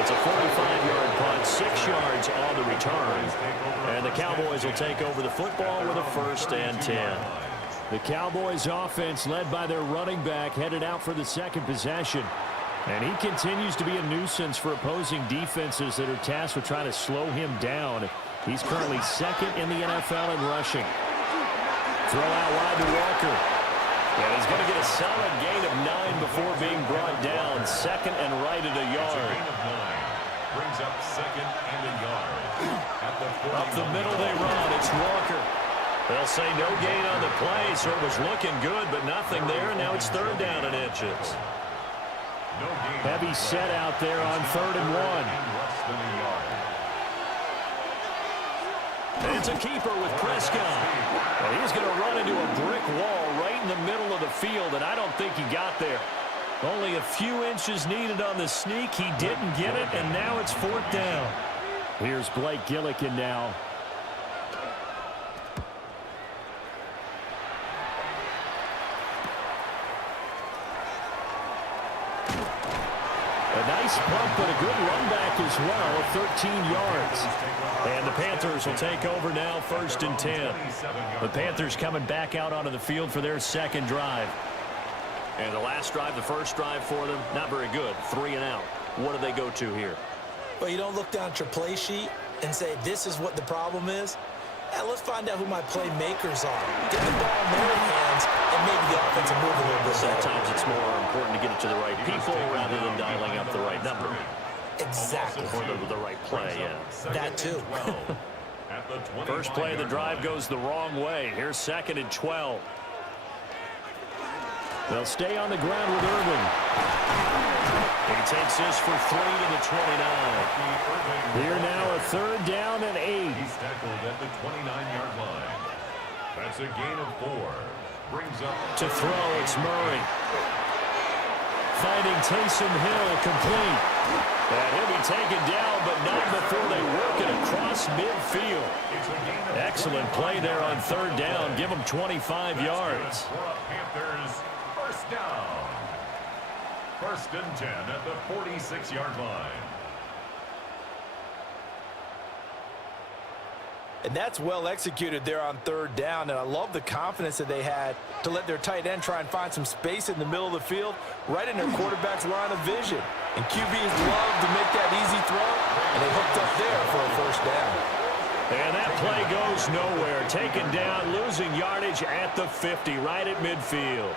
It's a 45-yard punt, 6 yards on the return. And the Cowboys will take over the football with a 1st and 10. The Cowboys offense led by their running back headed out for the second possession. And he continues to be a nuisance for opposing defenses that are tasked with trying to slow him down. He's currently 2nd in the NFL in rushing. Throw out wide to Walker. And he's going to get a solid gain of 9 before being brought down. 2nd and right at a yard. Brings up 2nd and a yard. Up the middle they run. It's Walker. They'll say no gain on the play, so it was looking good, but nothing there. And now it's 3rd down and inches. Heavy set out there on 3rd and 1. And it's a keeper with Prescott. Well, he's going to run into a brick wall right in the middle of the field, and I don't think he got there. Only a few inches needed on the sneak. He didn't get it, and now it's 4th down. Here's Blake Gillikin now. A nice pump, but a good run back as well, 13 yards. And the Panthers will take over now, 1st and 10. The Panthers coming back out onto the field for their second drive. And the last drive, the first drive for them, not very good. 3 and out. What do they go to here? Well, you don't look down at your play sheet and say, this is what the problem is. Yeah, let's find out who my playmakers are. Get the ball in their hands and maybe the offense will move a little bit. Sometimes it's more important to get it to the right people rather than dialing up the right number. Exactly. Or the right play, yeah. That too. First play of the drive goes the wrong way. Here's 2nd and 12. They'll stay on the ground with Irving. He takes this for 3 to the 29. Here now a 3rd down and 8. He's tackled at the 29-yard line. That's a gain of 4. Brings up to throw, it's Murray. finding Taysom Hill complete. And he'll be taken down, but not before they work it across midfield. Excellent play there on third down. Give them 25 yards. Panthers, first down. First and 10 at the 46-yard line. And that's well executed there on third down, and I love the confidence that they had to let their tight end try and find some space in the middle of the field, right in their quarterback's line of vision. And QBs love to make that easy throw, and they hooked up there for a first down. And that play goes nowhere. Taken down, losing yardage at the 50, right at midfield.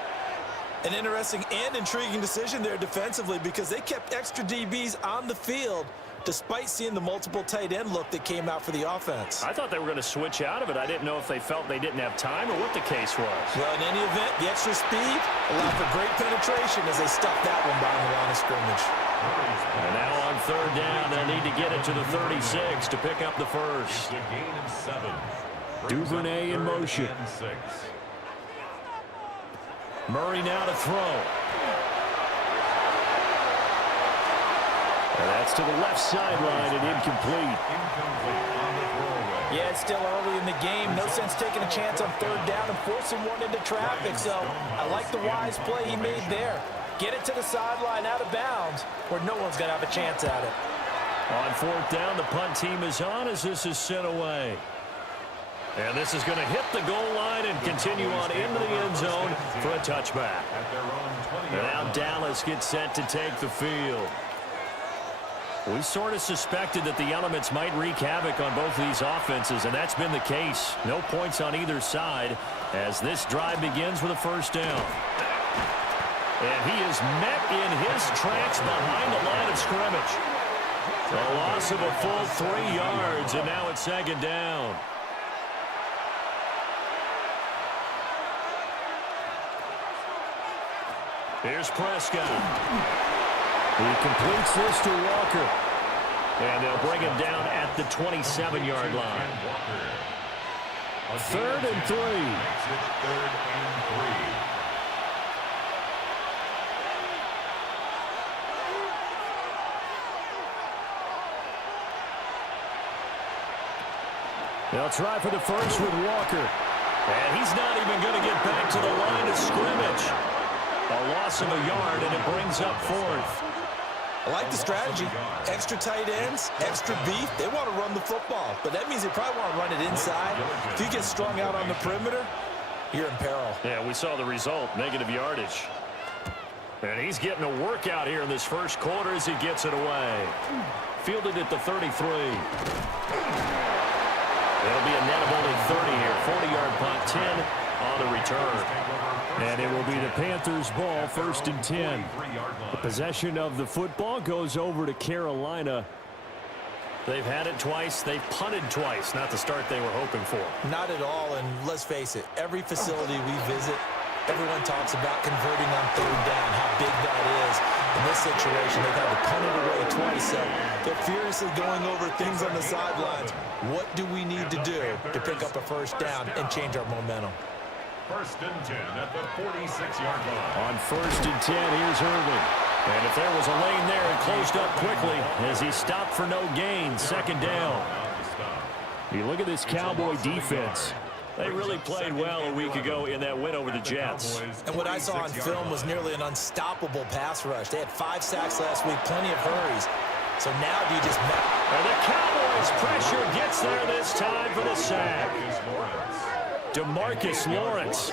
An interesting and intriguing decision there defensively because they kept extra DBs on the field despite seeing the multiple tight end look that came out for the offense. I thought they were going to switch out of it. I didn't know if they felt they didn't have time or what the case was. Well, in any event, the extra speed allowed for great penetration as they stuffed that one behind the line of scrimmage. And now on third down, they'll need to get it to the 36 to pick up the first. It's a gain of 7. Duvernay in motion. Murray now to throw. And that's to the left sideline and incomplete. Yeah, it's still early in the game. No sense taking a chance on third down and forcing one into traffic. So I like the wise play he made there. Get it to the sideline out of bounds where no one's going to have a chance at it. On fourth down, the punt team is on as this is sent away. And this is going to hit the goal line and continue on into the end zone for a touchback. And now Dallas gets set to take the field. We sort of suspected that the elements might wreak havoc on both of these offenses, and that's been the case. No points on either side as this drive begins with a first down. And he is met in his tracks behind the line of scrimmage. A loss of a full 3 yards, and now it's second down. Here's Prescott. He completes this to Walker. And they'll bring him down at the 27-yard line. Third and 3. They'll try for the first with Walker. And he's not even going to get back to the line of scrimmage. A loss of a yard, and it brings up fourth. I like the strategy. Extra tight ends, extra beef. They want to run the football, but that means they probably want to run it inside. If you get strung out on the perimeter, you're in peril. Yeah, we saw the result, negative yardage. And he's getting a workout here in this first quarter as he gets it away. Fielded at the 33. It'll be a net of only 30 here. 40-yard punt, 10 on the return. And it will be the Panthers' ball, first and 10. The possession of the football goes over to Carolina. They've had it twice. They've punted twice. Not the start they were hoping for. Not at all, and let's face it, every facility we visit, everyone talks about converting on third down, how big that is. In this situation, they've had to punt it away twice, so they're furiously going over things on the sidelines. What do we need to do to pick up a first down and change our momentum? First and 10 at the 46-yard line. On first and 10, here's Irvin. And if there was a lane there, it closed up quickly as he stopped for no gain. Second down. You look at this Cowboy defense. They really played well a week ago in that win over the Jets. And what I saw on film was nearly an unstoppable pass rush. They had 5 sacks last week, plenty of hurries. So now do you just... And the Cowboys' pressure gets there this time for the sack. DeMarcus Lawrence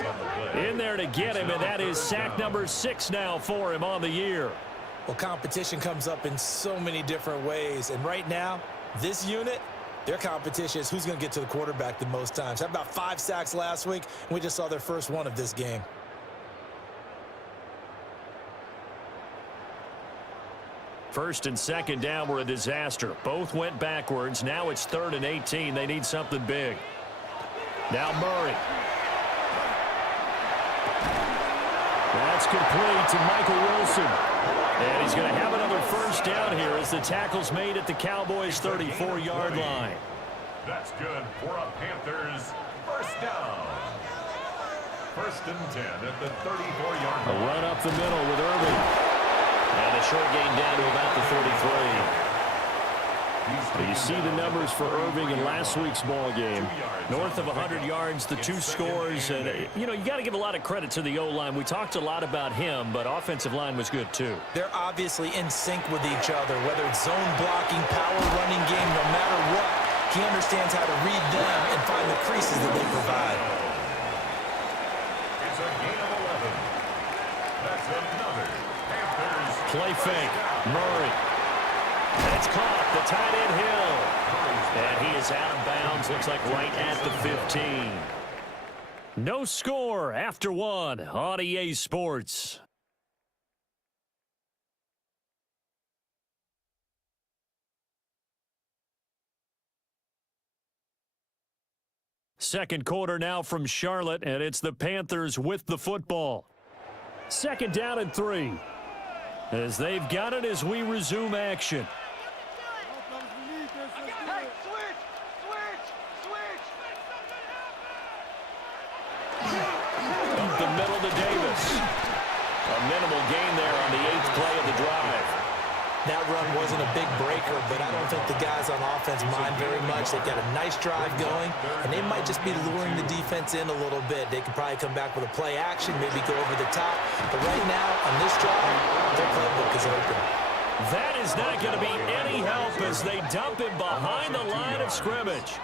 in there to get him, and that is sack number 6 now for him on the year. Well, competition comes up in so many different ways, and right now, this unit, their competition is who's going to get to the quarterback the most times. Had about 5 sacks last week, and we just saw their first one of this game. First and second down were a disaster. Both went backwards. Now it's 3rd and 18. They need something big. Now Murray. That's complete to Michael Wilson. And he's going to have another first down here as the tackle's made at the Cowboys' 34-yard line. That's good for a Panthers first down. First and 10 at the 34-yard line. A run up the middle with Irving. And a short gain down to about the 33. You see the numbers for Irving in last week's ball game. North of 100 yards, the 2 scores. And, you got to give a lot of credit to the O-line. We talked a lot about him, but offensive line was good, too. They're obviously in sync with each other, whether it's zone blocking, power running game, no matter what. He understands how to read them and find the creases that they provide. It's a gain of 11. That's another Panthers. Play fake. Murray. That's caught. The tight end Hill. And he is out of bounds. Looks like right at the 15. No score after 1 on EA Sports. Second quarter now from Charlotte, and it's the Panthers with the football. 2nd down and 3. As they've got it as we resume action. Up the middle to Davis. A minimal gain there on the 8th play of the drive. That run wasn't a big breaker, but I don't think the guys on offense mind very much. They've got a nice drive going, and they might just be luring the defense in a little bit. They could probably come back with a play action, maybe go over the top. But right now, on this drive, their playbook is open. That is not going to be any help as they dump him behind the line of scrimmage.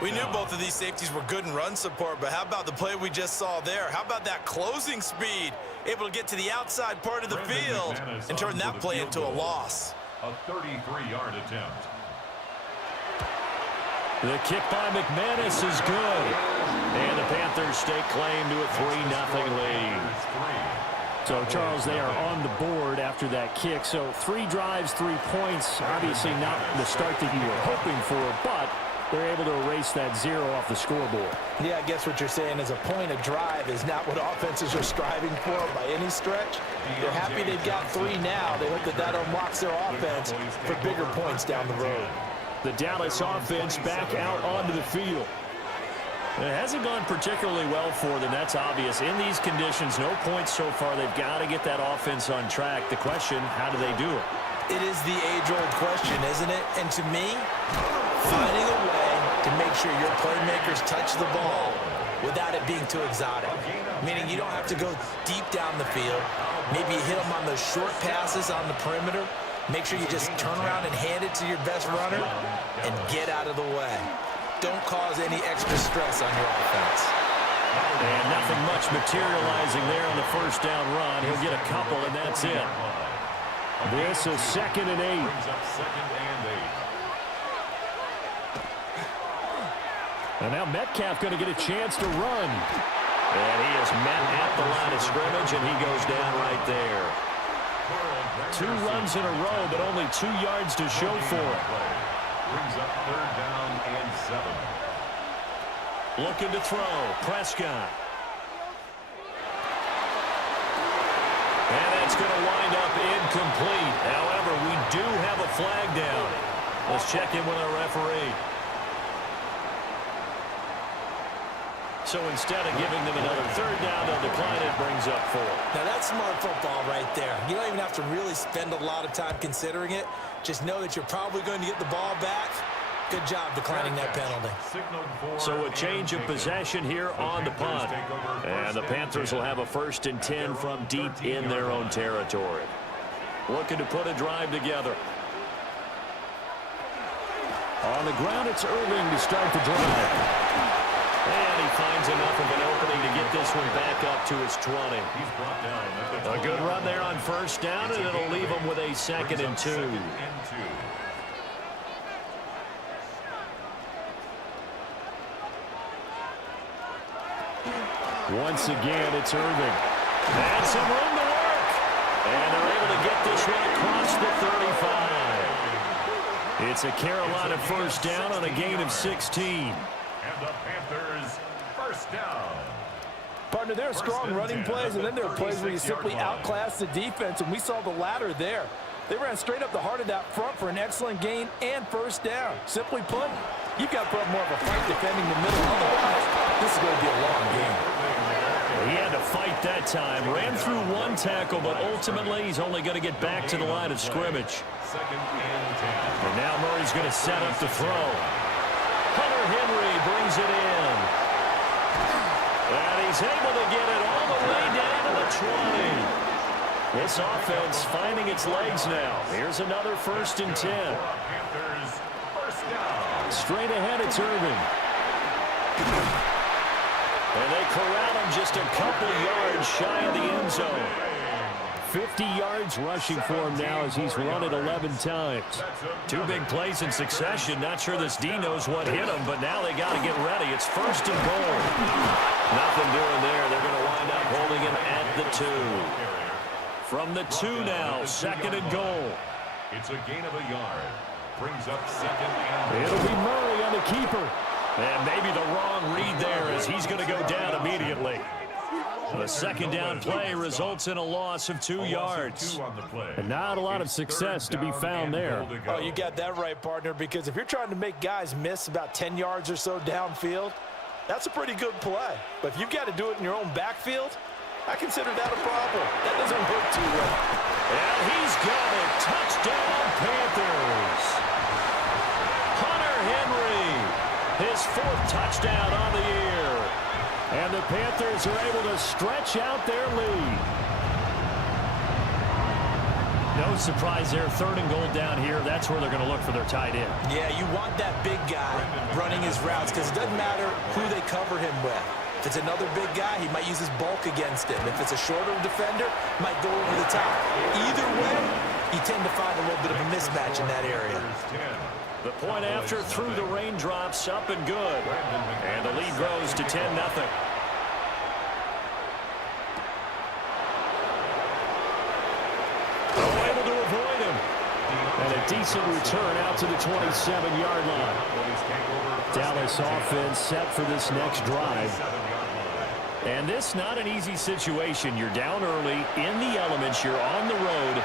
We knew both of these safeties were good in run support, but how about the play we just saw there? How about that closing speed? Able to get to the outside part of the field and turn that play into a loss. A 33-yard attempt. The kick by McManus is good. And the Panthers stake claim to a 3-0 lead. So, Charles, they are on the board after that kick. So, 3 drives, 3 points. Obviously not the start that you were hoping for, but they're able to erase that 0 off the scoreboard. Yeah, I guess what you're saying is a point of drive is not what offenses are striving for by any stretch. They're happy they've got 3 now. They hope that that unlocks their offense for bigger points down the road. The Dallas offense back out onto the field. It hasn't gone particularly well for them. That's obvious. In these conditions, no points so far. They've got to get that offense on track. The question, how do they do it? It is the age-old question, isn't it? And to me, finding a way to make sure your playmakers touch the ball without it being too exotic. Meaning you don't have to go deep down the field. Maybe you hit them on those short passes on the perimeter. Make sure you just turn around and hand it to your best runner and get out of the way. Don't cause any extra stress on your offense. And nothing much materializing there on the first down run. He'll get a couple, and that's it. This is 2nd and 8. And now Metcalf going to get a chance to run. And he is met at the line of scrimmage, and he goes down right there. 2 runs in a row, but only 2 yards to show for it. Brings up 3rd down and 7. Looking to throw. Prescott. And that's going to wind up incomplete. However, we do have a flag down. Let's check in with our referee. So instead of giving them another 3rd down, they'll decline it. Brings up 4. Now that's smart football right there. You don't even have to really spend a lot of time considering it. Just know that you're probably going to get the ball back. Good job declining that penalty. So a change of possession here on the punt. And the Panthers will have a 1st and 10 from deep in their own territory. Looking to put a drive together. On the ground, it's Irving to start the drive. And he finds enough of an opening to get this one back up to his 20. A good run there on 1st down, and it'll leave him with a 2nd and 2. Once again, it's Irving. And some room to work. And they're able to get this one across the 35. It's a Carolina 1st down on a gain of 16. And the Panthers 1st down. Partner, there are strong running plays, and then there are plays where you simply outclass the defense, and we saw the latter there. They ran straight up the heart of that front for an excellent gain and 1st down. Simply put, you've got to put up more of a fight defending the middle. Otherwise, this is going to be a long game. He had to fight that time. Ran through one tackle, but ultimately he's only going to get back to the line of scrimmage. And now Murray's going to set up to throw. Hunter Henry brings it in. And he's able to get it all the way down to the 20. This offense finding its legs now. Here's another 1st and 10. Straight ahead, it's Irving. And they corral him just a couple yards shy of the end zone. 50 yards rushing for him now as he's run it 11 times. 2 big plays in succession. Not sure this D knows what hit him, but now they got to get ready. It's 1st and goal. Nothing doing there. They're going to wind up holding him at the 2. From the 2 now, 2nd and goal. It's a gain of a yard. Brings up 2nd and It'll be Murray on the keeper. And maybe the wrong read there as he's going to go down immediately. The 2nd down play results in a loss of 2 yards. And not a lot of success to be found there. Oh, you got that right, partner, because if you're trying to make guys miss about 10 yards or so downfield, that's a pretty good play. But if you've got to do it in your own backfield, I consider that a problem. That doesn't work too well. And he's got it. Touchdown, Panthers. Hunter Henry, his 4th touchdown on the year. And the Panthers are able to stretch out their lead. No surprise there. 3rd and goal down here. That's where they're going to look for their tight end. Yeah, you want that big guy running his routes because it doesn't matter who they cover him with. If it's another big guy, he might use his bulk against him. If it's a shorter defender, might go over the top. Either way, you tend to find a little bit of a mismatch in that area. The point after through the raindrops, up and good. And the lead grows to 10-0. Oh, able to avoid him. And a decent return out to the 27-yard line. Dallas offense set for this next drive. And this not an easy situation. You're down early, in the elements, you're on the road.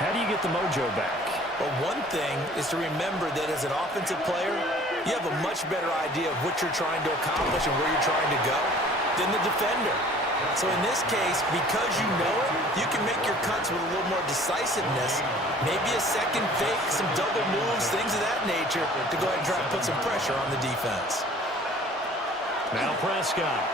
How do you get the mojo back? But one thing is to remember that as an offensive player, you have a much better idea of what you're trying to accomplish and where you're trying to go than the defender. So in this case, because you know it, you can make your cuts with a little more decisiveness. Maybe a second fake, some double moves, things of that nature to go ahead and try and put some pressure on the defense. Now Prescott.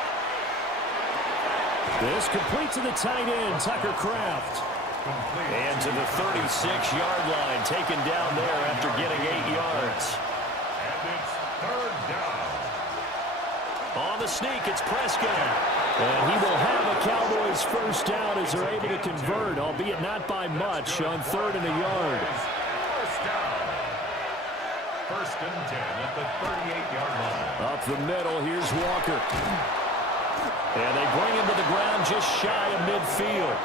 This complete to the tight end, Tucker Kraft. And to the 36-yard line, taken down there after getting 8 yards. And it's 3rd down. On the sneak, it's Prescott. And he will have a Cowboys 1st down as they're able to convert, albeit not by much, on 3rd and a yard. 1st down. 1st and 10 at the 38-yard line. Up the middle, here's Walker. And they bring him to the ground just shy of midfield.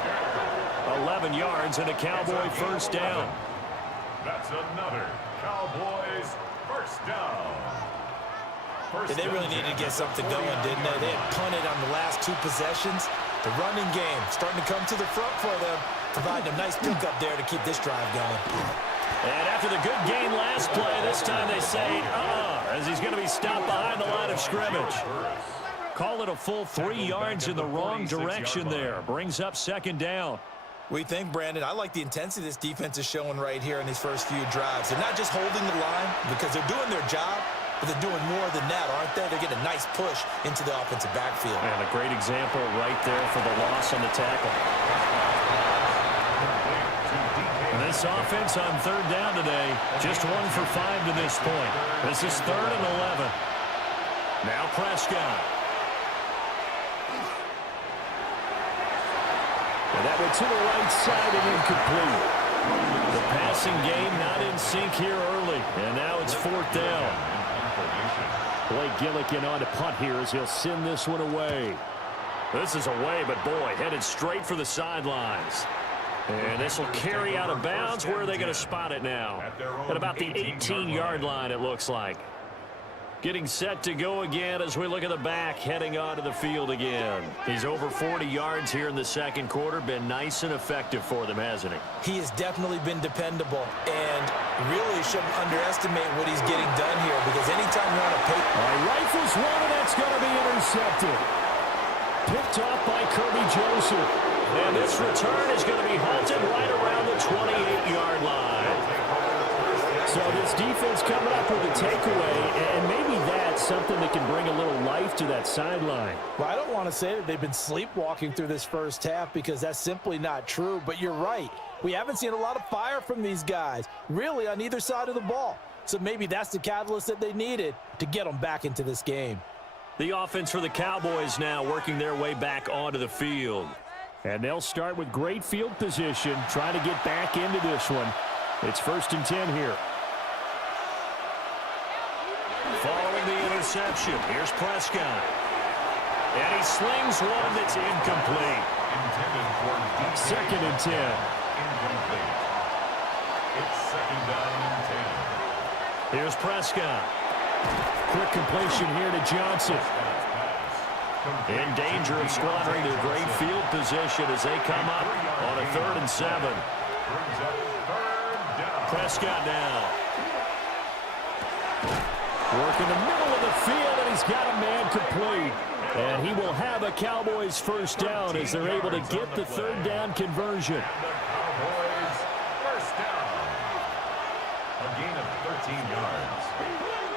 11 yards and a Cowboy 1st down. That's another Cowboys 1st down. And they really needed to get something going, didn't they? They had punted on the last 2 possessions. The running game starting to come to the front for them, providing a nice pickup there to keep this drive going. And after the good gain last play, this time they say, as he's going to be stopped behind the line of scrimmage. Call it a full 3 yards in the wrong direction there. Brings up 2nd down. What do you think, Brandon? I like the intensity this defense is showing right here in these first few drives. They're not just holding the line because they're doing their job, but they're doing more than that, aren't they? They're getting a nice push into the offensive backfield. And a great example right there for the loss on the tackle. This offense on 3rd down today, just 1 for 5 to this point. This is 3rd and 11. Now Prescott. And that went to the right side and incomplete. The passing game not in sync here early. And now it's 4th down. Blake Gillikin on to punt here as he'll send this one away. This is away, but boy, headed straight for the sidelines. And this will carry out of bounds. Where are they going to spot it now? At about the 18-yard line, it looks like. Getting set to go again as we look at the back, heading onto the field again. He's over 40 yards here in the 2nd quarter. Been nice and effective for them, hasn't he? He has definitely been dependable, and really shouldn't underestimate what he's getting done here, because anytime you're on a pace... Rifles one, and that's going to be intercepted. Picked off by Kirby Joseph. And this return is going to be halted right around the 28-yard line. So this defense coming up with a takeaway, and maybe that's something that can bring a little life to that sideline. Well, I don't want to say that they've been sleepwalking through this first half because that's simply not true, but you're right. We haven't seen a lot of fire from these guys, really on either side of the ball. So maybe that's the catalyst that they needed to get them back into this game. The offense for the Cowboys now working their way back onto the field. And they'll start with great field position, trying to get back into this one. It's 1st and 10 here. Following the interception, here's Prescott. And he slings one that's incomplete. 2nd and 10. Incomplete. It's 2nd down and 10. Here's Prescott. Quick completion here to Johnson. In danger of squandering their great field position as they come up on a 3rd and 7. Prescott now. Working the middle of the field, and he's got a man complete. And he will have a Cowboys first down as they're able to get the 3rd down conversion. Cowboys first down. A gain of 13 yards.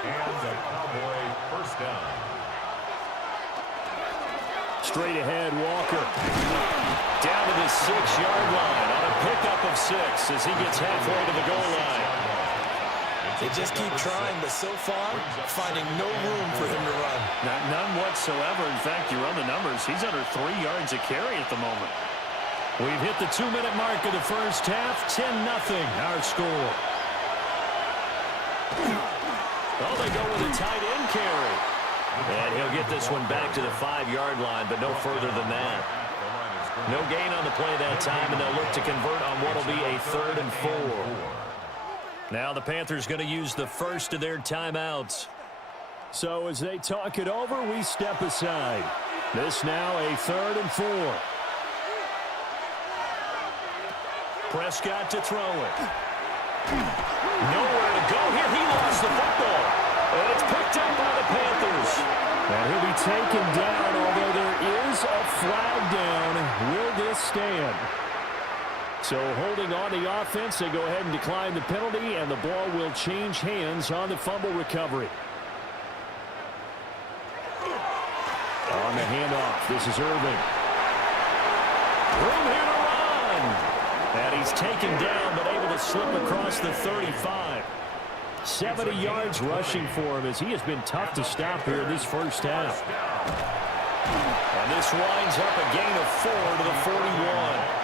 And the Cowboy first down. Straight ahead, Walker. Down to the 6-yard line on a pickup of 6 as he gets halfway to the goal line. They just keep trying, but so far, finding no room for him to run. None whatsoever. In fact, you run the numbers, he's under 3 yards a carry at the moment. We've hit the 2-minute mark of the first half. 10-0 our score. Oh, they go with a tight end carry. And he'll get this one back to the 5-yard line, but no further than that. No gain on the play that time, and they'll look to convert on what will be a 3rd and 4. Now the Panthers going to use the first of their timeouts. So as they talk it over, we step aside. This now a 3rd and 4. Prescott to throw it. Nowhere to go here. He lost the football. And it's picked up by the Panthers. And he'll be taken down, although there is a flag down. Will this stand? So holding on the offense, they go ahead and decline the penalty, and the ball will change hands on the fumble recovery. On the handoff, this is Irving. Room here to run. And he's taken down, but able to slip across the 35. 70 yards rushing for him as he has been tough to stop here in this first half. And this winds up a gain of 4 to the 41.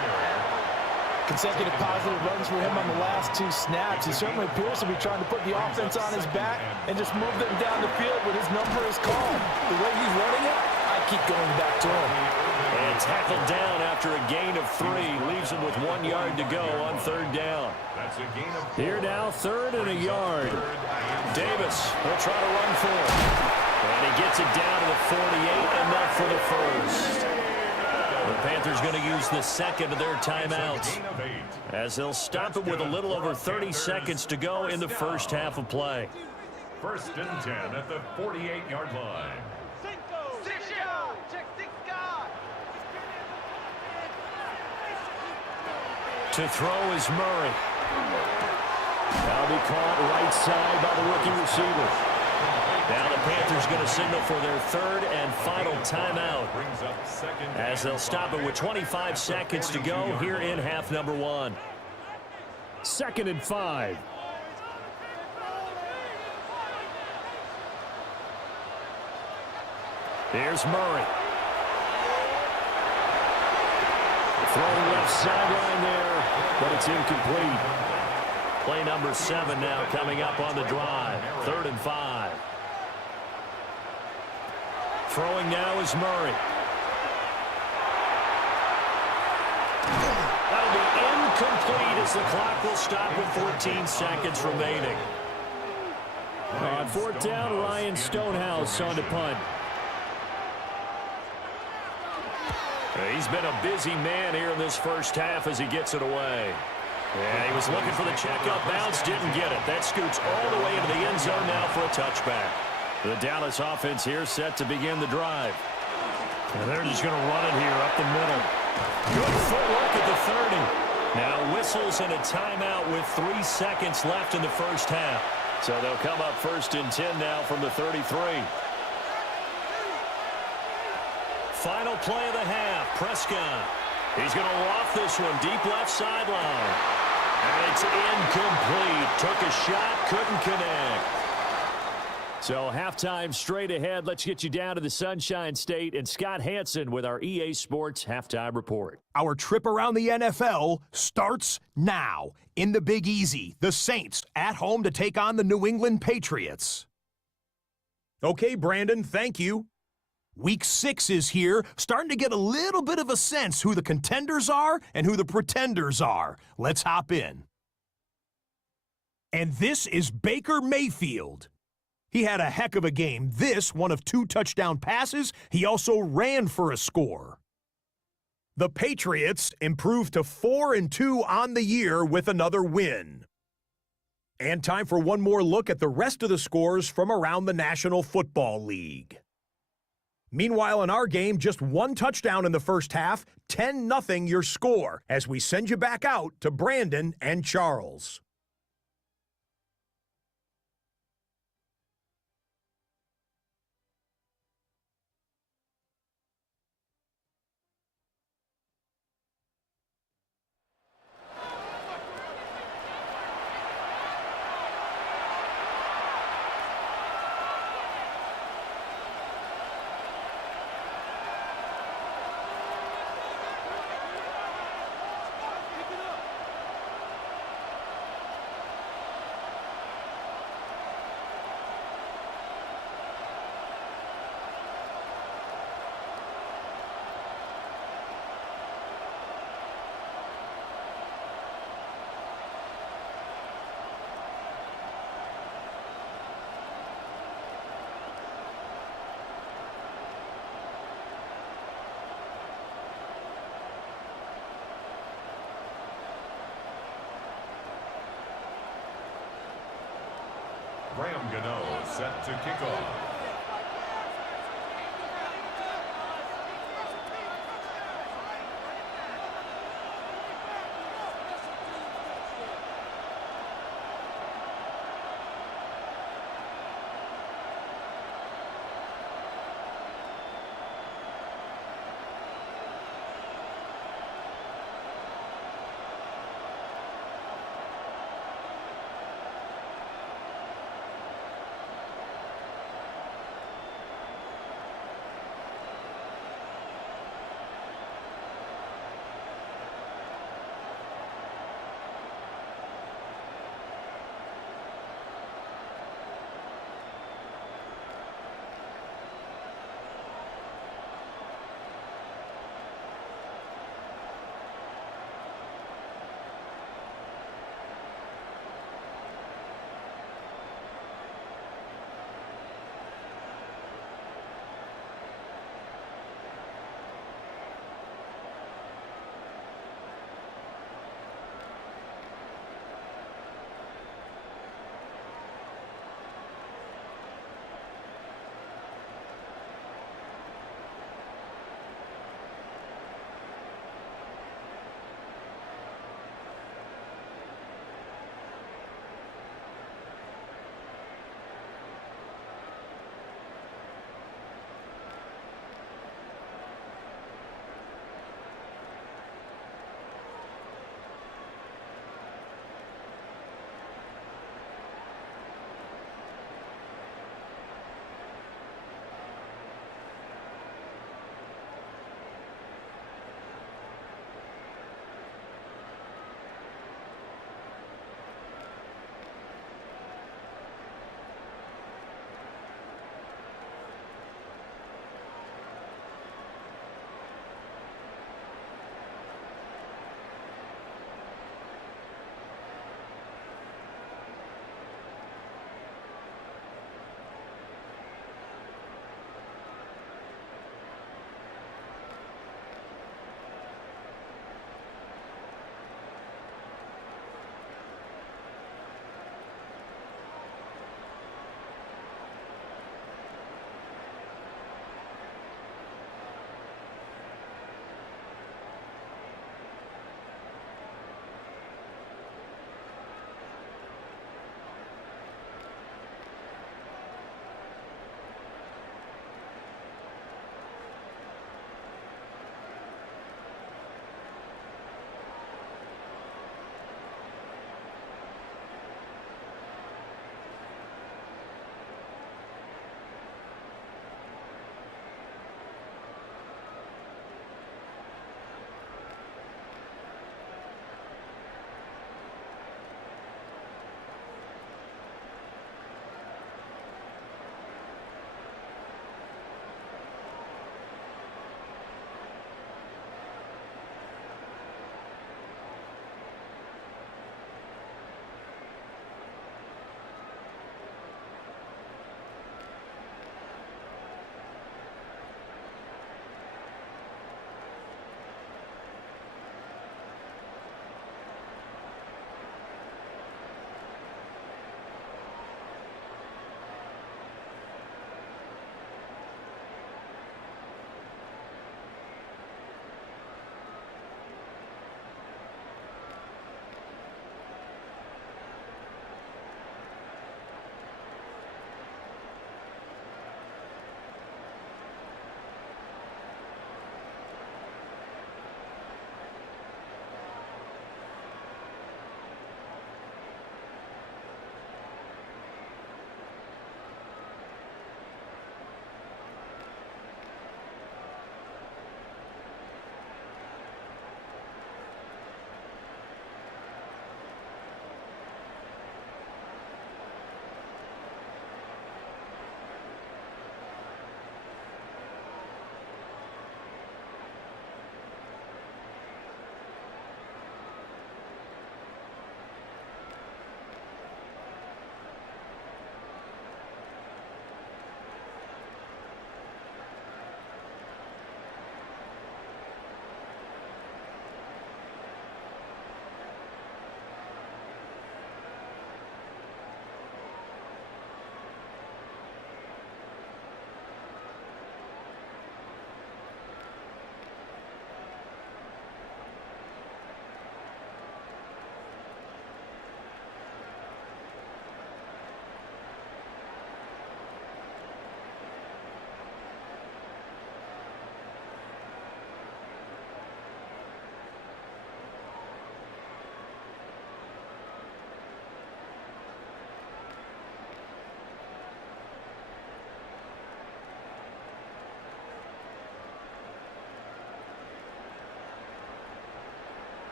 Consecutive positive runs for him on the last 2 snaps. He certainly appears to be trying to put the offense on his back and just move them down the field when his number is called. The way he's running it, I keep going back to him. And tackled down after a gain of 3. Leaves him with 1 yard to go on 3rd down. Here now, 3rd and a yard. Davis will try to run for it. And he gets it down to the 48, enough for the first. The Panthers going to use the 2nd of their timeouts as they'll stop it with a little over 30 seconds to go in the first half of play. 1st and 10 at the 48-yard line. To throw is Murray. That'll be caught right side by the rookie receiver. Now the Panthers going to signal for their 3rd and final timeout as they'll stop it with 25 seconds to go here in half number 1. 2nd and 5. There's Murray. Throwing left sideline there, but it's incomplete. Play number 7 now coming up on the drive. 3rd and 5. Throwing now is Murray. That'll be incomplete as the clock will stop with 14 seconds remaining. On 4th down, Ryan Stonehouse on the punt. He's been a busy man here in this first half as he gets it away. Yeah, he was looking for the checkup bounce, didn't get it. That scoots all the way into the end zone now for a touchback. The Dallas offense here set to begin the drive. And they're just going to run it here up the middle. Good footwork at the 30. Now whistles and a timeout with 3 seconds left in the first half. So they'll come up 1st and 10 now from the 33. Final play of the half. Prescott. He's going to loft this one deep left sideline. And it's incomplete. Took a shot, couldn't connect. So halftime straight ahead. Let's get you down to the Sunshine State and Scott Hansen with our EA Sports Halftime Report. Our trip around the NFL starts now. In the Big Easy, the Saints at home to take on the New England Patriots. Okay, Brandon, thank you. Week 6 is here, starting to get a little bit of a sense who the contenders are and who the pretenders are. Let's hop in. And this is Baker Mayfield. He had a heck of a game. This, one of 2 touchdown passes. He also ran for a score. The Patriots improved to 4-2 on the year with another win. And time for one more look at the rest of the scores from around the National Football League. Meanwhile, in our game, just 1 touchdown in the first half, 10-0 your score, as we send you back out to Brandon and Charles. Graham Gano set to kick off.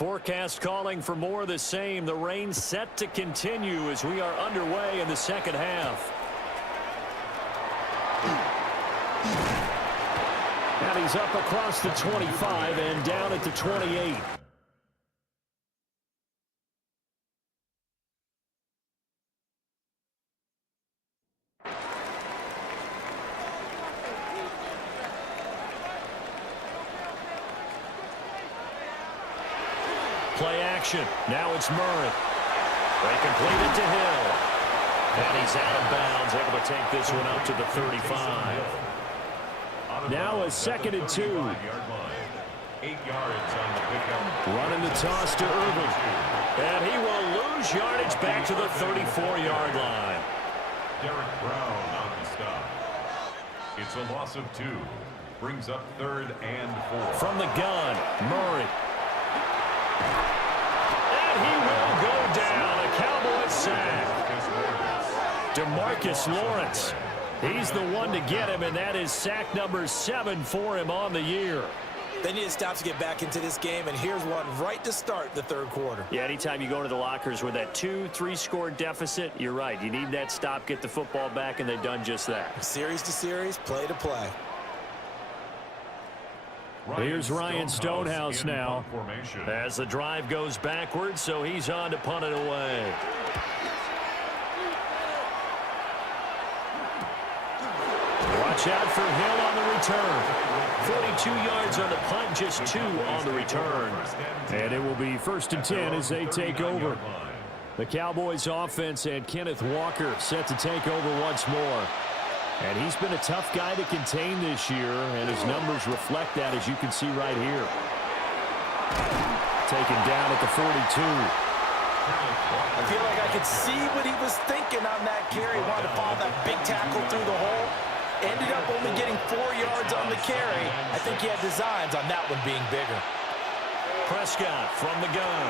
Forecast calling for more of the same. The rain set to continue as we are underway in the second half. And he's up across the 25 and down at the 28. Play action. Now it's Murray. They complete it to Hill. And he's out of bounds, able to take this one out to the 35. Now a 2nd and 2. 8 yards on the pickup. Running the toss to Irving. And he will lose yardage back to the 34-yard line. Derek Brown on the stop. It's a loss of 2. Brings up 3rd and 4. From the gun, Murray. And he will go down. A Cowboys sack. DeMarcus Lawrence. He's the one to get him, and that is sack number 7 for him on the year. They need to stop to get back into this game, and here's one right to start the third quarter. Yeah, anytime you go to the lockers with that 2-3 score deficit, you're right. You need that stop, get the football back, and they've done just that. Series to series, play to play. Here's Ryan Stonehouse now as the drive goes backwards, so he's on to punt it away. Watch out for Hill on the return. 42 yards on the punt, just 2 on the return. And it will be 1st and 10 as they take over. The Cowboys offense and Kenneth Walker set to take over once more. And he's been a tough guy to contain this year, and his numbers reflect that, as you can see right here. Taken down at the 42. I feel like I could see what he was thinking on that carry. He wanted to follow that big tackle through the hole. Ended up only getting 4 yards on the carry. I think he had designs on that one being bigger. Prescott from the gun.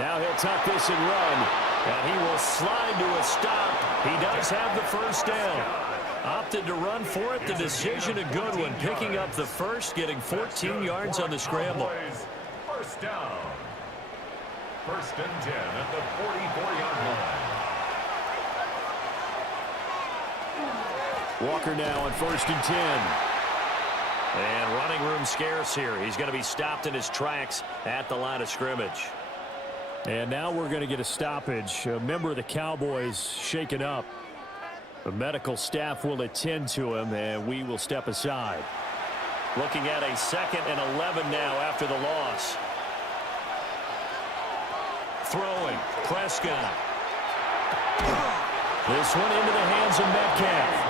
Now he'll tuck this and run. And he will slide to a stop. He does have the first down. Opted to run for it. The decision a good one. Picking up the first, getting 14 yards on the scramble. First down. 1st and 10 at the 44-yard line. Walker now on 1st and 10. And running room scarce here. He's going to be stopped in his tracks at the line of scrimmage. And now we're going to get a stoppage. A member of the Cowboys shaken up. The medical staff will attend to him, and we will step aside. Looking at a 2nd and 11 now after the loss. Throwing. Prescott. This one into the hands of Metcalf.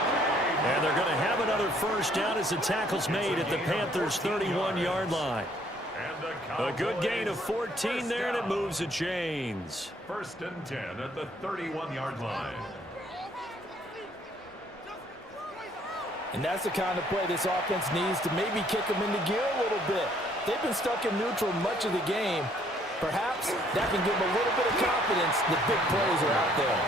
And they're going to have another first down as the tackle's made at the Panthers' 31-yard line. A good gain of 14 there, and it moves the chains. 1st and 10 at the 31-yard line. And that's the kind of play this offense needs to maybe kick them into gear a little bit. They've been stuck in neutral much of the game. Perhaps that can give them a little bit of confidence that big plays are out there.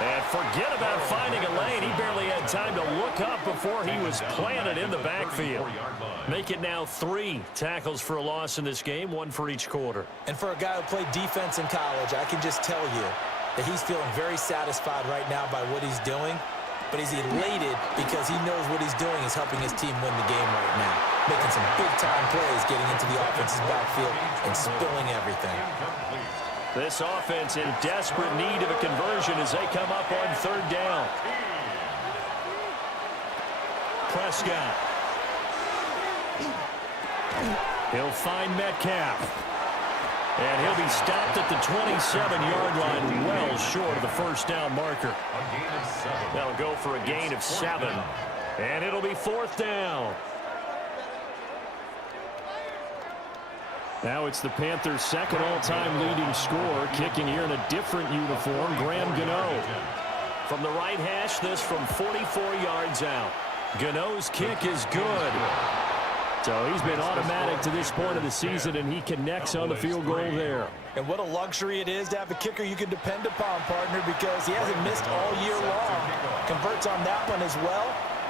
And forget about finding a lane. He barely had time to look up before he was planted in the backfield. Make it now 3 tackles for a loss in this game, 1 for each quarter. And for a guy who played defense in college, I can just tell you that he's feeling very satisfied right now by what he's doing. But he's elated because he knows what he's doing is helping his team win the game right now. Making some big-time plays, getting into the offense's backfield and spilling everything. This offense in desperate need of a conversion as they come up on 3rd down. Prescott. He'll find Metcalf. And he'll be stopped at the 27-yard line, well short of the first down marker. That'll go for a gain of 7. And it'll be 4th down. Now it's the Panthers' 2nd all-time leading scorer, kicking here in a different uniform, Graham Gano. From the right hash, this from 44 yards out. Gano's kick is good. So he's been automatic to this point of the season, and he connects on the field goal there. And what a luxury it is to have a kicker you can depend upon, partner, because he hasn't missed all year long. Converts on that one as well.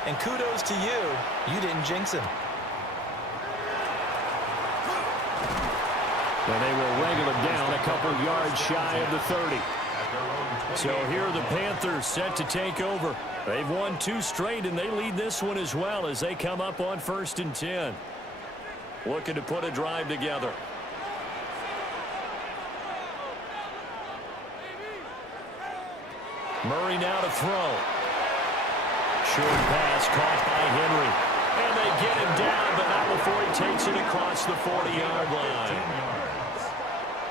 And kudos to you. You didn't jinx him. And they will couple yards shy of the 30. So here are the Panthers set to take over. They've won 2 straight, and they lead this one as well as they come up on 1st and 10. Looking to put a drive together. Murray now to throw. Short pass caught by Henry. And they get him down, but not before he takes it across the 40-yard line.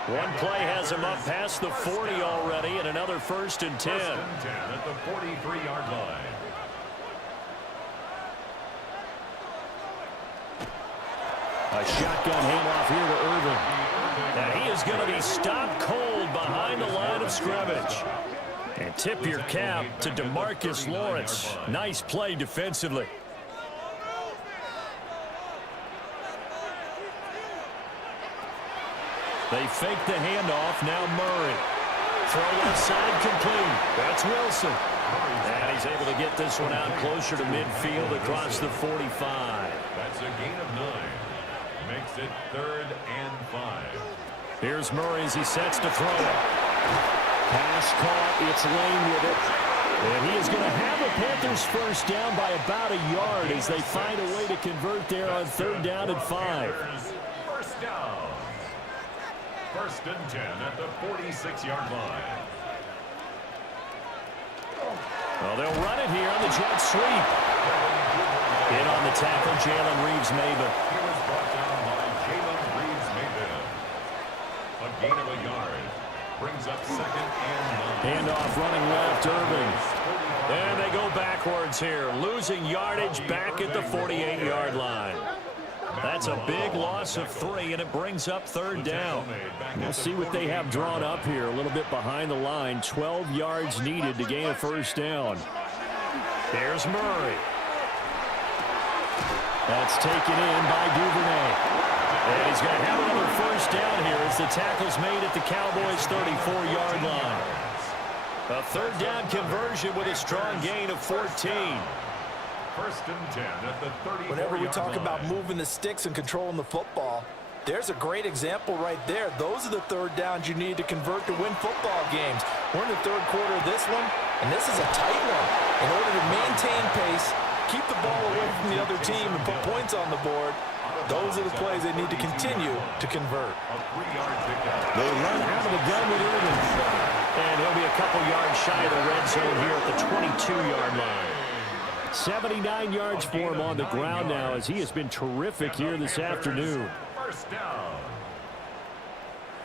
One play has him up past the 40 already, and another 1st and 10. 1st and 10 at the 43-yard line. A shotgun handoff here to Irvin. And he is going to be stopped cold behind the line of scrimmage. And tip your cap to DeMarcus Lawrence. Nice play defensively. They fake the handoff. Now Murray. Throw left side complete. That's Wilson. And he's able to get this one out closer to midfield across the 45. That's a gain of 9. Makes it 3rd and 5. Here's Murray as he sets to throw it. Pass caught. It's Lane with it. And he is going to have the Panthers first down by about a yard as they find a way to convert there on 3rd down and 5. First down. 1st and 10 at the 46-yard line. Well, they'll run it here on the jet sweep. In on the tackle, Jalen Reeves-Maybin. He was brought down by Jalen Reeves-Maybin. A gain of a yard. Brings up 2nd and 9. Handoff running left, Irving. And they go backwards here, losing yardage back at the 48-yard line. That's a big loss of 3, and it brings up 3rd down. We'll see what they have drawn up here, a little bit behind the line. 12 yards needed to gain a 1st down. There's Murray. That's taken in by Duvernay. And he's going to have another 1st down here as the tackle's made at the Cowboys' 34-yard line. A 3rd down conversion with a strong gain of 14. 1st and 10 at the 34-yard line. Whenever we talk about moving the sticks and controlling the football, there's a great example right there. Those are the 3rd downs you need to convert to win football games. We're in the 3rd quarter of this one, and this is a tight one. In order to maintain pace, keep the ball away from the other team, and put points on the board, those are the plays they need to continue to convert. They run out of the gun with Irvin. And he'll be a couple yards shy of the red zone here at the 22-yard line. 79 yards for him on the ground now as he has been terrific here this afternoon.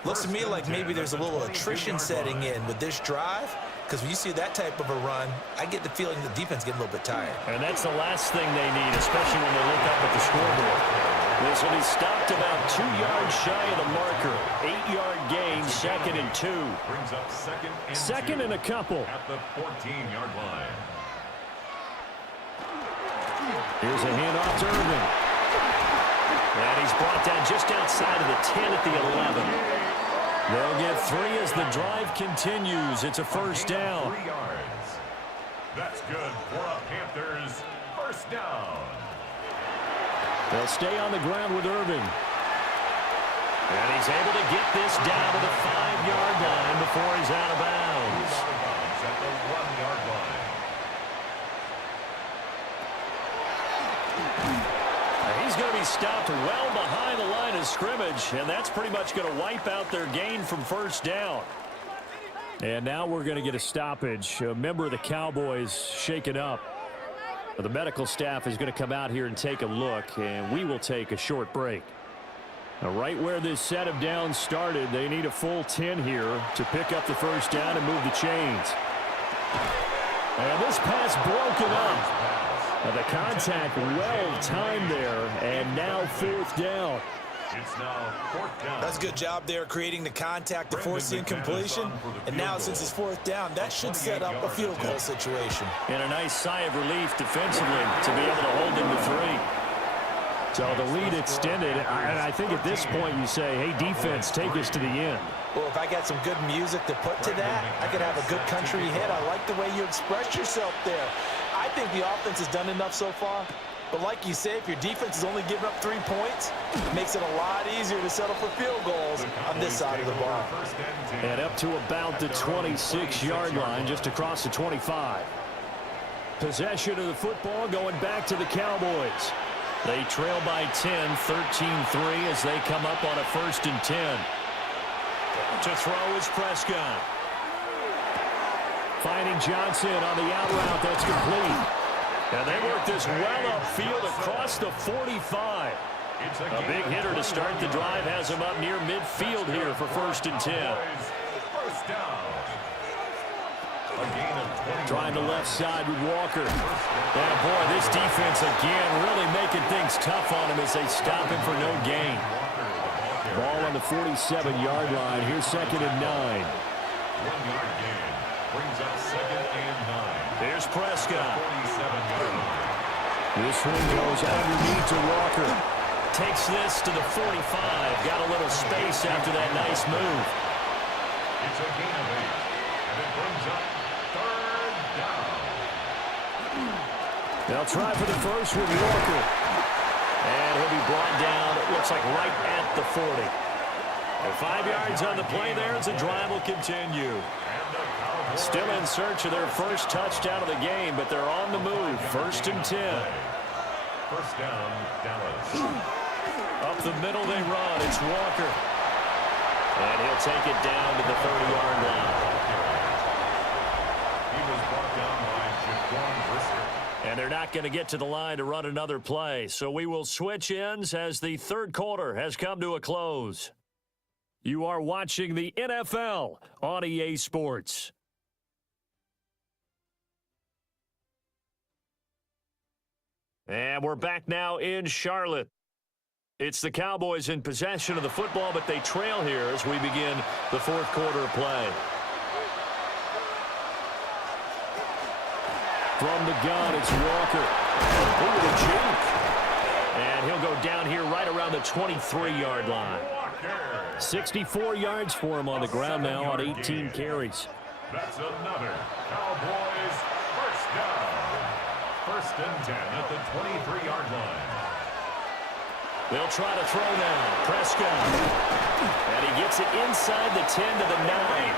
Looks to me like maybe there's a little attrition setting in with this drive, because when you see that type of a run, I get the feeling the defense getting a little bit tired. And that's the last thing they need, especially when they look up at the scoreboard. This will be stopped about 2 yards shy of the marker. 8-yard gain, 2nd and 2. Brings up 2nd and 2. 2nd and a couple. At the 14-yard line. Here's a handoff to Irvin. And he's brought down just outside of the 10 at the 11. They'll get 3 as the drive continues. It's a 1st down. 3 yards. That's good for a Panthers 1st down. They'll stay on the ground with Irving. And he's able to get this down to the 5-yard line before he's out of bounds. At the 1-yard line. He's going to be stopped well behind the line of scrimmage, and that's pretty much going to wipe out their gain from 1st down. And now we're going to get a stoppage. A member of the Cowboys shaken up. The medical staff is going to come out here and take a look, and we will take a short break. Now, right where this set of downs started, they need a full 10 here to pick up the 1st down and move the chains. And this pass broken up. The contact well timed there, and now 4th down. It's now 4th down. That's a good job there creating the contact to force the incompletion. And now since it's 4th down, that should set up a field goal situation. And a nice sigh of relief defensively to be able to hold him to 3. So the lead extended, and I think at this point you say, hey, defense, take us to the end. Well, if I got some good music to put to that, I could have a good country hit. I like the way you express yourself there. I think the offense has done enough so far. But like you say, if your defense is only giving up 3 points, it makes it a lot easier to settle for field goals on this side of the ball. And up to about the 26-yard line, just across the 25. Possession of the football going back to the Cowboys. They trail by 10, 13-3 as they come up on a 1st and 10. To throw is Prescott. Finding Johnson on the out route. That's complete. And they work this well upfield across the 45. A big hitter to start the drive has him up near midfield here for 1st and 10. Trying the left side with Walker. And boy, this defense again really making things tough on him as they stop him for no gain. Ball on the 47-yard line. Here's 2nd and 9. 1-yard gain brings up 2nd and 9. Here's Prescott. This one goes underneath to Walker. Takes this to the 45. Got a little space after that nice move. It's a gain of 8. And it brings up 3rd down. They'll try for the first with Walker. And he'll be brought down, it looks like right at the 40. And 5 yards on the play there as the drive will continue. Still in search of their first touchdown of the game, but they're on the move. 1st and 10. 1st down, Dallas. Up the middle they run. It's Walker. And he'll take it down to the 30-yard line. He was brought down by Jaquan Brisker. And they're not going to get to the line to run another play. So we will switch ends as the 3rd quarter has come to a close. You are watching the NFL on EA Sports. And we're back now in Charlotte. It's the Cowboys in possession of the football, but they trail here as we begin the 4th quarter of play. From the gun, it's Walker. Ooh, the juke. And he'll go down here right around the 23-yard line. 64 yards for him on the ground now on 18 carries. That's another Cowboys 1st down. 1st and 10 at the 23-yard line. They'll try to throw now. Prescott. And he gets it inside the 10 to the 9.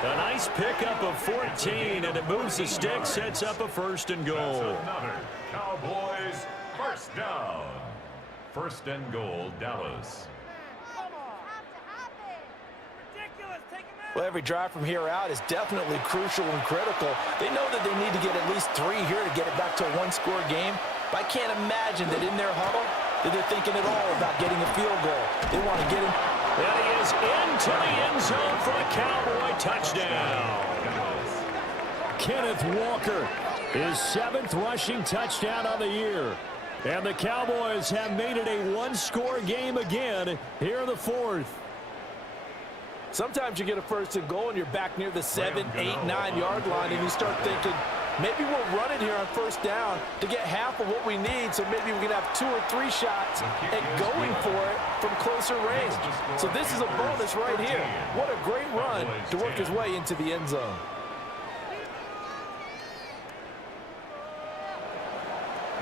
A nice pickup of 14, and it moves the stick, sets up a 1st and goal. That's another Cowboys 1st down. 1st and goal, Dallas. Well, every drive from here out is definitely crucial and critical. They know that they need to get at least 3 here to get it back to a 1-score game. But I can't imagine that in their huddle that they're thinking at all about getting a field goal. They want to get him. And he is into the end zone for a Cowboy touchdown. Kenneth Walker, his 7th rushing touchdown of the year. And the Cowboys have made it a 1-score game again here in the 4th. Sometimes you get a 1st and goal and you're back near the 7, 8, 9-yard line and you start thinking, maybe we'll run it here on 1st down to get half of what we need, so maybe we can have 2 or 3 shots at going for it from closer range. So this is a bonus right here. What a great run to work his way into the end zone.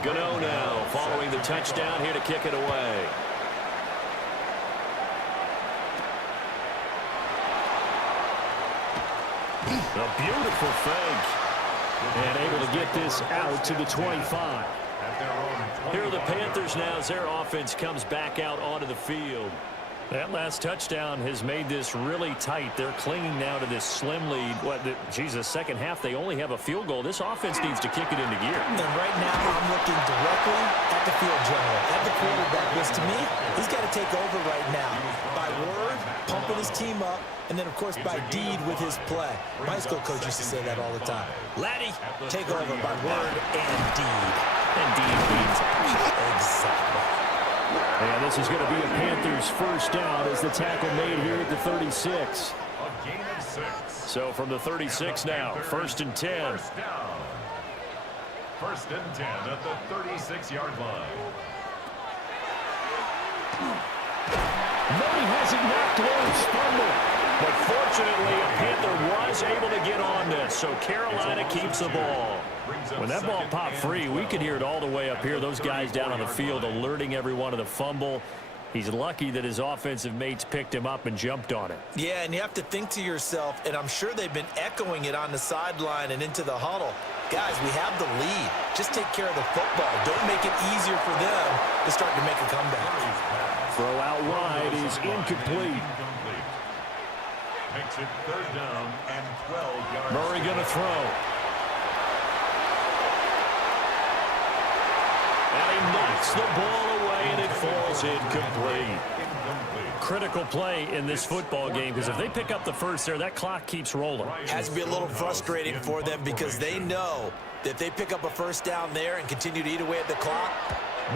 Gano now following the touchdown here to kick it away. A beautiful fake. And able to get this out to the 25. Here are the Panthers now as their offense comes back out onto the field. That last touchdown has made this really tight. They're clinging now to this slim lead. Second half, they only have a field goal. This offense needs to kick it into gear. And right now, I'm looking directly at the field general, at the quarterback, because to me, he's got to take over right now. By word, pumping his team up, and then, of course, by deed with his play. My high school coach used to say that all the time. Laddie, take over by word and deed. And deed means action. Exactly. And this is going to be a Panthers 1st down as the tackle made here at the 36. A gain of 6. So from the 36 now, 1st and 10. 1st down. 1st and 10 at the 36-yard line. Money has it knocked loose, fumble. But fortunately, a Panther was able to get on this, so Carolina keeps the ball. When that ball popped free, we could hear it all the way up here. Those guys down on the field alerting everyone of the fumble. He's lucky that his offensive mates picked him up and jumped on it. Yeah, and you have to think to yourself, and I'm sure they've been echoing it on the sideline and into the huddle. Guys, we have the lead. Just take care of the football. Don't make it easier for them to start to make a comeback. Throw out wide is incomplete. Makes it 3rd down and 12 yards. Murray going to throw. And he knocks the ball away, and it falls incomplete. Critical play in this football game, because if they pick up the first there, that clock keeps rolling. Has to be a little frustrating for them because they know that if they pick up a first down there and continue to eat away at the clock,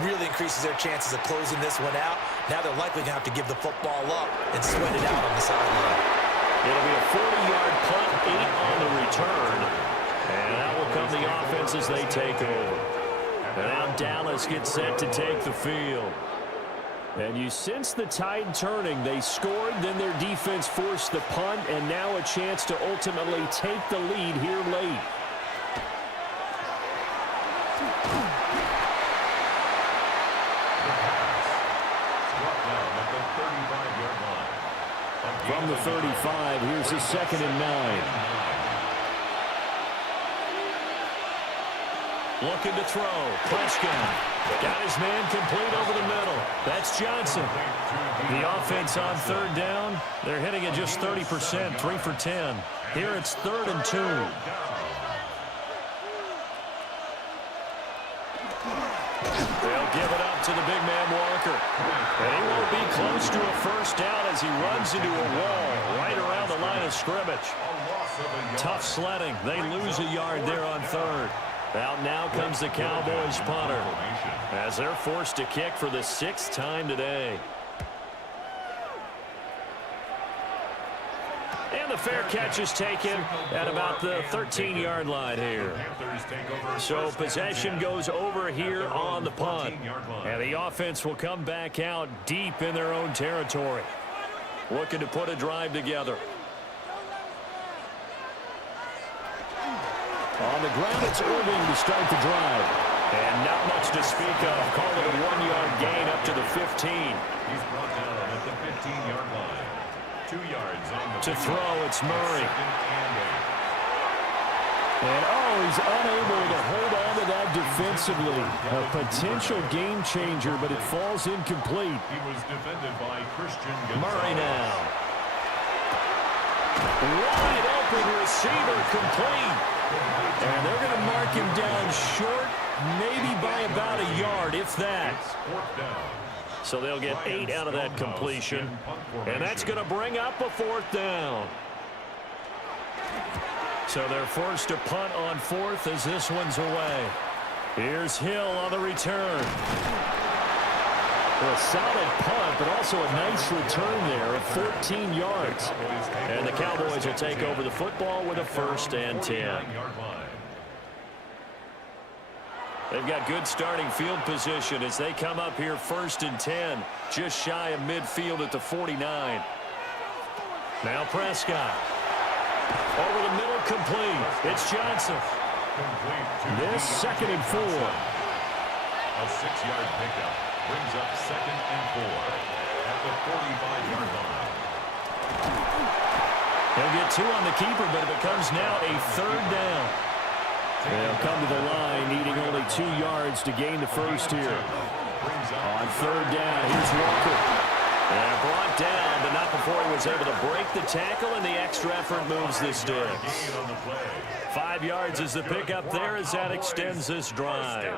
really increases their chances of closing this one out. Now they're likely going to have to give the football up and sweat it out on the sideline. It'll be a 40-yard punt, 8 on the return. And that will come the offense as they take over. And now Dallas gets set to take the field. And you sense the tide turning. They scored, then their defense forced the punt, and now a chance to ultimately take the lead here late. From the 35, here's a 2nd and 9. Looking to throw. Prescott got his man complete over the middle. That's Johnson. The offense on 3rd down, they're hitting at just 30%, 3 for 10. Here it's 3rd and 2. They'll give it up to the big man Walker. And he won't be close to a first down as he runs into a wall right around the line of scrimmage. Tough sledding. They lose a yard there on 3rd. Out now comes the Cowboys punter as they're forced to kick for the 6th time today. And the fair catch is taken at about the 13-yard line here. So possession goes over here on the punt. And the offense will come back out deep in their own territory. Looking to put a drive together. On the ground, it's Irving to start the drive. And not much to speak of. Call it a 1-yard gain up to the 15. He's brought down at the 15-yard line. 2 yards on the to throw, it's Murray. And he's unable to hold on to that defensively. A potential game changer, but it falls incomplete. He was defended by Christian Gonzalez. Murray now. Wide open receiver complete. And they're going to mark him down short, maybe by about a yard, if that. So they'll get 8 out of that completion. And that's going to bring up a 4th down. So they're forced to punt on 4th as this one's away. Here's Hill on the return. A solid punt, but also a nice return there of 14 yards. And the Cowboys will take over the football with a 1st and 10. They've got good starting field position as they come up here 1st and 10, just shy of midfield at the 49. Now Prescott. Over the middle, complete. It's Johnson. This 2nd and 4. A 6-yard pickup brings up 2nd and 4 at the 45-yard line. He'll get 2 on the keeper, but it becomes now a 3rd down. They'll come to the line, needing only 2 yards to gain the first here. On 3rd down, here's Walker. And brought down, but not before he was able to break the tackle, and the extra effort moves the sticks. 5 yards is the pickup there as that extends this drive.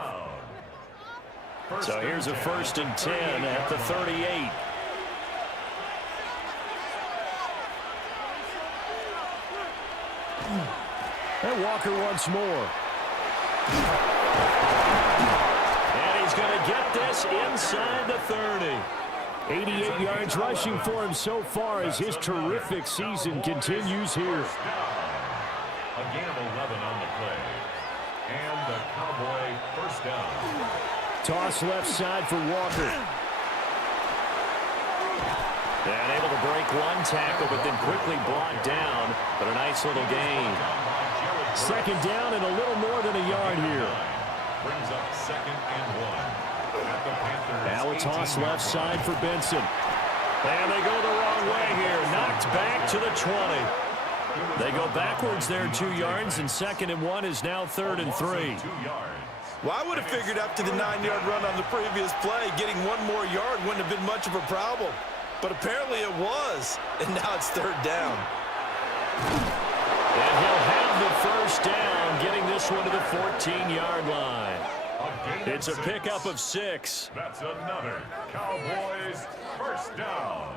So here's a 1st and 10 at the 38. And Walker once more. And he's going to get this inside the 30. 88 yards rushing for him so far as his terrific season continues here. A gain of 11 on the play. And the Cowboy 1st down. Toss left side for Walker. And able to break one tackle, but then quickly brought down. But a nice little gain. Second down and a little more than a yard here. Brings up 2nd and 1. At the Panthers. Now a toss left side for Benson. And they go the wrong way here. Knocked back to the 20. They go backwards there 2 yards, and 2nd and 1 is now 3rd and 3. Well, I would have figured after the 9-yard run on the previous play, getting one more yard wouldn't have been much of a problem. But apparently it was, and now it's 3rd down. And he'll have the first down, getting this one to the 14-yard line. It's a pickup of 6. That's another Cowboys first down.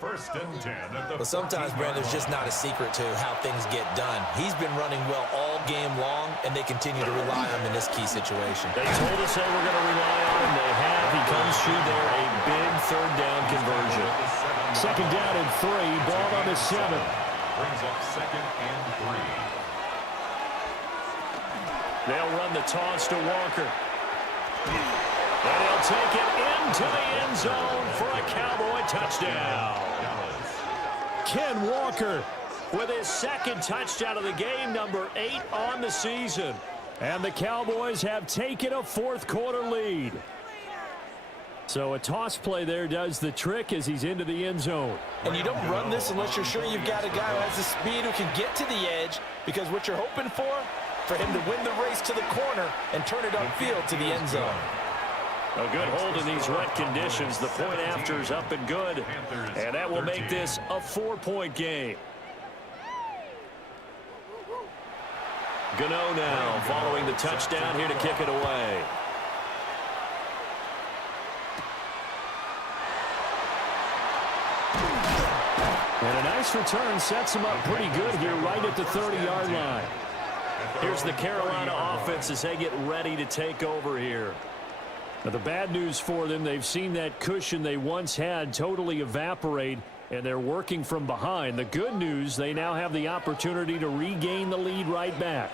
1st and 10 at the. But sometimes, Brandon, there's just not a secret to how things get done. He's been running well all game long, and they continue to rely on him in this key situation. They told us they were going to rely on him. They have. He comes through there, a big 3rd down conversion. 2nd down and 3, ball on the 7. Brings up 2nd and 3. They'll run the toss to Walker. And he'll take it into the end zone for a Cowboy touchdown. Ken Walker with his 2nd touchdown of the game, number 8 on the season. And the Cowboys have taken a 4th quarter lead. So a toss play there does the trick as he's into the end zone. And you don't run this unless you're sure you've got a guy who has the speed who can get to the edge, because what you're hoping for him to win the race to the corner and turn it upfield to the end zone. A good hold in these wet conditions. The point after is up and good. And that will make this a 4-point game. Gano now following the touchdown here to kick it away. And a nice return sets him up pretty good here right at the 30-yard line. Here's the Carolina offense as they get ready to take over here. Now, the bad news for them, they've seen that cushion they once had totally evaporate, and they're working from behind. The good news, they now have the opportunity to regain the lead right back.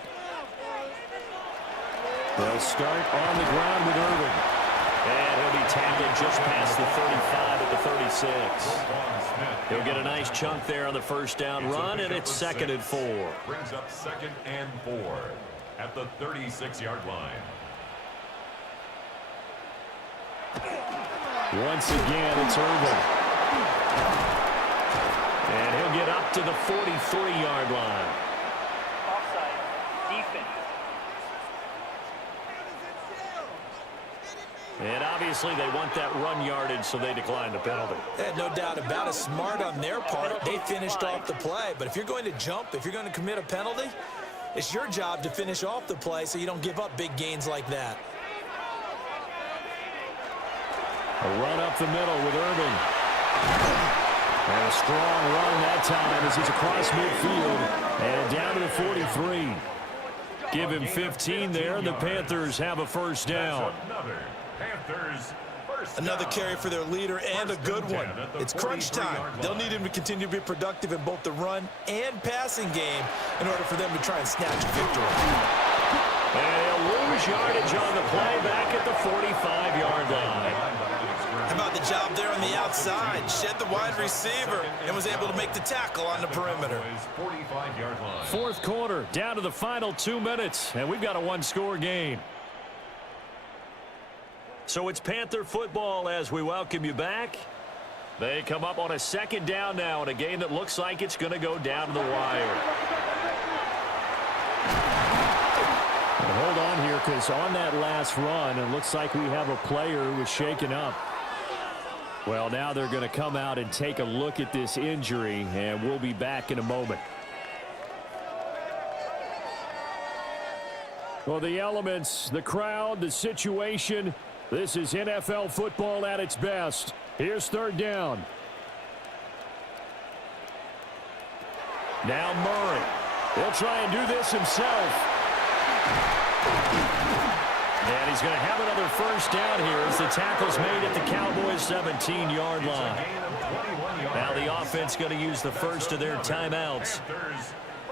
They'll start on the ground with Irving. And he'll be tackled just past the 35 at the 36. He'll get a nice chunk there on the first down run, and it's 2nd and 4. Brings up 2nd and 4 at the 36-yard line. Once again, it's Irving. And he'll get up to the 43-yard line. Offside. Defense. And obviously they want that run yardage, so they decline the penalty. No doubt about it. Smart on their part. They finished off the play. But if you're going to jump, if you're going to commit a penalty, it's your job to finish off the play so you don't give up big gains like that. A run up the middle with Irving. And a strong run that time as he's across midfield and down to the 43. Give him 15 there, and the Panthers have a first down. Another carry for their leader, and a good one. It's crunch time. They'll need him to continue to be productive in both the run and passing game in order for them to try and snatch a victory. And he'll lose yardage on the play back at the 45-yard line. How about the job there on the outside? Shed the wide receiver and was able to make the tackle on the perimeter. 45-yard line. 4th quarter, down to the final 2 minutes, and we've got a one-score game. So it's Panther football as we welcome you back. They come up on a 2nd down now in a game that looks like it's going to go down to the wire. Well, hold on here, because on that last run, it looks like we have a player who was shaken up. Well, now they're going to come out and take a look at this injury, and we'll be back in a moment. Well, the elements, the crowd, the situation, this is NFL football at its best. Here's 3rd down. Now Murray. He'll try and do this himself. And he's going to have another first down here as the tackle's made at the Cowboys' 17-yard line. Now the offense going to use the first of their timeouts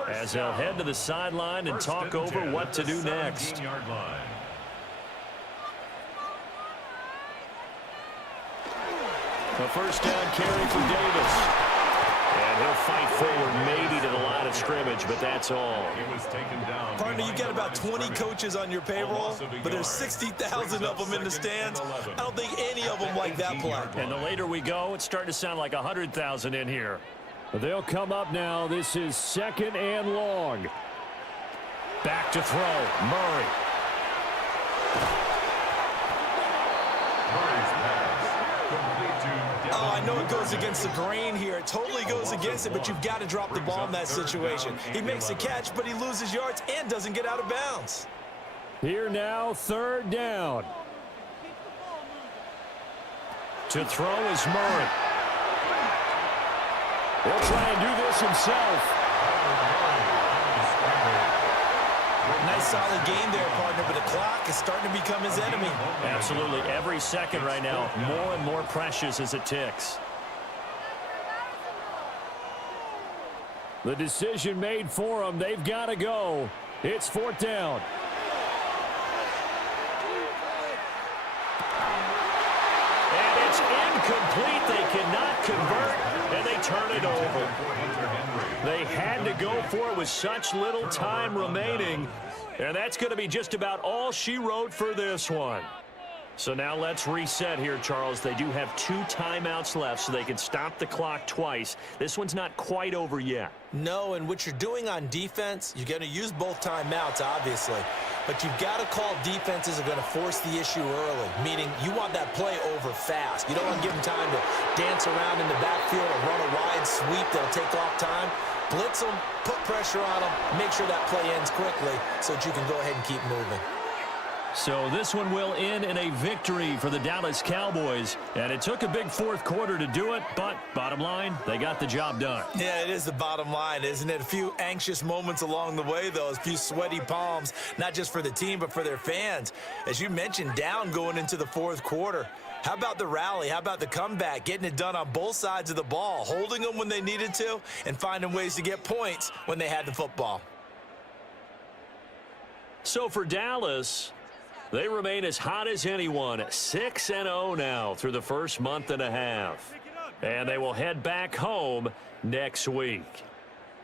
as they'll head to the sideline and talk over what to do next. A first down carry for Davis. And he'll fight forward maybe to the line of scrimmage, but that's all. He was taken down. Partner, you got about 20 coaches on your payroll, but there's 60,000 of them in the stands. I don't think any of them like that play. And the later we go, it's starting to sound like 100,000 in here. They'll come up now. This is 2nd and long. Back to throw. Murray. Oh, I know it goes against the grain here. It totally goes against it, but you've got to drop the ball in that situation. He makes a catch, but he loses yards and doesn't get out of bounds. Here now, 3rd down. To throw is Murray. He'll try and do this himself. Nice solid game there, partner, but the clock is starting to become his enemy. Absolutely. Every second right now, more and more precious as it ticks. The decision made for them. They've got to go. It's 4th down. And it's incomplete. They cannot convert, and they turn it over. They had to go for it with such little time remaining. And that's going to be just about all she wrote for this one. So now let's reset here, Charles. They do have 2 timeouts left, so they can stop the clock twice. This one's not quite over yet. No, and what you're doing on defense, you're going to use both timeouts, obviously. But you've got to call defenses are going to force the issue early, meaning you want that play over fast. You don't want to give them time to dance around in the backfield or run a wide sweep that'll take off time. Blitz them, put pressure on them, make sure that play ends quickly so that you can go ahead and keep moving. So this one will end in a victory for the Dallas Cowboys. And it took a big 4th quarter to do it, but bottom line, they got the job done. Yeah, it is the bottom line, isn't it? A few anxious moments along the way, though, a few sweaty palms, not just for the team, but for their fans. As you mentioned, down going into the 4th quarter. How about the rally? How about the comeback? Getting it done on both sides of the ball, holding them when they needed to, and finding ways to get points when they had the football. So for Dallas, they remain as hot as anyone, 6-0 now through the first month and a half. And they will head back home next week.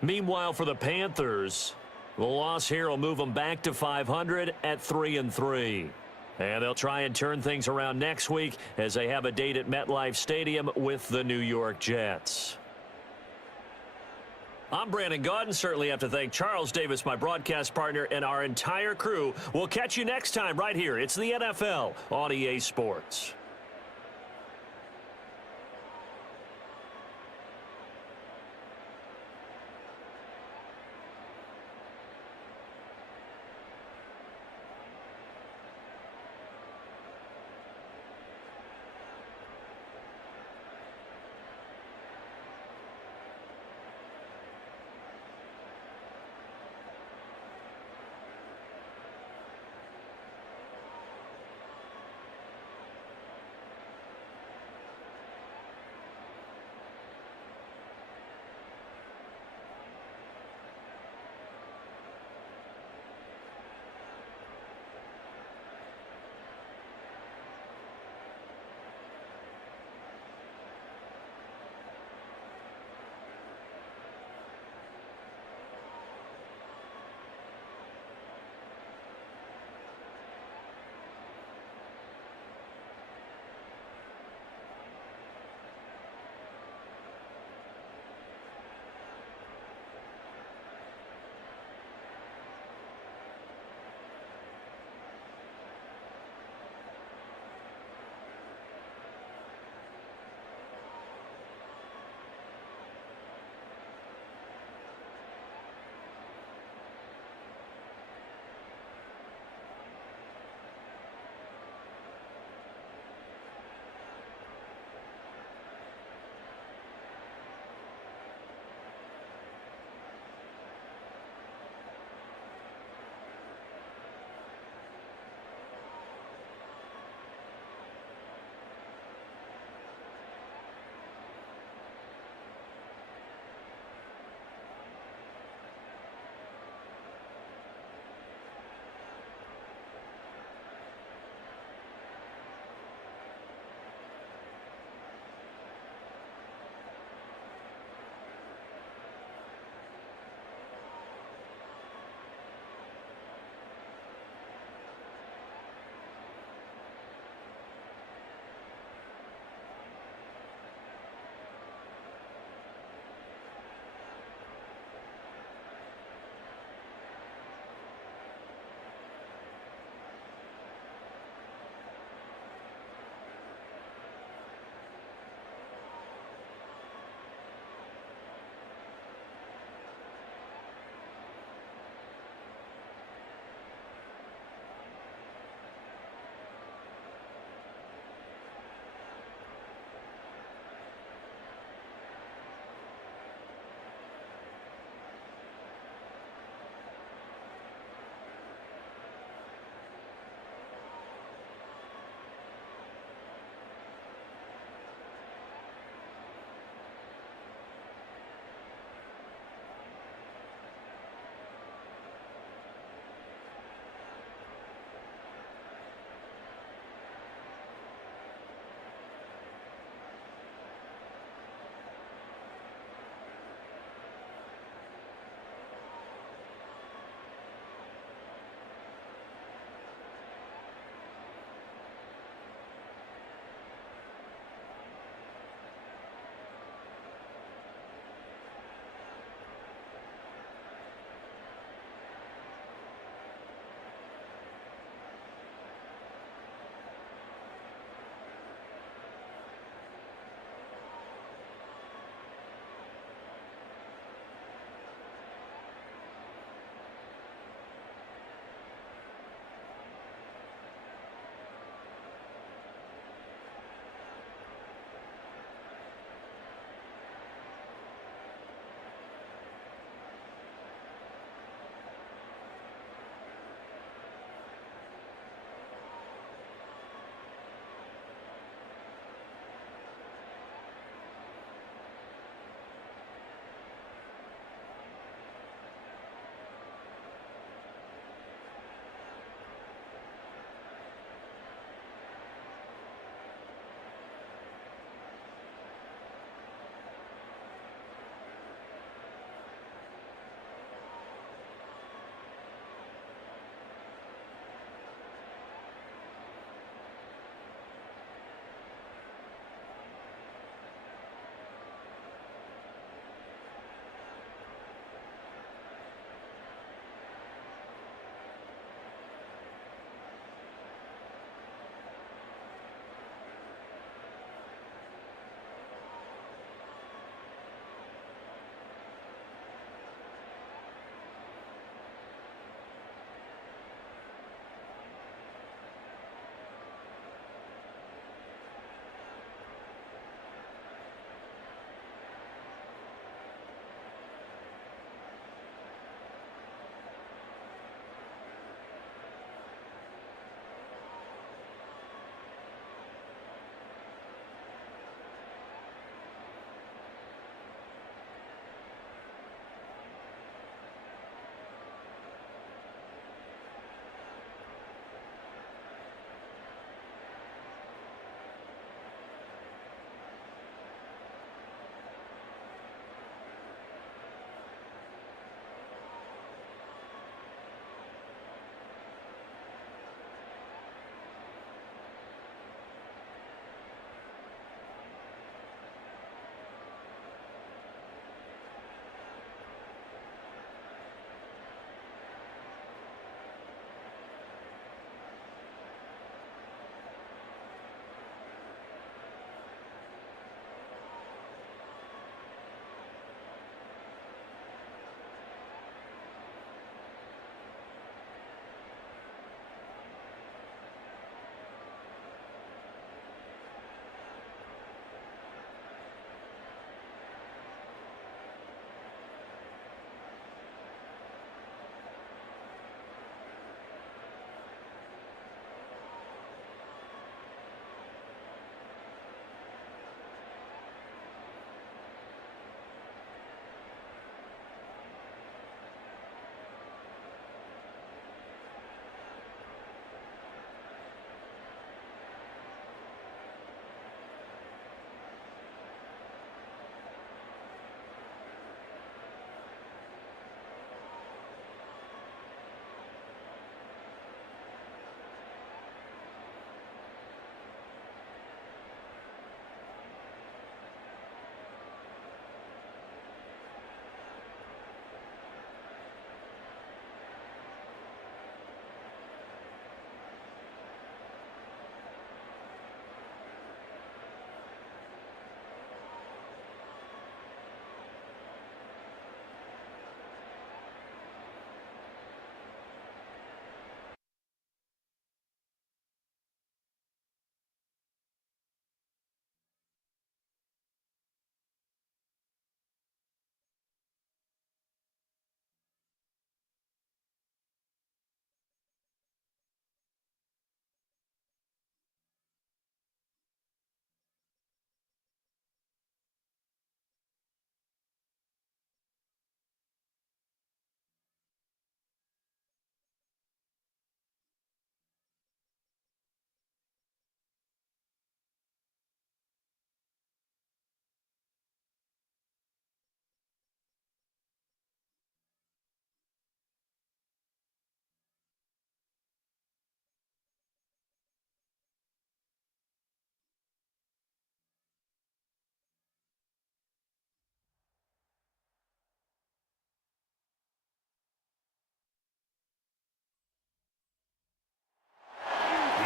Meanwhile, for the Panthers, the loss here will move them back to 500 at 3-3. And they'll try and turn things around next week as they have a date at MetLife Stadium with the New York Jets. I'm Brandon Gaudin. Certainly have to thank Charles Davis, my broadcast partner, and our entire crew. We'll catch you next time right here. It's the NFL on EA Sports.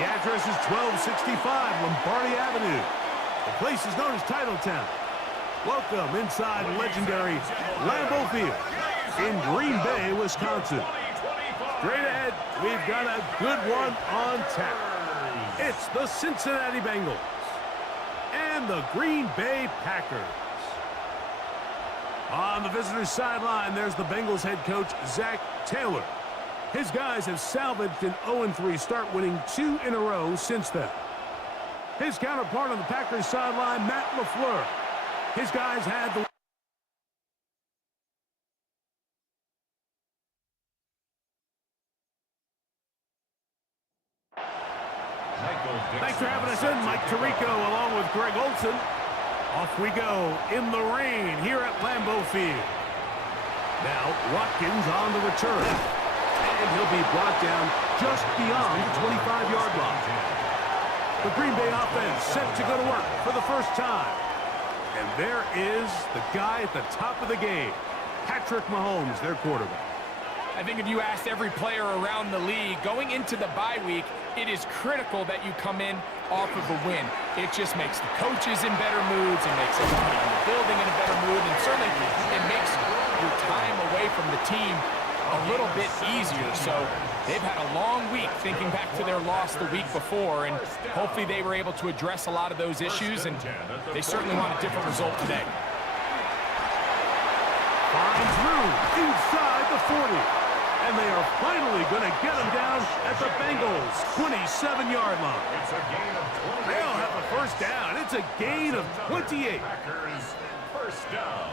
address is 1265 Lombardi Avenue. The place is known as Titletown. Welcome inside legendary Lambeau Field in Green Bay, Wisconsin. Straight ahead, we've got a good one on tap. It's the Cincinnati Bengals and the Green Bay Packers. On the visitor's sideline, there's the Bengals head coach, Zach Taylor. His guys have salvaged an 0-3 start, winning 2 in a row since then. His counterpart on the Packers sideline, Matt LaFleur. His guys had the... Thanks for having us in, Mike Tirico, along with Greg Olson. Off we go in the rain here at Lambeau Field. Now Watkins on the return. And he'll be brought down just beyond the 25-yard line. The Green Bay offense set to go to work for the first time. And there is the guy at the top of the game, Patrick Mahomes, their quarterback. I think if you asked every player around the league, going into the bye week, it is critical that you come in off of a win. It just makes the coaches in better moods. It makes everybody in the building in a better mood. And certainly it makes your time away from the team a little bit easier. So they've had a long week thinking back to their loss the week before. And hopefully they were able to address a lot of those issues. And they certainly want a different result today. Finds room inside the 40. And they are finally going to get him down at the Bengals' 27-yard line. They'll have a first down. It's a gain of 28. Packers first down.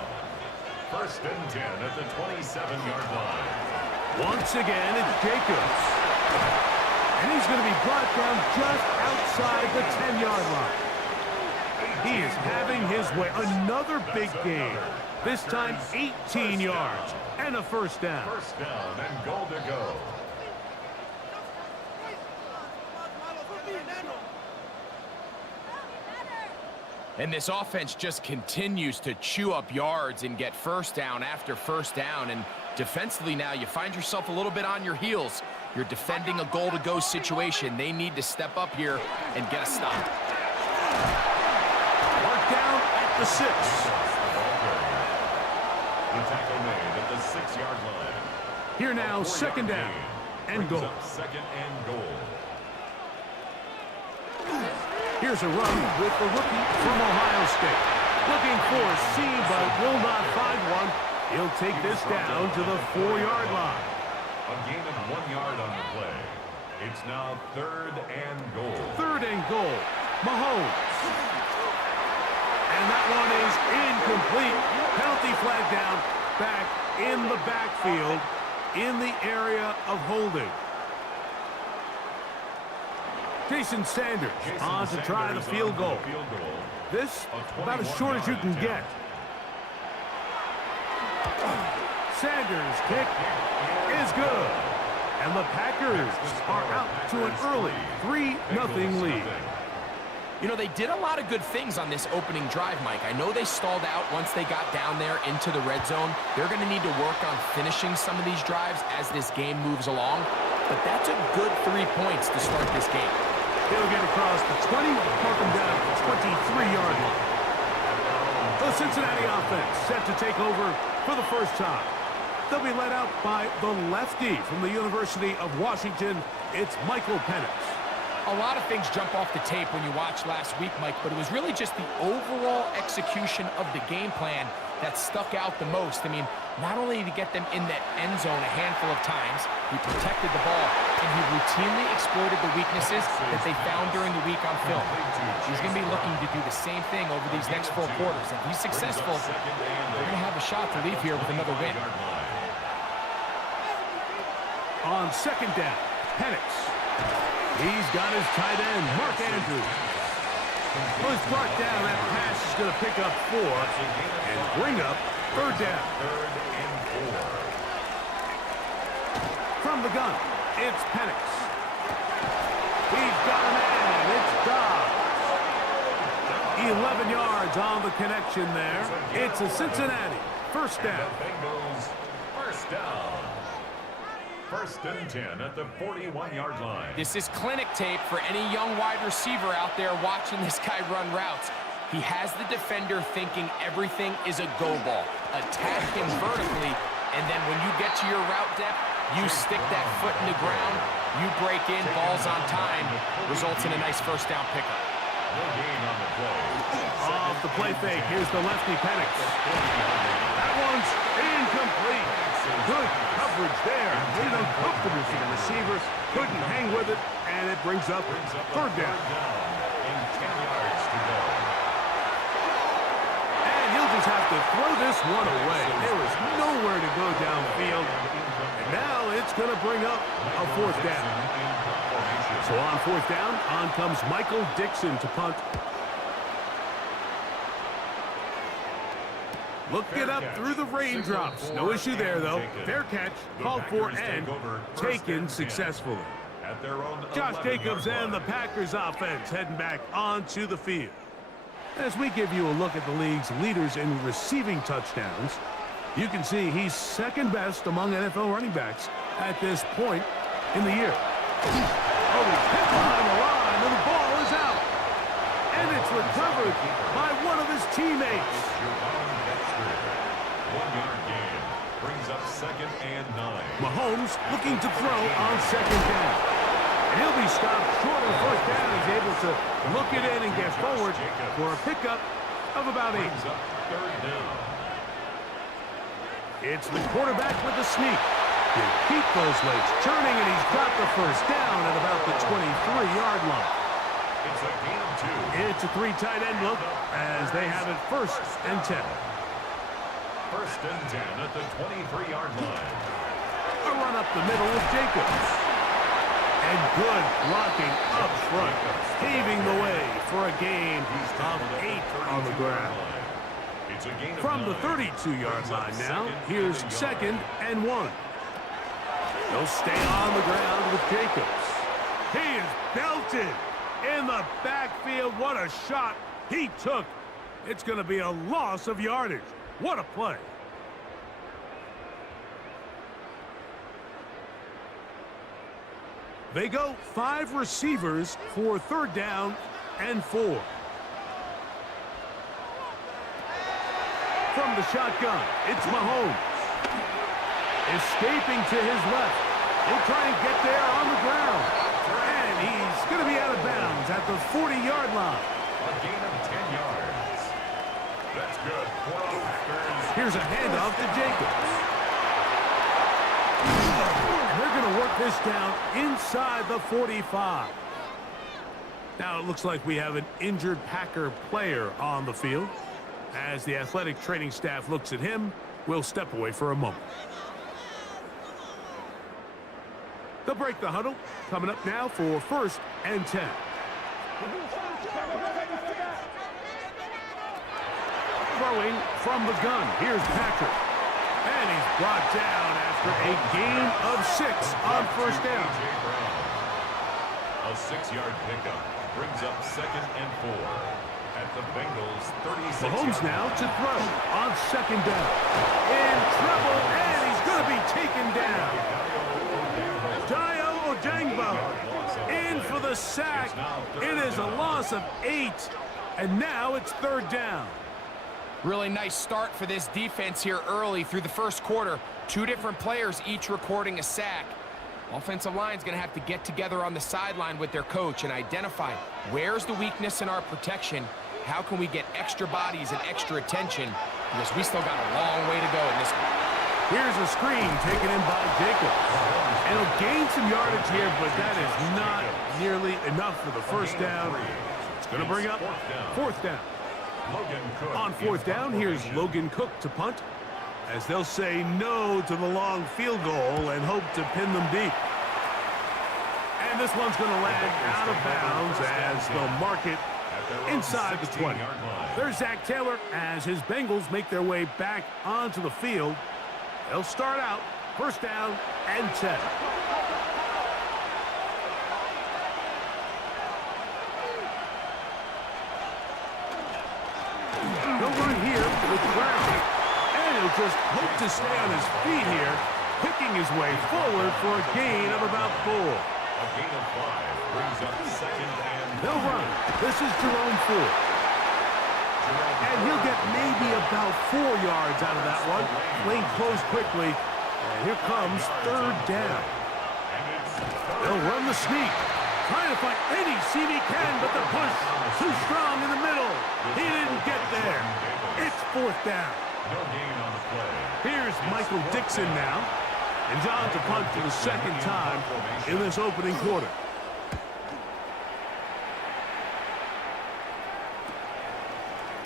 First and 10 at the 27-yard line. Once again, it's Jacobs. And he's going to be brought down just outside the 10-yard line. He is having his way. Another big game. This time 18 yards and a first down. First down and goal to go. And this offense just continues to chew up yards and get first down after first down. And defensively now, you find yourself a little bit on your heels. You're defending a goal-to-go situation. They need to step up here and get a stop. Mark down at the 6. The tackle made at the 6-yard line. Here now, second down and goal. Second and goal. Here's a run with the rookie from Ohio State. Looking for a seam, but will not find one. He'll take this down to the 4-yard line. A gain of 1 yard on the play. It's now third and goal. Third and goal. Mahomes. And that one is incomplete. Penalty flag down, back in the backfield, in the area of holding. Jason Sanders on to try the field goal. This about as short as you can get. Sanders' kick is good. And the Packers are out to an early 3-0 lead. You know, they did a lot of good things on this opening drive, Mike. I know they stalled out once they got down there into the red zone. They're going to need to work on finishing some of these drives as this game moves along. But that's a good 3 points to start this game. He'll get across the 20, mark him down at the 23-yard line. The Cincinnati offense set to take over for the first time. They'll be led out by the lefty from the University of Washington. It's Michael Penix. A lot of things jump off the tape when you watch last week, Mike, but it was really just the overall execution of the game plan that stuck out the most. I mean, not only to get them in that end zone a handful of times, he protected the ball, and he routinely exploited the weaknesses that they found during the week on film. He's going to be looking to do the same thing over these next 4 quarters. If he's successful, they're going to have a shot to leave here with another win. On second down, Penix. He's got his tight end, Mark Andrews. Was brought down. That pass is going to pick up 4 and bring up third down. Third and 4. From the gun, it's Penix. He's got a man. It's Dobbs. 11 yards on the connection there. It's a Cincinnati first down. Bengals first down. First and 10 at the 41-yard line. This is clinic tape for any young wide receiver out there watching this guy run routes. He has the defender thinking everything is a go ball. Attack him vertically, and then when you get to your route depth, you stick that foot in the ground, you break in, balls on time, results in a nice first down pickup. No gain on the play. Off the play fake, here's the lefty Penix. That one's incomplete. Good coverage there. Made it uncomfortable for the receiver. Couldn't hang with it, and it brings up third down. And 10 yards to go. And he'll just have to throw this one away. There was nowhere to go downfield. And now it's going to bring up a fourth down. So on fourth down, on comes Michael Dixon to punt. Looking up through the raindrops. No issue there, though. Fair catch, called for, and taken successfully. Josh Jacobs and the Packers offense heading back onto the field. As we give you a look at the league's leaders in receiving touchdowns, you can see he's second best among NFL running backs at this point in the year. Oh, he's hit behind the line, and the ball is out. And it's recovered by one of his teammates. 1-yard gain brings up second and 9. Mahomes looking to throw on second down. And he'll be stopped short of first down. He's able to look it in and get forward for a pickup of about 8. Brings up third down. It's the quarterback with the sneak. He'll keep those legs turning, and he's got the first down at about the 23-yard line. It's a gain of 2. It's a 3 tight end look as they have it first and 10. First and 10 at the 23-yard line. A run up the middle with Jacobs. And good blocking up front, paving the way for a gain of 8 on the ground. It's a gain of From the 9. 32-yard line now, here's second and 1. They'll stay on the ground with Jacobs. He is belted in the backfield. What a shot he took. It's going to be a loss of yardage. What a play. They go 5 receivers for third down and 4. From the shotgun, it's Mahomes. Escaping to his left. He'll try and get there on the ground. And he's going to be out of bounds at the 40-yard line. A gain of 10 yards. That's good. Here's a handoff to Jacobs. And they're going to work this down inside the 45. Now it looks like we have an injured Packer player on the field. As the athletic training staff looks at him, we'll step away for a moment. They'll break the huddle. Coming up now for first and 10. Throwing from the gun. Here's Patrick. And he's brought down after a gain of 6 on first down. A 6-yard pickup brings up second and 4 at the Bengals' 36. Mahomes now to throw on second down. In trouble, and he's going to be taken down. Dio Odangbo in for the sack. It is a loss of 8, and now it's third down. Really nice start for this defense here early through the first quarter. 2 different players each recording a sack. Offensive line's going to have to get together on the sideline with their coach and identify where's the weakness in our protection. How can we get extra bodies and extra attention? Because we still got a long way to go in this one. Here's a screen taken in by Jacobs. And he'll gain some yardage here, but that is not nearly enough for the first down. It's going to bring up fourth down. On fourth down, here's Logan Cook to punt, as they'll say no to the long field goal and hope to pin them deep. And this one's going to land out of bounds as they'll mark it inside the 20. There's Zach Taylor as his Bengals make their way back onto the field. They'll start out first down and 10. He'll run here with Brown. And he'll just hope to stay on his feet here picking his way forward for a gain of about 4. A gain of 5 brings up second and... They'll run. This is Jerome Ford. And he'll get maybe about 4 yards out of that one. Lane closed quickly. And here comes third down. They'll run the sneak. Trying to find any seam he can, but the push too strong in the middle. He didn't get there. It's fourth down. No gain on the play. Here's Michael Dixon now. And John to punt for the second time in this opening quarter.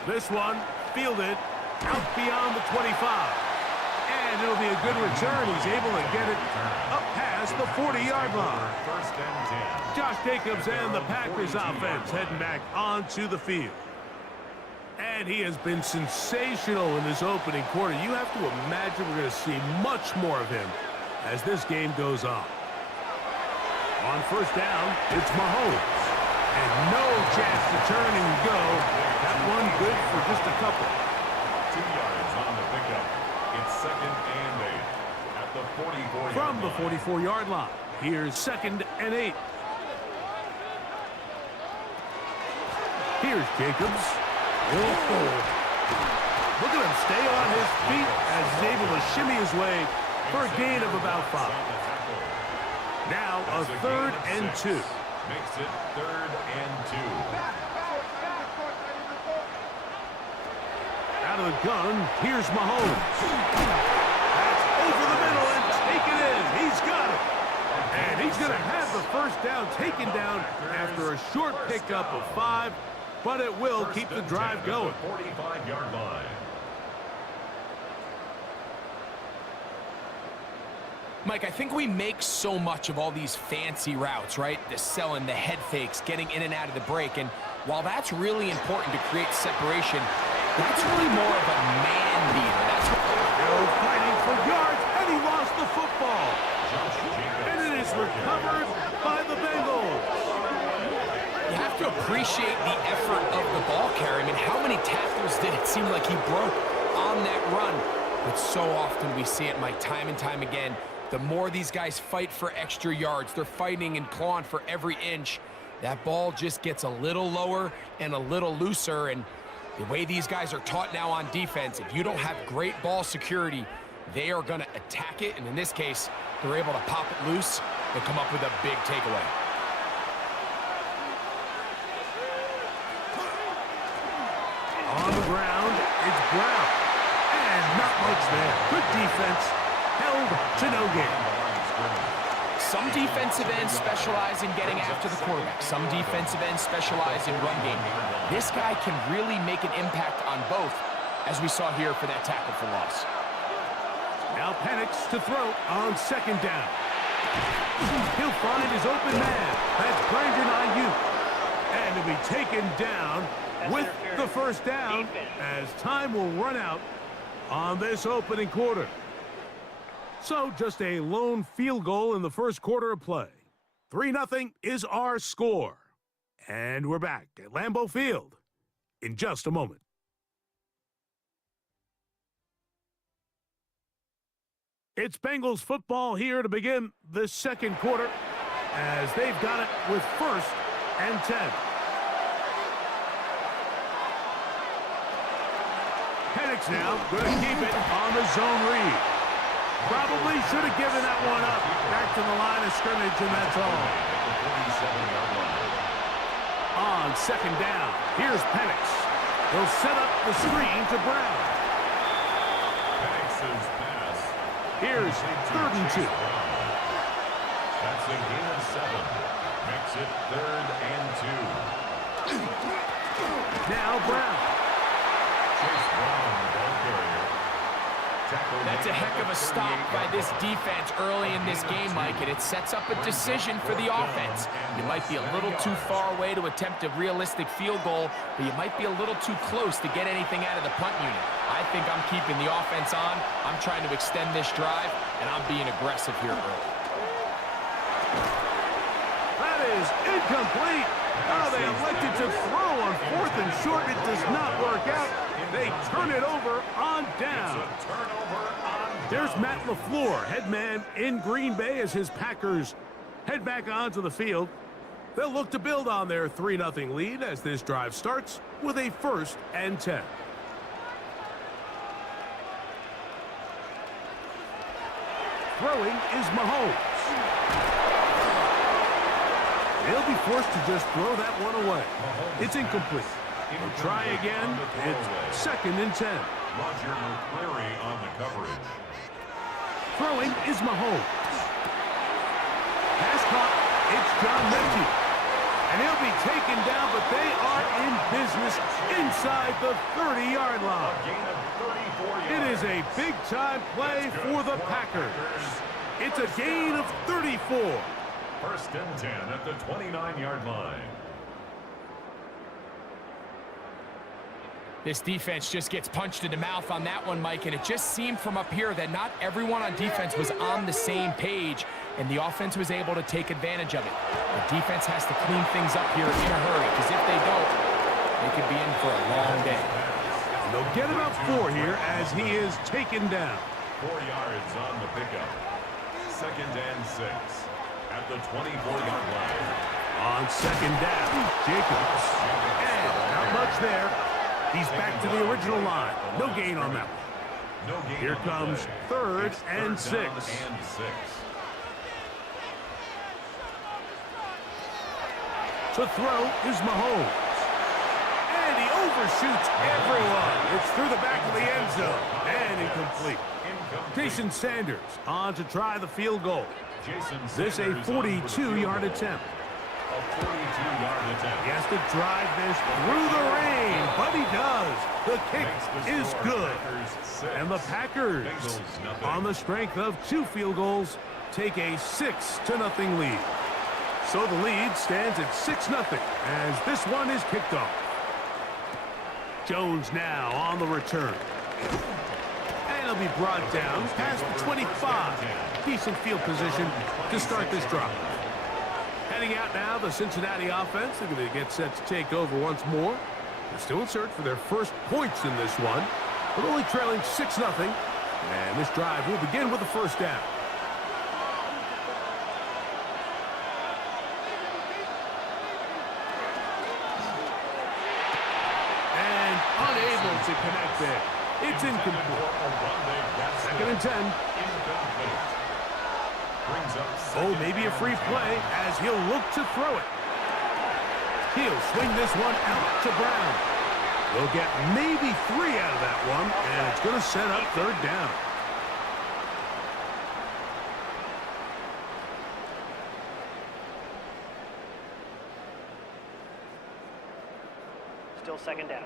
This one fielded out beyond the 25. And it'll be a good return. He's able to get it up past the 40-yard line. First and 10. Josh Jacobs and the Packers offense heading back onto the field. And he has been sensational in this opening quarter. You have to imagine we're going to see much more of him as this game goes on. On first down, it's Mahomes. And no chance to turn and go. That one good for just a couple. 2 yards on the pickup. It's second and 8 at the 44-yard line. From the 44-yard line, here's second and 8. Here's Jacobs. Look at him stay on his feet as he's able to shimmy his way for a gain of about 5. Now a third and 2. Makes it third and 2. Out of the gun, here's Mahomes. That's over the middle and taken in. He's got it. And he's going to have the first down taken down after a short pickup of 5, but it will keep the drive going. 45-yard line. Mike, I think we make so much of all these fancy routes, right? The selling, the head fakes, getting in and out of the break. And while that's really important to create separation, that's really more of a man beater. That's Still fighting for yards, and he lost the football. And it is recovered by the Bengals. You have to appreciate the effort of the ball carrier. I mean, how many tackles did it seem like he broke on that run? But so often we see it, Mike, time and time again. The more these guys fight for extra yards, they're fighting and clawing for every inch. That ball just gets a little lower and a little looser. And the way these guys are taught now on defense, if you don't have great ball security, they are going to attack it. And in this case, they're able to pop it loose and come up with a big takeaway. On the ground, it's Brown. And not much there. Good defense. Held to no gain. Some defensive ends specialize in getting after the quarterback. Some defensive ends specialize in run game. This guy can really make an impact on both, as we saw here for that tackle for loss. Now Penix to throw on second down. He'll find his open man. That's Brandon Ayuk. And he'll be taken down with the first down as time will run out on this opening quarter. So just a lone field goal in the first quarter of play. 3-0 is our score. And we're back at Lambeau Field in just a moment. It's Bengals football here to begin this second quarter as they've got it with first and 10. Penix now going to keep it on the zone read. Probably should have given that one up. Back to the line of scrimmage, and that's all. On second down, here's Penix. He'll set up the screen to Brown. Penix's pass. Here's third and 2. That's a gain of 7. Makes it third and 2. Now Brown. Chase Brown, the ball carrier. That's a heck of a stop by this defense early in this game, Mike, and it sets up a decision for the offense. You might be a little too far away to attempt a realistic field goal, but you might be a little too close to get anything out of the punt unit. I think I'm keeping the offense on. I'm trying to extend this drive, and I'm being aggressive here early. That is incomplete. Oh, they elected to throw on fourth and short. It does not work out. They turn it over on down. It's a turnover on There's down. Matt LaFleur, head man in Green Bay, as his Packers head back onto the field. They'll look to build on their 3-0 lead as this drive starts with a 1st and 10. Throwing is Mahomes. They'll be forced to just throw that one away. It's incomplete. They'll try again. It's 2nd and 10. Roger McCreary on the coverage. Throwing is Mahomes. Pass caught. It's John Mechie. And he'll be taken down, but they are in business inside the 30-yard line. Gain of 34 yards. It is a big-time play for the Packers. It's a gain of 34. 1st and 10 at the 29-yard line. This defense just gets punched in the mouth on that one, Mike, and it just seemed from up here that not everyone on defense was on the same page, and the offense was able to take advantage of it. The defense has to clean things up here in a hurry, because if they don't, they could be in for a long day. And they'll get about 4 here as he is taken down. 4 yards on the pickup. 2nd and 6 at the 24-yard line. On 2nd down, Jacobs. And not much there. He's back to the original line. No gain on that one. No gain. Here on the comes play. 3rd It's and 6. 3rd down and 6. To throw is Mahomes. And he overshoots everyone. It's through the back of the end zone. And incomplete. Jason Sanders on to try the field goal. This a 42-yard attempt. A 42-yard attempt. He has to drive this through the rain, but he does. The kick is good. And the Packers, on the strength of 2 field goals, take a 6-0 lead. So the lead stands at 6-0 as this one is kicked off. Jones now on the return. And he'll be brought down past the 25. Decent field position to start this drive. Heading out now, the Cincinnati offense. They're going to get set to take over once more. They're still in search for their first points in this one, but only trailing 6-0. And this drive will begin with the 1st down. And unable to connect there. It's incomplete. 2nd and 10. Oh, maybe a free play as he'll look to throw it. He'll swing this one out to Brown. They'll get maybe 3 out of that one, and it's going to set up 3rd down. Still 2nd down.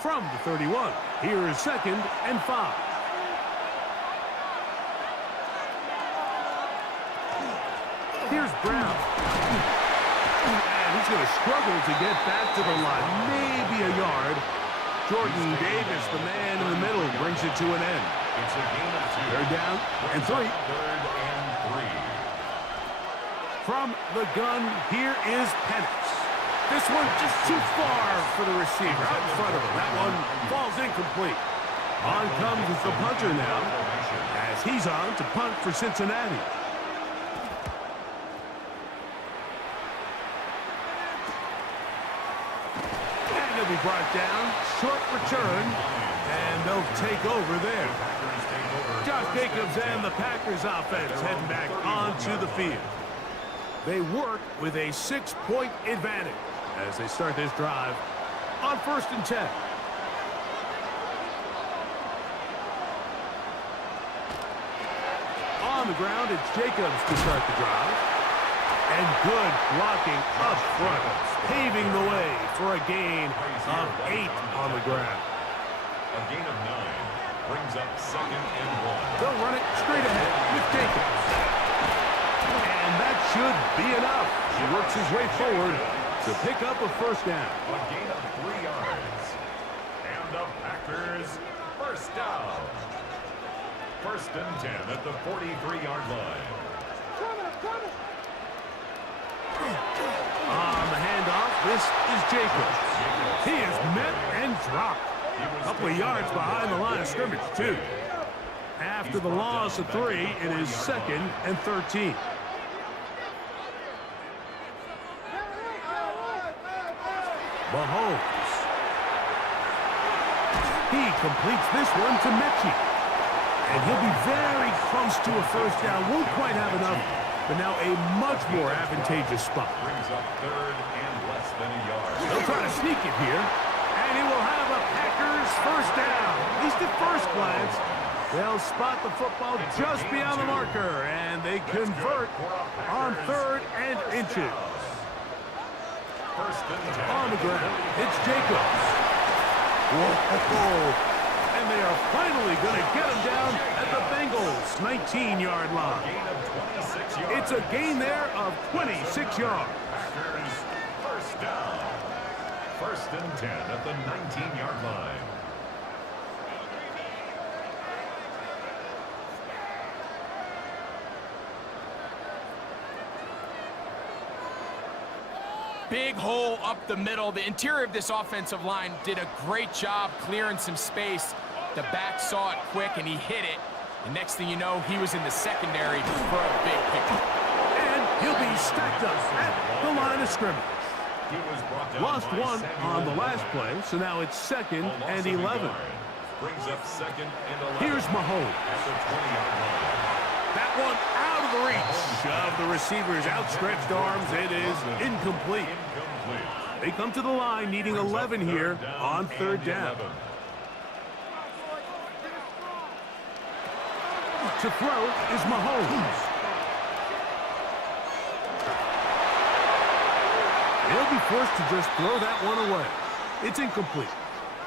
From the 31, here is 2nd and 5. Here's Brown. And he's going to struggle to get back to the line. Maybe a yard. Jordan Davis, the man in the middle, brings it to an end. It's a gain of 2. They're down and 3. 3rd and 3. From the gun, here is Penix. This one just too far for the receiver. Out in front of him. That one falls incomplete. On comes the punter now as he's on to punt for Cincinnati. Be brought down, short return, and they'll take over there. Josh Jacobs and the Packers offense heading back onto the field. They work with a 6-point advantage as they start this drive on 1st and 10. On the ground, it's Jacobs to start the drive. And good blocking up front, paving the way for a gain of 8 on the ground. A gain of 9 brings up 2nd and 1. They'll run it straight ahead with Jacobs. And that should be enough. He works his way forward to pick up a 1st down. A gain of 3 yards. And the Packers 1st down. 1st and 10 at the 43-yard line. On the handoff, this is Jacobs. He is met and dropped. A couple of yards behind the line of scrimmage, too. After the loss of 3, it is 2nd and 13. Mahomes. He completes this one to Mechie. And he'll be very close to a first down. Won't quite have enough, but now a much more advantageous spot. Brings up 3rd and less than a yard. They'll try to sneak it here. And he will have a Packers first down. At least at first glance. They'll spot the football just beyond the marker. And they convert on 3rd and inches. On the ground, it's Jacobs. Whoa. And they are finally going to get him down at the Bengals' 19-yard line. It's a gain there of 26 yards. Packers first down. 1st and 10 at the 19-yard line. Big hole up the middle. The interior of this offensive line did a great job clearing some space. The back saw it quick, and he hit it. And next thing you know, he was in the secondary for a big pickup. And he'll be stacked up at the line of scrimmage. Lost one on the last play, so now it's 2nd and 11. Brings up 2nd and 11. Here's Mahomes. At the 20-yard line. That one out of the reach of the receiver's outstretched arms. It is incomplete. They come to the line needing 11 here on 3rd down. To throw is Mahomes. He'll be forced to just throw that one away. It's incomplete.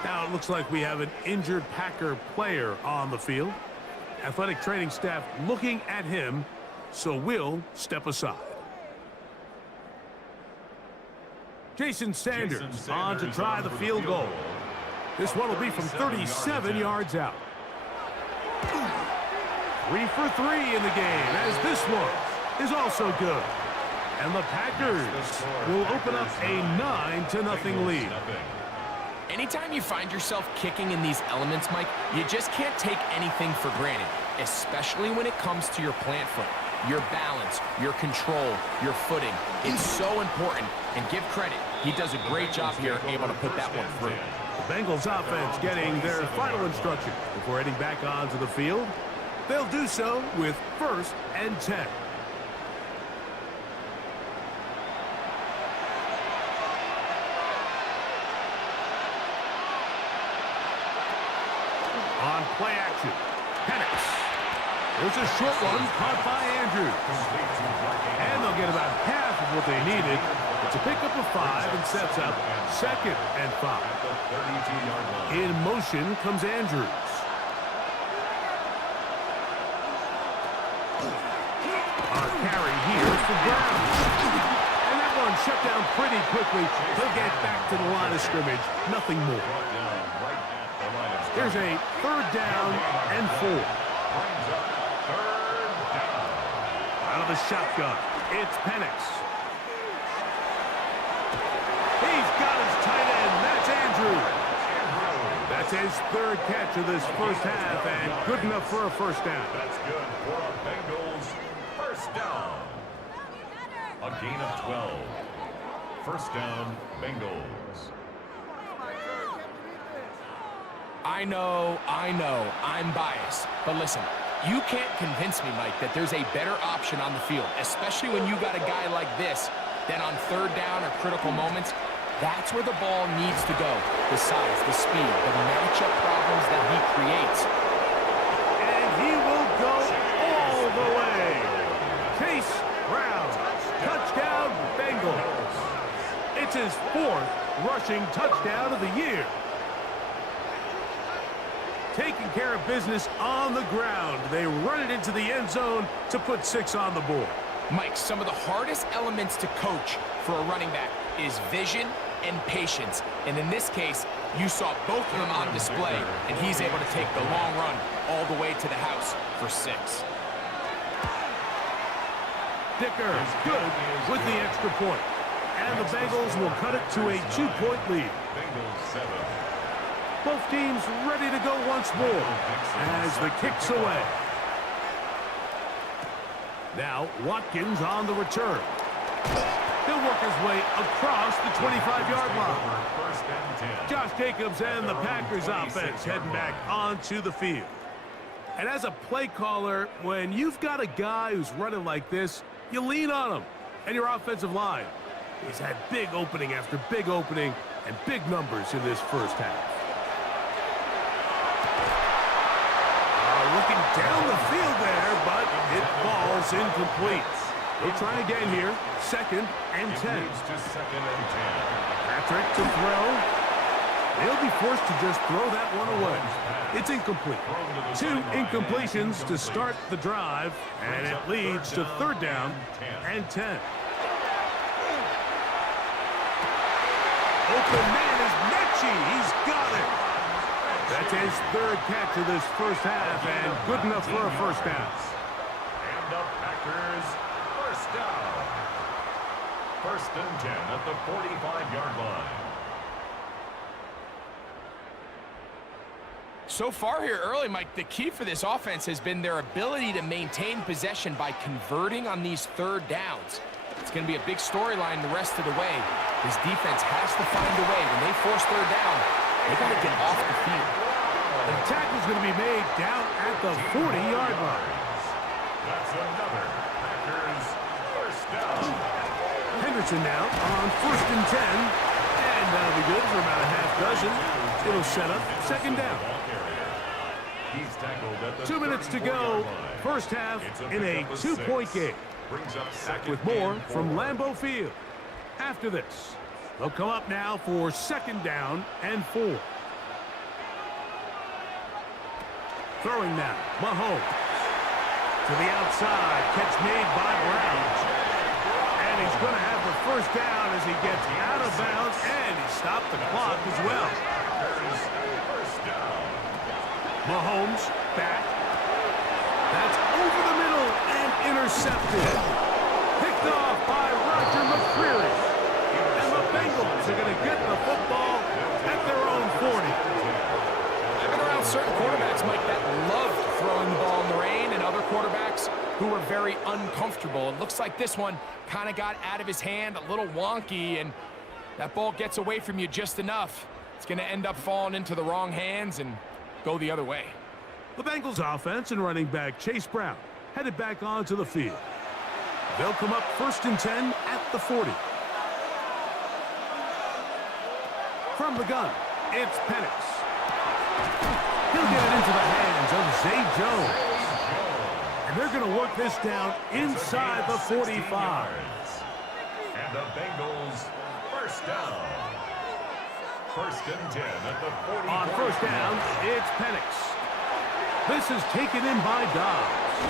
Now it looks like we have an injured Packer player on the field. Athletic training staff looking at him, so we'll step aside. Jason Sanders on to try the field goal. This one will be from 37 yards out. 3 for 3 in the game, as this one is also good. And the Packers will open up a 9-0 lead. Anytime you find yourself kicking in these elements, Mike, you just can't take anything for granted, especially when it comes to your plant foot, your balance, your control, your footing. It's so important, and give credit. He does a great job here able to put that one through. The Bengals offense getting their final instructions before heading back onto the field. They'll do so with 1st and 10. On play action, Penix. There's a short one caught by Andrews. And they'll get about half of what they needed. It's a pickup of 5 and sets up 2nd and 5. In motion comes Andrews. On carry here for Brown. And that one shut down pretty quickly. He'll get back to the line of scrimmage. Nothing more. Here's a 3rd down and 4. Out of the shotgun, it's Penix. He's got his tight end. That's Andrews. That's his 3rd catch of this first half, and good enough for a first down. That's good for a Bengals first down. A gain of 12. First down, Bengals. I know, I'm biased. But listen, you can't convince me, Mike, that there's a better option on the field, especially when you got a guy like this, than on 3rd down or critical moments. That's where the ball needs to go. The size, the speed, the matchup problems that he creates. And he will go all the way. Chase Brown, touchdown Bengals. It's his 4th rushing touchdown of the year. Taking care of business on the ground. They run it into the end zone to put 6 on the board. Mike, some of the hardest elements to coach for a running back is vision and patience. And in this case, you saw both of them on display, and he's able to take the long run all the way to the house for 6. Dicker good with the extra point. And the Bengals will cut it to a 2-point lead. Bengals 7. Both teams ready to go once more as the kick's away. Now Watkins on the return. He'll work his way across the 25-yard line. First and 10. Josh Jacobs and the Packers offense heading back onto the field. And as a play caller, when you've got a guy who's running like this, you lean on him. And your offensive line, he's had big opening after big opening and big numbers in this first half. Looking down the field there, but it falls incomplete. They'll try again here. 2nd and 10. Patrick to throw. They'll be forced to just throw that one away. It's incomplete. 2 incompletions to start the drive, and it leads to 3rd down and 10. Open man is Mechie. He's got it. That's his 3rd catch of this first half, and good enough for a first down. And the Packers first down. 1st and 10 at the 45-yard line. So far here early, Mike, the key for this offense has been their ability to maintain possession by converting on these 3rd downs. It's going to be a big storyline the rest of the way. This defense has to find a way. When they force 3rd down, they got to get off the field. The tackle's going to be made down at the 40-yard line. That's another Packers first down. Henderson now on 1st and 10. And that'll be good for about a half dozen. It'll set up 2nd down. He's tackled at the 2 minutes to go. First half in a 2-point game. Back with more from Lambeau Field. After this, they'll come up now for 2nd down and 4. Throwing now, Mahomes. To the outside, catch made by Brown. And he's going to have the first down as he gets out of bounds, and he stopped the clock as well. Mahomes back. That's over the middle and intercepted. Picked off by Roger McCreary. And the Bengals are going to get the football at their own 40. I've been around certain quarterbacks, Mike, that loved throwing the ball in the rain, and other quarterbacks who were very uncomfortable. It looks like this one kind of got out of his hand, a little wonky, and that ball gets away from you just enough. It's going to end up falling into the wrong hands and go the other way. The Bengals offense and running back Chase Brown headed back onto the field. They'll come up 1st and 10 at the 40. From the gun, it's Penix. He'll get it into the hands of Zay Jones. And they're going to work this down inside the 45. And the Bengals first down. 1st and 10 at the 40. On first down, it's Penix. This is taken in by Dobbs.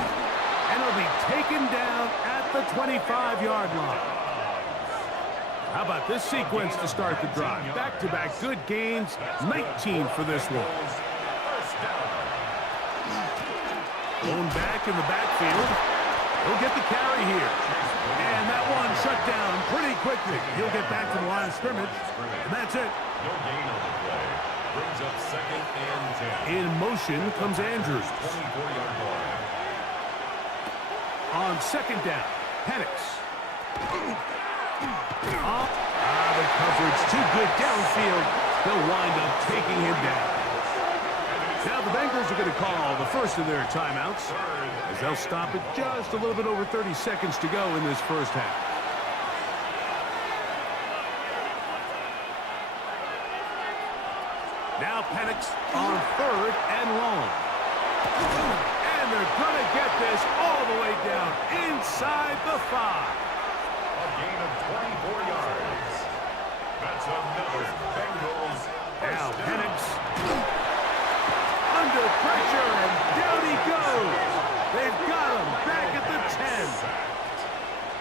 And it'll be taken down at the 25-yard line. How about this sequence to start the drive? Back-to-back good gains, 19 for this one. Going back in the backfield. He'll get the carry here. And that one shut down pretty quickly. He'll get back to the line of scrimmage. And that's it. No gain on the play. Brings up 2nd and 10. In motion comes Andrews. 24-yard line. On 2nd down, Penix. The coverage too good downfield. They'll wind up taking him down. Now the Bengals are going to call the first of their timeouts as they'll stop it just a little bit over 30 seconds to go in this first half. Now Penix on 3rd and long. And they're going to get this all the way down inside the 5. A gain of 24 yards. That's another Bengals Now first Penix down. under pressure, and down he goes. They've got him back at the 10.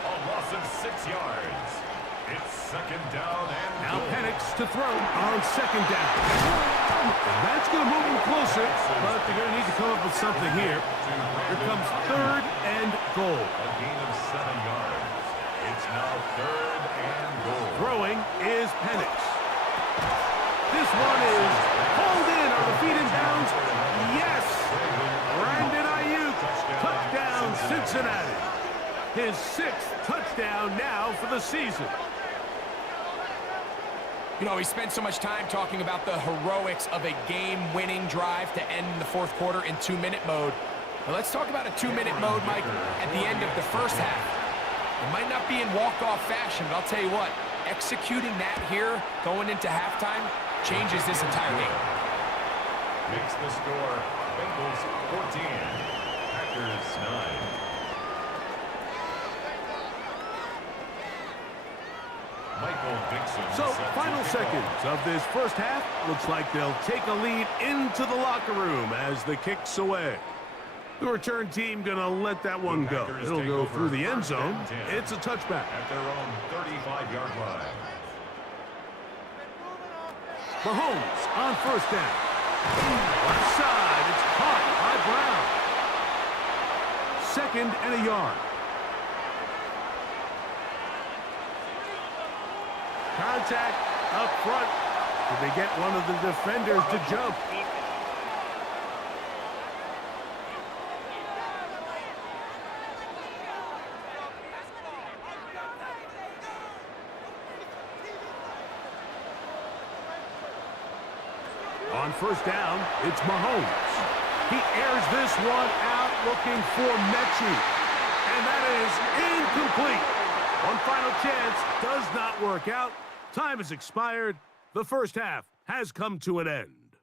A loss of 6 yards. It's 2nd down and Now goal. Penix to throw on 2nd down. And that's going to move him closer, but they're going to need to come up with something here. Here comes 3rd and goal. A gain of 7 yards. It's now 3rd and goal. Throwing is Penix. his 6th touchdown now for the season. You know, we spent so much time talking about the heroics of a game-winning drive to end the fourth quarter in 2-minute mode. Now let's talk about a 2-minute mode, Mike, at the end of the first half. It might not be in walk-off fashion, but I'll tell you what, executing that here, going into halftime, changes this entire game. Makes the score Bengals 14, Packers 9. So, final seconds of this first half. Looks like they'll take a lead into the locker room as the kick's away. The return team going to let that one go. It'll go through the end zone. It's a touchback. At their own 35-yard line. Mahomes on first down. Left side. It's caught by Brown. 2nd and a yard. Contact up front. Did they get one of the defenders to jump? On first down, it's Mahomes. He airs this one out looking for Mechie. And that is incomplete. One final chance does not work out. Time has expired. The first half has come to an end.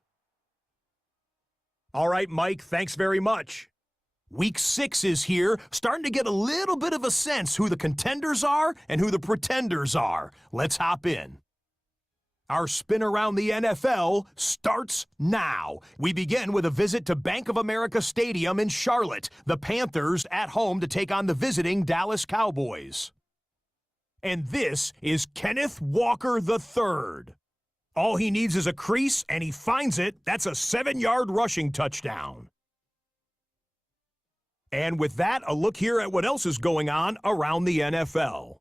All right, Mike, thanks very much. Week 6 is here, starting to get a little bit of a sense who the contenders are and who the pretenders are. Let's hop in. Our spin around the NFL starts now. We begin with a visit to Bank of America Stadium in Charlotte. The Panthers at home to take on the visiting Dallas Cowboys. And this is Kenneth Walker III. All he needs is a crease, and he finds it. That's a 7-yard rushing touchdown. And with that, a look here at what else is going on around the NFL.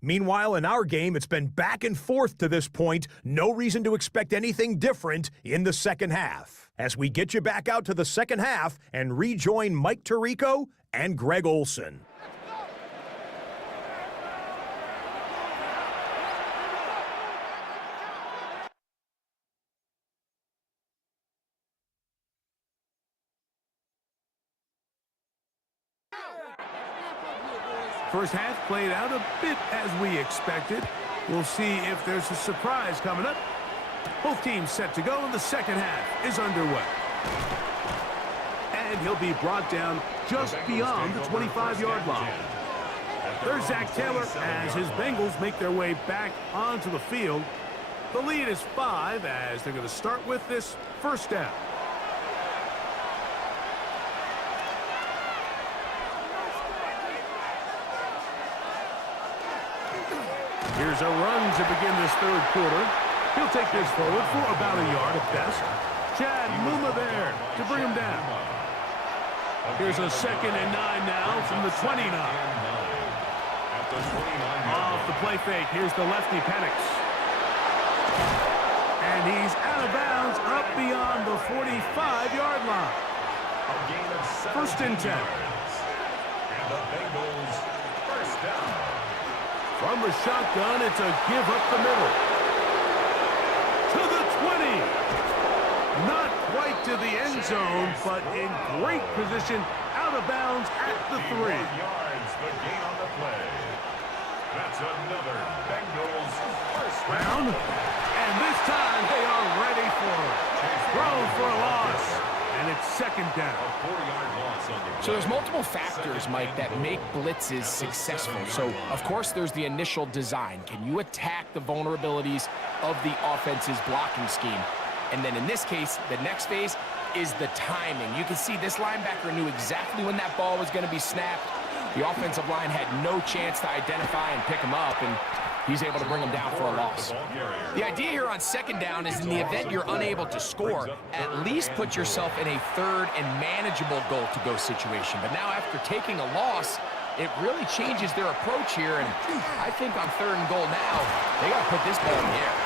Meanwhile, in our game, it's been back and forth to this point. No reason to expect anything different in the second half. As we get you back out to the second half and rejoin Mike Tirico and Greg Olson. First half played out a bit as we expected. We'll see if there's a surprise coming up. Both teams set to go, and the second half is underway. And he'll be brought down just beyond the 25-yard line. There's Zach Taylor as his Bengals make their way back onto the field. The lead is 5 as they're going to start with this first down. Here's a run to begin this third quarter. He'll take this forward for about a yard at best. Chad Muma there to bring him down. Here's a 2nd and 9 now from the 29. Off the play fake, here's the lefty Penix. And he's out of bounds up beyond the 45-yard line. First and 10. And the Bengals first down. From the shotgun, it's a give up the middle. To the 20. Not quite to the end zone, but in great position, out of bounds at the 3. Yards, the gain on the play. That's another Bengals first Brown. And this time they are ready for it. Thrown for a loss. And it's second down. A 4-yard loss on the So there's multiple factors, Mike, that make blitzes successful. So, of course, there's the initial design. Can you attack the vulnerabilities of the offense's blocking scheme? And then in this case, the next phase is the timing. You can see this linebacker knew exactly when that ball was going to be snapped. The offensive line had no chance to identify and pick him up, and he's able to bring him down for a loss. The idea here on second down is in the event you're unable to score, at least put yourself in a third and manageable goal-to-go situation. But now after taking a loss, it really changes their approach here, and I think on 3rd and goal now, they got to put this ball in the air.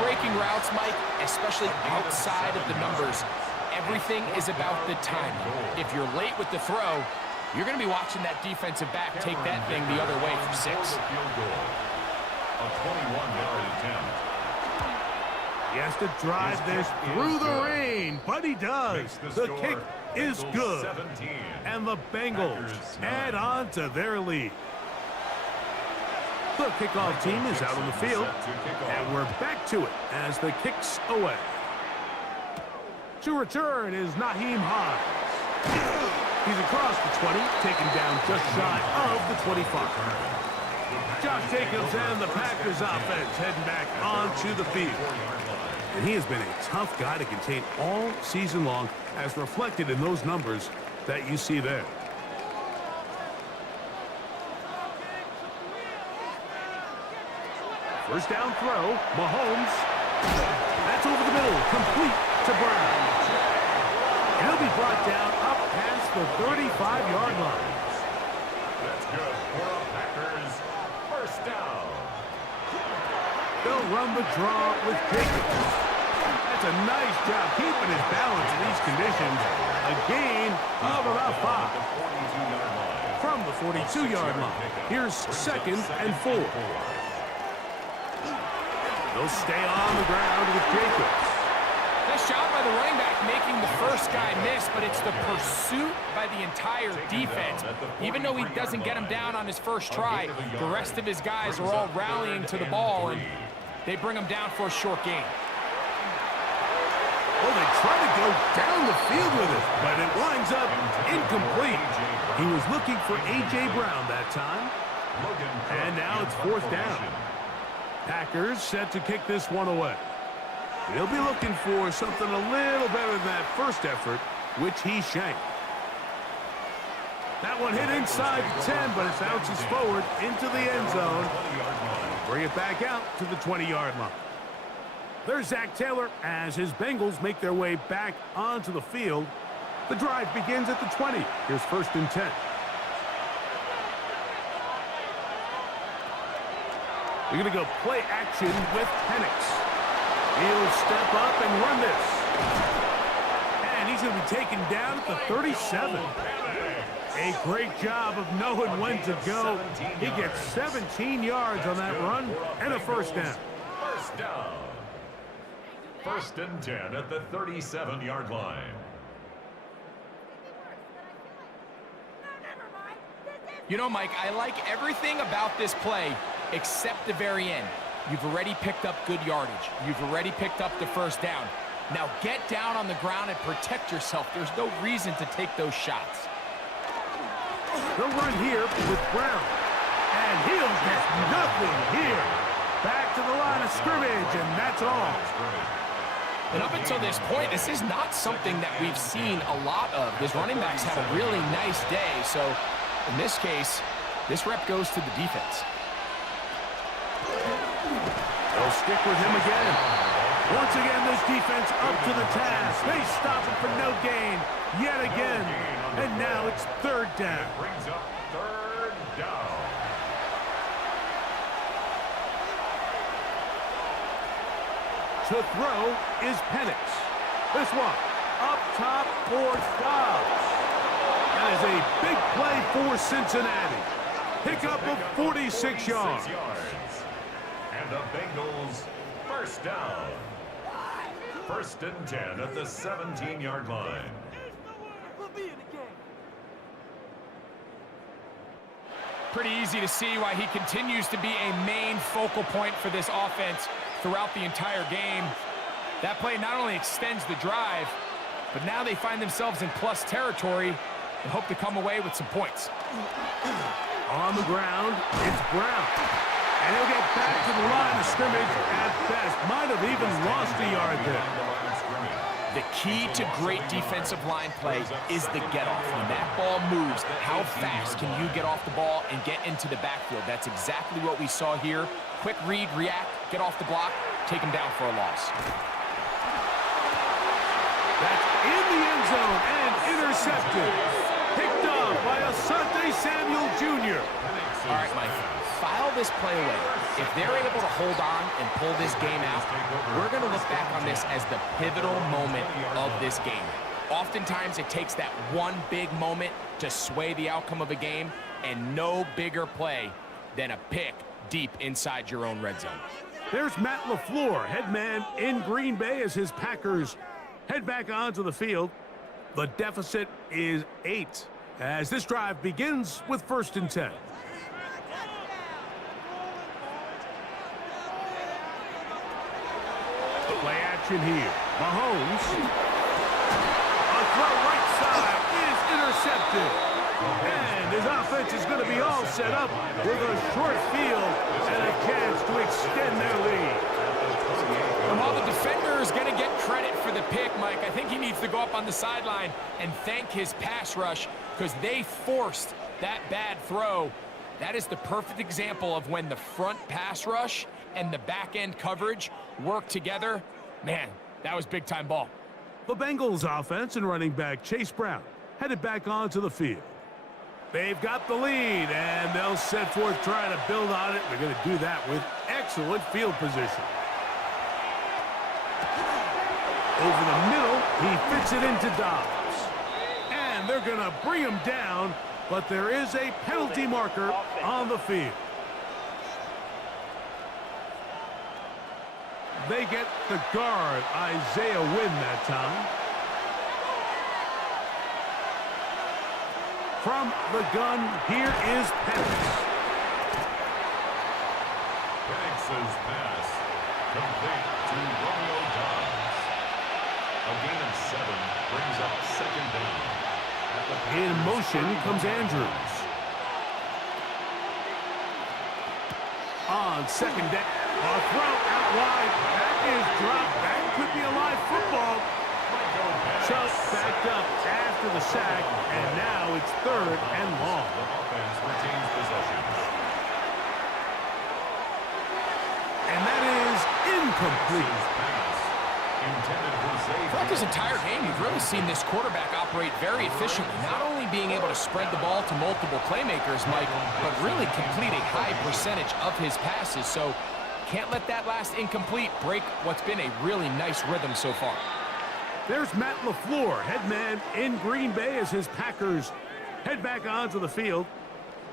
Breaking routes, Mike, especially outside of the numbers. everything is about the timing. If you're late with the throw, you're going to be watching that defensive back take that thing the other way for 6. A 21-yard attempt. He has to drive this through the rain, but he does. The kick is good. And the Bengals add on to their lead. The kickoff team is out on the field, and we're back to it as the kick's away. To return is Naheem Hines. He's across the 20, taken down just shy of the 25. Josh Jacobs and the Packers offense heading back onto the field. And he has been a tough guy to contain all season long, as reflected in those numbers that you see there. First down throw, Mahomes. That's over the middle, complete to Brown. He'll be brought down up past the 35-yard line. That's good for the Packers. First down. They'll run the draw with Jacobs. That's a nice job keeping his balance in these conditions. A gain of about 5. From the 42-yard line. Here's 2nd and 4. They'll stay on the ground with Jacobs. Nice job by the running back making the first guy miss, but it's the pursuit by the entire defense. Even though he doesn't get him down on his first try, the rest of his guys are all rallying to the ball, and they bring him down for a short gain. Well, they try to go down the field with it, but it winds up incomplete. He was looking for A.J. Brown that time. And now it's 4th down. Packers set to kick this one away. He'll be looking for something a little better than that first effort, which he shanked. That one hit inside the 10, but it bounces forward into the end zone. Bring it back out to the 20-yard line. There's Zach Taylor as his Bengals make their way back onto the field. The drive begins at the 20. Here's 1st and 10. We're going to go play action with Penix. He'll step up and run this. And he's going to be taken down at the 37. A great job of knowing when to go. He gets 17 yards on that run and a first down. First down. 1st and 10 at the 37-yard line. You know, Mike, I like everything about this play except the very end. You've already picked up good yardage. You've already picked up the first down. Now get down on the ground and protect yourself. There's no reason to take those shots. They'll run here with Brown. And he'll get nothing here. Back to the line of scrimmage, and that's all. And up until this point, this is not something that we've seen a lot of. His running backs had a really nice day. So in this case, this rep goes to the defense. They'll stick with him again. Once again, this defense up to the task. They stop him for no gain yet again. And now it's 3rd down. Brings up 3rd down. To throw is Penix. This one up top for Dobbs. That is a big play for Cincinnati. Pickup of 46 yards. And the Bengals first down. 1st and 10 at the 17-yard line. Pretty easy to see why he continues to be a main focal point for this offense throughout the entire game. That play not only extends the drive, but now they find themselves in plus territory and hope to come away with some points. On the ground, it's Brown. And he'll get back to the line of scrimmage at best. Might have even lost a yard there. The key to great defensive line play is the get-off. When that ball moves, how fast can you get off the ball and get into the backfield? That's exactly what we saw here. Quick read, react, get off the block, take him down for a loss. That's in the end zone and intercepted. Picked off by Asante Samuel Jr. All right, Mike, file this play away. If they're able to hold on and pull this game out, we're going to look back on this as the pivotal moment of this game. Oftentimes, it takes that one big moment to sway the outcome of a game, and no bigger play than a pick deep inside your own red zone. There's Matt LaFleur, head man in Green Bay as his Packers head back onto the field. The deficit is 8 as this drive begins with 1st and 10. Play action here. Mahomes. A throw right side is intercepted. And his offense is going to be all set up with a short field and a chance to extend their lead. And while the defender is going to get credit for the pick, Mike, I think he needs to go up on the sideline and thank his pass rush because they forced that bad throw. That is the perfect example of when the front pass rush and the back-end coverage work together. Man, that was big-time ball. The Bengals offense and running back Chase Brown headed back onto the field. They've got the lead, and they'll set forth trying to build on it. They're going to do that with excellent field position. Over the middle, he fits it into Dobbs. And they're going to bring him down, but there is a penalty marker on the field. They get the guard, Isaiah Wynn, that time. From the gun, here is Penix. Penix's pass complete to Romeo Dobbs. A gain of 7 brings up 2nd down. In motion comes Andrews. On 2nd down, a throw out wide. That is dropped. That could be a live football. Chubb backed up after the sack, and now it's 3rd and long. The offense retains possession. And that is incomplete. Throughout this entire game, you've really seen this quarterback operate very efficiently, not only being able to spread the ball to multiple playmakers, Mike, but really complete a high percentage of his passes. So can't let that last incomplete break what's been a really nice rhythm so far. There's Matt LaFleur, head man in Green Bay as his Packers head back onto the field.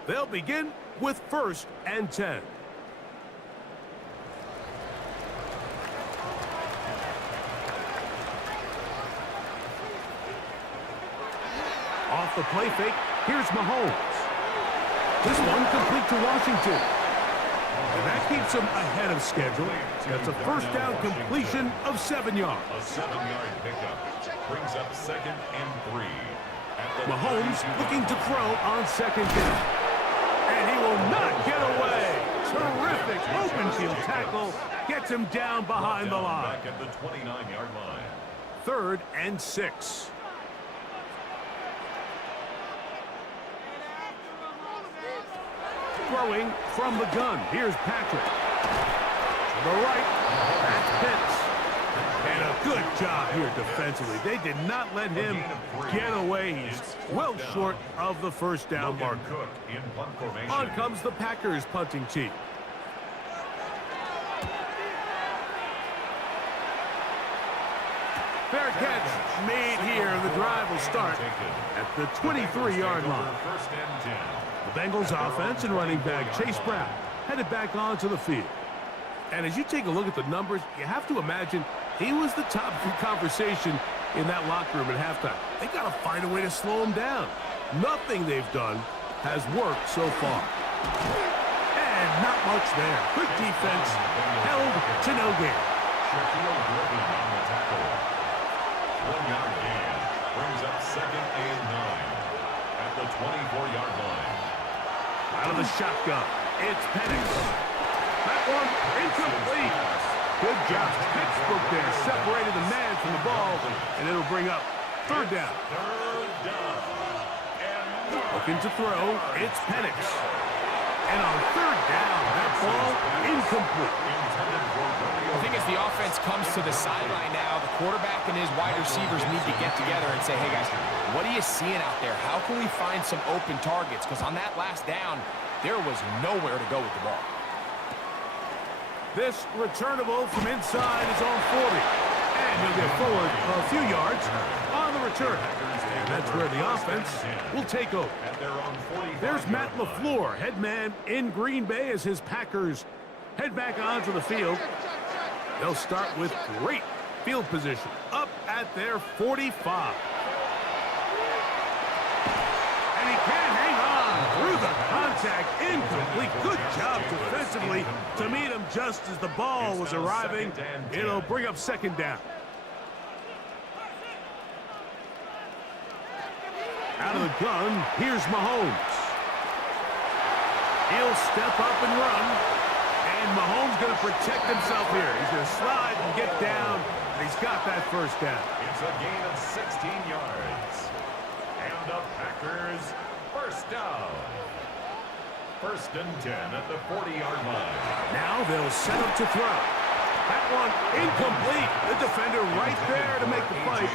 They'll begin with 1st and 10. Off the play fake, here's Mahomes. This one complete to Washington. And that keeps him ahead of schedule. That's a 1st down completion of 7 yards. A 7-yard pickup brings up 2nd and 3. Mahomes looking to throw on 2nd down. And he will not get away. Terrific open field tackle. Gets him down behind the line. Back at the 29-yard line. 3rd and 6. Throwing from the gun. Here's Patrick. To the right. That's Pitts. And a good job here defensively. They did not let him get away. He's well short of the 1st down marker. On comes the Packers punting team. Fair catch made here. The drive will start at the 23-yard line. 1st and 10. The Bengals offense and running back Chase Brown headed back onto the field. And as you take a look at the numbers, you have to imagine he was the top of the conversation in that locker room at halftime. They got to find a way to slow him down. Nothing they've done has worked so far. And not much there. Good defense, held to no gain. Shaquille Griffin on the tackle. 1-yard gain brings up 2nd and 9 at the 24-yard line. Out of the shotgun, it's Penix. That one incomplete. Good job. Textbook there. Separated the man from the ball, and it'll bring up 3rd down. 3rd down. Looking to throw, it's Penix. And on 3rd down, that ball incomplete. I think as the offense comes to the sideline now, the quarterback and his wide receivers need to get together and say, hey guys, what are you seeing out there? How can we find some open targets? Because on that last down, there was nowhere to go with the ball. This returnable from inside is on 40. And he'll get forward a few yards on the return. And that's where the offense will take over. There's Matt LaFleur, head man in Green Bay, as his Packers head back onto the field. They'll start with great field position up at their 45. And he can't hang on through the contact. Incomplete. Good job defensively to meet him just as the ball was arriving. It'll bring up second down. Out of the gun, here's Mahomes. He'll step up and run. And Mahomes going to protect himself here. He's going to slide and get down. And he's got that first down. It's a gain of 16 yards. And the Packers first down. First and 10 at the 40-yard line. Now they'll set up to throw. That one incomplete. The defender right there to make the play.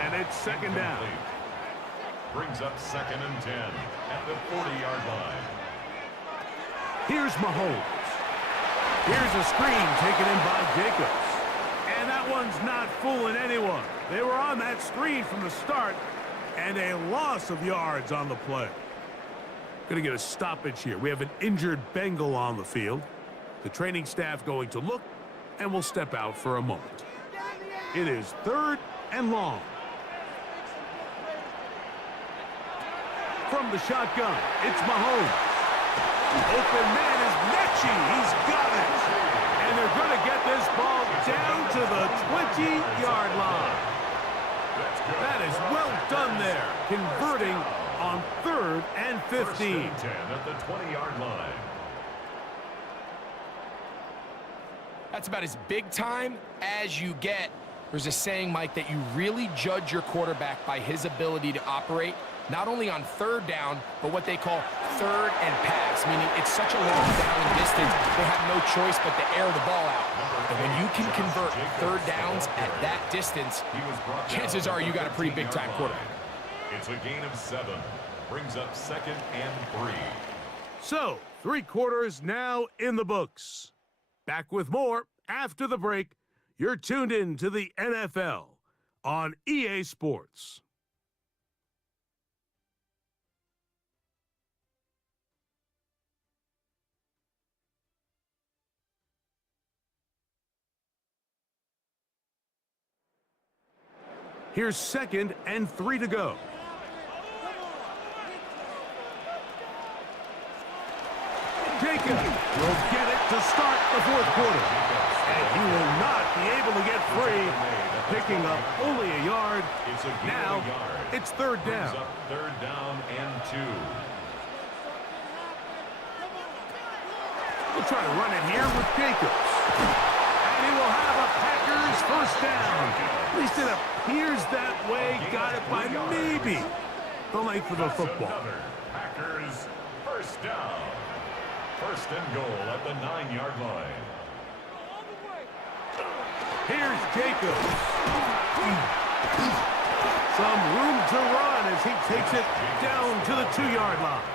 And it's second down. Brings up second and 10 at the 40-yard line. Here's Mahomes. Here's a screen taken in by Jacobs. And that one's not fooling anyone. They were on that screen from the start, and a loss of yards on the play. Going to get a stoppage here. We have an injured Bengal on the field. The training staff going to look, and will step out for a moment. It is third and long. From the shotgun, it's Mahomes. Open man is Mechie. He's got it. And they're going to get this ball down to the 20-yard line. That is well done there, converting on 3rd and 15. First and 10 at the 20-yard line. That's about as big time as you get. There's a saying, Mike, that you really judge your quarterback by his ability to operate, not only on third down, but what they call third and pass, meaning it's such a long down and distance, they have no choice but to air the ball out. And when you can convert third downs at that distance, chances are you got a pretty big-time quarterback. It's a gain of 7. Brings up second and 3. So, 3 quarters now in the books. Back with more after the break. You're tuned in to the NFL on EA Sports. Here's second and 3 to go. Jacob will get it to start the 4th quarter. And he will not be able to get free, picking up only a yard. Now it's 3rd down. Third down and 2. We'll try to run it here with Jacobs. And he will have a Packers first down. At least it appears that way. Got it by maybe the length of the football. Packers first down. First and goal at the 9-yard line. Here's Jacobs. Some room to run as he takes it down to the 2-yard line.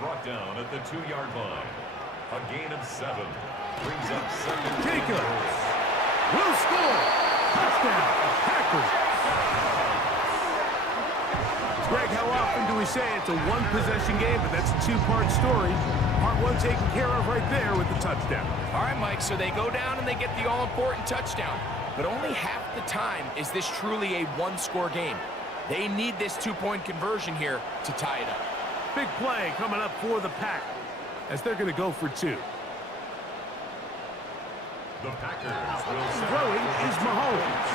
Brought down at the 2-yard line. A gain of 7. Brings up second. Jacobs will score. Touchdown, Packers. Greg, how often do we say it's a one-possession game, but that's a 2-part story? Part 1 taken care of right there with the touchdown. All right, Mike, so they go down and they get the all-important touchdown. But only half the time is this truly a one-score game. They need this 2-point conversion here to tie it up. Big play coming up for the Pack as they're going to go for 2. The Packers will throwing is Mahomes.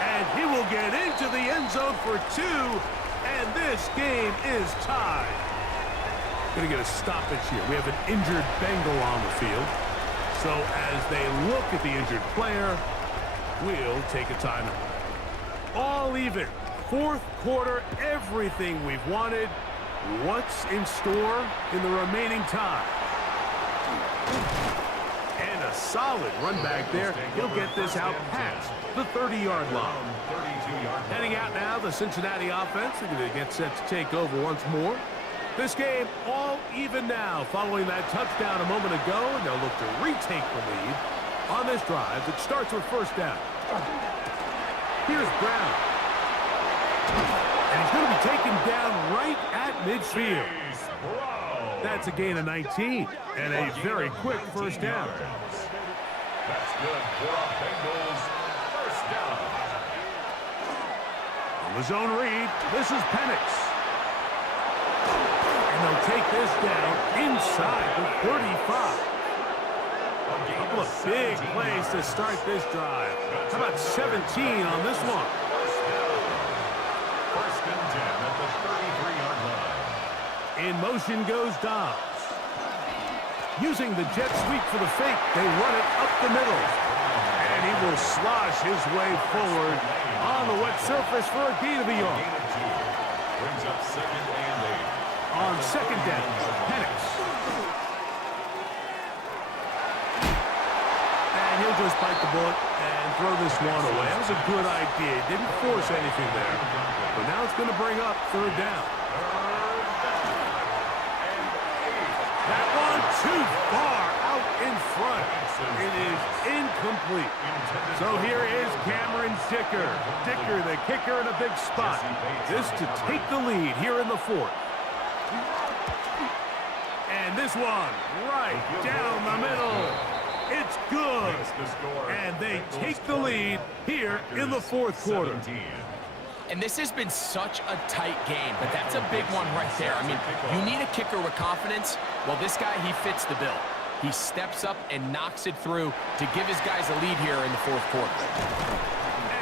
And he will get into the end zone for 2. And this game is tied. Going to get a stoppage here. We have an injured Bengal on the field. So as they look at the injured player, we'll take a timeout. All even. 4th quarter, everything we've wanted. What's in store in the remaining time? And a solid run back there. He'll get this out past the 30-yard line. Heading out now, the Cincinnati offense. They're going to get set to take over once more. This game all even now following that touchdown a moment ago, and they'll look to retake the lead on this drive that starts with first down. Here's Brown. taken down right at midfield. That's a gain of 19 and a very quick first down. That's good for our Bengals. First down. On the zone read, this is Penix. And they'll take this down inside the 35. A couple of big plays to start this drive. How about 17 on this one? First and 10 at the 33-yard line. In motion goes Dobbs. Using the jet sweep for the fake, they run it up the middle. And he will slosh his way forward on the wet surface for a gain of a yard. Brings up second and 8. On second down, Penix. And he'll just bite the bullet and throw this one away. That was a good idea. Didn't force anything there. But now it's going to bring up third down. That one too far out in front. It is incomplete. So here is Cameron Dicker. Dicker, the kicker, in a big spot. This to take the lead here in the fourth. And this one right down the middle. It's good. And they take the lead here in the fourth quarter. And this has been such a tight game, but that's a big one right there. I mean, you need a kicker with confidence. Well, this guy, he fits the bill. He steps up and knocks it through to give his guys a lead here in the fourth quarter.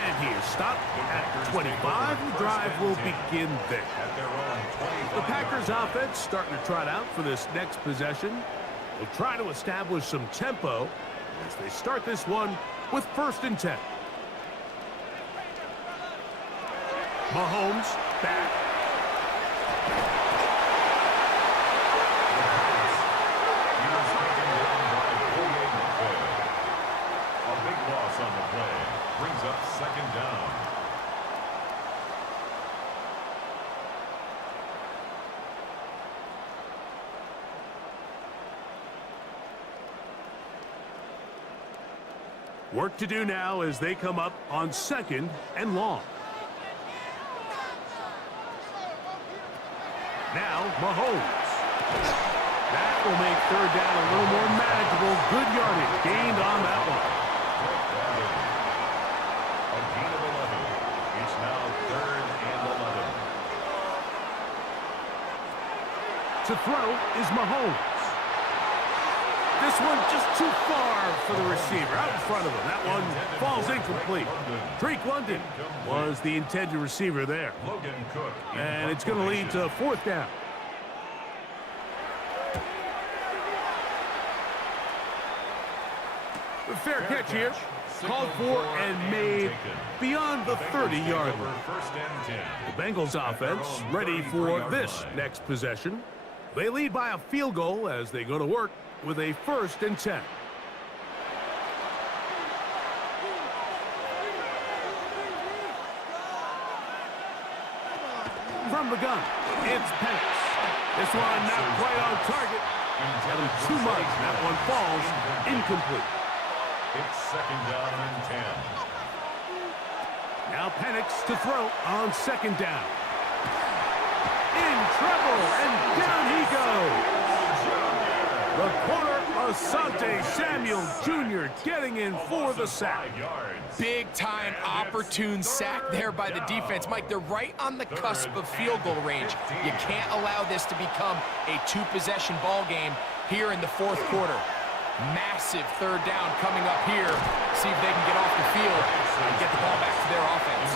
And he is stopped at 25. The drive will begin there. The Packers offense starting to trot out for this next possession. They'll try to establish some tempo as they start this one with first and 10. Mahomes back. A big loss on the play. Brings up second down. Work to do now as they come up on second and long. Now, Mahomes. That will make third down a little more manageable. Good yardage gained on that one. A gain of 11. It's now third and 11. To throw is Mahomes. This one just too far for the receiver. Out in front of him. That one falls incomplete. Drake London was the intended receiver there. And it's going to lead to fourth down. The fair catch here. Called for and made beyond the 30-yard line. The Bengals offense ready for this next possession. They lead by a field goal as they go to work with a first and 10. From the gun, it's Penix. This one not quite on target. Got him too much. That one falls incomplete. It's second down and 10. Now Penix to throw on second down. In trouble, and down he goes. The corner, Asante Samuel Jr. getting in for the sack. Big-time opportune sack there by the defense. Mike, they're right on the cusp of field goal range. You can't allow this to become a two-possession ball game here in the fourth quarter. Massive third down coming up here. See if they can get off the field and get the ball back to their offense.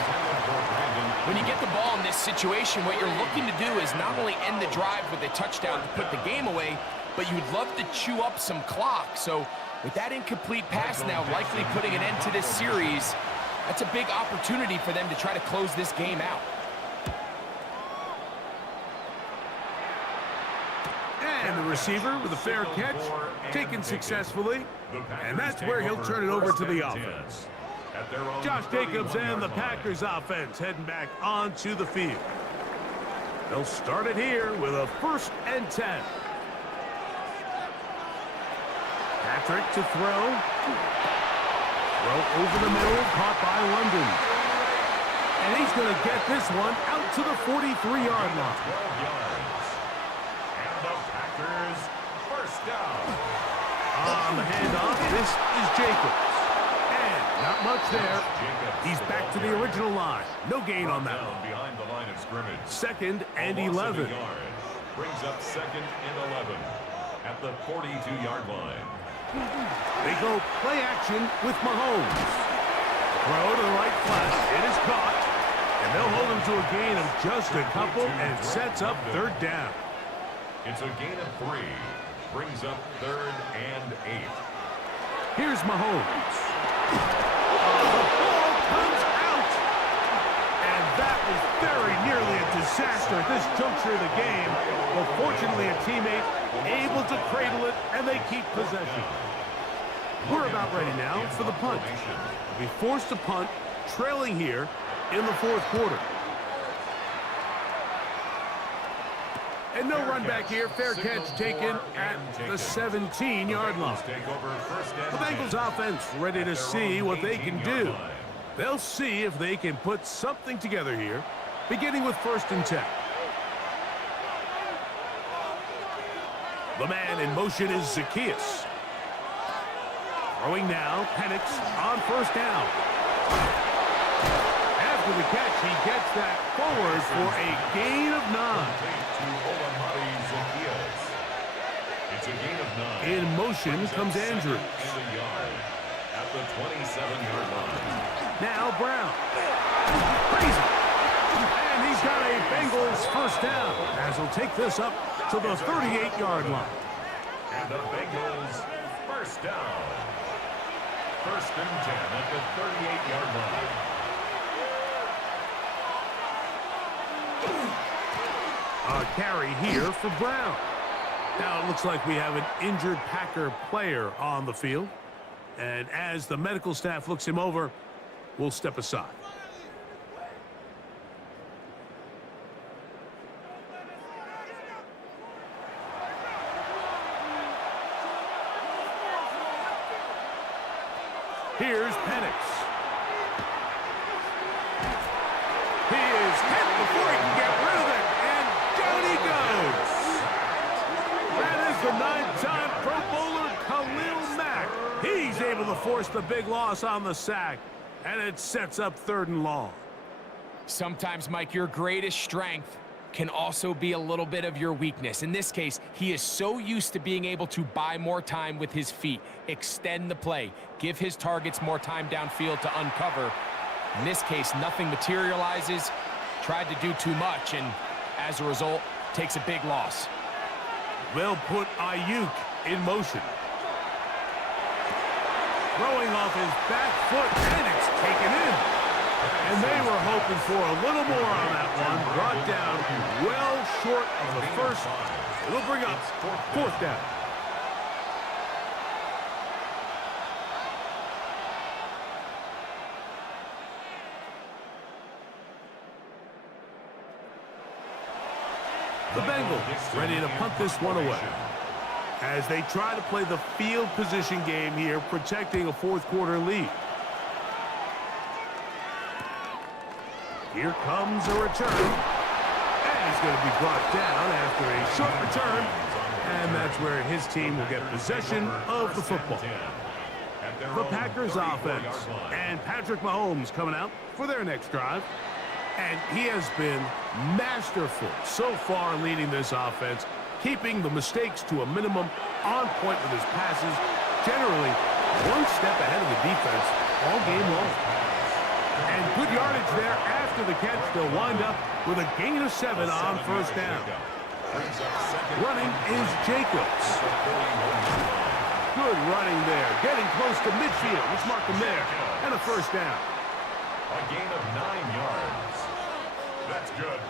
When you get the ball in this situation, what you're looking to do is not only end the drive with a touchdown to put the game away, but you'd love to chew up some clock. So with that incomplete pass now likely putting an end to this series, that's a big opportunity for them to try to close this game out. And the receiver with a fair catch, taken successfully, and that's where he'll turn it over to the offense. Josh Jacobs and the Packers offense heading back onto the field. They'll start it here with a first and 10. Patrick to throw. Throw over the middle, caught by London. And he's going to get this one out to to the 43-yard line. 12 yards. And the Packers first down. On the handoff, this is Jacobs. And not much there. He's back to the original line. No gain on that one. Behind the line of scrimmage. 2nd and A loss of 11. a yard. Brings up 2nd and 11 at the 42-yard line. They go play action with Mahomes. Throw to the right flat. It is caught. And they'll hold him to a gain of just a couple and sets up 3rd down. It's a gain of 3. Brings up 3rd and 8. Here's Mahomes. The ball comes out. And that was very nearly a disaster at this juncture of the game. But fortunately, a teammate able to cradle it, and they keep possession. We're about ready now for the punt. They'll be forced to punt, trailing here in the 4th quarter. And no run back here. Fair catch taken at the 17-yard line. The Bengals offense ready to see what they can do. They'll see if they can put something together here, beginning with 1st and 10. The man in motion is Zacchaeus. Throwing now, Penix on 1st down. After the catch, he gets that forward for a gain of 9. It's a gain of 9. In motion comes Andrews. At the 27-yard line. Now Brown. Crazy. And he's got a Bengals 1st down as he'll take this up to the 38-yard line. And the Bengals 1st down. 1st and 10 at the 38-yard line. A carry here for Brown. Now it looks like we have an injured Packer player on the field. And as the medical staff looks him over, we'll step aside. Here's Penix. He is hit before he can get rid of it, and down he goes. That is the 9-time Pro Bowler Khalil Mack. He's able to force the big loss on the sack, and it sets up 3rd and long. Sometimes, Mike, your greatest strength can also be a little bit of your weakness. In this case, he is so used to being able to buy more time with his feet, extend the play, give his targets more time downfield to uncover. In this case, nothing materializes, tried to do too much, and as a result, takes a big loss. They'll put Ayuk in motion. Throwing off his back foot, and it's taken in. And they were hoping for a little more on that one. Brought down well short of the 1st. It'll bring up 4th down. The Bengals ready to punt this one away as they try to play the field position game here, protecting a 4th quarter lead. Here comes a return, and he's going to be brought down after a short return, and that's where his team will get possession of the football. The Packers offense and Patrick Mahomes coming out for their next drive. And he has been masterful so far leading this offense, keeping the mistakes to a minimum, on point with his passes, generally one step ahead of the defense all game long. And good yardage there after the catch. They'll wind up with a gain of 7 on 1st down. Running is Jacobs. Good running there, getting close to midfield. Let's mark him there. And a 1st down. A gain of 9 yards. That's good.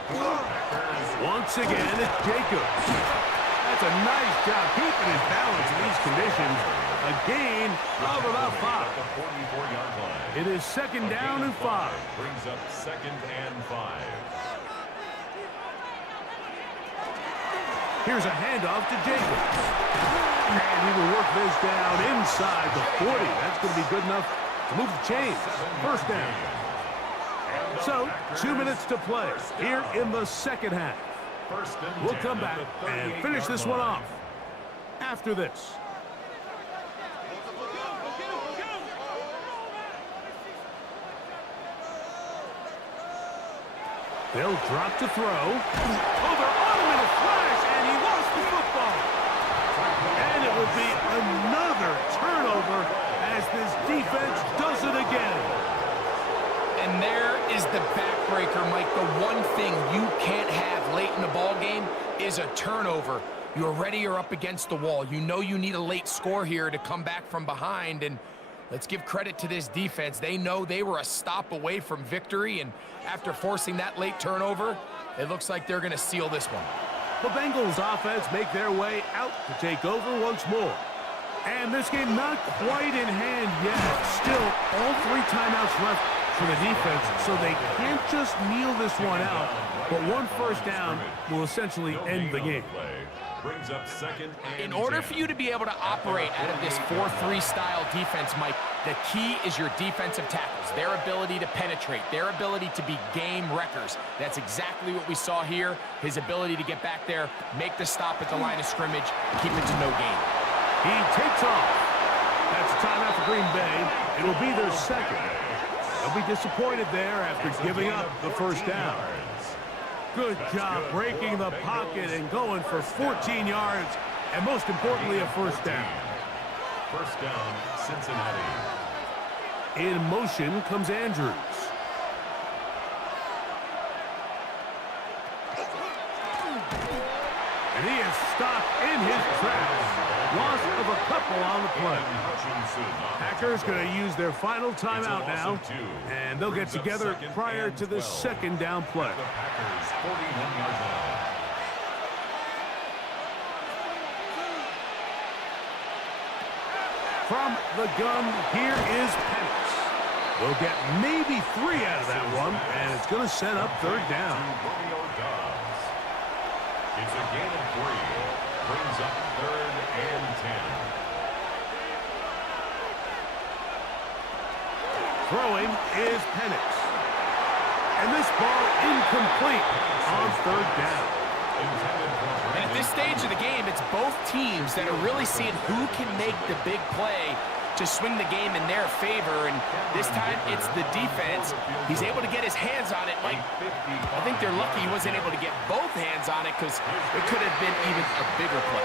Once again, it's Jacobs. That's a nice job keeping his balance in these conditions. A gain of about 5. It is 2nd down and 5. Brings up 2nd and 5. Here's a handoff to Jacobs. And he will work this down inside the 40. That's going to be good enough to move the chains. 1st down. And So, 2 minutes to play here in the second half. We'll come back and finish this one off after this. They'll drop to throw. Oh, they're on him in a flash, and he lost the football. And it would be another turnover as this defense does it again. And there is the backbreaker, Mike. The one thing you can't have late in the ball game is a turnover. You already are up against the wall. You know you need a late score here to come back from behind, and let's give credit to this defense. They know they were a stop away from victory, and after forcing that late turnover, it looks like they're going to seal this one. The Bengals offense make their way out to take over once more. And this game not quite in hand yet. Still, all 3 timeouts left for the defense, so they can't just kneel this one out. But 1 first down will essentially end the game. Brings up second and In order 10. for you to be able to operate out of this 4-3 style defense, Mike, the key is your defensive tackles, their ability to penetrate, their ability to be game wreckers. That's exactly what we saw here, his ability to get back there, make the stop at the line of scrimmage, keep it to no gain. He takes off. That's a timeout for Green Bay. It'll be their second. They'll be disappointed there after giving up the first down. Good job breaking the pocket and going for 14 yards, and most importantly, a first down. First down, Cincinnati. In motion comes Andrews. And he is stopped in his tracks. Loss of a couple on the play. Packers going to use their final timeout now, and they'll get together prior to the second down play. The Packers 41-yard line. From the gun, here is Penix. They'll get maybe 3 out of that one, and it's going to set up third down. It's a gain of 3. Brings up third and 10. Throwing is Penix. And this ball incomplete on third down. And at this stage of the game, it's both teams that are really seeing who can make the big play to swing the game in their favor, and this time it's the defense. He's able to get his hands on it. Mike, I think they're lucky he wasn't able to get both hands on it because it could have been even a bigger play.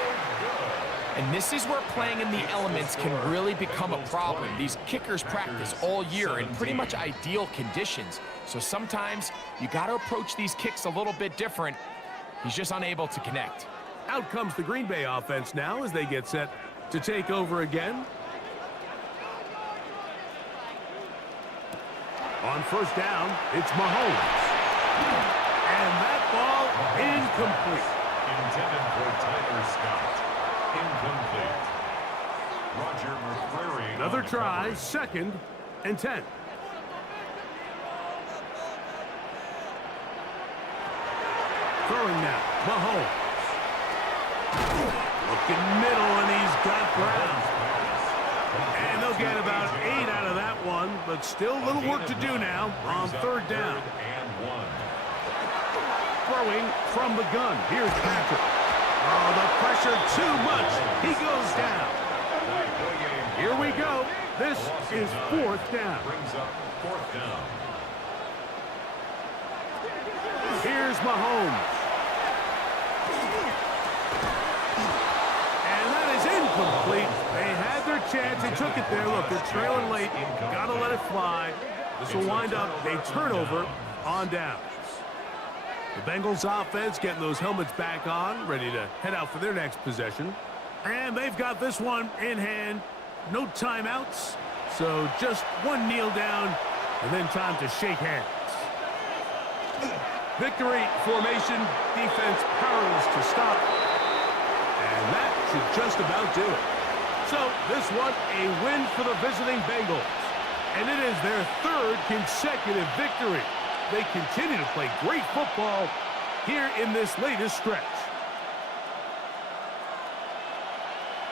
And this is where playing in the elements can really become a problem. These kickers practice all year in pretty much ideal conditions, so sometimes you got to approach these kicks a little bit different. He's just unable to connect. Out comes the Green Bay offense now as they get set to take over again. On first down, it's Mahomes. And that ball incomplete. Intended for Tyler Scott. Incomplete. Roger McCreary. Another try, second and 10. Throwing now, Mahomes. Looking middle, and he's got Brown. And they'll get about 8 out of that one, but still a little work to do now on third down. Throwing from the gun. Here's Patrick. Oh, the pressure too much. He goes down. Here we go. This is fourth down. Brings up fourth down. Here's Mahomes. And that is incomplete. They had their chance. They took it there. Look, they're trailing late. Got to let it fly. This will wind up a turnover on downs. The Bengals offense getting those helmets back on, ready to head out for their next possession. And they've got this one in hand. No timeouts. So just one kneel down and then time to shake hands. Victory formation, defense powerless to stop. And that should just about do it. So this one, a win for the visiting Bengals. And it is their third consecutive victory. They continue to play great football here in this latest stretch.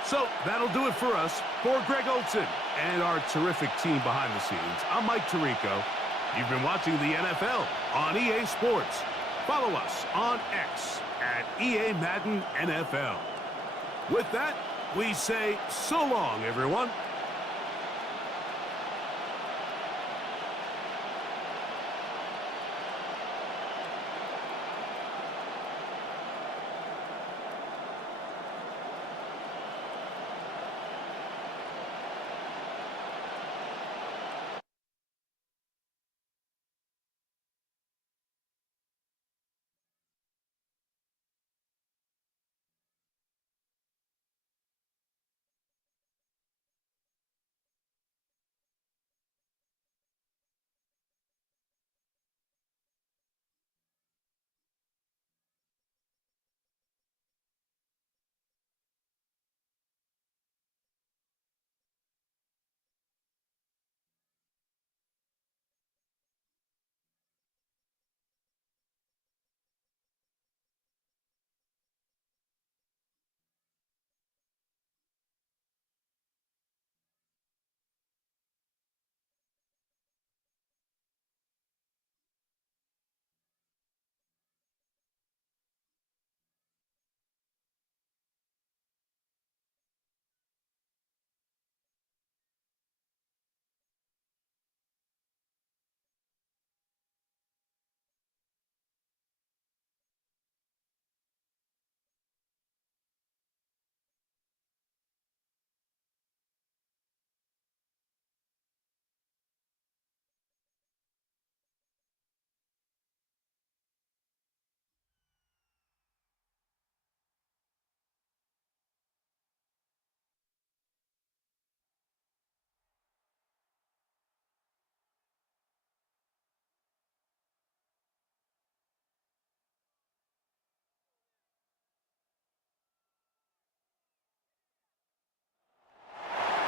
So that'll do it for us. For Greg Olson and our terrific team behind the scenes, I'm Mike Tirico. You've been watching the NFL on EA Sports. Follow us on X at EA Madden NFL. With that, we say so long, everyone.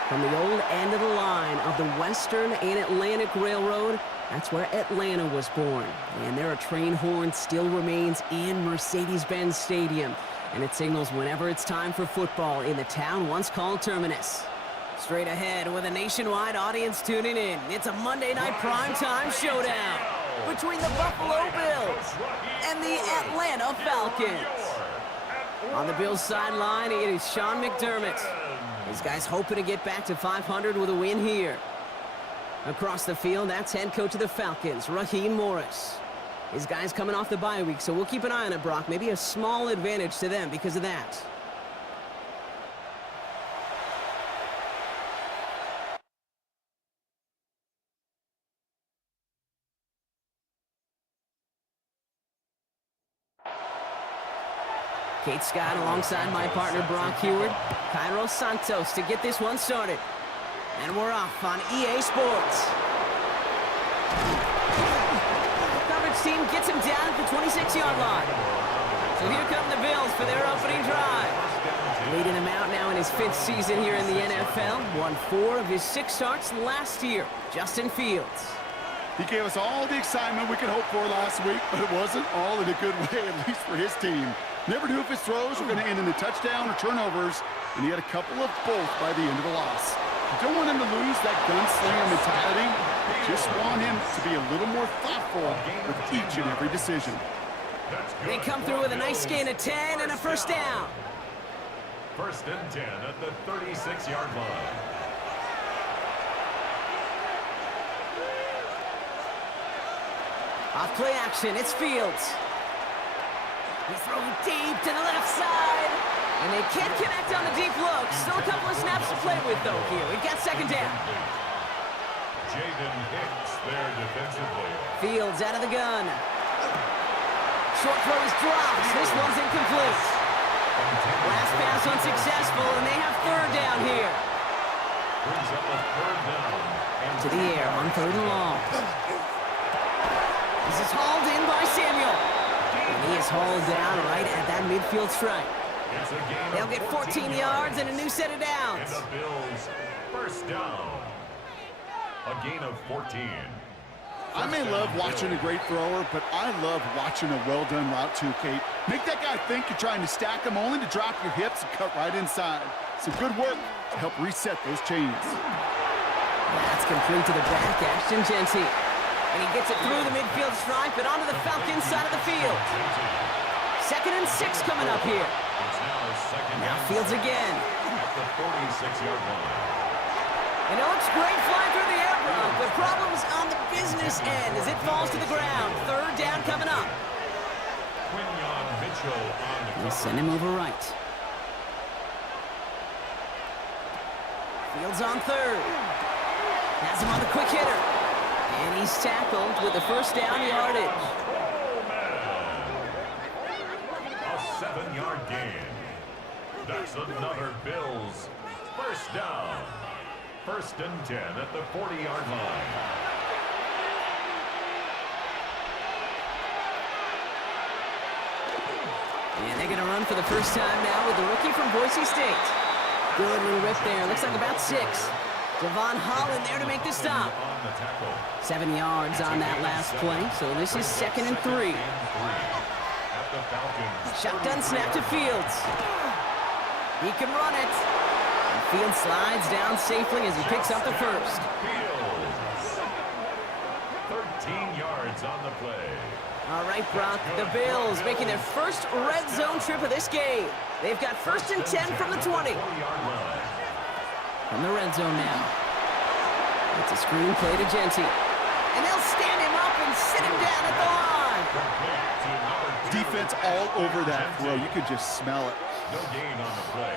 From the old end of the line of the Western and Atlantic Railroad, that's where Atlanta was born. And there a train horn still remains in Mercedes-Benz Stadium. And it signals whenever it's time for football in the town once called Terminus. Straight ahead with a nationwide audience tuning in, it's a Monday night primetime showdown between the Buffalo Bills and the Atlanta Falcons. On the Bills sideline, it is Sean McDermott. These guys hoping to get back to 500 with a win here. Across the field, that's head coach of the Falcons, Raheem Morris. His guys coming off the bye week, so we'll keep an eye on it, Brock. Maybe a small advantage to them because of that. Kate Scott alongside my partner Brock Heward. Cairo Santos to get this one started. And we're off on EA Sports. Coverage team gets him down at the 26-yard line. So here come the Bills for their opening drive. Leading him out now in his 5th season here in the NFL. Won 4 of his 6 starts last year. Justin Fields. He gave us all the excitement we could hope for last week, but it wasn't all in a good way, at least for his team. Never knew if his throws were going to end in a touchdown or turnovers, and he had a couple of both by the end of the loss. You don't want him to lose that gunslinger mentality. Just want him to be a little more thoughtful with each and every decision. They come through with a nice gain of 10 and a first down. 1st and 10 at the 36-yard line. Off play action, it's Fields. He's throwing deep to the left side. And they can't connect on the deep look. Still a couple of snaps to play with, though, here. We got 2nd down. Jaden Hicks there defensively. Fields out of the gun. Short throw is dropped. This one's incomplete. Last pass unsuccessful, and they have 3rd down here. Brings up a 3rd down. To the air on 3rd and long. This is hauled in by Samuel. And he is hauled down right at that midfield stripe. They'll get 14 yards and a new set of downs. And the Bills, 1st down. A gain of 14. I may love watching a great thrower, but I love watching a well-done route too, Kate. Make that guy think you're trying to stack him only to drop your hips and cut right inside. Some good work to help reset those chains. That's complete to the back, Ashton Genty. And he gets it through the midfield stripe and onto the Falcons side of the field. 2nd and 6 coming up here. Now Fields again. At the 46-yard line. And it looks great flying through the air, Brock, but problems on the business end as it falls to the ground. 3rd down coming up. Quinyon Mitchell on the We'll send him over right. Fields on 3rd. Has him on the quick hitter. And he's tackled with the 1st down yardage. A 7-yard gain. That's another Bills 1st down. 1st and 10 at the 40-yard line. And they're going to run for the first time now with the rookie from Boise State. Good little rip there. Looks like about 6. Devon Holland there to make the stop. 7 yards on that last play, so this is 2nd and 3. Shotgun snap to Fields. He can run it. And Fields slides down safely as he picks up the 1st. 13 yards on the play. All right, Brock, the Bills making their first red zone trip of this game. They've got 1st and 10 from the 20. From the red zone now. It's a screen play to Genty. And they'll stand him up and sit him down at the line. Defense all over that throw. You could just smell it.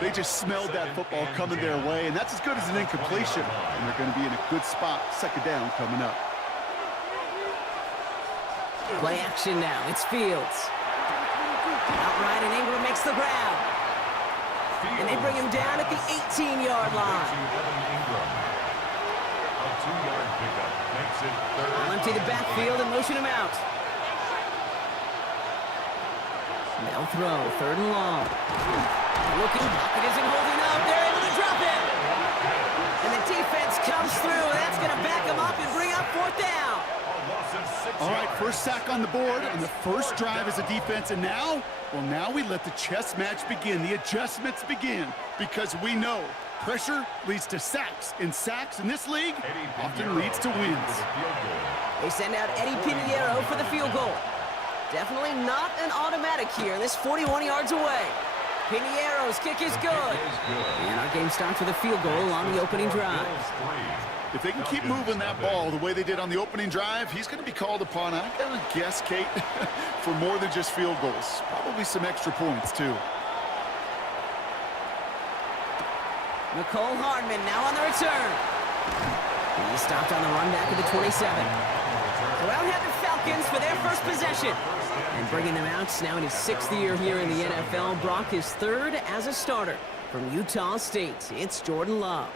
They just smelled that football coming their way, and that's as good as an incompletion. And they're going to be in a good spot. 2nd down coming up. Play action now. It's Fields. Outright, and Ingram makes the grab. And they bring him down at the 18-yard line. A 2-yard pickup makes it 3rd. They'll empty the backfield and motion him out. They'll throw 3rd and long. Looking, Pocket isn't holding up. They're able to drop it. And the defense comes through. That's going to back him up and bring up 4th down. All right, 1st sack on the board on the 1st drive as a defense, and now, well, now we let the chess match begin. The adjustments begin because we know pressure leads to sacks, and sacks in this league often leads to wins. They send out Eddie Pinheiro for the field goal. Definitely not an automatic here. This 41 yards away. Pinheiro's kick is good. And our game starts with a field goal on the opening drive. If they can keep moving that ball the way they did on the opening drive, he's going to be called upon, I gotta guess, Kate, for more than just field goals. Probably some extra points, too. Nicole Hardman now on the return. He stopped on the run back at the 27. So out have the Falcons for their first possession. And bringing them out now in his 6th year here in the NFL. Brock is 3rd as a starter from Utah State. It's Jordan Love.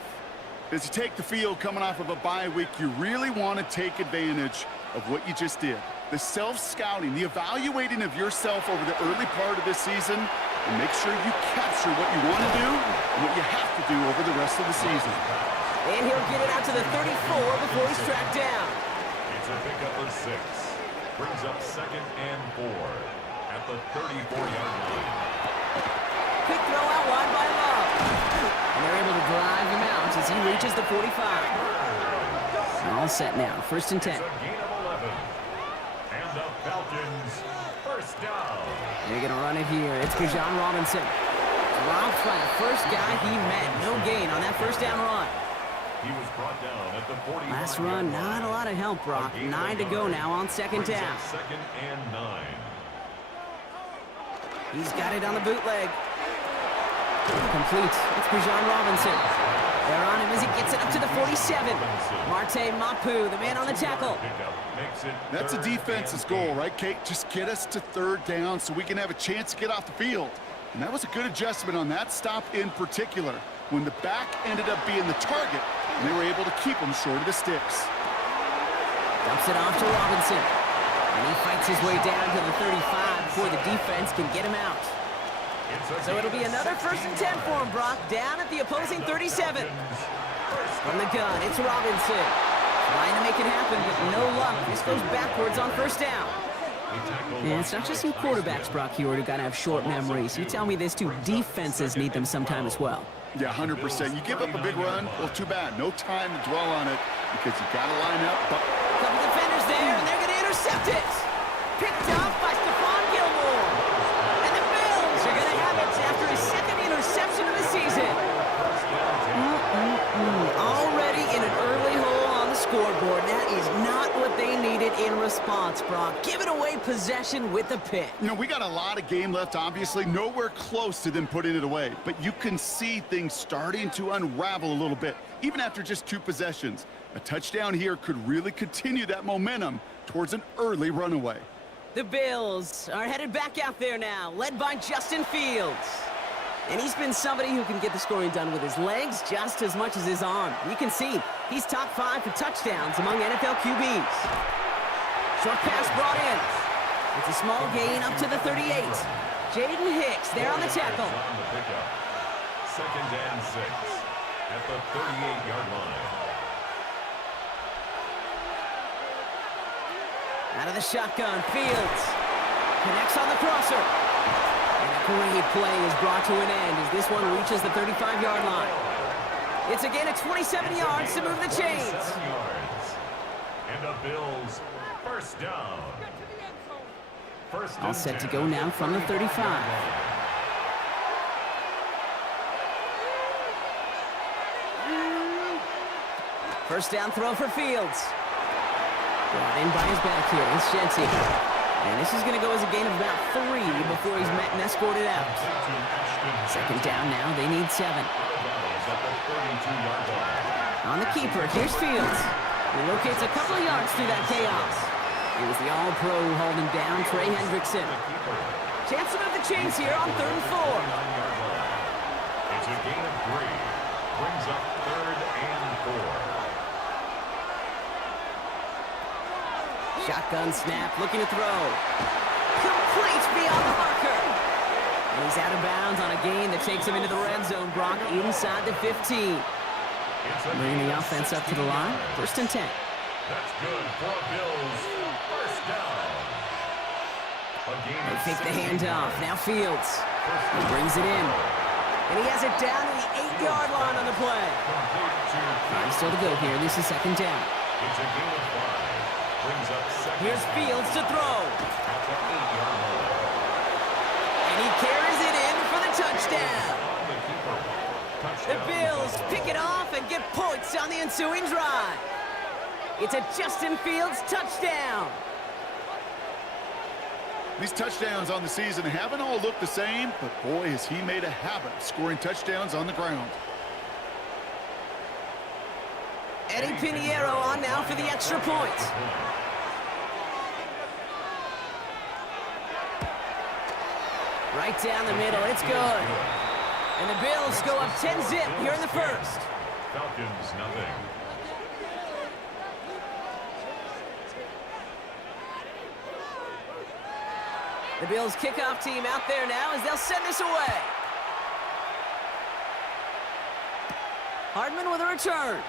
As you take the field coming off of a bye week, you really want to take advantage of what you just did. The self-scouting, the evaluating of yourself over the early part of this season, and make sure you capture what you want to do and what you have to do over the rest of the season. And he'll get it out to the 34 before he's tracked down. It's a pickup of 6. Brings up 2nd and 4 at the 34-yard line. Quick throw out wide by Love. And they're able to drive him out as he reaches the 45. All set now, 1st and 10. It's a gain of 11. And the Falcons 1st down. They're going to run it here. It's Bijan Robinson. Dropped by the first guy he met. No gain on that 1st down run. He was brought down at the 40. Last run, not a lot of help, Brock. 9 to go now on 2nd down. 2nd and 9. He's got it on the bootleg. Complete. It's Bijan Robinson. They're on him as he gets it up to the 47. Marte Mapu, the man on the tackle. That's a defense's goal, right, Kate? Just get us to 3rd down so we can have a chance to get off the field. And that was a good adjustment on that stop in particular, when the back ended up being the target, and they were able to keep him short of the sticks. Dumps it off to Robinson. And he fights his way down to the 35 before the defense can get him out. So it'll be another 1st and 10 for him, Brock, down at the opposing 37. From the gun, it's Robinson. Trying to make it happen, but no luck. This goes backwards on 1st down. And it's not just you quarterbacks, Brock, here who gotta have short memories. You tell me this too, defenses need them sometime as well. Yeah, 100%. You give up a big run, well, too bad. No time to dwell on it because you got to line up. But couple defenders there, got this. Picked up by Stephon Gilmore. And the Bills are going to have it after his second interception of the season. Already in an early hole on the scoreboard. That is not what they needed in response, Brock. Giving away possession with the pick. You know, we got a lot of game left, obviously. Nowhere close to them putting it away. But you can see things starting to unravel a little bit, even after just 2 possessions. A touchdown here could really continue that momentum towards an early runaway. The Bills are headed back out there now, led by Justin Fields. And he's been somebody who can get the scoring done with his legs just as much as his arm. You can see he's top 5 for touchdowns among NFL QBs. Short pass brought in. It's a small gain up to the 38. Jaden Hicks there on the tackle. Second and 6 at the 38-yard line. Out of the shotgun, Fields connects on the crosser. And a great play is brought to an end as this one reaches the 35-yard line. It's a gain of 27 yards to move the chains. And the Bills first down. All set to go now from the 35. First down throw for Fields. Brought in by his back here. It's Shenty. And this is going to go as a gain of about 3 before he's met and escorted out. Second down now. They need 7. On the keeper, here's Fields. He locates a couple of yards through that chaos. It was the all-pro holding down Trey Hendrickson. Chance to move the chains here on 3rd and 4. It's a gain of 3. Brings up 3rd and 4. Shotgun snap, looking to throw. Complete beyond the marker. And he's out of bounds on a gain that takes him into the red zone, Brock, inside the 15. Bringing the offense up to the line. 1st and 10. That's good for Bills. First down. They fake the handoff. Now Fields. He brings it in. And he has it down to the 8-yard line on the play. 5 still to go here. This is 2nd down. It's a gain of 5. Brings up 2nd. Here's Fields to throw. At the 8-yard line. And he carries it in for the touchdown. The keeper. The Bills pick it off and get points on the ensuing drive. It's a Justin Fields touchdown. These touchdowns on the season haven't all looked the same, but boy, has he made a habit of scoring touchdowns on the ground. Eddie Pinheiro on now for the extra point. Right down the middle, it's good. And the Bills go up 10-zip here in the first. Falcons, nothing. The Bills kickoff team out there now as they'll send this away. Hardman with a return.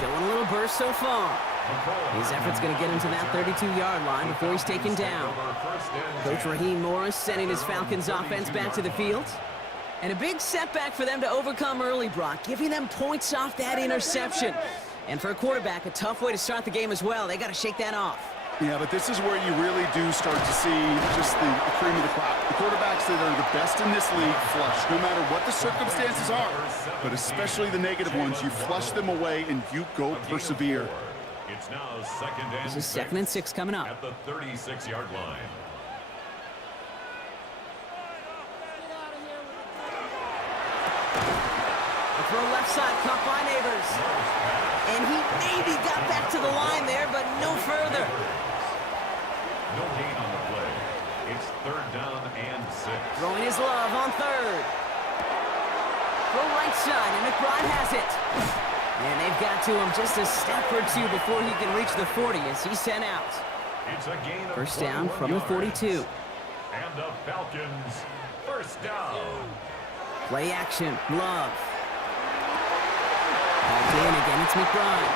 Showing a little burst so far. His effort's going to get him to that 32-yard line before he's taken down. Coach Raheem Morris sending his Falcons offense back to the field. And a big setback for them to overcome early, Brock, giving them points off that interception. And for a quarterback, a tough way to start the game as well. They got to shake that off. Yeah, but this is where you really do start to see just the cream of the crop. The quarterbacks that are the best in this league flush, no matter what the circumstances are. But especially the negative ones, you flush them away and you go persevere. It's now 2nd and 6. This is 2nd and 6 coming up. At the 36-yard line. The throw left side, caught by Neighbors. And he maybe got back to the line there, but no further. No gain on the play. It's 3rd down and 6. Throwing his love on 3rd. Throw right side, and McBride has it. And they've got to him just a step or 2 before he can reach the 40 as he's sent out. It's a gain of First down 41 from the yards. 42. And the Falcons, first down. Play action, Love. Called in again, it's McBride.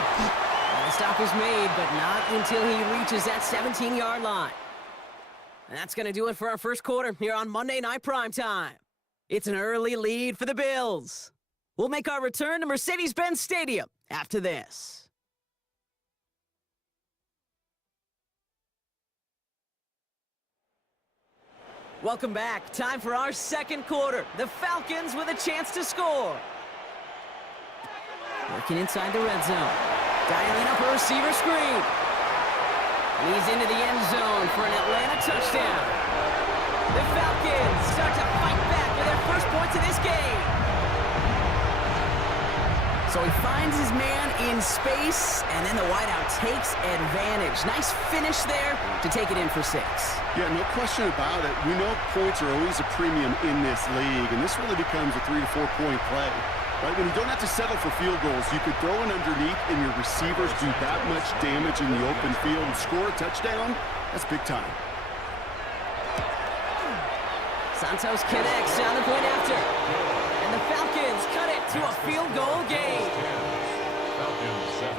And the stop is made, but not until he reaches that 17-yard line. And that's going to do it for our first quarter here on Monday Night Primetime. It's an early lead for the Bills. We'll make our return to Mercedes-Benz Stadium after this. Welcome back. Time for our second quarter. The Falcons with a chance to score. Working inside the red zone. Dialing up a receiver screen. And he's into the end zone for an Atlanta touchdown. The Falcons start to fight back with their first points of this game. So he finds his man in space, and then the wideout takes advantage. Nice finish there to take it in for 6. Yeah, no question about it. We know points are always a premium in this league, and this really becomes a 3 to 4 point play. Right? When you don't have to settle for field goals, you could throw it underneath, and your receivers do that much damage in the open field and score a touchdown. That's big time. Santos connects on the point after. And the Falcons cut it to a field goal game. Falcons 7.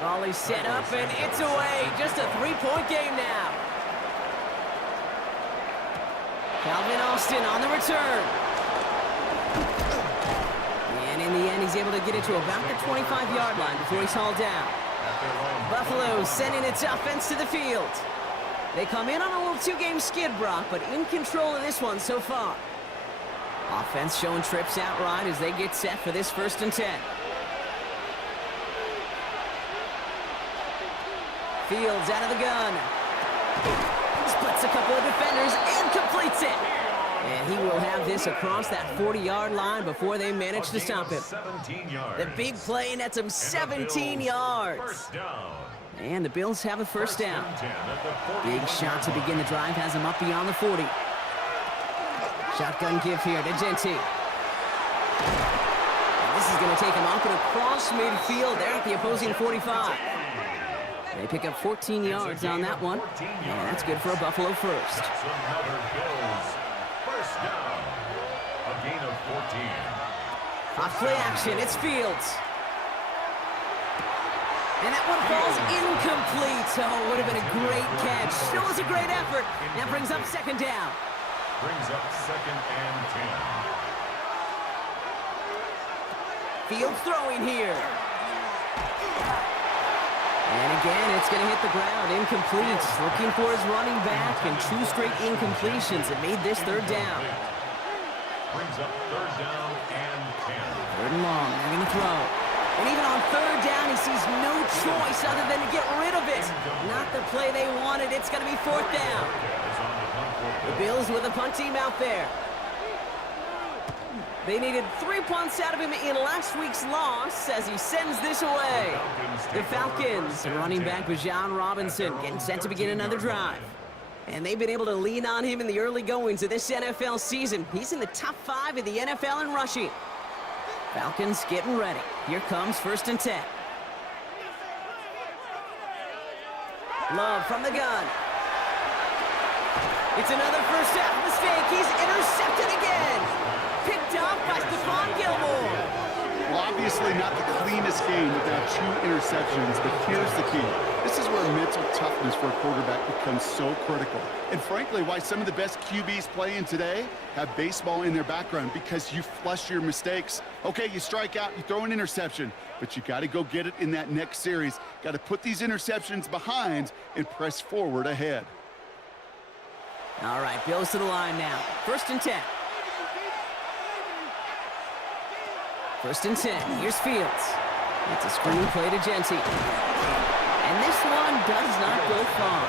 Volley set up, and it's away. Just a 3-point game now. Calvin Austin on the return. And in the end, he's able to get it to about the 25-yard line before he's hauled down. Buffalo sending its offense to the field. They come in on a little 2-game skid, Brock, but in control of this one so far. Offense showing trips outright as they get set for this 1st and 10. Fields out of the gun. Splits a couple of defenders and completes it. And he will have this across that 40-yard line before they manage to stop him. The big play nets him 17 yards. First down. And the Bills have a first down. Big shot to begin the drive has him up beyond the 40. Shotgun give here to Genty. And this is going to take him up and across midfield there at the opposing 45. They pick up 14 yards on that one. And that's good for a Buffalo first. That's another Bills first down. A gain of 14. Off play action, it's Fields. And that one falls incomplete. Oh, it would have been a great catch. Still was a great effort. That brings up 2nd down. Brings up 2nd and 10. Fields throwing here. And again, it's going to hit the ground. Incomplete. Looking for his running back, and 2 straight incompletions that made this 3rd down. Brings up 3rd down and 10. 3rd and long. They're going to throw. And even on 3rd down, he sees no choice other than to get rid of it. Not the play they wanted. It's going to be 4th down. The Bills with a punt team out there. They needed 3 punts out of him in last week's loss as he sends this away. The Falcons, running back Bijan Robinson, getting set to begin another drive. And they've been able to lean on him in the early goings of this NFL season. He's in the top 5 of the NFL in rushing. Falcons getting ready. Here comes 1st and 10. Love from the gun. It's another first half mistake. He's intercepted again. Picked off by Stephon Gilmore. Well, obviously not the cleanest game without 2 interceptions, but here's the key. This is where mental toughness for a quarterback becomes so critical. And frankly, why some of the best QBs playing today have baseball in their background, because you flush your mistakes. Okay, you strike out, you throw an interception, but you got to go get it in that next series. Got to put these interceptions behind and press forward ahead. All right, Bills to the line now. 1st and 10. 1st and 10. Here's Fields. It's a screen play to Genty. And this one does not go far.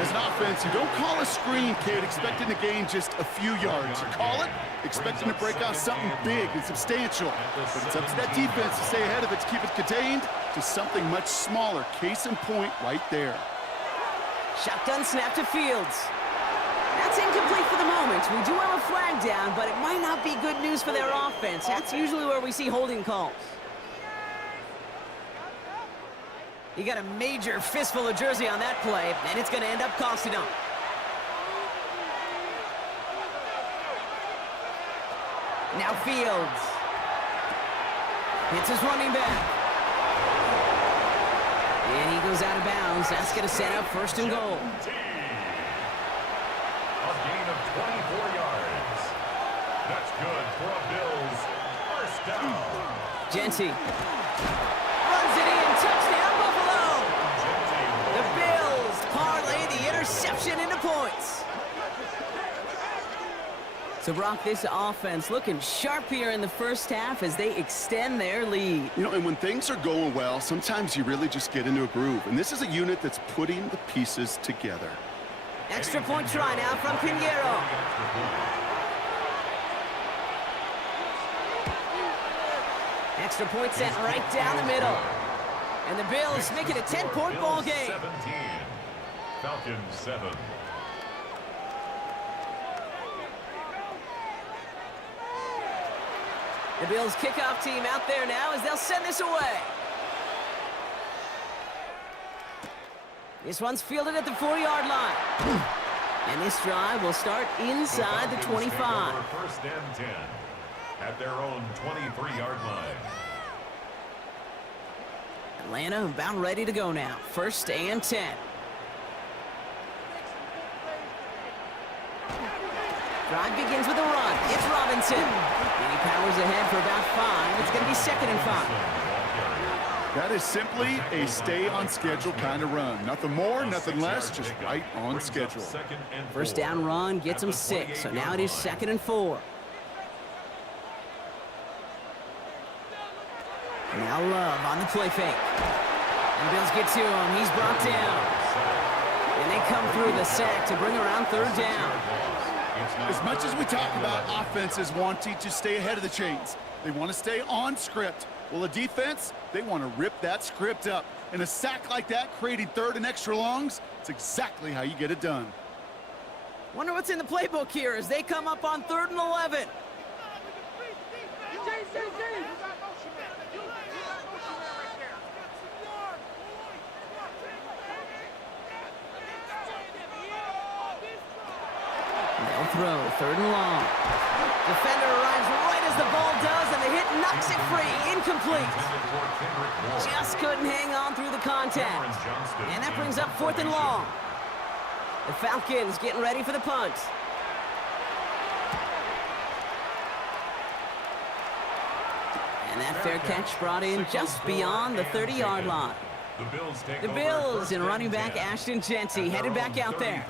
As an offense, you don't call a screen, kid, expecting to gain just a few yards. You call it, expecting to break out something big and substantial. But it's up to that defense to stay ahead of it, to keep it contained to something much smaller. Case in point right there. Shotgun snap to Fields. That's incomplete for the moment. We do have a flag down, but it might not be good news for their offense. That's usually where we see holding calls. He got a major fistful of jersey on that play, and it's going to end up costing him. Now Fields. It's his running back. And he goes out of bounds. That's going to set up 1st and goal. A gain of 24 yards. That's good for a Bills first down. Genty runs it in. Touchdown, Buffalo. So, Brock, this offense looking sharp here in the first half as they extend their lead. You know, and when things are going well, sometimes you really just get into a groove. And this is a unit that's putting the pieces together. Extra point try now from Pinheiro. Extra point sent right down the middle. And the Bills make it a 10-point ball game. 17. Falcons 7. The Bills kickoff team out there now as they'll send this away. This one's fielded at the 4-yard line. And this drive will start inside the 25. First and 10 at their own 23-yard line. Atlanta about ready to go now. First and 10. Drive begins with a run. It's Robinson. And he powers ahead for about 5. It's going to be 2nd and 5. That is simply a stay-on-schedule kind of run. Nothing more, nothing less, just right on schedule. First down run gets him 6. So now it is 2nd and 4. Now Love on the play fake. And Bills get to him. He's brought down. And they come through the sack to bring around 3rd down. As much as we talk about offenses wanting to stay ahead of the chains, they want to stay on script. Well, a defense, they want to rip that script up. And a sack like that, creating 3rd and extra longs, it's exactly how you get it done. Wonder what's in the playbook here as they come up on 3rd and 11. They'll throw 3rd and long. Defender arrives right as the ball does, and the hit knocks it free. Incomplete. Just couldn't hang on through the contact. And that brings up 4th and long. The Falcons getting ready for the punt. And that fair catch brought in just beyond the 30-yard line. The Bills and running back Ashton Jeanty headed back out there.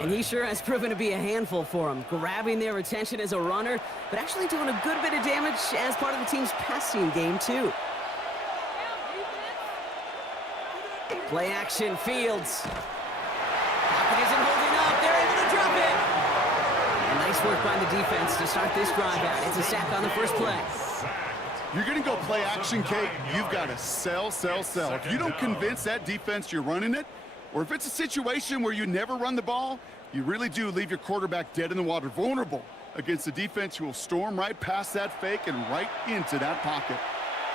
And he sure has proven to be a handful for them, grabbing their attention as a runner, but actually doing a good bit of damage as part of the team's passing game, too. Play action, Fields. Pocket isn't holding up. They're able to drop it. And nice work by the defense to start this drive out. It's a sack on the first play. You're going to go play action, Kate. You've got to sell. If you don't convince that defense you're running it, or if it's a situation where you never run the ball, you really do leave your quarterback dead in the water, vulnerable against a defense who will storm right past that fake and right into that pocket.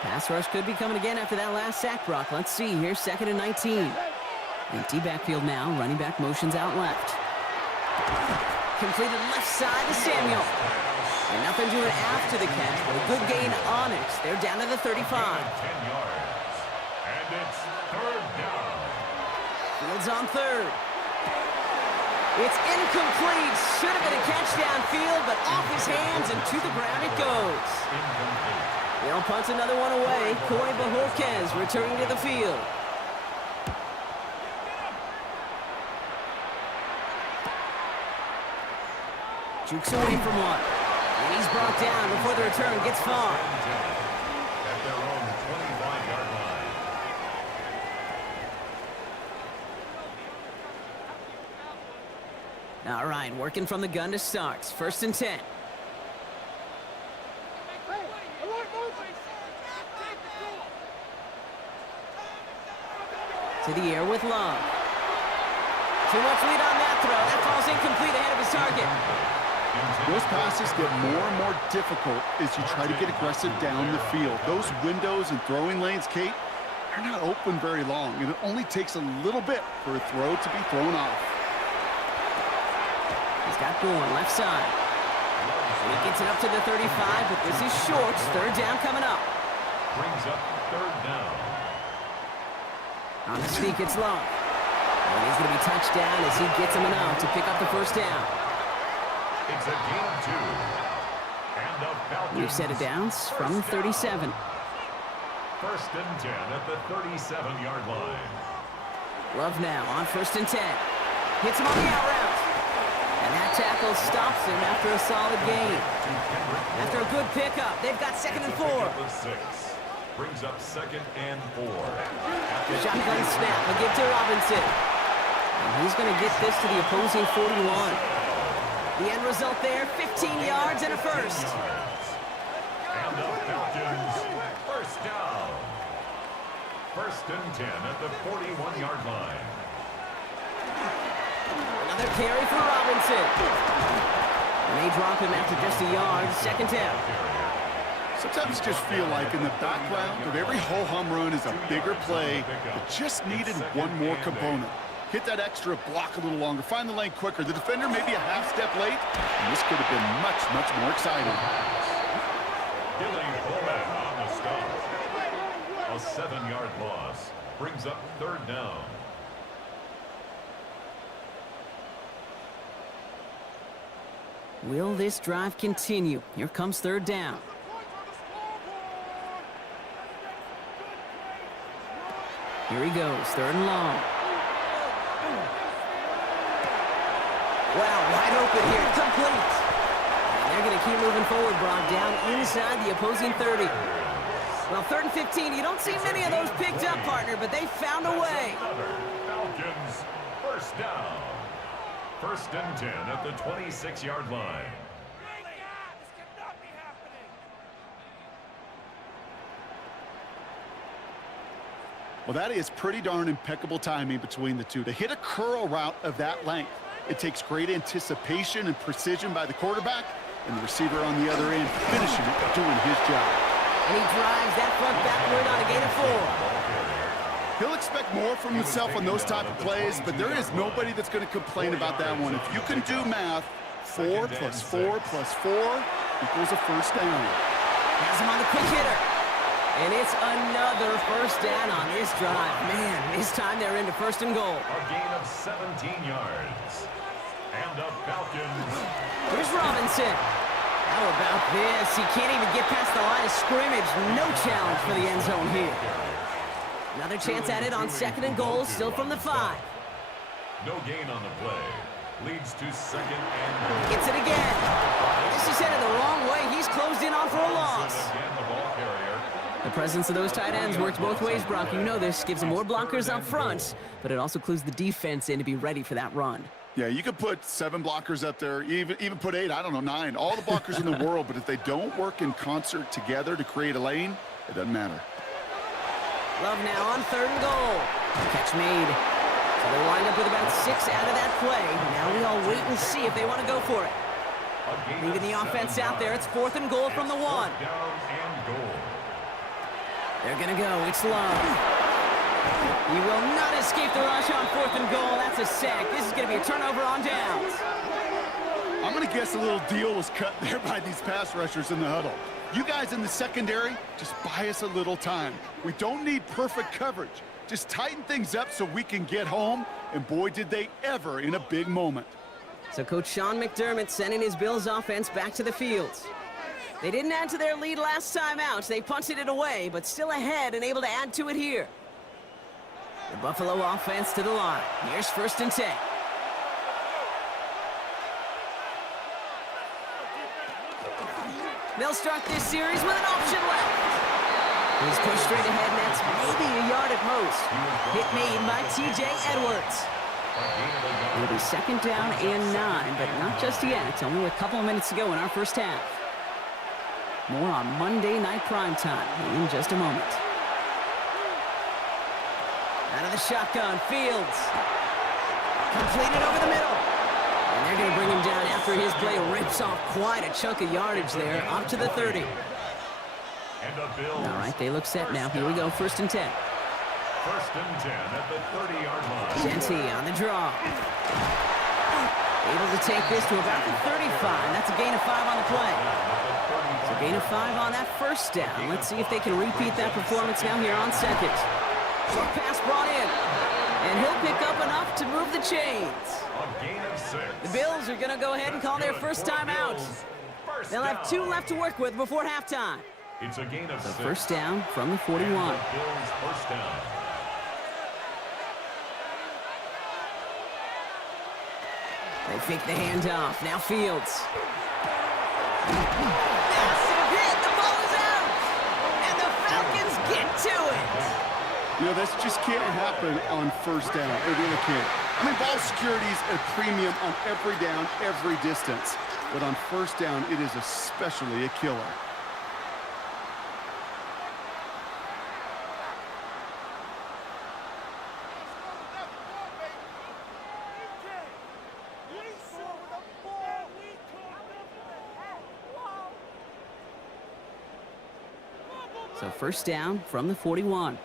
Pass rush could be coming again after that last sack, Brock. Let's see. Here's 2nd and 19. Empty backfield now. Running back motions out left. Completed left side to Samuel. And nothing doing after the catch, but a good gain on it. They're down to the 35. 10 yards. And it's 3rd down. Fields on 3rd. It's incomplete. Should have been a catch downfield, but off his hands and to the ground it goes. They'll punt another one away. Corey Bajorquez returning to the field. Jukes away from one. And he's brought down before the return gets far. At their own 25-yard line. All right, working from the gun to start. 1st and 10. To the air with Love. Too much lead on that throw. That falls incomplete ahead of his target. Those passes get more and more difficult as you try to get aggressive down the field. Those windows and throwing lanes, Kate, are not open very long, and it only takes a little bit for a throw to be thrown off. He's got Bourne left side. And he gets it up to the 35, but this is short. 3rd down coming up. Brings up 3rd down. On the sneak, it's Love. And he's going to be touched down as he gets him enough to pick up the 1st down. It's a gain of 2. And the Falcons. New set of downs from the 37. 1st and 10 at the 37-yard line. Love now on 1st and 10. Hits him on the out route. And that left tackle stops him after a solid gain. After a good pickup, they've got 2nd and 4. Brings up 2nd and 4. Shotgun snap, a give to Robinson. And he's going to get this to the opposing 41. The end result there, 15 yards and a first. And the Falcons, first down. 1st and 10 at the 41-yard line. Another carry for Robinson. And they drop him after just a yard, 2nd down. Sometimes you just feel like in the background of every ho-hum run is a bigger play that just needed one more component. Hit that extra block a little longer, find the lane quicker. The defender maybe a half step late, and this could have been much, much more exciting. Gilling Bowman on the stop. A 7-yard loss brings up 3rd down. Will this drive continue? Here comes 3rd down. Here he goes, 3rd and long. Wow, wide open here, complete. And they're going to keep moving forward, Brock, down inside the opposing 30. Well, 3rd and 15, you don't see many of those picked up, partner, but they found a way. Falcons, first down. 1st and 10 at the 26-yard line. Well, that is pretty darn impeccable timing between the two. To hit a curl route of that length, it takes great anticipation and precision by the quarterback, and the receiver on the other end finishing it, doing his job. And he drives that front backward on a gain of 4. He'll expect more from himself on those type of plays, but there is nobody that's going to complain about that one. If you can do math, 4 plus 4 plus 4 equals a first down. Has him on the quick hitter. And it's another first down on this drive. Man, this time they're into 1st and goal. A gain of 17 yards. And the Falcons. Here's Robinson. How about this? He can't even get past the line of scrimmage. No challenge for the end zone here. Another chance at it on 2nd and goal, still from the 5. No gain on the play. Leads to 2nd and goal. Gets it again. This is headed the wrong way. He's closed in on for a loss. The presence of those tight ends works both ways, Brock. You know this. Gives them more blockers up front, but it also clues the defense in to be ready for that run. Yeah, you could put 7 blockers up there, even put 8, I don't know, 9. All the blockers in the world, but if they don't work in concert together to create a lane, it doesn't matter. Love now on 3rd and goal. Catch made. So they wind up with about 6 out of that play. Now we all wait and see if they want to go for it. Leaving the offense out there. It's 4th and goal from the 1. Down and goal. They're going to go. It's Love. He will not escape the rush on 4th and goal. That's a sack. This is going to be a turnover on downs. I'm going to guess a little deal was cut there by these pass rushers in the huddle. You guys in the secondary, just buy us a little time. We don't need perfect coverage. Just tighten things up so we can get home, and boy, did they ever in a big moment. So Coach Sean McDermott sending his Bills offense back to the field. They didn't add to their lead last time out. They punted it away, but still ahead and able to add to it here. The Buffalo offense to the line. Here's 1st and 10. They'll start this series with an option left. He's pushed straight ahead, and that's maybe a yard at most. Hit made by T.J. Edwards. It'll be 2nd down and 9, but not just yet. It's only a couple of minutes to go in our first half. More on Monday Night Primetime in just a moment. Out of the shotgun, Fields. Completed over the middle. And they're going to bring him down after his play rips off quite a chunk of yardage there, up to the 30. All right, they look set now. Here we go, 1st and 10. 1st and 10 at the 30-yard line. Genty on the draw. Able to take this to about the 35. That's a gain of 5 on the play. So gain of 5 on that first down. Let's see if they can repeat that performance now here on 2nd. Short pass brought in. And he'll pick up enough to move the chains. A gain of 6. The Bills are going to go ahead and call their first time out. They'll have 2 left to work with before halftime. It's a gain of 6. First down from the 41. And the Bills first down. They fake the handoff. Now Fields. Massive hit. The ball is out. And the Falcons get to it. You know, this just can't happen on first down. It really can't. I mean, ball security is a premium on every down, every distance. But on first down, it is especially a killer. So first down from the 41.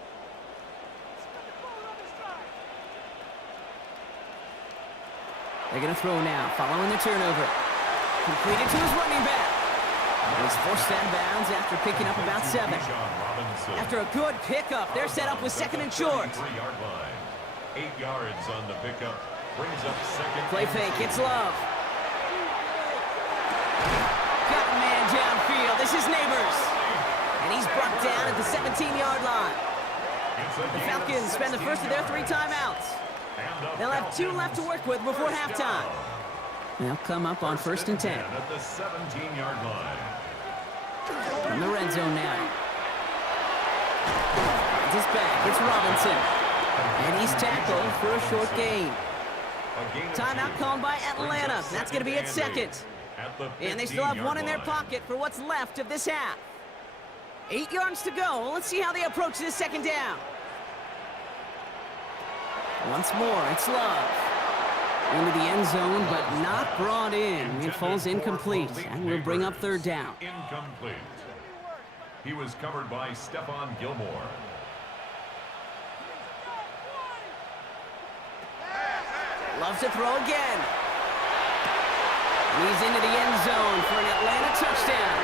They're going to throw now, following the turnover. Completed to his running back. He's forced out of bounds after picking up about 7. After a good pickup, they're set up with second and short. 8 yards on the pickup. Brings up second. Play fake, it's Love. Got a man downfield. This is Neighbors. And he's brought down at the 17-yard line. The Falcons spend the first of their 3 timeouts. They'll have 2 left to work with before halftime. They'll come up on first and 10. At the 17-yard line. From the red zone now. Finds his back. It's Robinson. And he's tackled for a short gain. Timeout called by Atlanta. That's going to be at second. And they still have 1 in their pocket for what's left of this half. 8 yards to go. Let's see how they approach this second down. Once more, it's Love. Into the end zone, but not brought in. It falls incomplete, and will bring up third down. Incomplete. He was covered by Stephon Gilmore. Loves to throw again. He's into the end zone for an Atlanta touchdown.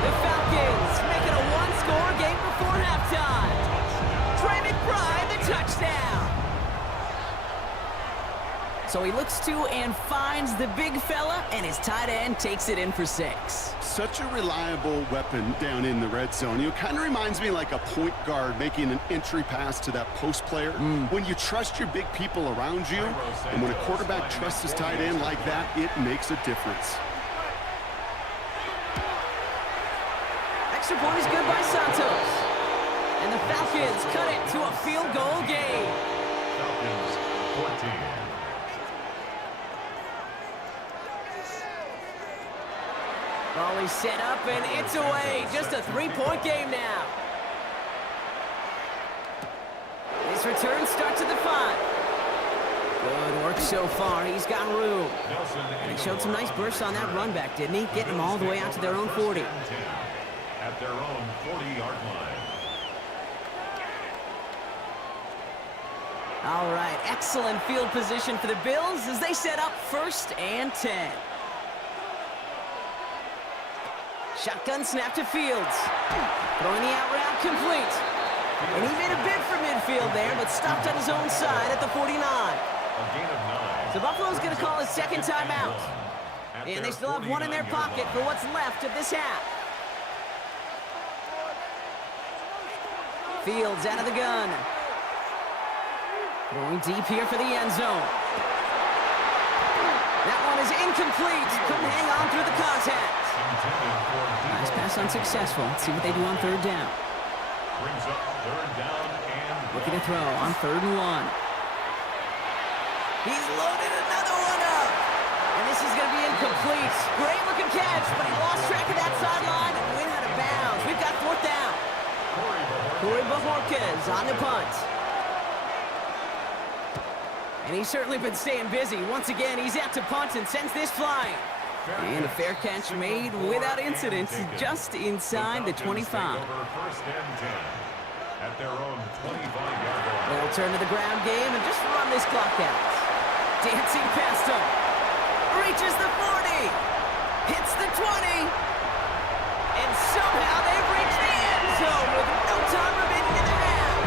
The Falcons making a 1-score game before halftime. Trey McBride, the touchdown. So he looks to and finds the big fella, and his tight end takes it in for 6. Such a reliable weapon down in the red zone. You know, kind of reminds me like a point guard making an entry pass to that post player. When you trust your big people around you, and when a quarterback trusts his tight end like that, it makes a difference. Extra point is good by Santos. And the Falcons cut it to a field goal game. Falcons 14. Ball is set up, and it's away. Just a 3-point game now. His return starts at the 5. Good work so far. He's got room. And he showed some nice bursts on that run back, didn't he? Getting them all the way out to their own 40. At their own 40-yard line. All right, excellent field position for the Bills as they set up first and 10. Shotgun snap to Fields. Throwing the out route complete. And he made a bid for midfield there, but stopped on his own side at the 49. So Buffalo's going to call his second timeout. And they still have 1 in their pocket for what's left of this half. Fields out of the gun. Going deep here for the end zone. That one is incomplete. Couldn't hang on through the contact. Nice pass unsuccessful. Let's see what they do on third down. Brings up third down and Looking to throw on 3rd and 1. He's loaded another one up. And this is going to be incomplete. Great looking catch, but he lost track of that sideline and went out of bounds. We've got 4th down. Corey Bajorquez on the punt. And he's certainly been staying busy. Once again, he's out to punt and sends this flying. And a fair catch made without incident just inside the 25. First and 10 at their own 25-yard line. They'll turn to the ground game and just run this clock out. Dancing past him. Reaches the 40. Hits the 20. And somehow they've reached the end zone with no time remaining in the half.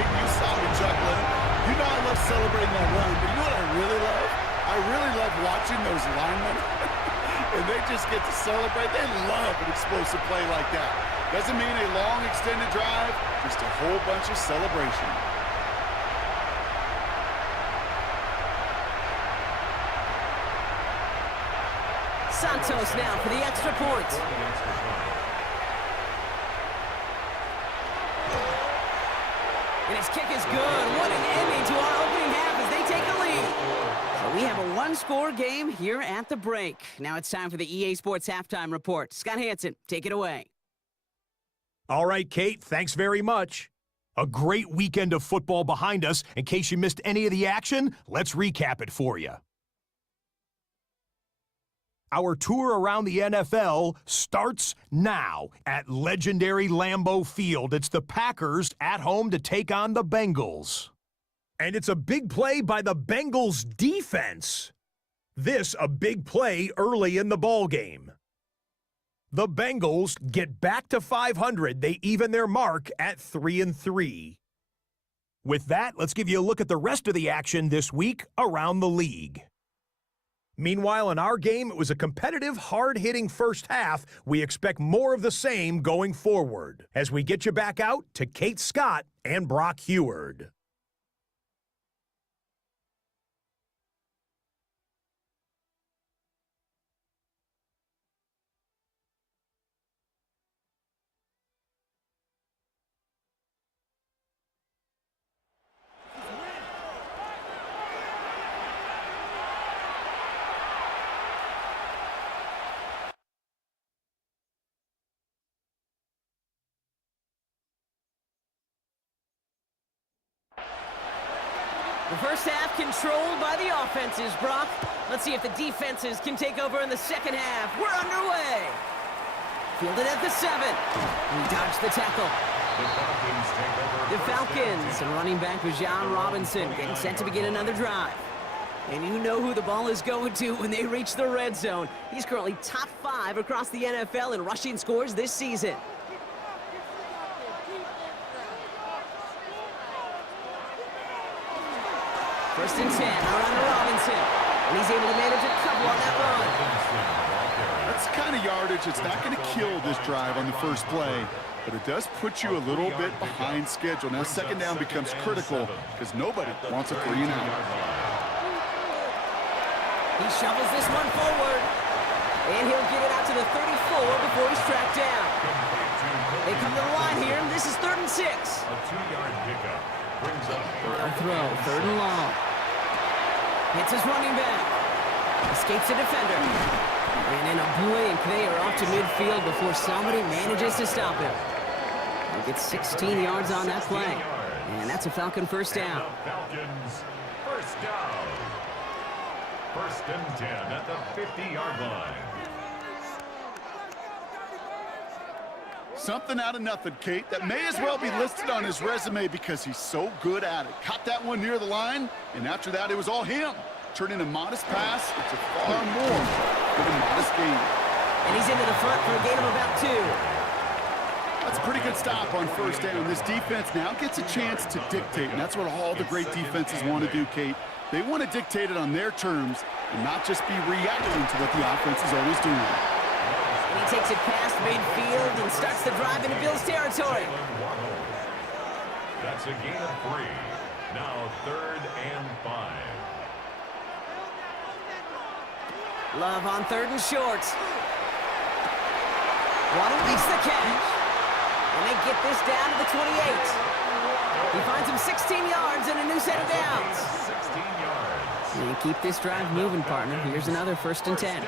You saw me chuckling. You know I love celebrating that run, but you know what I really love? I really love watching those linemen. And they just get to celebrate. They love an explosive play like that. Doesn't mean a long extended drive, just a whole bunch of celebration. Santos now for the extra point. And his kick is good. What an ending to our opening half as they take the lead. So we have a one-score game here at the break. Now it's time for the EA Sports Halftime Report. Scott Hansen, take it away. All right, Kate, thanks very much. A great weekend of football behind us. In case you missed any of the action, let's recap it for you. Our tour around the NFL starts now at legendary Lambeau Field. It's the Packers at home to take on the Bengals. And it's a big play by the Bengals defense. This a big play early in the ballgame. The Bengals get back to 500. They even their mark at 3-3. With that, let's give you a look at the rest of the action this week around the league. Meanwhile, in our game, it was a competitive, hard-hitting first half. We expect more of the same going forward as we get you back out to Kate Scott and Brock Heward. The first half controlled by the offenses, Brock. Let's see if the defenses can take over in the second half. We're underway. Fielded at the 7. We dodged the tackle. The Falcons and running back Bijan Robinson getting set to begin another drive. And you know who the ball is going to when they reach the red zone. He's currently top 5 across the NFL in rushing scores this season. First and 10, around to Robinson. And he's able to manage a couple on that run. That's the kind of yardage that's not going to kill this drive on the first play, but it does put you a little bit behind schedule. Now second down becomes critical because nobody wants a 3 and out. He shovels this one forward. And he'll get it out to the 34 before he's tracked down. They come to the line here, and this is 3rd and 6. A 2-yard pickup. They'll throw, 3rd and long. Hits his running back. Escapes a defender. And in a blink, they are off to midfield before somebody manages to stop him. He gets 16 yards on that play. And that's a Falcon first down. Falcons first down. 1st and 10 at the 50-yard line. Something out of nothing, Kate. That may as well be listed on his resume because he's so good at it. Caught that one near the line, and after that, it was all him. Turning a modest pass into far more than a modest gain. And he's into the front for a gain of about 2. That's a pretty good stop on first down. This defense now gets a chance to dictate, and that's what all the great defenses want to do, Kate. They want to dictate it on their terms and not just be reacting to what the offense is always doing. And he takes it past midfield and starts the drive into Bills territory. That's a gain of 3. Now 3rd and 5. Love on 3rd and short. Waddle makes the catch. And they get this down to the 28. He finds him 16 yards and a new set of downs. 16 yards. And keep this drive moving, partner. Here's another 1st and 10.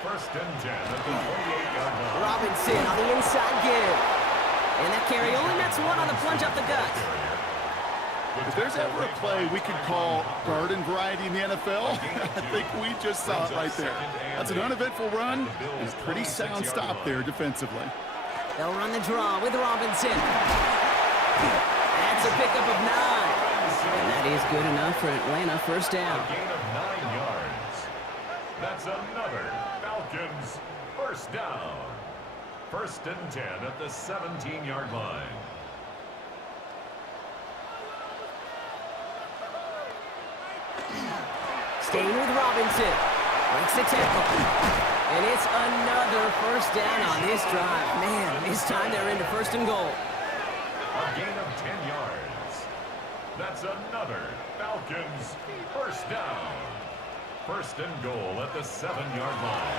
1st and 10 at the 28-yard line. Robinson on the inside give. And that carry only nets 1 on the plunge up the gut. If there's ever a play we could call garden variety in the NFL, I think we just saw it right there. That's an uneventful run and a pretty sound stop there defensively. They'll run the draw with Robinson. That's a pickup of 9. And that is good enough for Atlanta first down. A gain of 9 yards. That's another Falcons first down. 1st and 10 at the 17-yard line. Staying with Robinson. Breaks the tackle. And it's another first down on this drive. Man, this time they're into 1st and goal. A gain of 10 yards. That's another Falcons first down. first and goal at the 7-yard line.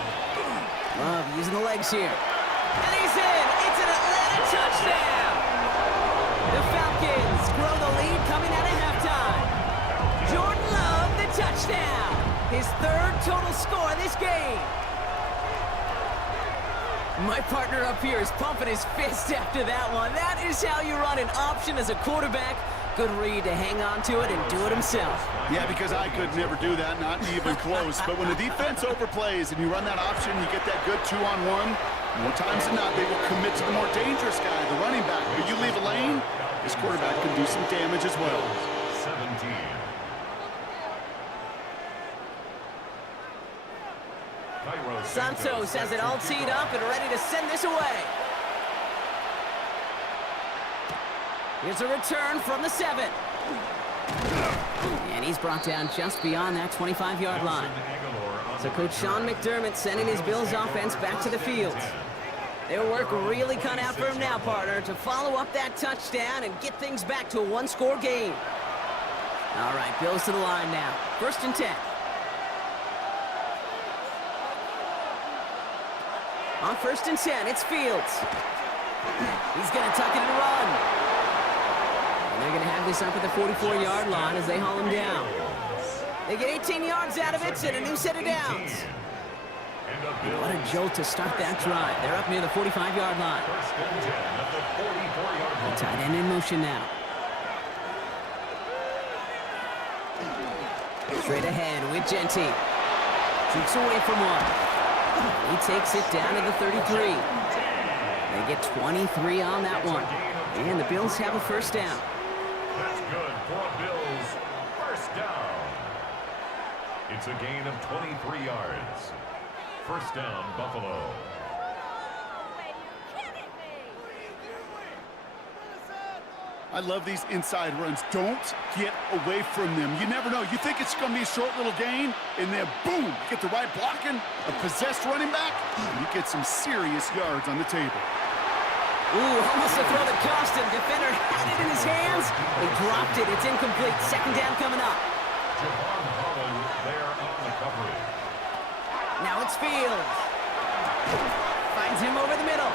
Love using the legs here. And he's in. It's an Atlanta touchdown. The Falcons grow the lead coming out of halftime. Jordan Love, the touchdown. His third total score this game. My partner up here is pumping his fist after that one. That is how you run an option as a quarterback. Good read to hang on to it and do it himself. Yeah, because I could never do that, not even close. But when the defense overplays and you run that option, you get that good 2-on-1. More times than not, they will commit to the more dangerous guy, the running back. But you leave a lane, this quarterback can do some damage as well. 17. Santos has it all teed up and ready to send this away. Here's a return from the 7. And he's brought down just beyond that 25-yard line. So Coach Sean McDermott sending his Bills offense back to the field. Their work really cut out for him now, partner, to follow up that touchdown and get things back to a one-score game. All right, Bills to the line now. 1st and 10. On 1st and 10, it's Fields. He's going to tuck it and run. And they're going to have this up at the 44-yard line as they haul him down. They get 18 yards out of it and a new set of downs. And what a jolt to start that drive. They're up near the 45-yard line. The tight end in motion now. Straight ahead with Genty. Shoots away from one. He takes it down to the 33. They get 23 on that one. And the Bills have a 1st down. That's good for Bills. 1st down. It's a gain of 23 yards. 1st down, Buffalo. I love these inside runs. Don't get away from them. You never know. You think it's going to be a short little gain, and then boom, get the right blocking, a possessed running back, and you get some serious yards on the table. Ooh, almost a throw that cost him. Defender had it in his hands. He dropped it. It's incomplete. 2nd down coming up. Javon Holland there on the coverage. Now it's Fields. Finds him over the middle.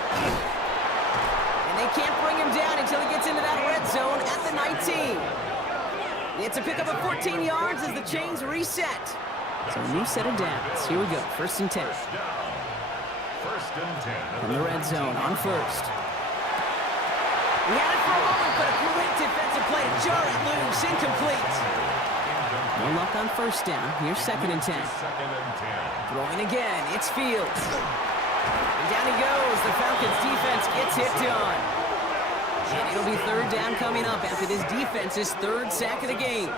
And they can't bring him down until he gets into that red zone at the 19. It's a pickup of 14 yards as the chains reset. So a new set of downs. Here we go. 1st and 10. 1st and 10. From the red zone on 1st. He had it for a moment, but a great defensive play to jar it loose. Incomplete. No luck on 1st down. Here's 2nd and 10. 2nd and 10. Throwing again. It's Fields. And down he goes. The Falcons defense gets hit done. And it'll be 3rd down coming up after this defense's 3rd sack of the game.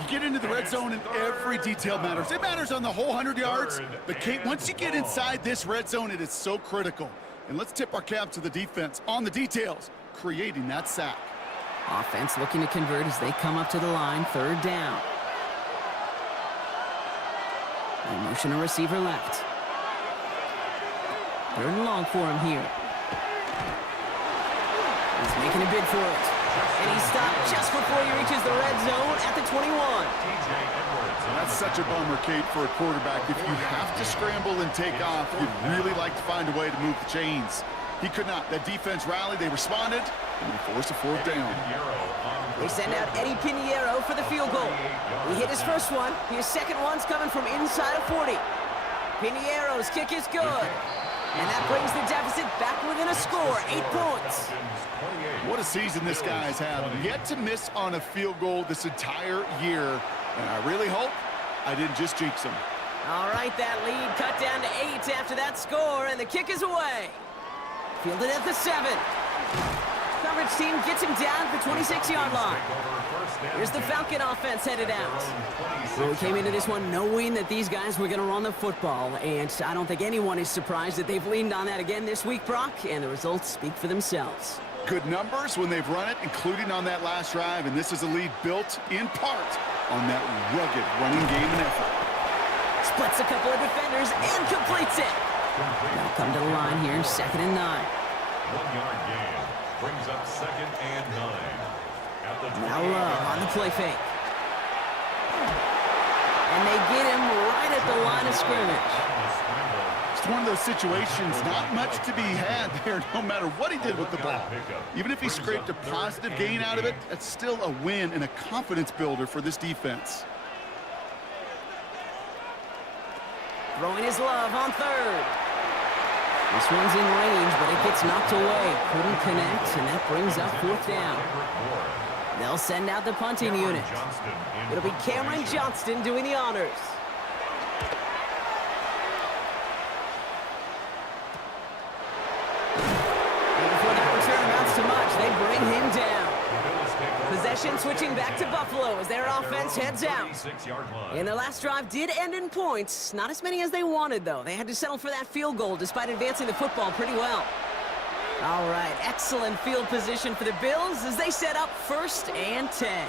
You get into the red zone and every detail matters. It matters on the whole 100 yards. But, Kate, once you get inside this red zone, it is so critical. And let's tip our cap to the defense on the details, creating that sack. Offense looking to convert as they come up to the line. 3rd down. They motion a receiver left. 3rd and long for him here. He's making a bid for it. And he stopped just before he reaches the red zone at the 21. That's such a bummer, Kate, for a quarterback. If you have to scramble and take off, you'd really like to find a way to move the chains. He could not. That defense rallied, they responded, and they forced a 4th down. They send out Eddie Pinheiro for the field goal. He hit his first one. His second one's coming from inside of 40. Pinheiro's kick is good. And that brings the deficit back within a score, 8 points. What a season this guy's having. Yet to miss on a field goal this entire year. And I really hope I didn't just jinx him. All right, that lead cut down to 8 after that score, and the kick is away. Fielded at the 7. Coverage team gets him down at the 26-yard line. Here's the Falcon offense headed out. Well, we came into this one knowing that these guys were going to run the football, and I don't think anyone is surprised that they've leaned on that again this week, Brock, and the results speak for themselves. Good numbers when they've run it, including on that last drive, and this is a lead built in part on that rugged running game and effort. Splits a couple of defenders and completes it. They'll come to the line here, 2nd and 9. 1-yard gain brings up 2nd and 9. At the Now Love on the play fake. And they get him right at the line of scrimmage. It's one of those situations, not much to be had there no matter what he did with the ball. Even if he scraped a positive gain out of it, that's still a win and a confidence builder for this defense. Throwing his love on third. This one's in range, but it gets knocked away. Couldn't connect, and that brings up fourth down. They'll send out the punting unit. It'll be Cameron Johnston doing the honors. And before that return amounts to much, they bring him down. Possession switching back to Buffalo as their offense heads out. And their last drive did end in points. Not as many as they wanted, though. They had to settle for that field goal despite advancing the football pretty well. All right, excellent field position for the Bills as they set up 1st and 10.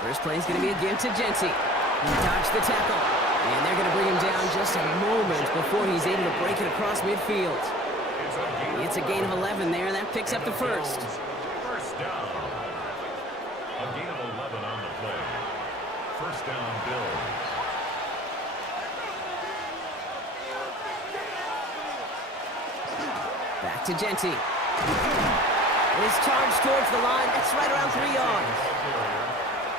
First play is going to be a give to Genty. He dodged the tackle. And they're going to bring him down just a moment before he's able to break it across midfield. It's a gain of 11 there, and that picks up the first. First down. A gain of 11 on the play. First down, Bills. Back to Genty. His charge towards the line. That's right around 3 yards.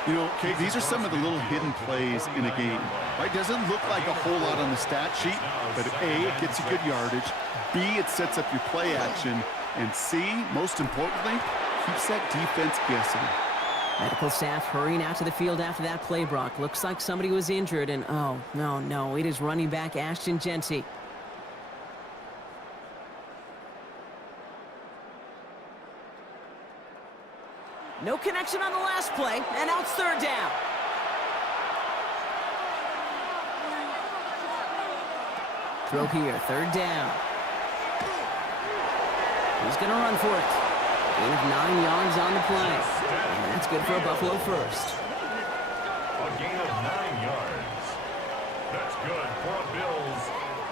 You know, Kate, these are some of the little hidden plays in a game. Right? Doesn't look like a whole lot on the stat sheet, but A, it gets you good yardage. B, it sets up your play action. And C, most importantly, keeps that defense guessing. Medical staff hurrying out to the field after that play, Brock. Looks like somebody was injured, and oh, no, it is running back Ashton Genty. No connection on the last play, and now it's 3rd down. Throw here, 3rd down. He's going to run for it. Gain of 9 yards on the play. And that's good for a Buffalo first. A gain of 9 yards. That's good for a Bills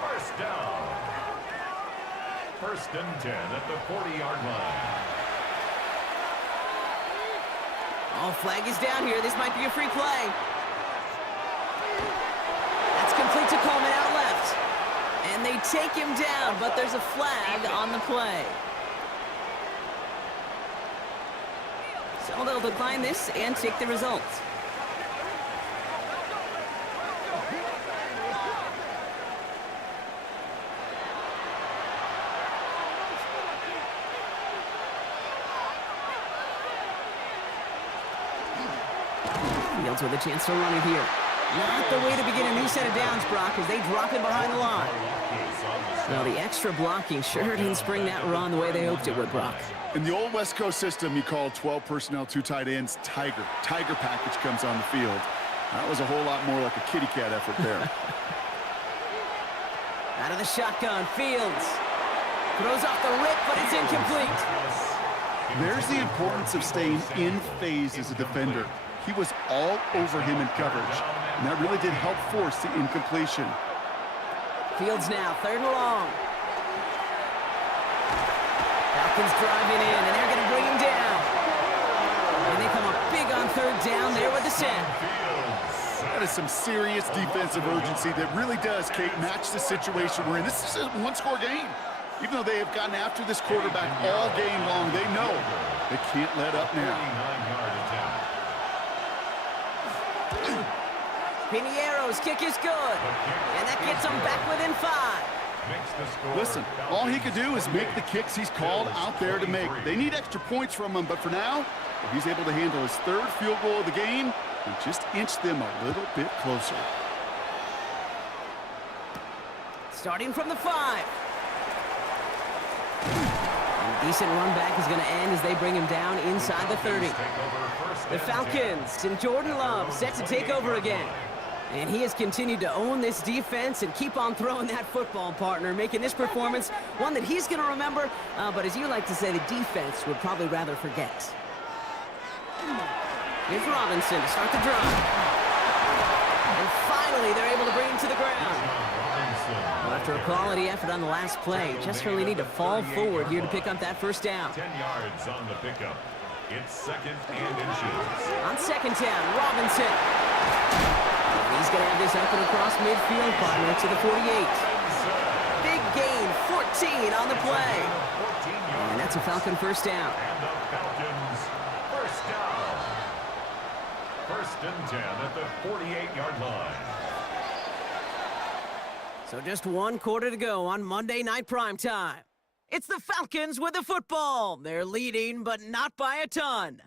first down. 1st and 10 at the 40-yard line. Oh, flag is down here. This might be a free play. That's complete to Coleman out left. And they take him down, but there's a flag on the play. So they'll decline this and take the result. Fields with a chance to run it here. Not the way to begin a new set of downs, Brock, as they drop it behind the line. Well, the extra blocking sure didn't spring that run the way they hoped it would, Brock. In the old West Coast system, you called 12 personnel, 2 tight ends, Tiger. Tiger package comes on the field. That was a whole lot more like a kitty cat effort there. Out of the shotgun, Fields. Throws off the rip, but it's incomplete. There's the importance of staying in phase as a defender. He was all over him in coverage, and that really did help force the incompletion. Fields now, 3rd and long. Falcons driving in, and they're going to bring him down. And they come up big on 3rd down there with the set. That is some serious defensive urgency that really does, Kate, match the situation we're in. This is a one-score game. Even though they have gotten after this quarterback all game long, they know they can't let up now. Piniero's kick is good, and that gets them back within 5. Listen, all he could do is make the kicks he's called out there to make. They need extra points from him, but for now, if he's able to handle his 3rd field goal of the game and just inch them a little bit closer. Starting from the 5. And decent run back is going to end as they bring him down inside the 30. The Falcons and Jordan Love set to take over again. And he has continued to own this defense and keep on throwing that football, partner, making this performance one that he's going to remember, but as you like to say, the defense would probably rather forget. Here's Robinson to start the drive. And finally, they're able to bring him to the ground. Well, after a quality effort on the last play, just really need to fall forward here to pick up that 1st down. 10 yards on the pickup. It's 2nd and inches. On 2nd down, Robinson. And he's going to have this up and across midfield, partner, to the 48. Big gain, 14 on the play. And that's a Falcon first down. And the Falcons first down. 1st and 10 at the 48-yard line. So just 1 quarter to go on Monday Night Primetime. It's the Falcons with the football. They're leading, but not by a ton.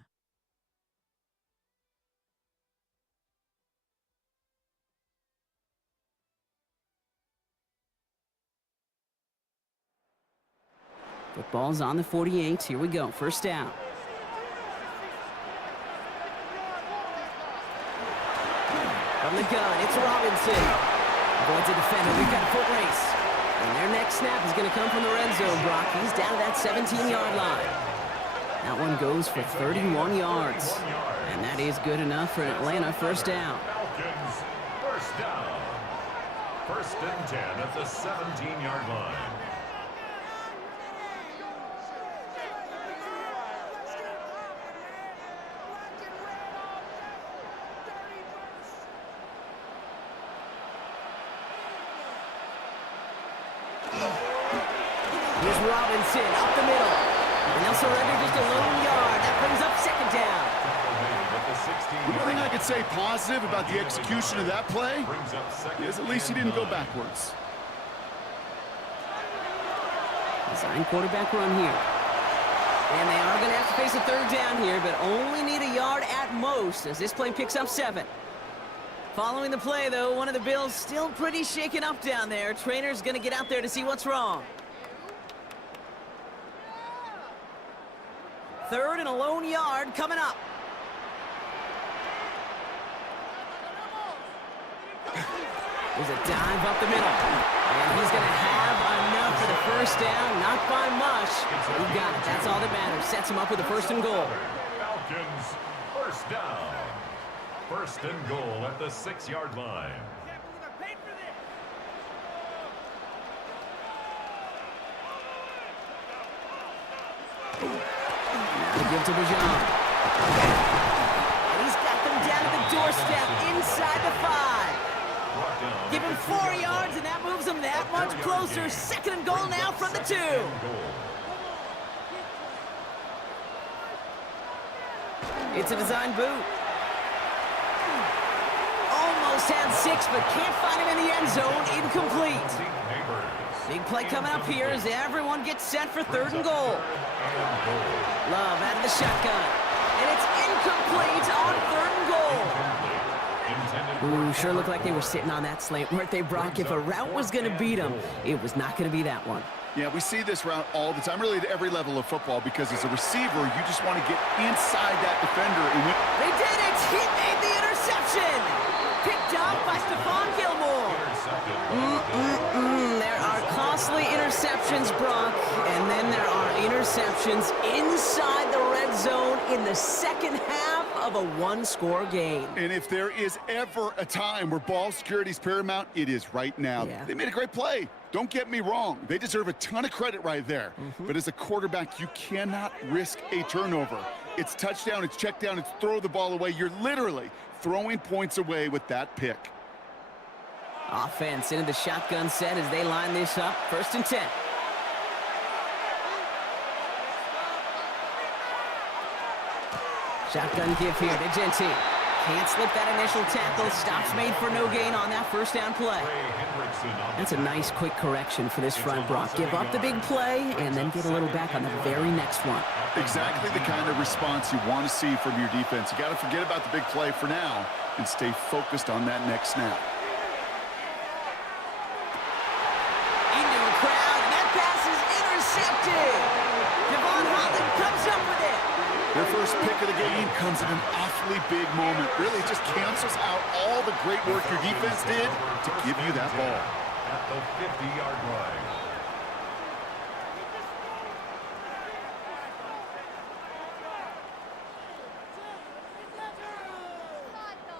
Football's on the 48. Here we go. First down. From the gun, it's Robinson. Avoids a defender. We've got a foot race. And their next snap is going to come from the red zone, Brock. He's down to that 17-yard line. That one goes for 31 yards. And that is good enough for Atlanta first down. Falcons first down. 1st and 10 at the 17-yard line. Here's Robinson up the middle. And they'll surrender just a lone yard. That brings up 2nd down. The one thing I could say positive about the execution of that play is at least he didn't go backwards. Design quarterback run here. And they are going to have to face a 3rd down here, but only need a yard at most as this play picks up 7. Following the play, though, one of the Bills still pretty shaken up down there. Trainer's going to get out there to see what's wrong. 3rd and a lone yard coming up. There's a dive up the middle. And he's going to have enough for the first down. Not by much. He got it. That's all that matters. Sets him up with a 1st and goal. Falcons first down. 1st and goal at the 6-yard line. Give to Bijan. And he's got them down at the doorstep inside the 5. Give him 4 yards, and that moves them that much closer. 2nd and goal now from the 2. It's a design boot. Almost had 6, but can't find him in the end zone. Incomplete. Big play coming up here as everyone gets set for 3rd and goal. Love out of the shotgun. And it's incomplete on 3rd and goal. Ooh, sure looked like they were sitting on that slant, weren't they, Brock? If a route was going to beat them, it was not going to be that one. Yeah, we see this route all the time, really at every level of football, because as a receiver, you just want to get inside that defender. And they did it! He made the interception! Picked up by Stephon Gilmore. There are costly interceptions, Brock, and then there are interceptions inside the red zone in the 2nd half of a 1-score game. And if there is ever a time where ball security is paramount, it is right now. Yeah. They made a great play. Don't get me wrong. They deserve a ton of credit right there. But as a quarterback, you cannot risk a turnover. It's touchdown, it's check down, it's throw the ball away. You're literally throwing points away with that pick. Offense into the shotgun set as they line this up. 1st and 10. Shotgun give here to Gentile. Can't slip that initial tackle. Stops made for no gain on that 1st down play. That's a nice quick correction for this front, Brock. Give up the big play and then get a little back on the very next one. Exactly the kind of response you want to see from your defense. You got to forget about the big play for now and stay focused on that next snap. Into a crowd, and that pass is intercepted. Devon Holland comes up with it. Their first pick of the game comes in an awfully big moment. Really just cancels out all the great work your defense did to give you that ball. At the 50-yard line.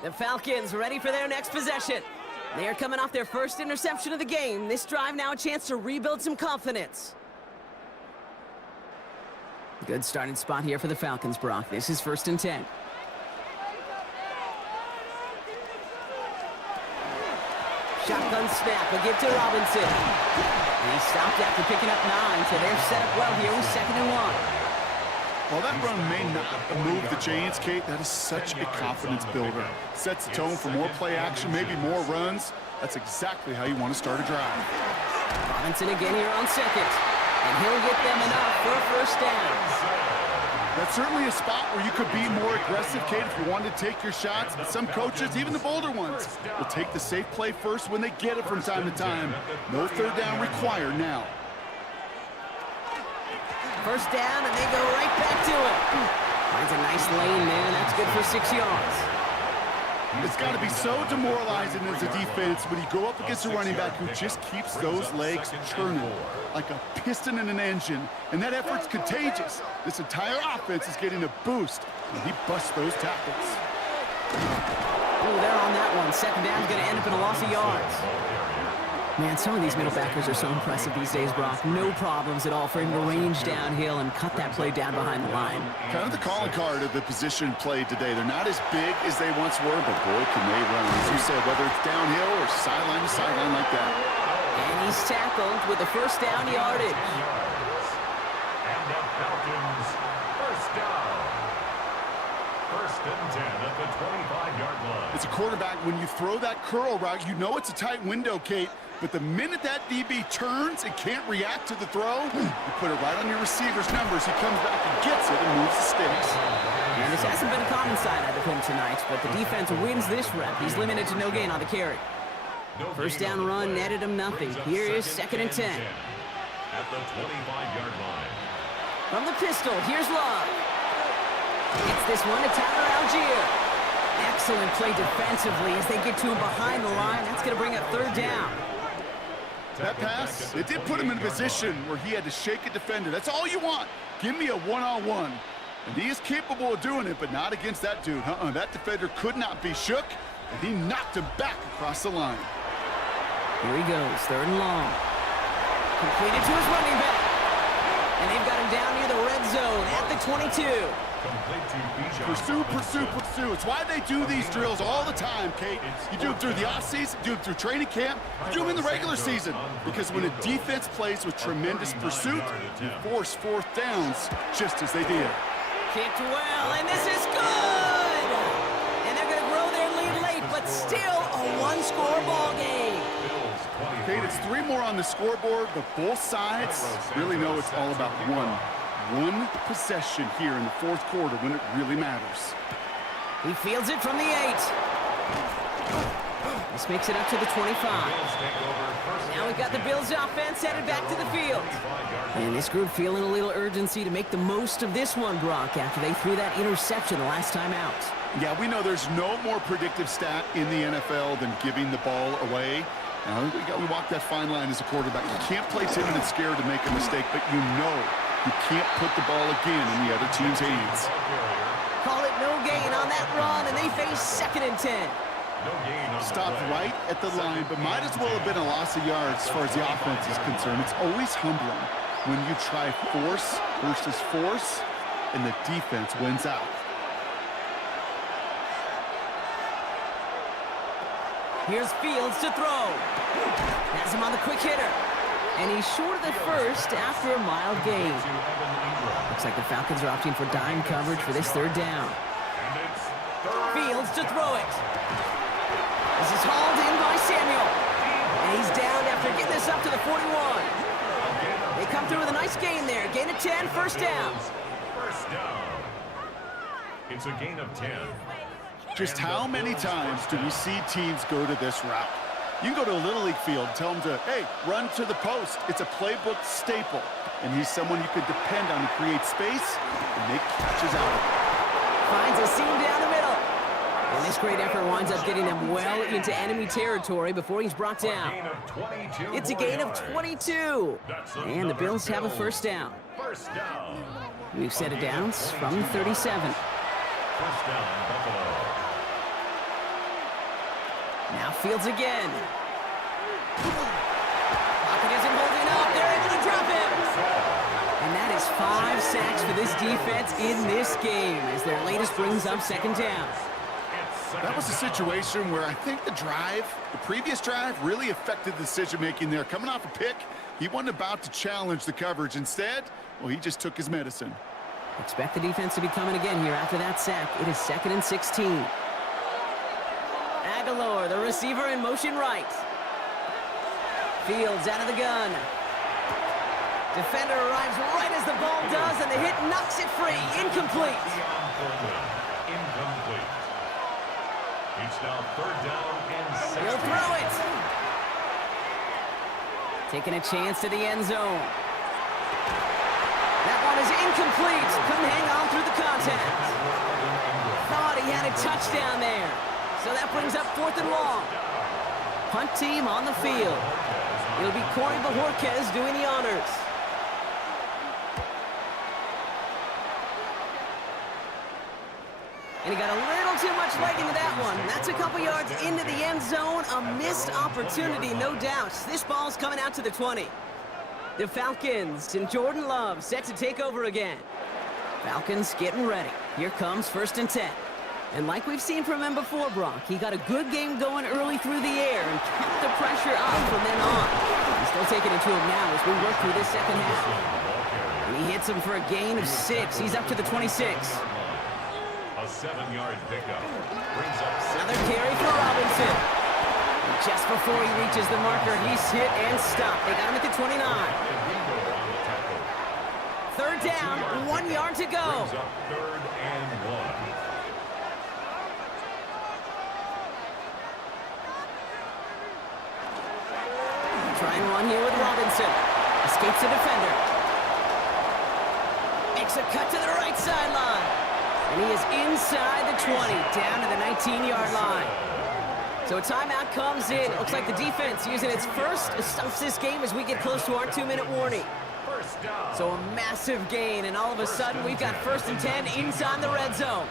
The Falcons ready for their next possession. They are coming off their first interception of the game. This drive now a chance to rebuild some confidence. Good starting spot here for the Falcons, Brock. This is 1st and 10. Shotgun snap, a give to Robinson. And he stopped after picking up 9, so they're set up well here with 2nd and 1. While that run may not move the chains, Kate, that is such a confidence builder. Sets the tone for more play action, maybe more runs. That's exactly how you want to start a drive. Robinson again here on 2nd. And he'll get them enough for a 1st down. That's certainly a spot where you could be more aggressive, Kate, if you wanted to take your shots. But some coaches, even the bolder ones, will take the safe play first when they get it from time to time. No 3rd down required now. 1st down, and they go right back to it. Finds a nice lane there, and that's good for 6 yards. It's got to be so demoralizing as a defense when you go up against a running back who just keeps those legs churning like a piston in an engine, and that effort's contagious. This entire offense is getting a boost when he busts those tackles. Oh, they're on that one. 2nd down is going to end up in a loss of yards. Man, some of these middle backers are so impressive these days, Brock. No problems at all for him to range downhill and cut that play down behind the line. Kind of the calling card of the position played today. They're not as big as they once were, but boy, can they run. As you said, whether it's downhill or sideline to sideline like that. And he's tackled with the 1st down yardage. And the Falcons, 1st down. 1st and 10 at the 25-yard line. As a quarterback, when you throw that curl route, you know it's a tight window, Kate. But the minute that DB turns and can't react to the throw, you put it right on your receiver's numbers. He comes back and gets it and moves the sticks. And this hasn't been a common side out of him tonight, but the defense wins this rep. He's limited to no gain on the carry. 1st down run netted him nothing. Here is 2nd and 10. At the 25-yard line. From the pistol, here's Love. It's this one to Tyler Algier. Excellent play defensively as they get to him behind the line. That's going to bring up 3rd down. That pass, it did put him in a position where he had to shake a defender. That's all you want. Give me a one-on-one. And he is capable of doing it, but not against that dude. That defender could not be shook, and he knocked him back across the line. Here he goes, 3rd and long. Completed to his running back. And they've got him down near the red zone at the 22. Pursue, pursue, pursue. It's why they do these drills all the time, Kate. You do them through the offseason, you do them through training camp, you do them in the regular season. Because when a defense plays with tremendous pursuit, you force 4th downs just as they did. Kicked well, and this is good! And they're going to grow their lead late, but still a 1-score ball game. Kate, it's 3 more on the scoreboard, but both sides really know it's all about one possession here in the 4th quarter when it really matters. He fields it from the 8. This makes it up to the 25. Now we've got the Bills offense headed back to the field. And this group feeling a little urgency to make the most of this one, Brock, after they threw that interception the last time out. Yeah, we know there's no more predictive stat in the NFL than giving the ball away. Now, we walk that fine line as a quarterback. You can't play timid and scared to make a mistake, but you know you can't put the ball again in the other team's hands. Call it no gain on that run, and they face 2nd and 10. Stopped right at the line, but might as well have been a loss of yards as far as the offense is concerned. It's always humbling when you try force versus force, and the defense wins out. Here's Fields to throw. Has him on the quick hitter. And he's short of the 1st after a mild gain. Looks like the Falcons are opting for dime coverage for this 3rd down. Fields to throw it. This is hauled in by Samuel. And he's down after getting this up to the 41. They come through with a nice gain there. Gain of 10, 1st down. 1st down. It's a gain of 10. Just how many times do we see teams go to this route? You can go to a Little League field and tell them to, hey, run to the post. It's a playbook staple. And he's someone you could depend on to create space and make catches out of it. Finds a seam down the middle. And this great effort winds up getting him well into enemy territory before he's brought down. It's a gain of 22. And the Bills have a 1st down. We've set it down from 37. 1st down, Buffalo. Now Fields again. Pocket isn't holding up. They're able to drop him. And that is 5 sacks for this defense in this game as their latest brings up second down. That was a situation where I think the previous drive, really affected the decision-making there. Coming off a pick, he wasn't about to challenge the coverage. Instead, well, he just took his medicine. Expect the defense to be coming again here after that sack. It is 2nd and 16. Aguilar, the receiver, in motion right. Fields out of the gun. Defender arrives right as the ball does, and the hit knocks it free. Incomplete. Incomplete. It's now 3rd down and 6. He'll throw it. Taking a chance to the end zone. That one is incomplete. Couldn't hang on through the contact. Thought he had a touchdown there. So that brings up 4th and long. Punt team on the field. It'll be Corey Bajorquez doing the honors. And he got a little too much leg into that one. That's a couple yards into the end zone. A missed opportunity, no doubt. This ball's coming out to the 20. The Falcons and Jordan Love set to take over again. Falcons getting ready. Here comes 1st and 10. And like we've seen from him before, Brock, he got a good game going early through the air and kept the pressure up from then on. He's still taking it to him now as we work through this second half. And he hits him for a gain of 6. He's up to the 26. A 7-yard pickup. Brings up Another carry for Robinson. And just before he reaches the marker, he's hit and stopped. They got him at the 29. 3rd down, 1 yard to go. Brings up 3rd and 1. Try and run here with Robinson. Escapes the defender. Makes a cut to the right sideline. And he is inside the 20, down to the 19-yard line. So a timeout comes in. Looks like the defense using its first stops this game as we get close to our 2-minute warning. So a massive gain, and all of a sudden we've got 1st and 10 inside the red zone.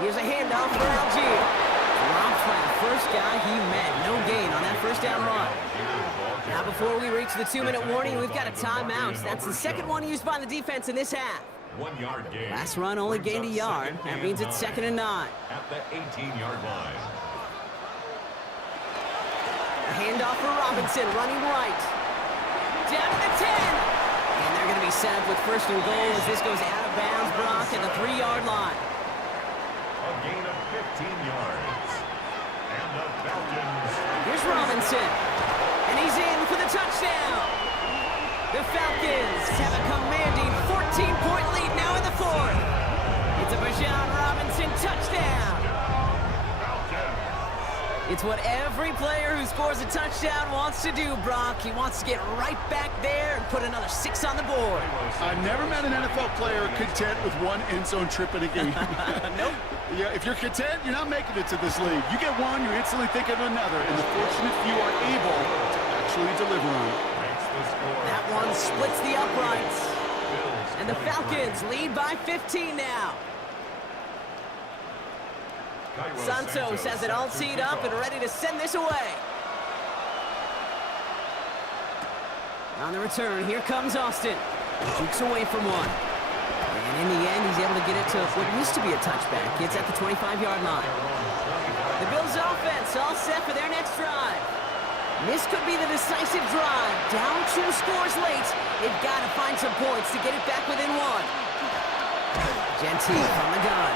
Here's a handoff for Algier. Dropped by the first guy he met. No gain on that 1st down run. Now before we reach the 2-minute warning, we've got a timeout. That's the second one used by the defense in this half. 1 yard gain. Last run only gained a yard. That means it's 2nd and 9. At the 18-yard line. A handoff for Robinson, running right. Down to the 10. And they're going to be set up with 1st and goal as this goes out of bounds, Brock, at the 3-yard line. A gain of 15 yards. And the Falcons. Here's Robinson. And he's in for the touchdown. The Falcons have a commanding 14-point lead now in the 4th. It's a Bijan Robinson touchdown. It's what every player who scores a touchdown wants to do, Brock. He wants to get right back there and put another 6 on the board. I've never met an NFL player content with 1 end zone trip in a game. Nope. Yeah, if you're content, you're not making it to this league. You get one, you're instantly thinking of another, and the fortunate few are able to actually deliver on it. That one splits the uprights. And the Falcons lead by 15 now. Santos has it all teed up and ready to send this away. On the return, here comes Austin. Jukes away from one. And in the end, he's able to get it to what used to be a touchback. It's at the 25-yard line. The Bills' offense all set for their next drive. This could be the decisive drive. Down 2 scores late. They've got to find some points to get it back within 1. Gentile from the gun.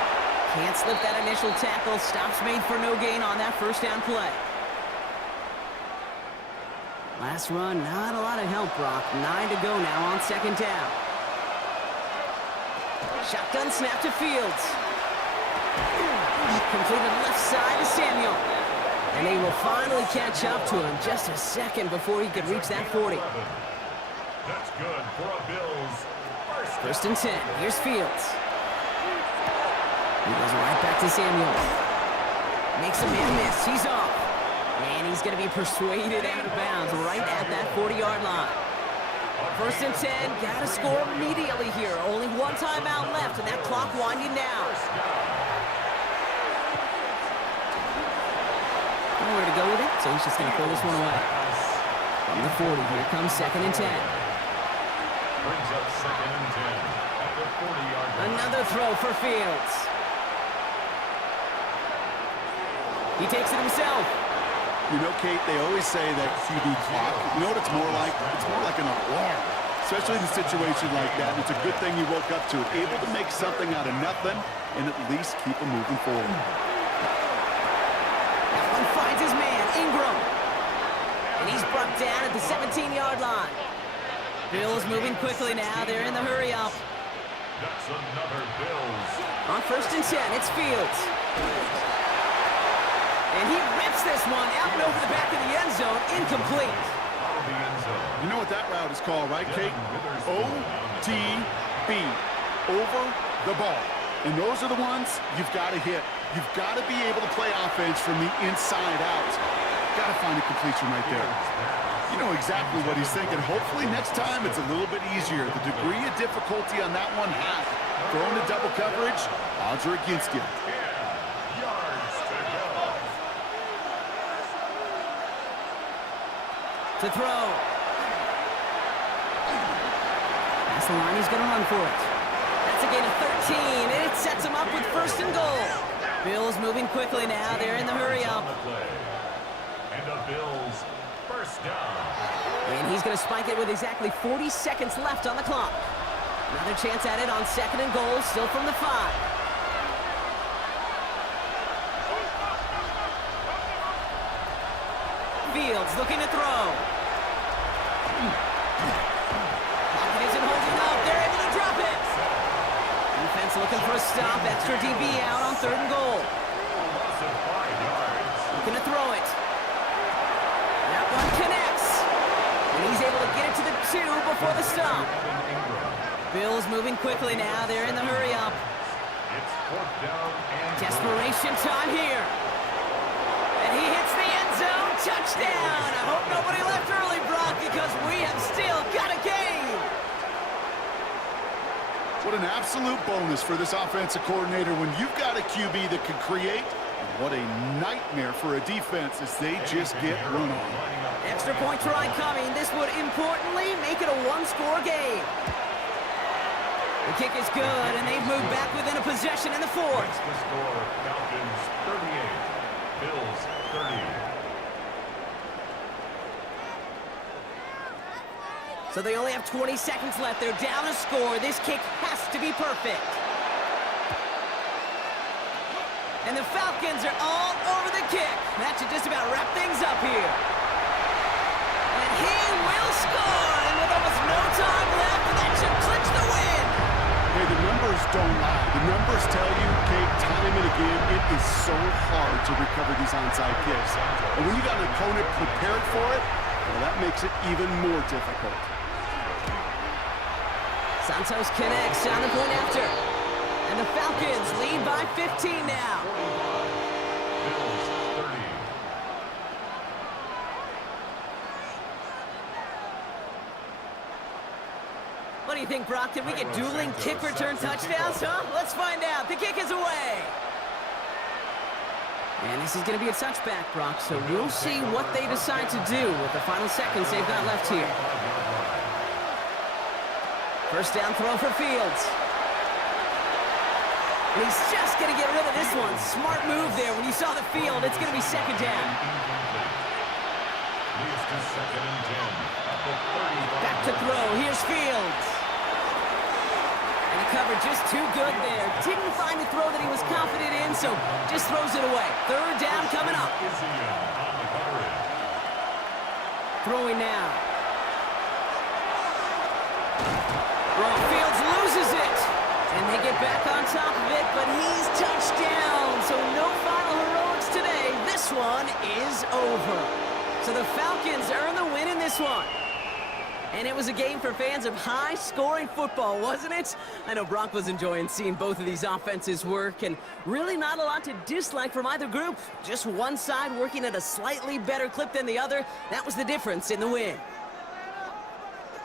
Can't slip that initial tackle. Stops made for no gain on that 1st down play. Last run, not a lot of help, Brock. 9 to go now on 2nd down. Shotgun snap to Fields. Completed left side to Samuel. And they will finally catch up to him just a second before he could reach that 40. That's good for a Bills. 1st and 10. Here's Fields. He goes right back to Samuel. Makes a man miss. He's off. And he's going to be persuaded out of bounds right at that 40-yard line. 1st and 10. Got to score immediately here. Only 1 timeout left, and that clock winding down. Nowhere to go with it, so he's just going to throw this one away. From the 40, here comes 2nd and 10. Brings up 2nd and 10 at the 40-yard line. Another throw for Fields. He takes it himself. You know, Kate, they always say that QB clock, you know what it's more like? It's more like an alarm, especially in a situation like that. And it's a good thing you woke up to it, able to make something out of nothing and at least keep them moving forward. That one finds his man, Ingram. And he's brought down at the 17-yard line. Bills moving quickly now. They're in the hurry up. That's another Bills. On 1st and 10, it's Fields. And he rips this one out and over the back of the end zone. Incomplete. Out of the end zone. You know what that route is called, right, Kate? OTB, over the ball. And those are the ones you've got to hit. You've got to be able to play offense from the inside out. Got to find a completion right there. You know exactly what he's thinking. Hopefully next time it's a little bit easier. The degree of difficulty on that one half. Throwing to double coverage, odds are against you. To throw. That's the line. He's going to run for it. That's a gain of 13, and it sets him up with 1st and goal. Bills moving quickly now. They're in the hurry up. And the Bills, 1st down. And he's going to spike it with exactly 40 seconds left on the clock. Another chance at it on 2nd and goal, still from the 5. Fields looking to throw. Pocket isn't holding up. They're able to drop it. Defense looking for a stop. Extra DB out on 3rd and goal. Looking to throw it. That one connects. And he's able to get it to the 2 before the stop. Bills moving quickly now. They're in the hurry up. It's 4th down and Desperation time here. And he hits the end zone. Touchdown! I hope nobody left early, Brock, because we have still got a game. What an absolute bonus for this offensive coordinator when you've got a QB that can create. And what a nightmare for a defense as they just get run on. Extra point try coming. This would importantly make it a 1-score game. The kick is good, and they've moved back within a possession in the 4th. the score, Falcons 38, Bills 30. So they only have 20 seconds left. They're down a score. This kick has to be perfect. And the Falcons are all over the kick. That should just about wrap things up here. And he will score. And with almost no time left, that should clinch the win. Hey, the numbers don't lie. The numbers tell you, Kate, time and again, it is so hard to recover these onside kicks. And when you got an opponent prepared for it, well, that makes it even more difficult. Santos connects on the point after. And the Falcons lead by 15 now. Bills 30. What do you think, Brock? Did we get dueling kick return touchdowns, huh? Let's find out. The kick is away. And this is going to be a touchback, Brock, so we'll see what they decide to do with the final seconds they've got left here. 1st down throw for Fields. And he's just going to get rid of this one. Smart move there. When you saw the field, it's going to be 2nd down. Leads to 2nd and 10 at the 35. Back to throw. Here's Fields. And the cover just too good there. Didn't find the throw that he was confident in, so just throws it away. 3rd down coming up. Throwing now. Fields loses it. And they get back on top of it, but he's touched down. So no final heroics today. This one is over. So the Falcons earn the win in this one. And it was a game for fans of high-scoring football, wasn't it? I know Brock was enjoying seeing both of these offenses work, and really not a lot to dislike from either group. Just one side working at a slightly better clip than the other. That was the difference in the win.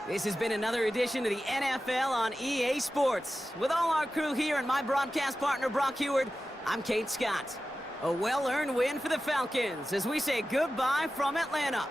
This has been another edition of the NFL on EA Sports. With all our crew here and my broadcast partner, Brock Heward, I'm Kate Scott. A well-earned win for the Falcons as we say goodbye from Atlanta.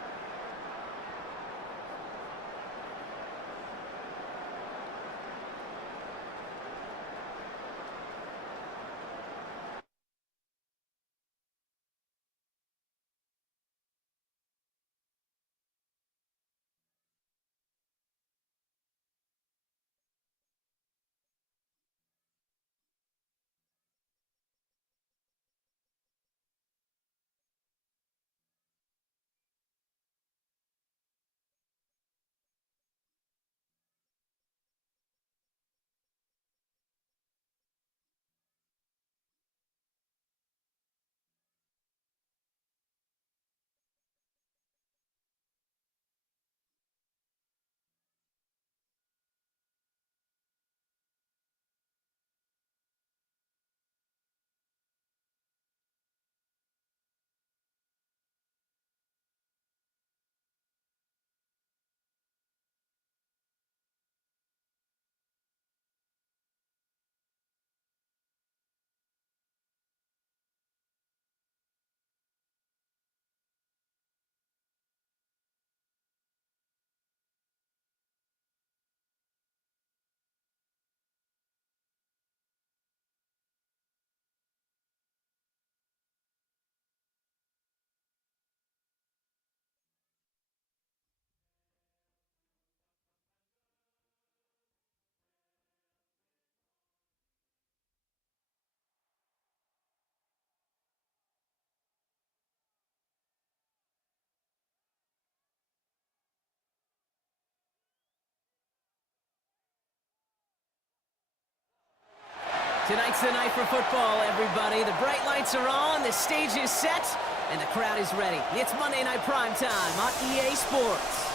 Tonight's the night for football, everybody. The bright lights are on, the stage is set, and the crowd is ready. It's Monday Night Primetime on EA Sports.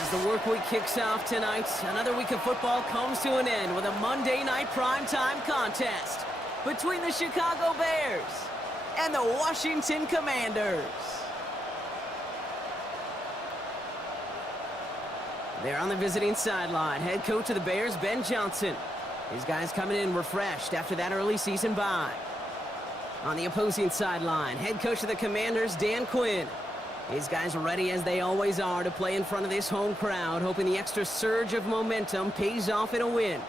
As the work week kicks off tonight, another week of football comes to an end with a Monday Night Primetime contest between the Chicago Bears and the Washington Commanders. They're on the visiting sideline. Head coach of the Bears, Ben Johnson. His guys coming in refreshed after that early season bye. On the opposing sideline, head coach of the Commanders, Dan Quinn. His guys are ready as they always are to play in front of this home crowd, hoping the extra surge of momentum pays off in a win.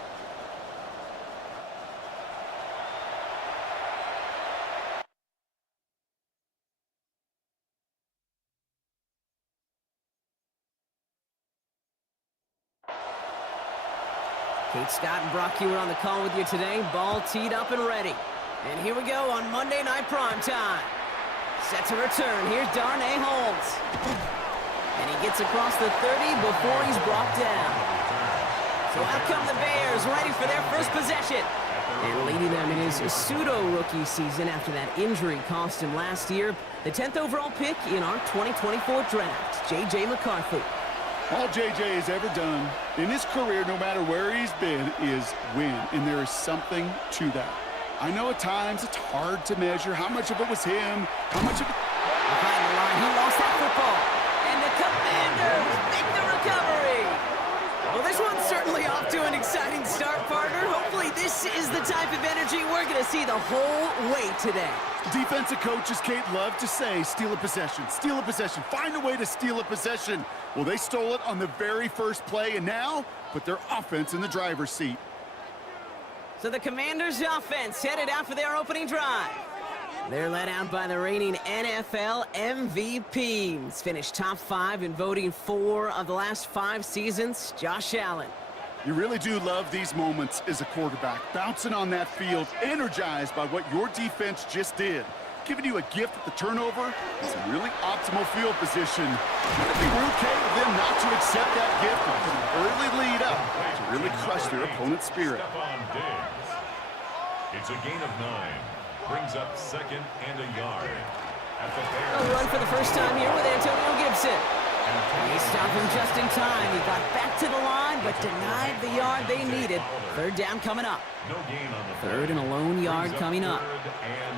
Kate Scott and Brock Hewer on the call with you today. Ball teed up and ready. And here we go on Monday Night Primetime. Set to return. Here's Darnay Holmes. And he gets across the 30 before he's brought down. So out come the Bears, ready for their first possession. And leading them in his pseudo-rookie season after that injury cost him last year. The 10th overall pick in our 2024 draft, J.J. McCarthy. All J.J. has ever done in his career, no matter where he's been, is win. And there is something to that. I know at times it's hard to measure how much of it was him, how much of it... Behind the line, he lost that football. And the Commanders make the recovery. Well, this one's certainly off to an exciting start, partner. Hopefully this is the type of energy we're going to see the whole way today. Defensive coaches, Kate, love to say, steal a possession, find a way to steal a possession. Well, they stole it on the very first play, and now put their offense in the driver's seat. So the Commanders' offense headed out for their opening drive. They're led out by the reigning NFL MVPs. Finished top 5 in voting 4 of the last 5 seasons, Josh Allen. You really do love these moments as a quarterback, bouncing on that field, energized by what your defense just did. Giving you a gift at the turnover, some really optimal field position. Would it be rude, Kate, of them not to accept that gift and put an early lead up to really crush their opponent's spirit? It's a gain of 9. Brings up 2nd and a yard. At the A run for the first time here with Antonio Gibson. He stopped him just in time. He got back to the line, but denied the yard they needed. Third down coming up. No gain on the Third and a lone yard coming up. 3rd and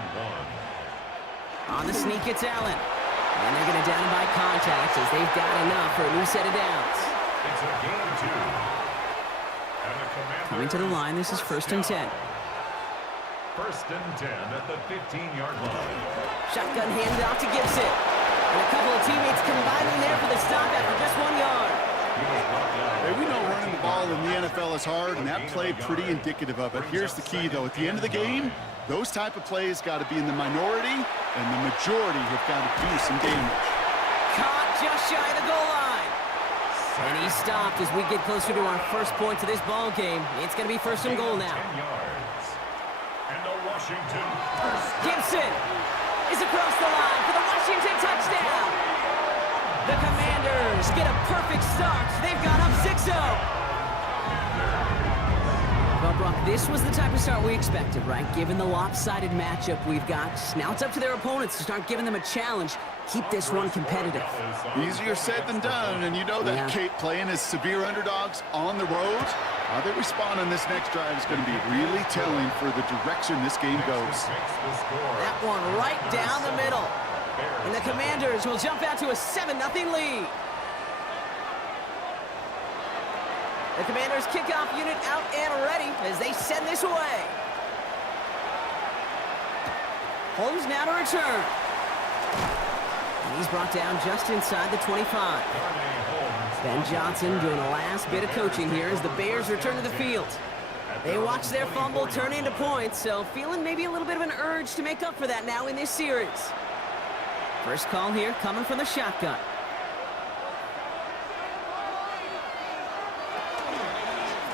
1. On the sneak, it's Allen. And they're going to down him by contact as they've got enough for a new set of downs. It's a gain of 2. And the Commanders Coming to the line, this is 1st and 10. 1st and 10 at the 15-yard line. Shotgun handed off to Gibson. And a couple of teammates combining there for the stop after just 1 yard. Hey, we know running the ball in the NFL is hard, and that play pretty indicative of it. Here's the key, though. At the end of the game, those type of plays got to be in the minority, and the majority have got to do some damage. Caught just shy of the goal line. And he stopped as we get closer to our first point to this ball game. It's going to be 1st and goal now. 10 yards. And the Washington Gibson is across the line for the Washington touchdown. The Commanders get a perfect start. They've gone up 6-0. Well, Brock, this was the type of start we expected, right? Given the lopsided matchup we've got. Now it's up to their opponents to start giving them a challenge. Keep this one competitive. Easier said than done, and you know that, Yeah. Kate, playing as severe underdogs on the road. How they respond on this next drive is going to be really telling for the direction this game goes. That one right down the middle. And the Commanders will jump out to a 7-0 lead. The Commanders kickoff unit out and ready as they send this away. Holmes now to return. And he's brought down just inside the 25. Ben Johnson doing a last bit of coaching here as the Bears return to the field. They watch their fumble turn into points, so feeling maybe a little bit of an urge to make up for that now in this series. First call here coming from the shotgun.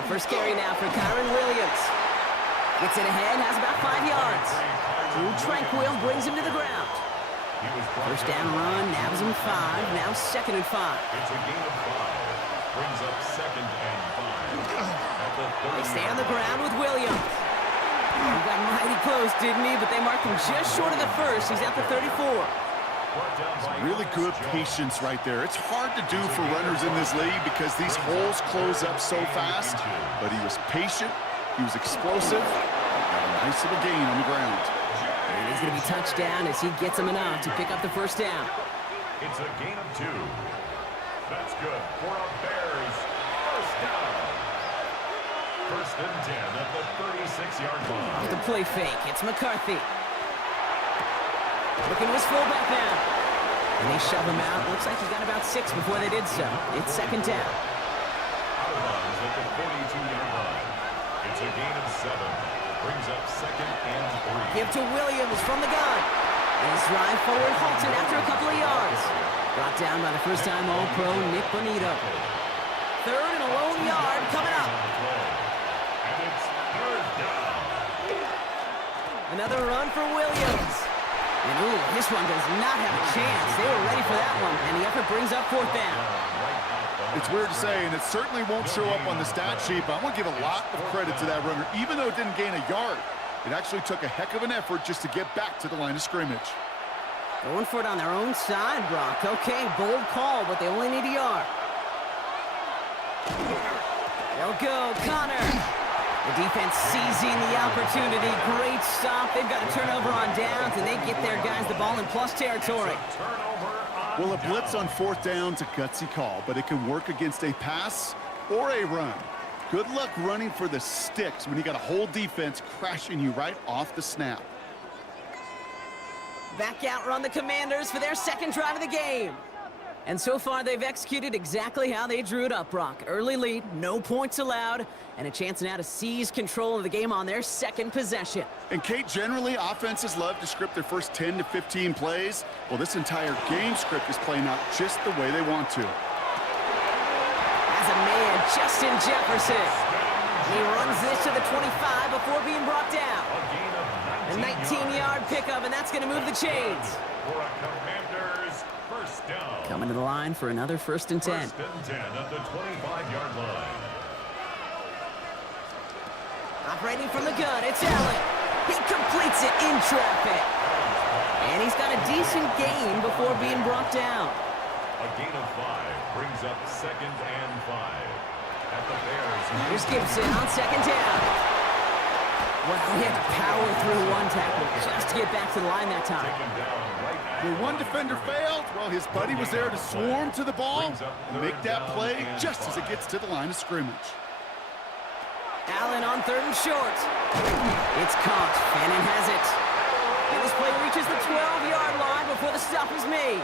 The first carry now for Kyron Williams. Gets it ahead, has about 5 yards. Drew Tranquil brings him to the ground. First down run, nabs him 5, now 2nd and 5. It's a gain of 5. Brings up 2nd and 5. They stay on the ground with Williams. almost, didn't he? But they marked him just short of the first. He's at the 34. Really good patience right there. It's hard to do for runners in this league because these holes close up so fast. But he was patient. He was explosive. Got a nice little gain on the ground. And he's going to be touched down as he gets him enough to pick up the first down. It's a gain of 2. That's good for a Bears first down. First and 10 at the 36-yard line. Off the play fake, it's McCarthy. Looking to his fullback now. And they shove him out. Looks like he got about 6 before they did so. It's second down. Out of bounds at the 42-yard line. It's a gain of 7. Brings up second and 3. Give to Williams from the gun. And his drive forward halted after a couple of yards. Brought down by the first-time All-Pro Nick Bonito. Third and a lone yard coming up. And it's third down. Another run for Williams. And ooh, this one does not have a chance. They were ready for that one. And the effort brings up fourth down. It's weird to say, and it certainly won't show up on the stat sheet, but I want to give a lot of credit to that runner. Even though it didn't gain a yard, it actually took a heck of an effort just to get back to the line of scrimmage. Going for it on their own side, Brock. Okay, bold call, but they only need a yard. They'll go, Connor. The defense seizing the opportunity. Great stop. They've got a turnover on downs, and they get their guys the ball in plus territory. Well, a blitz on fourth down's a gutsy call, but it can work against a pass or a run. Good luck running for the sticks when you got a whole defense crashing you right off the snap. Back out run the Commanders for their second drive of the game. And so far, they've executed exactly how they drew it up, Brock. Early lead, no points allowed, and a chance now to seize control of the game on their second possession. And, Kate, generally, offenses love to script their first 10 to 15 plays. Well, this entire game script is playing out just the way they want to. As a man, Justin Jefferson. He runs this to the 25 before being brought down. A 19-yard pickup, and that's going to move the chains. For a Commanders first down. Coming to the line for another first and 10. First and 10 at the 25-yard line. Operating from the gun, it's Allen. He completes it in traffic. And he's got a decent gain before being brought down. A gain of 5 brings up second and 5. At the Bears. Here's Gibson on second down. Well, he had to power through one tackle just to get back to the line that time. Where one defender failed, well, his buddy was there to swarm to the ball and make that play just as it gets to the line of scrimmage. Allen on third and short. It's caught. Fannin has it. And this play reaches the 12-yard line before the stop is made.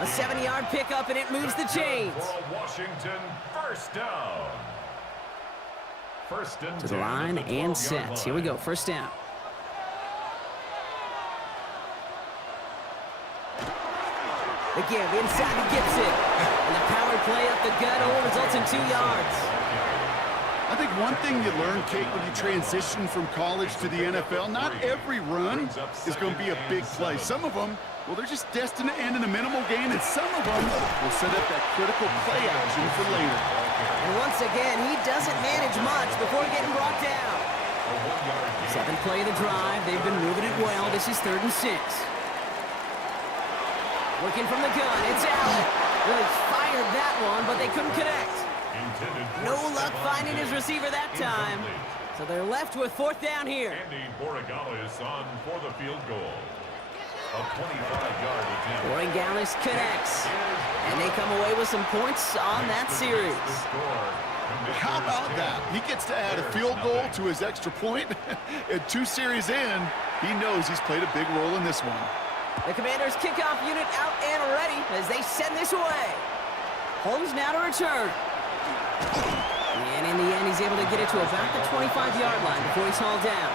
A 7-yard pickup, and it moves the chains. For a Washington first down. First and To the line and set. Here we go, first down. The give inside to Gibson. And the power play up the gut all results in 2 yards. I think one thing you learn, Kate, when you transition from college to the NFL, not every run is going to be a big play. Some of them, well, they're just destined to end in a minimal gain, and some of them will set up that critical play action for later. And once again, he doesn't manage much before getting brought down. 7th play of the drive. They've been moving it well. This is 3rd and 6. Working from the gun. It's Allen. Really fired that one, but they couldn't connect. No luck finding his receiver that time. So they're left with 4th down here. Andy Borregales on for the field goal. A 25-yard attempt. Borregales connects. And they come away with some points on that series. How about that? He gets to add a field goal to his extra point. And 2 series in, he knows he's played a big role in this one. The Commanders' kickoff unit out and ready as they send this away. Holmes now to return. And in the end, he's able to get it to about the 25-yard line before he's hauled down.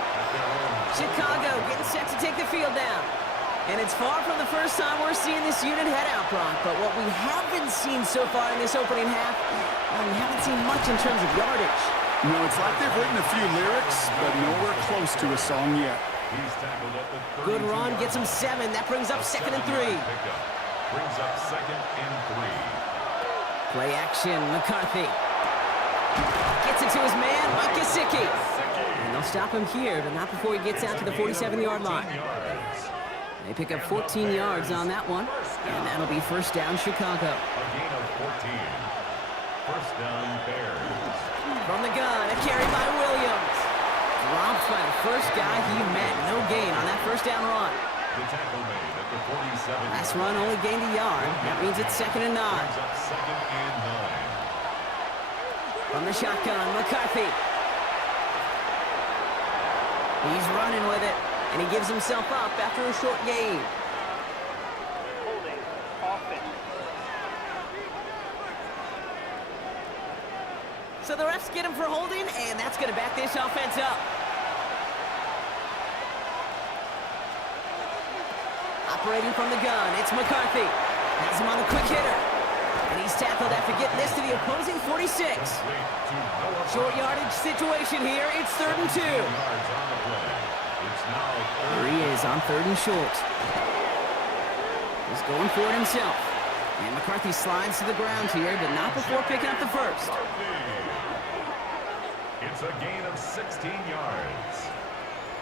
Chicago getting set to take the field down. And it's far from the first time we're seeing this unit head out, Brock. But what we haven't seen so far in this opening half, well, we haven't seen much in terms of yardage. No, it's like they've written a few lyrics, but nowhere close to a song yet. Good run, gets him 7. That brings up 2nd and 3. Brings up 2nd and 3. Play action, McCarthy. Gets it to his man, Mike Gesicki. And They'll stop him here, but not before he gets out to the 47-yard line. They pick up 14 yards on that one, and that'll be first down Chicago. A gain of 14. First down Bears. From the gun, a carry by Williams. Dropped by the first guy he met. No gain on that first down run. The tackle made at the 47. Last run only gained a yard. That means it's 2nd and 9. Brings up 2nd and 9. From the shotgun, McCarthy. He's running with it, and he gives himself up after a short gain. Holding. Offense. So the refs get him for holding, and that's going to back this offense up. Operating from the gun, it's McCarthy. Has him on the quick hitter. And he's tackled after getting this to the opposing 46. Short yardage situation here. It's 3rd and 2. There he is on 3rd and short. He's going for it himself. And McCarthy slides to the ground here, but not before picking up the first. It's a gain of 16 yards.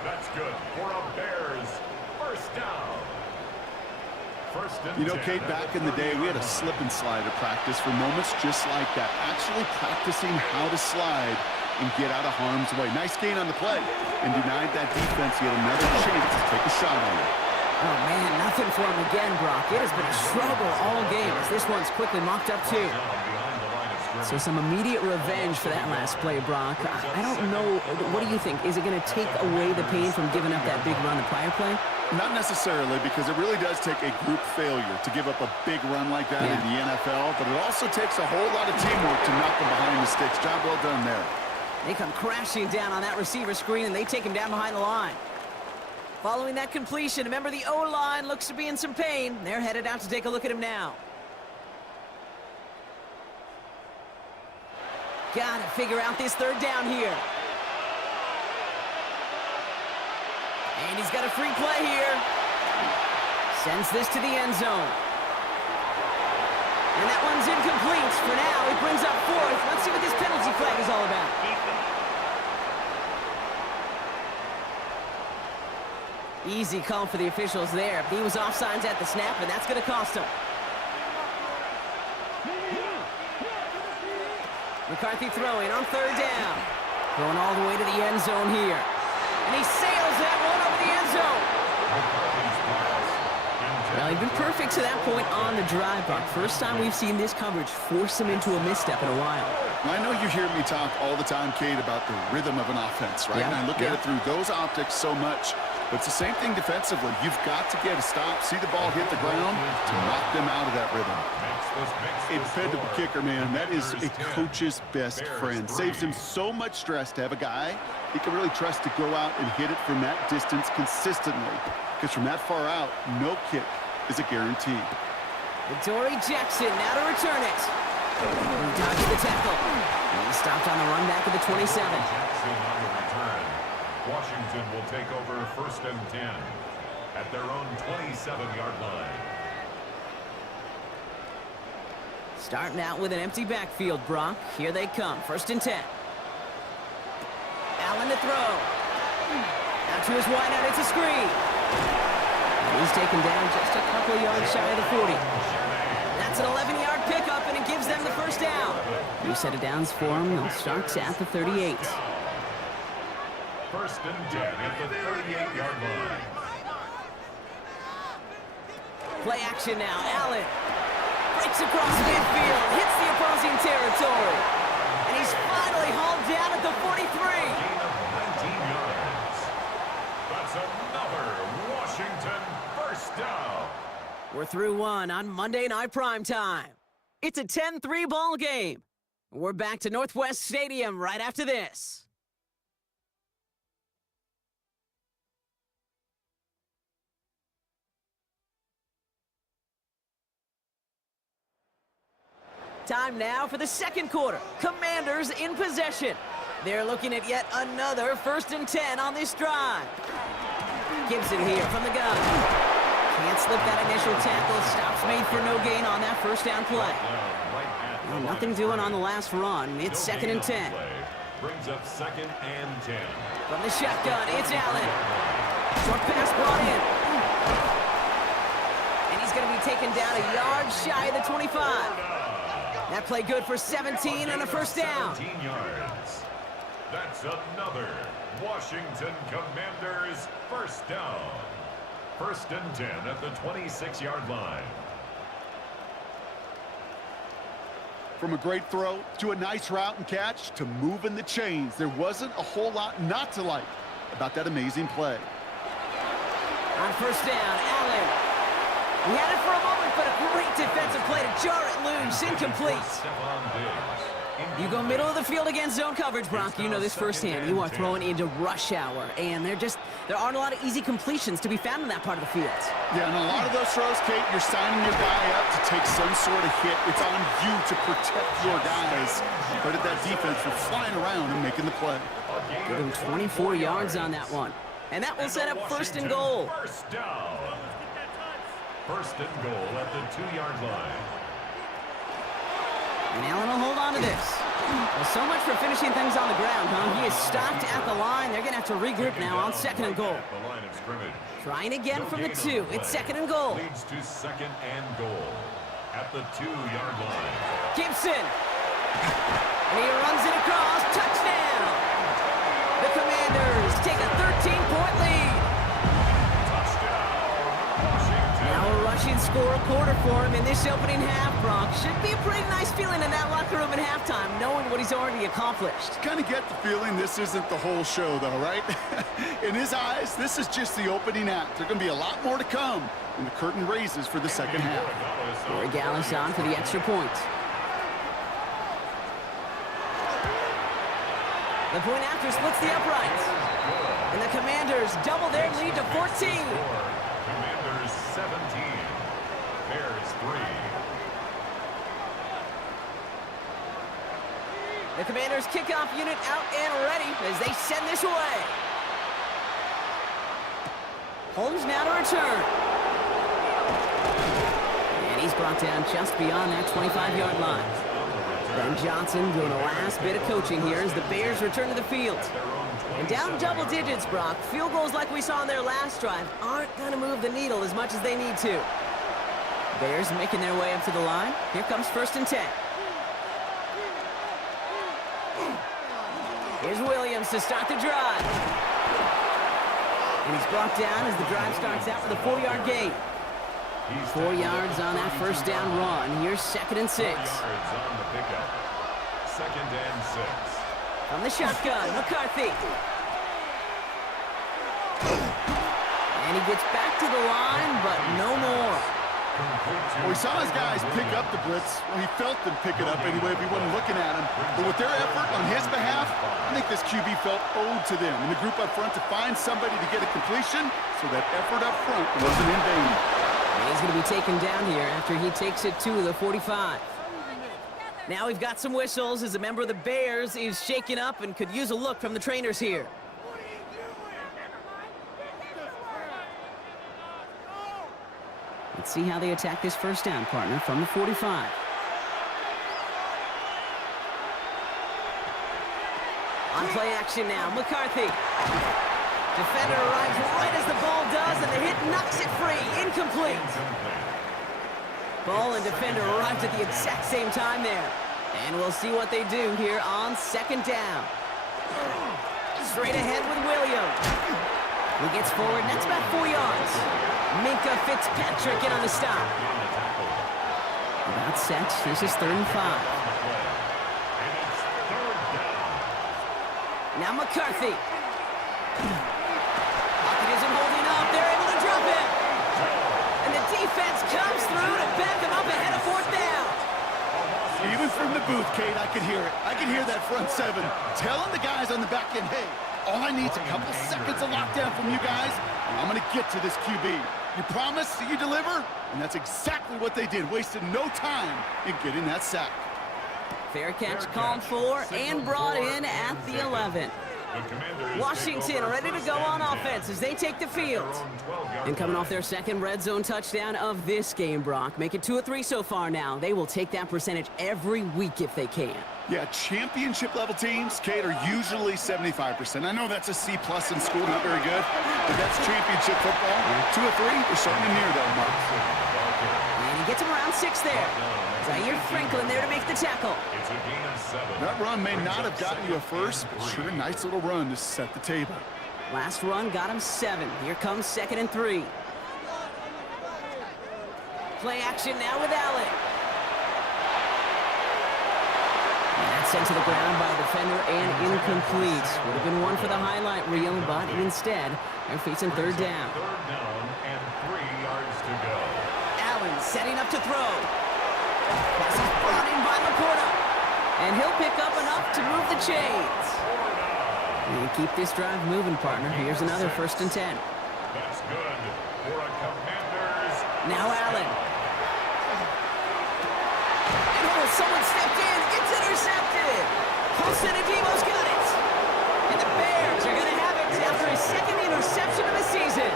That's good for a Bears first down. First and You know, 10. Kate, back in the day, we had a slip and slide at practice for moments just like that. Actually practicing how to slide and get out of harm's way. Nice gain on the play, and denied that defense yet another chance to take a shot on it. Oh, man, nothing for him again, Brock. It has been a struggle all game as this one's quickly mocked up, too. So some immediate revenge for that last play, Brock. I don't know. What do you think? Is it going to take away the pain from giving up that big run the prior play? Not necessarily, because it really does take a group failure to give up a big run like that in the NFL, but it also takes a whole lot of teamwork to knock them behind the sticks. Job well done there. They come crashing down on that receiver screen, and they take him down behind the line. Following that completion, remember the O-line looks to be in some pain. They're headed out to take a look at him now. Gotta figure out this 3rd down here. And he's got a free play here. Sends this to the end zone. And that one's incomplete. For now, it brings up 4th. Let's see what this penalty flag is all about. Easy call for the officials there. He was offsides at the snap, and that's going to cost him. McCarthy throwing on 3rd down. Going all the way to the end zone here. And he sails that one over the end zone. Well, he'd been perfect to that point on the drive, Brock. First time we've seen this coverage force him into a misstep in a while. I know you hear me talk all the time, Kate, about the rhythm of an offense, right? And I look at it through those optics so much. But it's the same thing defensively. You've got to get a stop, see the ball hit the ground to knock them out of that rhythm. A dependable kicker, man, that is a coach's best friend. Saves him so much stress to have a guy he can really trust to go out and hit it from that distance consistently. Because from that far out, no kick is a guarantee. Adoree Jackson now to return it. He dodged the tackle. And he stopped on the run back of the 27. Jackson on the return. Washington will take over 1st and 10 at their own 27-yard line. Starting out with an empty backfield, Brock. Here they come. 1st and 10. Allen to throw. Out to his wideout. It's a screen. And he's taken down just a couple yards shy of the 40. That's an 11-yard pickup, and it gives them the first down. New set of downs for him. They'll start at the 38. 1st and 10 at the 38-yard line. Play action now. Allen breaks across midfield, hits the opposing territory. And he's finally hauled down at the 43. Gain of 19 yards. That's another Washington first down. We're through one on Monday Night Primetime. It's a 10-3 ball game. We're back to Northwest Stadium right after this. Time now for the second quarter. Commanders in possession. They're looking at yet another 1st and 10 on this drive. Gibson here from the gun. Can't slip that initial tackle. Stops made for no gain on that first down play. Well, nothing doing on the last run. It's 2nd and 10. brings up 2nd and 10. From the shotgun, it's Allen. Short pass brought in. And he's going to be taken down a yard shy of the 25. That play good for 17 and a first down. 17 yards. That's another Washington Commanders first down. 1st and 10 at the 26-yard line. From a great throw to a nice route and catch to moving the chains, there wasn't a whole lot not to like about that amazing play. On first down, Allen. He had it for a moment, but a great defensive play to jar it loose. Incomplete. You go middle of the field against zone coverage, Brock. You know this firsthand. You are throwing into rush hour, and there aren't a lot of easy completions to be found in that part of the field. Yeah, and a lot of those throws, Kate, you're signing your guy up to take some sort of hit. It's on you to protect your guys. Credit that defense for flying around and making the play. Give him 24 yards on that one. And that will set up 1st and goal. First down. 1st and goal at the 2-yard line. And Allen will hold on to this. Well, so much for finishing things on the ground, huh? He is stopped at the line. They're going to have to regroup now on 2nd and goal. Trying again from the 2. It's 2nd and goal. Leads to 2nd and goal at the 2-yard line. Gibson. And he runs it across. Touchdown. The Commanders take a 13-point lead. Now a rushing score, a quarter for him in this opening half, Brock. Should be a pretty nice feeling in that locker room at halftime, knowing what he's already accomplished. Kind of get the feeling this isn't the whole show, though, right? In his eyes, this is just the opening act. There's going to be a lot more to come when the curtain raises for the second half. Corey Gallis on for the extra point. The point after splits the uprights. And the Commanders double their lead to 14. Commanders 17. Bears 3. The Commanders kickoff unit out and ready as they send this away. Holmes now to return. And he's brought down just beyond that 25-yard line. Ben Johnson doing the last bit of coaching here as the Bears return to the field. And down double digits, Brock. Field goals like we saw on their last drive aren't going to move the needle as much as they need to. Bears making their way up to the line. Here comes 1st and 10. Here's Williams to start the drive. And he's brought down as the drive starts out with a 4-yard gain. 4 yards on that first down run. Here's 2nd and 6. 4 yards on the pickup. 2nd and 6. From the shotgun, McCarthy. And he gets back to the line, but no more. Well, we saw his guys pick up the blitz. Well, he felt them pick it up anyway if he wasn't looking at him. But with their effort on his behalf, I think this QB felt owed to them and the group up front to find somebody to get a completion so that effort up front wasn't in vain. And he's going to be taken down here after he takes it to the 45. Now we've got some whistles as a member of the Bears is shaken up and could use a look from the trainers here. Let's see how they attack this first down, partner, from the 45. On play action now, McCarthy. Defender arrives right as the ball does, and the hit knocks it free. Incomplete. Ball and defender arrived at the exact same time there. And we'll see what they do here on 2nd down. Straight ahead with Williams. He gets forward, and that's about 4 yards. Minka Fitzpatrick in on the stop. About set. This is 3rd and 5. Now McCarthy. Pocket isn't holding up. They're able to drop him. And the defense comes through to back him up ahead of 4th down. Even from the booth, Kate, I could hear it. I could hear that front 7 telling the guys on the back end, hey, all I need is a couple seconds of lockdown from you guys, and I'm going to get to this QB. You promise that you deliver? And that's exactly what they did. Wasted no time in getting that sack. Fair catch called for and brought in at the 11. Washington ready to go on offense as they take the field. And coming off their second red zone touchdown of this game, Brock. Make it 2 of 3 so far now. They will take that percentage every week if they can. Yeah, championship level teams, Kate, are usually 75%. I know that's a C+ in school, not very good, but that's championship football. 2 of 3, they're starting to near that mark. And he gets him around 6 there. Zaire Franklin there to make the tackle. It's a gain of 7. That run may not have gotten you a first, but sure a nice little run to set the table. Last run got him 7. Here comes 2nd and 3. Play action now with Allen. And that's sent to the ground by a defender and incomplete. Would have been one for the highlight reel, but instead, they're facing 3rd down. 3rd down and 3 yards to go. Allen setting up to throw. Pass is brought in by Laporta. And he'll pick up enough to move the chains. And keep this drive moving, partner. Here's another 1st and 10. That's good for a Commanders. Now Allen. And oh, someone stepped in. It's intercepted. Paulson Adebo's got it. And the Bears are going to have it after his 2nd interception of the season.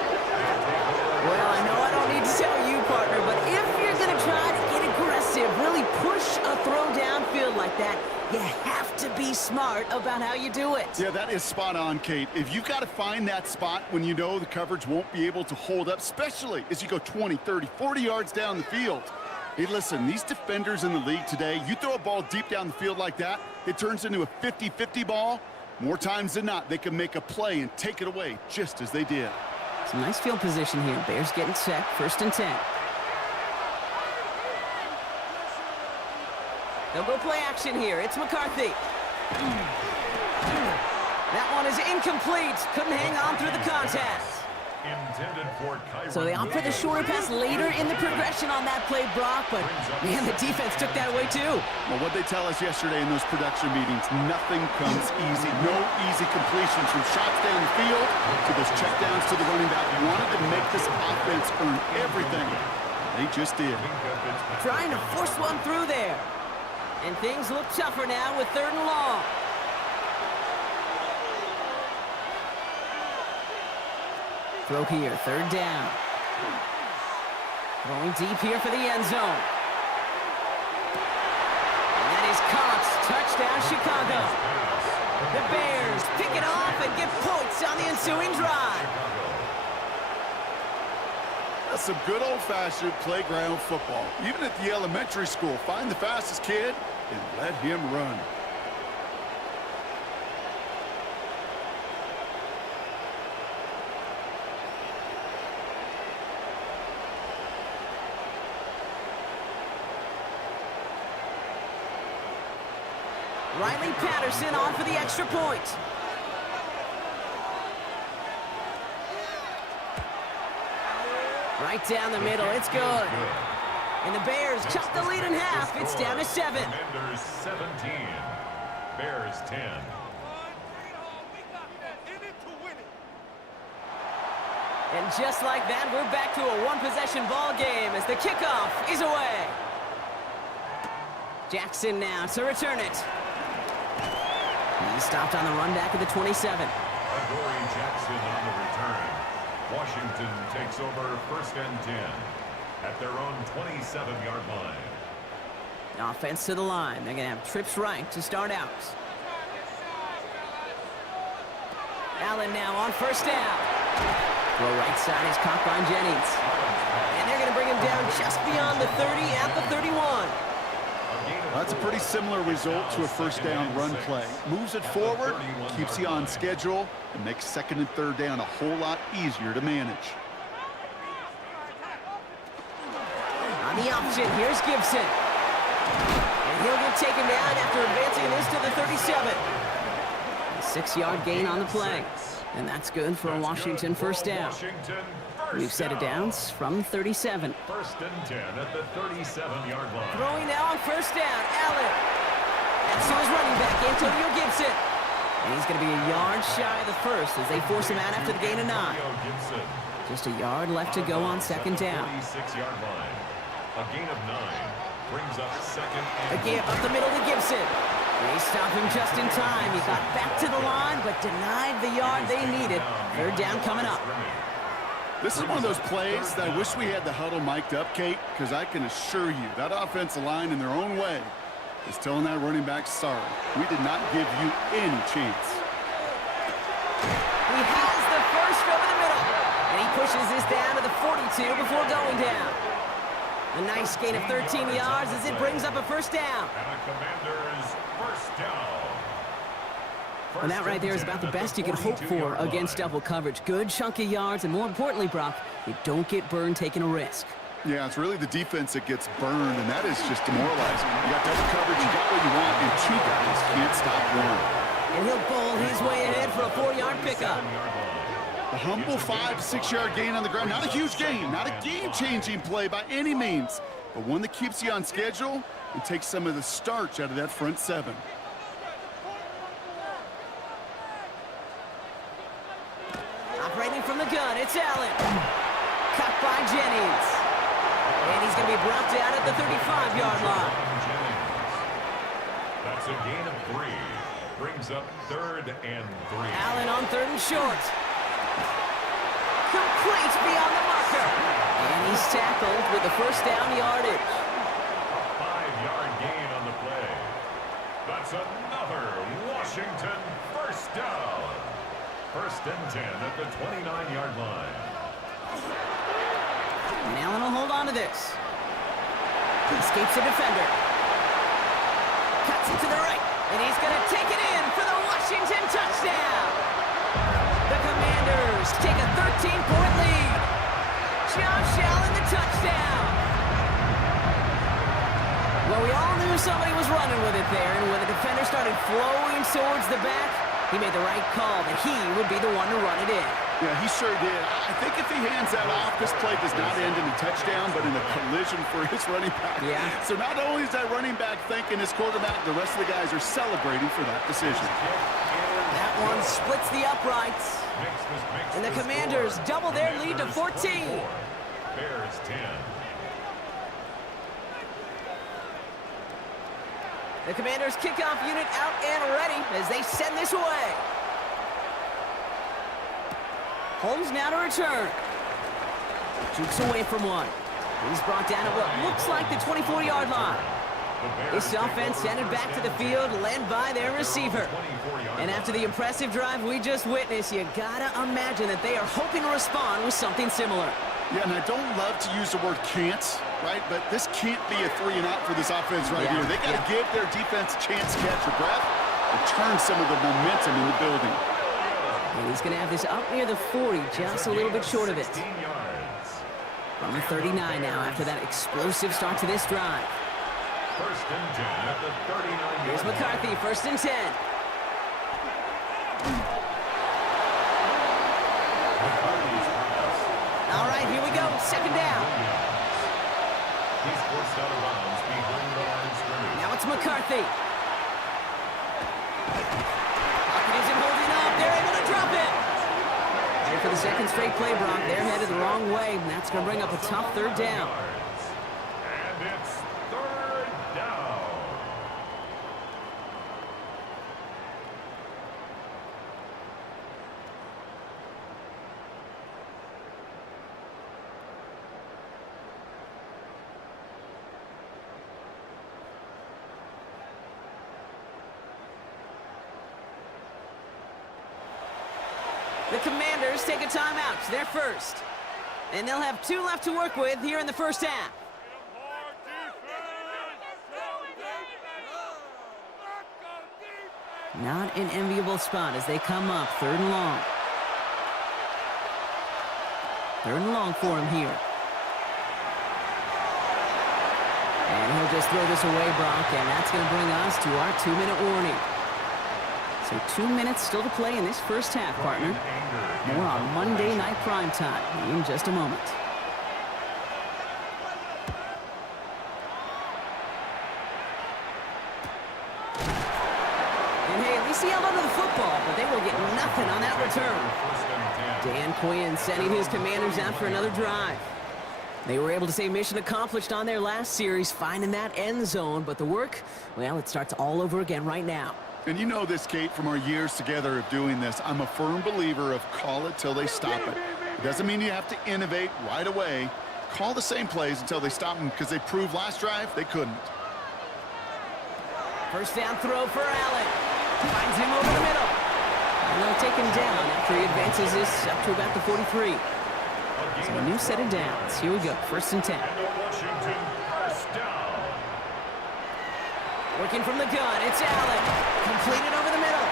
Well, I know I don't need to tell you, partner, but if you're going to try to get aggressive, really push a throw downfield like that, you have to be smart about how you do it. Yeah, that is spot on, Kate. If you've got to find that spot when you know the coverage won't be able to hold up, especially as you go 20, 30, 40 yards down the field. Hey, listen, these defenders in the league today, you throw a ball deep down the field like that, it turns into a 50-50 ball. More times than not, they can make a play and take it away just as they did. Some nice field position here. Bears getting set. 1st and 10. They'll go play action here. It's McCarthy. That one is incomplete. Couldn't hang on through the contact. So they opt for the shorter pass later in the progression on that play, Brock, but man, the defense took that away too. Well, what they tell us yesterday in those production meetings, nothing comes easy. No easy completions from shots down the field to those checkdowns to the running back. We wanted to make this offense earn everything. They just did. Trying to force one through there. And things look tougher now with 3rd and long. Throw here, 3rd down. Throwing deep here for the end zone. And that is caught. Touchdown, Chicago. The Bears pick it off and get points on the ensuing drive. That's some good old-fashioned playground football. Even at the elementary school, find the fastest kid and let him run. Riley Patterson on for the extra point. Right down the middle, it's good. And the Bears cut the lead in half. It's down to 7. Commanders 17, Bears 10. And just like that, we're back to a one-possession ball game as the kickoff is away. Jackson now to return it. He stopped on the run back at the 27. Adoree Jackson on the return. Washington takes over 1st and 10 at their own 27-yard line. Offense to the line. They're going to have trips right to start out. Allen now on 1st down. Throw right side is caught by Jennings. And they're going to bring him down just beyond the 30 at the 31. That's a pretty similar result to a 1st down run play. Moves it forward, keeps you on schedule, and makes 2nd and 3rd down a whole lot easier to manage. On the option, here's Gibson. And he'll get taken down after advancing this to the 37. A 6-yard gain on the play. And that's good for a Washington 1st down. We've set it down from 37. 1st and 10 at the 37-yard line. Throwing now on 1st down, Allen. And so is running back Antonio Gibson. And he's going to be a yard shy of the 1st as they force him out after the gain of 9. Just a yard left to go on 2nd down. 46-yard line. A gain of 9 brings up 2nd and Again, up the middle to Gibson. They stopped him just in time. He got back to the line, but denied the yard they needed. Third down coming up. This is one of those plays that I wish we had the huddle mic'd up, Kate, because I can assure you that offensive line in their own way is telling that running back, sorry, we did not give you any chance. He has the first over the middle, and he pushes this down to the 42 before going down. A nice gain of 13 yards as it brings up a first down. And the Commanders' first down. And that right there is about the best you can hope for against double coverage. Good chunky yards, and more importantly, Brock, you don't get burned taking a risk. Yeah, it's really the defense that gets burned, and that is just demoralizing. You got double coverage, you got what you want, and two guys can't stop one. And he'll bowl his way ahead for a 4-yard pickup. A humble 5 to 6 yard gain on the ground. Not a huge gain, not a game-changing play by any means, but one that keeps you on schedule and takes some of the starch out of that front seven. Operating from the gun, it's Allen. Cut by Jennings. And he's going to be brought down at the 35-yard line. That's a gain of 3. Brings up 3rd and 3. Allen on 3rd and short. Complete beyond the marker. And he's tackled with the first down yardage. A 5-yard gain on the play. That's another Washington first down. 1st and 10 at the 29-yard line. And Allen will hold on to this. Escapes the defender. Cuts it to the right. And he's going to take it in for the Washington touchdown. The Commanders take a 13-point lead. Josh Allen, the touchdown. Well, we all knew somebody was running with it there, and when the defender started flowing towards the back, he made the right call that he would be the one to run it in. Yeah, he sure did. I think if he hands that off, this play does not end in a touchdown, but in a collision for his running back. Yeah. So not only is that running back thanking his quarterback, the rest of the guys are celebrating for that decision. That one splits the uprights. And the Commanders double their lead to 14. Bears 10. The Commanders kickoff unit out and ready as they send this away. Holmes now to return. Jukes away from one. He's brought down at what looks like the 24-yard line. This offense sent it back to the field, led by their receiver. And after the impressive drive we just witnessed, you gotta imagine that they are hoping to respond with something similar. Yeah, and I don't love to use the word can't, right? But this can't be a 3 and out for this offense right here. They got to give their defense a chance to catch their breath and turn some of the momentum in the building. And he's going to have this up near the 40, just a little bit short of it. From the 39 now after that explosive start to this drive. 1st and 10 at the 39. Here's McCarthy, 1st and 10. All right, here we go, 2nd down. He's forced out of bounds behind the line of scrimmage. Now it's McCarthy. Pocket isn't holding up. They're able to drop it. And for the 2nd straight play, Brock, they're headed the wrong way, and that's going to bring up a tough 3rd down. And it's 3rd down. The Commanders take a timeout, their first. And they'll have 2 left to work with here in the 1st half. Not an enviable spot as they come up 3rd and long. 3rd and long for him here. And he'll just throw this away, Brock, and that's going to bring us to our 2-minute warning. So 2 minutes still to play in this 1st half, partner. More on Monday Night Primetime in just a moment. And hey, at least he held onto the football, but they will get nothing on that return. Dan Quinn sending his Commanders out for another drive. They were able to say mission accomplished on their last series, finding that end zone. But the work, well, it starts all over again right now. And you know this, Kate, from our years together of doing this. I'm a firm believer of call it till they stop it. It doesn't mean you have to innovate right away. Call the same plays until they stop them, because they proved last drive they couldn't. First down throw for Allen. Finds him over the middle. And they'll take him down after he advances this up to about the 43. So a new set of downs. Here we go, 1st and 10. Working from the gun, it's Allen. Completed over the middle.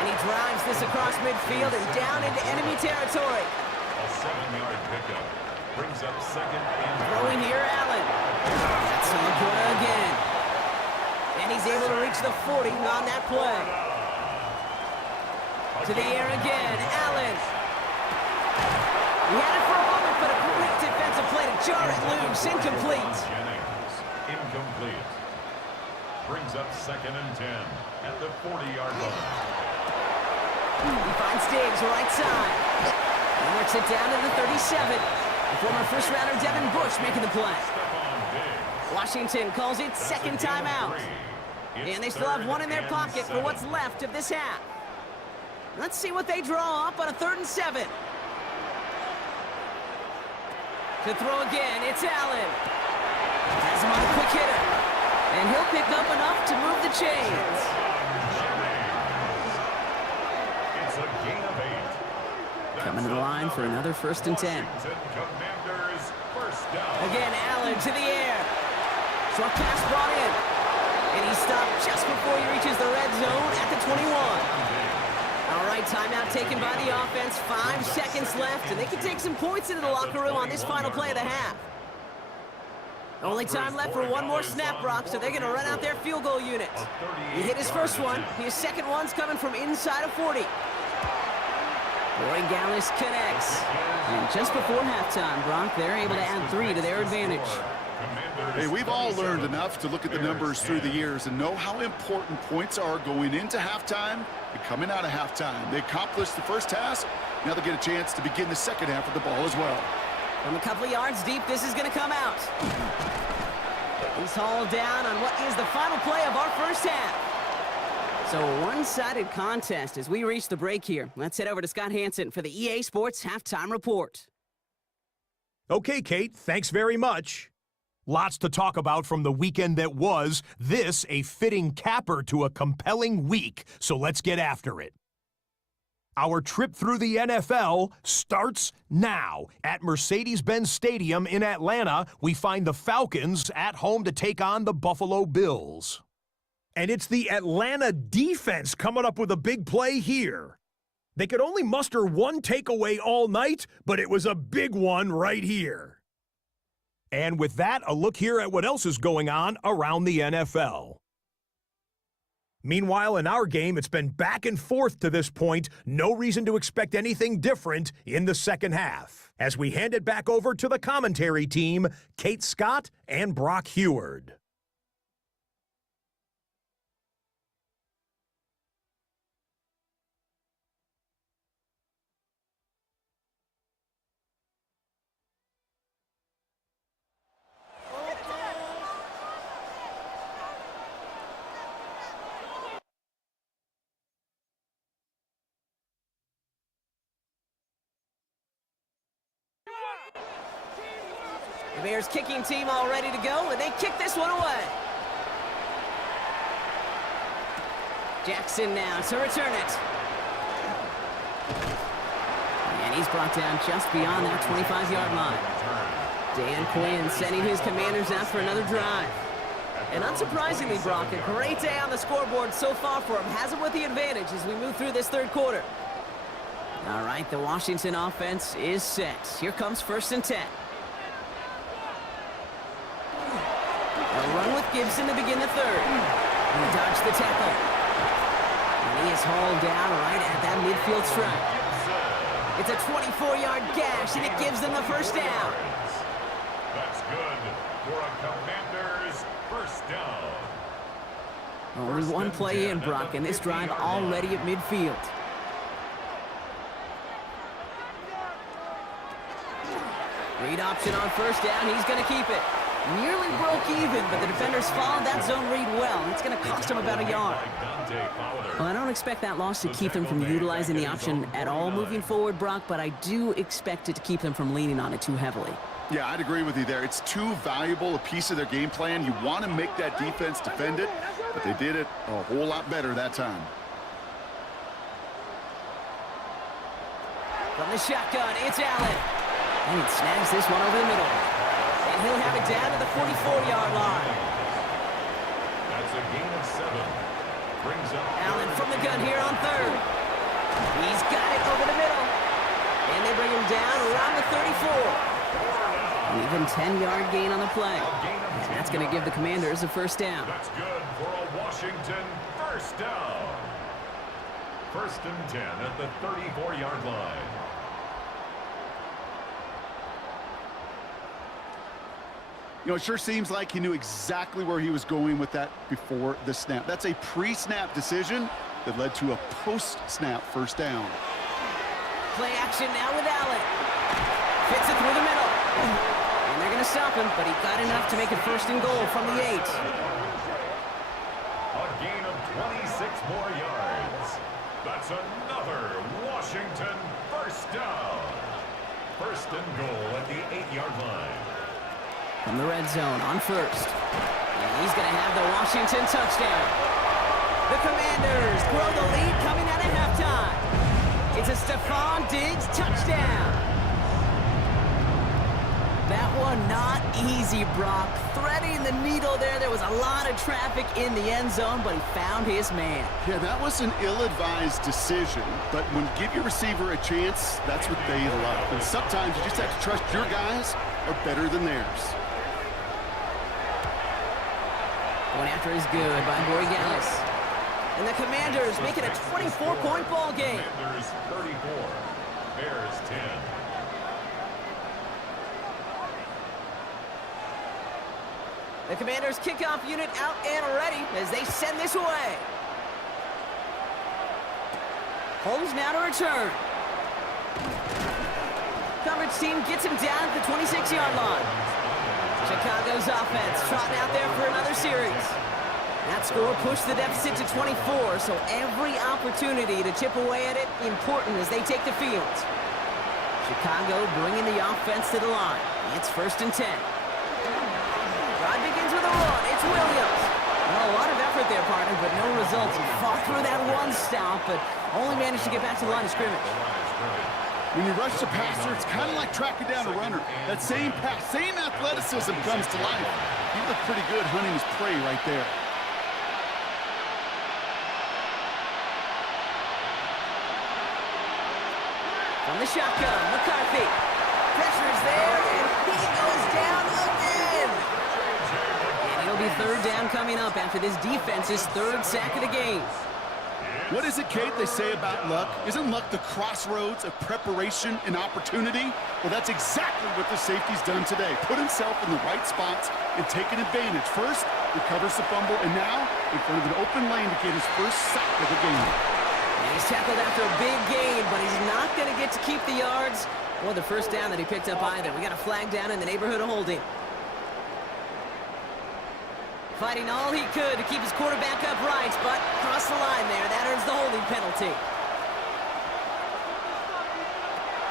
And he drives this across midfield and down into enemy territory. A 7-yard pickup brings up 2nd and Throwing here, Allen. That's all good again. And he's able to reach the 40 on that play. To the air again, Allen. He had it for a moment, but a great defensive play to jar it loose. Incomplete. Incomplete. Brings up 2nd and 10 at the 40-yard line. He finds Diggs right side. He works it down to the 37. The former first-rounder Devin Bush making the play. Washington calls it 2nd timeout. And they still have one in their pocket for what's left of this half. Let's see what they draw up on a 3rd and 7. To throw again, it's Allen. Has him on a quick hitter. And he'll pick up enough to move the chains. It's a gain of 8. Coming to the line for another 1st and 10. Commanders first down. Again, Allen to the air. Short pass brought in. And he stopped just before he reaches the red zone at the 21. All right, timeout taken by the offense. 5 seconds left, and they can take some points into the locker room on this final play of the half. Only time left for one more snap, Brock, so they're going to run out their field goal unit. He hit his first one. His second one's coming from inside of 40. Roy Gallis connects. And just before halftime, Brock, they're able to add 3 to their advantage. Hey, we've all learned enough to look at the numbers through the years and know how important points are going into halftime and coming out of halftime. They accomplished the first task. Now they get a chance to begin the second half of the ball as well. From a couple of yards deep, this is going to come out. He's hauled down on what is the final play of our first half. So a one-sided contest as we reach the break here. Let's head over to Scott Hansen for the EA Sports Halftime Report. Okay, Kate, thanks very much. Lots to talk about from the weekend that was. This a fitting capper to a compelling week, so let's get after it. Our trip through the NFL starts now. At Mercedes-Benz Stadium in Atlanta, we find the Falcons at home to take on the Buffalo Bills. And it's the Atlanta defense coming up with a big play here. They could only muster one takeaway all night, but it was a big one right here. And with that, a look here at what else is going on around the NFL. Meanwhile, in our game, it's been back and forth to this point. No reason to expect anything different in the second half. As we hand it back over to the commentary team, Kate Scott and Brock Heward. The Bears kicking team all ready to go, and they kick this one away. Jackson now to return it. And he's brought down just beyond that 25-yard line. Dan Quinn sending his Commanders out for another drive. And unsurprisingly, Brock, a great day on the scoreboard so far for him. Has him with the advantage as we move through this third quarter. All right, the Washington offense is set. Here comes 1st and 10. A run with Gibson to begin the third. He dodged the tackle. And he is hauled down right at that midfield stripe. It's a 24-yard gash, and it gives them the first down. That's good for a Commanders first down. Only one play in, Brock, and this drive already at midfield. Read option on first down. He's going to keep it. Nearly broke even, but the defenders followed that zone read well. It's going to cost them about a yard. Well, I don't expect that loss to keep them from utilizing the option at all moving forward, Brock, but I do expect it to keep them from leaning on it too heavily. Yeah, I'd agree with you there. It's too valuable a piece of their game plan. You want to make that defense defend it, but they did it a whole lot better that time. From the shotgun, it's Allen. And he snags this one over the middle. And he'll have it down to the 44-yard line. That's a gain of 7. Brings up Allen from the gun here on third. He's got it over the middle. And they bring him down around the 34. An even 10-yard gain on the play. And that's going to give the Commanders a first down. That's good for a Washington first down. First and 10 at the 34-yard line. You know, it sure seems like he knew exactly where he was going with that before the snap. That's a pre-snap decision that led to a post-snap first down. Play action now with Allen. Fits it through the middle. And they're going to stop him, but he got enough to make it first and goal from the 8. A gain of 26 more yards. That's another Washington first down. First and goal at the 8-yard line. From the red zone on first. And he's going to have the Washington touchdown. The Commanders grow the lead coming out of halftime. It's a Stephon Diggs touchdown. That one not easy, Brock. Threading the needle there. There was a lot of traffic in the end zone, but he found his man. Yeah, that was an ill-advised decision, but when you give your receiver a chance, that's what they love. And sometimes you just have to trust your guys are better than theirs. Going after is good by Borregales. And the Commanders make it a 24-point ball game. Commanders 34, Bears 10. The Commanders kickoff unit out and ready as they send this away. Holmes now to return. Coverage team gets him down at the 26-yard line. Chicago's offense trotting out there for another series. That score pushed the deficit to 24, so every opportunity to chip away at it important as they take the field. Chicago bringing the offense to the line. It's first and 10. Drive begins with a run. It's Williams. Well, a lot of effort there, partner, but no results. He fought through that one stop, but only managed to get back to the line of scrimmage. When you rush the passer, it's kind of like tracking down a runner. That same pass, same athleticism comes to life. He looked pretty good hunting his prey right there. From the shotgun, McCarthy. Pressure's there, and he goes down again. And it'll be third down coming up after this defense's third sack of the game. What is it, Kate, they say about luck? Isn't luck the crossroads of preparation and opportunity? Well, that's exactly what the safety's done today. Put himself in the right spots and taken advantage. First, recovers the fumble, and now in front of an open lane to get his first sack of the game. And he's tackled after a big gain, but he's not going to get to keep the yards or the first down that he picked up either. We got a flag down in the neighborhood of holding. Fighting all he could to keep his quarterback upright, but crossed the line there. That earns the holding penalty.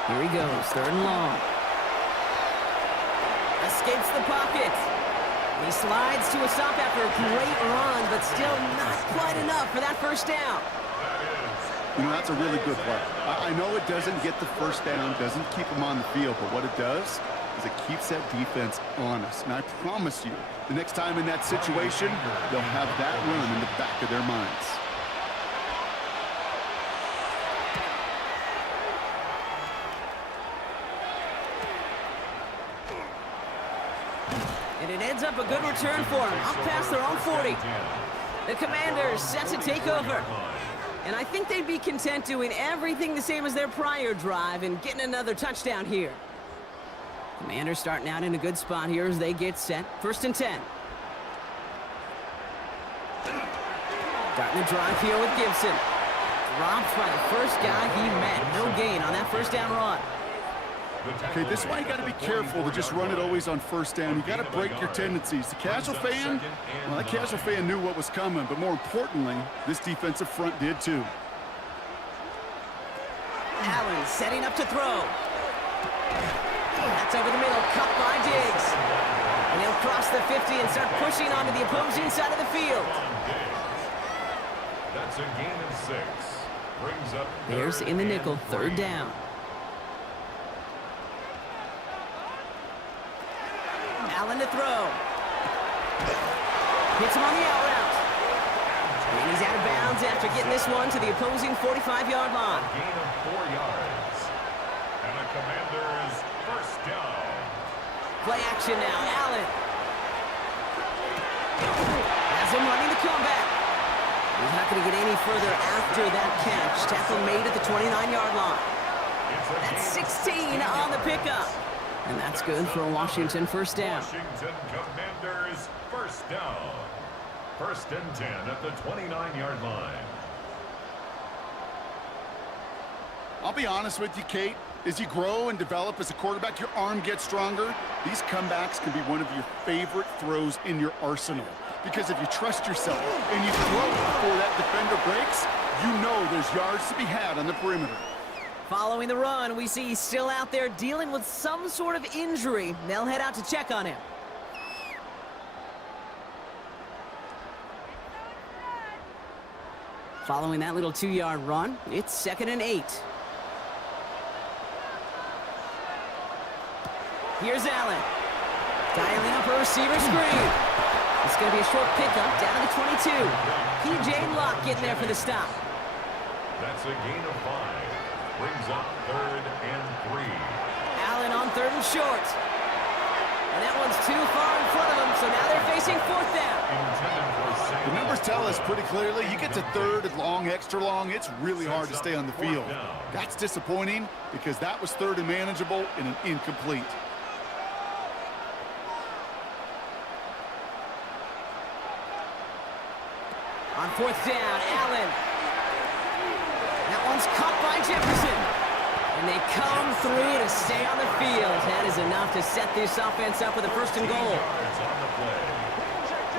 Here he goes, third and long. Escapes the pocket. He slides to a stop after a great run, but still not quite enough for that first down. You know, that's a really good play. I know it doesn't get the first down, doesn't keep him on the field, but what it does is it keeps that defense honest. And I promise you, the next time in that situation, they'll have that run in the back of their minds. And it ends up a good return for him, up past their own 40. The Commanders set to take over. And I think they'd be content doing everything the same as their prior drive and getting another touchdown here. Commanders starting out in a good spot here as they get set. First and 10. Starting the drive here with Gibson. Dropped by the first guy he met. No gain on that first down run. Okay, this is why you got to be careful to just run it always on first down. You got to break your tendencies. The casual fan, well, that casual fan knew what was coming, but more importantly, this defensive front did too. Allen setting up to throw. That's over the middle, cut by Diggs. And he'll cross the 50 and start pushing onto the opposing side of the field. That's a gain of 6. Brings up Bears in the nickel, 3rd down. Allen to throw. Hits him on the out route. And he's out of bounds after getting this one to the opposing 45-yard line. Gain of 4 yards. And the Commanders first down. Play action now, Allen. Has him running the comeback. He's not going to get any further after that catch. Tackle made at the 29-yard line. That's 16 on the pickup. And that's good for a Washington first down. Washington Commanders first down. 1st and 10 at the 29-yard line. I'll be honest with you, Kate. As you grow and develop as a quarterback, your arm gets stronger. These comebacks can be one of your favorite throws in your arsenal. Because if you trust yourself and you throw before that defender breaks, you know there's yards to be had on the perimeter. Following the run, we see he's still out there dealing with some sort of injury. They'll head out to check on him. Following that little 2-yard run, it's 2nd and 8. Here's Allen. Dialing up a receiver screen. It's going to be a short pickup down to the 22. P.J. Locke getting there for the stop. That's a gain of 5. Brings up 3rd and 3. Allen on 3rd and short. And that one's too far in front of him, so now they're facing 4th down. The numbers tell us pretty clearly, you get to 3rd and long, extra long, it's really hard to stay on the field. That's disappointing because that was 3rd and manageable and an incomplete. On 4th down, Allen. That one's caught by Jefferson. And they come through to stay on the field. That is enough to set this offense up with a 1st and goal.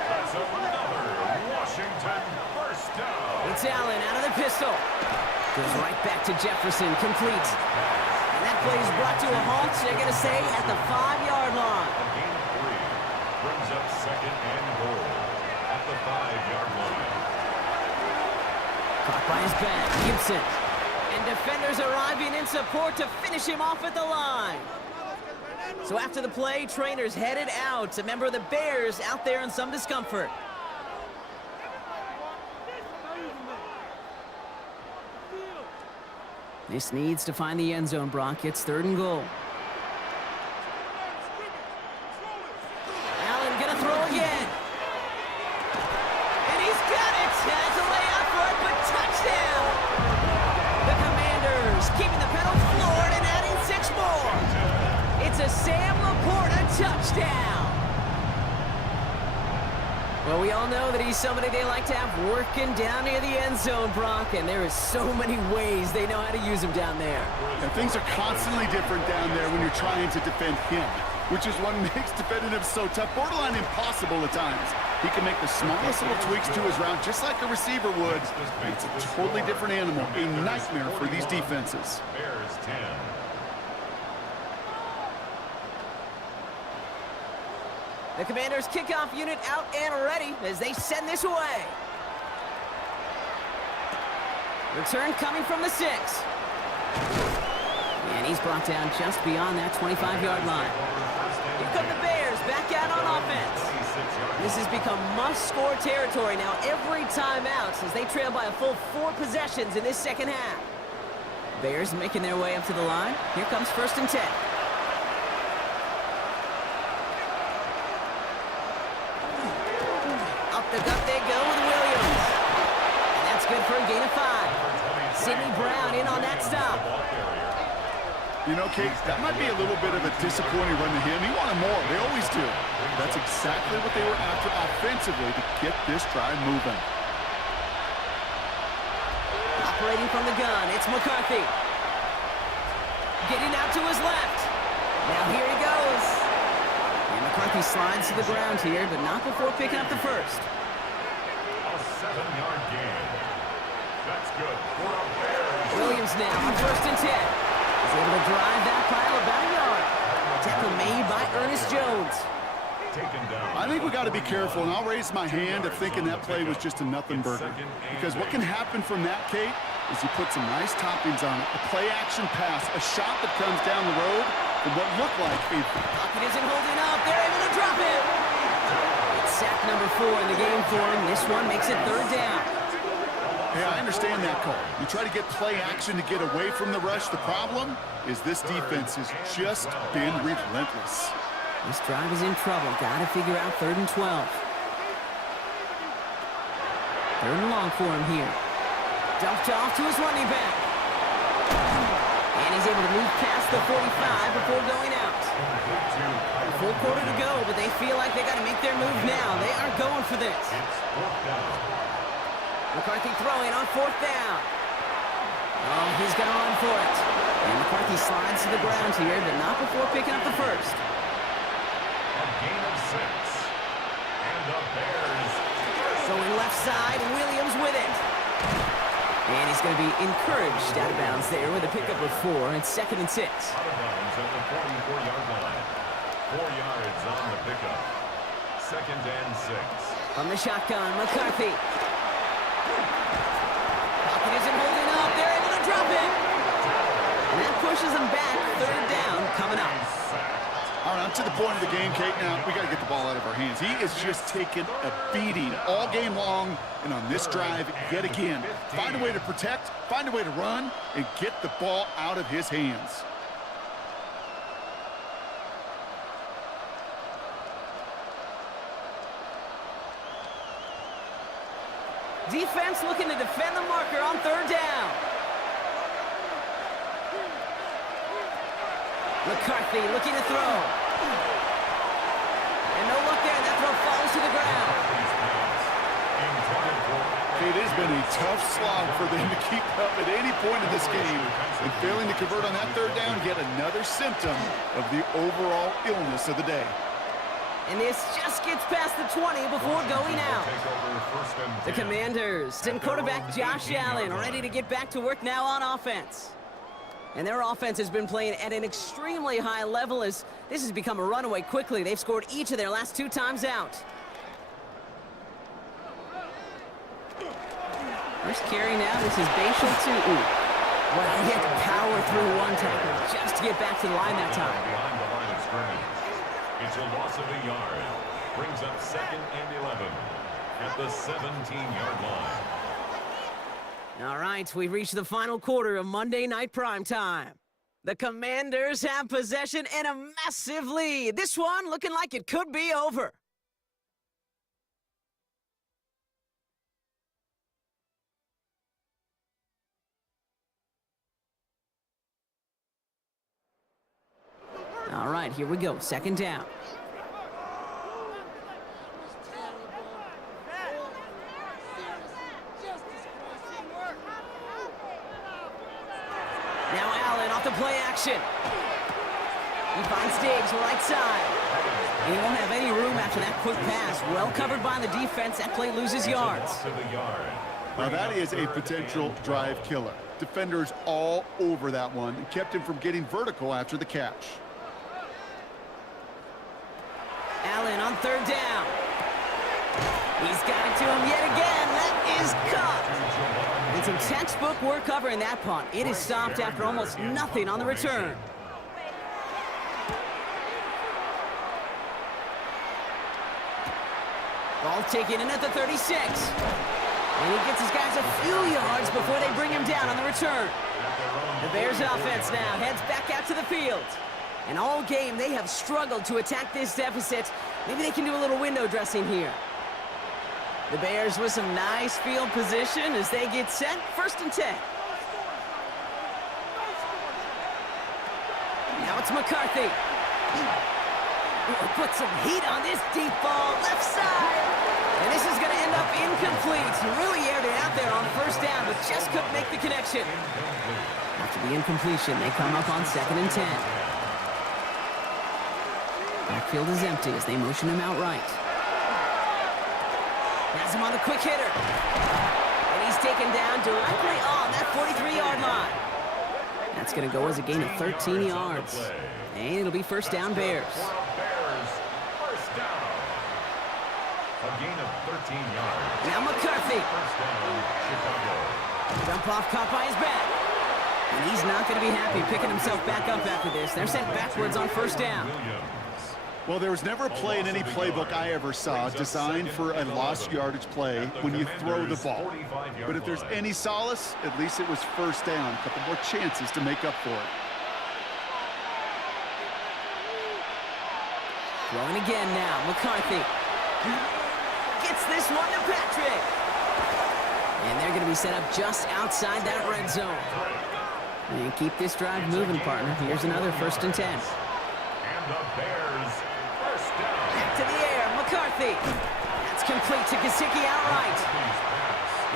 That's another Washington first down. It's Allen out of the pistol. Goes right back to Jefferson, complete. And that play is brought to a halt, so they're going to say at the 5-yard line. A gain of 3. Brings up 2nd and goal at the 5-yard line. Caught by his back, Gibson. And defenders arriving in support to finish him off at the line. So after the play, trainers headed out. A member of the Bears out there in some discomfort. This needs to find the end zone, Brock. It's 3rd and goal. Allen gonna throw again. And he's got it. Has a layout for it, but touchdown. The Commanders keeping the pedal floored and adding 6 more. It's a Sam Laporta touchdown. Well, we all know that he's somebody they like to have working down near the end zone, Brock, and there is so many ways they know how to use him down there. And things are constantly different down there when you're trying to defend him, which is what makes defending him so tough, borderline impossible at times. He can make the smallest little tweaks to his route just like a receiver would. It's a totally different animal, a nightmare for these defenses. Bears 10. The Commanders' kickoff unit out and ready as they send this away. Return coming from the 6. And he's brought down just beyond that 25-yard line. Here come the Bears back out on offense. This has become must-score territory now every time out as they trail by a full 4 possessions in this second half. Bears making their way up to the line. Here comes 1st and 10. The gut they go with Williams. And that's good for a gain of 5. Sidney Brown in on that stop. You know, Kate, that might be a little bit of a disappointing run to him. He wanted more. They always do. That's exactly what they were after offensively to get this drive moving. Operating from the gun, it's McCarthy. Getting out to his left. Now here he goes. And McCarthy slides to the ground here, but not before picking up the first. A 7-yard gain. That's good for a Bears. Williams now on 1st and 10. He's able to drive that pile about a yard. Tackle made by Ernest Jones. Taken down. I think we got to be careful, and I'll raise my hand of thinking that play was just a nothing burger. Because what can happen from that, Kate, is you put some nice toppings on it. A play-action pass, a shot that comes down the road, and what looked like a... Pocket isn't holding up. They're able to drop it. It's sack number 4 in the game for him. This one makes it 3rd down. Hey, I understand that call. You try to get play action to get away from the rush. The problem is this defense has just been relentless. This drive is in trouble. Got to figure out 3rd and 12. 3rd and long for him here. Dumped off to his running back. And he's able to move past the 45 before going out. A full quarter to go, but they feel like they got to make their move now. They are going for this. McCarthy throwing on 4th down. Oh, he's going to run for it. And McCarthy slides to the ground here, but not before picking up the first. A gain of 6. And the Bears. Going left side, Williams with it. And he's going to be encouraged out of bounds there with a pickup of 4 and 2nd and 6. Out of bounds at the 44-yard line. 4 yards on the pickup. 2nd and 6. From the shotgun, McCarthy. Pocket isn't holding up. They're able to drop it. And that pushes them back. 3rd down coming up. All right, I'm to the point of the game, Kate. Now, we got to get the ball out of our hands. He is just taking a beating all game long, and on this drive, yet again. Find a way to protect, find a way to run, and get the ball out of his hands. Defense looking to defend the marker on 3rd down. McCarthy looking to throw. And no look there. That throw falls to the ground. It has been a tough slog for them to keep up at any point in this game. And failing to convert on that 3rd down, yet another symptom of the overall illness of the day. And this just gets past the 20 before going out. The Commanders send quarterback Josh Allen ready to get back to work now on offense. And their offense has been playing at an extremely high level as this has become a runaway quickly. They've scored each of their last 2 times out. First carry now, this is Bashal to well, he had to power through 1 tackle just to get back to the line that time. Behind the line of scrimmage. It's a loss of a yard. Brings up 2nd and 11 at the 17-yard line. All right, we've reached the final quarter of Monday Night Primetime. The Commanders have possession and a massive lead. This one looking like it could be over. All right, here we go. 2nd down. Now Allen off the play action. He finds Diggs right side. And he won't have any room after that quick pass. Well covered by the defense. That play loses yards. Now that is a potential drive killer. Defenders all over that one and kept him from getting vertical after the catch. Allen on 3rd down. He's got it to him yet again. That is caught. And some textbook work covering that punt. It is stopped after almost nothing on the return. Ball taken in at the 36. And he gets his guys a few yards before they bring him down on the return. The Bears offense now heads back out to the field. And all game, they have struggled to attack this deficit. Maybe they can do a little window dressing here. The Bears with some nice field position as they get set. 1st and 10. Now it's McCarthy. Put some heat on this deep ball, left side. And this is going to end up incomplete. He really aired it out there on 1st down, but just couldn't make the connection. After the incompletion, they come up on 2nd and 10. Backfield is empty as they motion him out right. Has him on the quick hitter. And he's taken down directly on that 43-yard line. That's going to go as a gain of 13 yards. And it'll be first down, Bears. First down. A gain of 13 yards. Now McCarthy. First down, Chicago. Jump off caught by his back. And he's not going to be happy picking himself back up after this. They're sent backwards on first down. Well, there was never a play in any playbook I ever saw designed for a lost yardage play when you throw the ball. But if there's any solace, at least it was first down. A couple more chances to make up for it. Throwing again now, McCarthy. Gets this one to Patrick. And they're going to be set up just outside that red zone. And keep this drive moving, partner. Here's another 1st and 10. And the Bears, first down. Back to the air, McCarthy. That's complete to Gesicki outright.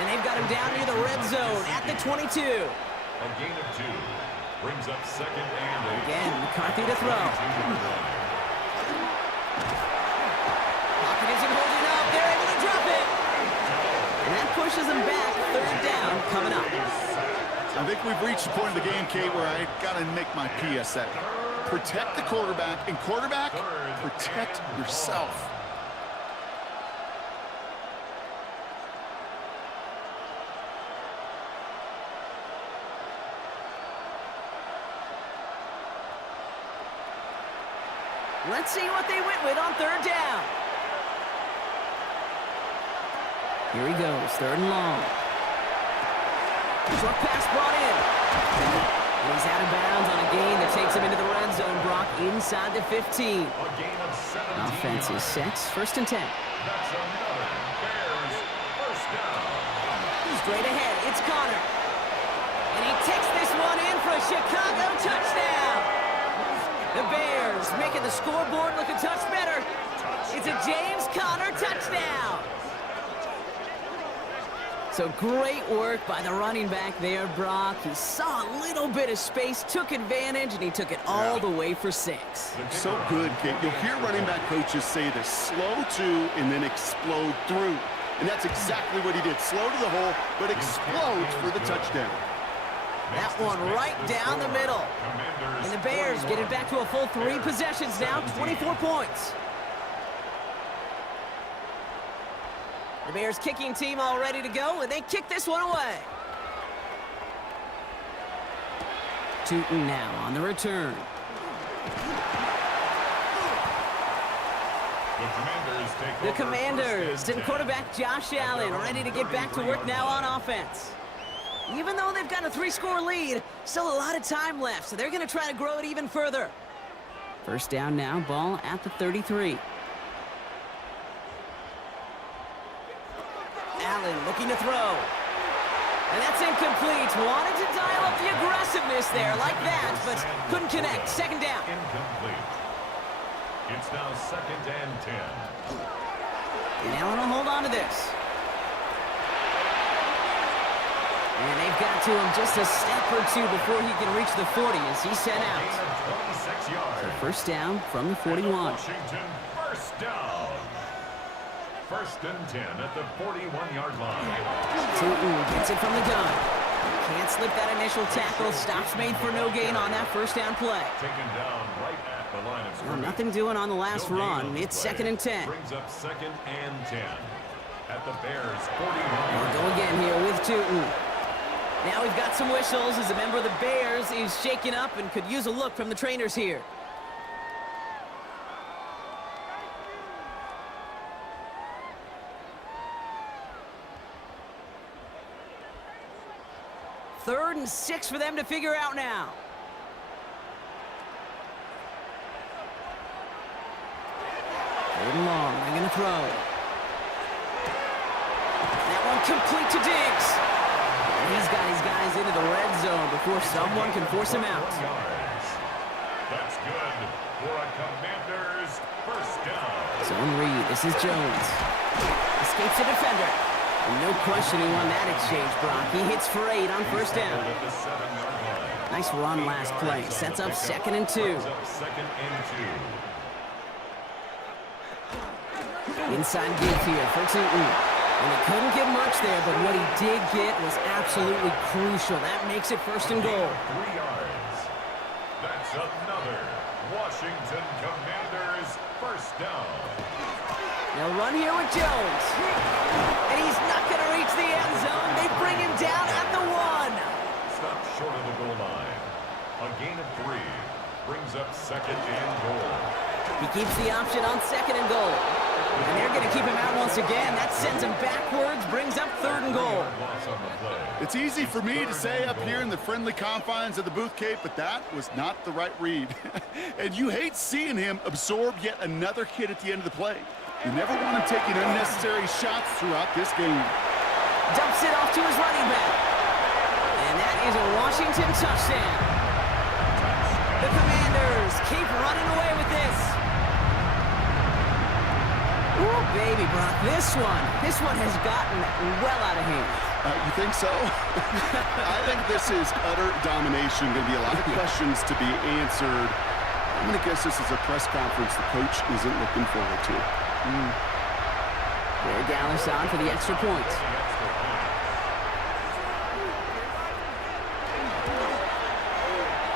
And they've got him down near the red zone at the 22. A gain of 2. Brings up 2nd and 8. Again, McCarthy to throw. Pocket isn't holding up. They're able to drop it. And that pushes them back. 3rd down coming up. I think we've reached the point of the game, Kate, where I got to make my PSA. Protect the quarterback, and quarterback, protect yourself. Let's see what they went with on 3rd down. Here he goes, 3rd and long. Short pass brought in. And he's out of bounds on a gain that takes him into the red zone, Brock, inside the 15. Offense is set, 1st and 10. That's another Bears first down. Straight ahead, it's Connor. And he takes this one in for a Chicago touchdown. The Bears making the scoreboard look a touch better. It's a James Conner touchdown. So great work by the running back there, Brock. He saw a little bit of space, took advantage, and he took it all the way for 6. So good, Kate. You'll hear running back coaches say this: slow to and then explode through. And that's exactly what he did. Slow to the hole, but explodes for the touchdown. That one right down the middle. And the Bears get it back to a full 3 possessions now, 24 points. The Bears kicking team all ready to go, and they kick this one away. Tootin now on the return. The Commanders and quarterback Josh Allen ready to get back to work now on offense. Even though they've got a 3-score lead, still a lot of time left, so they're going to try to grow it even further. First down now, ball at the 33. Allen looking to throw. And that's incomplete. Wanted to dial up the aggressiveness there like that, but couldn't connect. 2nd down. Incomplete. It's now 2nd and 10. And Allen will hold on to this. And they've got to him just a step or 2 before he can reach the 40 as he's sent out. 26 yards. So first down from the 41. Washington, first down. 1st and 10 at the 41-yard line. Tootin gets it from the gun. Can't slip that initial tackle. Stops made for no gain on that first down play. Taken down right at the line of Well, scrimmage. nothing doing on the last run. It's 2nd and 10. Brings up 2nd and 10 at the Bears' 41. We'll go again here with Tootin. Now we've got some whistles as a member of the Bears is shaken up and could use a look from the trainers here. Third and 6 for them to figure out now. Third and long, they're going to throw. That one complete to Diggs. And he's got his guys into the red zone before someone can force him out. That's good for a Commanders first down. Zone read, this is Jones. Escapes the defender. And no question who won that exchange, Brock. He hits for 8 on first down. Nice run last play. Sets up 2nd and 2. Second and 2. Inside give here for Tootin. And he couldn't get much there, but what he did get was absolutely crucial. That makes it 1st and goal. 3 yards. That's another Washington Commanders 1st down. They'll run here with Jones. And he's not going to reach the end zone. They bring him down at the 1. Stop short of the goal line. A gain of 3 brings up 2nd and goal. He keeps the option on 2nd and goal. And they're going to keep him out once again. That sends him backwards, brings up 3rd and goal. It's easy for me to say up here in the friendly confines of the booth, Kate, but that was not the right read. And you hate seeing him absorb yet another hit at the end of the play. You never want him taking unnecessary shots throughout this game. Dumps it off to his running back. And that is a Washington touchdown. The Commanders keep running away with this. Ooh, baby, Brock, this one has gotten well out of hand. You think so? I think this is utter domination. Going to be a lot of questions to be answered. I'm going to guess this is a press conference the coach isn't looking forward to. They're Dallas on for the extra point.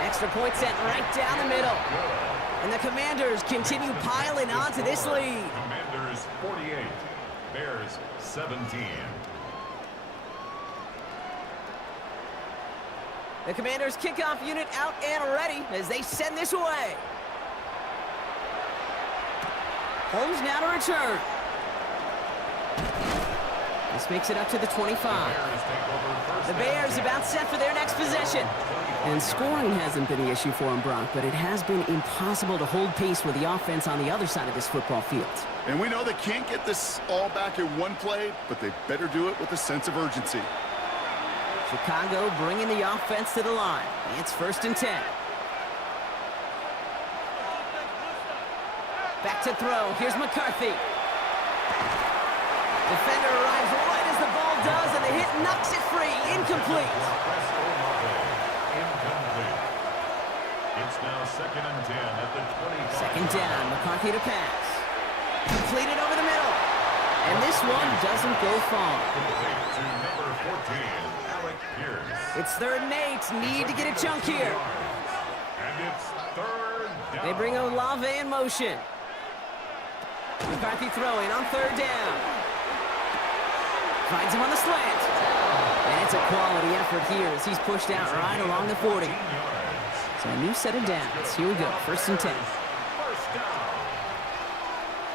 Extra point sent right down the middle. And the Commanders continue piling on to this lead. Commanders 48, Bears 17. The Commanders kickoff unit out and ready as they send this away. Holmes now to return. This makes it up to the 25. The Bears about set for their next possession. And scoring hasn't been the issue for him, Brock, but it has been impossible to hold pace with the offense on the other side of this football field. And we know they can't get this all back in one play, but they better do it with a sense of urgency. Chicago bringing the offense to the line. It's 1st and 10. Back to throw. Here's McCarthy. Defender arrives right as the ball does, and the hit knocks it free. Incomplete. It's now 2nd and 10 at the 25. 2nd down. McCarthy to pass. Completed over the middle. And this one doesn't go far. To number 14, Alec Pierce. It's 3rd and 8. Need to get a chunk here. And it's 3rd down. They bring Olave in motion. McCarthy throwing on 3rd down. Finds him on the slant. And it's a quality effort here as he's pushed out right along the 40. So a new set of downs. Here we go. 1st and 10. 1st down.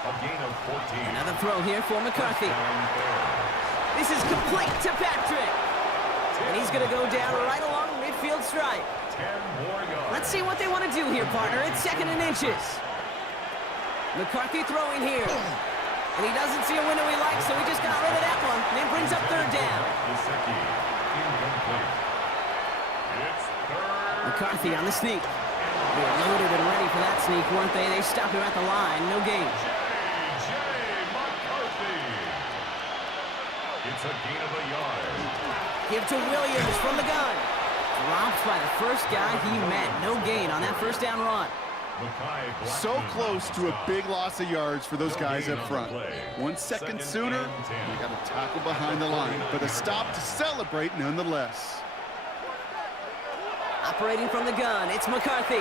A gain of 14. Another throw here for McCarthy. This is complete to Patrick. And he's going to go down right along the midfield stripe. 10 more yards. Let's see what they want to do here, partner. It's 2nd and inches. McCarthy throwing here. And he doesn't see a window he likes, so he just got rid of that one. And it brings up 3rd down. McCarthy on the sneak. They were loaded and ready for that sneak, weren't they? They stopped him at the line. No gain. It's a gain of a yard. Give to Williams from the gun. Dropped by the first guy he met. No gain on that 1st down run. So close to a big loss of yards for those guys up front. 1 second sooner, they got a tackle behind the line, but a stop to celebrate nonetheless. Operating from the gun, it's McCarthy.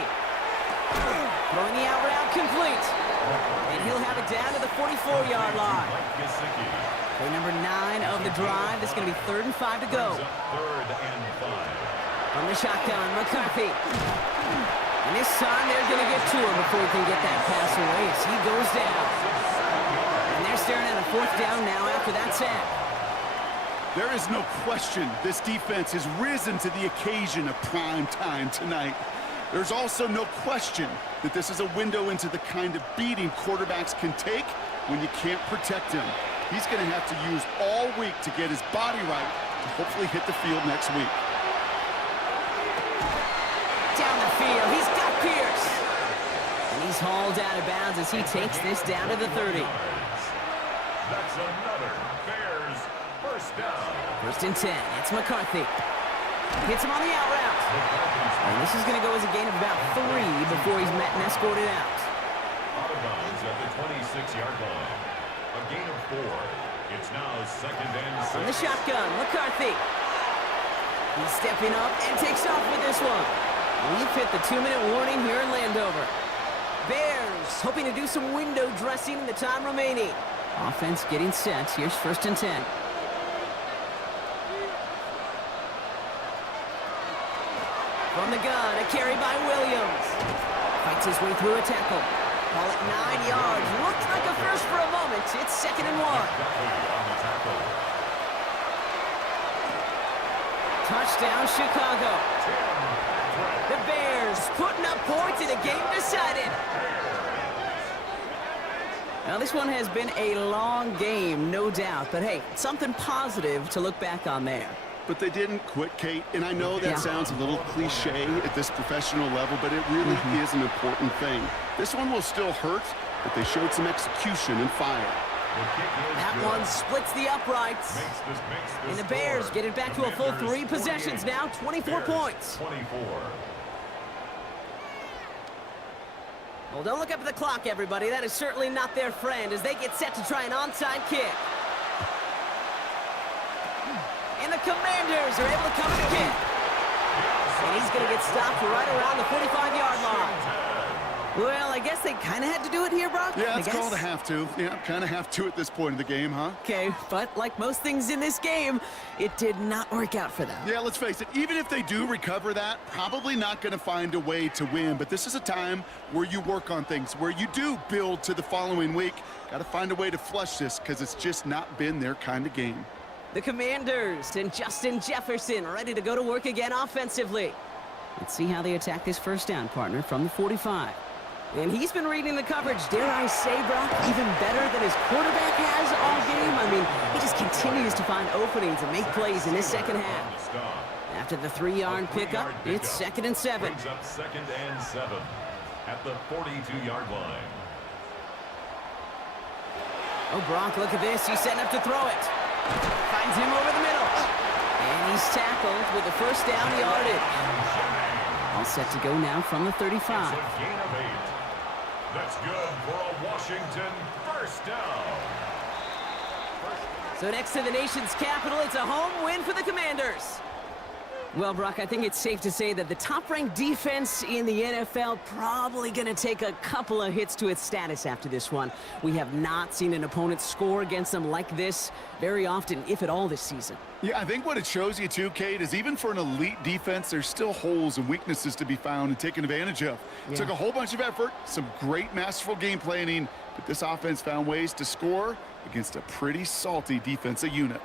Throwing the out route complete. And he'll have it down to the 44-yard line. Play number 9 of the drive. It's going to be 3rd and 5 to go. 3rd and 5. From the shotgun, McCarthy. And this time they're going to get to him before he can get that pass away as he goes down. And they're staring at a 4th down now after that sack. There is no question this defense has risen to the occasion of prime time tonight. There's also no question that this is a window into the kind of beating quarterbacks can take when you can't protect him. He's going to have to use all week to get his body right to hopefully hit the field next week. Down the field, he's got Pierce. And he's hauled out of bounds as he takes this down to the 30. That's another Bears 1st down. 1st and 10, it's McCarthy. Hits him on the out route. And this is going to go as a gain of about 3 before he's met and escorted out. of bounds at the 26-yard line. A gain of 4. It's now 2nd and 6. From the shotgun, McCarthy. He's stepping up and takes off with this one. We've hit the 2-minute warning here in Landover. Bears hoping to do some window dressing in the time remaining. Offense getting set. Here's 1st and 10. From the gun, a carry by Williams. Fights his way through a tackle. Ball at 9 yards. Looked like a first for a moment. It's 2nd and 1. Touchdown, Chicago. The Bears putting up points in a game decided. Now, this one has been a long game, no doubt. But, hey, something positive to look back on there. But they didn't quit, Kate, and I know that sounds a little cliche at this professional level, but it really is an important thing. This one will still hurt, but they showed some execution and fire. That one splits the uprights. And the Bears get it back to a full 3 possessions now, 24 points. 24. Well, don't look up at the clock, everybody. That is certainly not their friend as they get set to try an onside kick. And the Commanders are able to come in again. And he's going to get stopped right around the 45-yard line. Well, I guess they kind of had to do it here, Brock. Yeah, it's called a have to. Yeah, kind of have to at this point in the game, huh? Okay, but like most things in this game, it did not work out for them. Yeah, let's face it. Even if they do recover that, probably not going to find a way to win. But this is a time where you work on things, where you do build to the following week. Got to find a way to flush this because it's just not been their kind of game. The Commanders and Justin Jefferson ready to go to work again offensively. Let's see how they attack this 1st down, partner, from the 45. And he's been reading the coverage, dare I say, Brock, even better than his quarterback has all game. I mean, he just continues to find openings and make plays in his 2nd half. After the 3-yard pickup, it's 2nd and 7. Brings up 2nd and 7 at the 42-yard line. Oh, Brock, look at this. He's setting up to throw it. Finds him over the middle. And he's tackled with the 1st down yardage. All set to go now from the 35. It's a gain of 8. That's good for a Washington 1st down. So next to the nation's capital, it's a home win for the Commanders. Well, Brock, I think it's safe to say that the top-ranked defense in the NFL probably going to take a couple of hits to its status after this one. We have not seen an opponent score against them like this very often, if at all, this season. Yeah, I think what it shows you, too, Kate, is even for an elite defense, there's still holes and weaknesses to be found and taken advantage of. It took a whole bunch of effort, some great masterful game planning, but this offense found ways to score against a pretty salty defensive unit.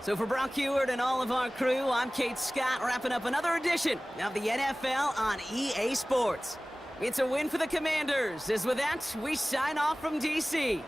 So for Brock Heward and all of our crew, I'm Kate Scott, wrapping up another edition of the NFL on EA Sports. It's a win for the Commanders, as with that, we sign off from D.C.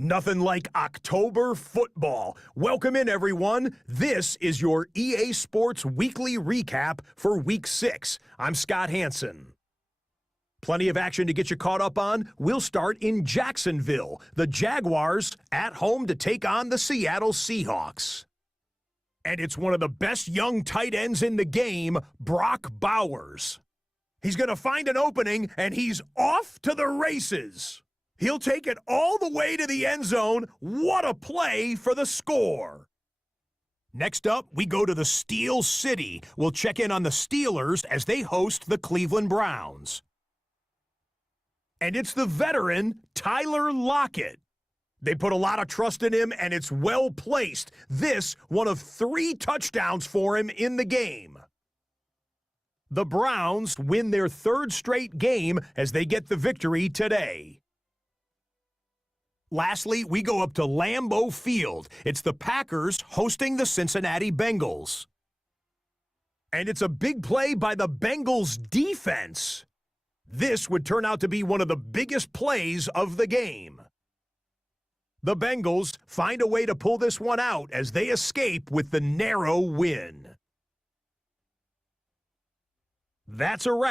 Nothing like October football. Welcome in, everyone. This is your EA Sports Weekly Recap for Week 6. I'm Scott Hansen. Plenty of action to get you caught up on. We'll start in Jacksonville. The Jaguars at home to take on the Seattle Seahawks. And it's one of the best young tight ends in the game, Brock Bowers. He's going to find an opening, and he's off to the races. He'll take it all the way to the end zone. What a play for the score. Next up, we go to the Steel City. We'll check in on the Steelers as they host the Cleveland Browns. And it's the veteran, Tyler Lockett. They put a lot of trust in him, and it's well placed. This, one of 3 touchdowns for him in the game. The Browns win their third straight game as they get the victory today. Lastly, we go up to Lambeau Field. It's the Packers hosting the Cincinnati Bengals. And it's a big play by the Bengals defense. This would turn out to be one of the biggest plays of the game. The Bengals find a way to pull this one out as they escape with the narrow win. That's a wrap.